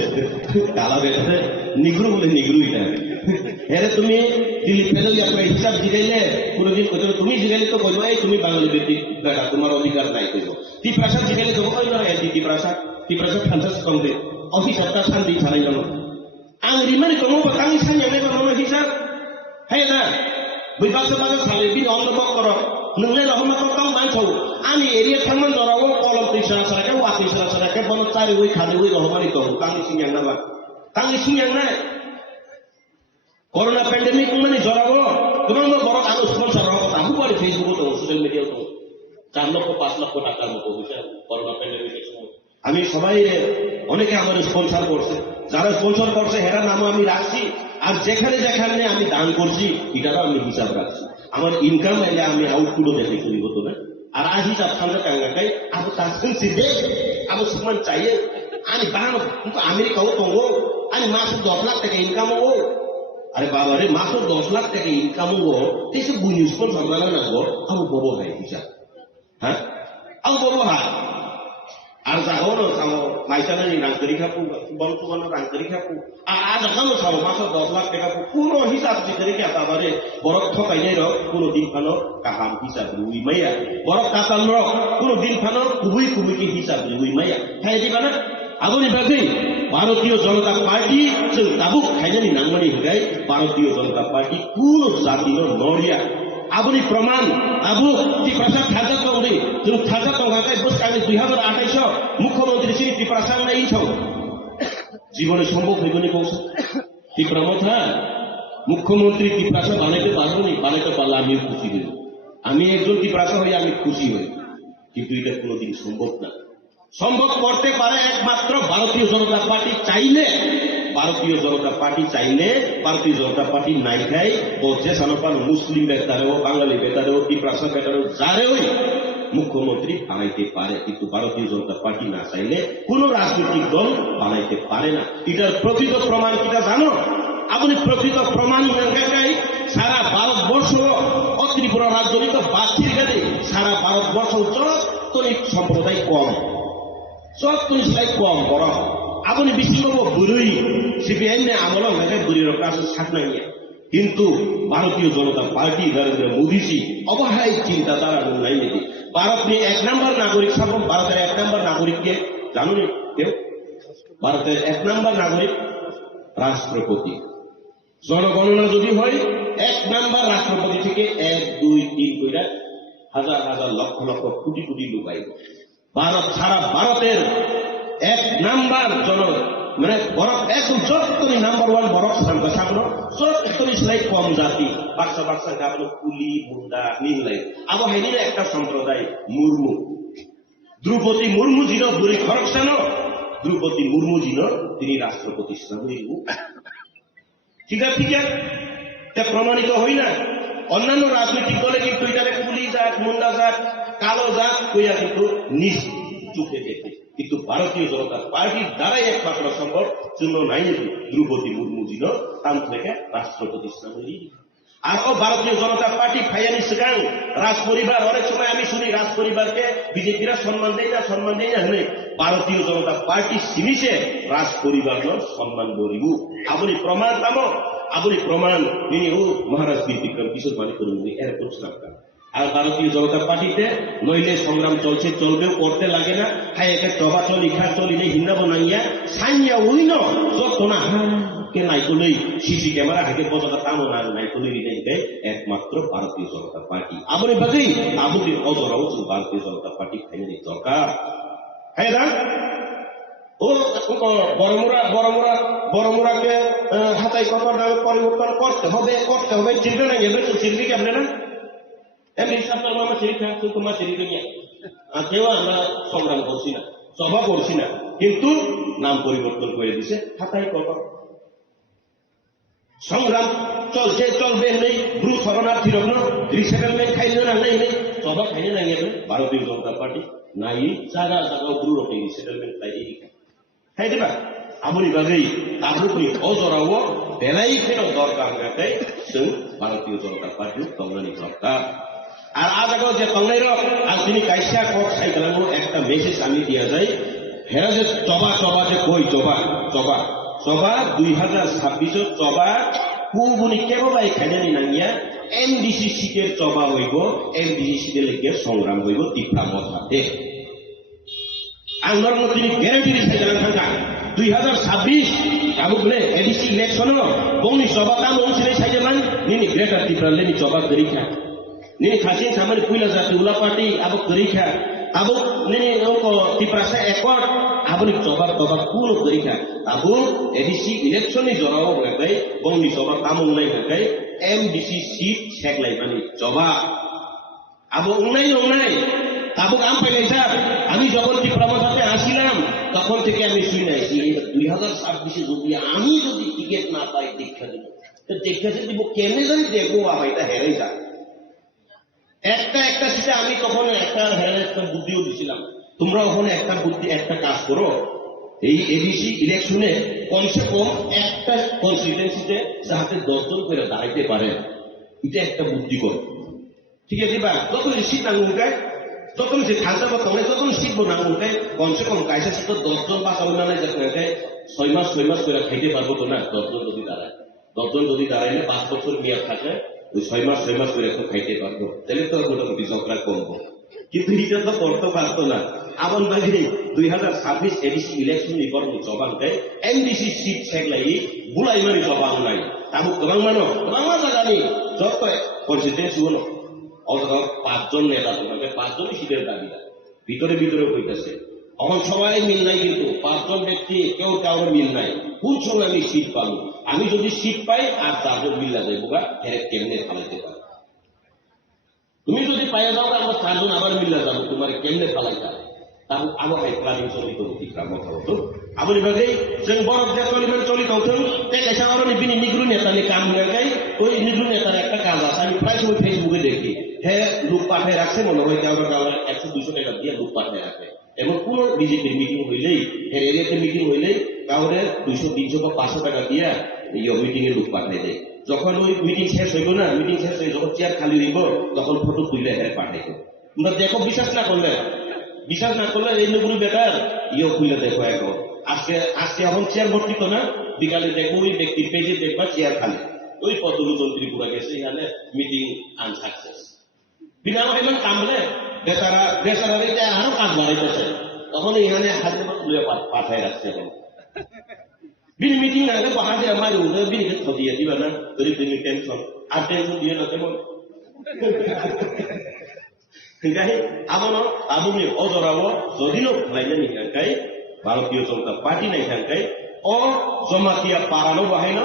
কালা বেটাতে নিগ্রু বলে নিগ্রুই না এরে তুমি দিল্লি ফেলে আপনার হিসাব জিগাইলে কোনোদিন কইতো তুমি জিগাইলে তো কইবো এই তুমি বাঙালি ব্যক্তি বেটা তোমার অধিকার নাই কইবো টিপ্রাসাদ জিগাইলে তো কই না এই টিপ্রাসাদ খানসাস কংদে অফিসারটা শান্তি ছাড়াই জানো আং রিমানি তো মো তাঙ্গি সাইয়া নেবা মনো হিসাব হে না বইবাসে বাসে সালে বিন অন্নবক কর নংলে রহমত তাও মানছো আমি এরিয়া থামান দরাও কলম তিসা সারাকে ওয়াতি সারাকে বন চারি ওই খাদি ওই রহমানি তো তাঙ্গি সিংয়া না বা তাঙ্গি সিংয়া না করোনা প্যান্ডেমিক মানে জড়াবো তোমার বড় আরো স্পন্সর হোক তাহু করে ফেসবুক তো সোশ্যাল মিডিয়া তো 4 লক্ষ 5 লক্ষ টাকার মতো হয়েছে করোনা প্যান্ডেমিকের সময় আমি সবাই অনেকে আমাদের স্পন্সর করছে যারা স্পন্সর করছে হেরা নামও আমি রাখছি আর যেখানে যেখানে আমি দান করছি এটারও আমি হিসাব রাখছি আমার ইনকাম এলে আমি আউটপুটও দেখে চলি হতো না আর আজ হিসাব সামনে টাঙ্গাটাই আবু তাসিন সিদে আবু সুমান চাইয়ে আমি বাহানো কিন্তু আমেরিকাও তো আমি মাসে 10 লাখ টাকা ইনকাম হবো আরে বাবা রে মাত্র 10 লাখ টাকা ইনকাম হবো এসে বুঝিস কোন সরকার না গো আবু বড় ভাই হিসাব হ্যাঁ আবু বড় ভাই আর যাও না যাও মাইসানি রাজগরি খাপু বলতো রাজগরি খাপু আর যখন যাও মাত্র 10 লাখ টাকা পুরো হিসাব করে কি বাবারে বড় ঠকাইলে র পুরো দিন খানো কাহাম হিসাব রুই মাইয়া বড় কাতাল র পুরো দিন খানো খুবই খুবই কি হিসাব রুই মাইয়া হ্যাঁ দিবা না আগুনি বাকি ভারতীয় জনতা পার্টি जों दाबो खायनानि नांगौनि हगाय भारतीय जनता पार्टी कुनो जातिनो नरिया आबुनि प्रमाण आबु टिप्रासाद खाजा तंगरि जों खाजा तंगाखाय बोसखानि 2028 मुख्यमंत्री श्री टिप्रासाद नाइ छौ जीवने सम्भव হইবনি কৌশল টিপ্রামথা মুখ্যমন্ত্রী টিপ্রাসাদ বানাইতে পারলে আমি খুশি হই আমি একজন টিপ্রাসাদ হই আমি খুশি হই কিন্তু এটা কোনোদিন সম্ভব না সম্ভব করতে পারে একমাত্র ভারতীয় জনতা পার্টি চাইলে ভারতীয় জনতা পার্টি নাই খাই বলছে সানপান মুসলিম বেতারেও বাঙালি বেতারেও টিপ্রাসাদ বেতারেও যারেও মুখ্যমন্ত্রী বানাইতে পারে কিন্তু ভারতীয় জনতা পার্টি না চাইলে কোন রাজনৈতিক দল বানাইতে পারে না এটার প্রকৃত প্রমাণ কিটা জানো আপনি প্রকৃত প্রমাণ সারা ভারতবর্ষ ত্রিপুরা রাজ্যরিত বাচ্চির কাছে সারা ভারতবর্ষ যতই সম্প্রদায় কম যতই সেলাই কম বড় আপনি বিশ্বকর্ম বুড়ি সিপিআইএম আমল মেঘে বুড়ির কাছে সাকনাইয়া কিন্তু ভারতীয় জনতা পার্টি নরেন্দ্র মোদীজি অবহাই চিন্তাধারা নাই নাকি ভারত নিয়ে 1 নম্বর নাগরিক সর্ব ভারতের 1 নম্বর নাগরিককে জানুন কেউ ভারতের 1 নম্বর নাগরিক রাষ্ট্রপতি জনগণনা যদি হয় 1 নম্বর রাষ্ট্রপতি থেকে 1 2 3 কইরা হাজার হাজার লক্ষ লক্ষ কোটি কোটি লোক আইব ভারত সারা ভারতের 1 নম্বর মানে বরফ একদম যতই নাম্বার 1 বরফ সামনে সামনে যতই সেলাই কম জাতি বাক্সা বাক্সা গাবলো কুলি মুন্ডা নীলাই আবার হেনির একটা সম্প্রদায় মুর্মু দ্রৌপদী মুর্মু জিন বুড়ি খরকসান দ্রৌপদী মুর্মু জিন তিনি রাষ্ট্রপতি ঠিক আছে তা প্রমাণিত হই না অন্যান্য রাজনৈতিক দলে কিন্তু এটাকে কুলি জাত মুন্ডা জাত কালো জাত কইয়া কিন্তু নিজ চোখে দেখে কিন্তু ভারতীয় জনতা পার্টির দ্বারাই একমাত্র সম্ভব জন্য নাই নাকি দ্রৌপদী মুর্মু জিন তাম থেকে রাষ্ট্রপতি আর ভারতীয় জনতা পার্টি ফাইয়ানি সেখান রাজ পরিবার অনেক সময় আমি শুনি রাজ পরিবারকে বিজেপিরা সম্মান দেয় না হলে ভারতীয় জনতা পার্টি সিমিছে রাজ পরিবার সম্মান করিব আপনি প্রমাণ পাব আপনি প্রমাণ তিনি ও মহারাজ বীর বিক্রম কিশোর মালিক করুন এর প্রশ্ন আর ভারতীয় জনতা পার্টিতে নইলে সংগ্রাম চলছে চলবেও করতে লাগে না হাই একে চবা চলি খা চলি নেই হিন্দাব নাইয়া সাইয়া উইন যত না কে নাইকলই সিসি ক্যামেরা হাতে পতাকা তামো না নাইকলই নেই একমাত্র ভারতীয় জনতা পার্টি আপনি বাজেই আপনি অজরাও ভারতীয় জনতা পার্টি ফাইনালি দরকার হ্যাঁ না ও বড়মুরাকে হাতাই কথার নামে পরিবর্তন করতে হবে চিনবে না এবার তো চিনবি কি আপনি না এমনি সাপ্তাহ মামা চিনি খান তুই তোমার চিনি নিয়ে কেউ আমরা সংগ্রাম করছি না সভা করছি না কিন্তু নাম পরিবর্তন করে দিছে হাতাই কথা সংগ্রাম চলছে চলবে নেই ব্রু শরণার্থীর রিসেটেলমেন্ট খাইলে না নেই সভা খাইলে নাই ভারতীয় জনতা পার্টি নাই জায়গা জায়গা ব্রু রটে রিসেটেলমেন্ট খাই দেবা আপনি বাজেই আপনি অজরাও বেলাই ফের দরকার গাতে ভারতীয় জনতা পার্টি তংলানি দরকার আর আজ আগেও যে তংলাই আর তিনি কাইসা কক সাইকেল একটা মেসেজ আমি দিয়া যায় হেরা যে চবা যে কই চবা 2026 চবা কুবুনি কেবলাই খাইনি নাইয়া এমডিসি সিটের চবা হইব এমডিসি সিটের লেগে সংগ্রাম হইব তীব্রা মথাতে আঙ্গর মতো তিনি গ্যারান্টি দিতে জানান থাকা 2026 কাবু বলে এডিসি ইলেকশন বংনি সভা তাম অনুসারে সাইজমান নিনি গ্রেটার ত্রিপুরা লেনি সভা করিখা নিনি খাসিন সামারি কুইলা জাতি উলা পার্টি আবক করিখা আবক নিনি ওকো ত্রিপুরা সে একর আবনি সভা কোন করিখা আবু এডিসি ইলেকশনে জড়াও হয়ে বংনি সভা তাম নাই হয়ে এমডিসি সিট শেখলাই মানে সভা আবু উনাই আবু কাম পাইলে স্যার আমি যখন ত্রিপুরা মথাতে আসিলাম তখন থেকে আমি শুই নাই 2026 যদি আমি যদি টিকিট না পাই দীক্ষা দিব তো দীক্ষা দিব কেমনে যদি দেখবো এটা হেরে যা একটা সিটে আমি তখন একটা একটা বুদ্ধিও দিছিলাম তোমরা ওখানে একটা বুদ্ধি একটা কাজ করো এই এডিসি ইলেকশনে কমসে কম একটা কনস্টিটুয়েন্সিতে যাতে 10 জন করে দাঁড়াইতে পারে এটা একটা বুদ্ধি করো ঠিক আছে বা যখন সিট আঙুলটায় যখন যে থাকতে পারতো যখন শিখবো না উঠে কমসে কম কাইসা শিখতো 10 জন বা কারণ নাই যাতে 6 মাস করে খাইতে পারবো তো না 10 জন যদি দাঁড়াইলে 5 বছর মেয়াদ থাকে ওই 6 মাস করে একটু খাইতে পারবো তাহলে তো মোটামুটি ঝগড়া কমবো কিন্তু এটা তো করতে পারতো না আমন বাহিনী 2026 এডিসি ইলেকশন নিবর্ণ জবান দেয় এমডিসি সিট সেগলাই বুলাই মারি জবান নাই তাবো গোবাং মানো গোবাং জানি যত কনস্টিটুয়েন্সি হলো অথবা 5 জন নেতা তোমাকে 5 জনই সিটের দাবিদার ভিতরে হইতেছে এখন সবাই মিল নাই কিন্তু 5 জন ব্যক্তি কেউ কারোর মিল নাই কোন সময় আমি সিট পাবো আমি যদি সিট পাই আর 4 জন মিল্লা যাইবো গা কেমনে ফালাইতে পারো তুমি যদি পাইয়া যাও আমার 4 জন আবার মিল্লা যাবো তোমার কেমনে ফালাইতে তাহলে আমার প্ল্যানিং চলিত অতিক্রম হতো আপনি বাজেই जों বরফ যে চলিত হতো এসা কারণে বিনি নিগ্রু নেতানি কাম হয়ে যায় ওই নিগ্রু নেতার একটা কাজ আছে আমি প্রায় সময় ফেসবুকে দেখি হ্যাঁ লোক পাঠায় রাখছে মনে হয় কারোর 100-200 টাকা দিয়ে লোক পাঠায় রাখে এবং কোন বিজেপির মিটিং হইলেই এরিয়াতে মিটিং হইলেই কাউরে 200-300 বা 500 টাকা দিয়ে এই মিটিং এর লোক পাঠায় দেয় যখন ওই মিটিং শেষ হইব না মিটিং শেষ হয়ে যখন চেয়ার খালি হইব তখন ফটো তুলে পাঠাইব তোমরা দেখো, বিশ্বাস না করলে এই নগুলো বেটার ইয়ে খুলে দেখো এখন। আজকে এখন চেয়ার ভর্তি তো না, বিকালে দেখো ওই ব্যক্তির পেজে দেখবা চেয়ার খালি। ওই পদ্মলোচন ত্রিপুরা গেছে, এখানে মিটিং আনসাকসেস। বিনা মহিমান কামলে বেচারা আরো কাজ বাড়াইতেছে, তখন এখানে হাজার তুলে পাঠায় রাখছে। এখন বিনি মিটিং আগে বাহাদে আমার বিনিকে থদিয়ে দিবা না, তৈরি বিনি টেনশন আর টেনশন দিয়ে না তেমন। আমি অজরাবো যদিও খাইলে নিখানকাই ভারতীয় জনতা পার্টি নাইখানকাই ও জমাতিয়া পারানো বাহাইন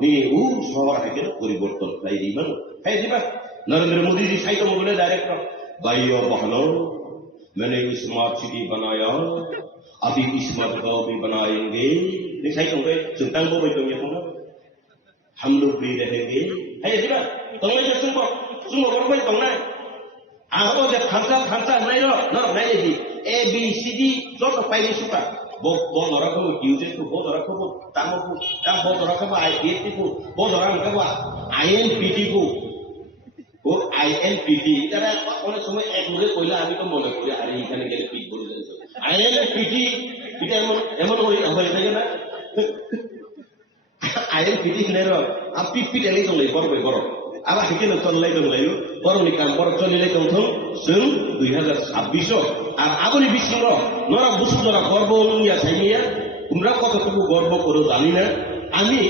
নি উ শহর থেকে পরিবর্তন খাই দিবা খাই দিবা। नरेंद्र मोदी जी साइड में बोले डायरेक्टर, भाइयों बहनों, मैंने स्मार्ट सिटी बनाया, अभी स्मार्ट गांव भी बनाएंगे। नहीं साइड में चिंता को भाई तुम ये कहना, हम लोग भी रहेंगे। है जी बात, तुमने जो सुनो भाई तुमने आपको जब खांसा नहीं रो ना नहीं जी A B C D जो तो पहले सुका बहुत रखो यूजेस को बहुत रखो तामो को ताम बहुत रखो IPT को बहुत रखो INPT को ও আইএনপিটি তারা অনেক সময় এক মুখে কইলে আমি তো মনে করি আরে এখানে গেলে পিট বলে যাচ্ছে আইএনপিটি এটা এমন হয়ে থাকে না আইএনপিটি নেরো আর পিট এলেই চলে বড় আবার হেকেলে চললাই বড়নি কাম বড় চলিলাই তখন जों 2026 আর আবনি বিশ্বর নরা বুসুদরা গর্ব নিয়া চাইনিয়া তোমরা কতটুকু গর্ব করো জানি না। আমি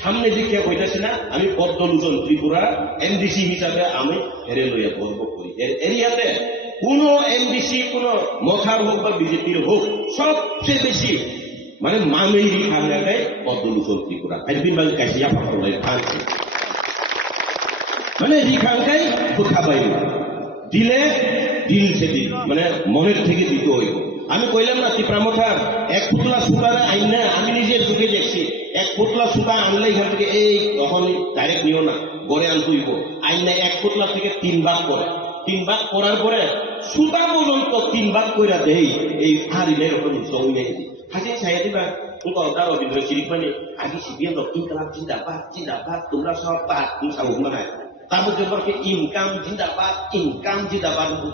সামনে দিকে কইতেছি না, আমি পদ্মলোচন ত্রিপুরা এমডিসি হিসাবে আমি হেরে লইয়া গর্ব করি। এর এরিয়াতে কোন এমডিসি কোন মথার হোক বা বিজেপির হোক সবচেয়ে বেশি মানে মামেরি খানাকে পদ্মলোচন ত্রিপুরা একদিন বাজে কাশিয়া পাঠাই খানছে মানে রিখানকাই খাবাই দিলে দিল থেকে মানে মনের থেকে দিতে হইব। আমি কইলাম না ত্রিপুরামথার এক পুতলা সুতার আইন না, আমি নিজের চোখে দেখছি এক পুতলা সুতা আনলে এখান থেকে এই তখন ডাইরেক্ট নিও না, গড়ে আনতে হইব। আইন না এক পুতলা থেকে 3 ভাগ করে, 3 ভাগ করার পরে সুতা পর্যন্ত 3 ভাগ কইরা দেই এই হারিলে এরকম জমি নেই হাসি ছায়া দিবা। তার রবীন্দ্র চিরিক মানে আগে সিবিএম দক্ষিণ ক্লাব জিন্দাবাদ তোমরা সব পাঠ সাবুক মানায় তারপর জবরকে ইনকাম জিন্দাবাদ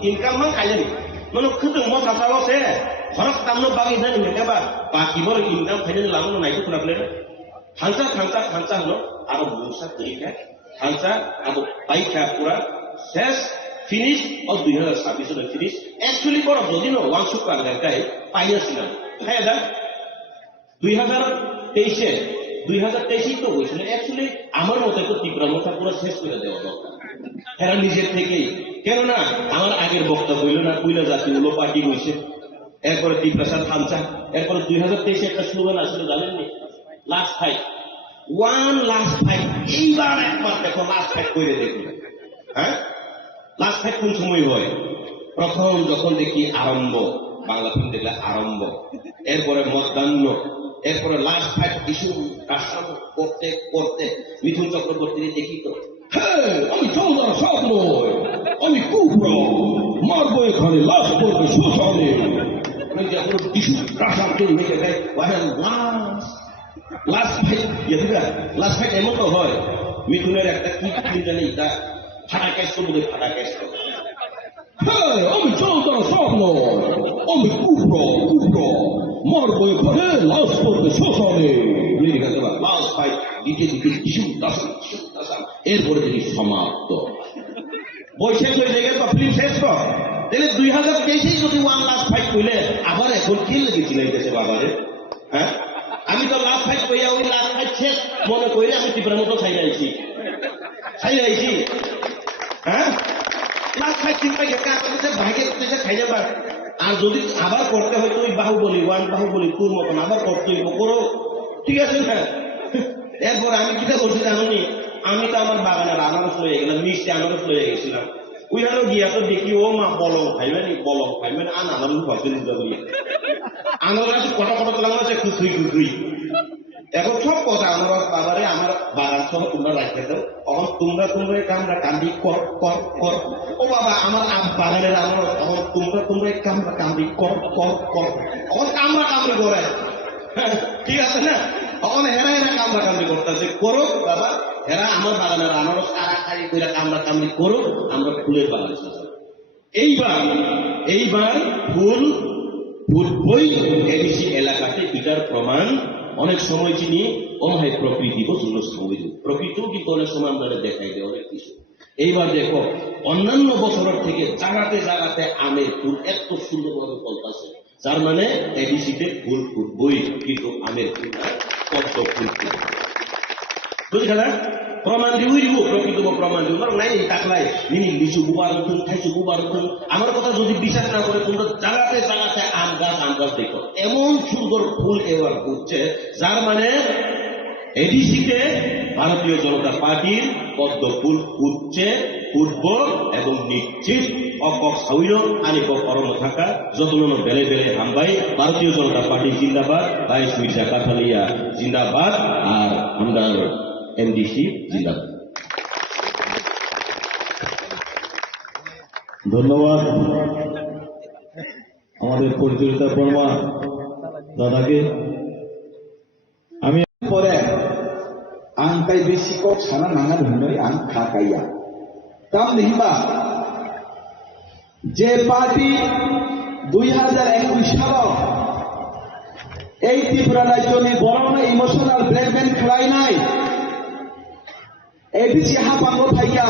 ইনকাম মান খাইলে মানে খুদে মশা চালছে খরচ তামনো বাকি জানি মেকাবা বাকি বড় ইনকাম খাইলে লাগানো নাই তো খুনাবলে খানসা হলো আরো মশা তরিকা খানসা আরো পাইখা পুরা শেষ ফিনিশ ও 2026 ফিনিশ অ্যাকচুয়ালি বড় যদি না ওয়ান সুপার গায় পাইয়াছিলাম। হ্যাঁ দা 2023 তো হয়েছিল। অ্যাকচুয়ালি আমার মতে তো ত্রিপুরামথা পুরো শেষ করে দেওয়া দরকার এরা নিজের থেকেই। কেননা আমার আগের বক্তব্য হইল না কুইলা জাতি হলো পার্টি হয়েছে, এরপরে ত্রিপ্রাসাদ খামসা, এরপরে 2023 একটা স্লোগান আসলে জানেননি লাস্ট ফাইট, এইবার একবার দেখো লাস্ট ফাইট করে দেখুন। হ্যাঁ লাস্ট ফাইট কোন সময় হয়? প্রথম যখন দেখি আরম্ভ, বাংলা ফিল্ম দেখলে আরম্ভ, এরপরে মধ্যাহ্ন, এরপরে লাস্ট ফাইট কিছু রাষ্ট্র করতে মিথুন চক্রবর্তী দেখি তো আমি চৌদার সব নয়, আমি কুকুর মারবো এখানে লাস্ট করবে শোষণে যখন কিছু রাষ্ট্র লেগে দেয় লাস্ট ফাইট এমন তো হয়। মিথুনের একটা কি জানি তা ফাটা ক্যাশ করবো, ফাটা ক্যাশ করবো আমি চৌদার সব নয়, আমি কুকুর মারবো এখানে লাস্ট করবে শোষণে লাস্ট ফাইট দিতে কিছু এরপরে যদি সমাপ্ত বৈশাখ হয়ে যায় বা ফিল্ম শেষ কর তাহলে 2023 যদি ওয়ান লাস্ট ফাইট করলে আবার এখন কি লেগেছিল এই দেশে বাবারে। হ্যাঁ আমি তো লাস্ট ফাইট কইয়া ওই লাস্ট ফাইট শেষ মনে করি আমি ত্রিপুরার মতো ছাই আইছি। হ্যাঁ লাস্ট ফাইট চিন্তা ভাগে খাই যাবার আর যদি আবার করতে হয় তো ওই বাহুবলী 1 বাহুবলী 2 মতন আবার করতে হইব করো, ঠিক আছে না? এরপর আমি কিটা বলছি জানি, আমি তো আমার বাগানের আনারস লয়ে গেলাম, মিষ্টি আনারস লয়ে গেছিলাম, ওইখানে গিয়া তো দেখি ও মা বলং খাইবেন আনারস হয়েছে আনারস কটা তোলা আছে খুশুই এখন সব কথা আনারস বাবারে আমার বাগান সহ তোমরা রাখতে দাও, তখন তোমরা কামরা কান্দি কর ও বাবা আমার বাগানের আনারস তখন তোমরা কামরা কান্দি কর তখন কামরা করে ঠিক আছে না? তখন হেরা কামরা কান্দি করতেছে করো বাবা, হেরা আমার বাগানের আনারস কারাকারি করে কামরা কান্দি করো, আমরা ফুলের বাগান এইবার ফুল ফুটবই এডিসি এলাকাতে পিটার প্রমাণ অনেক সময় চিনি অমায় প্রকৃতি প্রচন্ড সময় প্রকৃতিও কিন্তু অনেক সময় আমরা দেখাই দেয় অনেক কিছু। এইবার দেখো অন্যান্য বছরের থেকে জায়গাতে আমের ফুল এত সুন্দরভাবে ফলতেছে, যার মানে এডিসিতে ফুল ফুটবই, কিন্তু আমের ফুল কত ফুল বুঝলি না? প্রমাণ দিব প্রকৃত প্রমাণ দিব নাই তাকলাই নিনি লিচু বুবার উঠুন খাইছু বুবার উঠুন। আমার কথা যদি বিশ্বাস না করে তোমরা জায়গাতে আম গাছ দেখো, এমন সুন্দর ফুল এবার ফুটছে, যার মানে এডিসিতে ভারতীয় জনতা পার্টির পদ্ম ফুল ফুটব এবং নিশ্চিত অকক সাউইল আনিক করণ থাকা যতন বেলে হামবাই ভারতীয় জনতা পার্টি জিন্দাবাদ, ভাই সুইসা কাঠালিয়া জিন্দাবাদ, আর আমরা এমডিসি জিন্দাবাদ। ধন্যবাদ আমাদের পরিচালিতা বর্মা দাদাকে। আমি পরে আংকাই বেশি কক সানা নাঙা ধরনই আং খাকাইয়া তাম নিহিবা যে পার্টি 2021 সাল এই ত্রিপুরা রাজ্যনি বড় ইমোশনাল ব্ল্যাকমেল খেলাই নাই এডিসি হাপাঙ্গ থাইয়া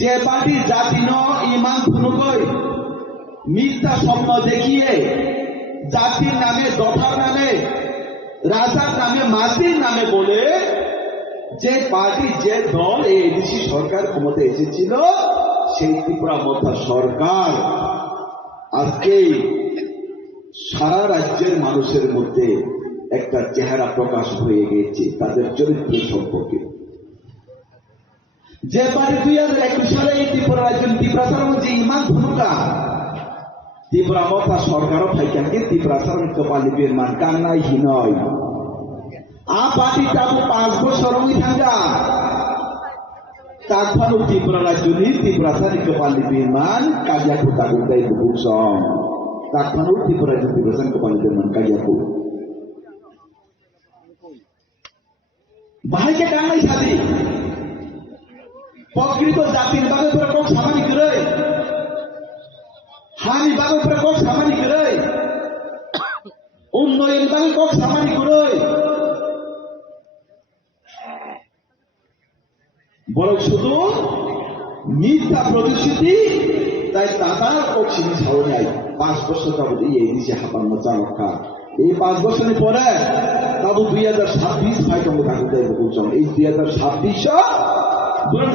যে পার্টি জাতি ন ইমান ফুনুকই মিথ্যা স্বপ্ন দেখিয়ে জাতির নামে দফার নামে রাজার নামে মাসির নামে বলে যে পার্টি যে দল এই এডিসি সরকার ক্ষমতা এসেছিল, সেই ত্রিপুরা মধ্যা সরকার আজকে সারা রাজ্যের মানুষের মধ্যে একটা চেহারা প্রকাশ হয়ে গেছে তাদের চরিত্র সম্পর্কে। যে পার্টি 2021 সালে এই ত্রিপুরা রাজ্য ত্রিপুরাচার যে ইমান ভূমিকা ত্রিপুরা মধ্যা সরকারও থাইকাকে ত্রিপুরাচার কপালিবের মান কান্নাই হিনয় আ পার্টি তাবু 5 বছর থাকা তাকফানো ত্রিপুরা রাজ্য ত্রিপুরাচার কপালিবের মান কাজিয়াকু তাগুদাই বুঝম তাকফানো ত্রিপুরা রাজ্য ত্রিপুরাচার কপালিবের মান কাজিয়াকু বাহাইকে কান্নাই সাদি প্রকৃত জাতির বাগে পুরা কক সামানি করে হানি বাগে পুরা কক সামানি করে উন্নয়ন বাগে কক সামানি করে বরং শুধু মিথ্যা প্রতিশ্রুতি তাই তাতার কক সিনি ছাড়ো নাই 5 বছর যাবত এই নিজে হাপান্ন চালকা এই 5 বছরের পরে তাবু 2026 ফাইট আমরা থাকতে বলছেন এই 2026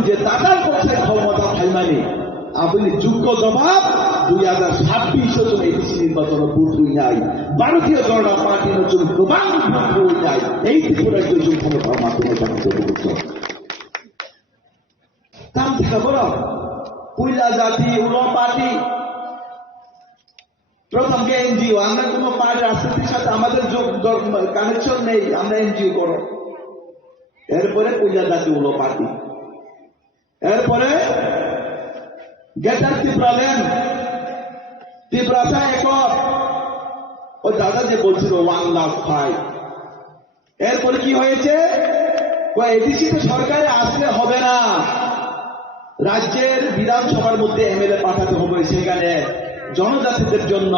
যে টাকার পক্ষে ক্ষমতা ফাইনালি আপনি যোগ্য জবাব 2026 জন এডিসি নির্বাচন বুঝুই নাই ভারতীয় জনতা পার্টির জন্য প্রমাণ বুঝুই নাই এই ত্রিপুরার জন্য ক্ষমতার মাধ্যমে জানতে বলছেন তাম থেকে বলো পুইলা জাতি উলো পার্টি প্রথম কে এনজিও, আমরা কোন পার্টি রাজনীতির সাথে আমাদের কানেকশন নেই, আমরা এনজিও করো। এরপরে পুইলা জাতি উলো পার্টি, এরপরে গেটার ত্রিপুরা ল্যান্ড ত্রিপুরাটা একর ওই দাদা যে বলছিল 1,05,000 এরপরে কি হয়েছে এডিসি তো সরকারে আসলে হবে না, রাজ্যের বিধানসভার মধ্যে এমএলএ পাঠাতে হবে, সেখানে জনজাতিদের জন্য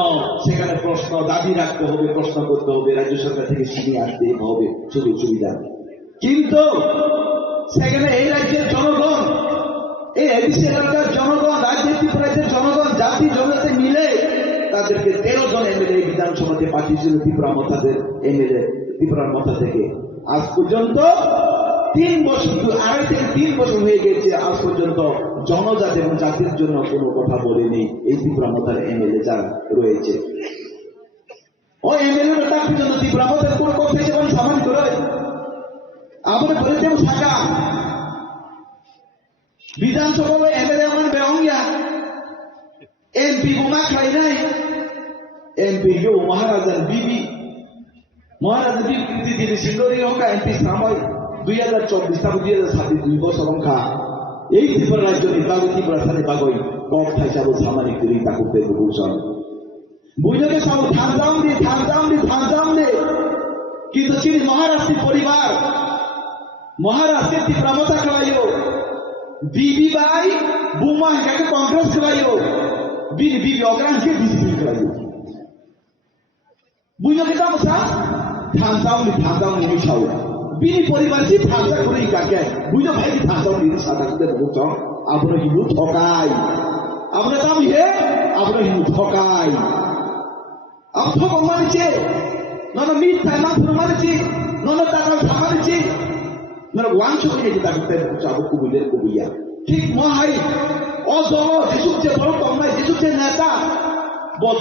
সেখানে প্রশ্ন দাবি রাখতে হবে, প্রশ্ন করতে হবে, রাজ্য সরকার থেকে ছিনিয়ে আসতে হবে সুযোগ সুবিধা। কিন্তু সেখানে এই রাজ্যের জনগণ, এই এডিসি এলাকার জনগণ, রাজ্যের ত্রিপুরাজ্যের জনগণ, জাতি জনজাতি মিলে তাদেরকে 13 জন এমএলএ বিধানসভাতে পাঠিয়েছিল ত্রিপুরা মথাদের এমএলএ ত্রিপুরার মথা থেকে। আজ পর্যন্ত 3 বছর 2.5 থেকে 3 বছর হয়ে গেছে, আজ পর্যন্ত জনজাতি এবং জাতির জন্য কোনো কথা বলেনি এই ত্রিপুরা মথার এমএলএ যারা রয়েছে। ও এমএলএ তার জন্য ত্রিপুরা মথার কোন কথা যেমন সামান করে আমরা বলেছেন থাকা বিধানসভা এমএলএ আমার বেঙ্গিয়া এমপি বোমা খাই নাই, এমপি কেউ মহারাজার বিবি মহারাজার বিবৃতি দিলে সিন্দরি হোকা এমপি সাময় 2024 তারপর 2026 2 বছর সংখ্যা এই ত্রিপুরা রাজ্য নির্বাচন ত্রিপুরা স্থানে বাগই কক থাইসাবো সামানিক তৈরি তা করতে বলছেন বুঝলে সব থামজাম দিয়ে কিন্তু চিনি মহারাষ্ট্রের পরিবার মহারাষ্ট্রের ত্রিপুরা মতা খাওয়াইও বিবি বাই বুমা হেঁকে কংগ্রেস খেলাইও বিবি অগ্রাঙ্কে বিজেপি খেলাইও বুঝো kita masa থামতাম নি সাউ বিনি পরিবার সি থামতা করে কাকে বুঝো ভাই কি থামতাম নি সাদা করে বুঝো আমরা হিন্দু ঠকাই আমরা দাম হে আমরা হিন্দু ঠকাই আমরা মানছে নন মিথ্যা না মানছে নন টাকা মানছে নন ওয়াংশ করে যেটা করতে বুঝো আবু কুবিয়া ঠিক মহাই অজল যিশুর যে বড় কমলাই যিশুর যে নেতা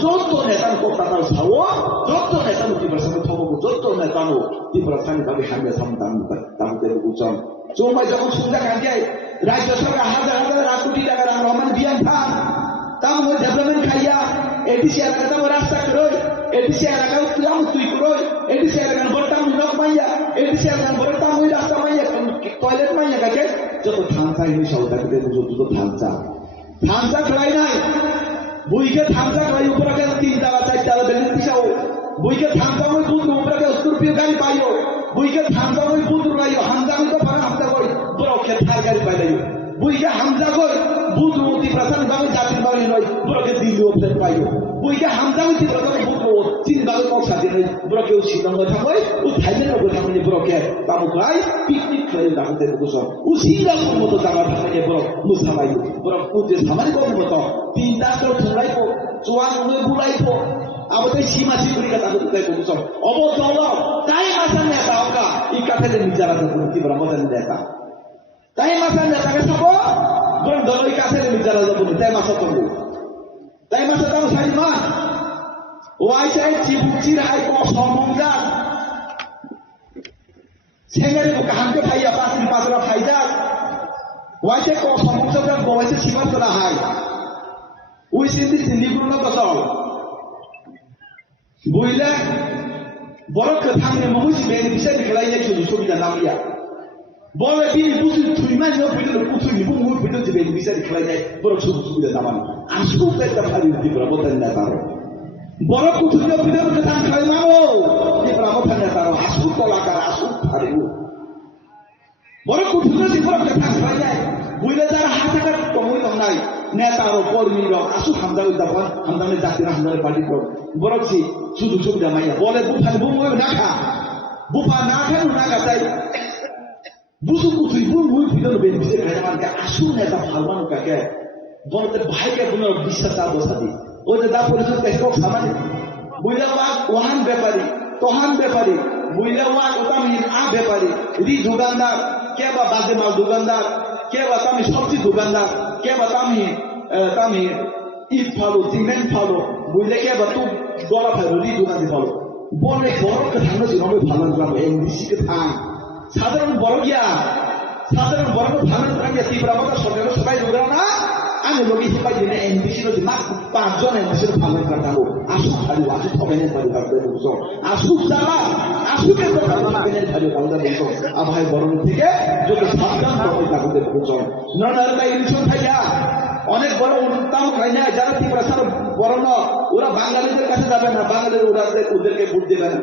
যত নেতার কথাটাও সাও যত নেতার টিপারসানো থাকবো যত নেতানো টিপারসানি ভাবে হামলে সামদাম তামতে বুঝাম চৌমাই যখন সুবিধা কাজে রাজ্য সরকার হাজার লাখ কোটি টাকা রহমান বিয়ান খান তাম ওই ডেভেলপমেন্ট খাইয়া এডিসি এলাকাতে রাস্তা করই এডিসি এলাকাও তুলাম তুই করই এডিসি এলাকার বড়তাম নক মাইয়া এডিসি এলাকার বড়তাম ওই রাস্তা মাইয়া টয়লেট মাইয়া কাকে যত থামসা ইনি সৌদাকে যত থামসা খেলাই নাই বুইকে থামসা গাড়ি উপরে গেলে 3 টাকা 4 টাকা বেলেন্স দিছাও বুইকে থামসা ওই দুধ উপরে গেলে স্করপিও গাড়ি পাইও বুইকে থামসা ওই বুধ গাড়ি হামজা কই তো পারে হামজা কই বড় থার গাড়ি পাইলাইও বুইকে হামজা কই বুধ মতি প্রধান বাবু জাতির বাবু নয় বড় দিল্লি উপরে পাইও বুইকে হামজা কই প্রধান বুধ তিন বাবু পয়সা দিলে বড় কেউ শিলং থাকই ও থাইল্যান্ড উপরে থাকলে বড় কে বাবু গাই পিকনিক করে দাঁড়াতে বসো ও সিঙ্গাল মতো জায়গা থাকে বড় মুসামাই বড় পুজো সামারি কম মতো 3 টাকা ঠুলাইবো চুয়ান বুলাইবো আমাদের সীমা সিকুরিকা তাদের তাই বলছো অবদল তাই মাসান নেতা ওকা ই কাফেলে নিজারা কি বড় মতেন নেতা তাই মাসান নেতাকে সব বড় দলই কাফেলে নিজারা যাব তাই মাসা করব তাই মাসা তাও সাইমা ওয়াই সাই চিবুচির আই কো সমঙ্গা সেঙ্গারে কাহানকে খাইয়া পাঁচরা ফায়দা ওয়াই সাই কো সমঙ্গা বয়সে সীমা তোলা হাই ওই সিন্দি গুলো কত বুইলে বড় থাকলে মহুসি বেন বিষয় খেলাই যাই শুধু সুবিধা নামিয়া বড় বিনি বুঝি থুইমান ন ফিল কুথুই নিবু মুই ফিল যে বেন বিষয় খেলাই যাই বড় শুধু সুবিধা নামান আসু পেটা ফালি দিবরা বতেন না তার বড় কুথুই ন ফিল কথা খেলাই নাও দিবরা বতেন না তার আসু কলাকার আসু ফালিউ বড় কুথুই ন দিবরা কথা খেলাই যাই বুইলে যারা হাতাকার কমই নাই নেতার কর্মীর আসু হামদানি দাবান হামদানি জাতির হামদানি পার্টি কর বরছি শুধু সুবিধা মাইয়া বলে বুফান বুমুই নাখা বুফা না খান না গাতাই বুসু কুথুই বুমুই ফিদর বেনবিসে খাইমানকে আসু নেতা ভালমানো কাকে বলতে ভাইকে কোনো বিশ্বাস দা বসাদি ওই যে দা পরিচয় কেসক সামানি বুইলা ওয়ান ব্যাপারী তোহান ব্যাপারী বুইলা ওতামি আ ব্যাপারী রি দোকানদার কে বা বাজে মাল দোকানদার কে বা তামি সবজি দোকানদার কে বা তামি ইট ফালো সিমেন্ট ফালো বুঝলে কে বা তু গলা ফালো রি দোকানে ফালো বলে বড়কে থাকলে যেভাবে ভালো লাগবে এমডিসিকে থাক সাধারণ বড় ভালো থাকলে তীব্রা কথা সরকারের সবাই দোকান না আমি লোক সবাই দিনে এমডিসির মাত্র 5 জন এমডিসির ভালো কাটাবো আসু খালি আসু সবাইনের বাড়ি থাকবে বুঝছো আসু যারা আসুকে তো সবাইনের বাড়ি কাউদা বুঝছো আর ভাই বড় থেকে যত সাবধান হবে থাকবে বুঝছো নরনারটা ইলিশন থাকা অনেক বড় উন্নতাও হয় না যারা তীব্রা সার বড় না ওরা বাঙালিদের কাছে যাবে না বাঙালির ওদেরকে ভোট দেবে না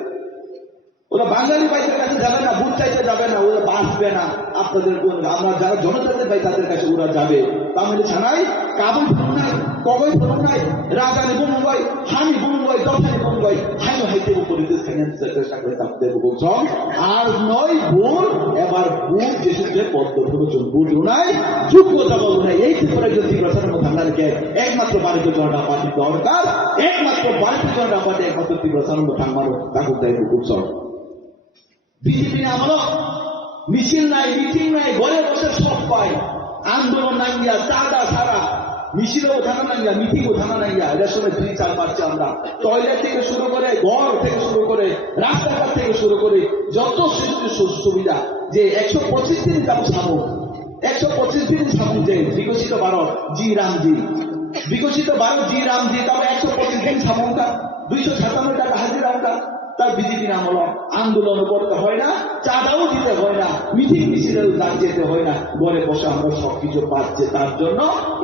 ওরা বাঙালি ভাইদের কাছে যাবে না ভোট চাইতে যাবে না ওরা বাঁচবে না আপনাদের আমরা যারা জনতাদের ভাই তাদের কাছে ওরা যাবে তাহলে ছাড়াই কাবুল ফোন নাই কবই ফোন নাই রাজানি বুমুই হানি বুমুই দশানি বুমুই হাইনো হাইতে পরিবেশ খাইন চেষ্টা করে থাকতে বলছম আর নয় ভুল এবার ভুল যে সূত্রে পদ্ধতি ভুল নাই যোগ্যতা বল নাই এই ক্ষেত্রে যদি প্রচারের মধ্যে আমাদেরকে একমাত্র বাণিজ্য জনতা পার্টি দরকার একমাত্র বাণিজ্য জনতা পার্টি একমাত্র প্রচারের মধ্যে আমারও তাকে দেয় বুঝছম বিজেপি আমল মিছিল নাই মিটিং নাই ঘরে বসে সব পাই আন্দোলন নাই গিয়া চাঁদা সারা মিছিলও থাকা নাই গিয়া মিটিংও থাকা নাই গিয়া রেশনে 3-4 পাচ্ছি আমরা টয়লেট থেকে শুরু করে ঘর থেকে শুরু করে রাস্তাঘাট থেকে শুরু করে যত সুবিধা যে 125 দিন যাবো সামু 125 দিন সামু যে বিকশিত ভারত জি রামজি বিকশিত ভারত জি রামজি তবে 125 দিন সামুটা 257 টাকা হাজিরা আমরা তার বিজেপির আমল আন্দোলন করতে হয় না, চাঁদাও দিতে হয় না, মিটিং মিছিলেও যেতে হয় না, ঘরে বসে আমরা সবকিছু পাচ্ছে। তার জন্য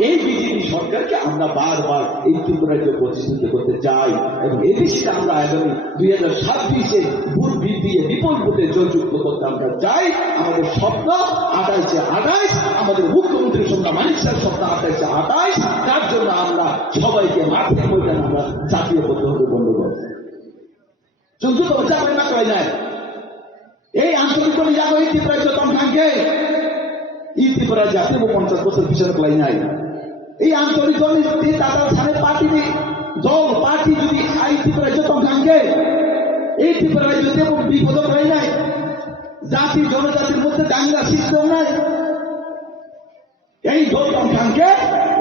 এই বিজেপি সরকারকে আমরা বারবার এই ত্রিপুরায় প্রতিষ্ঠিত করতে চাই এবং এই বিষয়ে আমরা আগামী 2026-এ ভোট দিয়ে বিপুল ভোটে জয়যুক্ত করতে আমরা চাই। আমাদের স্বপ্ন 28 আমাদের মুখ্যমন্ত্রীর সঙ্গে মানিক স্যার স্বপ্ন 28 তার জন্য আমরা সবাইকে মাঠে ময়দানে আমরা জাতীয় করতে হবে বন্ধুগণ। কিন্তু তো যাবে না কয় নাই এই আঞ্চলিক যাবো এই ত্রিপুরা যতন খানকে এই ত্রিপুরা জাতীয় 50 বছর পিছনে কলাই নাই। এই আঞ্চলিক দল দাদা সামনে পার্টি দল পার্টি যদি এই ত্রিপুরা যতন খানকে এই ত্রিপুরায় যদি বিপদ হয় নাই, জাতি জনজাতির মধ্যে দাঙ্গা সৃষ্টি নাই, এই দল খানকে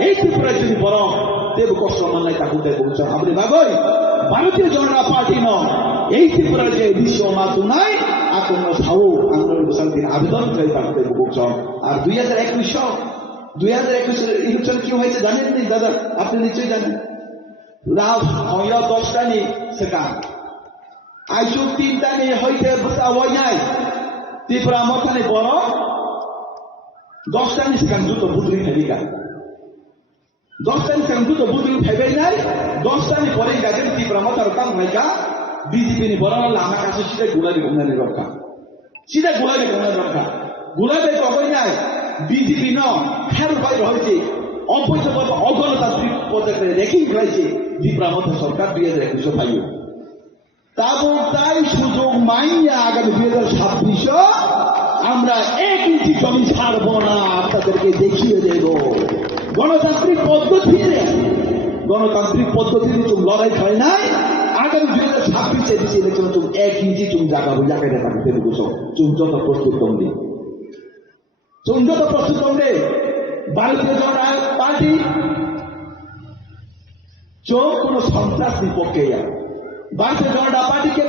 এই ত্রিপুরায় যদি বরং দেব কষ্ট মানায় তাকে দেব আপনি ভাবই ভারতীয় জনতা পার্টি নয় এই ত্রিপুরার যে বিশ্ব মাতু নাই আকন্ন সাউ আন্দোলন শান্তির আবেদন করে থাকতে বলছেন। আর 2021 ইলেকশন কি হয়েছে জানেন নি দাদা? আপনি নিশ্চয়ই জানেন। রাও হয় 10টা নি সেখান আইসু 3টা নি হইতে বুঝা হয় নাই ত্রিপুরা মথানে বড় 10টা নি সেখান দুটো বুঝলি ফেলিকা 10টা নি সেখান দুটো বুঝলি ফেবে নাই 10টা নি পরে গাছেন ত্রিপুরা মথার কাম নাইকা বিজেপি নি বড় লামা কাছে সিধে গোলাপি ঘুমনানি রক্ষা সিধে গোলাপি ঘুমনানি রক্ষা গোলাপি কখন নাই বিজেপি ন খেয়াল পাই রয়েছে অবৈধ অগণতান্ত্রিক পদক্ষেপে রেখে রয়েছে ত্রিপুরা মথা সরকার 2021 পাইও তাই সুযোগ মাইয়া আগামী 2026 আমরা 1 ইঞ্চি জমি ছাড়বো না, আপনাদেরকে দেখিয়ে দেব গণতান্ত্রিক পদ্ধতিতে তুমি লড়াই হয় নাই। আগামী 2026 দেশে ইলেকশন তুমি 1 ইঞ্চি তুমি জাগাবো জায়গাটা থাকতে বসো তুমি যত প্রস্তুত তোমরে ভারতীয় জনতা পার্টি কোন সন্ত্রাস বিপক্ষে ভারতীয় জনতা পার্টিকে